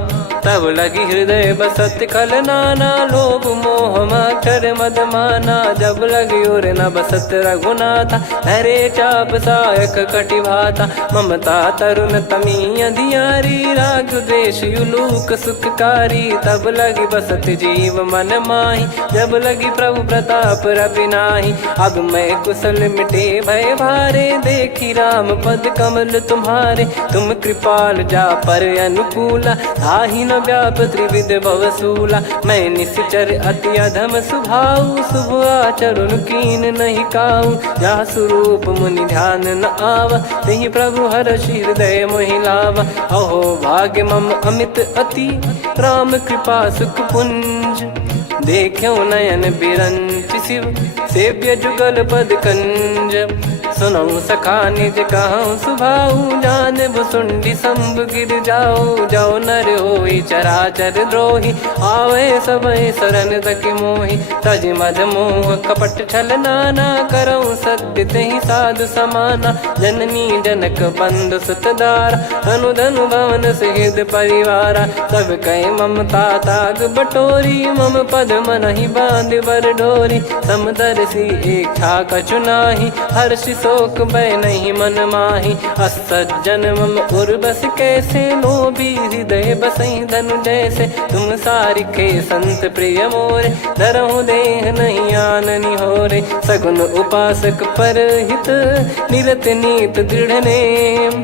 तब लगी हृदय बसत खल नाना। लोभ मोह मकर मद माना, जब लगी उर न बसत रघुनाथा। हरे चाप सायक कटि भाता, ममता तरुण तमी अधियारी। राग द्वेष युलूक सुखकारी, तब लगी बसत जीव मन माही। जब लगी प्रभु प्रताप रवि नाही, अब मैं कुशल मिटे भय भारे। देखी राम पद कमल तुम्हारे, तुम कृपाल जा पर अनुकूला। ताहि न व्याप त्रिविध भवसूला, मैं निश्चर अति अधम सुभाऊ। शुभ आचरण कीन नहीं काऊ, जा स्वरूप मुनि ध्यान न आवा। तहि प्रभु हर्षि हृदय मोहि लावा। अहो भाग्य मम अमित अति, राम कृपा सुख पुंज। देख्यो नयन बिरंच शिव, सेव्य जुगल पद कंज। सुनऊ सखा निज कहूँ सुभाऊ, जान भुसुंडी शंभ गिर जाओ। जाओ नर होई चराचर द्रोही, आवे सबय शरण तक मोहि। तज मद मोह कपट छल नाना, करऊँ सत्य तहि साधु समाना। जननी जनक बंधु सुतदारा, धनु धनु भवन सहित परिवारा। सब कहे ममता ताग बटोरी, मम पद मनहि बांध बर डोरी। समदर्शी इच्छा कछु नाही, हर्षि शोक भय नहीं मन माही। असज्जन मम उर बस कैसे, लोभी हृदय बसई धनु जैसे। तुम सारिखे संत प्रिय मोरे, धरहु देह नहीं आननि होरे। सगुन उपासक पर हित, निरत नीत दृढ़ नेम।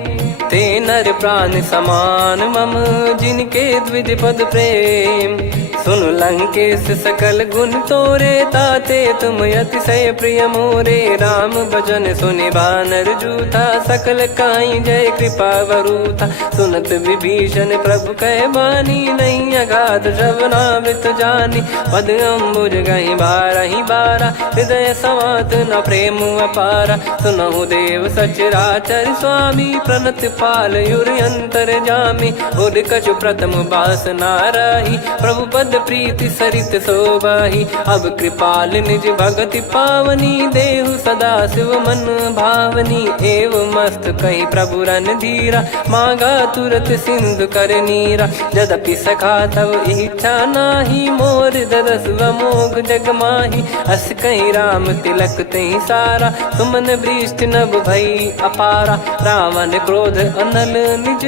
ते नर प्राण समान मम, जिनके द्विज पद प्रेम। सुन लंकेश सकल गुण तोरे, ताते तुम अतिशय प्रिय मोरे। राम भजन सुनि बानर जूथा, सकल काई जय कृपा वरूथा। सुनत विभीषण प्रभु कह बानी, नहीं अगाध श्रवणामृत जानी। पद अम्बुज गहि बारहि बारा, हृदय समात न प्रेम अपारा। सुनहु देव सचराचर स्वामी, प्रणत पाल युर अंतर जामी। उद कछु प्रथम बास नाराही, प्रभु पद प्रीति सरित शोभाही। अब कृपाल निज भगति पावनी, देहु सदा शिव मन भावनी। एव मस्त कही प्रभु रन धीरा, मांगा तुरत सिंधु कर नीरा। यद्यपि सखा तब इच्छा नाही, मोर दरस मोग जग माही। अस कही राम तिलक तही सारा, सुमन वृष्टि नभ भई अपारा। रावण क्रोध अनल निज,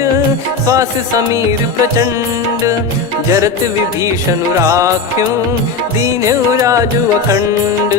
श्वास समीर प्रचंड। जरत विभीषण राख्यों, दीन्हु राजु अखंड।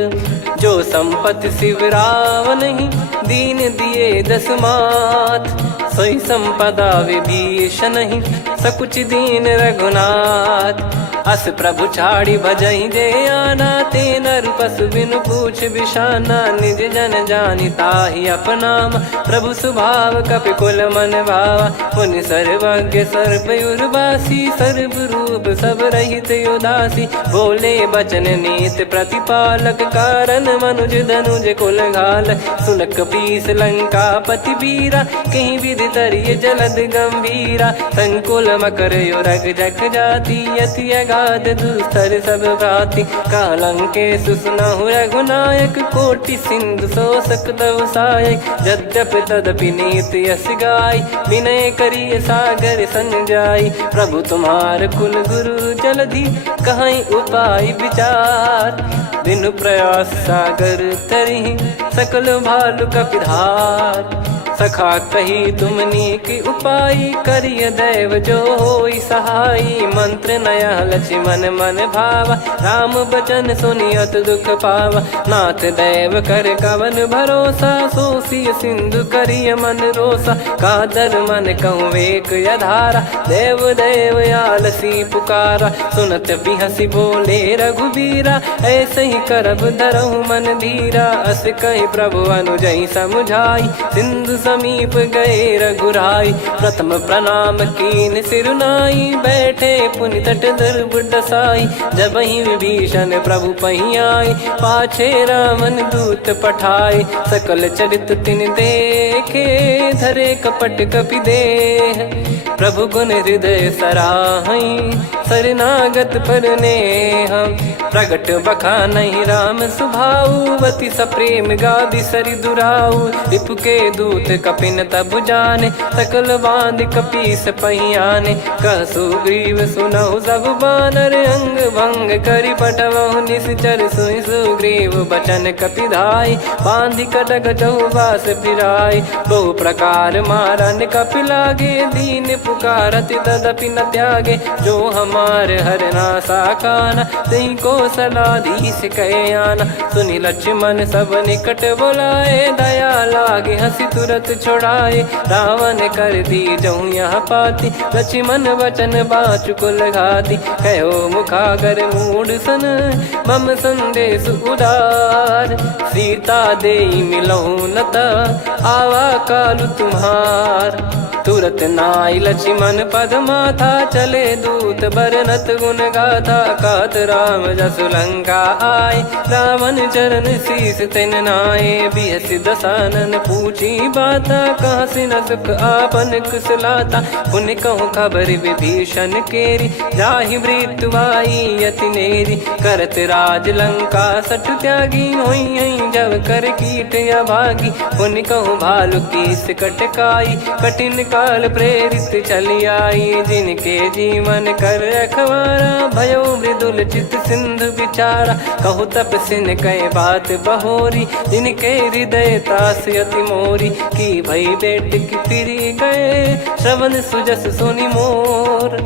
जो संपत्ति शिव रावण ही, दीन दिए दस मात। सोई संपदा विभीषण ही, सकुच दीन रघुनाथ। अस प्रभु छाड़ी भजई जे आना, ते नर पशु बिनु पूछ बिशाना। निज जन जानी ताहि अपनाम, प्रभु स्वभाव कपि कुल मन भावा। मुनि सर्वज्ञ सर्वयुर्वासी, सर्व रूप सब रहित उदासी। बोले बचन नीत प्रतिपालक, कारण मनुज धनुज कुल घाल। सुन कपीस लंका पति वीरा, कहीं विधि तरिय जलद गंभीरा। संकुल मकर युरग जग जाति, अति अगाध दुस्तर सब भांति। कालंकेश सुनहु रघुनायक, कोटि सिंधु शोषक तव सहायक। यद्यपि तदपि नीति यस गाय, विनय करिय सागर सन जाई। प्रभु तुम्हार कुल गुरु जलधि, कहीं उपाय विचार। बिनु प्रयास सागर तरि, सकल भालु कपिधार। सखा कही तुमनी की उपाय, करिय दैव जो होई सहाई। मंत्र नया लक्ष्मण मन भावा, राम बचन सुनियत दुख पावा। नाथ दैव कर कवन भरोसा, सोसिय सिंधु करिय मन रोसा। कादर मन कहूँ एक यधारा, देव देव आलसी पुकारा। सुनत बिहसी बोले रघुबीरा, ऐसे ही करब धरहु मन धीरा। अस कही प्रभु अनुजई समुझाई, सिंधु समीप गए रघुराई। प्रथम प्रणाम कीन सिरुनाई, बैठे पुनि तट दर्भ डसाई। जब ही विभीषण प्रभु पही आए, पाछे रावण दूत पठाए। सकल चरित तिन देखे, धरे कपट कपि देह। प्रभु गुण हृदय सराहई, शरणागत पर नेह। प्रगट बखानहि राम सुभाऊ, अति सप्रेम गादि सरि दुराऊ। रिपु के दूत कपिन तब जाने, सकल बांध कपीस पहियाने। कह सुग्रीव सुनहु सब बानर, अंग भंग करि पटवहु निश्चर। सुनि सुग्रीव बचन कपिधाई, बांधि कटक चौबास फिराई। बहु प्रकार मारन कपि लागे, दीन पुकारत तदपि न त्यागे। जो हमार हरना साकाना, तही को सलाधीश कहे आना। सुनि लक्ष्मण सब निकट बुलाए, दया लागे हंसी तुरत छुड़ाए। रावण कर दी जहूँ यह पाती, लक्ष्मण वचन बाचु कुल घाती। कहो मुखागर मूढ़ सन, मम संदेश उदार। सीता देई मिलहु नता, आवा कालु तुम्हार। तुरत नाई लक्ष्मण पद माथा, चले दूत बरनत गुण गाथा। कहत राम जसु लंका आए, रावण चरण शीस तिन नाये। बिहसि दसानन पूछी बाता, कहाँ से न सुख आपन कुशलाता। पुन कहूँ खबर विभीषण केरी, जाहि मृत्यु आई अति नेरी। करत राज लंका सठ त्यागी, होई जब कर कीट अभागी। पुन कहूँ भालु कीस कटकाई, कठिन काल प्रेरित चली आई। जिनके जीवन कर रखवारा, भयो मृदुल चित सिंधु विचारा। कहु तपसिन कह बात बहोरी, जिनके हृदय तास अति मोरी। की भई बेट की फिरी गए, श्रवण सुजस सुनि मोर।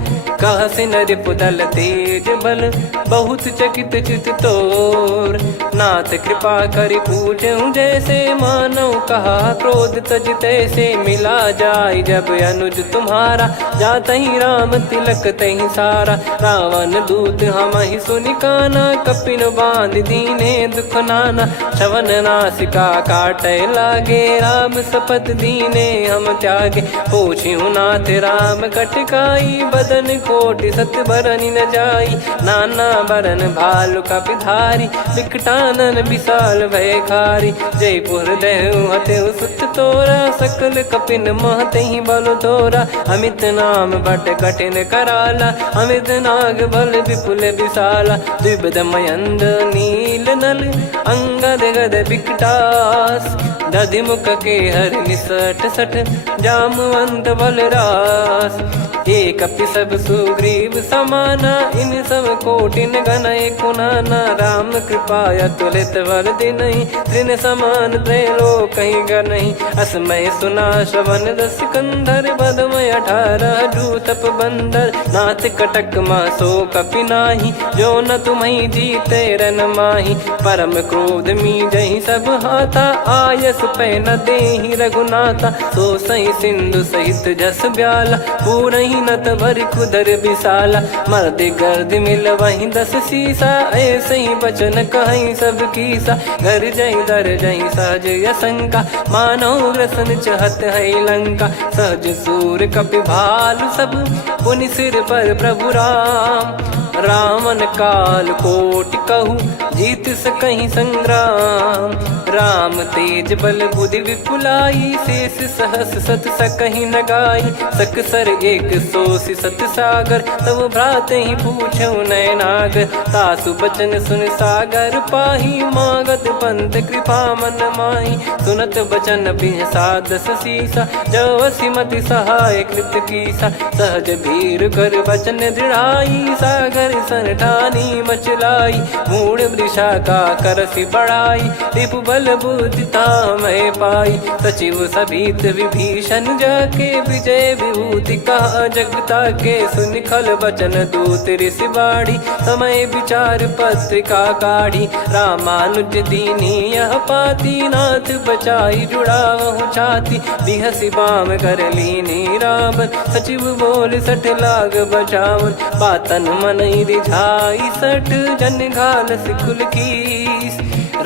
कहस नरिप दल तेज बल बहुत चकित चित तोर। नाथ कृपा करि पूछऊं जैसे मानव कहा क्रोध तज तैसे। मिला जाय जब अनुज तुम्हारा जात ही राम तिलक तही सारा। रावण दूत हम ही सुनि काना कपिन बांध दीने दुख नाना। श्रवण नासिका काटे लागे राम शपथ दीने हम त्यागे। पूछ्યું नाथ राम कटकाई बदन कोटि सत बरनि न जाई। नाना बरन भालु कपिधारी विकटानन विशाल भयकारी। जयपुर देहु हतेउ सुत तोरा सकल कपिन महते ही बल तोरा। अमित नाम बट कठिन कराला अमित नाग बल विपुल विशाला। द्विविध मयंद नील नल अंगद गद विकटास। दधिमुख के हर निसठ सठ जामवंत बलरास। एक कपि सब सुग्रीव समाना इन सब कोटिन गणय कुनाना। राम कृपा अतुलित बल दिनहि तृण समान त्रैलोक कहीं गनहि। असमय सुना श्रवण दस कंधर बदमय 18 जूतप बंदर। नाथ कटक मासो कपि नाही जो न तुम्हि जीते रन माही। परम क्रोध मी जहि सब हाथा आयस पै न देहि रघुनाथा। सो सही सिंधु सहित जस ब्याला पूरहि नत भरि कुदर विशाला। मर्द गर्द मिल वही 10 सीसा ऐसे ही बचन कहीं सब कीसा। घर जय दर जय सहज यसंका मानव ग्रसन चहत है लंका। सहज सूर कपि भालु सब पुनि सिर पर प्रभु राम। रावण काल कोटि कहु जीत सकहि संग्राम। राम तेज बल बुद्धि विपुलाई शेष सहस सत सकहि न गाई। सकसर एक सोसी सत सागर तब भ्रात ही पूछऊ नयनागर। तासु बचन सुन सागर पाही मागत पंत कृपा मन माही। सुनत बचन बिहसादस सीसा जवसी मति सहाय कृत कीसा। सहज भीर कर बचन दृढ़ाई सागर सन ठानी मचलाई। मूढ़ वृषा का करसी बढ़ाई रिपु बल बुद्धि तामय पाई। सचिव सभीत विभीषण जाके विजय विभूति कहा जगता के। सुनि खल बचन दूत ऋषि बाड़ी समय विचार पत्रिका काढ़ी। रामानुज दीनी यह पाती नाथ बचाई जुड़ावहु छाती। बिहसी बाम कर लीनी रावण सचिव बोल सठ लाग बचावन। बातन मन रिझाई सठ जन घाल सिकुल कीस।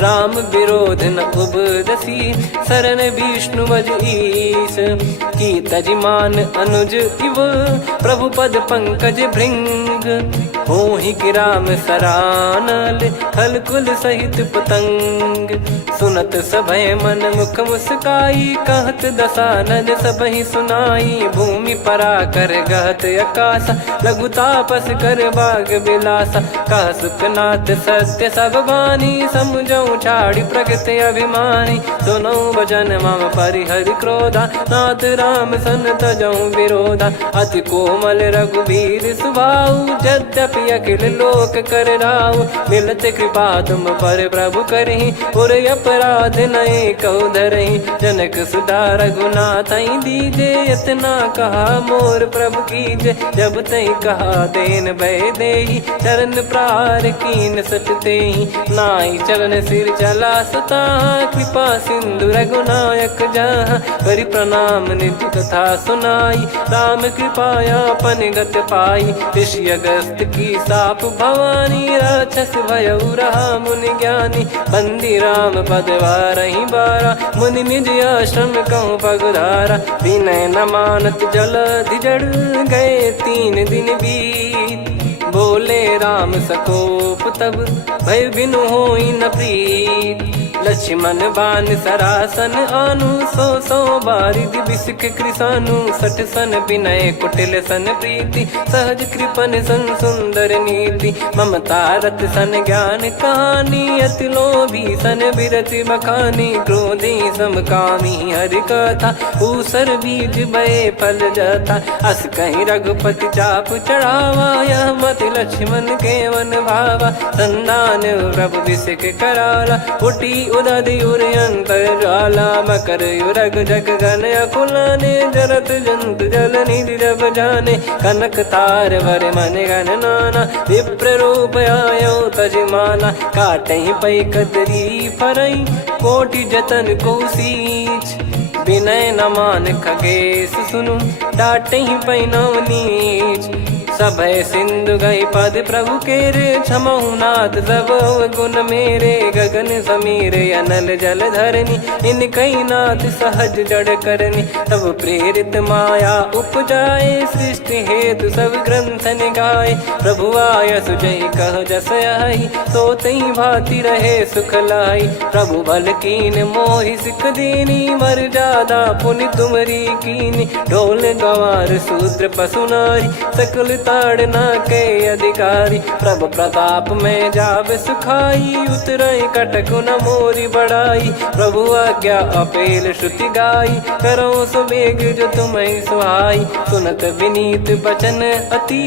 राम विरोध न उपदसी शरण विष्णु मज ईस। की तजिमान अनुज इव प्रभु पद पंकज भृंग। होहि कि राम सरानल खल कुल सहित पतंग। सुनत सभय मन मुख मुस्काई कहत दसानन सबहि सुनाई। भूमि परा कर गहत आकाशा लघु तापस कर बाग बिलासा। कह सुखनाथ सत्य सब बानी समझऊ छाड़ी प्रगति अभिमानी। सुनो भजन मम परिहरि क्रोधा नाथ राम सन तजऊ विरोधा। अति कोमल रघुवीर सुभाऊ यद्यपि अखिल लोक कर राव। मिलत कृपा तुम पर प्रभु करहि पुर अपराध नये कहु धरहि। जनक सुधा रघुनाथ दीजे इतना कहा मोर प्रभु कीजे। जब तई कहा देन भय देहि चरण प्रहार कीन सटते ही। नाई चरण सिर चला सता कृपा सिंधु रघुनायक जहाँ। करि प्रणाम निज कथा सुनाई राम कृपाया अपन गत पाई। ऋषि अगस्त की साप भवानी राक्षस भयउ रहा मुनि ज्ञानी। बंदी राम पद वारहि बारा मुनि निज आश्रम कहूँ पगधारा। विनय न मानत जलधि जड़ गए 3 दिन बीत। बोले राम सकोप तब भय बिनु होई न प्रीत। लक्ष्मण बान सरासन आनु 100 बारिद बिसिक कृसानु। 60 सन विनय कुटिल सन प्रीति सहज कृपन सन सुंदर नीति। ममता रत सन ज्ञान कहानी अति लोभी सन बिरति बखानी। क्रोधी समकामी हरि कथा ऊसर बीज भय फल जथा। अस कहीं रघुपति चाप चढ़ावा यह मति लक्ष्मण के वन भावा। संदान प्रभु बिसिक कराला उठी उदधि उर अंतर ज्वाला मकर युरग जग गण अकुलाने जरत जंत जल निधि जब जाने कनक तार वर मन गण नाना विप्र रूप आयो तजमाना काटे पै कदरी फरई कोटि जतन को सींच विनय न मान खगेश सुनु डाटे ही पैनव नीच सभय सिंधु गई पद प्रभु केरे क्षमहु नाथ सब गुण मेरे गगन समीर अनल जल धरनी इन कई नाथ सहज जड़ करनी तब प्रेरित माया उपजाए सृष्टि हेतु सब ग्रंथन गाए प्रभु आय सुजय कह जस आई सो तई भांति रहे सुख लाई प्रभु बल कीन मोहि सिख दीनी मर जादा पुनि तुमरी कीनी ढोल गवार शूद्र पशु नारी सकल ताड़ना के अधिकारी प्रभु प्रताप में जाब सुखाई उतरई कटक न मोरी बढ़ाई प्रभु आज्ञा अपेल श्रुति गाई करो सुबेग जो तुम्हें सुहाई सुनत विनीत बचन अति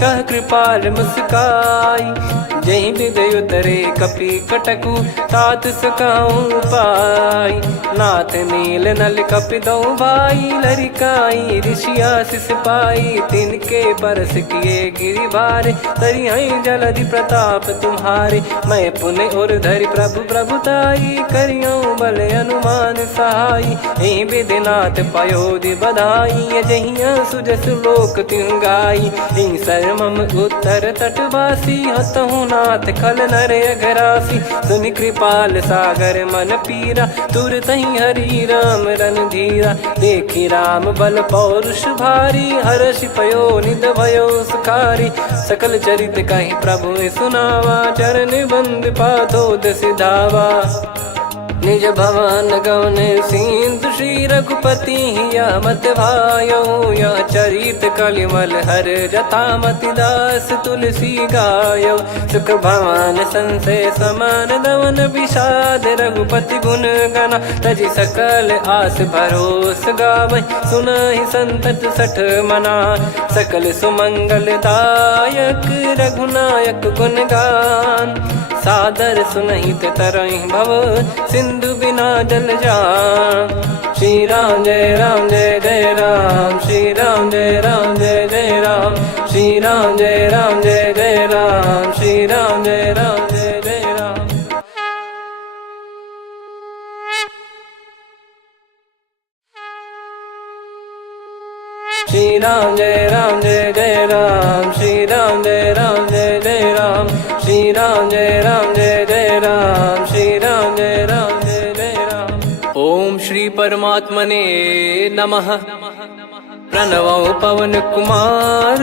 कह कृपाल मुस्काई जही विद उतरे कपि कटकु तात सकाऊं पाई नाथ नील नल कपि दो भाई लरिकाई ऋषि आशीष पाई तिनके परस किए गिरि भारे तरी हई जलधि प्रताप तुम्हारे मैं पुण्य और धरि प्रभु प्रभुताई करियो बल अनुमान सहाई यही विधिनाथ पयोधि बधाई जहिया सुजस लोक तिहु गाई यही सरमम उत्तर तटवासी हतहु नाथ खल नर अघरासी सुनि कृपाल सागर मन पीरा तुरत ही हरि राम रन धीरा देखी राम बल पौरुष भारी हर्ष पयो निध भयो सुखारी सकल चरित कहीं प्रभु सुनावा चरण बंद पादोद सिधावा निज भवन गवन सिंधु श्री रघुपति या मत भायो या चरित कलिमल हर जथा मति दास तुलसी गायो सुख भवन संशय समान दवन विषाद रघुपति गुण गना तजि सकल आस भरोस गावै सुनहि संतत सठ मना सकल सुमंगल दायक रघुनायक गुण गान सादर सुनहित तरहि भव सिंधु बिना जल जान श्री राम जय जय राम श्री राम जय जय राम श्री राम जय राम श्री राम जय जय राम श्री राम जय जय राम श्री राम जय जय राम श्री राम जय जय राम श्री राम जय जय राम। ओम श्री परमात्मने नमः। प्रणवो पवन कुमार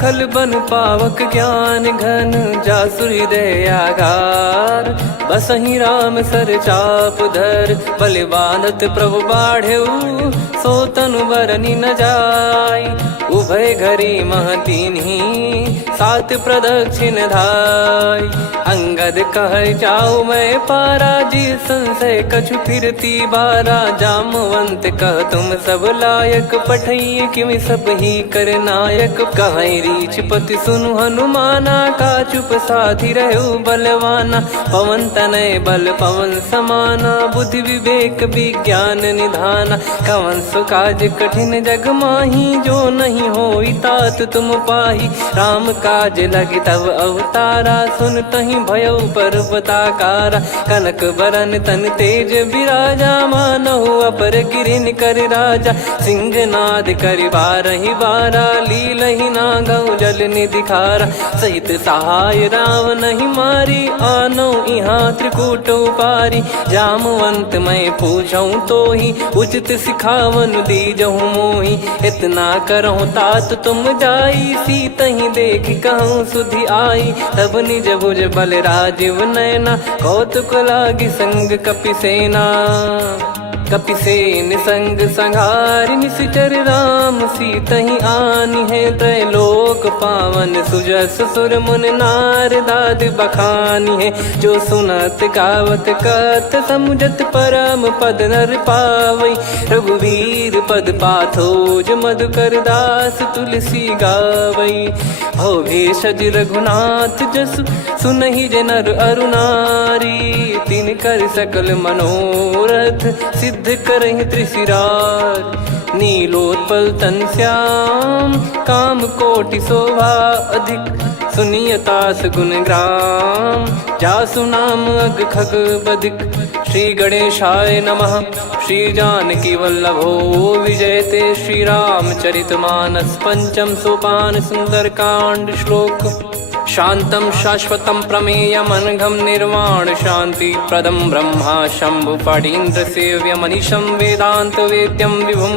खल बन पावक ज्ञान घन जासु हृदय आगार बसहि राम सर चाप धर बलि बांधत प्रभु बाढ़ेऊ सो तनु बरनि न जाय उभय घरी महतीन्ही सात प्रदक्षिण धाय अंगद कह जाऊ मैं पारा जी संशय कछु फिरती बारा जामवंत कह तुम सब लायक पठई किमि सब ही कर नायक कहीं रीछ पति सुनु हनुमाना का चुप साधि रहु बलवाना पवन तनय बल पवन समाना बुद्धि विवेक विज्ञान निधाना कवन सुकाज कठिन जग माही जो नहीं होई तात तुम पाही राम काज लगी तब अवतारा सुन तही भयो पर्वताकारा कनक बरन तन तेज विराजा मानहु अपर गिरिन कर राजा सिंहनाद करि बारहि बारा लीलहि नागौ जल निधि खारा सहित सहाय राव नहीं मारी आनो इहाँ त्रिकूट उपारी जामवंत मैं पूछऊं तो ही उचित सिखावन दीजहु मोही इतना करहु तात तुम जाई सीतहि देख कहूँ सुधि आई तब निज भुज बल राजीव नैना कौतुक लागी संग कपिसेना कपिसेन संग संहारि निश्चर राम सीतहि आनि है त्रैलोक पावन सुजस सुर मुन नार दाद बखानी है जो सुनत गावत कथ समुझत परम पद नर पावई रघुवीर पद पाथोज मधुकर दास तुलसी गावई। भव भेषज रघुनाथ जसु सुनहि जे नर अरु नारी। तिन कर सकल मनोरथ सिद्ध करहि त्रिशिरार। नीलोत्पल तन श्याम काम कोटि शोभा अधिक। सुनियतास गुण ग्राम जासु नाम अग खग बदिक। श्री गणेशाय नमः। श्री जानकी वल्लभो विजयते। श्री रामचरितमानस पंचम सोपान सुंदरकांड श्लोक। शांतं शाश्वतं प्रमेयमनघं निर्वाण शांति प्रदं ब्रह्मा शंभु फणीन्द्र सेव्यमनिशं वेदांत वेद्यं विभुं।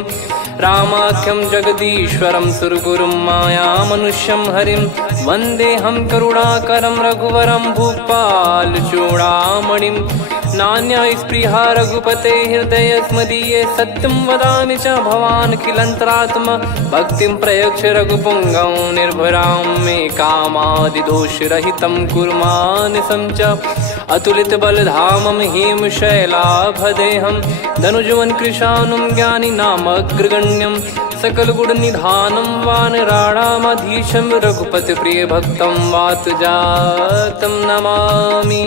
रामाख्यं जगदीश्वरं सुरगुरुं मायामनुष्यं हरिं। वन्देऽहं करुणाकरं रघुवरं भूपाल चूडामणिं। नान्या स्पृहा रघुपते हृदय स्मदीये। सत्यं वदामि च भवानखिलन्तरात्मा। भक्तिं प्रयच्छ रघुपुङ्गं निर्भरां मे कामादिदोषरहितं कुर्मानसं च। अतुलितबलधामं हेमशैलाभदेहं धनुजवन कृशानुं ज्ञानिनामग्रगण्यं। सकलगुणनिधानं वानराणामधीशं रघुपतिप्रियभक्तं वातजातं नमामि।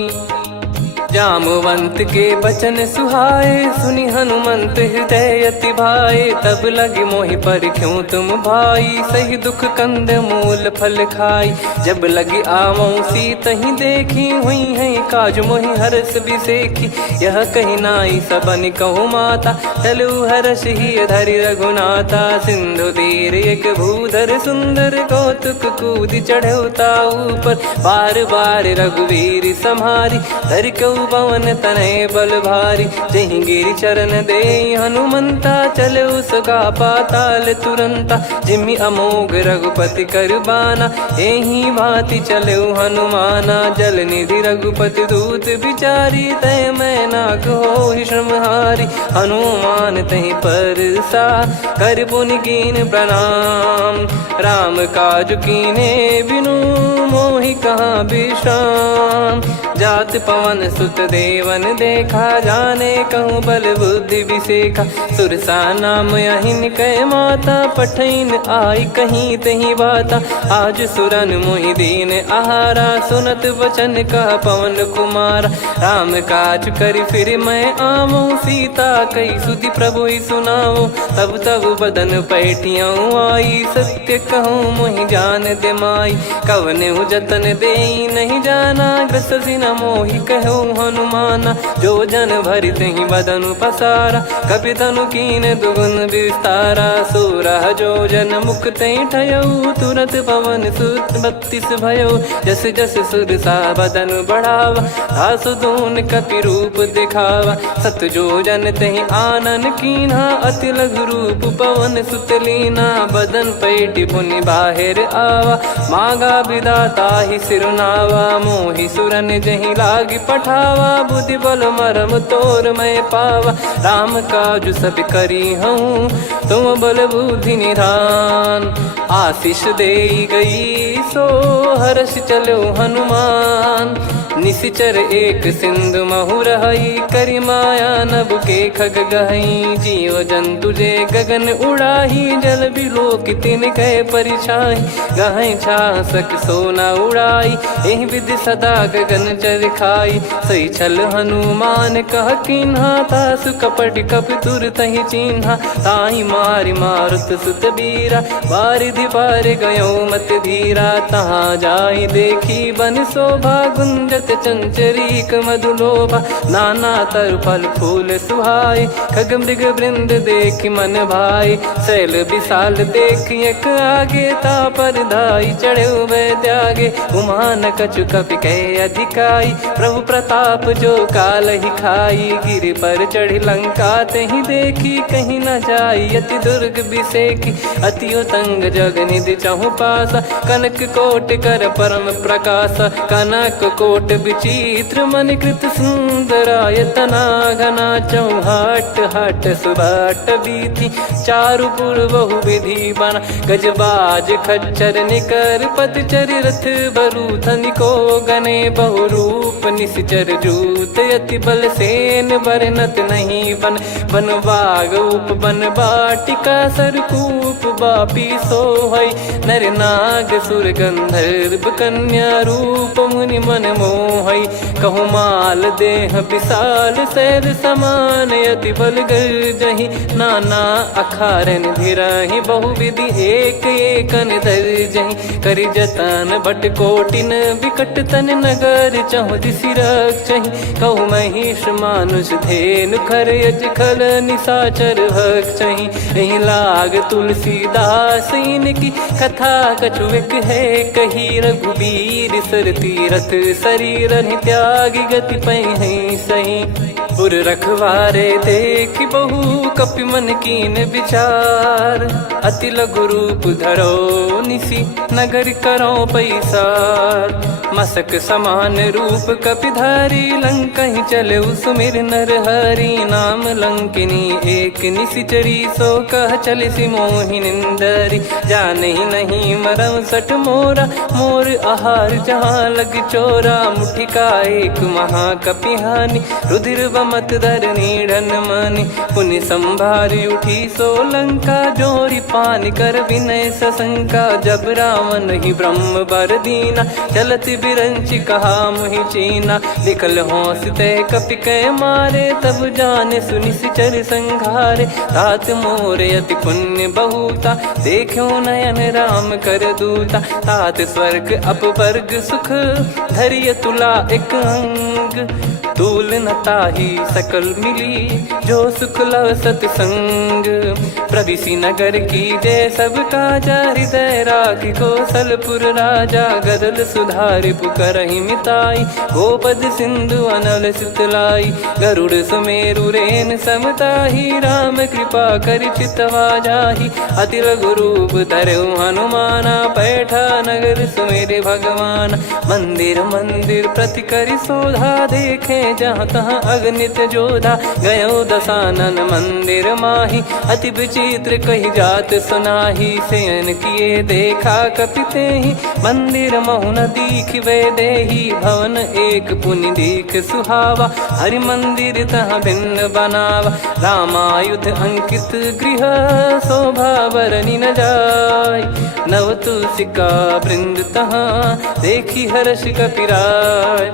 जामवंत के बचन सुहाए सुनि हनुमंत हृदय अति भाए। तब लगे मोहि परख्यूं तुम भाई सही दुख कंद मूल फल खाई। जब लगे आवऊं सीतहि देखी हुई है काज मोहि हरस बिसेखी। यह कही नाई सबन कहु माता चलु हरष ही धरि रघुनाथा। सिंधु तीर एक भूधर सुंदर कौतुक कूद चढ़ौता ऊपर। बार बार रघुवीर सम्हारी धरि कऊ पवन तनय बल भारी। जहि गिरि चरण दे हनुमंता चले उसका पाताल तुरंता। जिमि अमोघ रघुपति कर बाना एहि भांति चले हनुमाना। जल निधि रघुपति दूत बिचारी तय मैं नाक होहि श्रमहारी। हनुमान तहि परसा कर पुनि कीन प्रणाम। राम काज कीने बिनु मोहि कहाँ विश्राम। जात पवन सुत देवन देखा जाने कहूँ बल बुद्धि विसेखा। सुरसा नाम अहिन कै माता पठैन आई कहीं तही बाता। आज सुरन मोहि दीन आहारा सुनत वचन कह पवन कुमारा। राम काज करि फिर मैं आवूं सीता कई सुधि प्रभु ही सुनाऊं। तब तब बदन पैठियाँ आई सत्य कहूँ मोहि जान दे माई। कवने जतन दे नहीं जाना ग्रसि न मोहि कहूँ हनुमाना। जो जन भरि तहि बदनु पसारा कपि तनु कीन दुगुन विस्तारा। सोरह जो जन मुख तहि ठयऊ तुरत पवन सुत 32 भयऊ। जस जस सुरसा बदन बढ़ावा आसु दून कपि रूप दिखावा। सत जो जन तहि आनन कीन्हा अति लघु रूप पवन सुत लीना। बदन पैटि पुनि बाहिर आवा मांगा विधाता ही सिरुनावा। मोहि सुरन जहि लागी पठावा बुद्धि बल मरम तोर मैं पावा। राम काजु सब करी हूँ तुम बल बुद्धि निधान। आशीष दे गई सो हर्ष चलो हनुमान। निशिचर एक सिंधु महु रहई करि माया नभ के खग गहई। जीव जंतु जे गगन उड़ाही जल बिलोक तिन कह परिछाई। गहई छासक सोना उड़ाई एहि विधि सदा गगन चर खाई। सही छल हनुमान कह किन्हा तासु कपट कप तुर तहि चिन्हा। ताहि मारि मारुत सुत बीरा बारिधि पार गयो मत धीरा। तहाँ जाई देखी बन शोभा गुंजत चंचरीक मधुलोभा। नाना तर फल फूल सुहाई खग मृग वृंद देख मन भाई। शैल विशाल देख एक आगे ता पर धाई चढ़े वै त्यागे। उमान कछु कपि कह अधिकाई प्रभु प्रताप जो काल ही खाई। गिरि पर चढ़ी लंका तहि देखी कहीं न जाई अति दुर्ग बिसेखी। अति उतंग जग निधि चहु पासा कनक कोट कर परम प्रकाशा। कनक कोट विचित्र मन कृत सुंदरायतना घना। चौहाट हाट सुबाट बीथी चारुपुर बहु विधि बना। गजबाज खच्चर निकर पतचर रथ बरु धनिको गने बहु रूप निश्चर जूत अति बल सेन बरनत नहीं बन बन बाग उप बन बाटिका सरकूप बापी सोहै नर नाग सुर गंधर्व कन्या रूप मुनि मन मोहै कहु माल देह विशाल शैल समान अति बल गर्जहि नाना अखारन भिरहि बहुविधि एक एकन दर्जहि करि जतन भट कोटिन विकट तन नगर चहु दिसि रक्षहि कहु महिष मानुष धेनु खर यज खल निशाचर भक्षहि एहि लाग तुलसीदास इनकी कथा कछु एक है कही रघुबीर सर तीरथ शरीर त्यागी गति पै सही पुर रखवारे देख बहु कपि मन कीन विचार अति लघु रूप धरो निसी नगर करो पैसार मसक समान रूप कपिधारी लंकहि चले सुमिर नर हरि नाम लंकिनी एक निशिचरी सो कह चले सि मोहि निंदरी जानहि नहीं मरम सठ मोरा मोर आहार जहाँ लग चोरा मुठिका एक महाकपिहानि रुधिर बमत धरनी ढन मानि पुनि संभारी उठी सो लंका जोरी पान कर विनय सशंका जब रावण ही ब्रह्म बर दीना चलति बिरंचि कहा मुहि चीना निकल हौसते कपि कै मारे तब जाने सुनि सिचर संघारे तात मोर अति पुण्य बहुता देखो नयन राम कर दूता तात स्वर्ग अपवर्ग सुख धैर्य तुला एक अंग तूल न ताहि सकल मिली जो सुख लव सतसंग प्रविशि नगर की जय सब काजा हृदय राखि कौशलपुर राजा गदल सुधारि पुकरहि मिताई गोपद सिंधु अनल सितलाई गरुड़ सुमेरु रेन समताहि राम कृपा कर चितवा जाहि अति लघु रूप धरऊ हनुमाना पैठा नगर सुमेरे भगवान मंदिर मंदिर प्रति करि शोधा देखे जहाँ तहाँ अगणित जोधा गयो दशानन मंदिर माही अति विचित्र कही जात सुनाही सेन किए देखा कपिते ही मंदिर महु न दीख वे देही भवन एक पुनि दीख सुहावा हरि मंदिर तहाँ भिन्न बनावा रामायुध अंकित गृह शोभा बरनी न जाय नव तुलसिका वृंद तहाँ देखी हर्ष कपिराय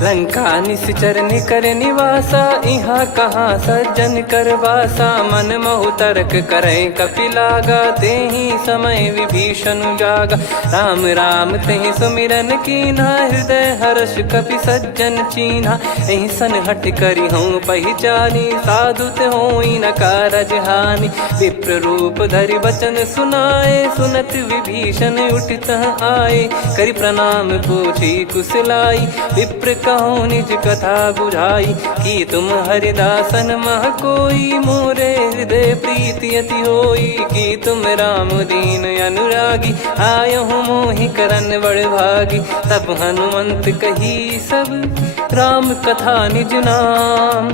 लंका निश्चर निकर निवासा यहाँ कहाँ सज्जन कर वासा मन महु तर्क करें कपिलागा तेहि समय विभीषण जागा राम राम तेहि सुमिरन कीन्हा हृदय हर्ष कपि सज्जन चीन्हा एहि सन हट करि हूँ पहिचानी साधु ते होई न कारज हानि विप्र रूप धरि वचन सुनाए सुनत विभीषण उठित आए करि प्रणाम पूछी कुशलाई विप्र कहो निज कथा बुझाई कि तुम हरिदासन मह कोई मोरे हृदय प्रीति अति होई कि तुम राम दीन अनुरागी आयो हूँ मोहि करन बड़ भागी तब हनुमंत कही सब राम कथा निज नाम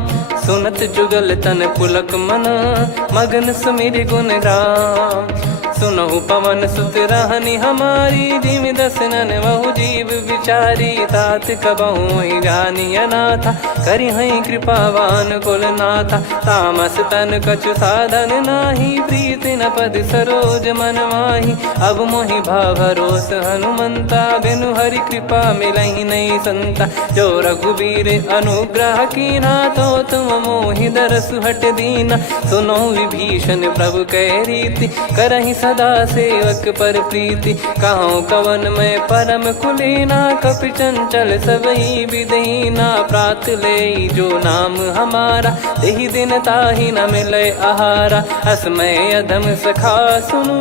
सुनत जुगल तन पुलक मना मगन सुमिर गुण राम सुनहु पवन सुत रहनी हमारी जिम दसनन बहु जीव विचारी तात कबहु जानी अनाथा करि हई कृपावान कुल नाथा तामस तन कछु साधन नाही प्रीति न पद सरोज मन माही अब मोहि भावरोस हनुमंता बिनु हरि कृपा मिलहि नहीं संता जो रघुबीर अनुग्रह कीना तो तुम मोहि दरसु हट दीना सुनो विभीषण प्रभु कह रीति करहि सदा सेवक पर प्रीति कहूँ कवन में परम कुलीना कपि चंचल सबही विदहीना प्रात ले जो नाम हमारा यही दिन ताहि न मिले आहारा असमय अधम सखा सुनु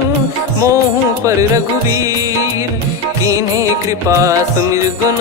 मोहु पर रघुवीर कीन्हे कृपा सुमिर गुण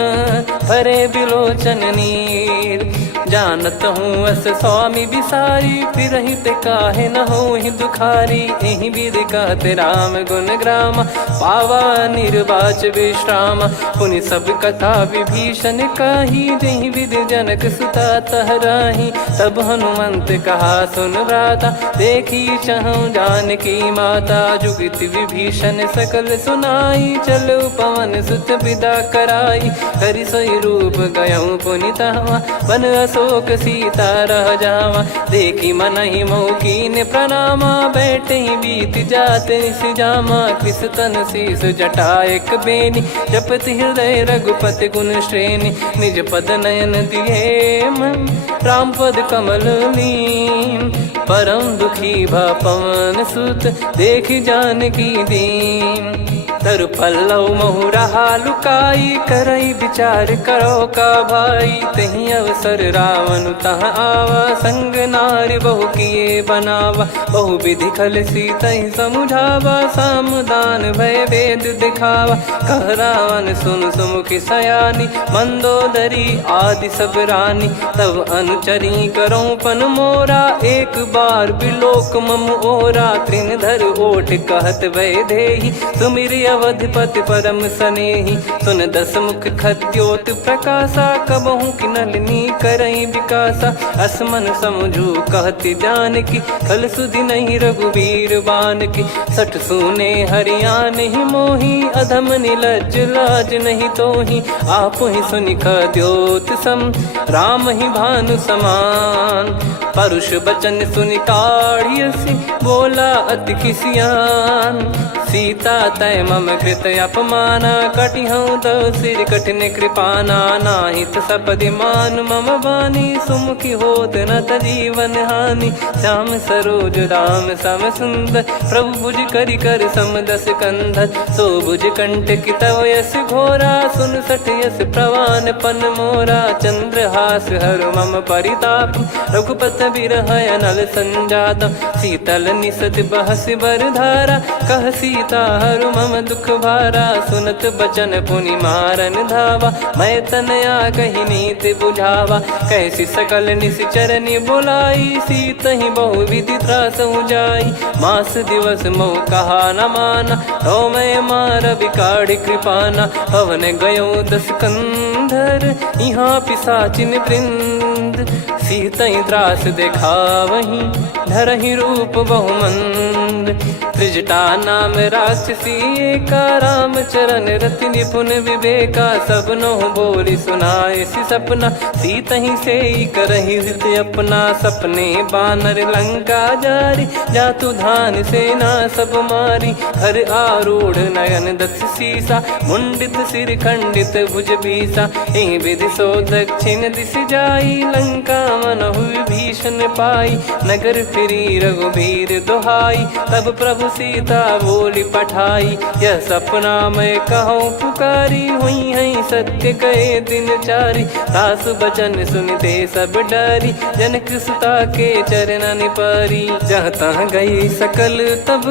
भरे बिलोचन नीर जानत हूँ अस स्वामी बिसारी, फिर ते काहे न हो ही दुखारी। यही विधि कहते राम गुण ग्राम, पावा निर्वाच विश्राम। पुनि सब कथा विभीषण काही, जही विधि जनक सुता तहराही। तब हनुमंत कहा सुन भ्राता, देखी चहु जानकी माता। जुगित विभीषण सकल सुनाई, चलो पवन सुत विदा कराई। हरि सोई रूप गयऊँ पुनितावा, बन अशोक सीता रह जावा। देखी मनहि मौकीन प्रणामा, बैठे ही बीत जात निस जामा। कृस तन शीस जटा एक बेनी, जपति हृदय रघुपति गुण श्रेणी। निज पद नयन दिए मन, राम पद कमल लीन। परम दुखी भा पवन सुत, देखि जानकी दीन। तरु पल्लव महु रहा लुकाई, करई विचार करो का भाई। तही अवसर रावण तहाँ आवा, संग नारी बहु किए बनावा। बहु विधि खल सीतहि समुझावा, सामदान भय वेद दिखावा। कह रावण सुन सुमुखी सयानी, मंदोदरी आदि सब रानी। तब अनुचरी करो पन मोरा, एक बार बिलोक मम ओरा। तृण धर ओट कहत भय देहि, सुमिरि अवधिपति परम सनेहि। सुन दस मुख खद्योत प्रकाशा, कबहु कि नलिनी करई विकासा। असमन समझू कहति जानकी, कल सुधि नहीं रघुबीर बान की। सठ सुने हरियाण ही मोही, अधम निलज्ज लाज नहीं तोही। आप ही सुनि खद्योत सम, राम ही भानु समान। परुष बचन सुनि काढ़ियसि, बोला अति किसियान। सीता तय मम कृत अपमाना, कटिहऊँ दो सिर कठिन कृपाना। नाहित सपदि मान मम बानी, सुमुखी होत न जीवन हानि। श्याम सरोज राम सम सुंदर, प्रभु भुज करि कर सम दस कंधर। सो भुज कंटक तव यस घोरा, सुन सठ यस प्रवान पन मोरा। चंद्रहास हर मम परिताप, रघुपत बिरह अनल संजात। शीतल निसत बहस बर धारा, कह सीता हरु मम दुख भारा। सुनत बचन पुनि मारन धावा, मैं तनया कही नीति बुझावा। कैसी सकल निश्चरनि बुलाई, सीतहि बहु विधि त्रास जाई। मास दिवस मोह कहा न माना, तो मैं मार बिकाढ़ कृपाना। पवन गयो दस कंधर, यहाँ पिशाचिन वृंद। सीतहि त्रास देखावहीं, धरहि रूप बहुमंद। त्रिजटा नाम राक्षसी एका, राम चरण रति निपुण विवेका। सबनो बोली सुनाए सि सपना, सीतहि सेई करहि हित अपना। सपने बानर लंका जारी, जातु धान सेना सब मारी। हर आरूढ़ नयन दस सीसा, मुंडित सिर खंडित भुज बीसा। एहि विधि सो दक्षिण दिश जाई, लंका मनहु विभीषण पाई। नगर फिरी रघुबीर दुहाई, तब प्रभु सीता बोली पठाई। यह सपना मैं कहूँ पुकारी, हुई है सत्य कहे दिन चारी। सासु बचन सुनते सब डरी, जनक सुता के चरणन परी। जहाँ तहाँ गई सकल तब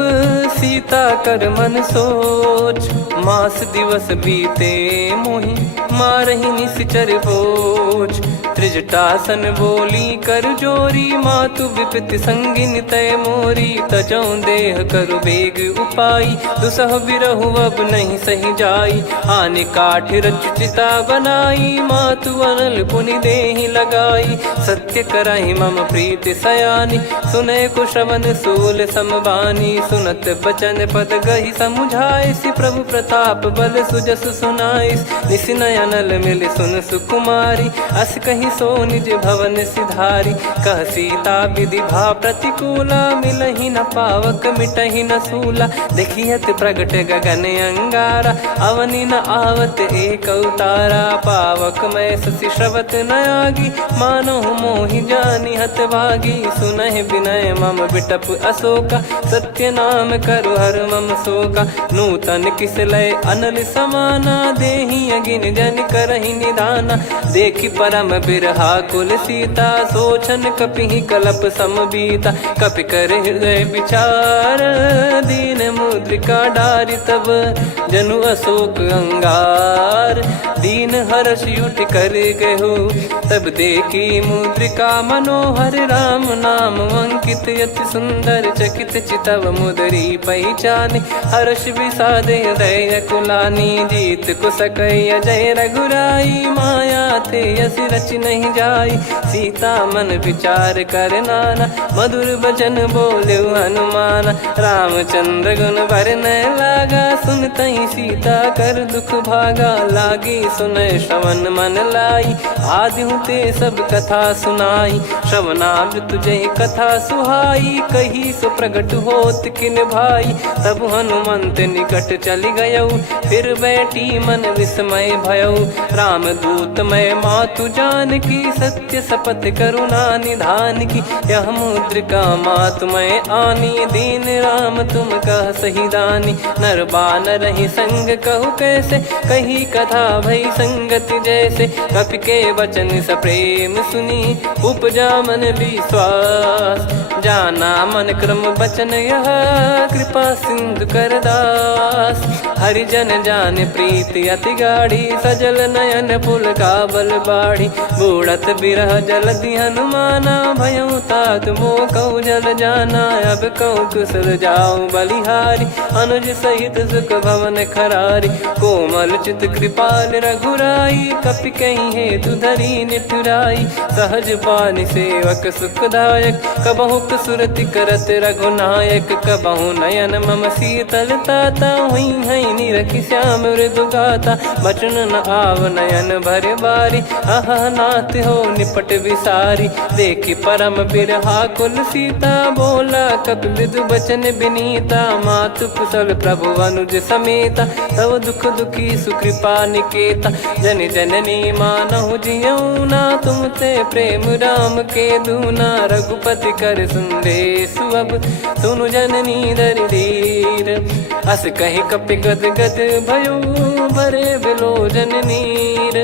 सीता कर मन सोच। मास दिवस बीते मोहि, मारहि निश्चर बोझ। त्रिजटासन बोली कर जोरी, मातु विपति संगिन तय मोरी। तजौ देह करु बेग उपाई, दुसह बिरहु अब नहीं सही जाई। आने काठ रचिता बनाई, मातु अनल पुनि देहि लगाई। सत्य कराई मम प्रीति सयानी, सुनय को श्रवण सूल समबानी। सुनत बचन पद गहि समुझाए, सि प्रभु प्रताप बल सुजस सुनाइस। निस नयनल मिल सुन सुकुमारी, अस कहि सो निज भवन सिधारी। कह सीता विधि भा प्रतिकूला, मिलहि न पावक मिटहि न सूला। देखियत प्रगट गगन अंगारा, अवनि न आवत एक अवतारा। पावक मैं शशि श्रवत न आगी, मानो मोहि जानि हत भागी। सुनहि विनय मम बिटप अशोका, सत्य नाम करु हर मम शोका। नूतन किस लय अनल समाना, देहि अगिन जन करहि निदाना। देखि परम बिरहा कुल सीता, सोचन कपि कलप सम बीता। कपि कर हृदय विचार, दीन मुद्रिका डारि तब जनु अशोक अंगार। दीन हर्ष युट कर गहु, तब देखी मुद्रिका मनोहर। राम नाम अंकित अति सुंदर, चकित चितव मुदरी पहचाने। हर्ष विषाद हृदय कुलानी, जीत को सकय जय रघुराई। माया थे यस रच नहीं जाई, सीता मन विचार कर नाना। मधुर बचन बोले हनुमान, रामचंद्र गुण वरन लागा। सुनतहि सीता कर दुख भागा, लागी सुनय श्रवण मन लाई। आदि ते सब कथा सुनाई, श्रवणामृत जय कथा सुहाई। कही सो प्रगट होत किन भाई, तब हनुमंत निकट चली गयौ। फिर बैठी मन विस्मय भयौ, राम दूत मैं मातु जानकी। सत्य शपथ करुणा निधान की, यह मुद्रिका मातु मैं आनी। दीन राम तुम कह सही दानी, नर बानर ही संग कहु कैसे। कही कथा भई संगति जैसे, कपि के वचन सप्रेम सुनी। उपजा मन विश्वास, जाना मन क्रम बचन यह। कृपा सिंधु कर दास, हरिजन जान प्रीति अति गाढ़ी। सजल नयन पुलकावल बाढ़ी, बूढ़त बिरह जलधि हनुमाना। भयउ तात मोह कहु जल जाना, अब कहु कुशल जाऊं बलिहारी। अनुज सहित सुख भवन खरारी, कोमल चित कृपाल रघुराई। कपि कहीं हेतु धरी निठुराई, सहज पानि सेवक सुखदायक। कबहु सुरति करत रघुनायक, कबहु नयन मम शीतलता। हुई है निरखि श्याम मृदु गाता, बचन न आव नयन भर बारी। अह नाथ हो निपट विसारी, देखी परम बिरहा कुल सीता। बोला कपि मृदु बचन बिनीता, मातु कुशल प्रभु अनुज समेता। तव दुख दुखी सुकृपा निकेता, जन जननी मानहु जियऊ ना। तुम ते प्रेम राम के दूना, रघुपति कर संदेश अब सुनु जननी दर धीर। अस कहि कपि गद गद भयो, भरे बिलोचन नीर।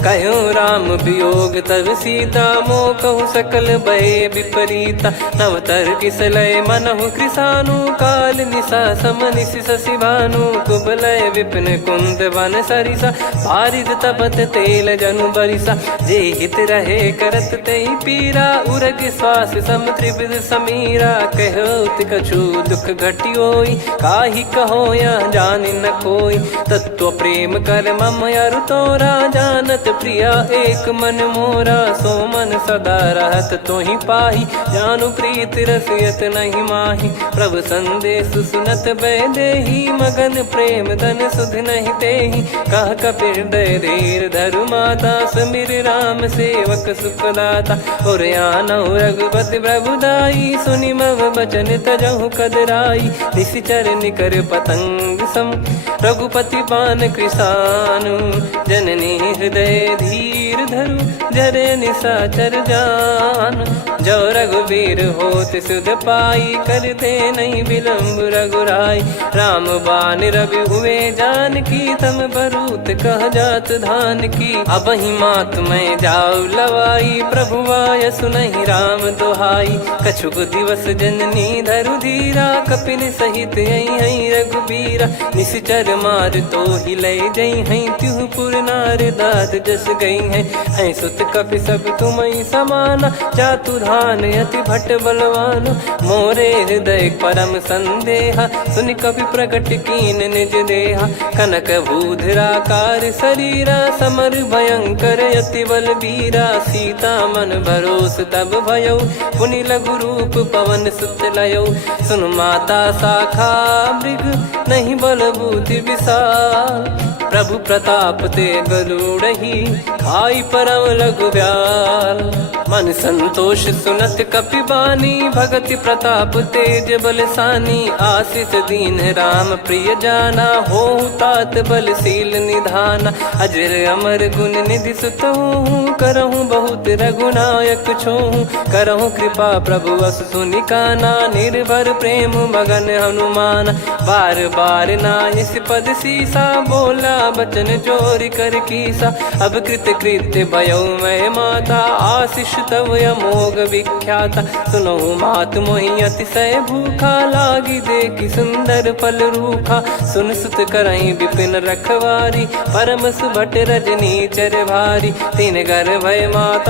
कहो राम वियोग तब सीता, मोह कहु सकल भय विपरीता। नव तर किसलय मनहु कृसानु, काल निशा सम निशि शशि भानु। कुबलय विपिन कुंद वन सरिसा, बारिद तपत तेल जनु बरिसा। जे हित रहे करत तेहि पीरा, उरग श्वास सम त्रिविध समीरा। कहो कछु दुख घटी होई, काहि कहो या जानि न कोई। तत्व प्रेम कर मम अरु तोरा, जानत प्रिया एक मन मोरा। सो मन सदा रहत तोहि पाही, जानु प्रीत रसियत नहीं माही। प्रभु संदेश सुनत बैदेही, मगन प्रेम धन सुध नहीं तेहि। कह कपि हृदय धीर धरु माता, समिर राम सेवक सुखदाता। और आनहु रघुपति प्रभुदाई, सुनि मम बचन तजहु कदराई। निशिचर निकर पतंग सम, रघुपति पान कृसानु। जननी हृदय धीर धरु, जरे निशाचर जान। जो रघुबीर होत सुध पाई, करते नहीं विलंब रघुराई। राम बान रवि हुए जानकी, तम बरूत कह जात धान की। अब ही मात मैं जाऊ लवाई, प्रभु आय सुनहि राम दोहाई। कछुक दिवस जननी धरु धीरा, कपिन सहित यही रघुबीरा। निश्चर मार तो ही ले जई हैं, त्युह पुर नार दाद जस गई हैं। सुत कपि सब तुमहि समाना, जातु धान अति भट बलवान। मोरे हृदय परम संदेहा, सुनि कपि प्रकट कीन निज देहा। कनक भूधराकार शरीरा, समर भयंकर अति बल बीरा। सीता मन भरोस तब भयौ, पुनि लघु रूप पवन सुत लयौ। सुन माता शाखा मृग, नहीं बल बुद्धि विशाल। प्रभु प्रताप ते गरुड़हि, खाई परम लघु ब्याल। मन संतोष सुनत कपि बानी, भगति प्रताप तेज बलसानी। आशीष दीन राम प्रिय जाना, होहु तात बलशील निधाना। अजर अमर गुण निधि सुतहु, करहु बहुत रघुनायक छोहु। करहु कृपा प्रभु अस सुनि काना, निर्भर प्रेम मगन हनुमान। बार बार नायस पद सीसा, बोला बचन चोरी कर कीसा। अब सब कृत कृत्य भयो मैं माता, आशीष तव अमोघ विख्याता। सुनो मात मोहि अतिशय भूखा, लागी देखी सुंदर फल रूखा। सुन सुत करई विपिन रखवारी, परम सुभट रजनी चर भारी। तीन घर भय माता